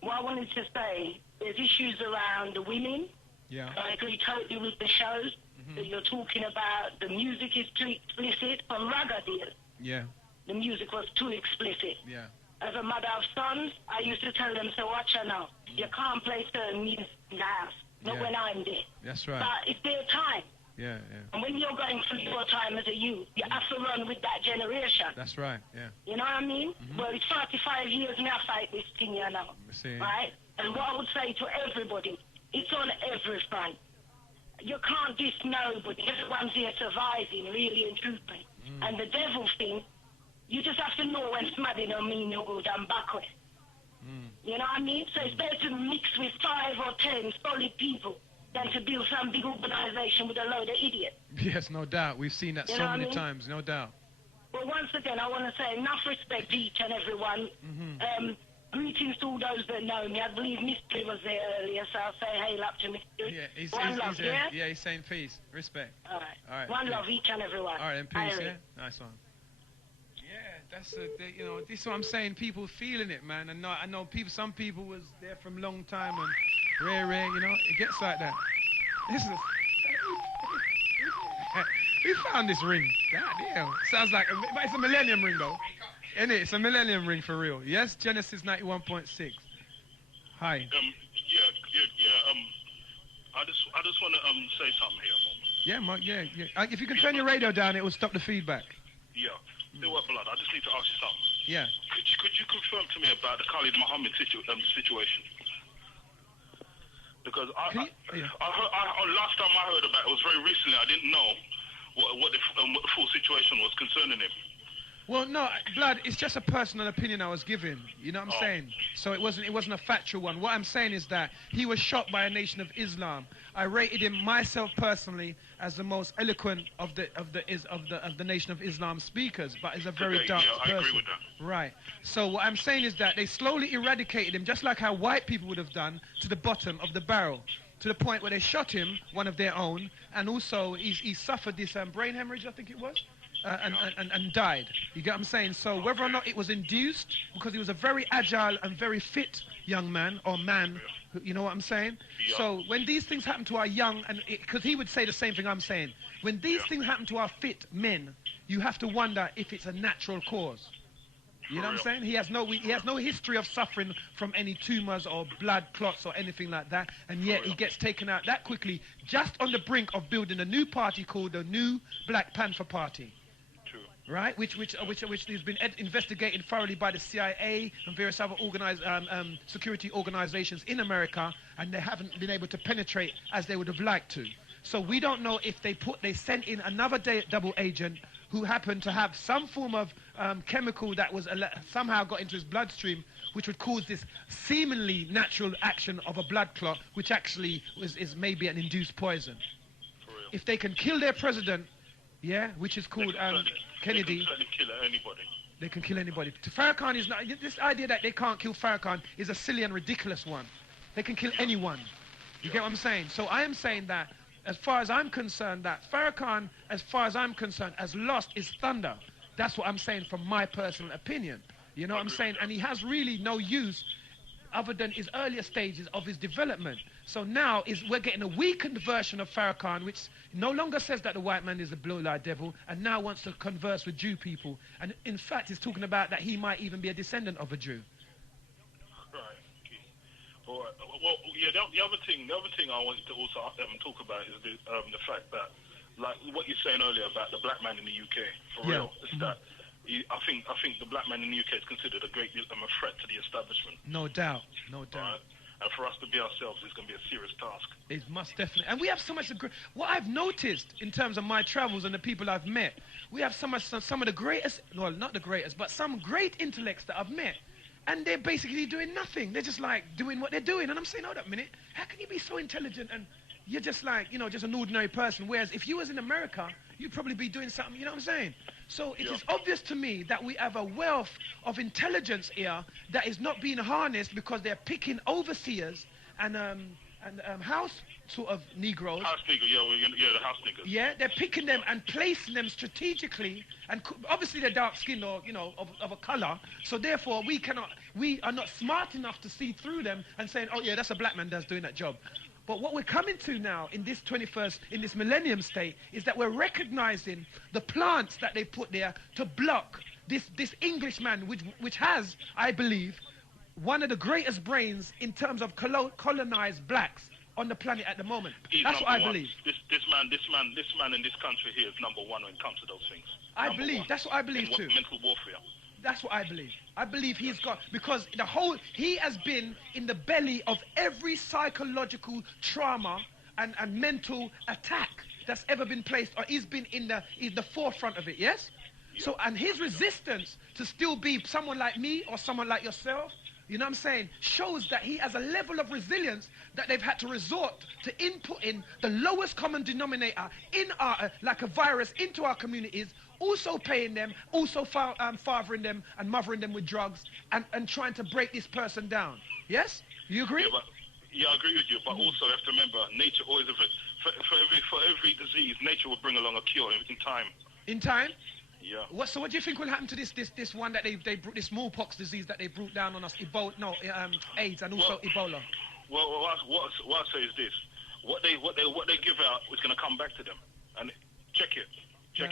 What I wanted to say, there's issues around the women. Yeah. I agree totally with the shows that you're talking about. The music is too explicit. On Raga dear, the music was too explicit. Yeah. As a mother of sons, I used to tell them, so watch her now. You can't play certain music in the house, not when I'm there. That's right. But it's their time. Yeah. And when you're going through your time as a youth, you have to run with that generation. That's right, yeah. You know what I mean? Well, it's 45 years now I fight this thing, right? And what I would say to everybody, it's on every front. You can't diss nobody. Everyone's here surviving, really and truthfully. And the devil thing, you just have to know when somebody don't mean no good and backward. You know what I mean? So it's better to mix with 5 or 10 solid people than to build some big organization with a load of idiots. Yes, no doubt. We've seen that so many times, no doubt. Well, once again, I want to say enough respect to each and everyone. Greetings to all those that know me. I believe Mystery was there earlier, so I'll say hail up to Mystery. Yeah, he's saying peace, respect. All right. All right. One peace. love, each and every one. All right, and peace, Irene. yeah? Nice one. Yeah, that's you know, this is what I'm saying. People feeling it, man. And I know people. Some people was there from a long time, and rare, you know, it gets like that. This is. Who found this ring? God damn. Sounds like it's a millennium ring, though. Isn't it? It's a millennium ring for real. Yes, Genesis 91.6. Hi. I just want to say something here a moment. Yeah, Mark. Yeah. If you can turn your radio down, it will stop the feedback. Yeah. What blood? I just need to ask you something. Yeah. Could you confirm to me about the Khalid Muhammad situation? Because I heard, last time I heard about it was very recently. I didn't know what the full situation was concerning him. Well, no, blood. It's just a personal opinion I was giving. You know what I'm saying? So it wasn't a factual one. What I'm saying is that he was shot by a nation of Islam. I rated him myself personally as the most eloquent of the nation of Islam speakers, but is a very dark person. I agree with that. Right. So what I'm saying is that they slowly eradicated him, just like how white people would have done, to the bottom of the barrel, to the point where they shot him, one of their own, and also he suffered this brain hemorrhage, I think it was. And died. You get what I'm saying? So whether or not it was induced, because he was a very agile and very fit young man, or man, you know what I'm saying? Yeah. So when these things happen to our young, and because he would say the same thing I'm saying, when these things happen to our fit men, you have to wonder if it's a natural cause. You know what I'm saying? He has no history of suffering from any tumors or blood clots or anything like that, and yet he gets taken out that quickly, just on the brink of building a new party called the New Black Panther Party. Right, which has been investigated thoroughly by the CIA and various other security organizations in America, and they haven't been able to penetrate as they would have liked to. So we don't know if they sent in another double agent who happened to have some form of chemical that was somehow got into his bloodstream, which would cause this seemingly natural action of a blood clot, which actually is maybe an induced poison. If they can kill their president, which is called Kennedy. They can kill anybody. They can kill anybody. To Farrakhan is not. This idea that they can't kill Farrakhan is a silly and ridiculous one. They can kill anyone. You get what I'm saying? So I am saying that, as far as I'm concerned, that Farrakhan, as far as I'm concerned, has lost his thunder. That's what I'm saying from my personal opinion. You know what I'm saying? And he has really no use other than his earlier stages of his development. So now we're getting a weakened version of Farrakhan, which no longer says that the white man is a blue-eyed devil, and now wants to converse with Jew people. And in fact, is talking about that he might even be a descendant of a Jew. Right. All right. Well, yeah. The other thing I wanted to also talk about is the fact that, like what you're saying earlier about the black man in the UK, for real, is that. I think the black man in the UK is considered a great a threat to the establishment. No doubt, no doubt. Right? And for us to be ourselves is going to be a serious task. It must definitely. And we have so much. What I've noticed in terms of my travels and the people I've met, we have some of the greatest, well, not the greatest, but some great intellects that I've met. And they're basically doing nothing. They're just like doing what they're doing. And I'm saying, hold up a minute, how can you be so intelligent and you're just like, just an ordinary person? Whereas if you was in America, you'd probably be doing something, you know what I'm saying? So it is obvious to me that we have a wealth of intelligence here that is not being harnessed because they're picking overseers and house sort of Negroes. House nigger, the house niggers. Yeah, they're picking them and placing them strategically, and obviously they're dark skinned or of a color. So therefore we are not smart enough to see through them and saying, oh yeah, that's a black man that's doing that job. But what we're coming to now in this in this millennium state, is that we're recognizing the plants that they put there to block this Englishman, which has, I believe, one of the greatest brains in terms of colonized blacks on the planet at the moment. That's what I believe. This man in this country here is number one when it comes to those things. That's what I believe too. Mental warfare. That's what I believe. I believe he's got, because he has been in the belly of every psychological trauma and mental attack that's ever been placed, or he's been in the forefront of it, yes? So, and his resistance to still be someone like me or someone like yourself, you know what I'm saying, shows that he has a level of resilience that they've had to resort to inputting the lowest common denominator in our, like a virus, into our communities, also paying them, also fathering them and mothering them with drugs, and trying to break this person down. Yes? You agree? Yeah, I agree with you, but also you have to remember, nature always, for every disease, nature will bring along a cure in time. In time? Yeah. So what do you think will happen to this one that they brought, this smallpox disease that they brought down on us, AIDS and also Ebola? Well, what I say is this: what they give out is going to come back to them, and check it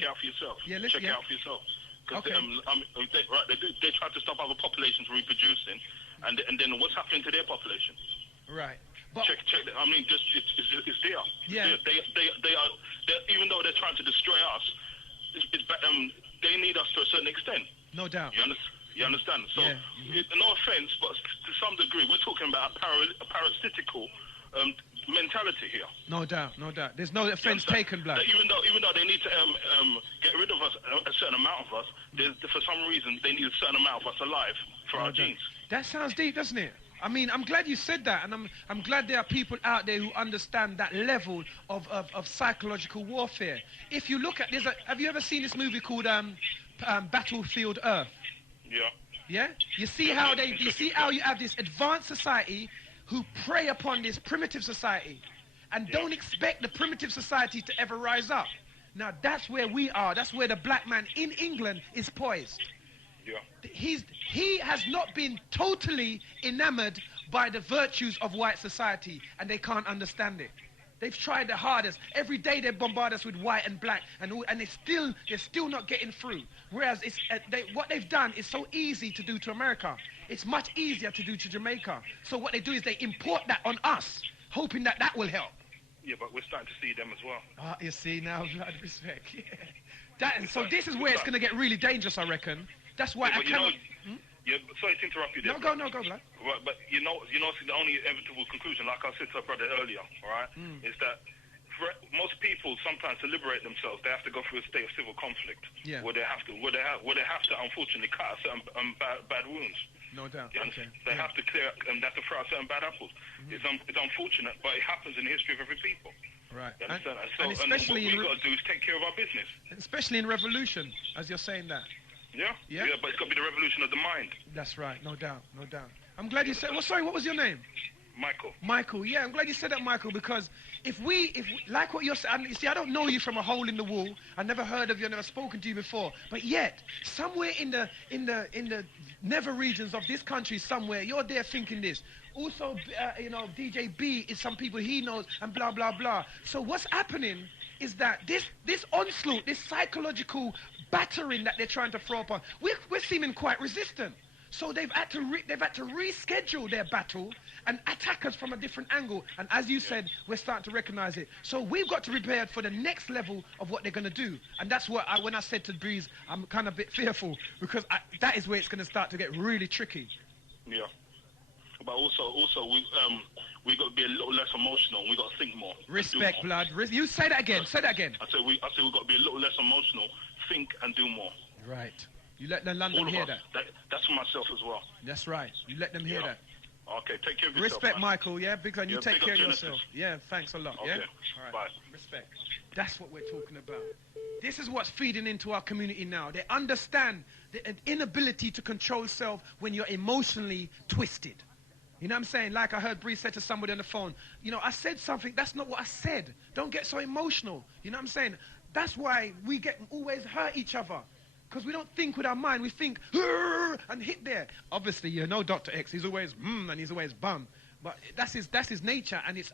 out for yourself. Yeah, check it out for yourself. Because they try to stop other populations from reproducing, and then what's happening to their population? Right. But check. I mean, it's there. Yeah. They are even though they're trying to destroy us. They need us to a certain extent. No doubt. You understand? So, no offense, but to some degree, we're talking about a parasitical mentality here. No doubt. There's no offense taken, blood. Even though they need to get rid of us, a certain amount of us, for some reason they need a certain amount of us alive for our genes. That sounds deep, doesn't it? I mean, I'm glad you said that, and I'm glad there are people out there who understand that level of psychological warfare. If you look at have you ever seen this movie called Battlefield Earth? Yeah. Yeah. You see how you have this advanced society who prey upon this primitive society, and don't expect the primitive society to ever rise up. Now that's where we are. That's where the black man in England is poised. Yeah. He has not been totally enamored by the virtues of white society, and they can't understand it. They've tried their hardest. Every day they bombard us with white and black, and they're still not getting through. Whereas what they've done is so easy to do to America. It's much easier to do to Jamaica. So what they do is they import that on us, hoping that will help. Yeah, but we're starting to see them as well. Ah, you see now, blood respect. Yeah. So this is where it's going to get really dangerous, I reckon. That's why I cannot... Yeah, sorry to interrupt you there. No, go, blood. Right, but you know, the only inevitable conclusion, like I said to our brother earlier, all right, is that most people sometimes to liberate themselves, they have to go through a state of civil conflict, where they have to unfortunately cut certain bad wounds. No doubt. They have to clear, and they have to throw out certain bad apples. It's unfortunate, but it happens in the history of every people. Right. You understand? And especially what we've got to do is take care of our business. Especially in revolution, as you're saying that. Yeah, but it's got to be the revolution of the mind. That's right, no doubt. I'm glad you said. Well, sorry, what was your name? Michael, yeah, I'm glad you said that, Michael, because if we like what you're saying, you see, I don't know you from a hole in the wall. I never heard of you, I never spoken to you before, but yet somewhere in the nether regions of this country, somewhere you're there thinking this. Also, DJ B is some people he knows, and blah blah blah. So what's happening is that this onslaught, this psychological battering that they're trying to throw upon, we're seeming quite resistant. So they've had to reschedule their battle and attack us from a different angle. And as you said, we're starting to recognize it. So we've got to prepare for the next level of what they're going to do. And that's what when I said to Breeze, I'm kind of a bit fearful, because that is where it's going to start to get really tricky. Yeah. But also we got to be a little less emotional. We got to think more. Respect, blood. You say that again. Say that again. I say we got to be a little less emotional. Think and do more. Right. You let the London hear that. That's for myself as well. That's right. You let them hear that. Okay, take care of yourself. Respect, man. Michael, yeah? Big time. You take care of yourself. Yeah, thanks a lot, okay. Yeah? All right. Bye. Respect. That's what we're talking about. This is what's feeding into our community now. They understand the inability to control self when you're emotionally twisted. You know what I'm saying? Like I heard Breeze say to somebody on the phone, I said something, that's not what I said. Don't get so emotional. You know what I'm saying? That's why we always hurt each other. Because we don't think with our mind, we think, and hit there. Obviously, Doctah X, he's always, and he's always bum. But that's his nature, and it's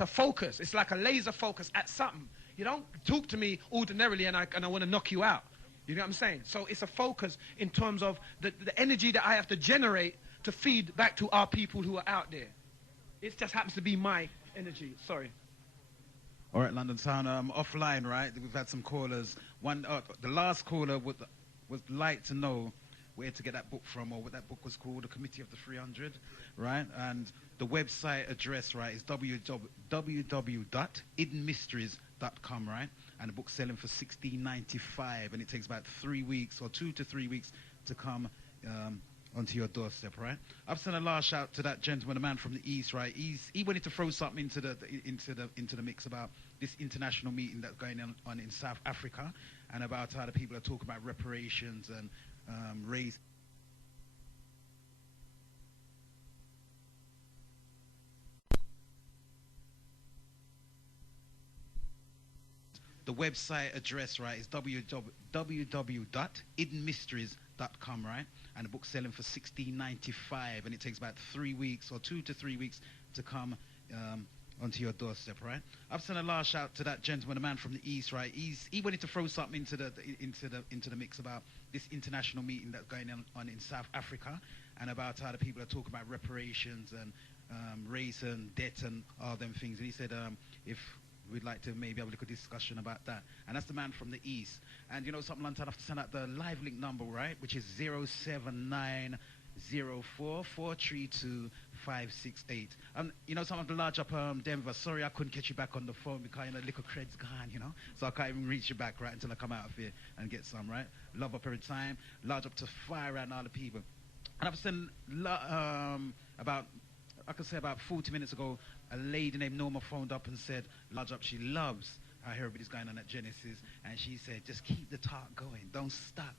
a focus. It's like a laser focus at something. You don't talk to me ordinarily, and I want to knock you out. You know what I'm saying? So it's a focus in terms of the energy that I have to generate to feed back to our people who are out there. It just happens to be my energy. Sorry. All right, London Sound, offline, right? We've had some callers. The last caller would like to know where to get that book from, or what that book was called, The Committee of the 300, right? And the website address, right, is www.hiddenmysteries.com, right? And the book's selling for $16.95, and it takes about 3 weeks or 2 to 3 weeks to come onto your doorstep, right? I've sent a last shout to that gentleman, a man from the East, right? He wanted to throw something into the mix about this international meeting that's going on in South Africa, and about how the people are talking about reparations and race. The website address, right, is www.hiddenmysteries.com, right? And the book's selling for $16.95, and it takes about 3 weeks or 2 to 3 weeks to come onto your doorstep, right? I've sent a last shout to that gentleman, a man from the East, right? He wanted to throw something into the mix about this international meeting that's going on in South Africa, and about how the people are talking about reparations and race and debt and all them things. And he said if we'd like to maybe have a little discussion about that. And that's the man from the East. And you know something, London, I have to send out the live link number, right? Which is 07904-432-568. You know, some of the large up Denver, sorry I couldn't catch you back on the phone because, you know, little cred's gone, you know. So I can't even reach you back, right, until I come out of here and get some, right? Love up every time. Large up to fire and all the people. And I've sent about 40 minutes ago, a lady named Norma phoned up and said, large up, she loves how everybody's going on at Genesis, and she said, just keep the talk going, don't stop.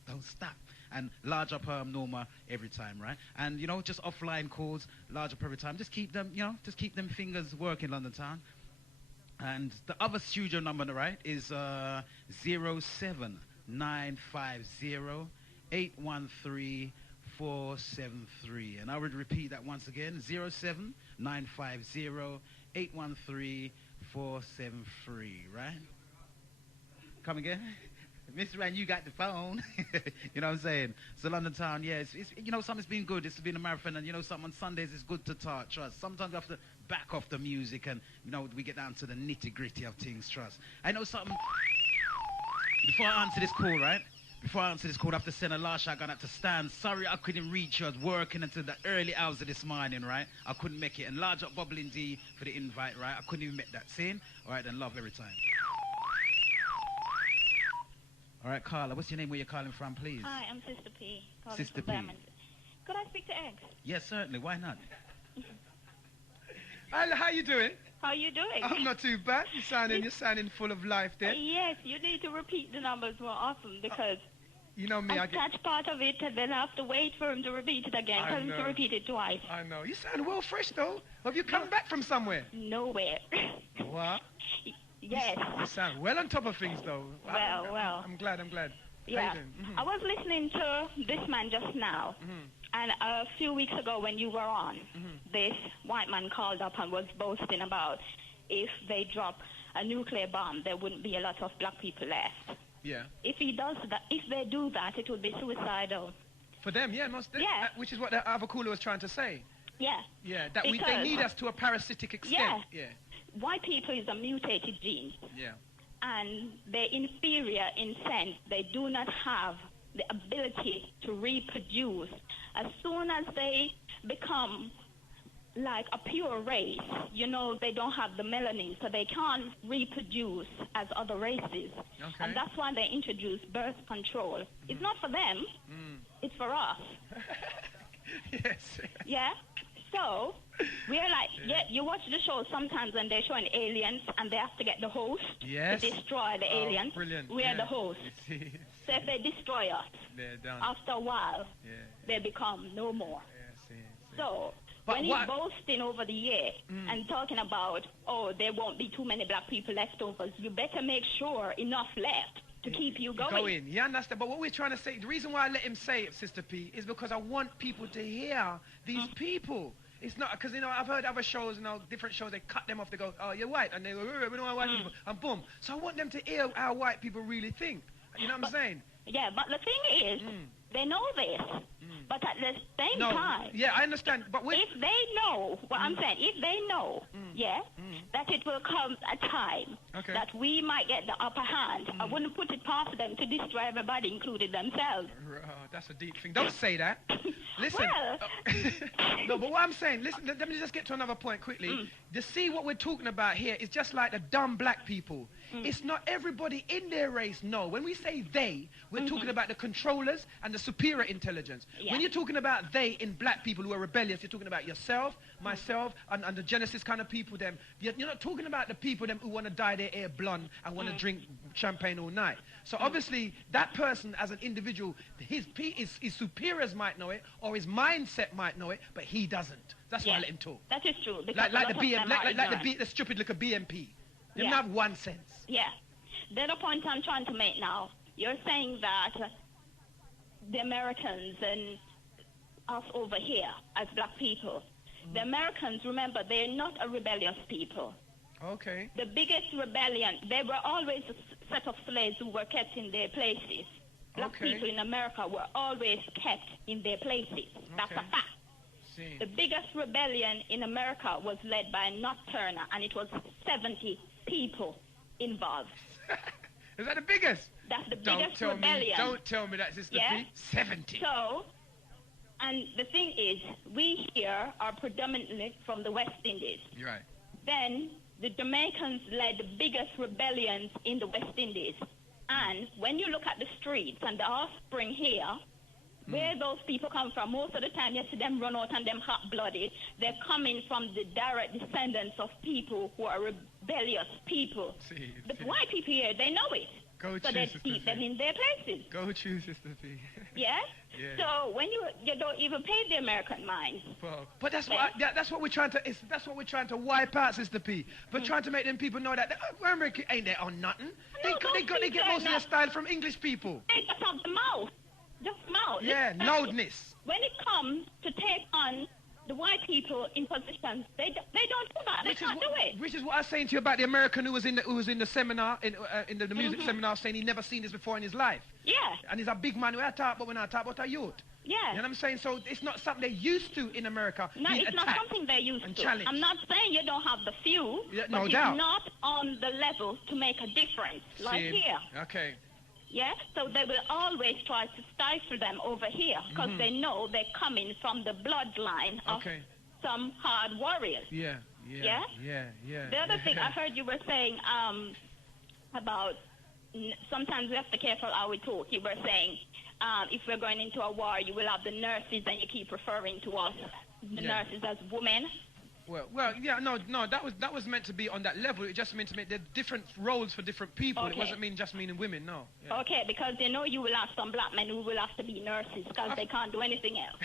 And large up Norma every time, right? And you know, just offline calls, large up every time. Just keep them, you know, just keep them fingers working, London Town. And the other studio number, right, is 07950-813-473. And I would repeat that once again, 07950-813-473, right? Come again? Mr. Rand, you got the phone. You know what I'm saying? So London Town, yeah, it's you know, something's been good. It's been a marathon, and you know, something on Sundays it's good to talk, trust. Sometimes we have to back off the music, and you know, we get down to the nitty-gritty of things, trust. I know something. Before I answer this call, right? Before I answer this call, I have to send a last shot out to Stan. Sorry I couldn't reach you. I was working until the early hours of this morning, right? I couldn't make it. And large up Bubbling D for the invite, right? I couldn't even make that scene. All right, then love every time. All right, Carla, what's your name? Where you're calling from, please? Hi, I'm Sister P. Sister P. Birmingham. Could I speak to X? Yes, certainly. Why not? How you doing? How you doing? I'm not too bad. You're sounding full of life there. Yes, you need to repeat the numbers more often because you know me, I catch part of it and then I have to wait for him to repeat it again. Tell him to repeat it twice. I know. You sound well fresh though. Have you come back from somewhere? Nowhere. What? Yes. You sound well on top of things though. Well. I'm glad. Yeah. I was listening to this man just now. And a few weeks ago when you were on, this white man called up and was boasting about if they drop a nuclear bomb, there wouldn't be a lot of black people left. Yeah. If he does that, if they do that, it would be suicidal. For them, yeah, which is what the Avakula was trying to say. Yeah. Yeah, that they need us to a parasitic extent. Yeah. White people is a mutated gene. Yeah. And they're inferior in sense they do not have the ability to reproduce. As soon as they become like a pure race, you know, they don't have the melanin, so they can't reproduce as other races. Okay. And that's why they introduce birth control. It's not for them, it's for us. Yes. Yeah? So, we're like, you watch the show sometimes when they're showing aliens and they have to get the host to destroy the aliens. Brilliant. We are the host. So if they destroy us, after a while, they become no more. So, when he's boasting over the year and talking about, there won't be too many black people left over, you better make sure enough left to keep you going. Yeah, understand. But what we're trying to say, the reason why I let him say it, Sister P, is because I want people to hear these people. It's not, because, you know, I've heard other shows, you know, different shows, they cut them off, they go, oh, you're white, and they go, we don't want white people, and boom. So I want them to hear how white people really think. You know what I'm saying? Yeah, but the thing is, they know this, but at the same time... Yeah, I understand, but if they know, what I'm saying, if they know, that it will come a time that we might get the upper hand, I wouldn't put it past them to destroy everybody, including themselves. That's a deep thing. Don't say that. Listen. No, but what I'm saying, listen, let me just get to another point quickly. To see what we're talking about here is just like the dumb black people. It's not everybody in their race, no. When we say they, we're talking about the controllers and the superior intelligence. When you're talking about they in black people who are rebellious, you're talking about yourself, myself, and the Genesis kind of people. Them. You're not talking about the people them who want to dye their hair blonde and want to drink champagne all night. So obviously, that person as an individual, his superiors might know it, or his mindset might know it, but he doesn't. That's why I let him talk. That is true. Like the stupid little BMP. They don't have one sense. Yeah. The other point I'm trying to make now, you're saying that the Americans and us over here as black people, the Americans, remember, they're not a rebellious people. Okay. The biggest rebellion, they were always a set of slaves who were kept in their places. Black people in America were always kept in their places. That's a fact. The biggest rebellion in America was led by Nat Turner, and it was 70 people involved. Is that the biggest? That's the biggest rebellion. Don't tell me that, Sister P. 70. So, and the thing is, we here are predominantly from the West Indies. You're right. Then the Jamaicans led the biggest rebellions in the West Indies. And when you look at the streets and the offspring here, where those people come from, most of the time you see them run out and them hot-blooded. They're coming from the direct descendants of people who are rebellious people. The white people here, they know it. So they keep them in their places. Go choose, Sister P. Yeah? So when you don't even pay the American mind. But that's what we're trying to that's what we're trying to wipe out, Sister P. But trying to make them people know that America ain't there on nothing. They get most of their style from English people. They just have the mouth. Just mouth. Yeah, loudness. When it comes to take on the white people in positions, they don't do that. They can't do it. Which is what I was saying to you about the American who was in the seminar, in the music seminar, saying he never seen this before in his life. Yeah. And he's a big man. When I talk about a youth. Yeah. You know what I'm saying? So it's not something they're used to in America. No, it's not something they're used to. Challenged. I'm not saying you don't have the few, but no it's doubt. not on the level to make a difference, like here. Okay. Yeah, so they will always try to stifle them over here because they know they're coming from the bloodline of some hard warriors. Yeah. The other thing I heard you were saying about sometimes we have to be careful how we talk. You were saying if we're going into a war, you will have the nurses, and you keep referring to us, the nurses, as women. Well, yeah, no, that was meant to be on that level. It just meant to make the different roles for different people. It wasn't just meaning women, no. Yeah. Okay, because you know you will have some black men who will have to be nurses because they can't do anything else.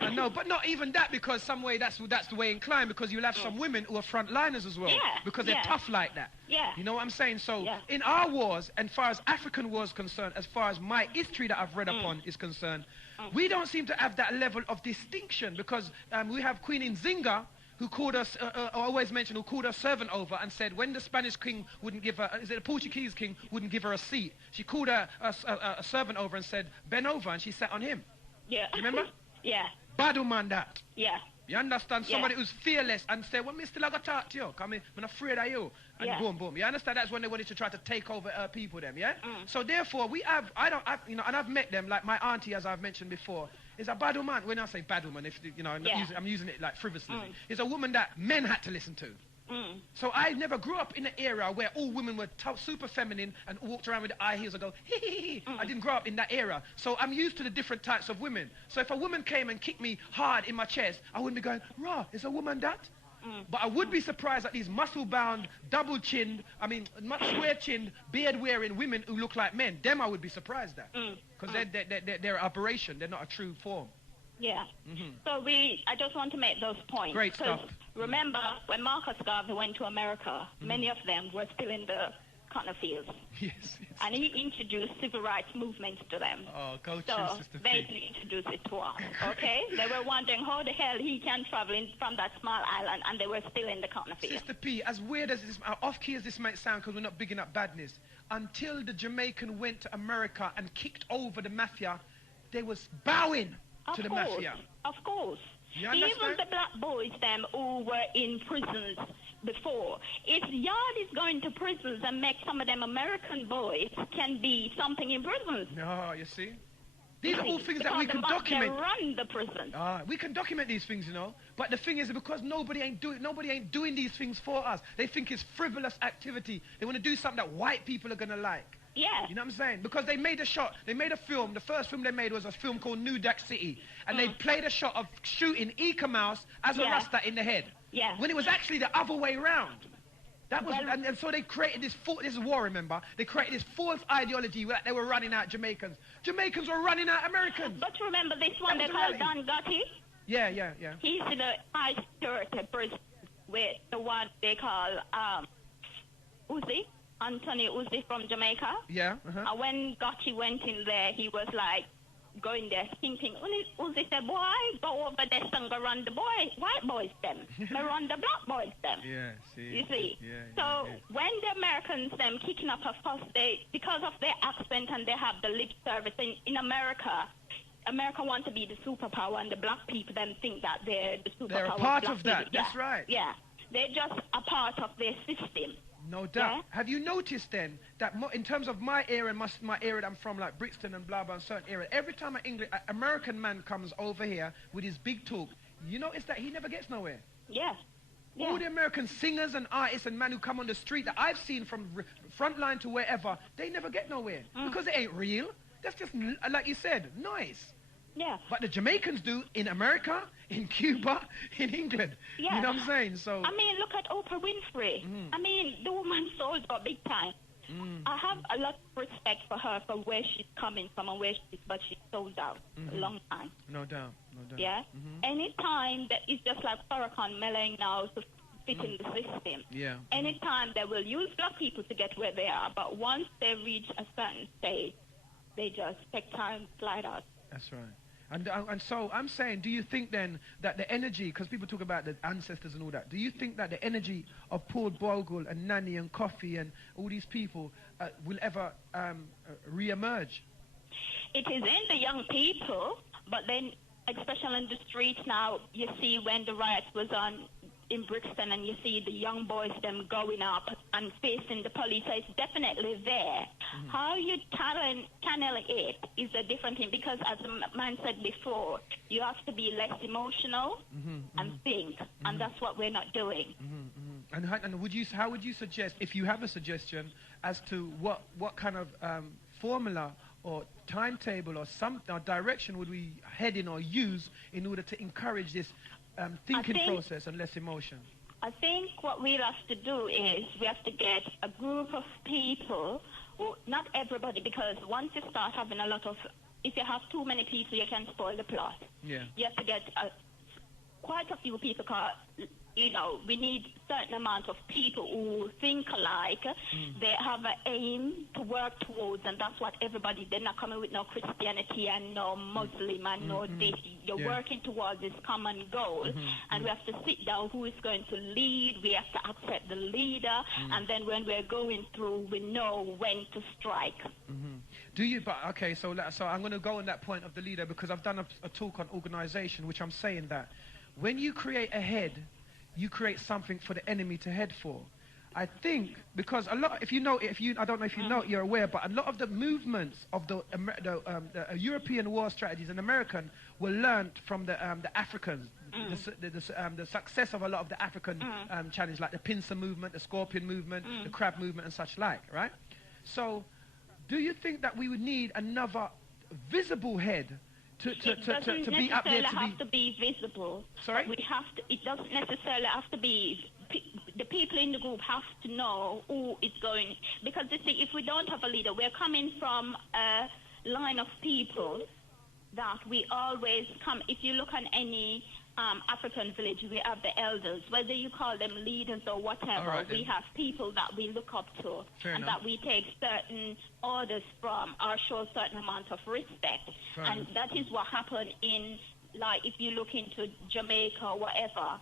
I know, but not even that, because some way that's the way inclined, because you'll have some women who are frontliners as well, because they're tough like that. Yeah. You know what I'm saying? So in our wars, and far as African wars concerned, as far as my history that I've read upon is concerned, we don't seem to have that level of distinction, because we have Queen Nzinga, who called us, who called her servant over and said when the Spanish king wouldn't give her, the Portuguese king wouldn't give her a seat, she called her a servant over and said, bend over, and she sat on him. Yeah. You remember? Yeah. Bad man that. Yeah. You understand? Somebody who's fearless and say, well, me still I got to talk to you. Come in, I'm afraid of you. And boom, boom. You understand? That's when they wanted to try to take over people, them, yeah? So therefore, I've met them, like my auntie, as I've mentioned before, is a bad woman. When I say bad woman, I'm using it like frivolously. It's a woman that men had to listen to. So I never grew up in an era where all women were super feminine and walked around with the high heels and go, hee hee hee. I didn't grow up in that era. So I'm used to the different types of women. So if a woman came and kicked me hard in my chest, I wouldn't be going, rah, is a woman that? But I would be surprised at these muscle-bound, double-chinned, square-chinned, beard-wearing women who look like men. Them I would be surprised at. Because they're an aberration. They're not a true form. Yeah. So I just want to make those points. Great stuff. Remember, when Marcus Garvey went to America, many of them were still in the cotton fields. Yes. And he introduced civil rights movements to them. Oh, go so choose, Sister basically introduced it to us, okay? They were wondering how the hell he can travel from that small island, and they were still in the cotton fields. Sister P, as weird as this, off-key as this might sound, because we're not bigging up badness, until the Jamaican went to America and kicked over the mafia, they was bowing to the mafia. Of course. You understand? Even the black boys, them who were in prisons before. If Yard is going to prisons and make some of them American boys can be something in prisons. No, you see? These are all things that we can document. They run the prison. We can document these things, you know. But the thing is, because nobody ain't doing these things for us. They think it's frivolous activity. They want to do something that white people are going to like. Yeah. You know what I'm saying? Because they made a shot, they made a film, the first film they made was a film called New Jack City, and they played a shot of shooting Ika Mouse as a Rasta in the head. Yeah. When it was actually the other way round. That was, and so they created this is war, remember? They created this false ideology that they were running out Jamaicans. Jamaicans were running out Americans. But remember this one they call Don Gotti? Yeah. He's in the high security prison with the one they call Uzi, Anthony Uzi from Jamaica. Yeah. And when Gotti went in there, he was like going there thinking, Uzi said, boy, go over there and go run the white boys them. Go run the black boys them. Yeah, see. You see? Yeah, when the Americans them kicking up a fuss, because of their accent and they have the lip service in America want to be the superpower, and the black people then think that they're the superpower. They're a part of that. That's right. Yeah. They're just a part of their system. No doubt. Yeah? Have you noticed then that in terms of my area, my area that I'm from, like Brixton and blah blah, and certain area, every time an American man comes over here with his big talk, you notice that he never gets nowhere. Yeah. All the American singers and artists and men who come on the street that I've seen from front line to wherever, they never get nowhere because it ain't real. That's just, like you said, nice. Yeah. But the Jamaicans do in America, in Cuba, in England. Yeah. You know what I'm saying? So. I mean, look at Oprah Winfrey. I mean, the woman sold got big time. I have a lot of respect for her for where she's coming from and where she's, but she's sold out a long time. No doubt. Yeah. Anytime that it's just like Farrakhan melting now to fit in the system. Yeah. Anytime they will use black people to get where they are, but once they reach a certain stage, they just take time to slide out. That's right. And so I'm saying, do you think then that the energy, because people talk about the ancestors and all that, do you think that the energy of Paul Bogle and Nanny and Coffee and all these people will ever re-emerge? It is in the young people, but then, especially in the streets now, you see when the riots was on in Brixton and you see the young boys them going up and facing the police, so it's definitely there. How you channel it is a different thing, because as the man said before, you have to be less emotional and think, and that's what we're not doing. And how would you suggest, if you have a suggestion, as to what kind of formula or timetable or direction would we head in or use in order to encourage this thinking process and less emotion? I think what we'll have to do is we have to get a group of people, not everybody, because once you start having a lot of, if you have too many people, you can spoil the plot. Yeah. You have to get quite a few people, we need a certain amount of people who think alike. They have an aim to work towards, and that's what everybody, they're not coming with no Christianity and no Muslim and no this. You're working towards this common goal, and we have to sit down who is going to lead. We have to accept the leader, and then when we're going through, we know when to strike. Do you, so I'm going to go on that point of the leader, because I've done a talk on organization, which I'm saying that when you create a head, you create something for the enemy to head for. I think because a lot, I don't know if you know, you're aware, but a lot of the movements of the European war strategies and American were learned from the Africans. The success of a lot of the African challenge, like the pincer movement, the scorpion movement, the crab movement, and such like, right? So, do you think that we would need another visible head to be up there, to be visible? Sorry? It doesn't necessarily have to be. The people in the group have to know who is going, because you see, if we don't have a leader, we're coming from a line of people that we always come. If you look on any African village, we have the elders, whether you call them leaders or whatever. We have people that we look up to, that we take certain orders from or show a certain amount of respect. And that is what happened in, like, if you look into Jamaica or whatever.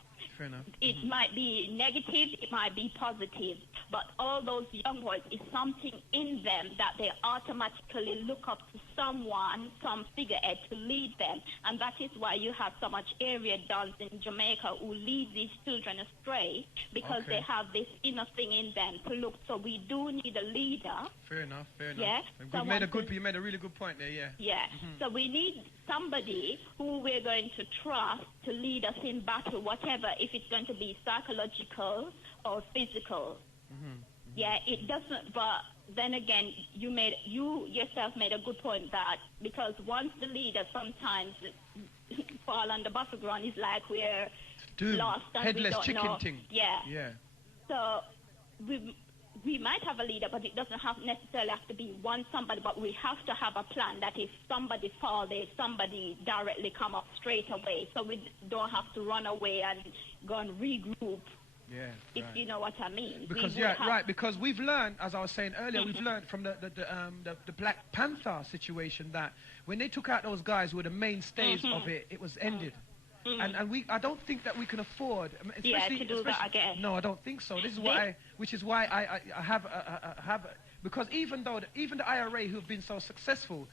It might be negative, it might be positive, but all those young boys, is something in them that they automatically look up to someone, some figurehead to lead them. And that is why you have so much area dons in Jamaica who lead these children astray, because they have this inner thing in them to look. So we do need a leader. Fair enough. Yeah. You made a really good point there, yeah. Yeah. So we need somebody who we're going to trust to lead us in battle, whatever, if it's going to be psychological or physical. Yeah, it doesn't, but then again, you yourself made a good point that because once the leader sometimes fall on the battleground, it's like we're lost and headless we don't chicken know. thing. Yeah. So we might have a leader, but it doesn't necessarily have to be one somebody, but we have to have a plan that if somebody falls, there's somebody directly come up straight away, so we don't have to run away and go and regroup. Yeah, if you know what I mean. Because because we've learned, as I was saying earlier, we've learned from the Black Panther situation that when they took out those guys who were the mainstays of it, it was ended. And I don't think that we can afford, to do that again. No, I don't think so. This is which is why I have because even the IRA who have been so successful,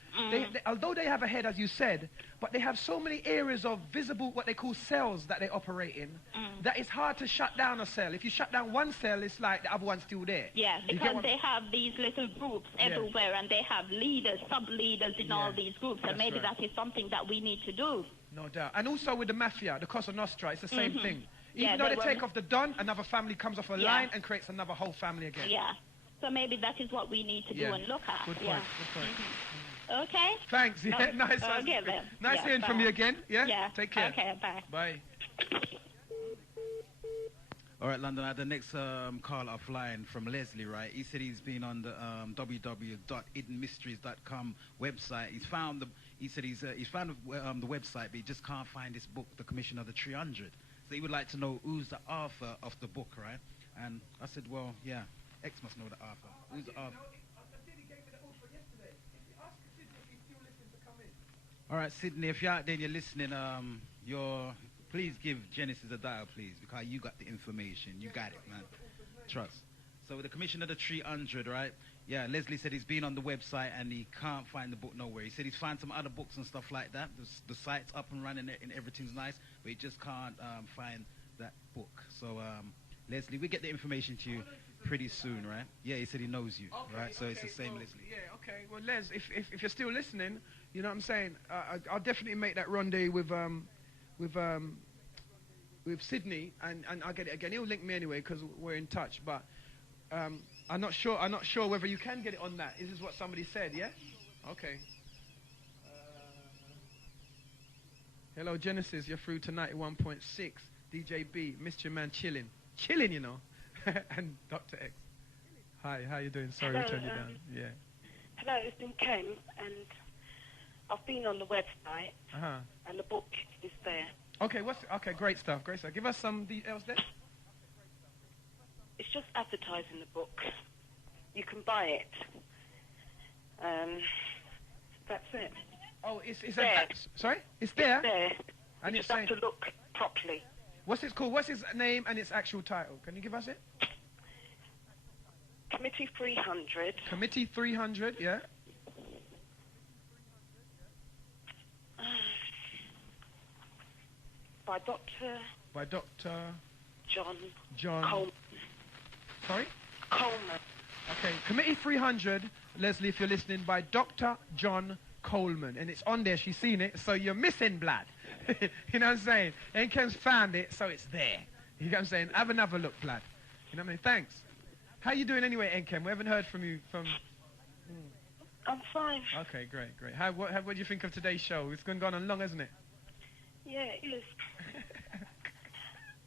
although they have a head, as you said, but they have so many areas of visible, what they call cells that they operate in, that it's hard to shut down a cell. If you shut down one cell, it's like the other one's still there. Yeah, because they have these little groups everywhere, and they have leaders, sub-leaders in all these groups, and maybe that is something that we need to do. No doubt. And also with the mafia, the Cosa Nostra, it's the same thing. Even though they take off the Don, another family comes off a line and creates another whole family again. Yeah. So maybe that is what we need to do and look at. Good point. Good point. Okay. Thanks. Yeah, nice. Okay, then. Nice hearing from you again. Yeah? Yeah. Take care. Okay, bye. Bye. All right, London. I had the next call offline from Leslie, right? He said he's been on the www.hiddenmysteries.com website. He said he's found the website, but he just can't find his book, The Commission of the 300. So he would like to know who's the author of the book, right? And I said, well, yeah, X must know the author. Who's the author? All right, Sydney, if you're out there and you're listening, please give Genesis a dial, please, because you got the information. You got it, man. Trust. So with the Commission of the 300, right? Yeah, Leslie said he's been on the website and he can't find the book nowhere. He said he's found some other books and stuff like that. The site's up and running and everything's nice, but he just can't find that book. So, Leslie, we get the information to you pretty soon, right? Yeah, he said he knows you, right? So it's the same Leslie. Yeah, okay. Well, Les, if you're still listening, you know what I'm saying? I'll definitely make that rendezvous with Sydney, and I'll get it again. He'll link me anyway because we're in touch. But I'm not sure whether you can get it on that. This is what somebody said. Yeah. Okay. Hello, Genesis. You're through to 91.6. DJ B, Mr. Man, chilling, you know. And Doctah X. Hi, how you doing? Sorry to turn you down. Yeah. Hello, it's been Ken, and I've been on the website, and the book is there. Okay, great stuff. Give us some details there. It's just advertising the book. You can buy it. That's it. Oh, it's there. Sorry? It's there? It's there. And you just have to look properly. What's it called? What's his name and its actual title? Can you give us it? Committee 300. Committee 300, yeah. By Doctor John Coleman. Sorry? Coleman. Okay, Committee 300, Leslie, if you're listening, by Dr. John Coleman. And it's on there, she's seen it, so you're missing blood. You know what I'm saying? Nkem's found it, so it's there. You know what I'm saying? Have another look, blood. You know what I mean? Thanks. How you doing anyway, Nkem? We haven't heard from you from... I'm fine. Okay, great. What do you think of today's show? It's gone on long, hasn't it? Yeah, it is.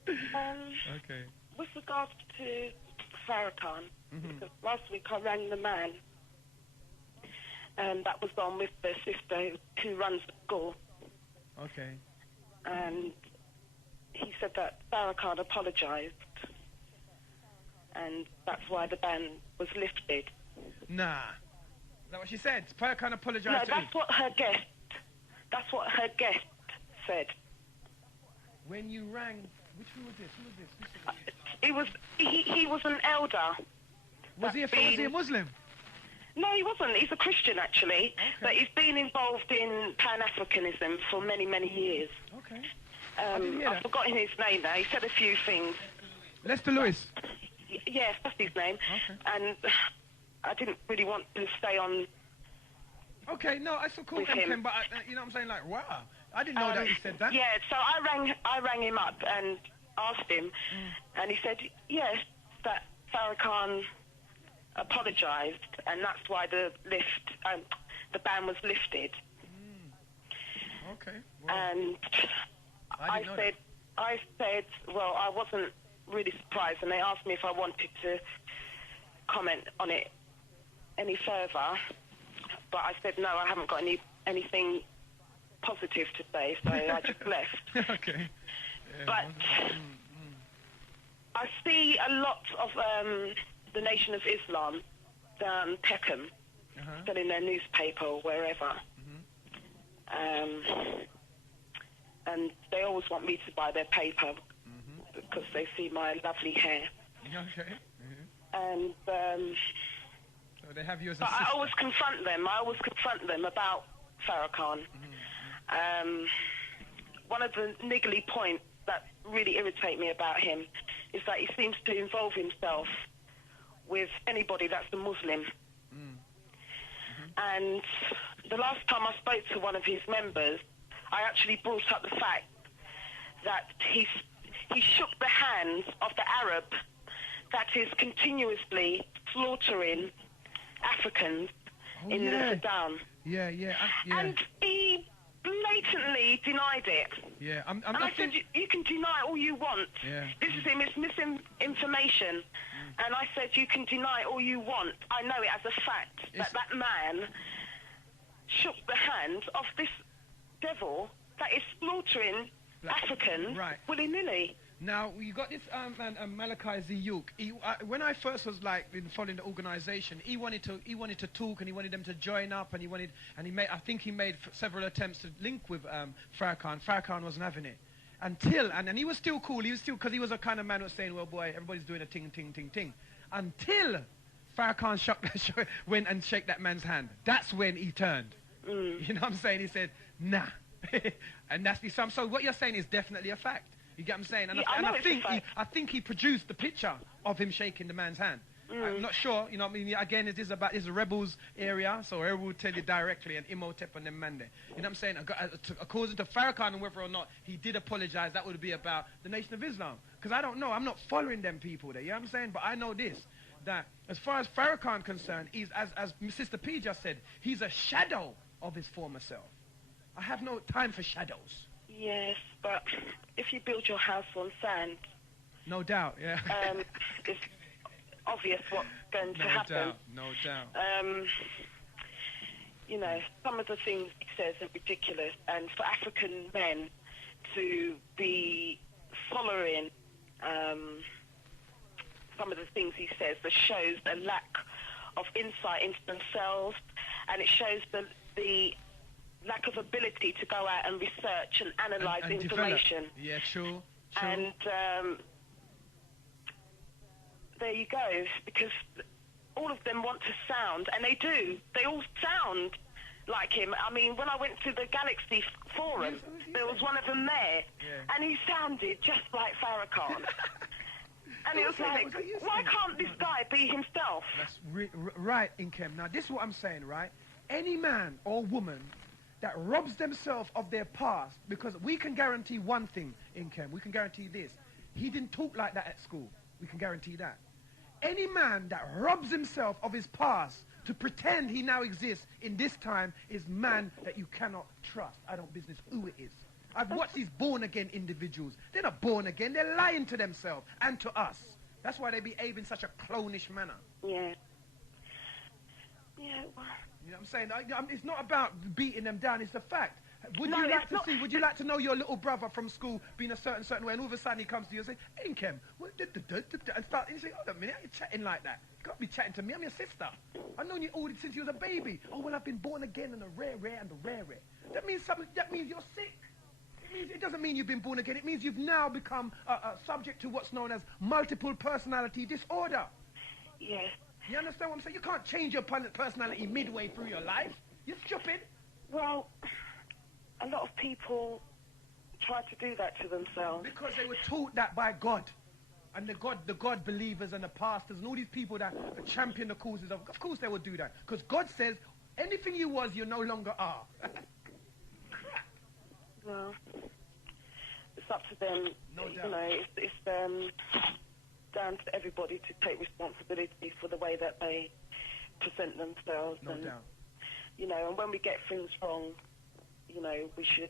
Okay. With regards to Farrakhan, because last week I rang the man, and that was on with the sister who runs the school. Okay. And he said that Farrakhan apologised, and that's why the ban was lifted. Nah. Is that what she said? Farrakhan apologised. No, that's what her guest said. When you rang, who was this? He was an elder. Was he a Muslim? No, he wasn't. He's a Christian, actually. Okay. But he's been involved in Pan-Africanism for many, many years. Okay. I've forgotten his name now. He said a few things. Lester Lewis? Yes, that's his name. Okay. And I didn't really want to stay on. Okay, no, I still call him, but you know what I'm saying? Like, wow, I didn't know that he said that. Yeah, so I rang him up and asked him, and he said, yes, that Farrakhan apologised, and that's why the ban was lifted. Okay. Well, and I said, well, I wasn't really surprised, and they asked me if I wanted to comment on it any further, but I said no, I haven't got anything positive to say, so I just left. Okay. Yeah, but I see a lot of the Nation of Islam down Peckham selling their newspaper or wherever. And they always want me to buy their paper because they see my lovely hair. Okay. And so they have you as a sister. I always confront them about Farrakhan. One of the niggly points that really irritate me about him is that he seems to involve himself with anybody that's a Muslim. And the last time I spoke to one of his members, I actually brought up the fact that he shook the hands of the Arab that is continuously slaughtering Africans in the Sudan. Yeah. And he blatantly denied it. Yeah, and I said, you can deny all you want. Yeah. This is him, it's misinformation. And I said, you can deny all you want. I know it as a fact that man shook the hand of this devil that is slaughtering Africans willy-nilly. Now, you got this man, Malachi Ziyuk. When I first was been following the organization, he wanted to talk, and he wanted them to join up, and I think he made several attempts to link with Farrakhan. Farrakhan wasn't having it and he was still cool. He was still, because he was a kind of man who was saying, well, boy, everybody's doing a ting, until Farrakhan went and shook that man's hand. That's when he turned. You know what I'm saying? He said, nah. And that's the sum. So what you're saying is definitely a fact. You get what I'm saying? And, I think he produced the picture of him shaking the man's hand. I'm not sure, you know what I mean? Again, it is a rebels area, so I will tell you directly, and Imhotep and them man there. You know what I'm saying? According to Farrakhan, and whether or not he did apologize, that would be about the Nation of Islam. Because I don't know, I'm not following them people there, you know what I'm saying? But I know this, that as far as Farrakhan concerned, he's, as Sister P just said, he's a shadow of his former self. I have no time for shadows. Yes, but if you build your house on sand... No doubt, yeah. It's obvious what's going to happen. No doubt. You know, some of the things he says are ridiculous, and for African men to be following some of the things he says, that shows a lack of insight into themselves, and it shows the lack of ability to go out and research and analyse information. Develop. Yeah, true. And there you go, because all of them want to sound, and they do. They all sound like him. I mean, when I went to the Galaxy Forum, there was one of them there, and he sounded just like Farrakhan. And it was like, why can't this guy be himself? That's right, Inkem. Now, this is what I'm saying, right? Any man or woman that robs themselves of their past, because we can guarantee one thing, Inkem, we can guarantee this. He didn't talk like that at school. We can guarantee that. Any man that robs himself of his past to pretend he now exists in this time is man that you cannot trust. I don't business who it is. I've watched these born-again individuals. They're not born again. They're lying to themselves and to us. That's why they behave in such a clownish manner. Yeah. Yeah, well... You know what I'm saying? It's not about beating them down. It's the fact. Would you like to know your little brother from school being a certain way, and all of a sudden he comes to you and says, "Hey, Kem," and you say, "Hold a minute, how you chatting like that? You can't be chatting to me. I'm your sister. I've known you all since you was a baby. Oh, well, I've been born again and a rare. That means something. That means you're sick. It doesn't mean you've been born again. It means you've now become subject to what's known as multiple personality disorder. Yes. You understand what I'm saying? You can't change your personality midway through your life. You're stupid. Well, a lot of people try to do that to themselves. Because they were taught that by God. And the God believers and the pastors and all these people that champion the causes of course they will do that. Because God says, anything you was, you no longer are. Well, it's up to them. No doubt. You know, it's down to everybody to take responsibility for the way that they present themselves. No doubt. You know, and when we get things wrong, you know, we should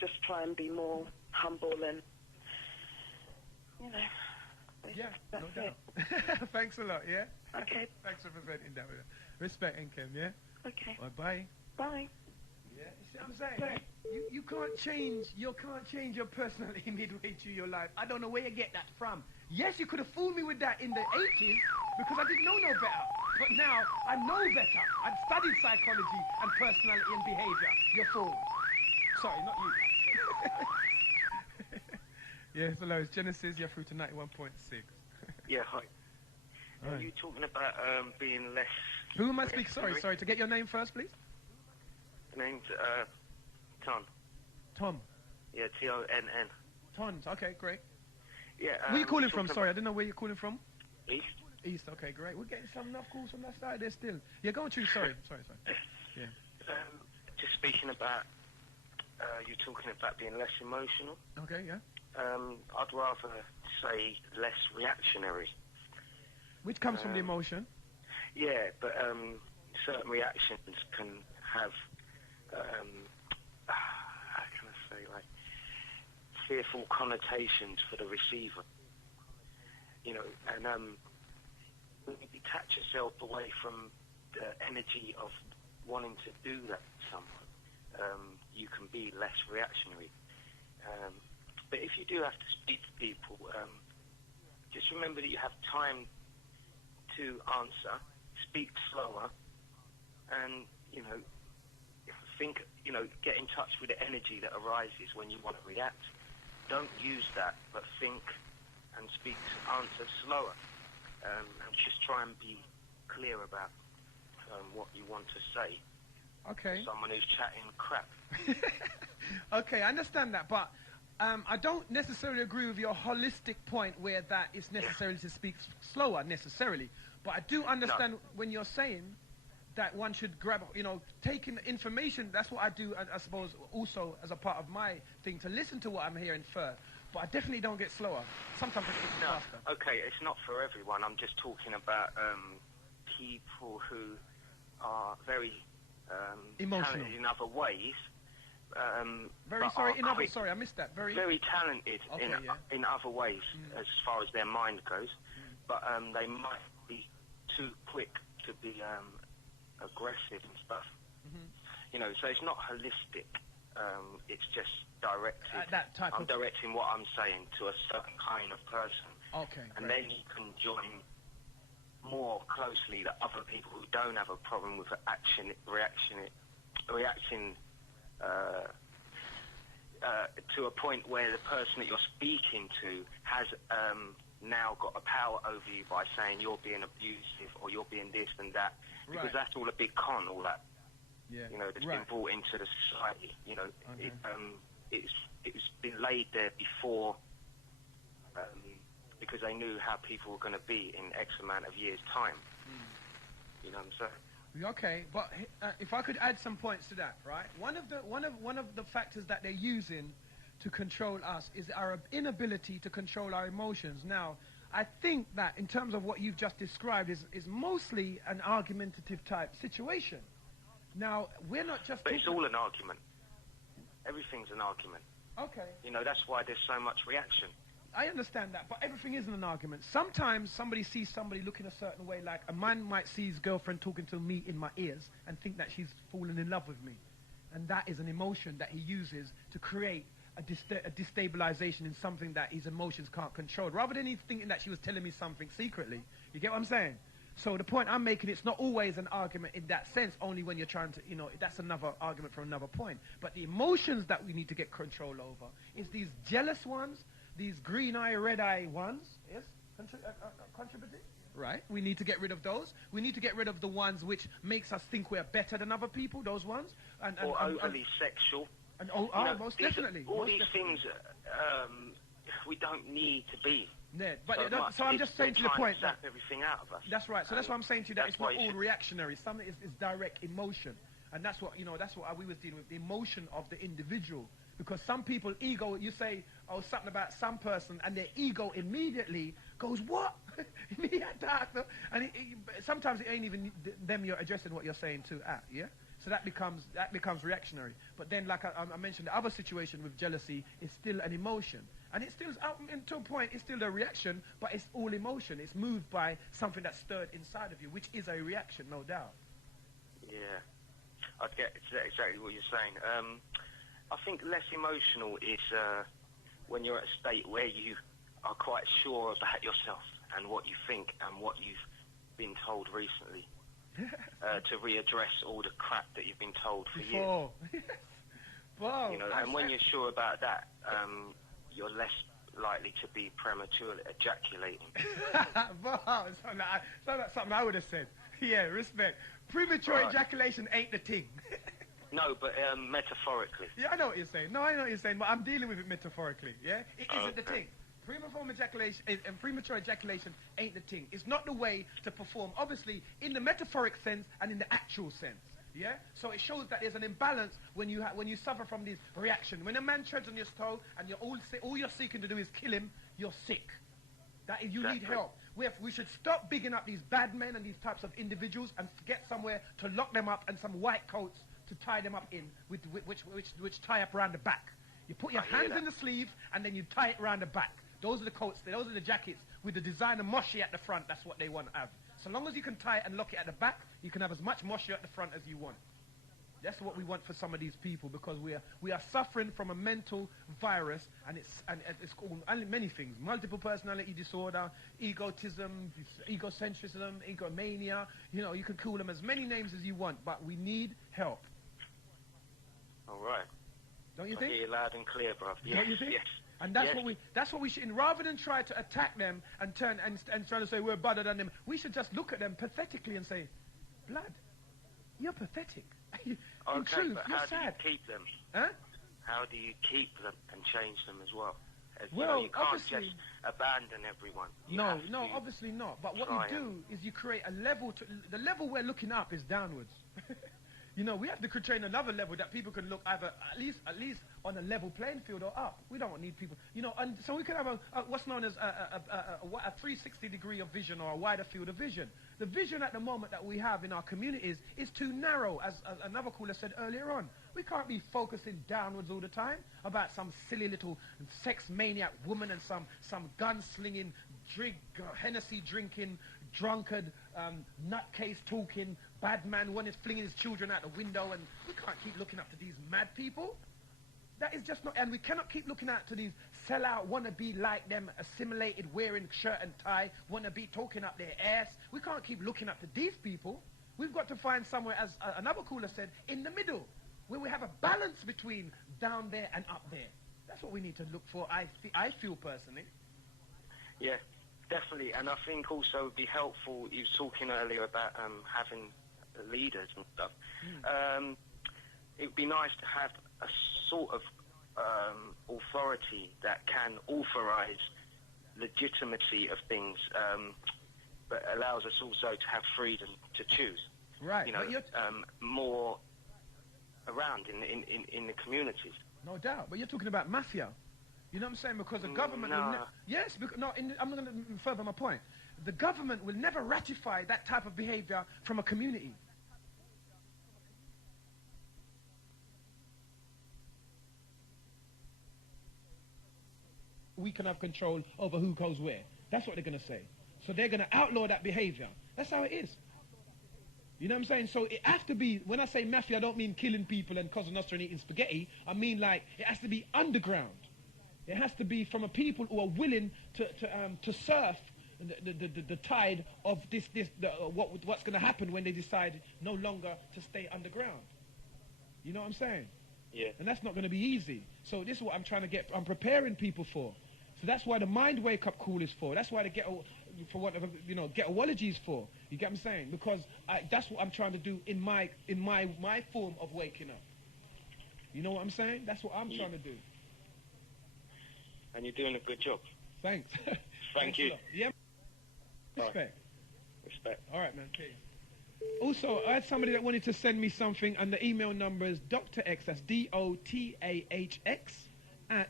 just try and be more humble and, you know. Yeah, that's no doubt. Thanks a lot, yeah? Okay. Thanks for presenting that with us. Respect, Nkem, yeah? Okay. Bye. Bye. Yeah, you see what I'm saying? You can't change your personality midway through your life. I don't know where you get that from. Yes, you could have fooled me with that in the 80s because I didn't know no better. But now I know better. I've studied psychology and personality and behavior. You're fool. Sorry, not you. Yes, hello, it's Genesis. You're through to 91.6. Yeah, hi. Right. Are you talking about being less... Who am I speaking? Sorry, to get your name first, please. The name's Ton. Tom. Yeah, T-O-N-N. Tons, okay, great. Yeah. Where are you calling from? Sorry, I didn't know where you're calling from. East. East, okay, great. We're getting some enough calls from that side there still. Yeah, go on through, sorry. Yeah. Just speaking about, you talking about being less emotional. Okay, yeah. I'd rather say less reactionary. Which comes from the emotion? Yeah, but certain reactions can have, how can I say, like, fearful connotations for the receiver. You know, and when you detach yourself away from the energy of wanting to do that to someone, you can be less reactionary. But if you do have to speak to people, just remember that you have time to answer, speak slower, and, you know, get in touch with the energy that arises when you want to react. Don't use that, but think and speak, answer slower, and just try and be clear about what you want to say. Okay. Someone who's chatting crap. Okay, I understand that, but I don't necessarily agree with your holistic point where that is necessary to speak slower, necessarily. But I do understand when you're saying that one should grab, taking information. That's what I do, I suppose, also as a part of my thing, to listen to what I'm hearing first. But I definitely don't get slower. Sometimes I get faster. Okay, it's not for everyone. I'm just talking about people who are very emotional talented in other ways. Sorry, I missed that. Very talented in other ways as far as their mind goes, but they might be too quick to be aggressive and stuff. You know, so it's not holistic. It's just directed. I'm directing what I'm saying to a certain kind of person. Okay. And then you can join more closely the other people who don't have a problem with reacting to a point where the person that you're speaking to has now got a power over you by saying you're being abusive or you're being this and that, because that's all a big con, all that. Yeah. You know, that's been brought into the society. You know, it's been laid there before because they knew how people were going to be in X amount of years' time. You know what I'm saying? Okay, but if I could add some points to that, right? One of the factors that they're using to control us is our inability to control our emotions. Now, I think that in terms of what you've just described is mostly an argumentative type situation. Now, we're not just... But it's all an argument. Everything's an argument. Okay. You know, that's why there's so much reaction. I understand that, but everything isn't an argument. Sometimes somebody sees somebody looking a certain way, like a man might see his girlfriend talking to me in my ears and think that she's fallen in love with me. And that is an emotion that he uses to create a destabilization in something that his emotions can't control, rather than he thinking that she was telling me something secretly. You get what I'm saying? So the point I'm making, it's not always an argument in that sense, only when you're trying to, that's another argument from another point. But the emotions that we need to get control over is these jealous ones, these green eye, red eye ones, yes? Contributing? Right. We need to get rid of those. We need to get rid of the ones which makes us think we're better than other people, those ones. Or overly sexual. And most definitely. All these things we don't need to be. Yeah, but so I'm just saying to the point that everything out of us. That's right. So that's what I'm saying to you, that it's not all reactionary. Some is direct emotion, and that's what we was dealing with, the emotion of the individual. Because some people ego, you say something about some person, and their ego immediately goes, what? Yeah, doctor. And sometimes it ain't even them you're addressing what you're saying to at, yeah? So that becomes reactionary. But then, like I mentioned, the other situation with jealousy is still an emotion. And it's still, to a point, it's still a reaction, but it's all emotion. It's moved by something that's stirred inside of you, which is a reaction, no doubt. Yeah. I get exactly what you're saying. I think less emotional is when you're at a state where you are quite sure about yourself and what you think and what you've been told recently. To readdress all the crap that you've been told for years. Wow. You know, and when you're sure about that, you're less likely to be prematurely ejaculating. Wow, sound like something I would have said. Yeah, respect. Premature ejaculation ain't the thing. No, but metaphorically. Yeah, I know what you're saying. No, I know what you're saying, but I'm dealing with it metaphorically, yeah? It isn't the thing. Premature ejaculation ain't the thing. It's not the way to perform, obviously, in the metaphoric sense and in the actual sense. Yeah? So it shows that there's an imbalance when you suffer from this reaction. When a man treads on your toe and all you're seeking to do is kill him, you're sick. You need help. We should stop bigging up these bad men and these types of individuals and get somewhere to lock them up and some white coats to tie them up in, which tie up around the back. You put your hands in the sleeve and then you tie it around the back. Those are the coats, those are the jackets with the designer moshi at the front. That's what they want to have. So long as you can tie it and lock it at the back, you can have as much moshi at the front as you want. That's what we want for some of these people, because we are suffering from a mental virus, and it's called many things: multiple personality disorder, egotism, egocentrism, egomania. You know, you can call them as many names as you want, but we need help. All right. Don't you think? I hear you loud and clear, bruv. Yes. Don't you think? Yes. And that's what we should, rather than try to attack them and turn and try to say we're better than them, we should just look at them pathetically and say, blood, you're pathetic. In truth, but you're how sad. do you keep them? Huh? How do you keep them and change them as well? Well, you can't obviously, just abandon everyone. No, obviously not. But what you do is you create a level. The level we're looking up is downwards. You know, we have to create another level that people can look either at least on a level playing field or up. We don't need people, you know, and so we can have what's known as a 360 degree of vision, or a wider field of vision. The vision at the moment that we have in our communities is too narrow, as another caller said earlier on. We can't be focusing downwards all the time about some silly little sex maniac woman and some gunslinging, Hennessy drinking, drunkard, nutcase talking, bad man one is flinging his children out the window, and we can't keep looking up to these mad people. That is just not, and we cannot keep looking out to these sellout, wanna be like them, assimilated, wearing shirt and tie, wanna be talking up their ass. We can't keep looking up to these people. We've got to find somewhere, as another caller said, in the middle, where we have a balance between down there and up there. That's what we need to look for, I feel personally. Yeah, definitely. And I think also it would be helpful, you were talking earlier about having leaders and stuff. It would be nice to have a sort of authority that can authorize legitimacy of things, but allows us also to have freedom to choose. Right. You know, more around in the communities. No doubt. But you're talking about mafia. You know what I'm saying? Because the government will yes, because, I'm going to further my point. The government will never ratify that type of behavior from a community. We can have control over who goes where. That's what they're going to say. So they're going to outlaw that behavior. That's how it is. You know what I'm saying? So it has to be, when I say mafia, I don't mean killing people and Cosa Nostra and eating spaghetti. I mean, like, it has to be underground. It has to be from a people who are willing to surf the tide of what's going to happen when they decide no longer to stay underground. You know what I'm saying? Yeah. And that's not going to be easy. So this is what I'm preparing people for. So that's why the mind wake up call is for. That's why the Ghetto-ology is for. You get what I'm saying? Because that's what I'm trying to do in my form of waking up. You know what I'm saying? That's what I'm trying to do. And you're doing a good job. Thanks. Thank you. Yeah. Respect. Respect. All right, man. Okay. Also, I had somebody that wanted to send me something, and the email number is Doctah X, that's DOTAHX, @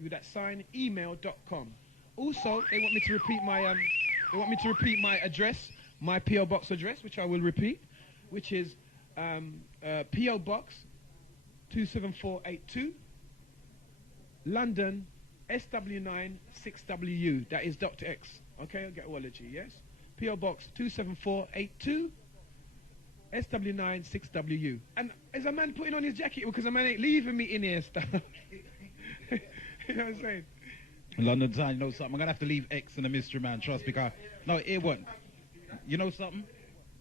with that sign, email.com. Also, they want me to repeat my address, my PO Box address, which I will repeat, which is PO Box 27482, London, SW9 6WU. That is Doctah X. Okay, Ghetto-ology, yes. PO Box 27482, SW9 6WU. And is a man putting on his jacket because a man ain't leaving me in here stuff. You know what I'm saying? London Town, you know something? I'm going to have to leave X and the mystery man, trust, because... No, it won't. You know something?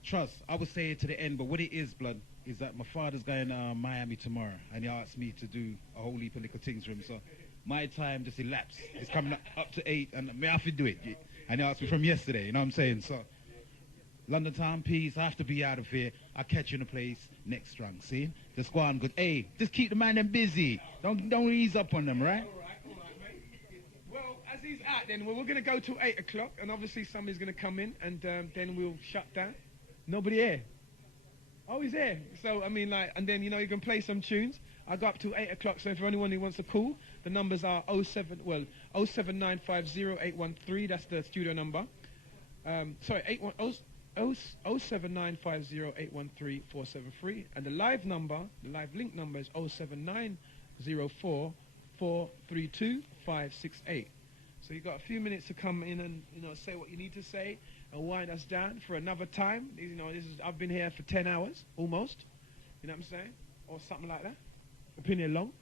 Trust, I would say it to the end, but what it is, blood, is that my father's going to Miami tomorrow, and he asked me to do a whole heap of little things for him, so my time just elapsed. It's coming up to 8, and I have to do it. And he asked me from yesterday, you know what I'm saying? So, London Town, peace, I have to be out of here. I'll catch you in a place next strong, see? Just go on good. Hey, just keep the man them busy. Don't ease up on them, right? As he's out, then we're going to go till 8 o'clock, and obviously somebody's going to come in, and then we'll shut down. Nobody here. Oh, he's here. So I mean, like, and then you can play some tunes. I go up till 8 o'clock. So if anyone who wants to call, the numbers are 079508113. That's the studio number. Sorry, 07950813473, and the live number, the live link number is 07904432568. So you've got a few minutes to come in and say what you need to say and wind us down for another time. I've been here for 10 hours almost. You know what I'm saying, or something like that. Opinion long.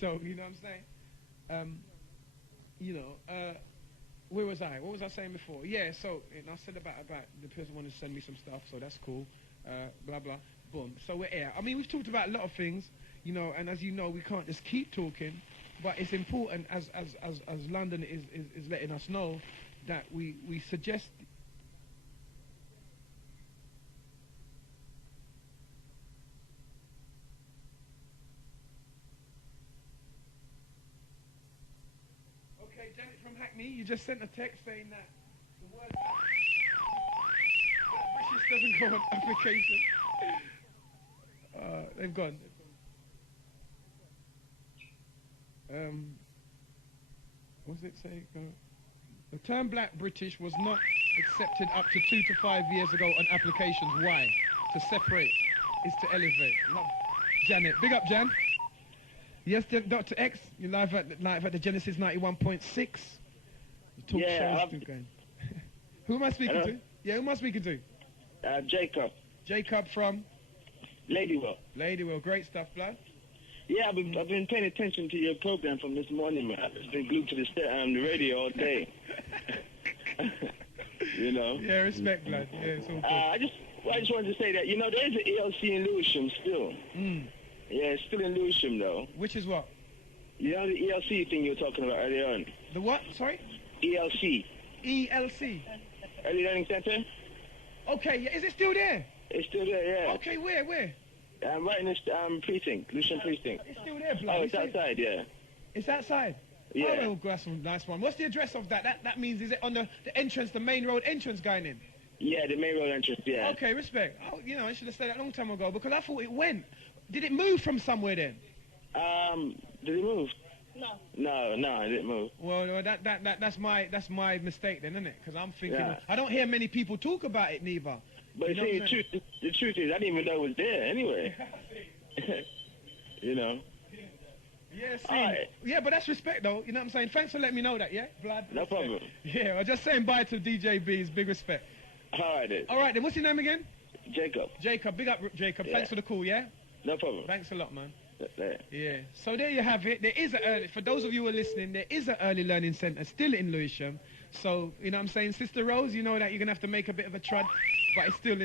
So you know what I'm saying. Where was I? What was I saying before? Yeah. So I said about the person wanted to send me some stuff. So that's cool. Blah blah. Boom. So we're here. I mean, we've talked about a lot of things. And as you know, we can't just keep talking. But it's important, as London is letting us know, that we suggest. Okay, Janet from Hackney, you just sent a text saying that the word British doesn't go on application. They've gone. What does it say? The term Black British was not accepted up to 2 to 5 years ago on applications. Why? To separate is to elevate. Love Janet. Big up, Jan. Yes, Doctah X. You're live at the Genesis 91.6. Talk shows still going. Who am I speaking to? Yeah, who am I speaking to? Jacob. Jacob from? Ladywell. Ladywell. Great stuff, blood. Yeah, I've been paying attention to your program from this morning, man. I've been glued to the radio all day. Yeah, respect, blood. Yeah, it's all good. I just wanted to say that, there is an ELC in Lewisham still. Yeah, it's still in Lewisham, though. Which is what? The ELC thing you were talking about earlier on. The what? Sorry? ELC. ELC? Early Learning Center. Okay, yeah. Is it still there? It's still there, yeah. Okay, where? Right in this precinct, Lewisham precinct. It's still there, blood. Oh, it's outside, yeah. It's outside? Yeah. Oh, that's a nice one. What's the address of that? That means, is it on the entrance, the main road entrance going in? Yeah, the main road entrance, yeah. Okay, respect. Oh, I should have said that a long time ago because I thought it went. Did it move from somewhere then? Did it move? No, it didn't move. Well, that's my mistake then, isn't it? Because I'm thinking, I don't hear many people talk about it neither. But the truth is, I didn't even know it was there anyway. Yeah, right. Yeah, but that's respect though. You know what I'm saying? Thanks for letting me know that, yeah? Blood. No problem. Yeah, I'm just saying bye to DJ B's. Big respect. All right then. All right then. What's your name again? Jacob. Jacob. Big up, Jacob. Yeah. Thanks for the call, yeah? No problem. Thanks a lot, man. Yeah. Yeah. So there you have it. There is for those of you who are listening, there is an early learning centre still in Lewisham. So, you know what I'm saying? Sister Rose, you know that you're going to have to make a bit of a trud. But it's still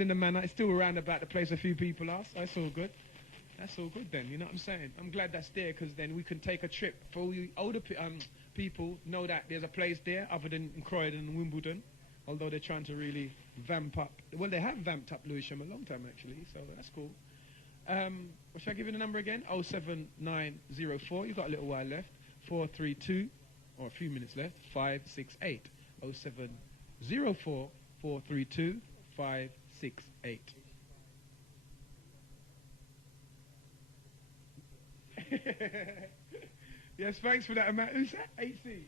in the manor. It's still around about the place a few people are. So that's all good. That's all good then, you know what I'm saying? I'm glad that's there because then we can take a trip. For all you older people, know that there's a place there other than in Croydon and Wimbledon, although they're trying to really vamp up. Well, they have vamped up Lewisham a long time actually, so that's cool. Should I give you the number again? 07904, you've got a little while left. 432, or a few minutes left, 568. 0704 432 568. Yes, thanks for that, Matt. Who's that? AC.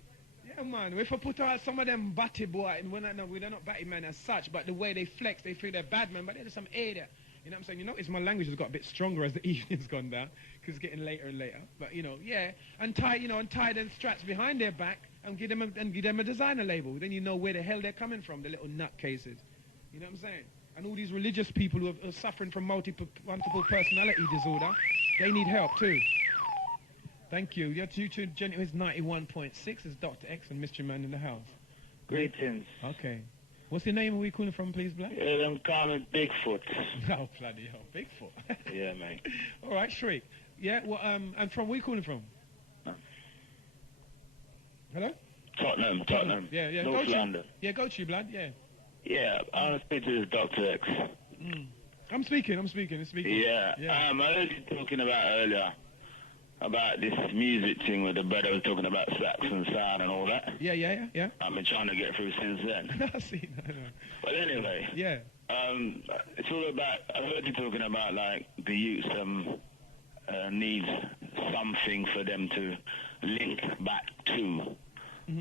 Yeah, man. If I put out some of them batty boy, and when I know they're not batty men as such, but the way they flex, they feel they're bad men, but they're some idiot. You know what I'm saying? You notice my language has got a bit stronger as the evening's gone down, because it's getting later and later. But you know, yeah, and tie them straps behind their back and give them a designer label. Then you know where the hell they're coming from, the little nutcases. You know what I'm saying? And all these religious people who are suffering from multiple personality disorder, they need help too. Thank you. Your YouTube channel is 91.6. It's Doctah X and Mystery Man in the house. Greetings. Okay. What's your name and where you calling from, please, Black? Yeah, them call me Bigfoot. Oh, bloody hell, Bigfoot. Yeah, man. All right, Shriek. Yeah, well, and from where you calling from? Hello? Tottenham. Yeah. North London. Yeah, go to you, blood, yeah. Yeah, I want to speak to Doctah X. I'm speaking. Yeah. I heard you talking about earlier about this music thing with the brother was talking about Saxon sound and all that. Yeah. I've been trying to get through since then. I see. No. But anyway. Yeah. It's all about, I heard you talking about like the youth needs something for them to link back to.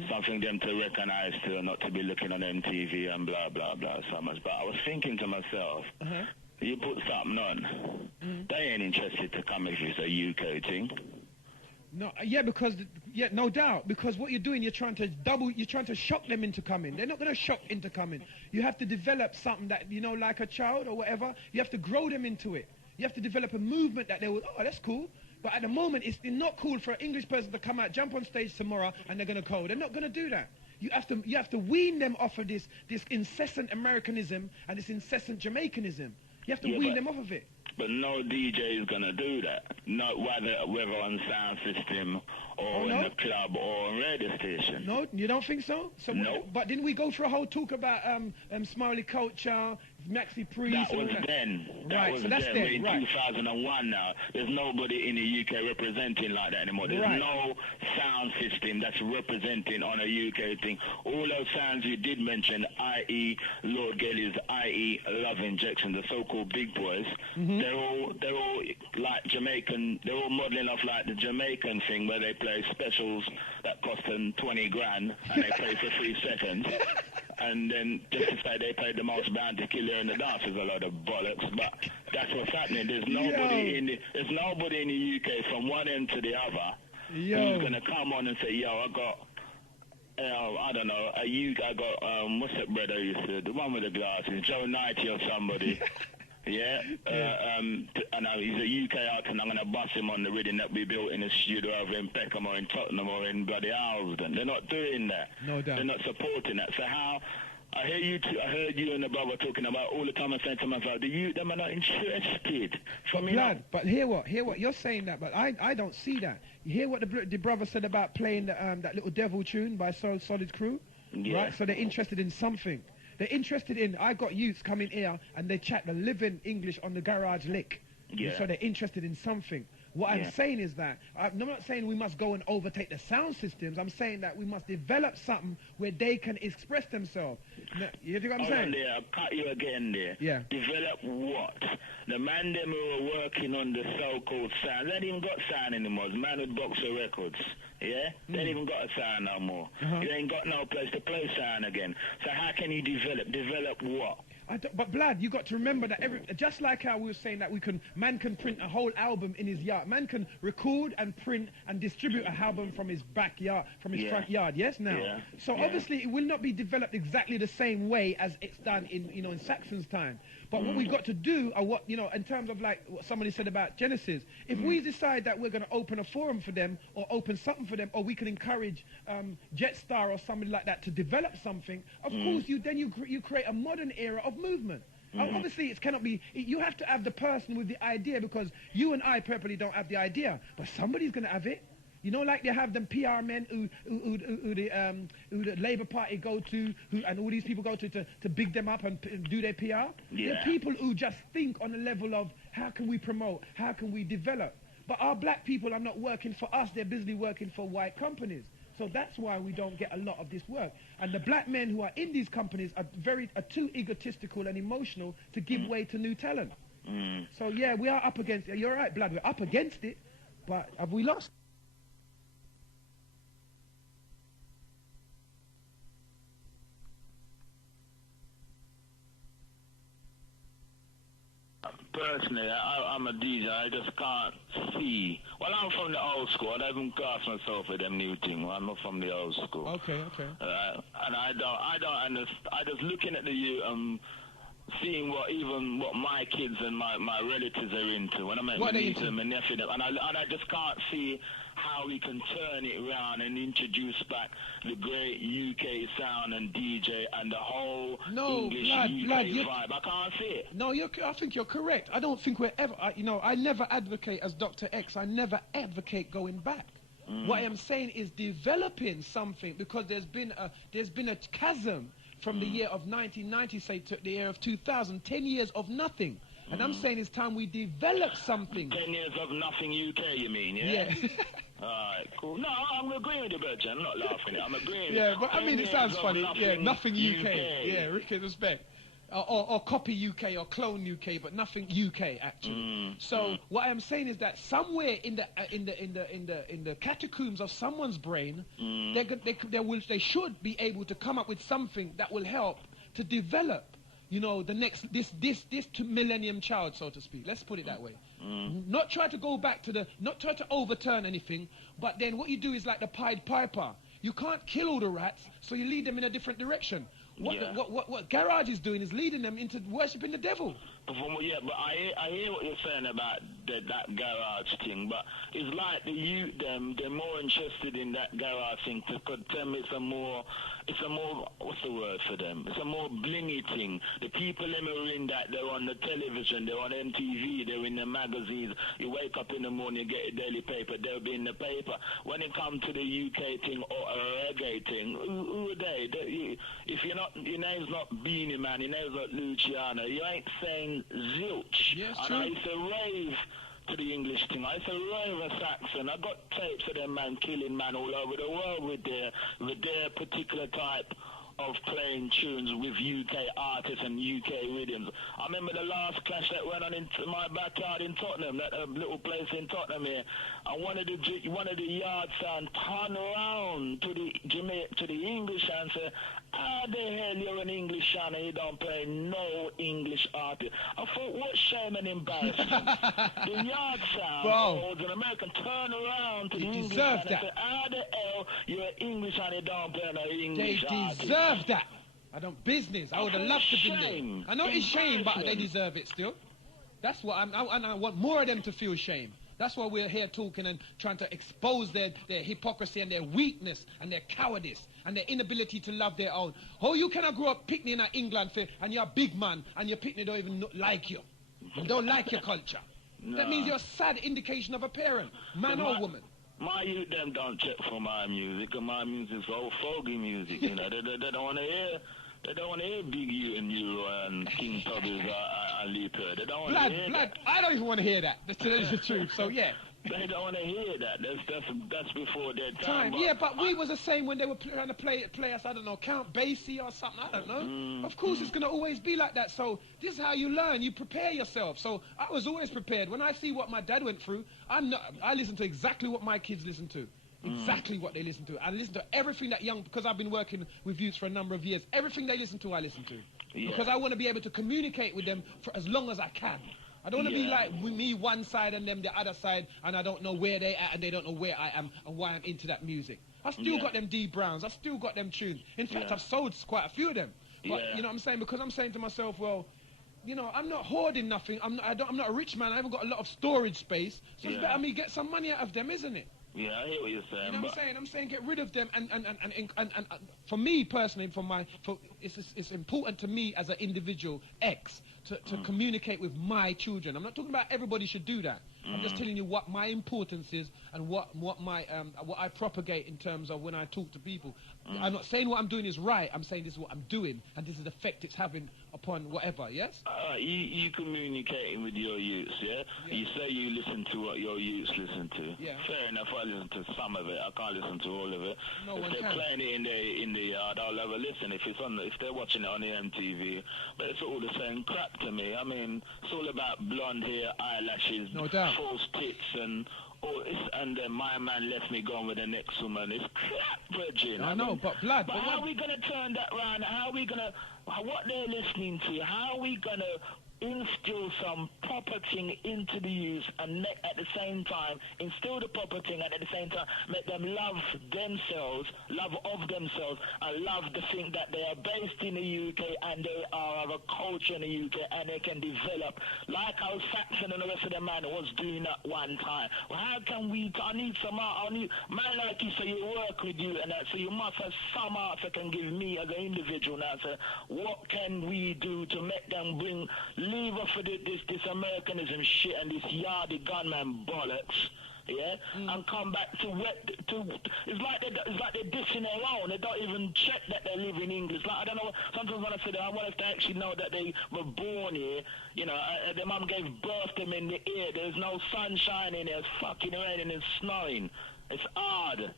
Something them to recognize to, and not to be looking on MTV and blah, blah, blah so much. But I was thinking to myself, you put something on, they ain't interested to come if it's a UK thing. No, no doubt, because what you're doing, you're trying to shock them into coming. They're not going to shock into coming. You have to develop something that, you know, like a child or whatever, you have to grow them into it. You have to develop a movement that they will, oh, that's cool. But at the moment, it's not cool for an English person to come out, jump on stage tomorrow, and they're going to code. They're not going to do that. You have to wean them off of this incessant Americanism and this incessant Jamaicanism. You have to wean them off of it. But no DJ is going to do that. Not whether on sound system or in the club or on radio station. No, you don't think so? No. But didn't we go through a whole talk about Smiley culture, Maxi Priest? That was then. Right, so that's then. then. We're in 2001 now. There's nobody in the UK representing like that anymore. There's no sound system that's representing on a UK thing. All those sounds you did mention, i.e. Lord Gellies, i.e. Love Injection, the so-called big boys, they're all like Jamaican. They're all modeling off like the Jamaican thing where they play specials that cost them 20 grand and they play for 3 seconds. And then just to say they paid the most bounty killer in the dance is a lot of bollocks, but that's what's happening. There's nobody in the UK from one end to the other who's gonna come on and say, yo, I got I don't know, I got what's that brother you said, the one with the glasses, Joe Knighty or somebody. Yeah, and he's a UK artist, and I'm going to bust him on the rhythm that we built in a studio over in Peckham or in Tottenham or in bloody Alsden. They're not doing that. No doubt. They're not supporting that. So how... I heard you and the brother talking about all the time. I'm saying to myself, them are not interested. But hear what you're saying that, but I don't see that. You hear what the brother said about playing that little devil tune by Solid Crew, right? So they're interested in something. They're interested in, I've got youths coming here and they chat the living English on the garage lick. So they're interested in something. What I'm saying is that, I'm not saying we must go and overtake the sound systems. I'm saying that we must develop something where they can express themselves. You know what I'm saying? I'll cut you again there. Yeah. Develop what? The man them who are working on the so-called sound, they ain't even got sound anymore. The man with Boxer Records. Yeah? They ain't even got a sound no more. You ain't got no place to play sound again. So how can you develop? Develop what? But Blad, you got to remember that just like how we were saying that man can print a whole album in his yard. Man can record and print and distribute a album from his backyard, from his front yard. Yes, now. So obviously it will not be developed exactly the same way as it's done in Saxon's time. But what we've got to do, or in terms of like what somebody said about Genesis, if we decide that we're going to open a forum for them or open something for them, or we can encourage Jetstar or somebody like that to develop something, of course you create a modern era of movement. Obviously it cannot be, you have to have the person with the idea, because you and I purposely don't have the idea, but somebody's going to have it. You know, like they have them PR men who the Labour Party go to, and all these people go to big them up and do their PR. They're people who just think on the level of how can we promote, how can we develop. But our black people are not working for us, they're busy working for white companies. So that's why we don't get a lot of this work. And the black men who are in these companies are too egotistical and emotional to give way to new talent. So yeah, we are up against it. You're right, Blood, we're up against it, but have we lost? personally, I'm a DJ. I just can't see. Well, I'm from the old school. I don't even class myself with them new things. I'm not from the old school. Okay. And I don't understand. I just looking at the youth, seeing what my kids and my relatives are into. When I met my niece and my nephew, and I just can't see how we can turn it around and introduce back the great UK sound and DJ and the whole English UK vibe. I can't see it. No, I think you're correct. I don't think we're ever, I never advocate as Doctah X, I never advocate going back. What I am saying is developing something, because there's been a chasm from the year of 1990, say, to the year of 2000, 10 years of nothing. And I'm saying it's time we develop something. 10 years of nothing UK, you mean, yeah? Yeah. Alright, cool. No, I'm agreeing with you, Bertrand. I'm not laughing. I'm agreeing. Yeah, but I mean, it sounds funny. Nothing UK. Yeah, Ricky, respect. Or copy UK or clone UK, but nothing UK actually. So what I am saying is that somewhere in the catacombs of someone's brain, they should be able to come up with something that will help to develop, the next this millennium child, so to speak. Let's put it that way. Not try to go back to not try to overturn anything, but then what you do is like the Pied Piper. You can't kill all the rats, so you lead them in a different direction. What Garage is doing is leading them into worshipping the devil. But I hear what you're saying about that Garage thing, but it's like the youth, they're more interested in that Garage thing because them it's a more, what's the word for them? It's a more blingy thing. The people them are in that, they're on the television, they're on MTV, they're in the magazines. You wake up in the morning, you get a daily paper, they'll be in the paper. When it comes to the UK thing or a reggae thing, who are they? If you're not, your name's not Beanie Man, your name's not Luciano, you ain't saying zilch. Yes, and true. I used to rave to the English thing. I used to rave a Saxon. I got tapes of them man killing man all over the world with their particular type of playing tunes with UK artists and UK rhythms. I remember the last clash that went on in my backyard in Tottenham, that little place in Tottenham here. And one of the yard sound turned around to the English and said, "How the hell you're an English sound and you don't play no English artist?" I thought, what shame and embarrassment. The yard sound, was an American, turn around to the English sound and said, "How the hell you're an English and you don't play no English artist?" They deserve that. I don't business. I would have loved to be there. I know it's shame, but they deserve it still. That's what I want more of them to feel shame. That's why we're here talking and trying to expose their hypocrisy and their weakness and their cowardice and their inability to love their own. Oh, you cannot grow up picnicking in England and you're a big man and your picnic don't even like you. And don't like your culture. No. That means you're a sad indication of a parent, man or woman. My youth them don't check for my music, and my music's old fogey music, They don't want to hear. They don't want to hear Big U and Euro and King Tubby's and Leaper. They don't want to hear that. I don't even want to hear that. That's the truth. So yeah. They don't want to hear that. That's before their time. But we was the same when they were trying to play us. I don't know, Count Basie or something. I don't know. Of course, it's gonna always be like that. So this is how you learn. You prepare yourself. So I was always prepared. When I see what my dad went through, I listen to exactly what my kids listen to. Exactly what they listen to. I listen to everything that because I've been working with youths for a number of years. Everything they listen to, I listen to. Yeah. Because I want to be able to communicate with them for as long as I can. I don't want to be like me one side and them the other side, and I don't know where they are and they don't know where I am and why I'm into that music. I still got them D Browns. I still got them tunes. In fact, I've sold quite a few of them. But you know what I'm saying? Because I'm saying to myself, well, I'm not hoarding nothing. I'm not a rich man. I haven't got a lot of storage space. So it's better me get some money out of them, isn't it? Yeah, I hear what you're saying. You know what I'm saying? Get rid of them, and for me personally, it's important to me as an individual X to communicate with my children. I'm not talking about everybody should do that. I'm just telling you what my importance is and what I propagate in terms of when I talk to people. I'm not saying what I'm doing is right. I'm saying this is what I'm doing, and this is the effect it's having upon whatever. Yes. You communicating with your youths, yeah? You say you listen to what your youths listen to. Yeah. Fair enough. I listen to some of it. I can't listen to all of it. If they're playing it in the yard, I'll have a listen. If they're watching it on the MTV, but it's all the same crap to me. I mean, it's all about blonde hair, eyelashes, false tits, and then my man left me going with the next woman. It's crap, Virgin. I know, but blood. But how are we gonna turn that round? How are we gonna? What they're listening to? How are we gonna instill some proper thing into the youth and make, at the same time, instill the proper thing and at the same time make them love themselves, love of themselves, and love the thing that they are based in the UK and they are of a culture in the UK and they can develop like how Saxon and the rest of the man was doing at one time. Well, how can we, I need man like you, so you work with you and that, so you must have some arts that can give me as an individual now, so what can we do to make them leave off of this Americanism shit and this yardy gunman bollocks, yeah, and come back to it's like they're dissing their own. They don't even check that they live in English. Like, I don't know, sometimes when I say that, I wonder if they actually know that they were born here, you know, their mum gave birth to them in the air. There's no sunshine in there, it's fucking raining and snowing. It's hard.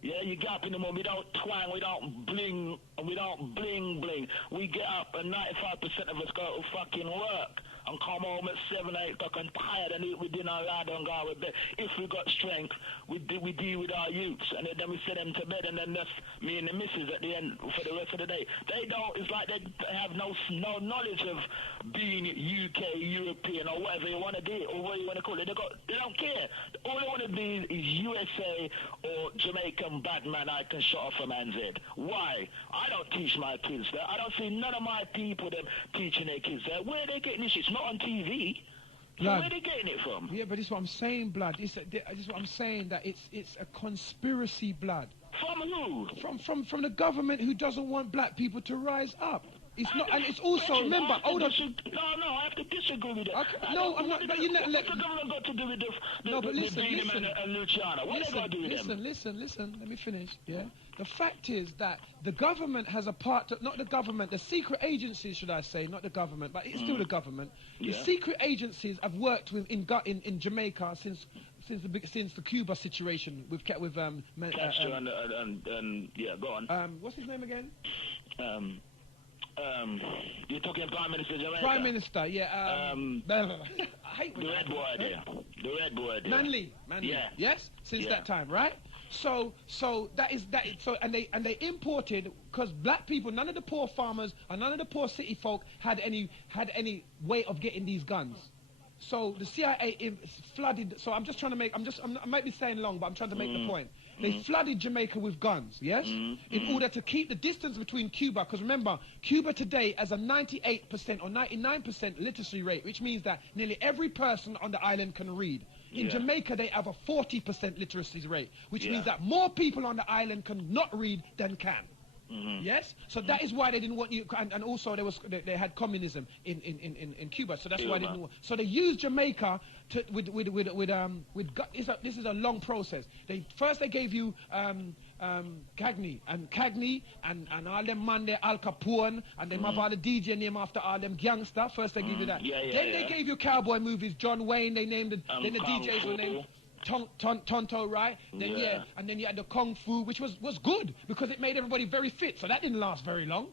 Yeah, you get up in the morning, we don't twang, we don't bling, and we don't bling bling. We get up and 95% of us go to fucking work and come home at 7, 8 o'clock and tired and eat with dinner and don't go to bed. If we got strength, we deal with our youths and then we send them to bed and then that's me and the missus at the end for the rest of the day. They don't, it's like they have no knowledge of being UK, European or whatever you want to do or what you want to call it. They don't care. All they want to be is USA or Jamaican bad man I can shut off a man's head. Why? I don't teach my kids that. I don't see none of my people them teaching their kids that. Where are they getting this shit? It's not on TV. So where are they getting it from? Yeah, but this is what I'm saying, blood. This is what I'm saying, that it's a conspiracy, blood. From who? From the government who doesn't want black people to rise up. It's not, and it's also, remember, hold on. No, I have to disagree with that. Okay, no, I'm not, but you know, what's the government got to do with the and Luciano? What they got to do with them? Listen, let me finish, yeah? The fact is that the government has a part, not the government, the secret agencies, should I say, not the government, but it's still the government. The secret agencies have worked with in Jamaica since the Cuba situation with Castro and yeah, go on. What's his name again? You're talking Prime Minister Jamaica? Prime Minister, yeah. I hate the red boy there. The red boy there. Manly. Yeah. Yes? Since that time, right? So and they imported, because black people, none of the poor farmers and none of the poor city folk had any way of getting these guns. So the CIA flooded. So I'm just trying to make. I might be saying long, but I'm trying to make the point. They flooded Jamaica with guns, yes, in order to keep the distance between Cuba. Because remember, Cuba today has a 98% or 99% literacy rate, which means that nearly every person on the island can read. In Jamaica, they have a 40% literacy rate, which means that more people on the island can not read than can. Yes, so that is why they didn't want you, and also they had communism in Cuba, so that's why they didn't want. So they used Jamaica to this is a long process. They gave you Cagney and all them man there, Al Capone, and they have all the DJ name after all them gangster. First they give you that. Then they gave you cowboy movies, John Wayne. They named then the DJs were named Tonto, right? Then and then you had the Kung Fu, which was good because it made everybody very fit. So that didn't last very long.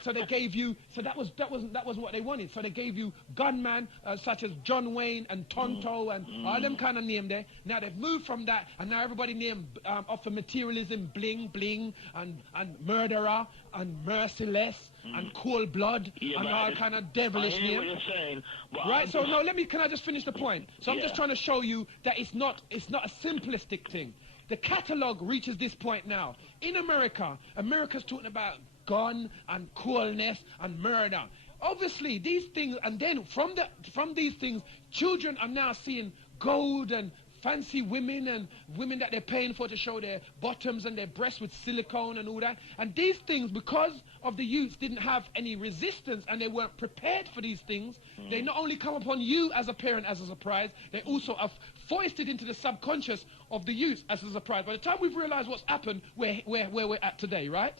So they gave you, so that was what they wanted. So they gave you gunmen such as John Wayne and Tonto and all them kind of name there. Now they've moved from that, and now everybody named off of materialism, bling bling, and murderer and merciless and cold blood and all kind of devilish names. What you're saying, right? So no, can I just finish the point? So I'm just trying to show you that it's not a simplistic thing. The catalogue reaches this point now. In America, America's talking about gun and coolness and murder. Obviously, these things, and then from these things, children are now seeing gold and fancy women and women that they're paying for to show their bottoms and their breasts with silicone and all that. And these things, because of the youths didn't have any resistance and they weren't prepared for these things, they not only come upon you as a parent as a surprise, they also are foisted into the subconscious of the youth as a surprise. By the time we've realized what's happened, where we're at today, right?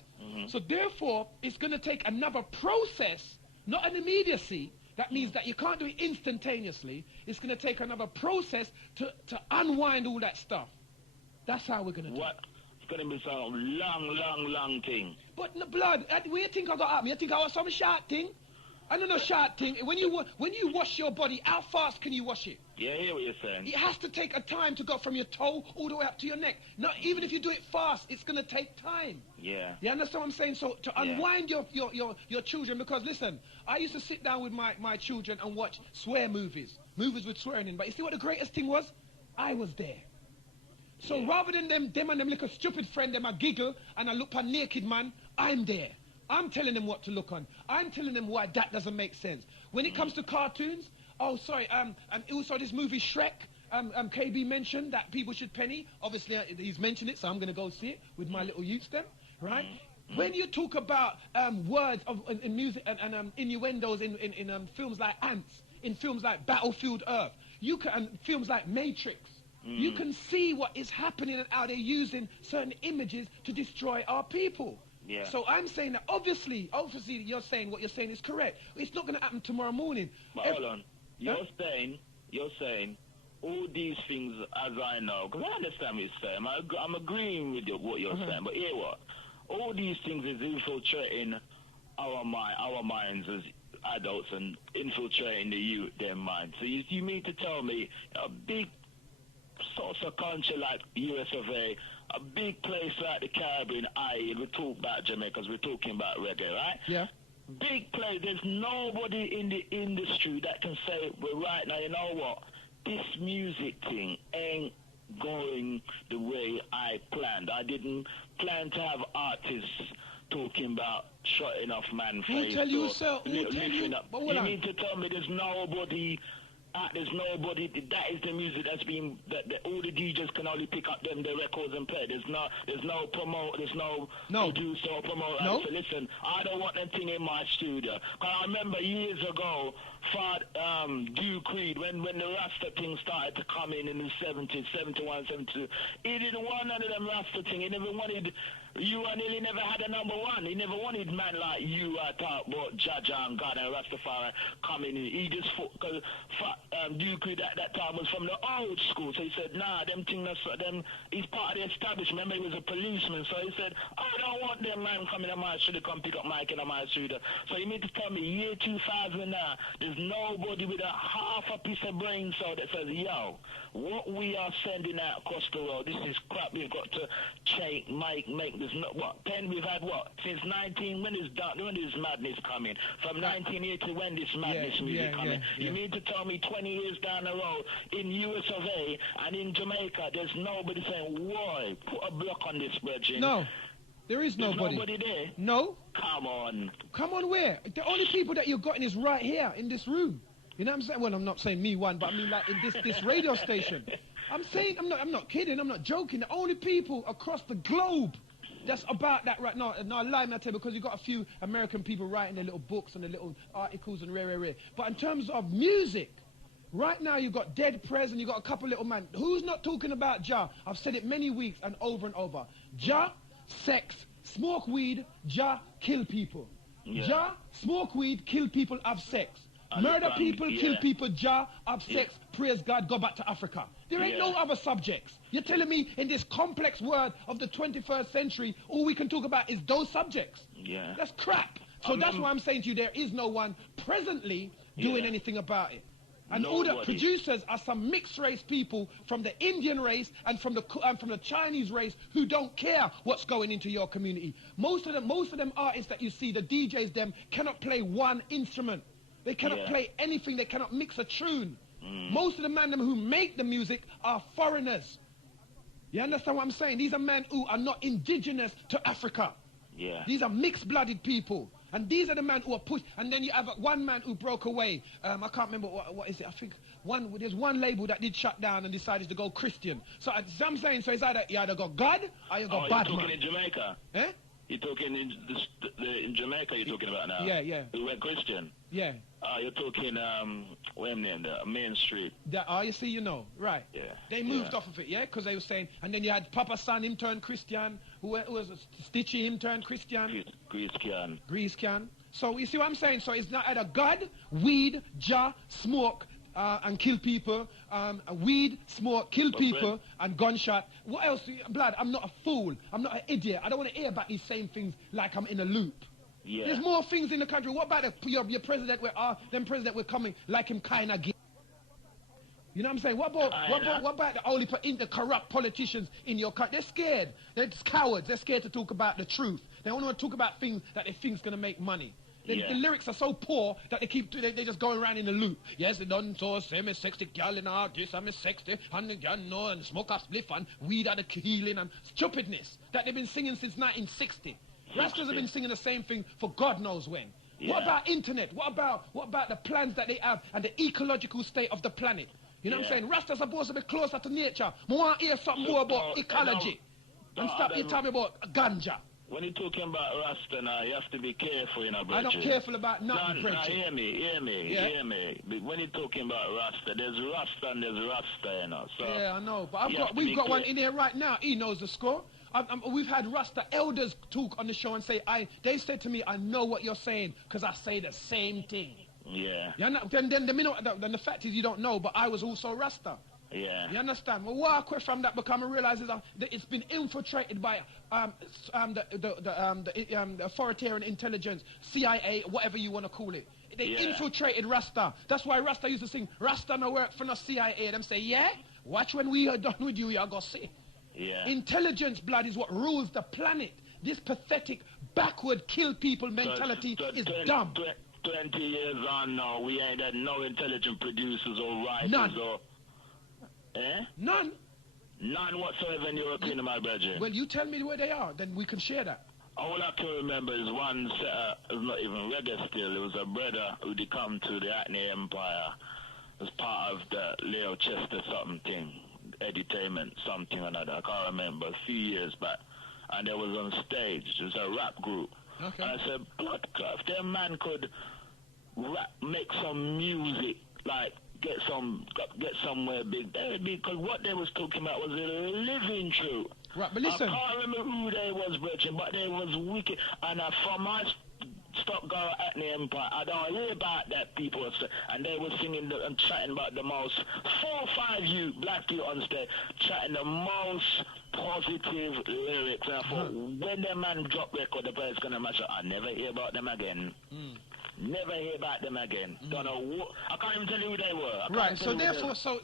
So therefore, it's going to take another process, not an immediacy. That means that you can't do it instantaneously. It's going to take another process to unwind all that stuff. That's how we're going to do it. It's going to be some long thing. But blood, where you think I got at me? You think I was some short thing? I don't know, short thing. When you wash your body, how fast can you wash it? Yeah, I hear what you're saying. It has to take a time to go from your toe all the way up to your neck. Not even if you do it fast, it's going to take time. Yeah. You understand what I'm saying? So to unwind your children, because listen, I used to sit down with my children and watch swear movies with swearing in. But you see what the greatest thing was? I was there. So rather than them and them little stupid friend, them a giggle and I look at naked man, I'm there. I'm telling them what to look on. I'm telling them why that doesn't make sense. When it comes to cartoons, also this movie Shrek, KB mentioned that people should penny. Obviously, he's mentioned it, so I'm going to go see it with my little youths then, right? When you talk about words in music and innuendos in films like Ants, in films like Battlefield Earth, films like Matrix, you can see what is happening and how they're using certain images to destroy our people. Yeah. So I'm saying that obviously you're saying what you're saying is correct. It's not going to happen tomorrow morning. But hold on. You're saying all these things as I know, because I understand what you're saying. I'm agreeing with what you're saying. But hear what? All these things is infiltrating our minds as adults and infiltrating the youth, their minds. So you mean to tell me a big sort of country like US of A, a big place like the Caribbean, i.e. we talk about Jamaica because we're talking about reggae, right? Yeah. Big place, there's nobody in the industry that can say, well, right now, you know what? This music thing ain't going the way I planned. I didn't plan to have artists talking about shutting off man face. Who tell you so? Who tell you? You mean to tell me there's nobody... that is the music that's been that all the DJs can only pick up the records and play. There's no promote, there's no producer or promoter. No. So listen, I don't want anything in my studio. Cause I remember years ago, Duke Reed, when the Rasta thing started to come in the 70s, 71, 72, he didn't want none of them Rasta thing. He never wanted you, and he never had a number one. He never wanted man like you. I talk about Jaja and God and Rastafari coming in. He just because Duke Reed at that time was from the old school, so he said, nah, them things, he's part of the establishment. Remember, he was a policeman, so he said, I don't want them man coming to my studio, come pick up Mike in my studio. So you mean to tell me, year 2000 now, there's nobody with a half a piece of brain cell that says, yo, what we are sending out across the world, this is crap. We've got to change, make this. We've had what since 19? When is madness coming? From 1980, when this madness music coming? You mean to tell me 20 years down the road in US of A and in Jamaica, there's nobody saying, "Why put a block on this, brethren"? No. There is nobody. Nobody there? No. Come on. Come on, where? The only people that you've gotten is right here in this room. You know what I'm saying? Well, I'm not saying me one, but I mean like in this radio station. I'm saying, I'm not kidding, I'm not joking. The only people across the globe that's about that right now, and I lie, I tell you, because you've got a few American people writing their little books and their little articles and rare. But in terms of music, right now you've got Dead Prez and you've got a couple little man. Who's not talking about Jah? I've said it many weeks and over. Jah, sex, smoke weed, Jah, kill people. Yeah. Jah, smoke weed, kill people, have sex. Murder people, kill people, Jah, have sex, praise God, go back to Africa. There ain't no other subjects. You're telling me in this complex world of the 21st century, all we can talk about is those subjects. Yeah. That's crap. So that's why I'm saying to you, there is no one presently doing anything about it. And all the producers are some mixed race people from the Indian race and from the Chinese race who don't care what's going into your community. Most of them artists that you see, the DJs, them cannot play one instrument. They cannot play anything. They cannot mix a tune. Most of the men who make the music are foreigners. You understand what I'm saying? These are men who are not indigenous to Africa. Yeah. These are mixed-blooded people. And these are the men who are pushed. And then you have one man who broke away. I can't remember what is it. I think there's one label that did shut down and decided to go Christian. So I'm saying, so it's either you either got God or you got bad man. You're talking in Jamaica? Eh? You're talking in Jamaica, you're talking about now? Yeah. Who went Christian? Yeah. You're talking, where name, Main Street. You see, you know, right. Yeah. They moved off of it, yeah? Because they were saying, and then you had Papa San, him turned Christian. Who was Stitchy, him turned Christian. Grease can. So you see what I'm saying? So it's not either God, weed, Jah, smoke, and kill people, weed, smoke, kill people, and gunshot. What else? Blood, I'm not a fool. I'm not an idiot. I don't want to hear about these same things like I'm in a loop. Yeah. There's more things in the country. What about your president? Them president were coming like him kind of. You know what I'm saying? What about the corrupt politicians in your country? They're scared. They're cowards. They're scared to talk about the truth. They only want to talk about things that they think's gonna make money. The lyrics are so poor that they just going around in the loop. Yes, they done so say me 60 gal in our this I'm 60 and the gal no and smoke a spliff and weed at the healing and stupidness that they've been singing since 1960. Rastas have been singing the same thing for God knows when. What about internet? What about the plans that they have and the ecological state of the planet? You know what I'm saying? Rastas are supposed to be closer to nature. I want to hear something more about ecology. And stop you telling me about ganja. When you're talking about Rasta now, you have to be careful, you know, brother. I'm not careful about nothing, Bridget. Hear me. When you're talking about Rasta, there's Rasta and there's Rasta, you know. So yeah, I know. But we've got one in here right now. He knows the score. We've had Rasta elders talk on the show and say, they said to me, I know what you're saying because I say the same thing. Yeah. Then the fact is you don't know, but I was also Rasta. Yeah. You understand? Well, what I quit from that become I realize is that it's been infiltrated by the authoritarian intelligence, CIA, whatever you want to call it. They infiltrated Rasta. That's why Rasta used to sing, Rasta no work for no CIA. Them say, yeah, watch when we are done with you, you're going to see. Yeah. Intelligence, blood, is what rules the planet. This pathetic, backward, kill people mentality is dumb. 20 years on now, we ain't had no intelligent producers or writers. None. Or... Eh? None. None whatsoever in your opinion, my brother. Well, you tell me where they are, then we can share that. All I can remember is one set, it was not even reggae still, it was a brother who did come to the Acne Empire as part of the Leo Chester something, edutainment, something or another, I can't remember, a few years back. And there was on stage, it was a rap group. Okay. And I said, bloodclot, if that man could rap, make some music, like, get somewhere big, because what they was talking about was a living truth. Right, but listen. I can't remember who they was, Virgin, but they was wicked. And from my stop going at the Empire, I don't hear about that people, and they were singing and chatting about the most 4 or 5 black you on stage, chatting the most positive lyrics. And I thought, when the man drop record, the player's gonna mash up. I never hear about them again. Never hear about them again. Don't know what. I can't even tell you who they were. Right. So therefore, so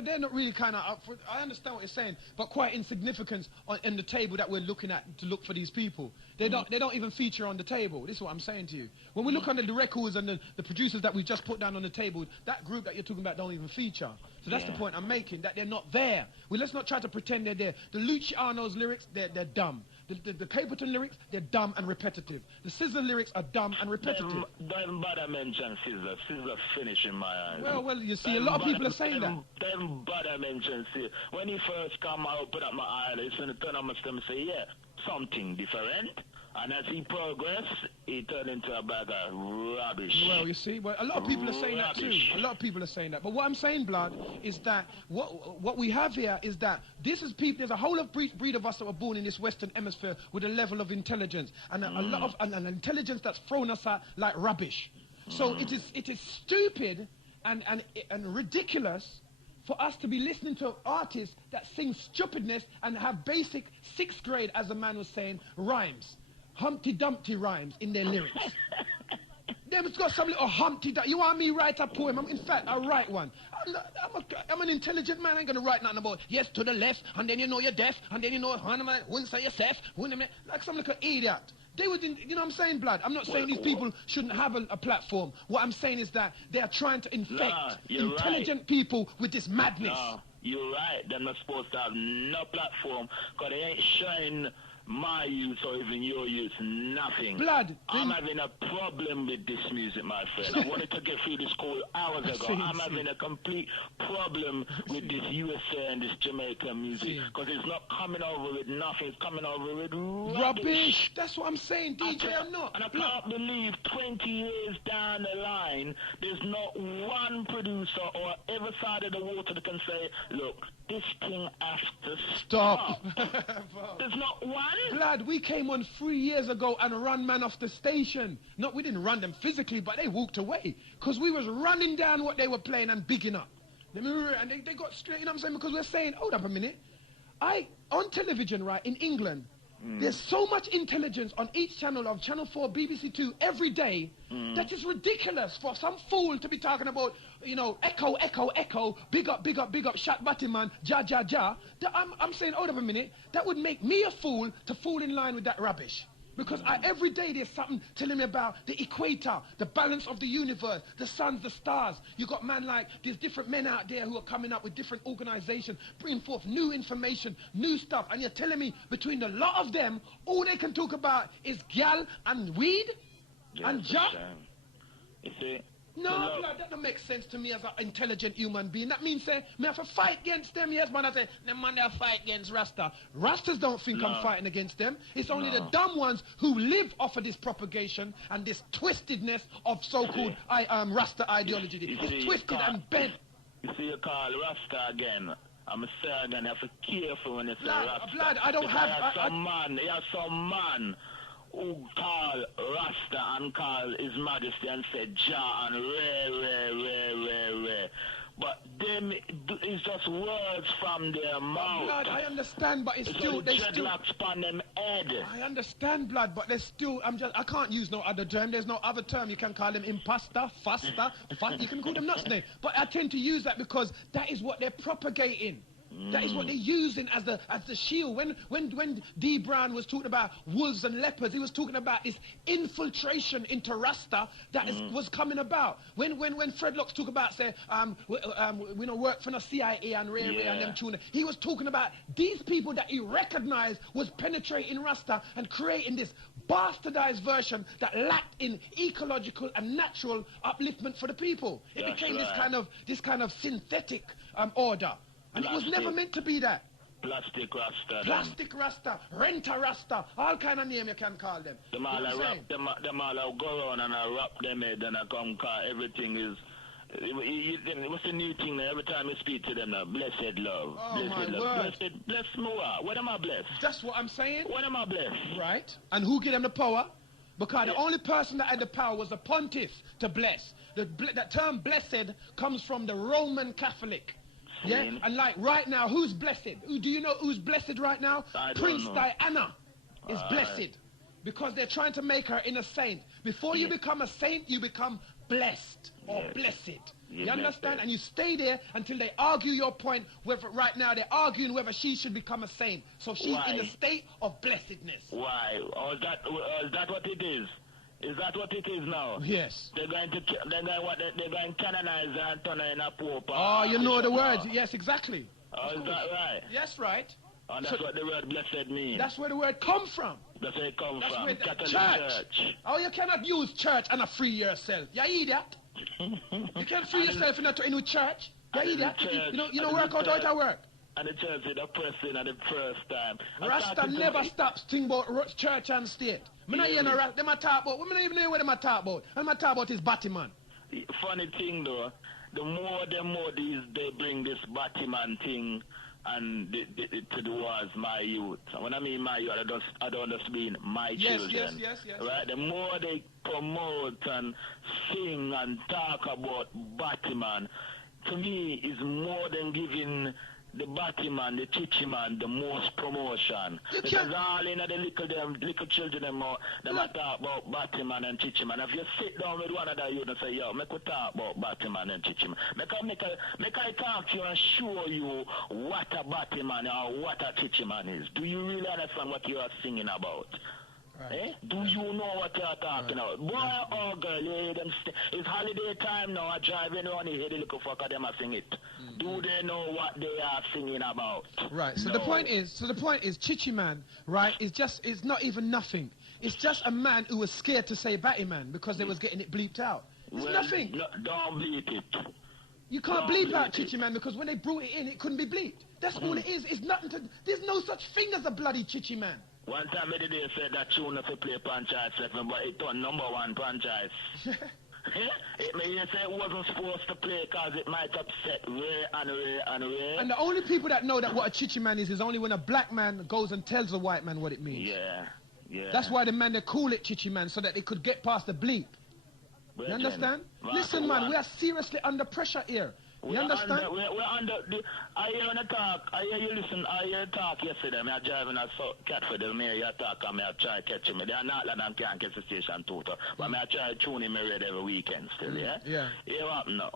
they're not really kind of up for. I understand what you're saying, but quite insignificant on the table that we're looking at to look for these people. They don't even feature on the table. This is what I'm saying to you. When we look under the records and the producers that we just put down on the table, that group that you're talking about don't even feature. So that's the point I'm making, that they're not there. Well, let's not try to pretend they're there. The Luciano's lyrics, they're dumb. The Capleton lyrics, they're dumb and repetitive. The Sizzler lyrics are dumb and repetitive. Don't bother mention Sizzler. Sizzler finish in my eyes. Well, you see, a lot of people are saying that. Don't bother mention Sizzler. When he first come, I open up my eyelids and turn on my stomach and say, yeah, something different. And as he progressed, he turned into a bag of rubbish. Well, you see, a lot of people are saying that too. A lot of people are saying that. But what I'm saying, blood, is that what we have here is that this is people. There's a whole breed of us that were born in this Western Hemisphere with a level of intelligence and a lot of an intelligence that's thrown us out like rubbish. So it is stupid and ridiculous for us to be listening to artists that sing stupidness and have basic 6th grade, as the man was saying, rhymes. Humpty Dumpty rhymes in their lyrics. They've got some little Humpty Dumpty. You want me to write a poem? In fact, I'll write one. I'm an intelligent man. I ain't going to write nothing about yes to the left, and then you know you're deaf, and then you know wouldn't say yourself, like some little idiot. They would, you know what I'm saying, blood? I'm not saying these people shouldn't have a platform. What I'm saying is that they are trying to infect intelligent people with this madness. No, you're right. They're not supposed to have no platform because they ain't showing my youth or even your youth nothing. Blood. I'm having a problem with this music, my friend. I wanted to get through this call hours ago. I'm having a complete problem with this USA and this Jamaican music because it's not coming over with nothing. It's coming over with rubbish. That's what I'm saying, DJ. I'm not. And I can't believe 20 years down the line, there's not one producer or every side of the water that can say, look, this thing has to stop. There's not one. Blood, we came on 3 years ago and ran man off the station. We didn't run them physically, but they walked away. Because we was running down what they were playing and bigging up. And they got straight, you know what I'm saying? Because we're saying, hold up a minute. On television, right, in England, There's so much intelligence on each channel of Channel 4, BBC 2 every day that is ridiculous for some fool to be talking about, you know, echo, echo, echo, big up, big up, big up, shot Batman, ja, ja, ja. I'm saying, hold up a minute, that would make me a fool to fall in line with that rubbish. Because every day there's something telling me about the equator, the balance of the universe, the suns, the stars. You got man like, there's different men out there who are coming up with different organizations, bringing forth new information, new stuff. And you're telling me between the lot of them, all they can talk about is gal and weed and ja? You see? No, blood, that don't make sense to me as an intelligent human being. That means, say, me have to fight against them. Yes, man, I say, them man, they fight against Rasta. Rastas don't think I'm fighting against them. It's only the dumb ones who live off of this propagation and this twistedness of so-called Rasta ideology. It's twisted and bent. You see, you call Rasta again. I'm saying again, you have to be careful when you say Rasta. Blood, I don't have... He has some man who call Rasta and call His Majesty and say Jah and rare. But them, it's just words from their mouth. Blood, I understand, but it's still... They dreadlocks upon them head. I understand, blood, but there's still... I can't use no other term. There's no other term. You can call them imposter, faster, you can call them nuts name. But I tend to use that because that is what they're propagating. That is what they're using as the shield. When D. Brown was talking about wolves and leopards, he was talking about this infiltration into Rasta that was coming about. When Fred Locks talk about, say, we don't work for the CIA and Ray and them tuna, he was talking about these people that he recognized was penetrating Rasta and creating this bastardized version that lacked in ecological and natural upliftment for the people. It became this kind of synthetic order. And it was never meant to be that. Plastic Rasta. Plastic Rasta, Renta Rasta, all kind of name you can call them. Them all go around and I wrap them head and I come call everything is... What's the new thing now? Every time you speak to them now, blessed love. Oh, blessed my love. word. Bless more. What am I blessed? That's what I'm saying. What am I blessed? Right. And who gave them the power? Because the only person that had the power was the pontiff to bless. That term blessed comes from the Roman Catholic. Yeah, and like right now, who's blessed? Do you know who's blessed right now? Prince Diana is blessed because they're trying to make her in a saint. Before you become a saint, you become blessed or blessed. You understand? And you stay there until they argue your point. Whether right now they're arguing whether she should become a saint. So she's in a state of blessedness. Why? Or is that what it is? Is that what it is now? Yes. They're going to canonize her and turn her in a pope. Oh, you know the words. Yes, exactly. Oh, is that right? Yes, right. And that's what the word blessed means. That's where the word come from. That's where it come from. Catholic church. Oh, you cannot use church and free yourself. You idiot. You can't free yourself in a church. You idiot. You know work out how it work. And the church is the person at the first time. Rasta never stops thinking about church and state. I'm not hearing them talk about. We don't even know what them talk about. And them talk about is Batman. Funny thing though, the more they bring this Batman thing and to the wars my youth. When I mean my youth, I don't just mean my children. Yes. Right? The more they promote and sing and talk about Batman, to me is more than giving the Batman, the Chichi man, the most promotion. Because all in the little children, them talk about Batman and Chichi man. If you sit down with one of them, you say, yo, make we talk about Batman and Chichi man. Make I talk to you and show you what a Batman or what a Chichi man is. Do you really understand what you are singing about? Right. Eh? Do you know what you're talking about? Boy or girl, you hear them it's holiday time now. I drive anyone, you hear the little fucker them sing it. Do they know what they are singing about? Right. So the point is, Chichi man, right, is not even nothing. It's just a man who was scared to say Batman because they was getting it bleeped out. It's nothing. Don't bleep it. You can't bleep out Chichi man because when they brought it in, it couldn't be bleeped. That's all it is. It's nothing to. There's no such thing as a bloody Chichi man. One time they said that tune if you play franchise 7, but it turned #1 franchise. It may say it wasn't supposed to play because it might upset Ray. And the only people that know that what a Chichi man is only when a black man goes and tells a white man what it means. Yeah. That's why the man they call it Chichi man, so that they could get past the bleep. You understand? Listen, man, we are seriously under pressure here. You understand? We're under the... I hear you talk. I hear you listen. I hear you talk yesterday. I'm driving a cat for the mayor. You talk and I try to catch him. They are not like I can't catch the station too. But I try to tune him every weekend still, yeah? Yeah. You what now?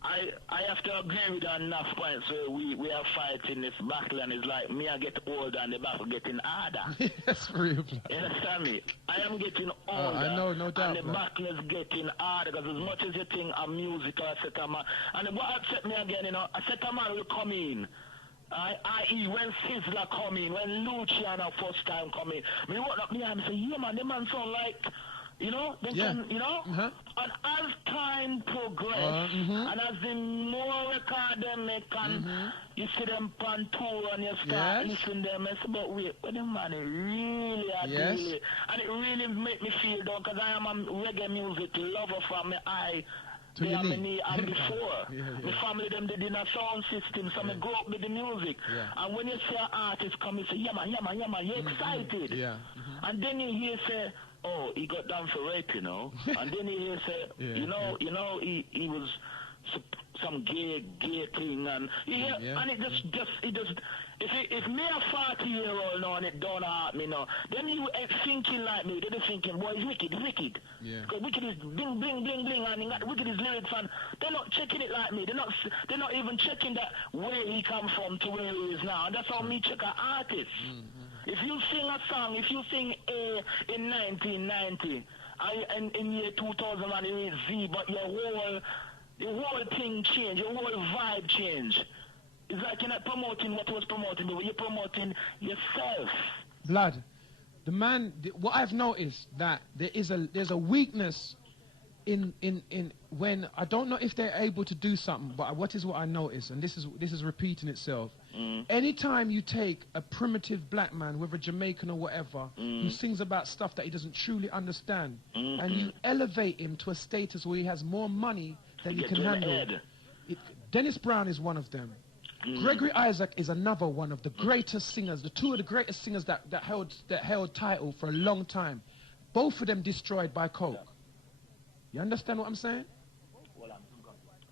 I have to agree with enough points where we are fighting this battle and it's like me I get older and the battle getting harder. That's real. You understand me? I am getting older I know, no doubt. and the battle is getting harder because as much as you think a music or a set of man, and what upset me again, you know, a set of man will come in. I.e. when Sizzla come in, when Luciano first time come in, me walk up me and say, yeah man, the man sound like, you know, you know, and as time progresses, and as the more record them make, and you see them on tour and you start listening to them, and say, but wait, but the man really are really, and it really make me feel down, because I am a reggae music lover from my eye. They have me and before. My family them they did a sound system, so I grew up with the music. And when you see an artist come, you say, yeah man, you're excited. And then you hear say, oh, he got done for rape, you know. And then he say, you know, he was some gay thing, and and it just if me a 40-year-old now and it don't hurt me now, then you ain't thinking like me. They're thinking, boy, it's wicked. Because wicked is bling bling bling bling, and he got wicked is lyrics, and they're not checking it like me. They're not even checking that where he come from to where he is now. And that's how me check an artist. If you sing a song, if you sing A in 1990, and in year 2000 and you read Z, but your whole thing change, your whole vibe change. It's like you're not promoting what was promoting, but you're promoting yourself. Blood, the man, what I've noticed that there's a weakness in when, I don't know if they're able to do something, but what I notice, and this is repeating itself. Anytime you take a primitive black man, whether Jamaican or whatever, who sings about stuff that he doesn't truly understand, and you elevate him to a status where he has more money than he can handle. Dennis Brown is one of them. Gregory Isaac is another one of the greatest singers, the two of the greatest singers that held title for a long time. Both of them destroyed by coke. You understand what I'm saying?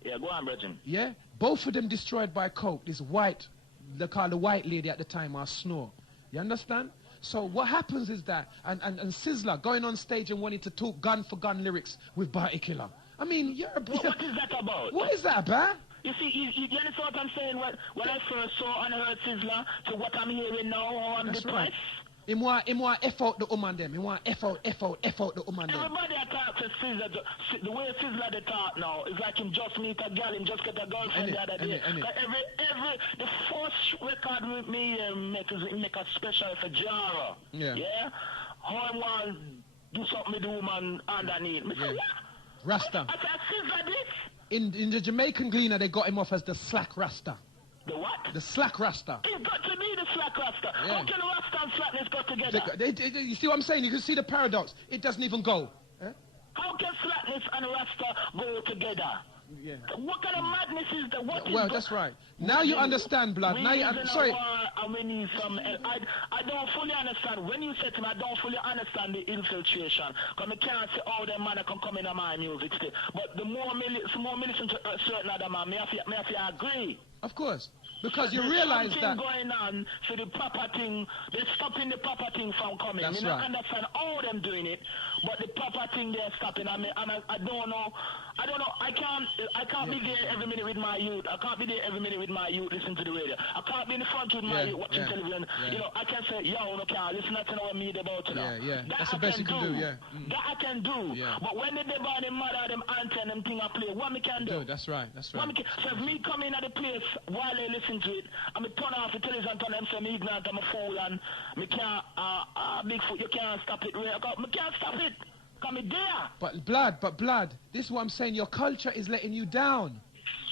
Yeah, go on, Bridget. Yeah? Both of them destroyed by coke. This white, they call the white lady at the time, Snore. You understand? So what happens is that, and Sizzla going on stage and wanting to talk gun for gun lyrics with Barty Killer. I mean, what is that about? What is that about? You see, you understand what I'm saying? When I first saw and heard Sizzla to what I'm hearing now on the press. Him want F out the woman them. He want F out the woman them. Everybody talks to Sizzla. The way Sizzla they talk now is like him just meet a girl, him just get a girlfriend the other day. The first record with me make a special for Jara. Yeah? How I want do something with the woman underneath. Rasta. I said, Sizzla this? In the Jamaican Gleaner, they got him off as the slack Rasta. The what? The slack Rasta. It's got to be the slack Rasta. How can Rasta and slackness go together? You see what I'm saying? You can see the paradox. It doesn't even go. How can slackness and Rasta go together? What kind of madness is that? Well, that's right. Now you understand, blood. Now I'm sorry. We need some. I don't fully understand. When you say to me, I don't fully understand the infiltration. Because I can't say, oh, them man can come in on my music still. But the more me listen to a certain other man, me have to agree. Of course. Because you realize that going on for the proper thing, they're stopping the proper thing from coming. That's right. I understand all them doing it, but the proper thing they're stopping. I don't know. I can't be there every minute with my youth. I can't be there every minute with my youth listening to the radio. I can't be in the front with my youth watching television. You know, I can say, yo, no, can't listen to what me about now. That's the best you can do. That I can do. But when they buy them mother, them auntie, and them thing I play, what me can do? That's right. So if me come in at the place while they listen to it, and me turn off the television, turn them say me ignorant, I'm a fool, and me can't, Bigfoot, you can't stop it. Me can't stop it. Come in there. But blood, this is what I'm saying. Your culture is letting you down.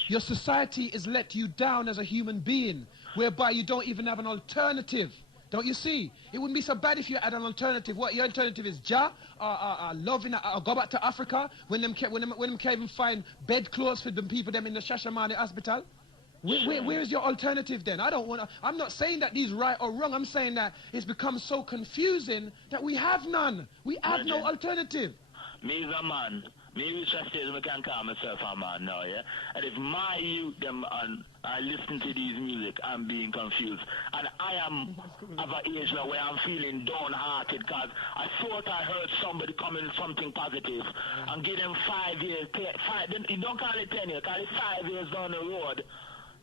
Your society is letting you down as a human being, whereby you don't even have an alternative. Don't you see? It wouldn't be so bad if you had an alternative. What your alternative is? Loving, go back to Africa when them can't even find bedclothes for the people them in the Shashamane hospital. Where is your alternative then? I'm not saying that these right or wrong. I'm saying that it's become so confusing that we have none. We have no alternative. Me is a man. Me reach a stage I can call myself a man now, yeah? And if my youth them I listen to these music, I'm being confused. And I am of an age now where I'm feeling downhearted because I thought I heard somebody coming with something positive and give them 5 years, you don't call it 10 years, call it 5 years down the road.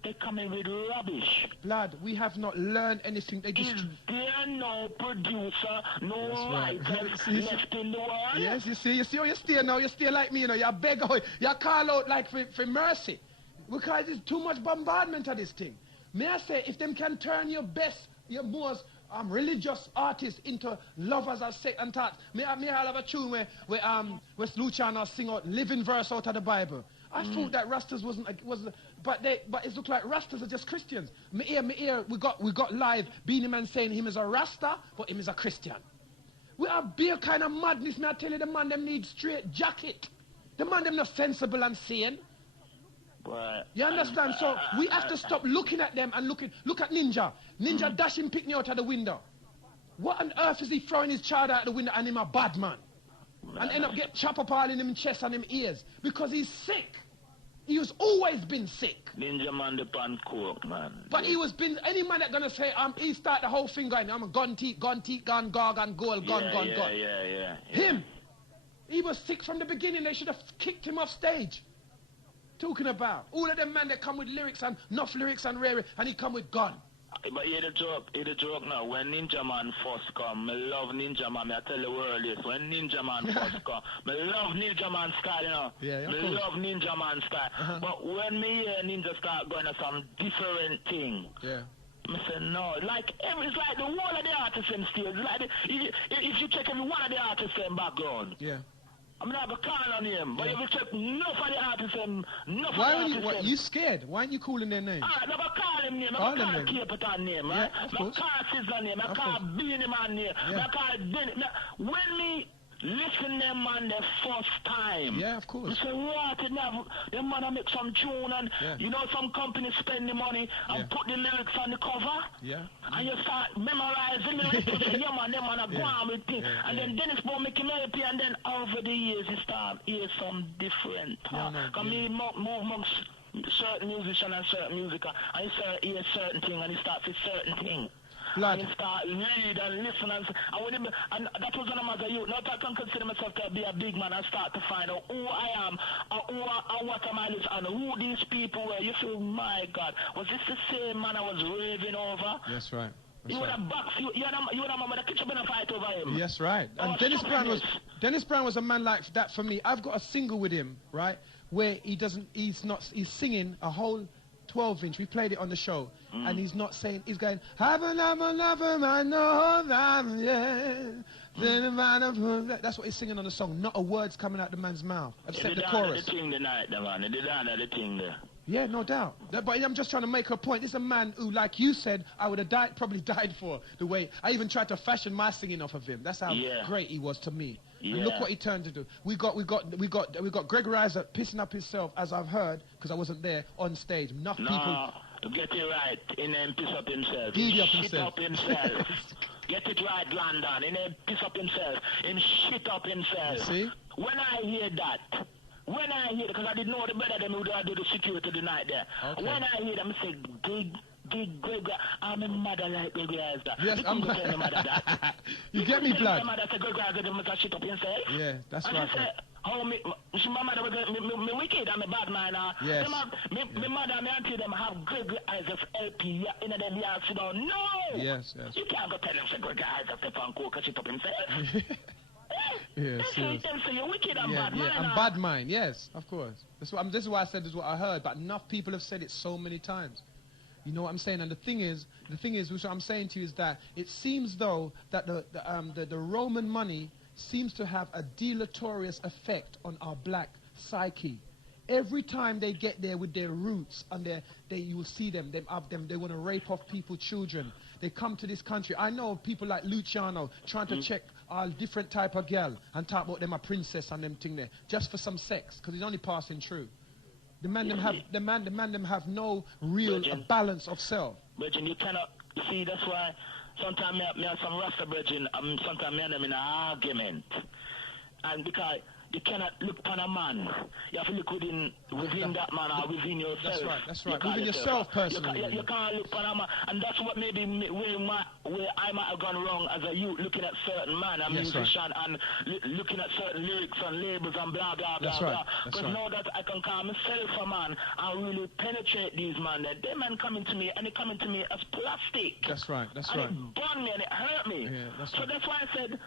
They come in with rubbish. Blood, we have not learned anything. They just... Is there no producer, no writer left in the world? Yes, you see how you stay now. You stay like me, you know. You beg out, you call out like for mercy. Because there's too much bombardment of this thing. May I say, if them can turn your best, your most religious artists into lovers of sex and thoughts, may I have a tune where Luciano sing out living verse out of the Bible. I thought that Rastas but it looked like Rastas are just Christians. Me ear, we got live Beanie Man saying him is a Rasta, but him is a Christian. We are beer kind of madness. May I tell you, the man them need straight jacket. The man them not sensible and sane. But, you understand? So we have to stop looking at them and look at Ninja. Ninja dashing Pickney out of the window. What on earth is he throwing his child out the window and him a bad man? And end up get chop up all in him chest and him ears because he's sick. He has always been sick. Ninja man the pan coke, man. But he was been any man that gonna say he start the whole thing going, I'm a gun, gog and goal, gun. Yeah. Him. He was sick from the beginning. They should have kicked him off stage. Talking about all of them men that come with lyrics and enough lyrics and rare, and he come with gun. But hear the joke now. When Ninja Man first come, I love Ninja Man. I tell the world this. When Ninja Man first come, I love Ninja Man style, you know. Yeah, I love Ninja Man style. But when me hear Ninja start going to some different thing, I say no. It's like the whole of the artists in stage. Like if you check every one of the artists in background. Yeah. I'm not a call on him, but if you check enough of the artists and enough Why of the are artists. you scared? Why aren't you calling their names? I never call him name. I call Capitan name, right? I call Sizzler name. I call Beanie Man name. I call Denny. When me listen them man the first time. Yeah, of course. I say, what? Them man make some tune and you know some companies spend the money and put the lyrics on the cover. Yeah. And you start memorizing the yeah man, them man are going with things. And then Dennis Boy make him happy and then over the years he start hear some different. Because me move amongst certain musician and certain music and he start hear certain thing and he starts with certain thing. Blood. And start read and listen and that was when I was a youth. Now I can consider myself to be a big man and start to find out who I am and what am I listening and who these people were. You feel, my God, was this the same man I was raving over? That's right. You would have boxed you and a man with a kitchen in a fight over him. Yes, right. And Dennis Brown was a man like that for me. I've got a single with him, right, where he's singing a whole 12-inch. We played it on the show, and he's not saying. He's going, "Have a lover, I know that, yeah." That's what he's singing on the song. Not a word's coming out the man's mouth except the chorus. Yeah, no doubt. But I'm just trying to make a point. This is a man who, like you said, I would have probably died for. The way I even tried to fashion my singing off of him. That's how great he was to me. Yeah. And look what he turned to do. We got Gregory Isaac pissing up himself, as I've heard, because I wasn't there on stage. Enough people. Get it right. In him piss up himself. Shit up himself. Get it right, London. In him piss up himself. Him shit up himself. See? When I hear that, because I didn't know the better than who do the security the night there. Okay. When I hear them say, Big Gregory, I'm a mother like Gregory Isaac. Yes, I'm that. You get me, blood? Yeah, that's right. Oh, my mother was me wicked, I'm a bad man. Yes. My mother and auntie them have Gregory Isaac LP in the yard, sit down. No! Yes. You can't go tell them say Gregory Isaac the fan coke and shit up himself. Yes, you're wicked and bad man. I'm bad mind, yes, of course. This is why I said this is what I heard, but enough people have said it so many times. You know what I'm saying? And the thing is, which I'm saying to you is that it seems though that the Roman money seems to have a deleterious effect on our black psyche. Every time they get there with their roots and you will see them, they want to rape off people's children. They come to this country. I know people like Luciano trying to check all different type of girl and talk about them a princess and them thing there just for some sex because he's only passing through. The man them have no real balance of self. Bridging, you cannot see. That's why sometimes me have some Rasta bridging. Sometimes me and them in an argument, and because you cannot look upon a man. You have to look within that man or within yourself. That's right. Within yourself personally. You can't look upon a man. And that's what maybe where I might have gone wrong as a youth, looking at certain man, a musician, and looking at certain lyrics and labels and blah, blah, blah, blah. Because now that I can call myself a man and really penetrate these men, that they men coming to me, and they coming to me as plastic. That's right. And it burned me and it hurt me. Yeah, so that's why I said,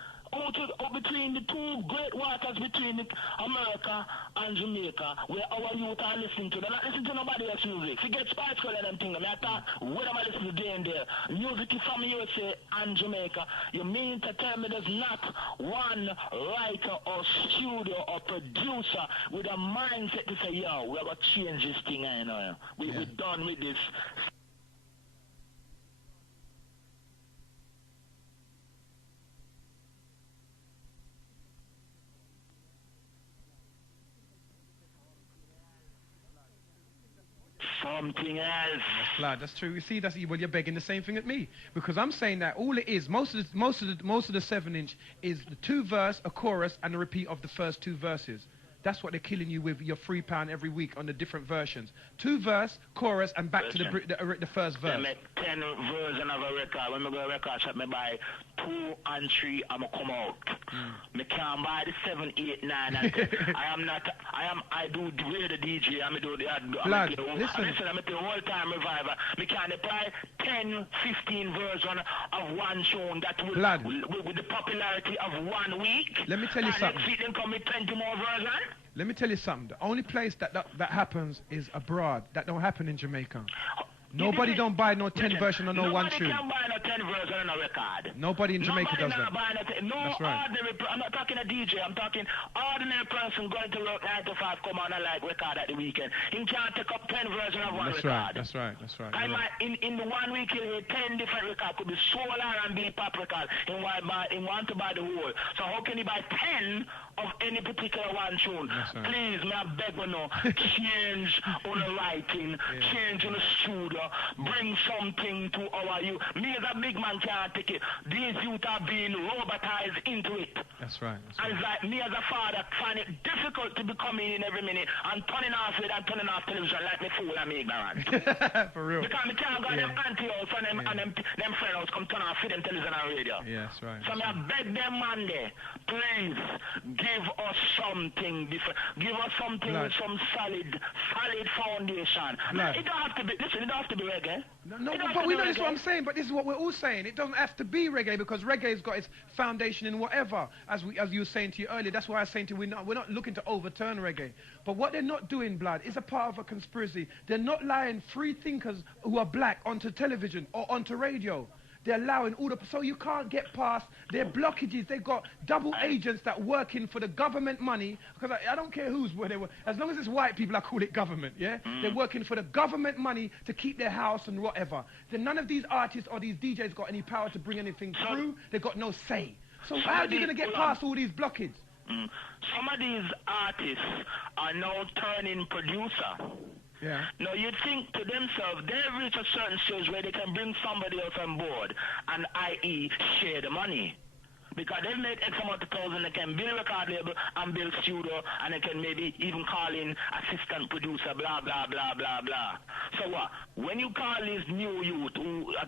between the two great waters between America and Jamaica, where our youth are listening to. They're not listening to nobody else's music. Forget Spice Girl and them things. I mean, I thought, what am I listening to day and there? Music is from USA and Jamaica. You mean to tell me there's not one writer or studio or producer with a mindset to say, yo, we're going to change this thing, I know. We're done with this. Something else. Lad, that's true. You see, well, you're begging the same thing at me, because I'm saying that all it is, most of the 7-inch is the 2 verse, a chorus, and a repeat of the first 2 verses. That's what they're killing you with your £3 every week on the different versions. 2 verse, chorus, and back to the first verse. They make 10 versions of a record. When I go to a record shop, I buy 2 and 3, I'm going to come out. I can't buy the 7, 8, 9, and 10. I do the DJ, I do the... Lad, listen, I'm the whole time revival. I can't buy 10, 15 versions of one tune that will, with the popularity of 1 week. Let me tell you something. Next week, then come with 20 more versions. Let me tell you something. The only place that happens is abroad. That don't happen in Jamaica. Nobody don't buy no 10 version or no one tune. Nobody can buy no 10 version on a record. Nobody in Jamaica does that. That's right. I'm not talking a DJ. I'm talking ordinary person going to work 9 to 5, come on a light record at the weekend. He can't take up 10 version of one record. That's right. In the 1 week, he'll hear 10 different records. Could be soul R&B pop record. He want to buy the whole. So how can he buy 10 of any particular one tune? Please, may I beg you now, change on the writing, change on the studio, bring something to our youth. Me as a big man can't take it. These youth are being robotized into it. That's right. And it's like me as a father find it difficult to be coming in every minute and turning off it and turning off television like me fool and me ignorant. For real. Because me can't go to them auntie house and them friend house come turn off them television and radio. Yeah, that's right. So me I beg them man there, please give us something different. Give us something with some solid foundation. It don't have to be, listen, it don't have to be reggae. No, but we know this is what I'm saying, but this is what we're all saying. It doesn't have to be reggae, because reggae's got its foundation in whatever, as you were saying to you earlier. That's why I was saying to you, we're not looking to overturn reggae. But what they're not doing, blood, is a part of a conspiracy. They're not allowing free thinkers who are black onto television or onto radio. They're allowing all the... So you can't get past their blockages. They've got double agents that working for the government money. Because I don't care where they were. As long as it's white people, I call it government, yeah? They're working for the government money to keep their house and whatever. Then none of these artists or these DJs got any power to bring anything through. They've got no say. So how are you going to get past all these blockades? Some of these artists are now turning producer. Yeah. Now, you'd think to themselves, they've reached a certain stage where they can bring somebody else on board and, i.e., share the money. Because they've made X amount of thousand, they can build a record label and build studio, and they can maybe even call in assistant producer, blah, blah, blah, blah, blah. So what? When you call this new youth,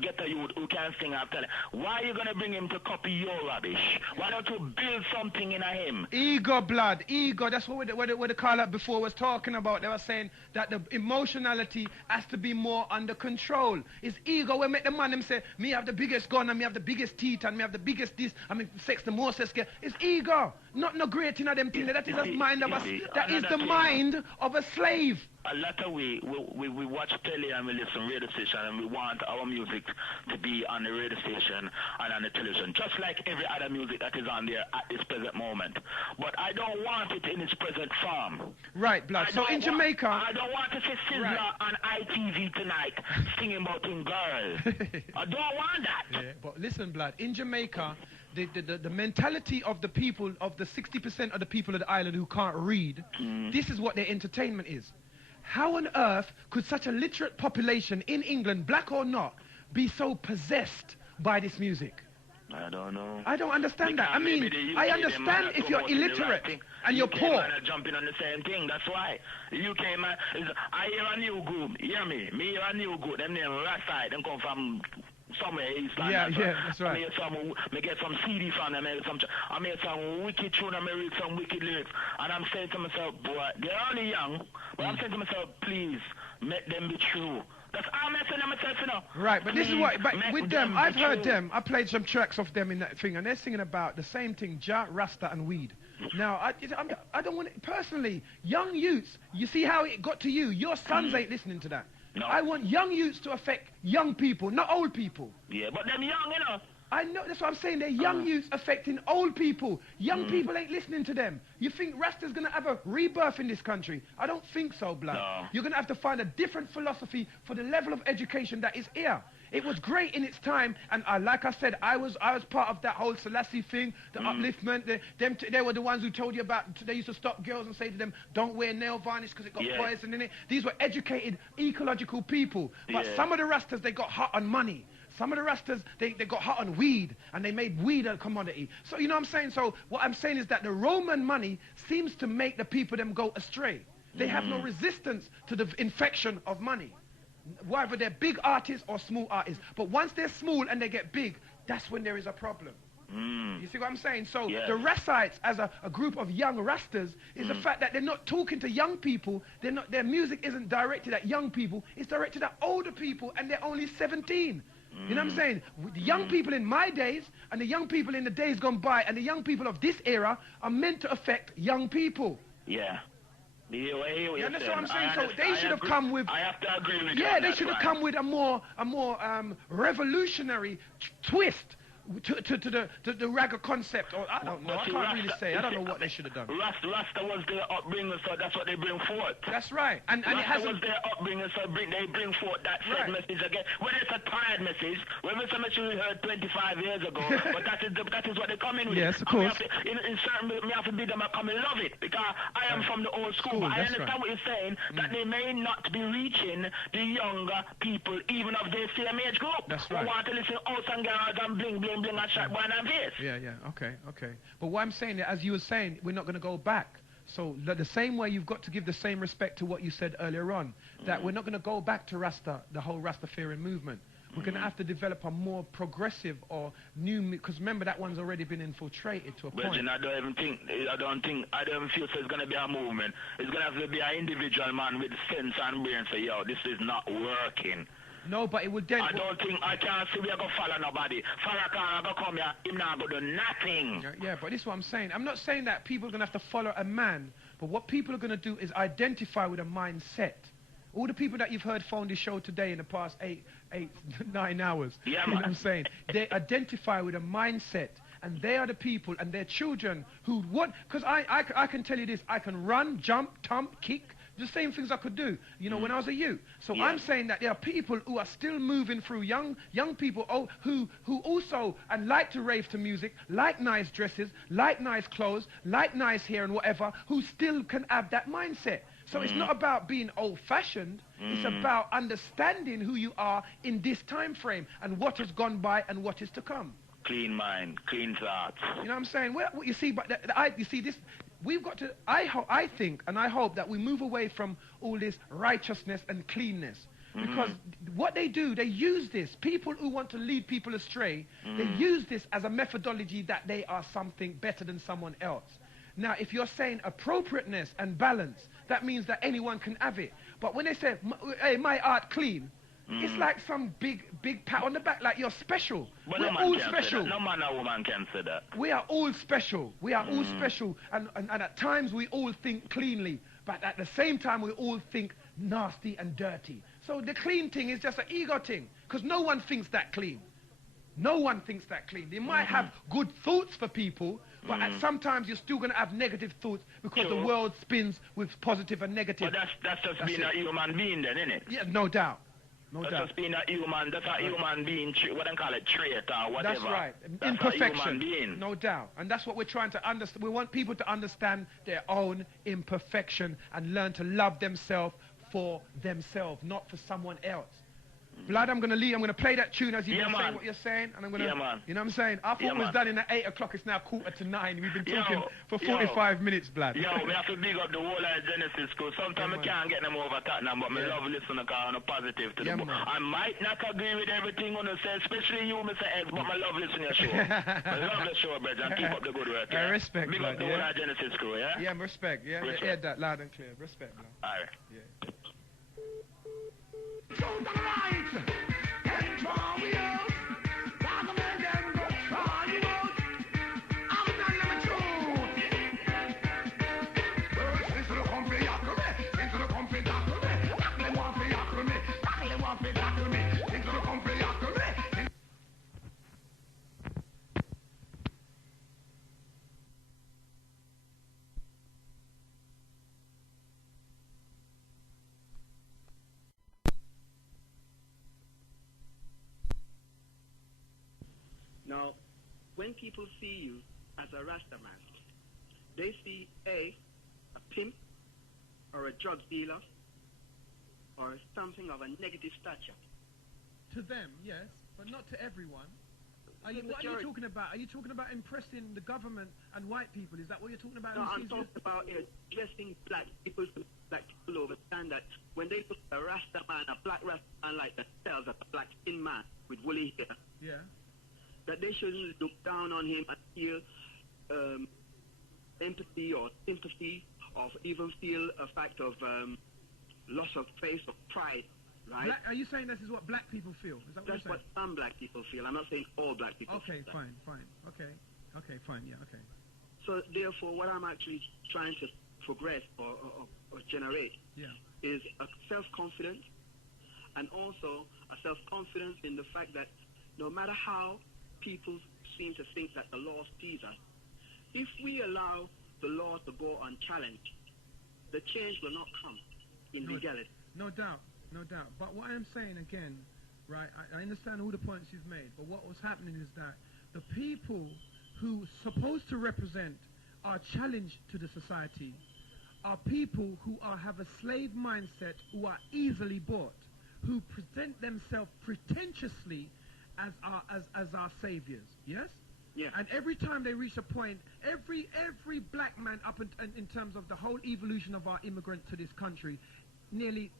Ghetto youth, who can sing after that, why are you going to bring him to copy your rubbish? Why don't you build something in him? Ego, blood, ego. That's what the caller before was talking about. They were saying that the emotionality has to be more under control. It's ego. We make the man them say, me have the biggest gun, and me have the biggest teeth, and me have the biggest this, I mean, sex the most sex. It's ego. Not no great in them things. That is the mind of that is the mind of a slave. A lot of we watch telly and we listen radio station, and we want our music to be on the radio station and on the television, just like every other music that is on there at this present moment. But I don't want it in its present form. Right, blood. So in Jamaica, I don't want to see Sizzler on ITV tonight singing about in girls. I don't want that. Yeah, but listen, blood. In Jamaica, the mentality of the people, of the 60% of the people of the island who can't read, this is what their entertainment is. How on earth could such a literate population in England, black or not, be so possessed by this music? I don't know. I don't understand that. I mean, I understand if you're illiterate and you're UK poor. Man are jumping on the same thing. That's why. The UK man, I hear a new group. Hear me? Me hear a new group. Them name Raside. Them come from somewhere East London. Yeah, that's right. I get some CD from them. I made some wicked tune. I read some wicked lyrics. And I'm saying to myself, boy, they're only young. But I'm saying to myself, please, make them be true. That's all I'm saying to myself, you know. Right, but this is what, but with them, I've heard them, I played some tracks of them in that thing, and they're singing about the same thing, Rasta and weed. Now, I don't want it, personally, young youths, you see how it got to you, your sons ain't listening to that. No. I want young youths to affect young people, not old people. Yeah, but them young, you know. I know, that's what I'm saying, they're young youths affecting old people. Young people ain't listening to them. You think Rasta's going to have a rebirth in this country? I don't think so, blood. No. You're going to have to find a different philosophy for the level of education that is here. It was great in its time, and like I said, I was part of that whole Selassie thing, the upliftment. They were the ones who told you about, they used to stop girls and say to them, don't wear nail varnish because it got poison in it. These were educated, ecological people. But some of the Rastas, they got hot on money. Some of the Rastas, they got hot on weed, and they made weed a commodity. So, you know what I'm saying? So, what I'm saying is that the Roman money seems to make the people them go astray. They have no resistance to the infection of money. Whether they're big artists or small artists. But once they're small and they get big, that's when there is a problem. You see what I'm saying? So, the Rassites, as a group of young Rastas, is the fact that they're not talking to young people. Their music isn't directed at young people. It's directed at older people, and they're only 17. You know what I'm saying? The young people in my days and the young people in the days gone by and the young people of this era are meant to affect young people. Yeah. You understand what I'm saying? So they should have come with... I have to agree with you. Yeah, they should have come with a more revolutionary twist to the ragga concept, or I don't know, I can't really say. I don't know what they should have done. Rasta was their upbringing, so that's what they bring forth. That's right. And it Rasta was their upbringing, so they bring forth that said message again. Whether it's a tired message, whether it's a message we heard 25 years ago, but that is what they come in with. Yes, of course. In certain, me have to be them, I come and love it, because I am from the old school. But I understand what you're saying, that they may not be reaching the younger people, even of their same age group. That's right. Who want to listen out and girls and bling, bling, bling, and shot boy and face. Yeah, okay. But what I'm saying, as you were saying, we're not going to go back. So the same way you've got to give the same respect to what you said earlier on, that we're not going to go back to Rasta, the whole Rastafarian movement. We're going to have to develop a more progressive or new, because remember that one's already been infiltrated to a point. Virgin, I don't even feel so it's going to be a movement. It's going to have to be an individual man with sense and brain say, yo, this is not working. No, but it would then... I can't see we are going to follow nobody. Farrakhan going to come here, him not going to do nothing. Yeah, but this is what I'm saying. I'm not saying that people are going to have to follow a man, but what people are going to do is identify with a mindset. All the people that you've heard phone this show today in the past 9 hours, yeah, you know what I'm saying? They identify with a mindset. And they are the people and their children who what? Because I can tell you this, I can run, jump, thump, kick, the same things I could do, you know, when I was a youth. So I'm saying that there are people who are still moving through, young people who also and like to rave to music, like nice dresses, like nice clothes, like nice hair and whatever, who still can have that mindset. So it's not about being old-fashioned. It's about understanding who you are in this time frame and what has gone by and what is to come. Clean mind, clean thoughts. You know what I'm saying? Well, you see, but you see this. We've got to. I think, and I hope that we move away from all this righteousness and cleanness, because what they do, they use this. People who want to lead people astray, they use this as a methodology that they are something better than someone else. Now, if you're saying appropriateness and balance, that means that anyone can have it. But when they say, "Hey, my art clean," it's like some big pat on the back, like you're special. But we're all special. No man or woman can say that. We are all special. We are all special. And at times we all think cleanly. But at the same time we all think nasty and dirty. So the clean thing is just an ego thing. Because no one thinks that clean. No one thinks that clean. They might have good thoughts for people, but at sometimes you're still going to have negative thoughts because the world spins with positive and negative. But that's just being a human being then, isn't it? Yeah, no doubt. No that's doubt. Just being a human, that's a human being, what they call it, trait or whatever. That's right. That's imperfection. a human being. No doubt. And that's what we're trying to understand. We want people to understand their own imperfection and learn to love themselves for themselves, not for someone else. Blood, I'm going to leave. I'm going to play that tune as you've been saying what you're saying. And I'm going to, you know what I'm saying? I thought it was done in at 8 o'clock. It's now 8:45. We've been talking for 45 minutes, blood. Yo, we have to big up the whole of Genesis School. Sometimes I can't get them over Tottenham, but I love listening on a positive to the book. I might not agree with everything on the say, especially you, Mr. X, but I love listening to your show. I love the show, brother, and keep up the good work. Yeah? Respect, big blood. Up the whole of Genesis School, yeah? Yeah, respect. Yeah, respect. Hear that loud and clear. Respect, blood. All right. Yeah. To the right, and draw me out. Walk a man down, go try you out. I'm not number two. Into the comfy yakkle, into the comfy yakkle. Yakkle want to yakkle me, yakkle want to yakkle me. Into the comfy yakkle. Now, when people see you as a Rasta man, they see a pimp or a drug dealer or something of a negative stature. To them, yes, but not to everyone. What are you talking about? Are you talking about impressing the government and white people? Is that what you're talking about? No, I'm talking about dressing black people to understand that when they look at a Rasta man, a black Rasta man like themselves, as a black skin man with woolly hair, yeah, that they shouldn't look down on him and feel empathy or sympathy, or even feel a fact of loss of faith or pride, right? Are you saying this is what black people feel? Is that what That's you're saying? what some black people feel. I'm not saying all black people Okay, feel fine. Okay, fine, yeah, okay. So therefore, what I'm actually trying to progress or generate is a self-confidence, and also a self-confidence in the fact that no matter how people seem to think that the law sees us, if we allow the law to go unchallenged, the change will not come in legality. No doubt. But what I'm saying again, right, I understand all the points you've made, but what was happening is that the people who are supposed to represent our challenge to the society are people who have a slave mindset, who are easily bought, who present themselves pretentiously as our saviors, yes? Yeah. And every time they reach a point, every black man in terms of the whole evolution of our immigrant to this country, nearly,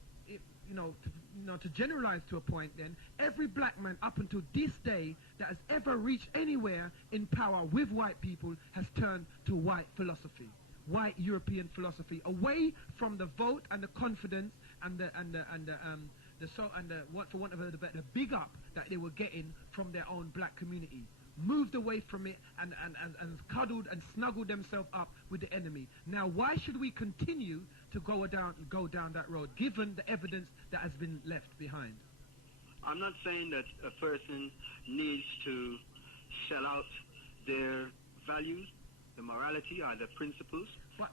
to generalize to a point then, every black man up until this day that has ever reached anywhere in power with white people has turned to white philosophy, white European philosophy, away from the vote and the confidence and the for want of a better, big up that they were getting from their own black community. Moved away from it and cuddled and snuggled themselves up with the enemy. Now, why should we continue to go down that road, given the evidence that has been left behind? I'm not saying that a person needs to sell out their values, their morality, or their principles,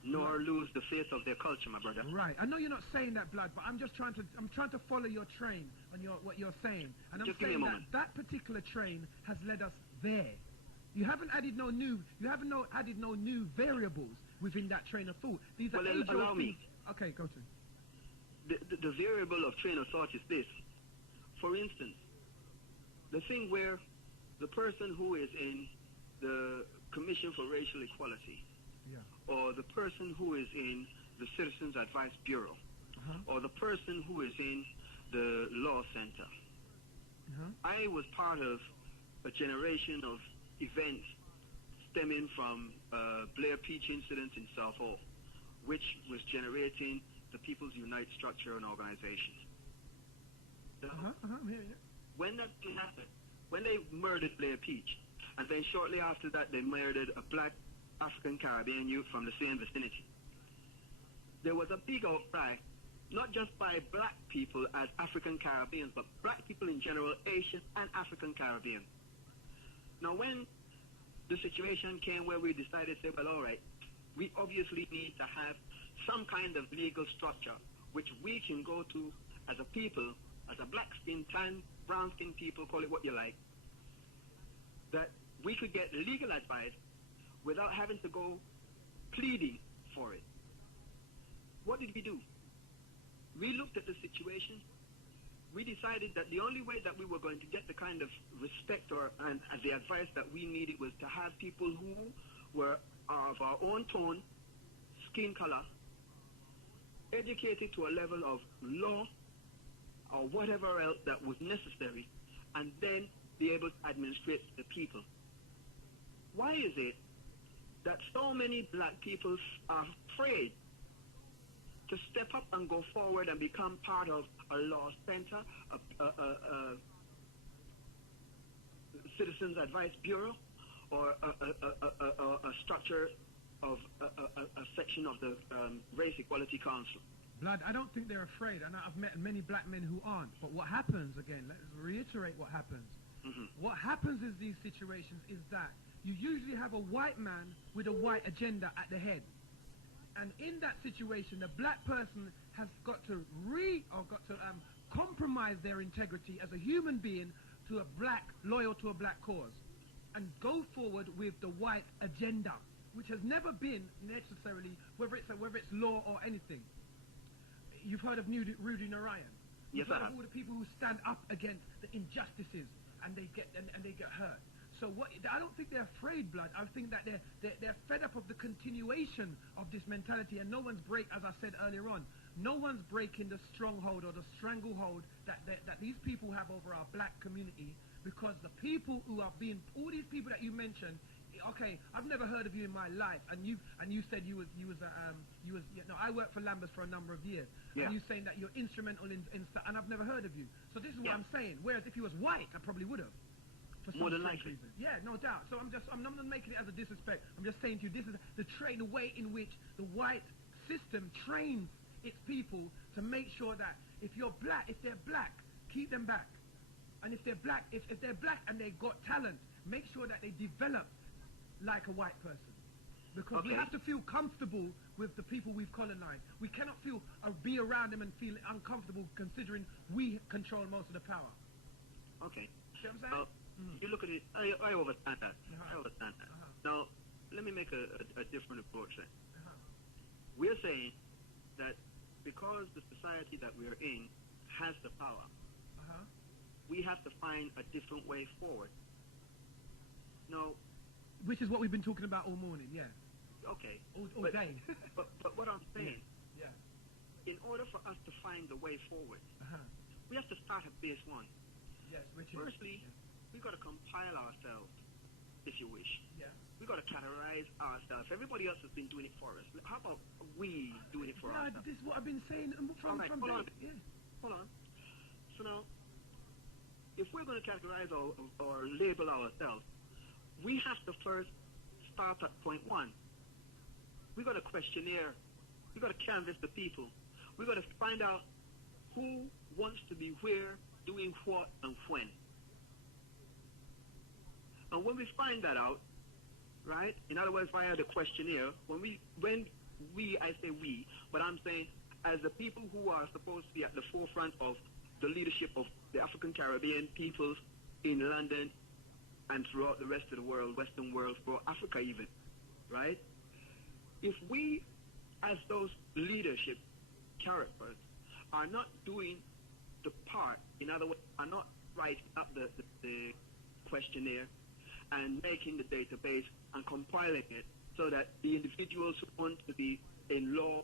nor lose the faith of their culture, my brother. Right. I know you're not saying that, blood, but I'm trying to follow your train on what you're saying, and I'm saying that particular train has led us there. You haven't added no new variables within that train of thought. These are allow me. Okay, go to. The variable of train of thought is this. For instance, the thing where the person who is in the Commission for Racial Equality, or the person who is in the Citizens Advice Bureau, or the person who is in the Law Center. I was part of a generation of events stemming from Blair Peach incident in South Hall, which was generating the People's Unite structure and organization. When that happened, when they murdered Blair Peach, and then shortly after that they murdered a black African Caribbean youth from the same vicinity, there was a big outcry, not just by black people as African Caribbeans, but black people in general, Asian and African Caribbean. Now when the situation came where we decided to say, well, all right, we obviously need to have some kind of legal structure which we can go to as a people, as a black skin, tan, brown skin people, call it what you like, that we could get legal advice without having to go pleading for it. What did we do? We looked at the situation. we decided that the only way that we were going to get the kind of respect and the advice that we needed was to have people who were of our own tone, skin color, educated to a level of law or whatever else that was necessary, and then be able to administrate the people. Why is it that so many black people are afraid to step up and go forward and become part of a law center, a Citizens Advice Bureau, or a structure of a section of the Race Equality Council? Blood, I don't think they're afraid, and I've met many black men who aren't. But what happens, again, let's reiterate what happens. What happens in these situations is that you usually have a white man with a white agenda at the head. And in that situation, the black person has got to compromise their integrity as a human being to loyal to a black cause, and go forward with the white agenda, which has never been necessarily, whether it's law or anything. You've heard of Rudy Narayan. You've heard of all the people who stand up against the injustices and they get hurt. So I don't think they're afraid, blood. I think that they're fed up of the continuation of this mentality, and no one's as I said earlier on, no one's breaking the stronghold or the stranglehold that these people have over our black community, because the people who are being, all these people that you mentioned, okay, I've never heard of you in my life, and you said I worked for Lambers for a number of years, and you saying that you're instrumental in stuff, and I've never heard of you. So this is what I'm saying. Whereas if he was white, I probably would have. More than likely. Yeah, no doubt. So I'm not making it as a disrespect. I'm just saying to you, this is the way in which the white system trains its people to make sure that if they're black, keep them back. And if they're black, if they're black and they've got talent, make sure that they develop like a white person. Because we have to feel comfortable with the people we've colonized. We cannot be around them and feel uncomfortable considering we control most of the power. Okay. See what I'm saying? You look at it, I understand that. I understand that. Now, let me make a different approach then. We're saying that because the society that we're in has the power, we have to find a different way forward. Now, which is what we've been talking about all morning, yeah. Okay. All day. but what I'm saying, in order for us to find the way forward, we have to start at base one. Yes, which is... Firstly, we've got to compile ourselves, if you wish. Yeah. We've got to categorize ourselves. Everybody else has been doing it for us. How about we doing it for ourselves? This is what I've been saying from hold on. So now, if we're going to categorize or label ourselves, we have to first start at point one. We've got a questionnaire. We've got to canvass the people. We've got to find out who wants to be where, doing what, and when. And when we find that out, right, in other words, via the questionnaire, I say we, but I'm saying as the people who are supposed to be at the forefront of the leadership of the African Caribbean peoples in London and throughout the rest of the world, Western world, for Africa even, right? If we, as those leadership characters, are not doing the part, in other words, are not writing up the questionnaire and making the database and compiling it so that the individuals who want to be in law,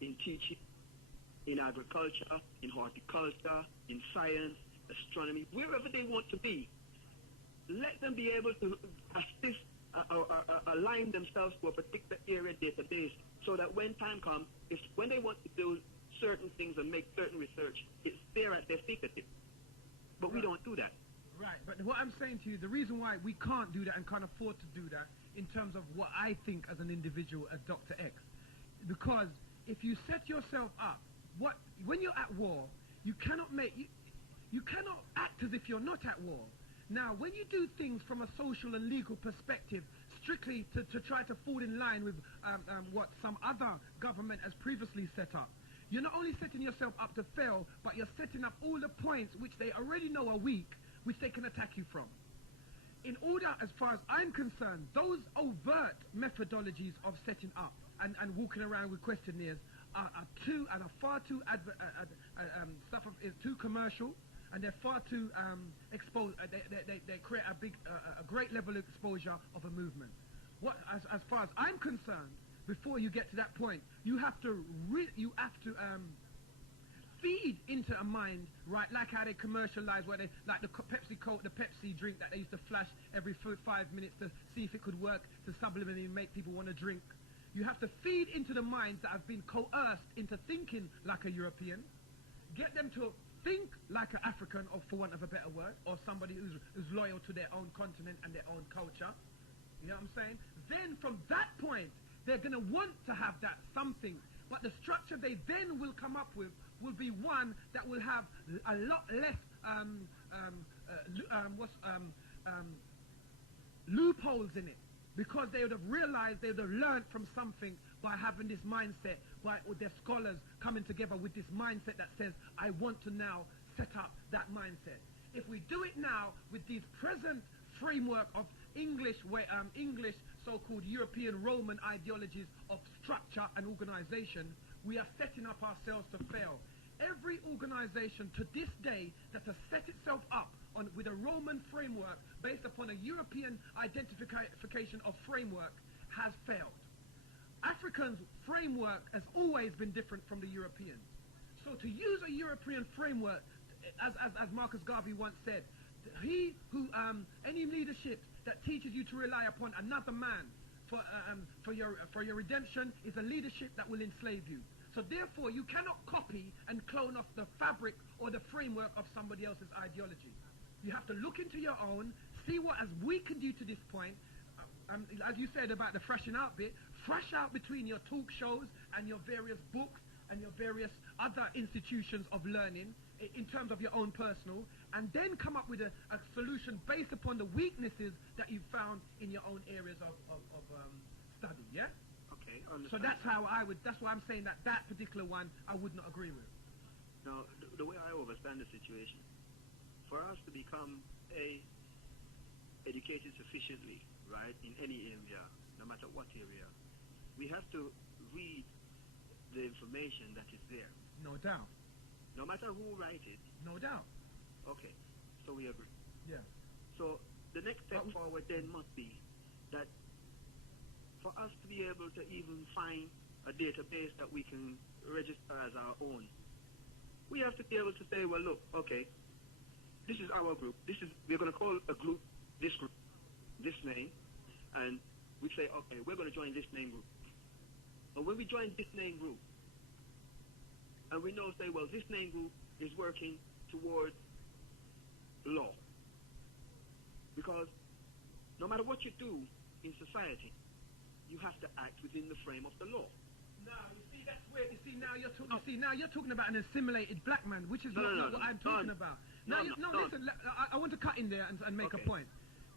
in teaching, in agriculture, in horticulture, in science, astronomy, wherever they want to be, let them be able to assist align themselves to a particular area database so that when time comes, when they want to do certain things and make certain research, it's there at their fingertips. But we don't do that. Right, but what I'm saying to you, the reason why we can't do that and can't afford to do that in terms of what I think as an individual, as Doctah X, because if you set yourself up, when you're at war, you cannot act as if you're not at war. Now, when you do things from a social and legal perspective, strictly to try to fall in line with what some other government has previously set up, you're not only setting yourself up to fail, but you're setting up all the points which they already know are weak, which they can attack you from. In order, as far as I'm concerned, those overt methodologies of setting up and walking around with questionnaires are far too is too commercial, and they're far too exposed. They create a great level of exposure of a movement. As far as I'm concerned, before you get to that point, you have to feed into a mind, right? Like how they commercialize, where they like the Pepsi drink that they used to flash every 5 minutes to see if it could work to subliminally make people want to drink. You have to feed into the minds that have been coerced into thinking like a European, get them to think like an African, or for want of a better word, or somebody who's loyal to their own continent and their own culture. You know what I'm saying? Then from that point, they're going to want to have that something, but the structure they then will come up with will be one that will have a lot less loopholes in it, because they would have realized, they would have learned from something by having this mindset, with their scholars coming together with this mindset that says, I want to now set up that mindset. If we do it now with these present framework of English so-called European Roman ideologies of structure and organization, we are setting up ourselves to fail. Every organization to this day that has set itself up with a Roman framework based upon a European identification of framework has failed. Africans' framework has always been different from the Europeans. So to use a European framework, as Marcus Garvey once said, any leadership that teaches you to rely upon another man for your redemption is a leadership that will enslave you. So therefore, you cannot copy and clone off the fabric or the framework of somebody else's ideology. You have to look into your own, see what as we can do to this point. As you said about the thrashing out bit, thrash out between your talk shows and your various books and your various other institutions of learning in terms of your own personal, and then come up with a solution based upon the weaknesses that you found in your own areas of study, yeah? Okay, so that's how that's why I'm saying that particular one I would not agree with. Now, the way I understand the situation, for us to become educated sufficiently, right, in any area, no matter what area, we have to read the information that is there. No doubt. No matter who writes it. No doubt. Okay, so we agree. Yeah. So the next step forward then must be that for us to be able to even find a database that we can register as our own, we have to be able to say, well, look, okay, this is our group. We're going to call a group, this name, and we say, okay, we're going to join this name group. And when we join this name group, and we know, say, well, this name group is working towards law. Because no matter what you do in society, you have to act within the frame of the law. No, you see, that's where, now you're talking about an assimilated black man, which is not what I'm talking about. Listen, I want to cut in there and make a point.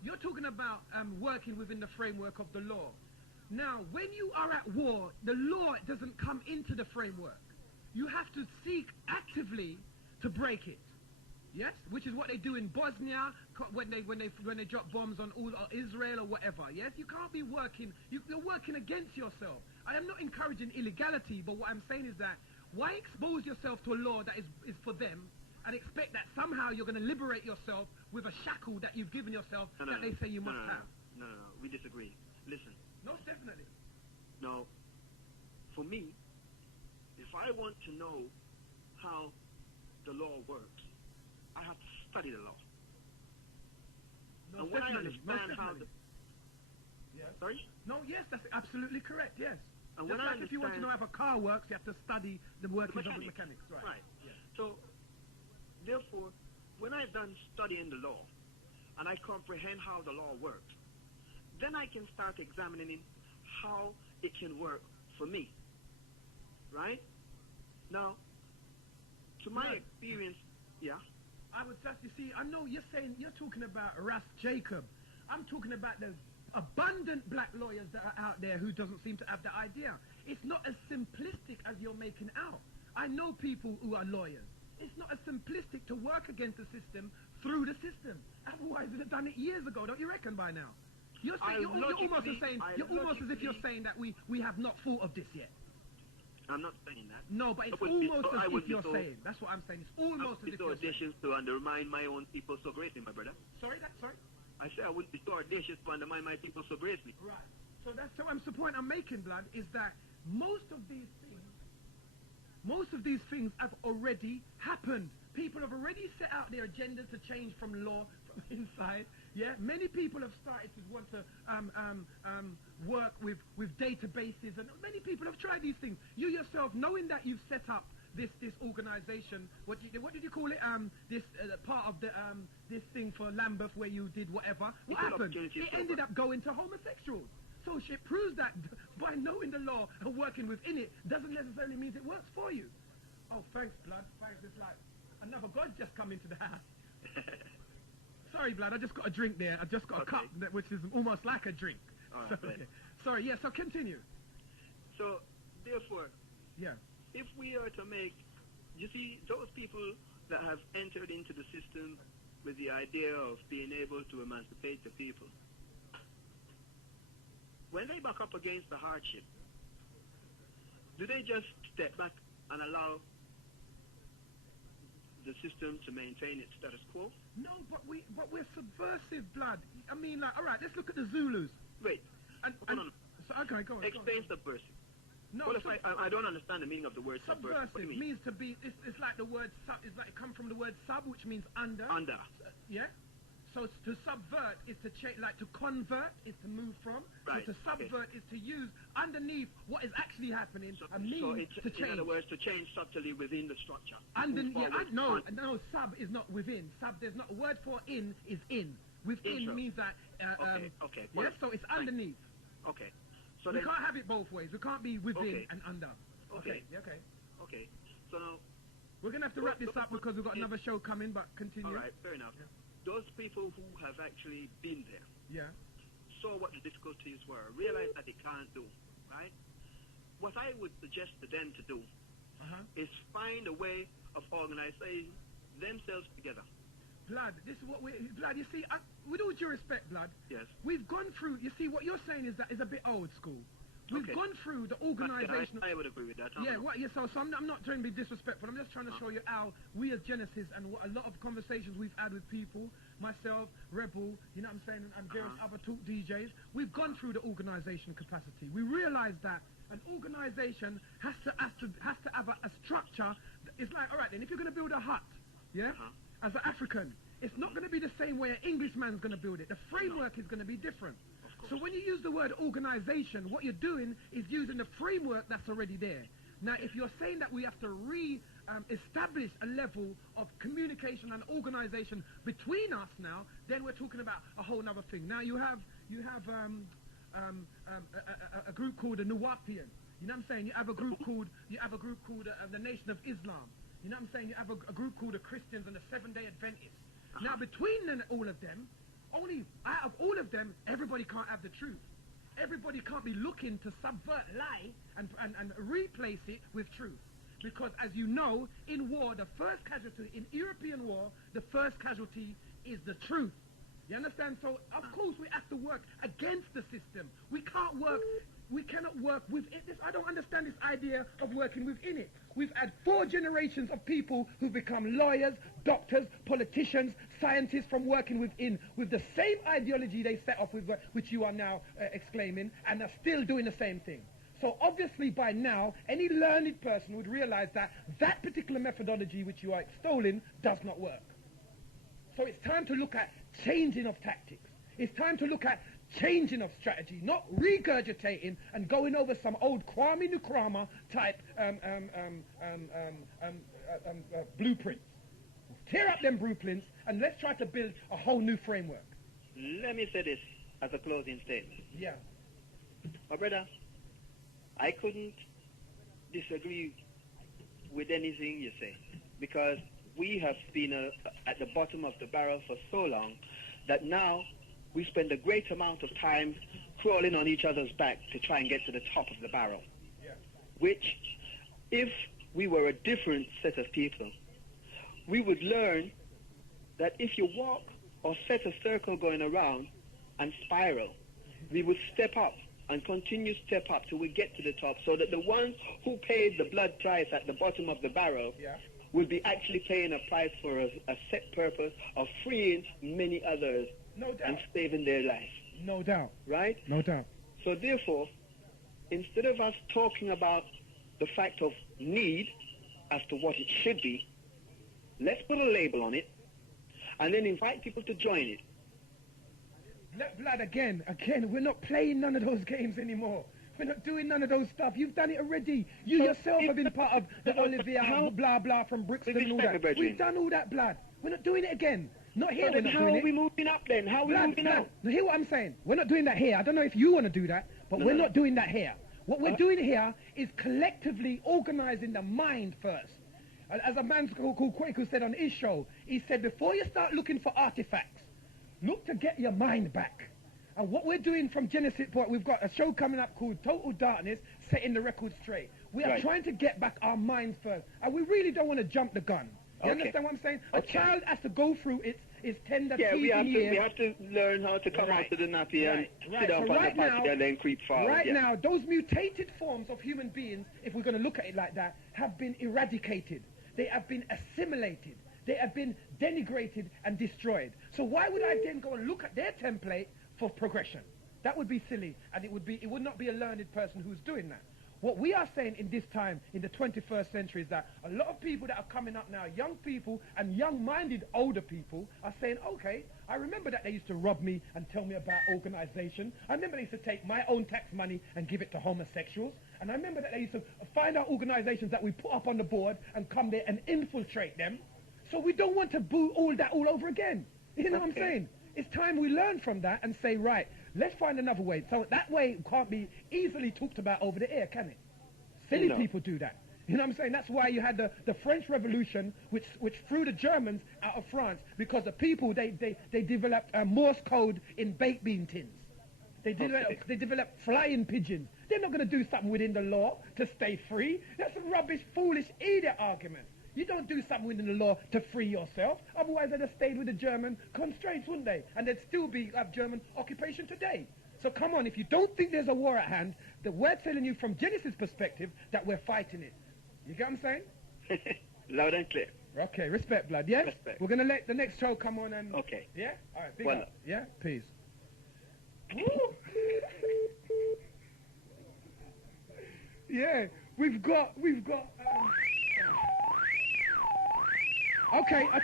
You're talking about working within the framework of the law. Now, when you are at war, the law doesn't come into the framework. You have to seek actively to break it. Yes, which is what they do in Bosnia when they drop bombs on Israel or whatever. Yes, you can't be working. You're working against yourself. I am not encouraging illegality, but what I'm saying is that why expose yourself to a law that is for them and expect that somehow you're going to liberate yourself with a shackle that you've given yourself that they say you must have? No, we disagree. Listen. Most definitely. No, for me, if I want to know how the law works, I have to study the law. No, and when I understand how the... Yes. Sorry? No, yes, that's absolutely correct, yes. And just when like if you want to know how a car works, you have to study the workings of the mechanics. Right. Yeah. So, therefore, when I've done studying the law, and I comprehend how the law works, then I can start examining how it can work for me. Right? Now, to my experience, yeah? I would just, you see, I know you're talking about Ras Jacob. I'm talking about the abundant black lawyers that are out there who doesn't seem to have the idea. It's not as simplistic as you're making out. I know people who are lawyers. It's not as simplistic to work against the system through the system. Otherwise, they'd have done it years ago, don't you reckon, by now? You're almost as if you're saying that we have not thought of this yet. I'm not saying that. No, but it's almost as if you're saying. That's what I'm saying. It's almost as if you're saying. I would be so audacious to undermine my own people so greatly, my brother. Sorry? I say I wouldn't be so audacious to undermine my people so greatly. Right. So that's the point I'm making, blood, is that most of these things have already happened. People have already set out their agendas to change from law from inside. Yeah, many people have started to want to work with databases, and many people have tried these things. You yourself, knowing that you've set up this organization, what did you call it? This part of the this thing for Lambeth where you did whatever. What happened? It ended up going to homosexuals. So it proves that by knowing the law and working within it doesn't necessarily mean it works for you. Oh, thanks, blood. Thanks. It's like another God just come into the house. Sorry, blood. I just got a drink there. I just got a cup, which is almost like a drink. Right, so, okay. Sorry. Yeah. So continue. So therefore, yeah. If we are to make, you see, those people that have entered into the system with the idea of being able to emancipate the people, when they back up against the hardship, do they just step back and allow the system to maintain its status quo? No, but we're subversive, blood. I mean, like, all right, let's look at the Zulus. Wait, hold on. So, okay, go on. Explain subversive. No, well, I don't understand the meaning of the word subversive. Subversive means to be. It's like the word sub. It's like it comes from the word sub, which means under. Under. Yeah. So to subvert is to change, like to convert is to move from. Right. So to subvert is to use underneath what is actually happening. So it's to change. In other words, to change subtly within the structure. No, sub is not within. Sub, there's not a word for in is in. Within means that. Okay. Yes. So it's underneath. Okay. So we can't have it both ways. We can't be within and under. Okay. Okay. So now we're gonna have to wrap this up because we've got another show coming. But continue. All right. Fair enough. Yeah. Those people who have actually been there, saw what the difficulties were, realized that they can't do, right? What I would suggest to them to do is find a way of organizing themselves together. Blood, this is what blood, you see, with all due respect, blood, yes, we've gone through, you see, what you're saying is that is a bit old school. We've gone through the organization. I would agree with that. So I'm not trying to be disrespectful. I'm just trying to show you how we as Genesis and what a lot of conversations we've had with people, myself, Rebel, you know what I'm saying, and various other talk DJs, we've gone through the organization capacity. We realize that an organization has to have a structure. It's like, all right, then, if you're going to build a hut, as an African, it's not going to be the same way an Englishman's going to build it. The framework is going to be different. So when you use the word organization, what you're doing is using the framework that's already there. Now, if you're saying that we have to establish a level of communication and organization between us now, then we're talking about a whole other thing. Now, you have a group called the Nuwapian. You know what I'm saying? You have a group called the Nation of Islam. You know what I'm saying? You have a group called the Christians and the Seventh-day Adventists. Now, between all of them, only out of all of them, everybody can't have the truth. Everybody can't be looking to subvert lie and replace it with truth. Because as you know, in war, the first casualty, in European war, the first casualty is the truth. You understand? So, of course, we have to work against the system. We cannot work within this. I don't understand this idea of working within it. We've had 4 generations of people who've become lawyers, doctors, politicians, scientists from working within with the same ideology they set off with, which you are now exclaiming, and are still doing the same thing. So obviously by now, any learned person would realize that that particular methodology which you are extolling does not work. So it's time to look at changing of tactics. It's time to look at changing of strategy, not regurgitating and going over some old Kwame Nkrumah type blueprints. Tear up them blueprints and let's try to build a whole new framework. Let me say this as a closing statement. Yeah. My brother, I couldn't disagree with anything you say, because we have been at the bottom of the barrel for so long that now we spend a great amount of time crawling on each other's back to try and get to the top of the barrel. Yeah. Which, if we were a different set of people, we would learn that if you walk or set a circle going around and spiral, we would step up and continue step up till we get to the top, so that the ones who paid the blood price at the bottom of the barrel will be actually paying a price for a set purpose of freeing many others and saving their life. No doubt. Right? No doubt. So therefore, instead of us talking about the fact of need as to what it should be, let's put a label on it and then invite people to join it. Blood, again, we're not playing none of those games anymore. We're not doing none of those stuff. You've done it already. You yourself have been part of the Olivia blah blah from Brixton and all that. We've done all that, blood. We're not doing it again. Not here. So then how are we moving up then? How are we moving up? Now hear what I'm saying. We're not doing that here. I don't know if you want to do that, but we're not doing that here. What we're doing here is collectively organizing the mind first. As a man called Kwaku said on his show, he said, before you start looking for artifacts, look to get your mind back. And what we're doing from Genesis Point, we've got a show coming up called Total Darkness, setting the record straight. We are trying to get back our minds first. And we really don't want to jump the gun. You understand what I'm saying? A child has to go through its tender teething years. We have to learn how to come out of the nappy and sit up on the patio and then creep forward. Right now, those mutated forms of human beings, if we're going to look at it like that, have been eradicated. They have been assimilated. They have been denigrated and destroyed. So why would I then go and look at their template for progression? That would be silly, and it would not be a learned person who's doing that. What we are saying in this time, in the 21st century, is that a lot of people that are coming up now, young people and young-minded older people, are saying, okay, I remember that they used to rob me and tell me about organization. I remember they used to take my own tax money and give it to homosexuals. And I remember that they used to find out organizations that we put up on the board and come there and infiltrate them. So we don't want to do all that all over again. You know what I'm saying? It's time we learn from that and say, right, let's find another way. So that way it can't be easily talked about over the air, can it? Silly people do that. You know what I'm saying? That's why you had the French Revolution, which threw the Germans out of France, because the people, they developed Morse code in baked bean tins. They developed flying pigeons. They're not going to do something within the law to stay free. That's a rubbish, foolish, idiot argument. You don't do something within the law to free yourself. Otherwise, they'd have stayed with the German constraints, wouldn't they? And they'd still have German occupation today. So come on, if you don't think there's a war at hand, that we're telling you from Genesis' perspective that we're fighting it. You get what I'm saying? Loud and clear. Okay, respect, blood, yeah? Respect. We're going to let the next show come on and... Okay. Yeah? All right, big up. Yeah? Peace. Yeah, we've got okay, I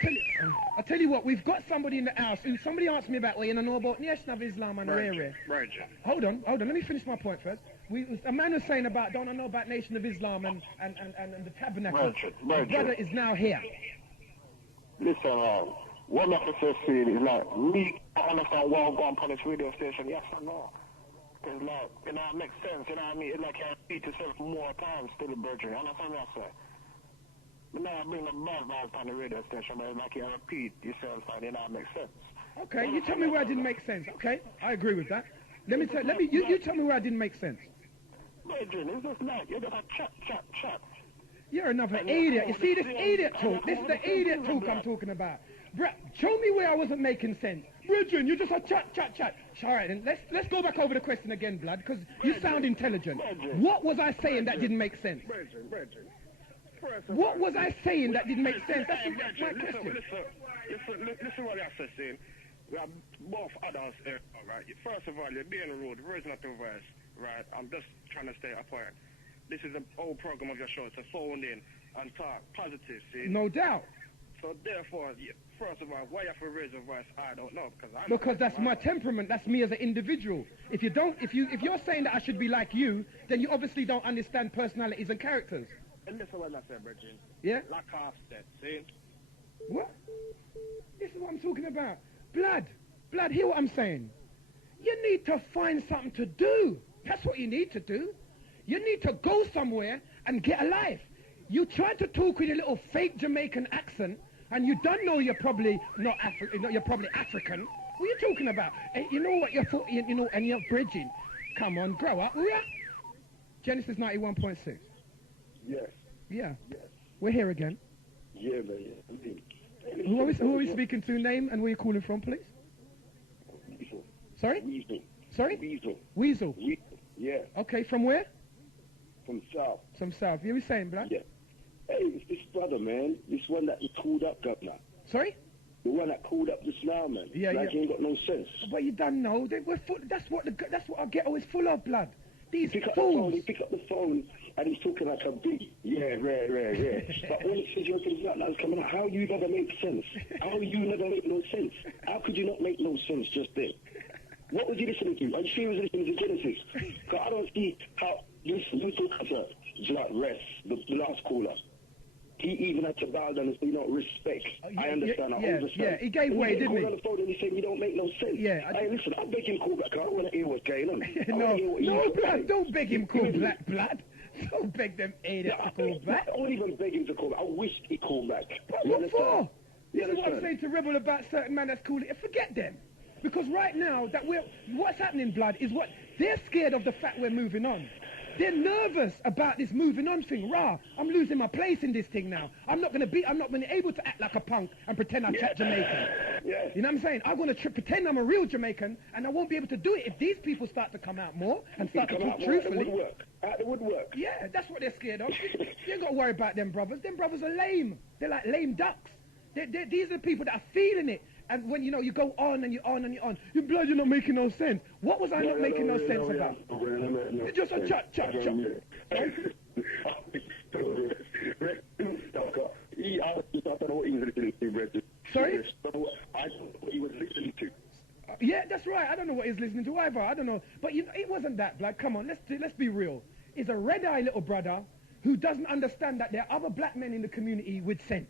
tell you what, we've got somebody in the house, and somebody asked me about what you know about Nation of Islam and rare. Hold on, let me finish my point first. A man was saying about, don't I know about Nation of Islam and the tabernacle. My brother is now here. Listen, what I can say is like, we understand why I'm going on this radio station, yes or no? Because like, you know, it makes sense, you know what I mean? It's like you repeat yourself more times to the virgin, you understand what I say? But now I bring the bad vibes on the radio station, but it's like you repeat yourself and you know it makes sense. Okay, you tell me where I didn't make sense. Okay, I agree with that. You tell me where I didn't make sense. Virgin, it's just like, you're just a chat. You're another idiot. You see this idiot talk? This is the idiot talk I'm talking about. Bruh, show me where I wasn't making sense. Bridget, you're just a chat. All right, then let's go back over the question again, blood, because you sound intelligent. What was I saying that didn't make sense? What was I saying that didn't make sense? That's my question. Listen what I said, saying. We are both adults here, right? First of all, you're being rude. There is nothing worse, right? I'm just trying to stay apart. This is the whole program of your show to phone in and talk positive, see? No doubt. So therefore, first of all, why you have to raise your voice, I don't know. Because that's my temperament. That's me as an individual. If you're saying that I should be like you, then you obviously don't understand personalities and characters. And listen what I said, Bridget. Yeah? Like Offset, see? What? This is what I'm talking about. Blood, hear what I'm saying. You need to find something to do. That's what you need to do. You need to go somewhere and get a life. You try to talk with a little fake Jamaican accent, and you don't know you're probably not you're probably African. What are you talking about? And you know what and you're bridging. Come on, grow up, will ya? Genesis 91.6. Yes. Yeah. Yes. We're here again. Yeah, man. Who are we speaking to? Name and where you calling from, please? Weasel. Sorry? Weasel. Sorry? Weasel. Weasel. Yeah. Okay, from where? From South. From South. You were saying, Blood? Yeah. Hey, it's this brother, man. This one that he called up, Governor. Sorry? The one that called up just now, man. Yeah, like he ain't got no sense. But you don't know. That's what our ghetto is full of, Blood. These He pick up the phone and he's talking like a big, rare. But when he says you're things like that's coming out, how you never make sense? How you never make no sense? How could you not make no sense just then? What was he listening to? I'm sure he was listening to Genesis. Because I don't see how, you talk to like rest, the last caller. He even had to bow down and say, respect. I understand. I understand. Yeah, he gave way, didn't he? On the phone and he said, you don't make no sense. Yeah. Hey, listen, I'll beg him call back. I don't want to hear what's going on. No, Blood, don't beg him call back, Blood. Don't beg them idiots to call back. I won't even beg him to call back. I wish he called back. What for? This is what I'm saying to Rebel about certain man that's calling. Forget them. Because right now, what's happening, Blood, is what they're scared of the fact we're moving on. They're nervous about this moving on thing. I'm losing my place in this thing now. I'm not going to be able to act like a punk and pretend I'm Jamaican. Yeah. You know what I'm saying? I'm going to pretend I'm a real Jamaican, and I won't be able to do it if these people start to come out more and start to talk truthfully. Out the woodwork. Yeah, that's what they're scared of. You ain't got to worry about them brothers. Them brothers are lame. They're like lame ducks. These are the people that are feeling it. And when, you go on and you're on and you're on, you're Blood, you're not making no sense. What was I not making no sense about? It's just a chat. Sorry? I don't know what he was listening to. Yeah, that's right. I don't know what he's listening to either. I don't know. But it wasn't that, Blood. Come on, let's be real. He's a red-eye little brother who doesn't understand that there are other black men in the community with sense.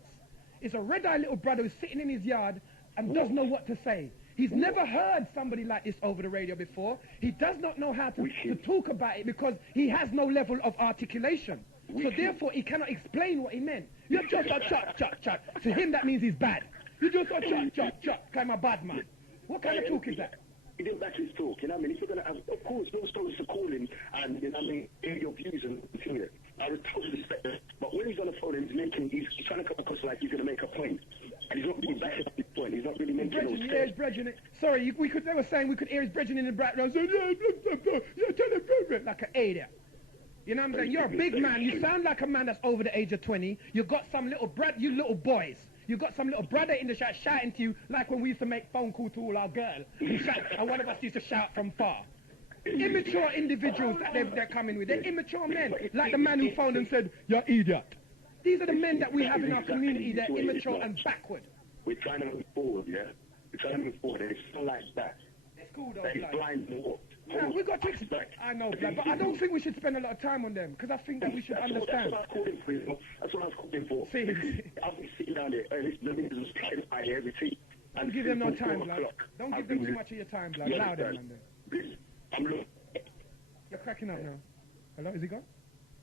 It's a red-eye little brother who's sitting in his yard and doesn't know what to say. He's never heard somebody like this over the radio before. He does not know how to talk about it because he has no level of articulation. So therefore, he cannot explain what he meant. You're just a chat. To him, that means he's bad. You're just a chat. Kind of a bad man. What kind of talk is that? He didn't back his talk, you know what I mean? If you're going to have, of course, no stories to call him and, you know what I mean, hear your views and things. I would totally respect that. But when he's on the phone and he's trying to come across like he's going to make a point. And he's not really backing up his point. He's not really making no sense. Yeah, his brethren. Sorry, they were saying we could hear his brethren in the background saying, like an idiot. You know what I'm saying? You're a big man. You sound like a man that's over the age of 20. You've got some little you little boys. You've got some little brother in the chat shouting to you like when we used to make phone calls to all our girls. And one of us used to shout from far. Immature individuals that they're coming with. They're immature men. Like the man who phoned and said, you're idiot. These are the men that we have in our community. They're immature and backward. We're trying to move forward, yeah? We're trying to move forward. It's not like that. It's cool though, He's blind and walked. Yeah, we got to expect. I know, but I don't think we should spend a lot of time on them because I think that we should understand. That's what I was calling for. See, I'll be sitting down there and the niggas was cutting my hair every team. Don't give them no time, Blood. Don't give them too much of your time, Blood. Allow them, man. You're cracking up now. Hello, is he gone?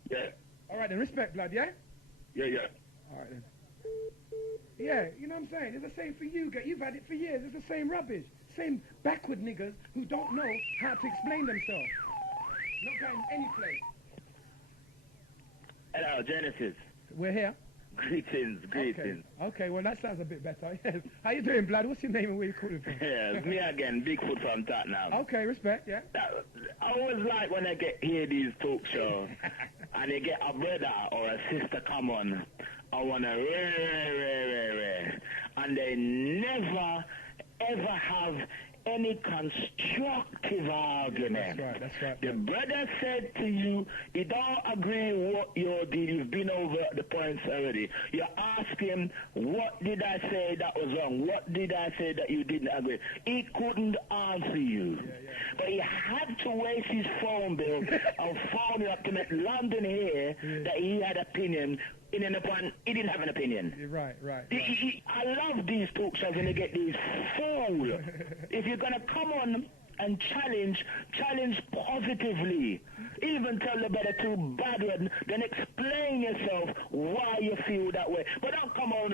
Yeah. All right then, respect, Blood. Yeah. Yeah. All right then. Yeah, you know what I'm saying? It's the same for you, you've had it for years. It's the same rubbish. Same backward niggas who don't know how to explain themselves. Not going any place. Hello, Genesis. We're here. Greetings. Okay, well that sounds a bit better. Yes. How you doing, Blood? What's your name and where you calling from? Yeah, it's me again, Bigfoot from Tottenham. Okay, respect, yeah. I always like when I hear these talk shows and they get a brother or a sister come on. I want to and they never ever have any constructive argument. That's right. The brother said to you, he don't agree what you did. You've been over the points already. You ask him, what did I say that was wrong? What did I say that you didn't agree? He couldn't answer you. But he had to waste his phone bill and phone you up to make London hear that he had opinion. He didn't have an opinion. Right. I love these talk shows when they get these fools. If you're going to come on and challenge positively. Even tell the better too bad one, then explain yourself why you feel that way. But don't come on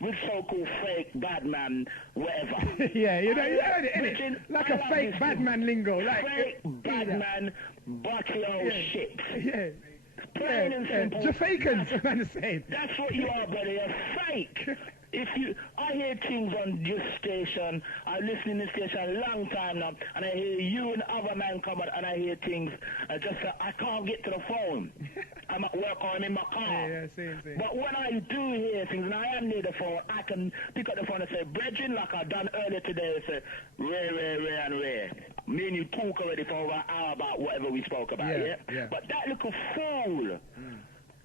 with so-called fake bad man, whatever. Yeah, you heard it, innit? Like a fake bad man lingo. Like fake bad man, bottle shit. Yeah. Plain and simple. Jamaicans, man, the same. That's what you are, brother. You're fake. I hear things on this station, I listen to this station a long time now, and I hear you and other man come out, and I hear things, I can't get to the phone. I'm at work or I'm in my car. Yeah, same. But when I do hear things, and I am near the phone, I can pick up the phone and say, brethren, like I done earlier today, I say, rare. Me and you talk already for over an hour about whatever we spoke about, yeah? But that little fool,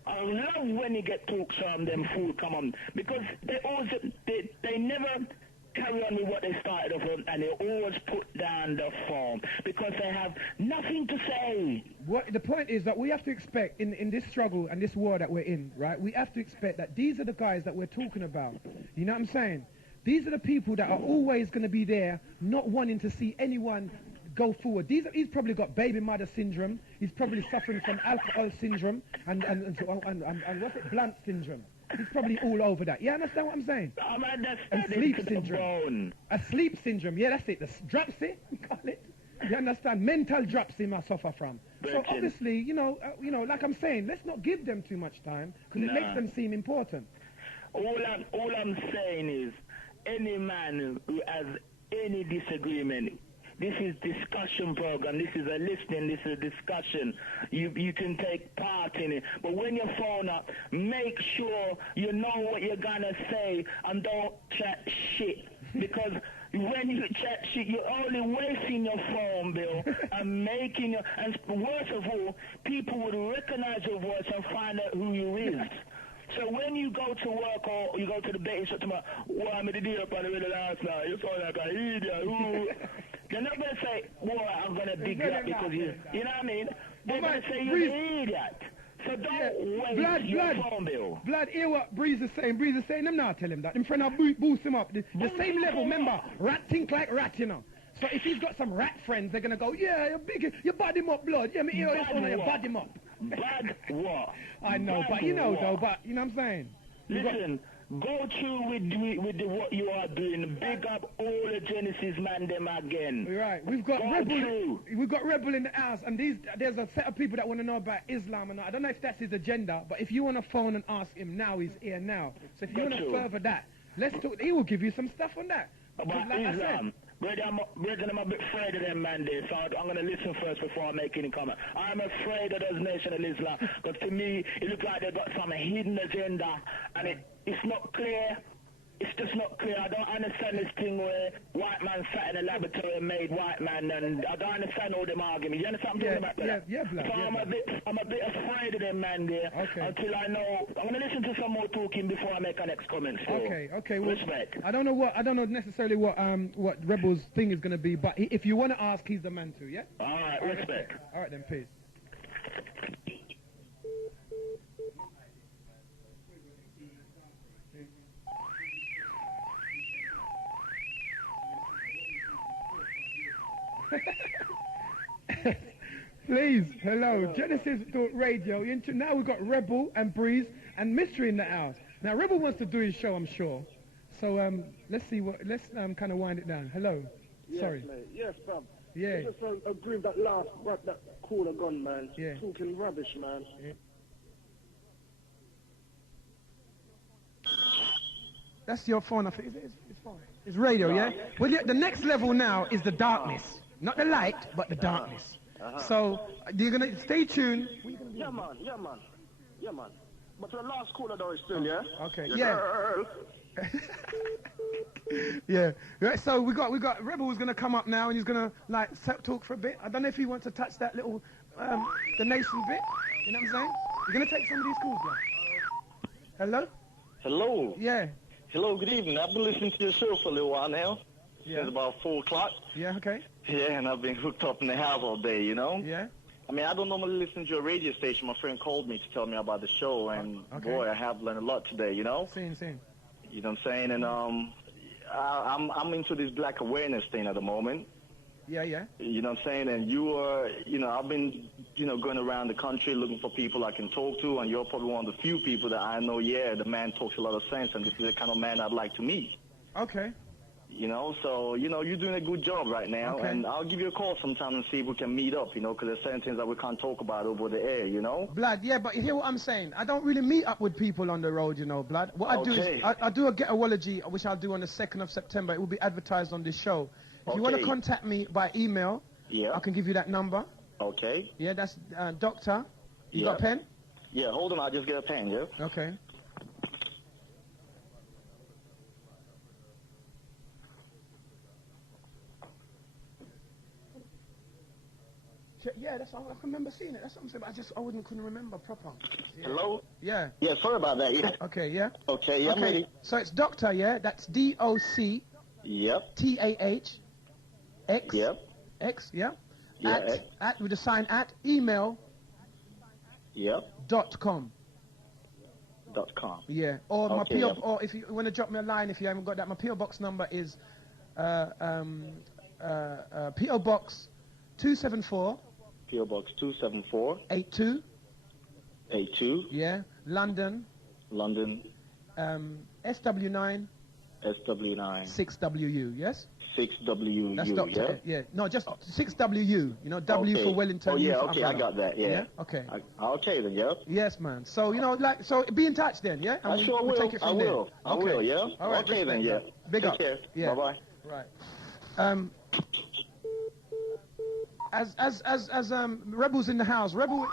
I love when you get talks from them fool come on, because they never carry on with what they started off on, and they always put down the phone because they have nothing to say. What the point is that we have to expect in this struggle and this war that we're in, right? We have to expect that these are the guys that we're talking about. You know what I'm saying? These are the people that are always going to be there, not wanting to see anyone go forward. He's probably got baby mother syndrome. He's probably suffering from alcohol syndrome and what's it, blunt syndrome. He's probably all over that. You understand what I'm saying? And sleep syndrome. A sleep syndrome. Yeah, that's it. The dropsy, we call it. You understand? Mental dropsy must suffer from. So obviously, you know, like I'm saying, let's not give them too much time because it makes them seem important. All I'm saying is, any man who has any disagreement, this is discussion program, this is a listening, this is a discussion. You can take part in it. But when you phone up, make sure you know what you're gonna say and don't chat shit. Because when you chat shit, you're only wasting your phone bill and making your, and worst of all, people would recognize your voice and find out who you is. So when you go to work or you go to the bait and shut them up, well, I'm in the deal up on the middle last night, you sound like an idiot, ooh. They're not going to say, boy, I'm going to dig you up because you know what I mean? They're going to say you're an idiot. So don't waste your phone bill. Blood, hear what Breeze is saying. Breeze is saying, them not tell him that. In front of boost him up. The same level, remember, rat think like rat, you know. So if he's got some rat friends, they're going to go, yeah, you're big, you bad him up, blood. Yeah, me hear your phone, you bad him up. Bad what? I know, but you know, though, but you know what I'm saying? Listen, go through with what you are doing. Big up all the Genesis man them again. Right, we've got Rebel in the house, and there's a set of people that want to know about Islam, and I don't know if that's his agenda, but if you want to phone and ask him now, he's here now. So if you want to further that, let's talk. He will give you some stuff on that. About like Islam. I'm a bit afraid of them man there, so I'm going to listen first before I make any comment. I'm afraid of those Nation of Islam, because to me, it looks like they've got some hidden agenda, and it's not clear. It's just not clear. I don't understand this thing where white man sat in a laboratory and made white man, and I don't understand all them arguments. You understand what I'm talking about? So I'm a bit afraid of them man there until I know. I'm going to listen to some more talking before I make a next comment. So Okay. Well, respect. I don't know necessarily what Rebel's thing is going to be, but if you want to ask, he's the man too. Yeah. All right. Respect. All right then. Peace. Please, hello, Genesis Talk Radio. Now we've got Rebel and Breeze and Mystery in the house. Now Rebel wants to do his show, I'm sure. So let's kind of wind it down. Hello. Yes, Sorry. Mate. Yes, fam. Yeah. I just agree with that last that caller gone, man. Yeah. Talking rubbish, man. Yeah. That's your phone. I think it's fine. It's radio, yeah? Well, the next level now is the darkness. Not the light, but the darkness. So, you're going to stay tuned. Yeah, man. But the last caller though is still, yeah? Okay, yeah. Right, so we got Rebel who's going to come up now, and he's going to talk for a bit. I don't know if he wants to touch that little, the nation bit. You know what I'm saying? You're going to take some of these calls, bro. Hello? Hello. Yeah. Hello, good evening. I've been listening to your show for a little while now. Yeah. Since about 4 o'clock. Yeah, okay. Yeah, and I've been hooked up in the house all day, you know? Yeah. I mean, I don't normally listen to a radio station. My friend called me to tell me about the show, and boy, I have learned a lot today, you know? Same. You know what I'm saying? And I'm into this black awareness thing at the moment. Yeah. You know what I'm saying? And I've been, going around the country looking for people I can talk to, and you're probably one of the few people that I know, the man talks a lot of sense, and this is the kind of man I'd like to meet. Okay. You know, so, you know, you're doing a good job right now, and I'll give you a call sometime and see if we can meet up, you know, because there's certain things that we can't talk about over the air, you know? Blood, yeah, but you hear what I'm saying? I don't really meet up with people on the road, you know, Blood. What I do is, I do a Ghetto-ology, which I'll do on the 2nd of September. It will be advertised on this show. If you want to contact me by email, I can give you that number. Okay. Yeah, that's Doctor. You got a pen? Yeah, hold on, I'll just get a pen, yeah? Okay. Yeah, that's all. I can remember seeing it. That's what I'm saying. But couldn't remember proper. Yeah. Hello? Yeah. Yeah, sorry about that. Yeah. Okay, yeah. Okay, yeah, I'm ready. So it's Doctor, yeah? That's D-O-C. Yep. T-A-H. X. Yep. X, yeah? Yeah. At with the sign at email. Yep. .com. .com. Yeah. Or my PO, or if you want to drop me a line, if you haven't got that, my PO box number is PO box 274. PO box 274. 82. 82. Yeah. London. SW9. SW9. 6WU. Yes. 6WU. That's Doctor. Yeah. No, just 6WU. You know, W for Wellington. Oh yeah. U for Okay, umbrella. I got that. Yeah. Okay. Okay then. Yeah. Yes, man. So you know, like, so be in touch then. Yeah. I sure will. Take it from there. I will. Yeah. All right. Okay then. Yeah. Big Take up. care. Yeah. Bye bye. Right. As Rebel's in the house. Rebel,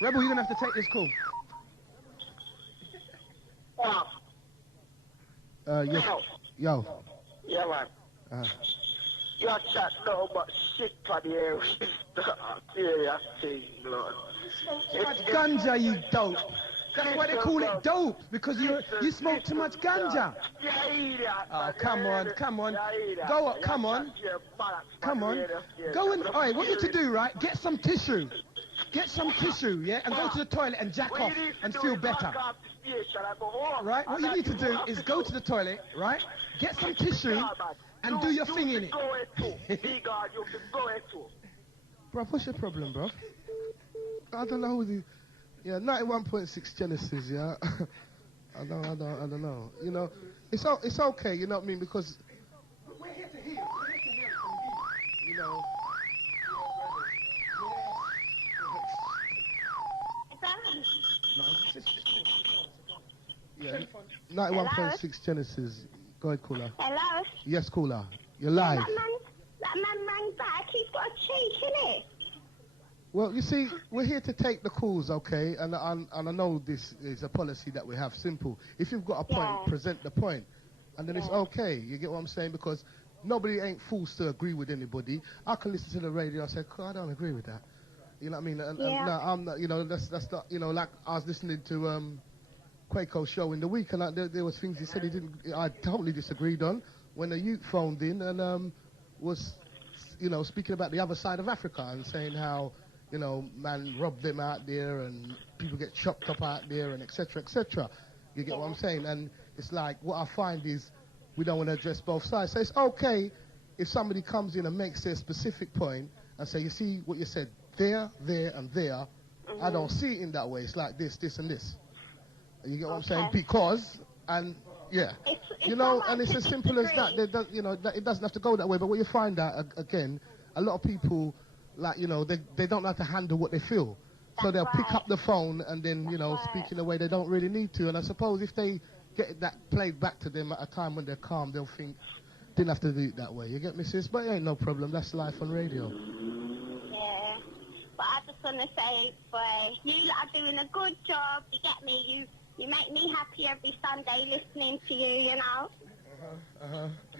you're gonna have to take this call. Yo. Yeah, man. You are chat no but shit for the air. Yeah, thing, Lord. Too much ganja, you dope. That's why they call it dope, because you smoke too much ganja. Oh, come on. Go up, come on. Go and, alright, what you need to do, right? Get some tissue. Yeah, and go to the toilet and jack off and feel better. Right? What you need to do is go to the toilet, right? Get some tissue and do your thing in it. Bro, what's your problem, bro? I don't know who the... Yeah, 91.6 Genesis, yeah. I don't know. You know, it's okay, you know what I mean? Because... We're here to heal. You know... Yeah, 91.6 Genesis. Go ahead, caller. Hello? Yes, caller. You're live. That man rang back. He's got a cheek, innit? Well, you see, we're here to take the calls, okay? And I know this is a policy that we have. Simple. If you've got a point, present the point. And then it's okay. You get what I'm saying? Because nobody ain't forced to agree with anybody. I can listen to the radio and say, I don't agree with that. You know what I mean? And no, I'm not, you know, that's not, you know, like I was listening to Quako's show in the week, and there was things he said I totally disagreed on when a youth phoned in and was, you know, speaking about the other side of Africa and saying how, you know, man robbed them out there and people get chopped up out there and etc. etc. You get what I'm saying? And it's like, what I find is we don't want to address both sides. So it's okay if somebody comes in and makes their specific point and say, you see what you said, there, and there. I don't see it in that way. It's like this, and this. You get what I'm saying? Because, and yeah, you know, and it's as simple as that. You know, it doesn't have to go that way. But what you find out, again, a lot of people, like, you know, they don't know how to handle what they feel. So they'll pick up the phone and then, you know, speak in a way they don't really need to. And I suppose if they get that played back to them at a time when they're calm, they'll think, didn't have to do it that way. You get me, sis? But it ain't no problem. That's life on radio. Yeah. But I just want to say, boy, you lot are doing a good job. You get me? You make me happy every Sunday listening to you, you know?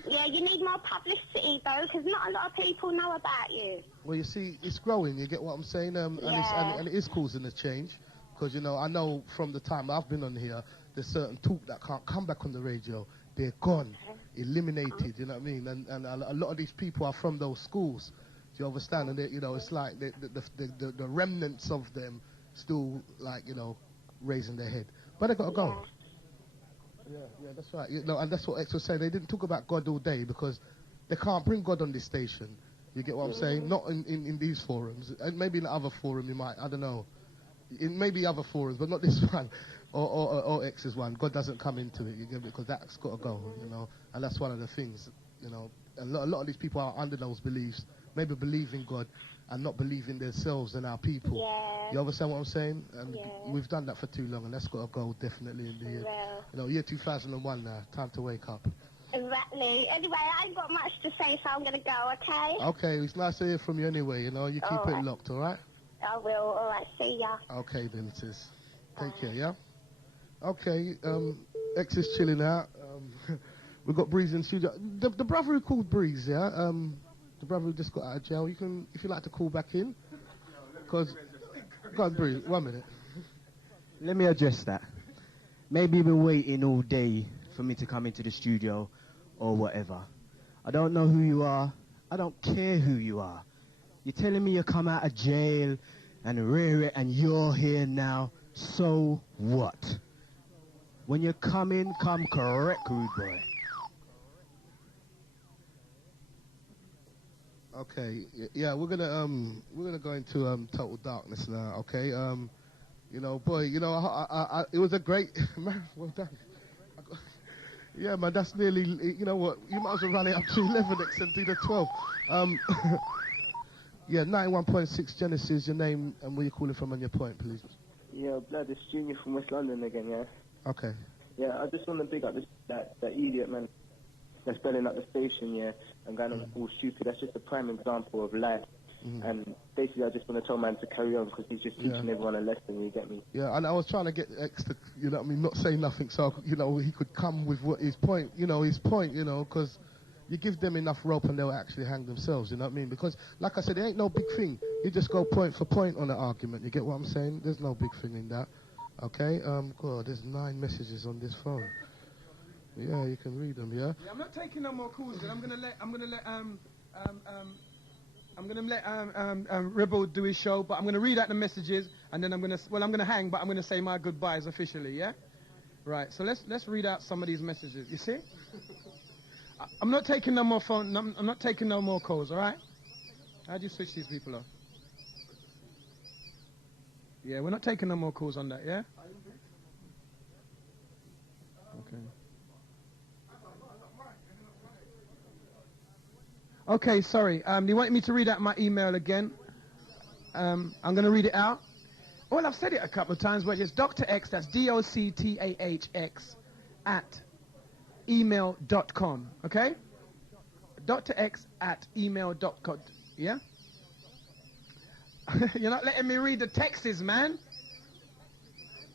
Yeah, you need more publicity, though, because not a lot of people know about you. Well, you see, it's growing, you get what I'm saying? And it is causing a change, because, you know, I know from the time I've been on here, there's certain talk that can't come back on the radio. They're gone, eliminated, you know what I mean? And a lot of these people are from those schools. Do you understand? And, you know, it's like the remnants of them still, like, you know, raising their head. But they got to go. Yeah, that's right. You know, and that's what X was saying. They didn't talk about God all day because they can't bring God on this station. You get what I'm saying? Not in these forums. And maybe in other forum you might. I don't know. In maybe other forums, but not this one. Or X's one. God doesn't come into it. You get it? Because that's got to go, you know. And that's one of the things, you know. A lot of these people are under those beliefs, maybe believe in God and not believe in themselves and our people. Yeah. You understand what I'm saying? And Yeah. we've done that for too long, and that's got to go definitely in the year. Well. You know, year 2001 now. Time to wake up. Exactly. Anyway, I ain't got much to say, so I'm going to go, okay? Okay, it's nice to hear from you anyway, you know. You keep it locked, all right? I will. All right, see ya. Okay then, sis. Take care, yeah? Okay, X is chilling out. We've got Breeze in the studio. The brother who called Breeze, yeah? The brother who just got out of jail, you can, if you like to call back in. Because, go on, Breeze, 1 minute. Let me address that. Maybe you've been waiting all day for me to come into the studio or whatever. I don't know who you are. I don't care who you are. You're telling me you come out of jail and you're here now. So what? When you come in, come correct, rude boy. Okay, yeah, we're gonna go into total darkness now. Okay, you know, boy, you know, it was a great man. Well done. Yeah, man, that's nearly. You know what? You might as well run it up to 11 X and do the 12. Yeah, 91.6 Genesis. Your name and where you're calling from and your point, please. Yeah, blood, it's Junior from West London again, yeah? Okay. Yeah, I just want to big up that idiot, man, that's belling up the station, yeah, and going on all stupid. That's just a prime example of life. And basically, I just want to tell man to carry on because he's just teaching everyone a lesson, you get me? Yeah, and I was trying to get X to, you know what I mean, not say nothing so, you know, he could come with what his point, you know, because you give them enough rope and they'll actually hang themselves, you know what I mean? Because, like I said, it ain't no big thing. You just go point for point on an argument, you get what I'm saying? There's no big thing in that, okay? God, there's 9 messages on this phone. Yeah, you can read them, yeah? Yeah, I'm not taking no more calls, then I'm gonna let Rebel do his show, but I'm gonna read out the messages, and then I'm gonna hang, but I'm gonna say my goodbyes officially, yeah? Right, so let's read out some of these messages. You see? I'm not taking no more phone. I'm not taking no more calls. All right? How do you switch these people off? Yeah, we're not taking no more calls on that. Yeah. Okay. Okay, sorry. You wanted me to read out my email again. I'm going to read it out. Well, I've said it a couple of times, but it's Doctah X, that's DOCTAHX, @email.com, okay? Doctah X @email.com, yeah? You're not letting me read the texts, man.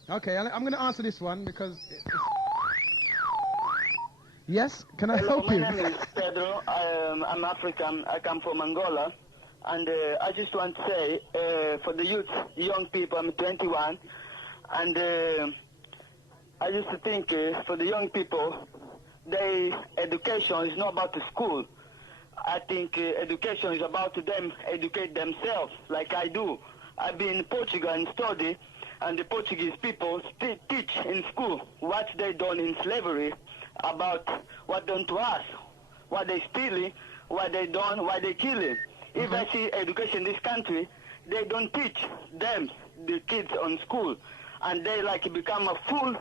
Okay, I'm going to answer this one because... Yes, can I help you? My name is Pedro. I'm African. I come from Angola. And I just want to say, for the youth, young people, I'm 21, and I used to think for the young people, their education is not about the school. I think education is about them educate themselves, like I do. I've been in Portugal and study, and the Portuguese people teach in school what they done in slavery, about what done to us, what they stealing, what they done, why they killing. If I see education in this country, they don't teach them, the kids on school, and they like become a fool,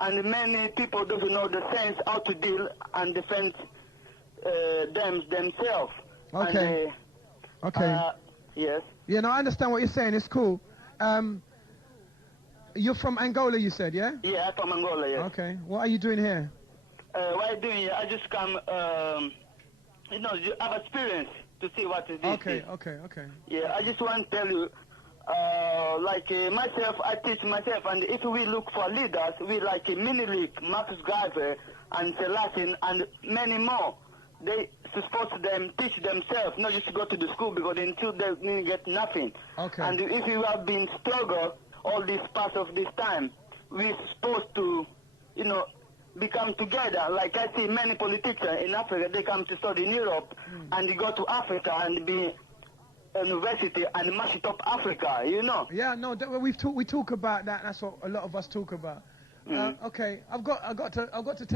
and many people don't know the sense how to deal and defend themselves. Okay. And, okay. Yes. Yeah, no, I understand what you're saying. It's cool. You're from Angola, you said, yeah? Yeah, I'm from Angola, yes. Okay. What are you doing here? What I'm doing here, I just come, you know, you have experience to see what is this. Okay. Yeah, I just want to tell you, myself, I teach myself, and if we look for leaders, we like Minilik, Marcus Garvey, and Selassie, and many more. They supposed to them teach themselves, not just go to the school, because until they get nothing. Okay. And if we have been struggle all this part of this time, we're supposed to, you know, become together. Like I see many politicians in Africa, they come to study in Europe, and they go to Africa and be university and mash it up Africa, you know. Yeah, no, we talk about that. That's what a lot of us talk about. Okay, I've got to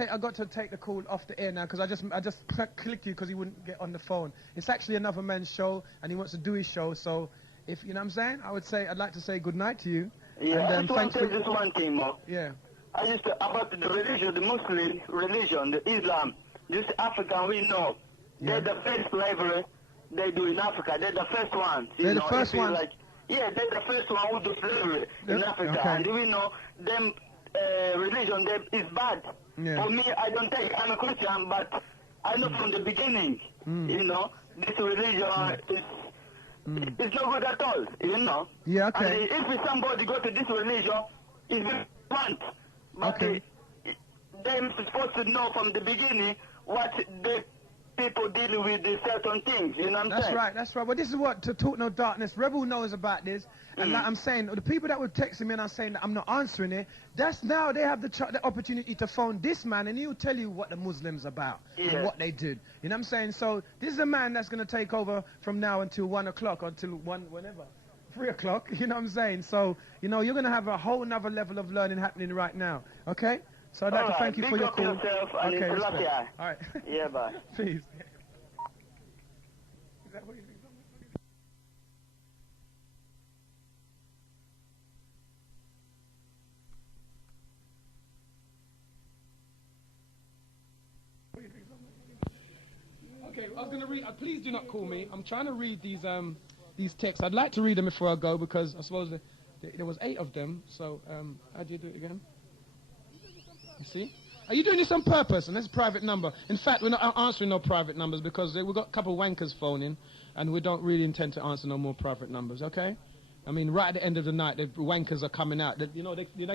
take the call off the air now because I just clicked you because he wouldn't get on the phone. It's actually another man's show and he wants to do his show. So if you know what I'm saying, I'd like to say good night to you. Yeah, and, I just want to tell this one thing more. Yeah. I just about the religion, the Muslim religion, the Islam. This African we know. They're the first slavery they do in Africa. They're the first ones. They're the first ones? Like, yeah, they're the first one who do slavery in Africa. Okay. And we know them religion them is bad. Yeah. For me, I don't take, I'm a Christian, but I know from the beginning, you know, this religion is it's no good at all, you know. Yeah, okay. And if somebody go to this religion, it's want. But they're supposed to know from the beginning what the people deal with the certain things, you know what I'm saying? That's right. Well, this is what To Talk No Darkness, Rebel knows about this. And like I'm saying, the people that were texting me and I'm saying that I'm not answering it, that's now they have the opportunity to phone this man and he'll tell you what the Muslims about and what they did. You know what I'm saying? So this is a man that's going to take over from now until 1 o'clock, until 3 o'clock, you know what I'm saying? So, you know, you're going to have a whole nother level of learning happening right now, okay? So I'd like to thank you for your call. Okay, respect. All right. Yeah, bye. Peace. Okay, I was going to read. Please do not call me. I'm trying to read these texts. I'd like to read them before I go because I suppose there was 8 of them. So how do you do it again? You see? Are you doing this on purpose? And that's a private number. In fact, we're not answering no private numbers because we've got a couple of wankers phoning, and we don't really intend to answer no more private numbers. Okay? I mean, right at the end of the night, the wankers are coming out. They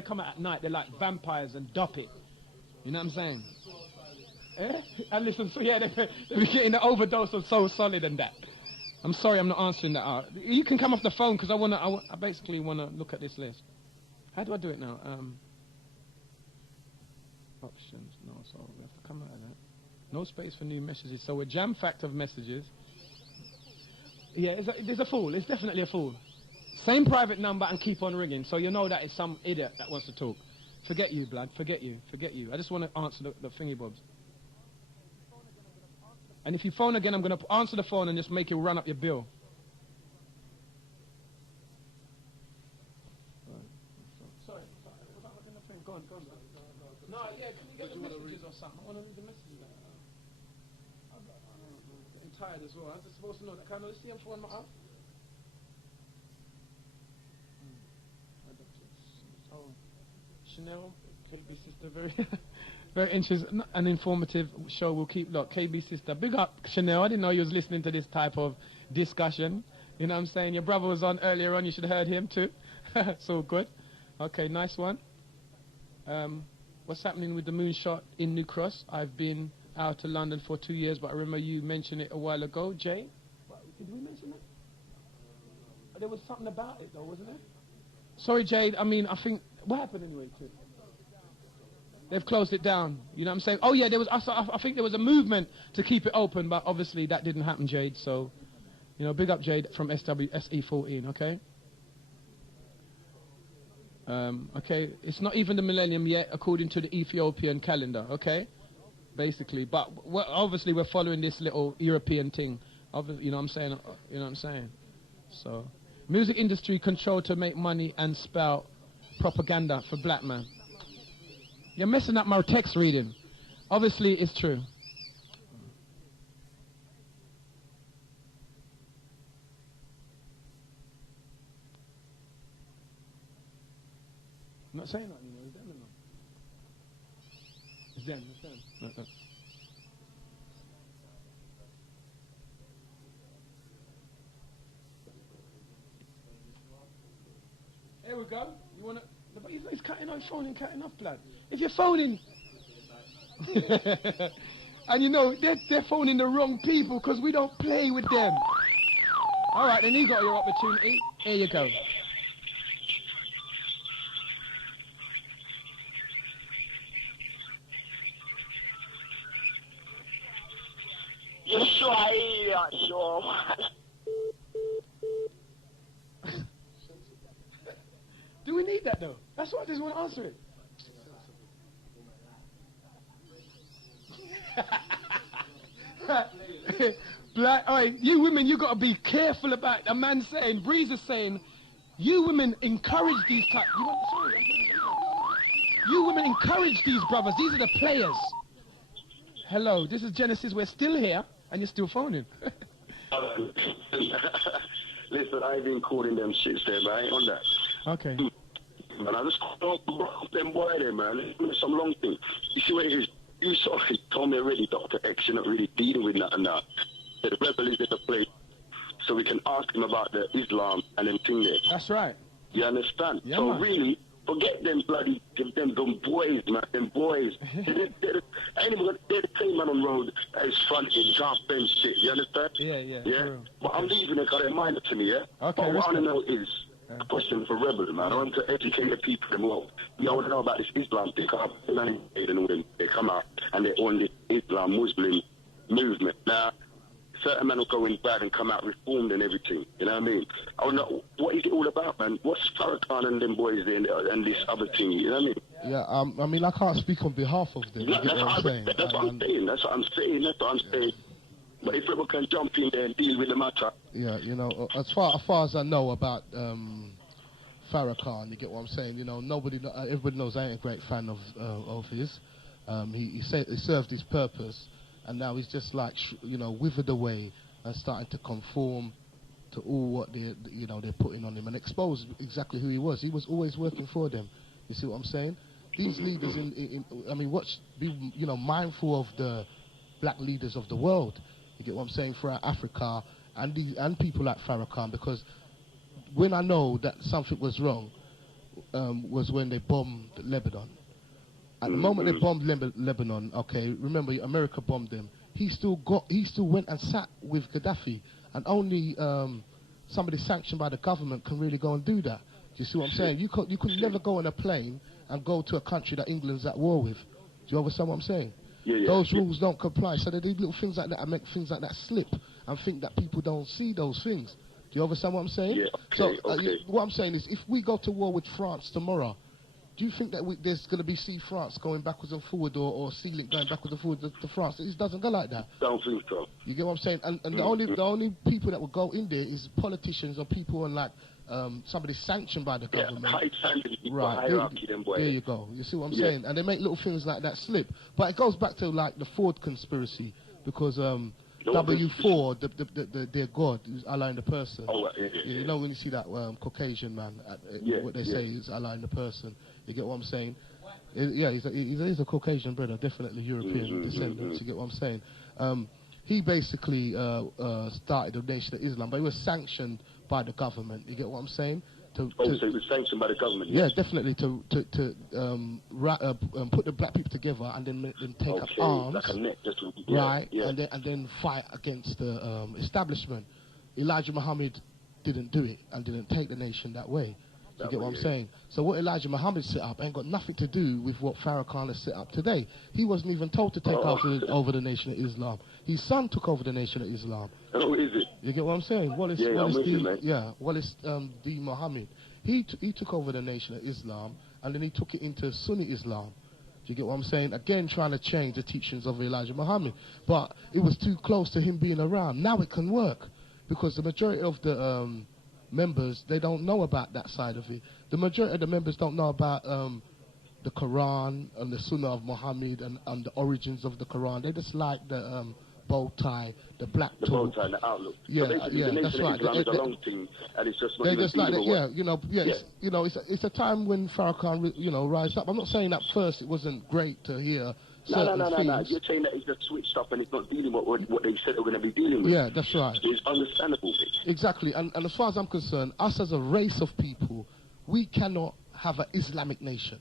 come out at night. They're like vampires and dop it. You know what I'm saying? Eh? And listen, so yeah, they're getting the overdose of So Solid and that. I'm sorry, I'm not answering that. You can come off the phone because I basically want to look at this list. How do I do it now? Options. No, so we have to come out of that. No space for new messages. So we're jam-packed of messages. Yeah, there's a fool. It's definitely a fool. Same private number and keep on ringing. So you know that it's some idiot that wants to talk. Forget you, blood. Forget you. Forget you. I just want to answer the thingy bobs. And if you phone again, I'm going to answer the phone and just make you run up your bill. Sorry. Go on. No, yeah, can you get the messages or something? I want to read the messages. I'm getting tired as well. I was supposed to know that. Can I see him for 1 minute? Oh, Chanel, could be sister, very interesting and informative show. We'll keep look. KB sister, big up Chanel. I didn't know you was listening to this type of discussion. You know what I'm saying? Your brother was on earlier on. You should have heard him too. So good. Okay, nice one. What's happening with the moonshot in New Cross? I've been out to London for 2 years, but I remember you mentioned it a while ago. Jay, did we mention that? There was something about it though, wasn't there? Sorry, Jade. I mean, I think what happened anyway too? They've closed it down. You know what I'm saying? Oh yeah, there was. I think there was a movement to keep it open, but obviously that didn't happen, Jade. So, you know, big up Jade from SE14. Okay. Okay, it's not even the millennium yet, according to the Ethiopian calendar. Okay, basically, but obviously we're following this little European thing. You know what I'm saying? You know what I'm saying? So, music industry controlled to make money and spout propaganda for black man. You're messing up my text reading. Obviously, it's true. I'm not saying that anymore. Is that no? It's them. It's them. No. Here we go. You wanna? But he's cutting off, phoning, cutting off, blood. If you're phoning, and you know they're phoning the wrong people because we don't play with them. All right, then you got your opportunity. Here you go. You're sure, man. Do we need that though? That's why I just want to answer it. You women, you got to be careful about a man saying, Breeze is saying, you women encourage these type. You women encourage these brothers. These are the players. Hello, this is Genesis. We're still here, and you're still phoning. Listen, I ain't been calling them shits there, man. I ain't on that. Okay. Man, I just called them boy there, man. It's some long thing. You see what it is? You sort of told me already, Doctah X, you're not really dealing with nothing now. The rebel is in the place, so we can ask him about the Islam and them thing there. That's right. You understand? Yeah, so man. Really, forget them bloody, them boys, man, them boys. They're the same man on road that is fronting, can't fence shit, you understand? Yeah. Yeah? But I'm leaving it, got a reminder to me, yeah? Okay, but what I want to know is, a question for rebels, man. I want to educate the people involved. You want to know about this Islam thing, because they come out and they own this Islam Muslim movement. Now, certain men will go in bad and come out reformed and everything. You know what I mean? I want to know, what is it all about, man? What's Farrakhan and them boys there and this other thing? You know what I mean? Yeah, I mean, I can't speak on behalf of them. No, that's what I'm saying. That's what I'm saying. But if people can jump in there and deal with the matter. Yeah, you know, as far as I know about Farrakhan, you get what I'm saying? You know, everybody knows I ain't a great fan of his. He served his purpose, and now he's just like, withered away and starting to conform to all what they're putting on him and expose exactly who he was. He was always working for them. You see what I'm saying? These leaders be mindful of the black leaders of the world. You get what I'm saying? Throughout Africa and people like Farrakhan, because when I know that something was wrong was when they bombed Lebanon. At the moment they bombed Lebanon, okay, remember America bombed them. He still went and sat with Gaddafi, and only somebody sanctioned by the government can really go and do that. Do you see what I'm saying? You could never go on a plane and go to a country that England's at war with. Do you understand what I'm saying? Yeah, those rules don't comply, so they do little things like that and make things like that slip and think that people don't see those things. Do you understand what I'm saying? Yeah, okay, what I'm saying is, if we go to war with France tomorrow, do you think that there's going to be see France going backwards and forward or see Link going backwards and forward to France? It doesn't go like that. Don't think so. You get what I'm saying? And the only people that will go in there is politicians or people on like somebody sanctioned by the government. Right. There you go. You see what I'm saying? And they make little things like that slip. But it goes back to like the Ford conspiracy, because W4, their God, is Allah in the person. You know when you see that Caucasian man, what they say is Allah in the person. You get what I'm saying? Yeah, he's a Caucasian brother, definitely European descendants. You get what I'm saying? He basically started the Nation of Islam, but he was sanctioned by the government. You get what I'm saying? So it was sanctioned by the government? Yeah, definitely, to put the black people together and then take up arms, like a net, and then fight against the establishment. Elijah Muhammad didn't do it and didn't take the nation that way. You get what I'm saying? So what Elijah Muhammad set up ain't got nothing to do with what Farrakhan has set up today. He wasn't even told to take over the Nation of Islam. His son took over the Nation of Islam. Oh, is it? You get what I'm saying? Wallace D. Muhammad. He took over the Nation of Islam, and then he took it into Sunni Islam. Do you get what I'm saying? Again, trying to change the teachings of Elijah Muhammad. But it was too close to him being around. Now it can work, because the majority of the members, they don't know about that side of it. The majority of the members don't know about the Quran and the Sunnah of Muhammad and the origins of the Quran. They just like the bow tie, the black talk. The bow tie and the outlook. Yeah, so the that's right. Islam is a long thing, and it's just they just like that. It's a time when Farrakhan, rise up. I'm not saying at first it wasn't great to hear. No. You're saying that it's just switched up and it's not dealing with what they said they were going to be dealing with. Yeah, that's right. It's understandable. Exactly. And as far as I'm concerned, us as a race of people, we cannot have an Islamic nation.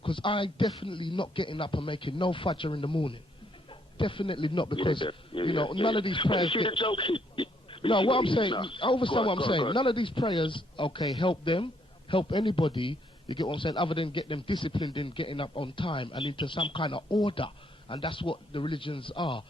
Because I definitely not getting up and making no fajr in the morning. Definitely not, because, none of these prayers... No, what I'm saying, none of these prayers, help them, help anybody. You get what I'm saying? Other than get them disciplined in getting up on time and into some kind of order. And that's what the religions are.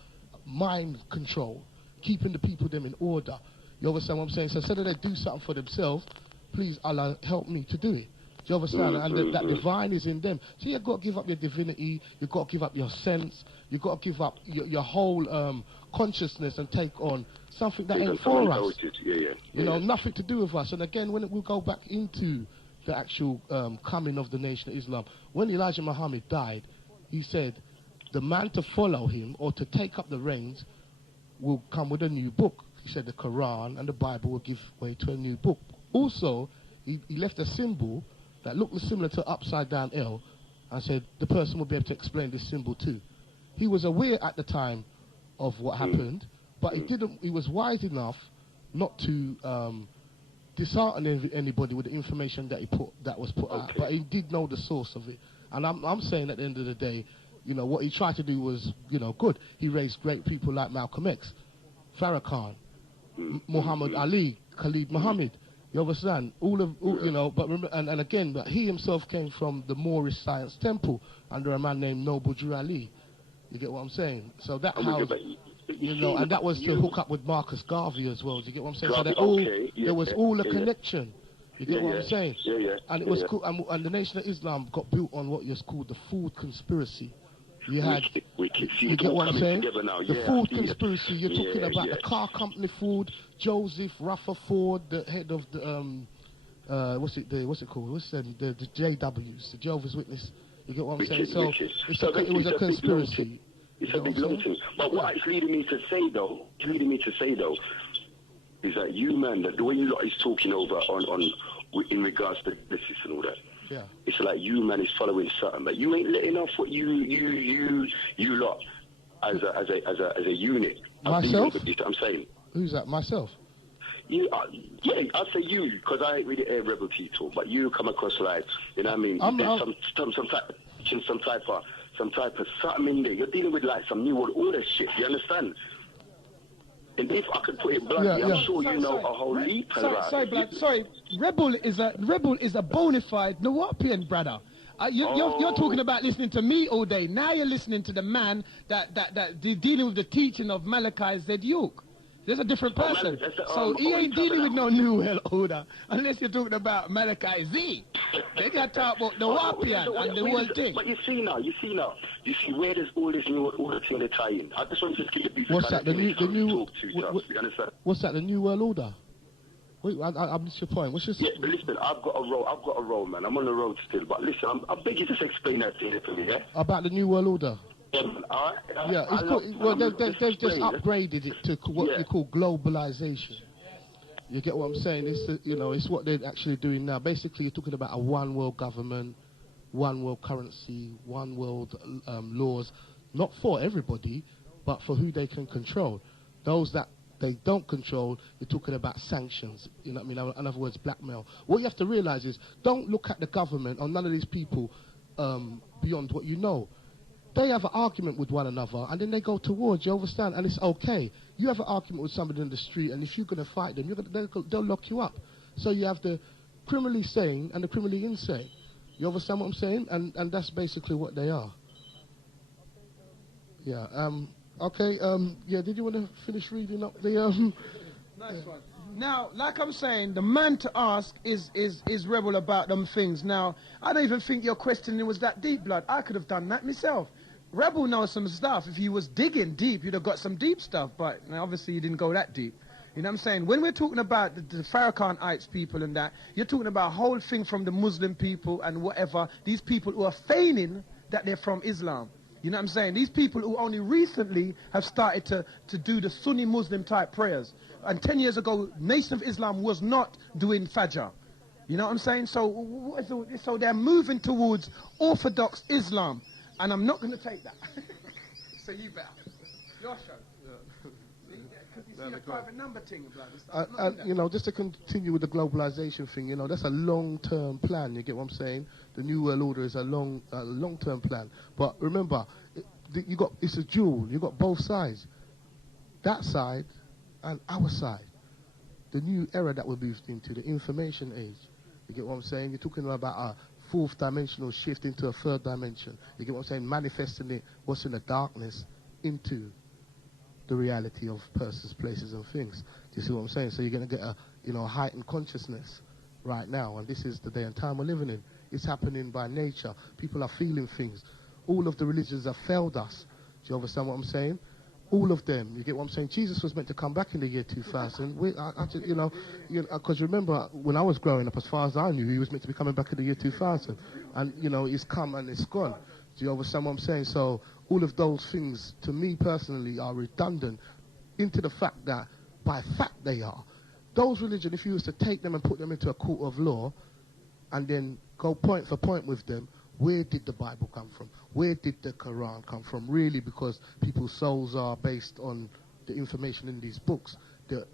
Mind control. Keeping the people them in order. You understand what I'm saying? So instead of they do something for themselves, please, Allah, help me to do it. Do you understand? And that divine is in them. So you've got to give up your divinity. You've got to give up your sense. You've got to give up your whole consciousness and take on something that ain't for us. Nothing to do with us. And again, when we'll go back into the actual coming of the Nation of Islam. When Elijah Muhammad died, he said, the man to follow him or to take up the reins will come with a new book. He said the Quran and the Bible will give way to a new book. Also, he left a symbol that looked similar to upside down L and said the person will be able to explain this symbol too. He was aware at the time of what happened, but he was wise enough not to dishearten anybody with the information that was put out, but he did know the source of it. And I'm saying at the end of the day, you know, what he tried to do was, you know, good. He raised great people like Malcolm X, Farrakhan, Muhammad Ali, Khalid Muhammad. You understand? You know, but remember, and again, but he himself came from the Moorish Science Temple under a man named Noble Drew Ali. You get what I'm saying? So that how, you know, and that was to hook up with Marcus Garvey as well. Do you get what I'm saying? So there was all a connection. You get what I'm saying? And it was cool. And the Nation of Islam got built on what is called the food conspiracy. You had, you get what I'm saying? The food conspiracy. You're talking about the car company food. Joseph Rutherford, the head of the what's it called? The JWs, the Jehovah's Witness. You get what I'm saying? So it was a conspiracy. It's a big long thing. But what it's leading me to say though, is that you man, that the way you lot is talking over on in regards to this and all that. Yeah. It's like you man is following something, but you ain't letting off what you lot as a unit. Myself? I'm saying. Who's that? Myself. You, yeah, I say you because I ain't really a rebel people, but you come across like, you know what I mean? There's some type of something in there. You're dealing with like some new world order shit. You understand? And if I could put it bluntly, I'm sure you know a whole heap about it. Sorry, Rebel is a bona fide Nawapian brother. You're talking about listening to me all day. Now you're listening to the man that dealing with the teaching of Malachi Zeduk. There's a different person. So he ain't dealing with no New World Order unless you're talking about Malachi Z. They got to talk about the Wapian and the whole thing. But you see where there's all this New World Order thing they tie in. I just want to just give the What's that? The What's that? The New World Order? Wait, I missed your point. What's your? Yeah, but listen, I've got a road, man. I'm on the road still. But listen, I beg you just explain that thing for me, yeah? About the New World Order. Yeah, they've just upgraded it to what you call globalization. You get what I'm saying? It's what they're actually doing now. Basically, you're talking about a one world government, one world currency, one world laws, not for everybody, but for who they can control. Those that they don't control, you're talking about sanctions. You know what I mean? In other words, blackmail. What you have to realize is, don't look at the government or none of these people beyond what you know. They have an argument with one another, and then they go to war. Do you understand? And it's okay. You have an argument with somebody in the street, and if you're going to fight them, they'll lock you up. So you have the criminally sane and the criminally insane. You understand what I'm saying? And that's basically what they are. Yeah. Okay. Yeah. Did you want to finish reading up the? Nice one. Now, like I'm saying, the man to ask is Rebel about them things. Now, I don't even think your questioning was that deep, blood. I could have done that myself. Rebel knows some stuff. If he was digging deep, you'd have got some deep stuff. But obviously, you didn't go that deep. You know what I'm saying? When we're talking about the Farrakhanites people and that, you're talking about a whole thing from the Muslim people and whatever. These people who are feigning that they're from Islam. You know what I'm saying? These people who only recently have started to do the Sunni Muslim type prayers. And 10 years ago, Nation of Islam was not doing Fajr. You know what I'm saying? So they're moving towards Orthodox Islam. And I'm not going to take that. So you better. Your show. You see a private number thing about just to continue with the globalization thing, that's a long-term plan. You get what I'm saying? The New World Order is a long-term plan. But remember, it's a duel. You got both sides. That side and our side. The new era that we're moved into, the information age. You get what I'm saying? You're talking about a fourth dimensional shift into a third dimension. You get what I'm saying? Manifesting it, what's in the darkness, into the reality of persons, places, and things. Do you see what I'm saying? So you're going to get a heightened consciousness right now, and this is the day and time we're living in. It's happening by nature. People are feeling things. All of the religions have failed us. Do you understand what I'm saying? All of them. You get what I'm saying? Jesus was meant to come back in the year 2000. Because remember, when I was growing up, as far as I knew, he was meant to be coming back in the year 2000. And, he's come and it's gone. Do you understand what I'm saying? So all of those things, to me personally, are redundant into the fact that, by fact they are. Those religions, if you was to take them and put them into a court of law and then go point for point with them, where did the Bible come from? Where did the Quran come from? Really, because people's souls are based on the information in these books. The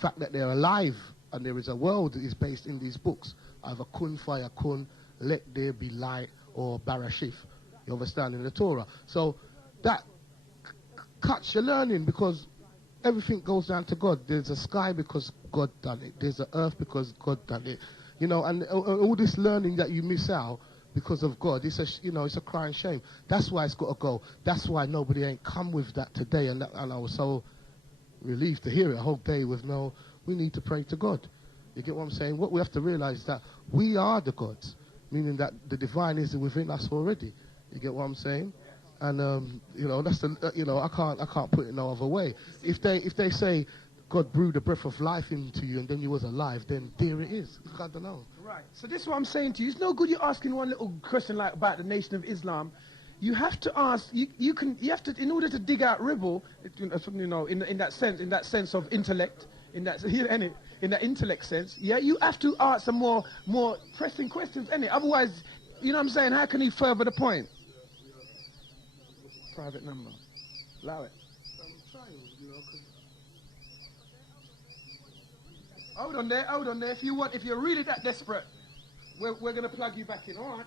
fact that they're alive and there is a world that is based in these books. Either kun faya kun, let there be light, or barashif. You understand, in the Torah. So that cuts your learning, because everything goes down to God. There's a sky because God done it. There's an earth because God done it. You know, and all this learning that you miss out because of God, it's a crying shame. That's why it's got to go. That's why nobody ain't come with that today. And I was so relieved to hear it a whole day with we need to pray to God. You get what I'm saying? What we have to realize is that we are the gods, meaning that the divine is within us already. You get what I'm saying? And that's I can't put it no other way. If they say God blew the breath of life into you and then you was alive, then there it is. I don't know. Right. So this is what I'm saying to you. It's no good you asking one little question like about the Nation of Islam. You have to ask. You have to, in order to dig out Rebel, in that sense of intellect, in that intellect sense. Yeah, you have to ask some more pressing questions. Otherwise, you know what I'm saying? How can he further the point? Private number. Allow it. Hold on there. If you're really that desperate, we're going to plug you back in. All right.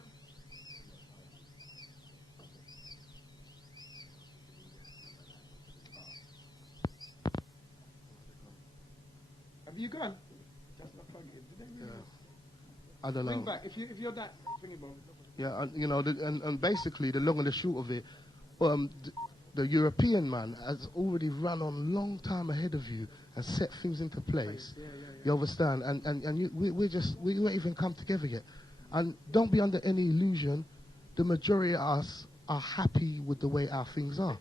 Have you gone? Just not plug it in. Yeah. I don't know. Bring back. If you're that, bring it back. Yeah, and basically the long and the short of it, the European man has already run on long time ahead of you and set things into place. Yeah. You understand? And we won't even come together yet. And don't be under any illusion, the majority of us are happy with the way our things are.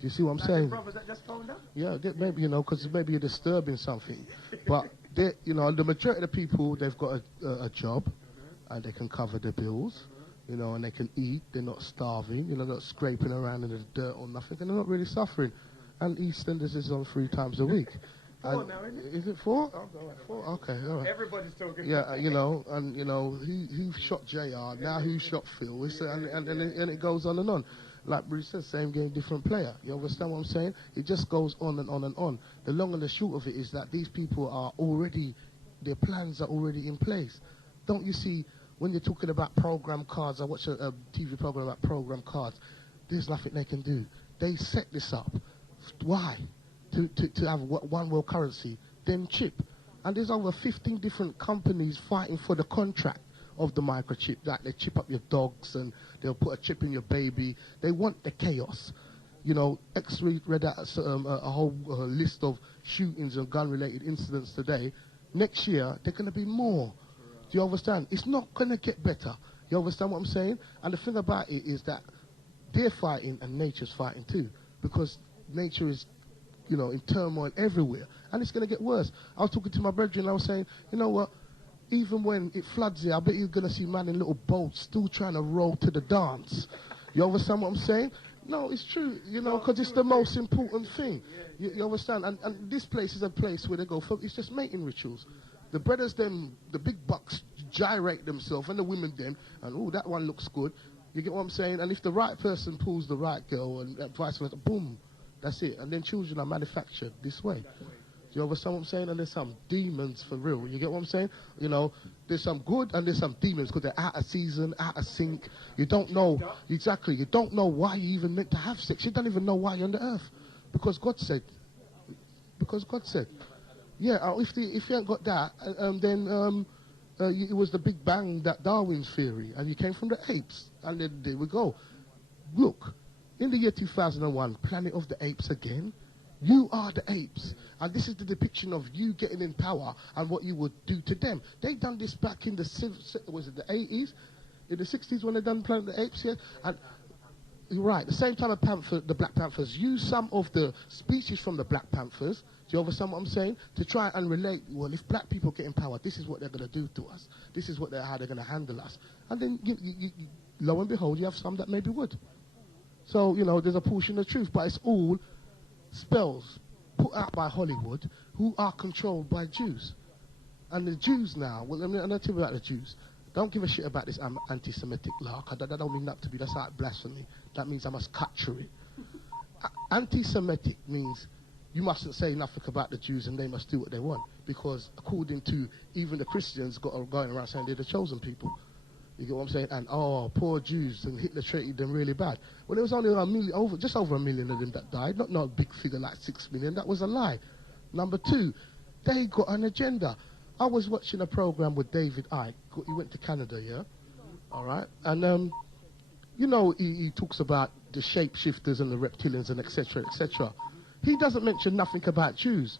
Do you see what I'm saying? Brothers that just phoned up? Yeah, maybe, because maybe you're disturbing something. But, the majority of the people, they've got a job, and they can cover their bills, and they can eat. They're not starving, not scraping around in the dirt or nothing. They're not really suffering. And EastEnders is on 3 times a week. 4 now, isn't it? Is it 4? Oh, no, 4? Okay, all right. Everybody's talking. Yeah, who shot JR, now who shot Phil, and it goes on and on. Like Bruce says, same game, different player. You understand what I'm saying? It just goes on and on and on. The long and the short of it is that these people are already, their plans are already in place. Don't you see, when you're talking about program cards, I watch a TV program about program cards, there's nothing they can do. They set this up. Why? To have one world currency, then chip. And there's over 15 different companies fighting for the contract of the microchip. Like they chip up your dogs and they'll put a chip in your baby. They want the chaos. X-ray read out a whole list of shootings and gun-related incidents today. Next year, they're going to be more. Do you understand? It's not going to get better. You understand what I'm saying? And the thing about it is that they're fighting and nature's fighting too. Because nature is, in turmoil everywhere. And it's going to get worse. I was talking to my brethren and I was saying, you know what? Even when it floods here, I bet you're going to see man in little boats still trying to row to the dance. You understand what I'm saying? No, it's true, because it's the most important thing. You understand? And this place is a place where they go for, it's just mating rituals. The brothers, them, the big bucks gyrate themselves, and the women, them, and that one looks good. You get what I'm saying? And if the right person pulls the right girl, and vice versa, boom, that's it. And then children are manufactured this way. Do you understand what I'm saying? And there's some demons for real. You get what I'm saying? There's some good and there's some demons because they're out of season, out of sync. You don't know, exactly, you don't know why you even meant to have sex. You don't even know why you're on the earth. Because God said. Yeah, if you ain't got that, then it was the Big Bang, that Darwin's theory, and you came from the apes. And then there we go. Look, in the year 2001, Planet of the Apes again. You are the apes. And this is the depiction of you getting in power and what you would do to them. They done this back in the 80s? In the 60s when they done Planet of the Apes, yeah? And, right, the same time the Black Panthers used some of the species from the Black Panthers, do you understand what I'm saying? To try and relate, well, if black people get in power, this is what they're going to do to us. This is how they're going to handle us. And then lo and behold, you have some that maybe would. So, you know, there's a portion of truth, but it's all spells put out by Hollywood who are controlled by Jews. And the Jews now, well, I'm going to tell you about the Jews. Don't give a shit about this anti-Semitic lark. I don't mean that to be, that's like blasphemy. That means I must cut through it. Anti-Semitic means you mustn't say nothing about the Jews and they must do what they want. Because according to even the Christians going around saying they're the chosen people. You get what I'm saying? And, oh, poor Jews, and Hitler treated them really bad. Well, there was only just over 1 million of them that died. Not a big figure like 6 million. That was a lie. Number two, they got an agenda. I was watching a program with David Icke. He went to Canada, yeah? All right? And, you know, he talks about the shapeshifters and the reptilians and etc., etc. He doesn't mention nothing about Jews.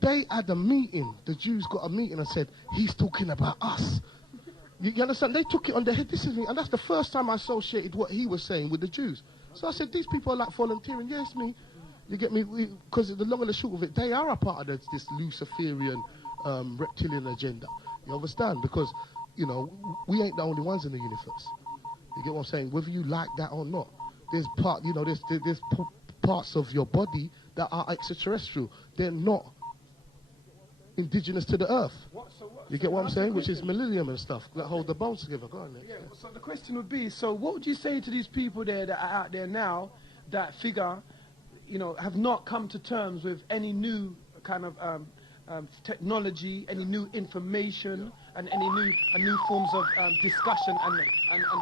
They had a meeting. The Jews got a meeting and said, he's talking about us. You understand? They took it on their head. This is me. And that's the first time I associated what he was saying with the Jews. So I said, these people are like volunteering. Yes, me. You get me? Because the long and the short of it, they are a part of this luciferian reptilian agenda. You understand? Because, you know, we ain't the only ones in the universe. You get what I'm saying? Whether you like that or not, there's parts of your body that are extraterrestrial. They're not indigenous to the earth. You get what I'm saying? Which is millennium and stuff that hold the bones together. Go on, yeah, so the question would be, so what would you say to these people there that are out there now that figure, you know, have not come to terms with any new kind of technology, any new information, and any new forms of discussion and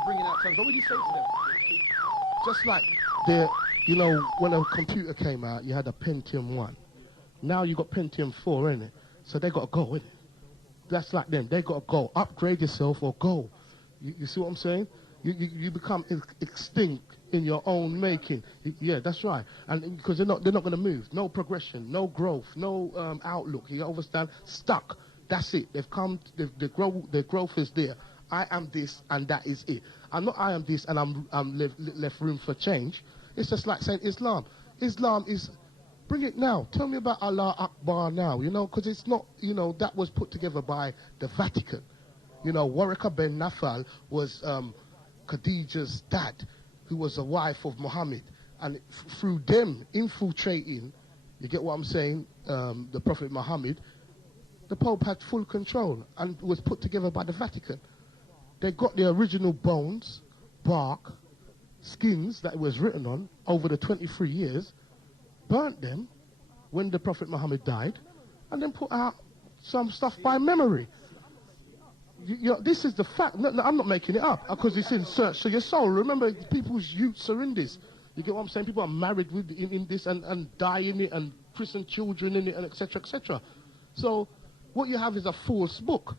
bringing out terms? What would you say to them? Just like you know, when a computer came out, you had a Pentium 1. Now you got Pentium 4, innit? So they got to go, innit? That's like them. They got to go. Upgrade yourself or go. You see what I'm saying? You become extinct in your own making. Yeah, that's right. And because they're not going to move. No progression, no growth, no outlook. You understand? Stuck. That's it. They've come. Their growth is there. I am this, and that is it. I'm not. I am this, and I'm left room for change. It's just like saying Islam. Islam is. Bring it now. Tell me about Allah Akbar now, you know, because it's not, you know, that was put together by the Vatican. You know, Waraka ben Nafal was Khadija's dad, who was a wife of Muhammad. And through them infiltrating, you get what I'm saying, the Prophet Muhammad, the Pope had full control and was put together by the Vatican. They got the original bones, bark, skins that it was written on over the 23 years, burnt them when the Prophet Muhammad died, and then put out some stuff by memory. You know, this is the fact. No, I'm not making it up, because it's in search of your soul. Remember, people's youths are in this. You get what I'm saying? People are married in this and die in it and christen children in it and etc., etc. So what you have is a false book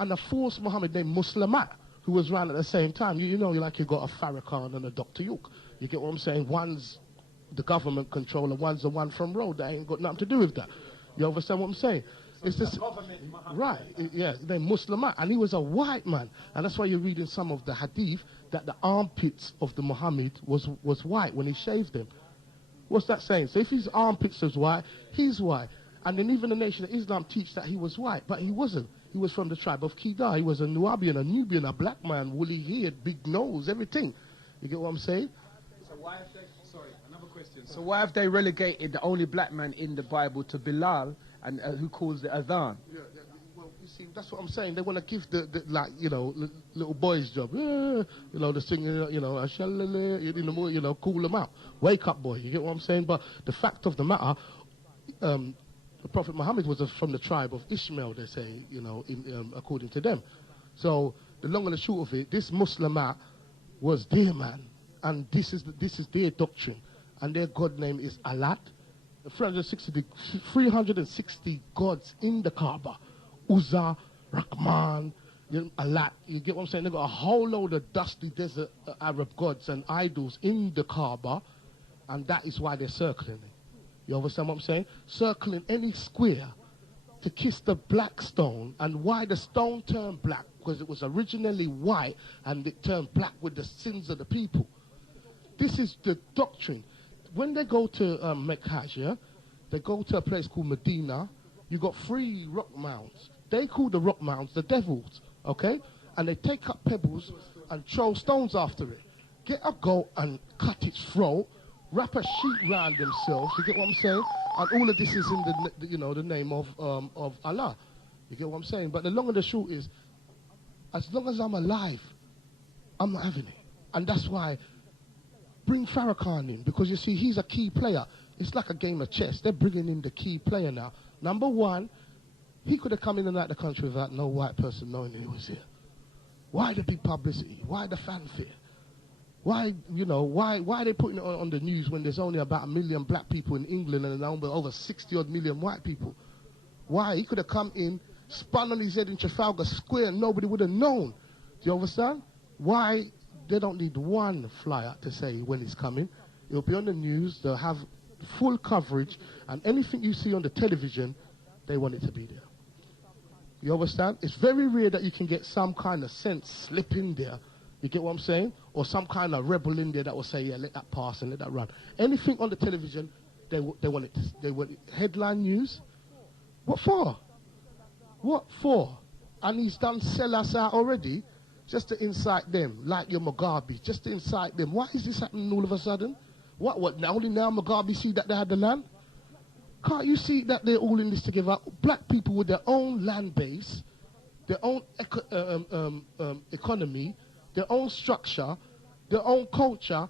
and a false Muhammad named Muslimat, who was around at the same time. You know, like you got a Farrakhan and a Doctah X. You get what I'm saying? One's the government control and one's the one from road that ain't got nothing to do with that. You understand what I'm saying? So it's just right, yeah. They're Muslimat, and he was a white man, and that's why you're reading some of the hadith that the armpits of the Muhammad was white when he shaved them. What's that saying? So if his armpits was white, he's white, and then even the Nation of Islam teach that he was white, but he wasn't. He was from the tribe of Kedah. He was a Nubian, a black man, woolly haired, big nose, everything. You get what I'm saying? So why have they? Sorry, another question. So why have they relegated the only black man in the Bible to Bilal, and who calls the adhan? Yeah, well, you see, that's what I'm saying. They want to give the like, you know, little boys' job. You know, the singing, you know, cool them out. Wake up, boy. You get what I'm saying? But the fact of the matter, the Prophet Muhammad was from the tribe of Ishmael, they say, you know, according to them. So the long and the short of it, this Muslimat was their man, and this is their doctrine, and their God name is Allah. 360 gods in the Kaaba, Uzza, Rahman, Allah. You get what I'm saying? They got a whole load of dusty desert Arab gods and idols in the Kaaba, and that is why they're circling it. You understand what I'm saying? Circling any square to kiss the black stone. And why the stone turned black? Because it was originally white and it turned black with the sins of the people. This is the doctrine. When they go to Mecca, yeah, they go to a place called Medina. You got 3 rock mounds. They call the rock mounds the devils, okay? And they take up pebbles and throw stones after it. Get a goat and cut its throat, wrap a sheet round themselves, you get what I'm saying? And all of this is in the name of Allah. You get what I'm saying? But the long and the short is, as long as I'm alive, I'm not having it. And that's why, bring Farrakhan in, because you see, he's a key player. It's like a game of chess. They're bringing in the key player now. Number one, he could have come in and out the country without no white person knowing he was here. Why the big publicity? Why the fanfare? Why are they putting it on the news when there's only about 1 million black people in England and over 60-odd million white people? Why? He could have come in, spun on his head in Trafalgar Square, and nobody would have known. Do you understand? Why? They don't need one flyer to say when he's coming. It'll be on the news. They'll have full coverage, and anything you see on the television, they want it to be there. You understand? It's very rare that you can get some kind of sense slip in there. You get what I'm saying? Or some kind of rebel in there that will say, yeah, let that pass and let that run. Anything on the television, they want it. They want it. Headline news. What for? What for? And he's done sell us out already, just to incite them, like your Mugabe, just to incite them. Why is this happening all of a sudden? What? Only now Mugabe see that they had the land? Can't you see that they're all in this together? Black people with their own land base, their own economy, their own structure, their own culture,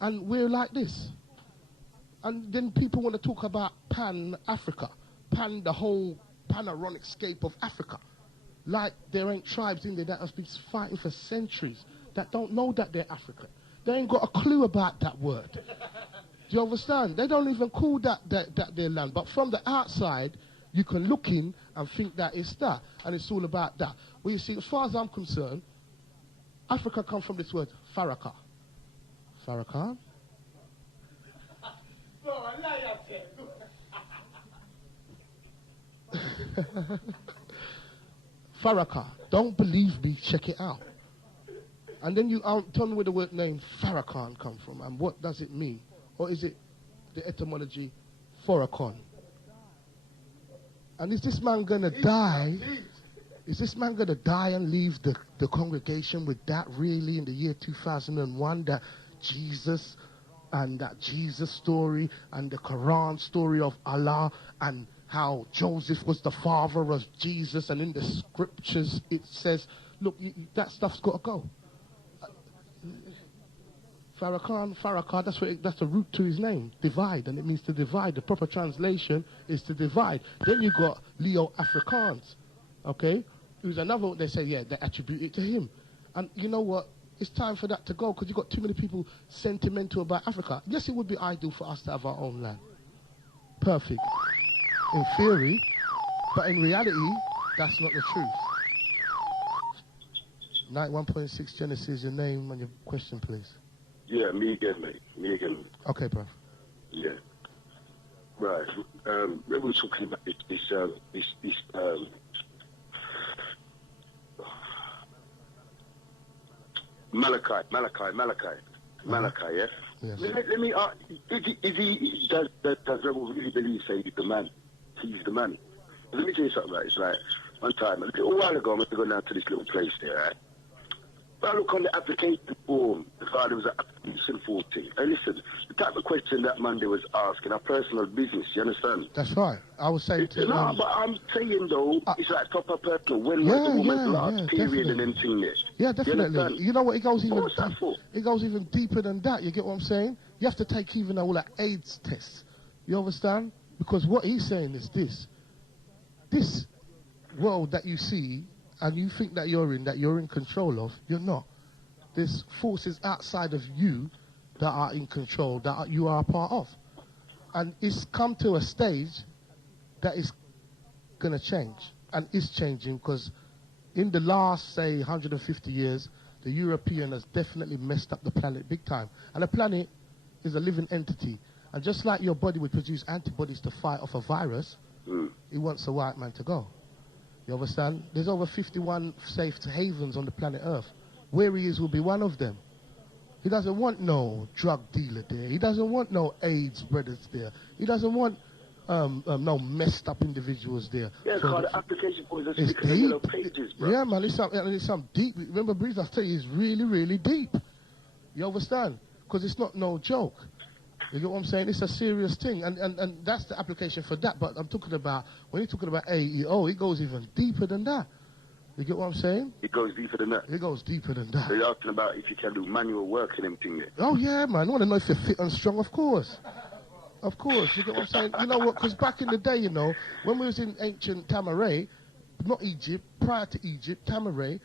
and we're like this. And then people want to talk about Pan-Africa, the whole panoramic scape of Africa. Like there ain't tribes in there that have been fighting for centuries that don't know that they're African. They ain't got a clue about that word. Do you understand? They don't even call that their land. But from the outside, you can look in and think that it's that. And it's all about that. Well, you see, as far as I'm concerned, Africa comes from this word, Farrakhan. Farrakhan? Farrakhan. Don't believe me, check it out. And then you tell me where the word name Farrakhan come from and what does it mean? Or is it the etymology Farrakhan? And is this man going to die? Is this man going to die and leave the congregation with that really in the year 2001, that Jesus and that Jesus story and the Quran story of Allah and how Joseph was the father of Jesus, and in the scriptures it says, look, that stuff's got to go. Farrakhan, that's the root to his name, divide, and it means to divide. The proper translation is to divide. Then you got Leo Afrikaans, okay, who's another, they say, yeah, they attribute it to him. And you know what? It's time for that to go, because you've got too many people sentimental about Africa. Yes, it would be ideal for us to have our own land. Perfect. In theory, but in reality, that's not the truth. 91.6 Genesis, your name and your question, please. Yeah, me again, mate. Me again. Okay, bro. Yeah. Right. We were talking about this Malachi, yeah? Yes. Let me ask, does Rebel really believe, say, he's the man? He's the man. Let me tell you something, right? It's like, one time, a little while ago, I went to go down to this little place there, right? But I look on the application form, the father was an application form thing. And listen, the type of question that Monday was asking, our personal business, you understand? That's right. I was saying to no, but I'm saying though, it's like proper personal. When was the woman's last period definitely. and anything there? Yeah, definitely. You know what? It goes even it goes even deeper than that. You get what I'm saying? You have to take even all that AIDS tests. You understand? Because what he's saying is this world that you see and you think that you're in control of, you're not. There's forces outside of you that are in control, that you are a part of. And it's come to a stage that is going to change. And is changing, because in the last, say, 150 years, the European has definitely messed up the planet big time. And the planet is a living entity. And just like your body would produce antibodies to fight off a virus, it wants a white man to go. You understand? There's over 51 safe havens on the planet Earth. Where he is will be one of them. He doesn't want no drug dealer there. He doesn't want no AIDS brothers there. He doesn't want no messed up individuals there. Yeah, So because the application form is it's just sticking yellow deep. pages, bro. Yeah, man, it's some deep. Remember, Breeze, I tell you, it's really, really deep. You understand? Because it's not no joke. You get what I'm saying? It's a serious thing, and that's the application for that. But I'm talking about, when you're talking about AEO, it goes even deeper than that. You get what I'm saying? It goes deeper than that. It goes deeper than that. So you're asking about if you can do manual work and everything there. Oh, yeah, man. I want to know if you're fit and strong, of course. Of course, you get what I'm saying? You know what, because back in the day, you know, when we was in ancient Tamaray, not Egypt, prior to Egypt, Tamaray,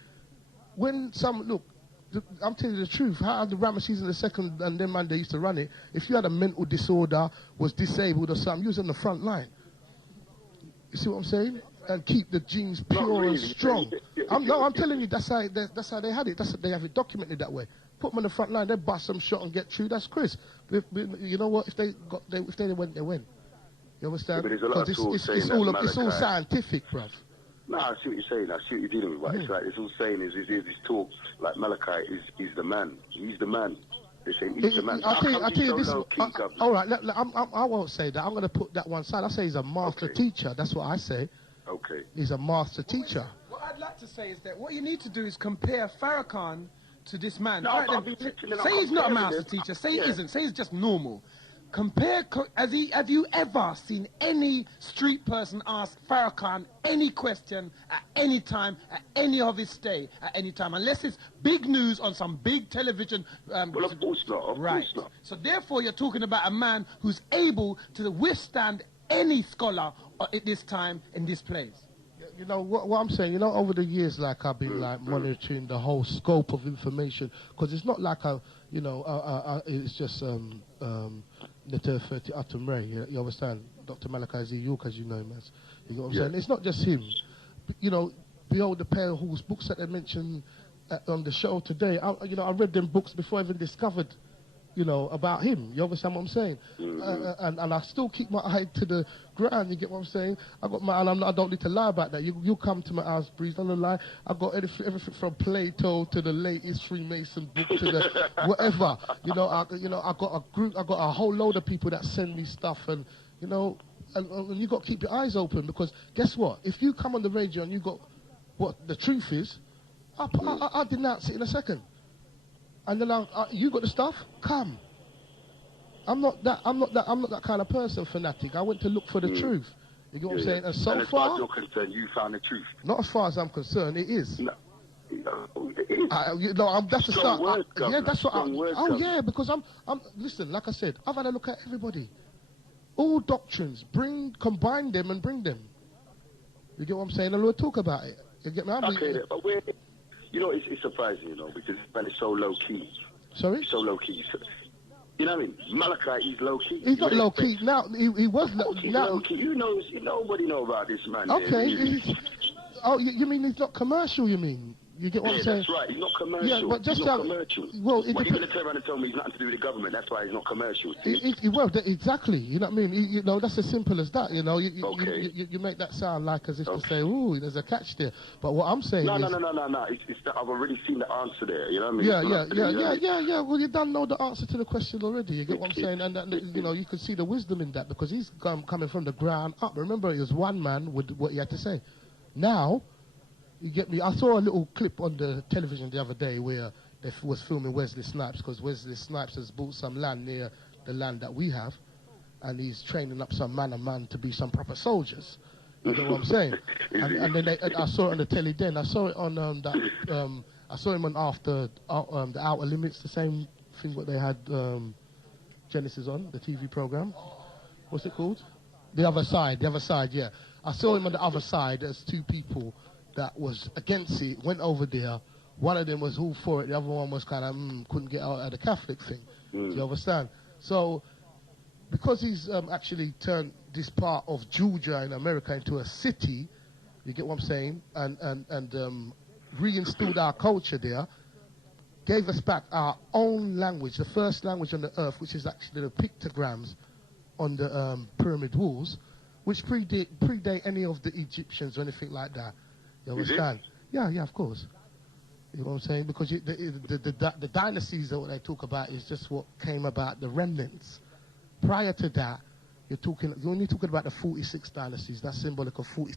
when I'm telling you the truth, how the Ramesses II and them man, they used to run it, if you had a mental disorder, was disabled or something, you was on the front line. You see what I'm saying? And keep the genes pure and strong. I'm telling you, that's how they had it. They have it documented that way. Put them on the front line, they bust some shot and get through. That's Chris. You know what? If they went, they went. You understand? Yeah, but there's a lot of tools saying it's all scientific, bruv. No, I see what you're saying. I see what you're dealing with. But it's like, it's all saying is this talk, like Malachi is the man. He's the man. They're saying he's the man. I'll tell you this. All right, I won't say that. I'm going to put that one side. I say he's a master teacher. That's what I say. Okay. He's a master teacher. What I'd like to say is that what you need to do is compare Farrakhan to this man. No, Right, I'll then, be literally say he's not a comparing master it. teacher. Say Yeah. he isn't. Say he's just normal. Have you ever seen any street person ask Farrakhan any question at any time, at any of his stay, at any time, unless it's big news on some big television? Well, of course not. Of right. course not. So therefore, you're talking about a man who's able to withstand any scholar at this time in this place. You know what I'm saying. You know, over the years, like I've been like monitoring the whole scope of information, because it's not like it's just Neterfeti Atumre. You understand? Dr. Malachi Z. York, as you know him as. You know what I'm saying? It's not just him. You know, behold the pair whose books that they mentioned on the show today. I read them books before I even discovered, about him. You understand what I'm saying? And I still keep my eye to the ground. You get what I'm saying? I don't need to lie about that. You come to my house, Breeze. Don't lie. I got everything from Plato to the latest Freemason book to the whatever. I got a group. I got a whole load of people that send me stuff, and and you got to keep your eyes open, because guess what? If you come on the radio and you got what the truth is, I'll denounce it in a second. And then you got the stuff? Come. I'm not that kind of person, fanatic. I went to look for the truth. You get what I'm saying? And so as far as you're concerned, you found the truth. Not as far as I'm concerned, it is. No. It is. That's the start. Words, yeah, that's what words, yeah, because I'm listen, like I said, I've had a look at everybody. All doctrines, combine them and bring them. You get what I'm saying? And we'll talk about it. You get me? But it's surprising, because man is so low key. Sorry? So low key. You know what I mean? Malachi, he's low key. He's not low key. Now he was low key. Nobody know about this man. Okay. You mean he's not commercial? You mean? You get what I'm saying? That's right. He's not commercial. Yeah, but just he's not commercial. Well, you're going to turn around and tell me he's nothing to do with the government. That's why he's not commercial. Exactly. You know what I mean? That's as simple as that. You make that sound like as if to say, "Ooh, there's a catch there." But what I'm saying is, no. It's that I've already seen the answer there. You know what I mean? Yeah. Well, you don't know the answer to the question already. You get what I'm saying? And you can see the wisdom in that, because he's coming from the ground up. Remember, it was one man with what he had to say. Now. You get me? I saw a little clip on the television the other day where they was filming Wesley Snipes, because Wesley Snipes has bought some land near the land that we have, and he's training up some man to be some proper soldiers. You know what I'm saying? and then I saw it on the telly then. I saw it on I saw him on After the Outer Limits, the same thing what they had Genesis on, the TV program. What's it called? The Other Side, yeah. I saw him on the other side. There's two people that was against it, went over there. One of them was all for it. The other one was kind of couldn't get out of the Catholic thing. Do you understand? So, because he's actually turned this part of Georgia in America into a city, you get what I'm saying, and reinstalled our culture there, gave us back our own language, the first language on the earth, which is actually the pictograms on the pyramid walls, which predate any of the Egyptians or anything like that. You understand? Yeah, of course. You know what I'm saying? Because the dynasties that they talk about is just what came about, the remnants. Prior to that, you're only talking about the 46 dialyses. That's symbolic of 40.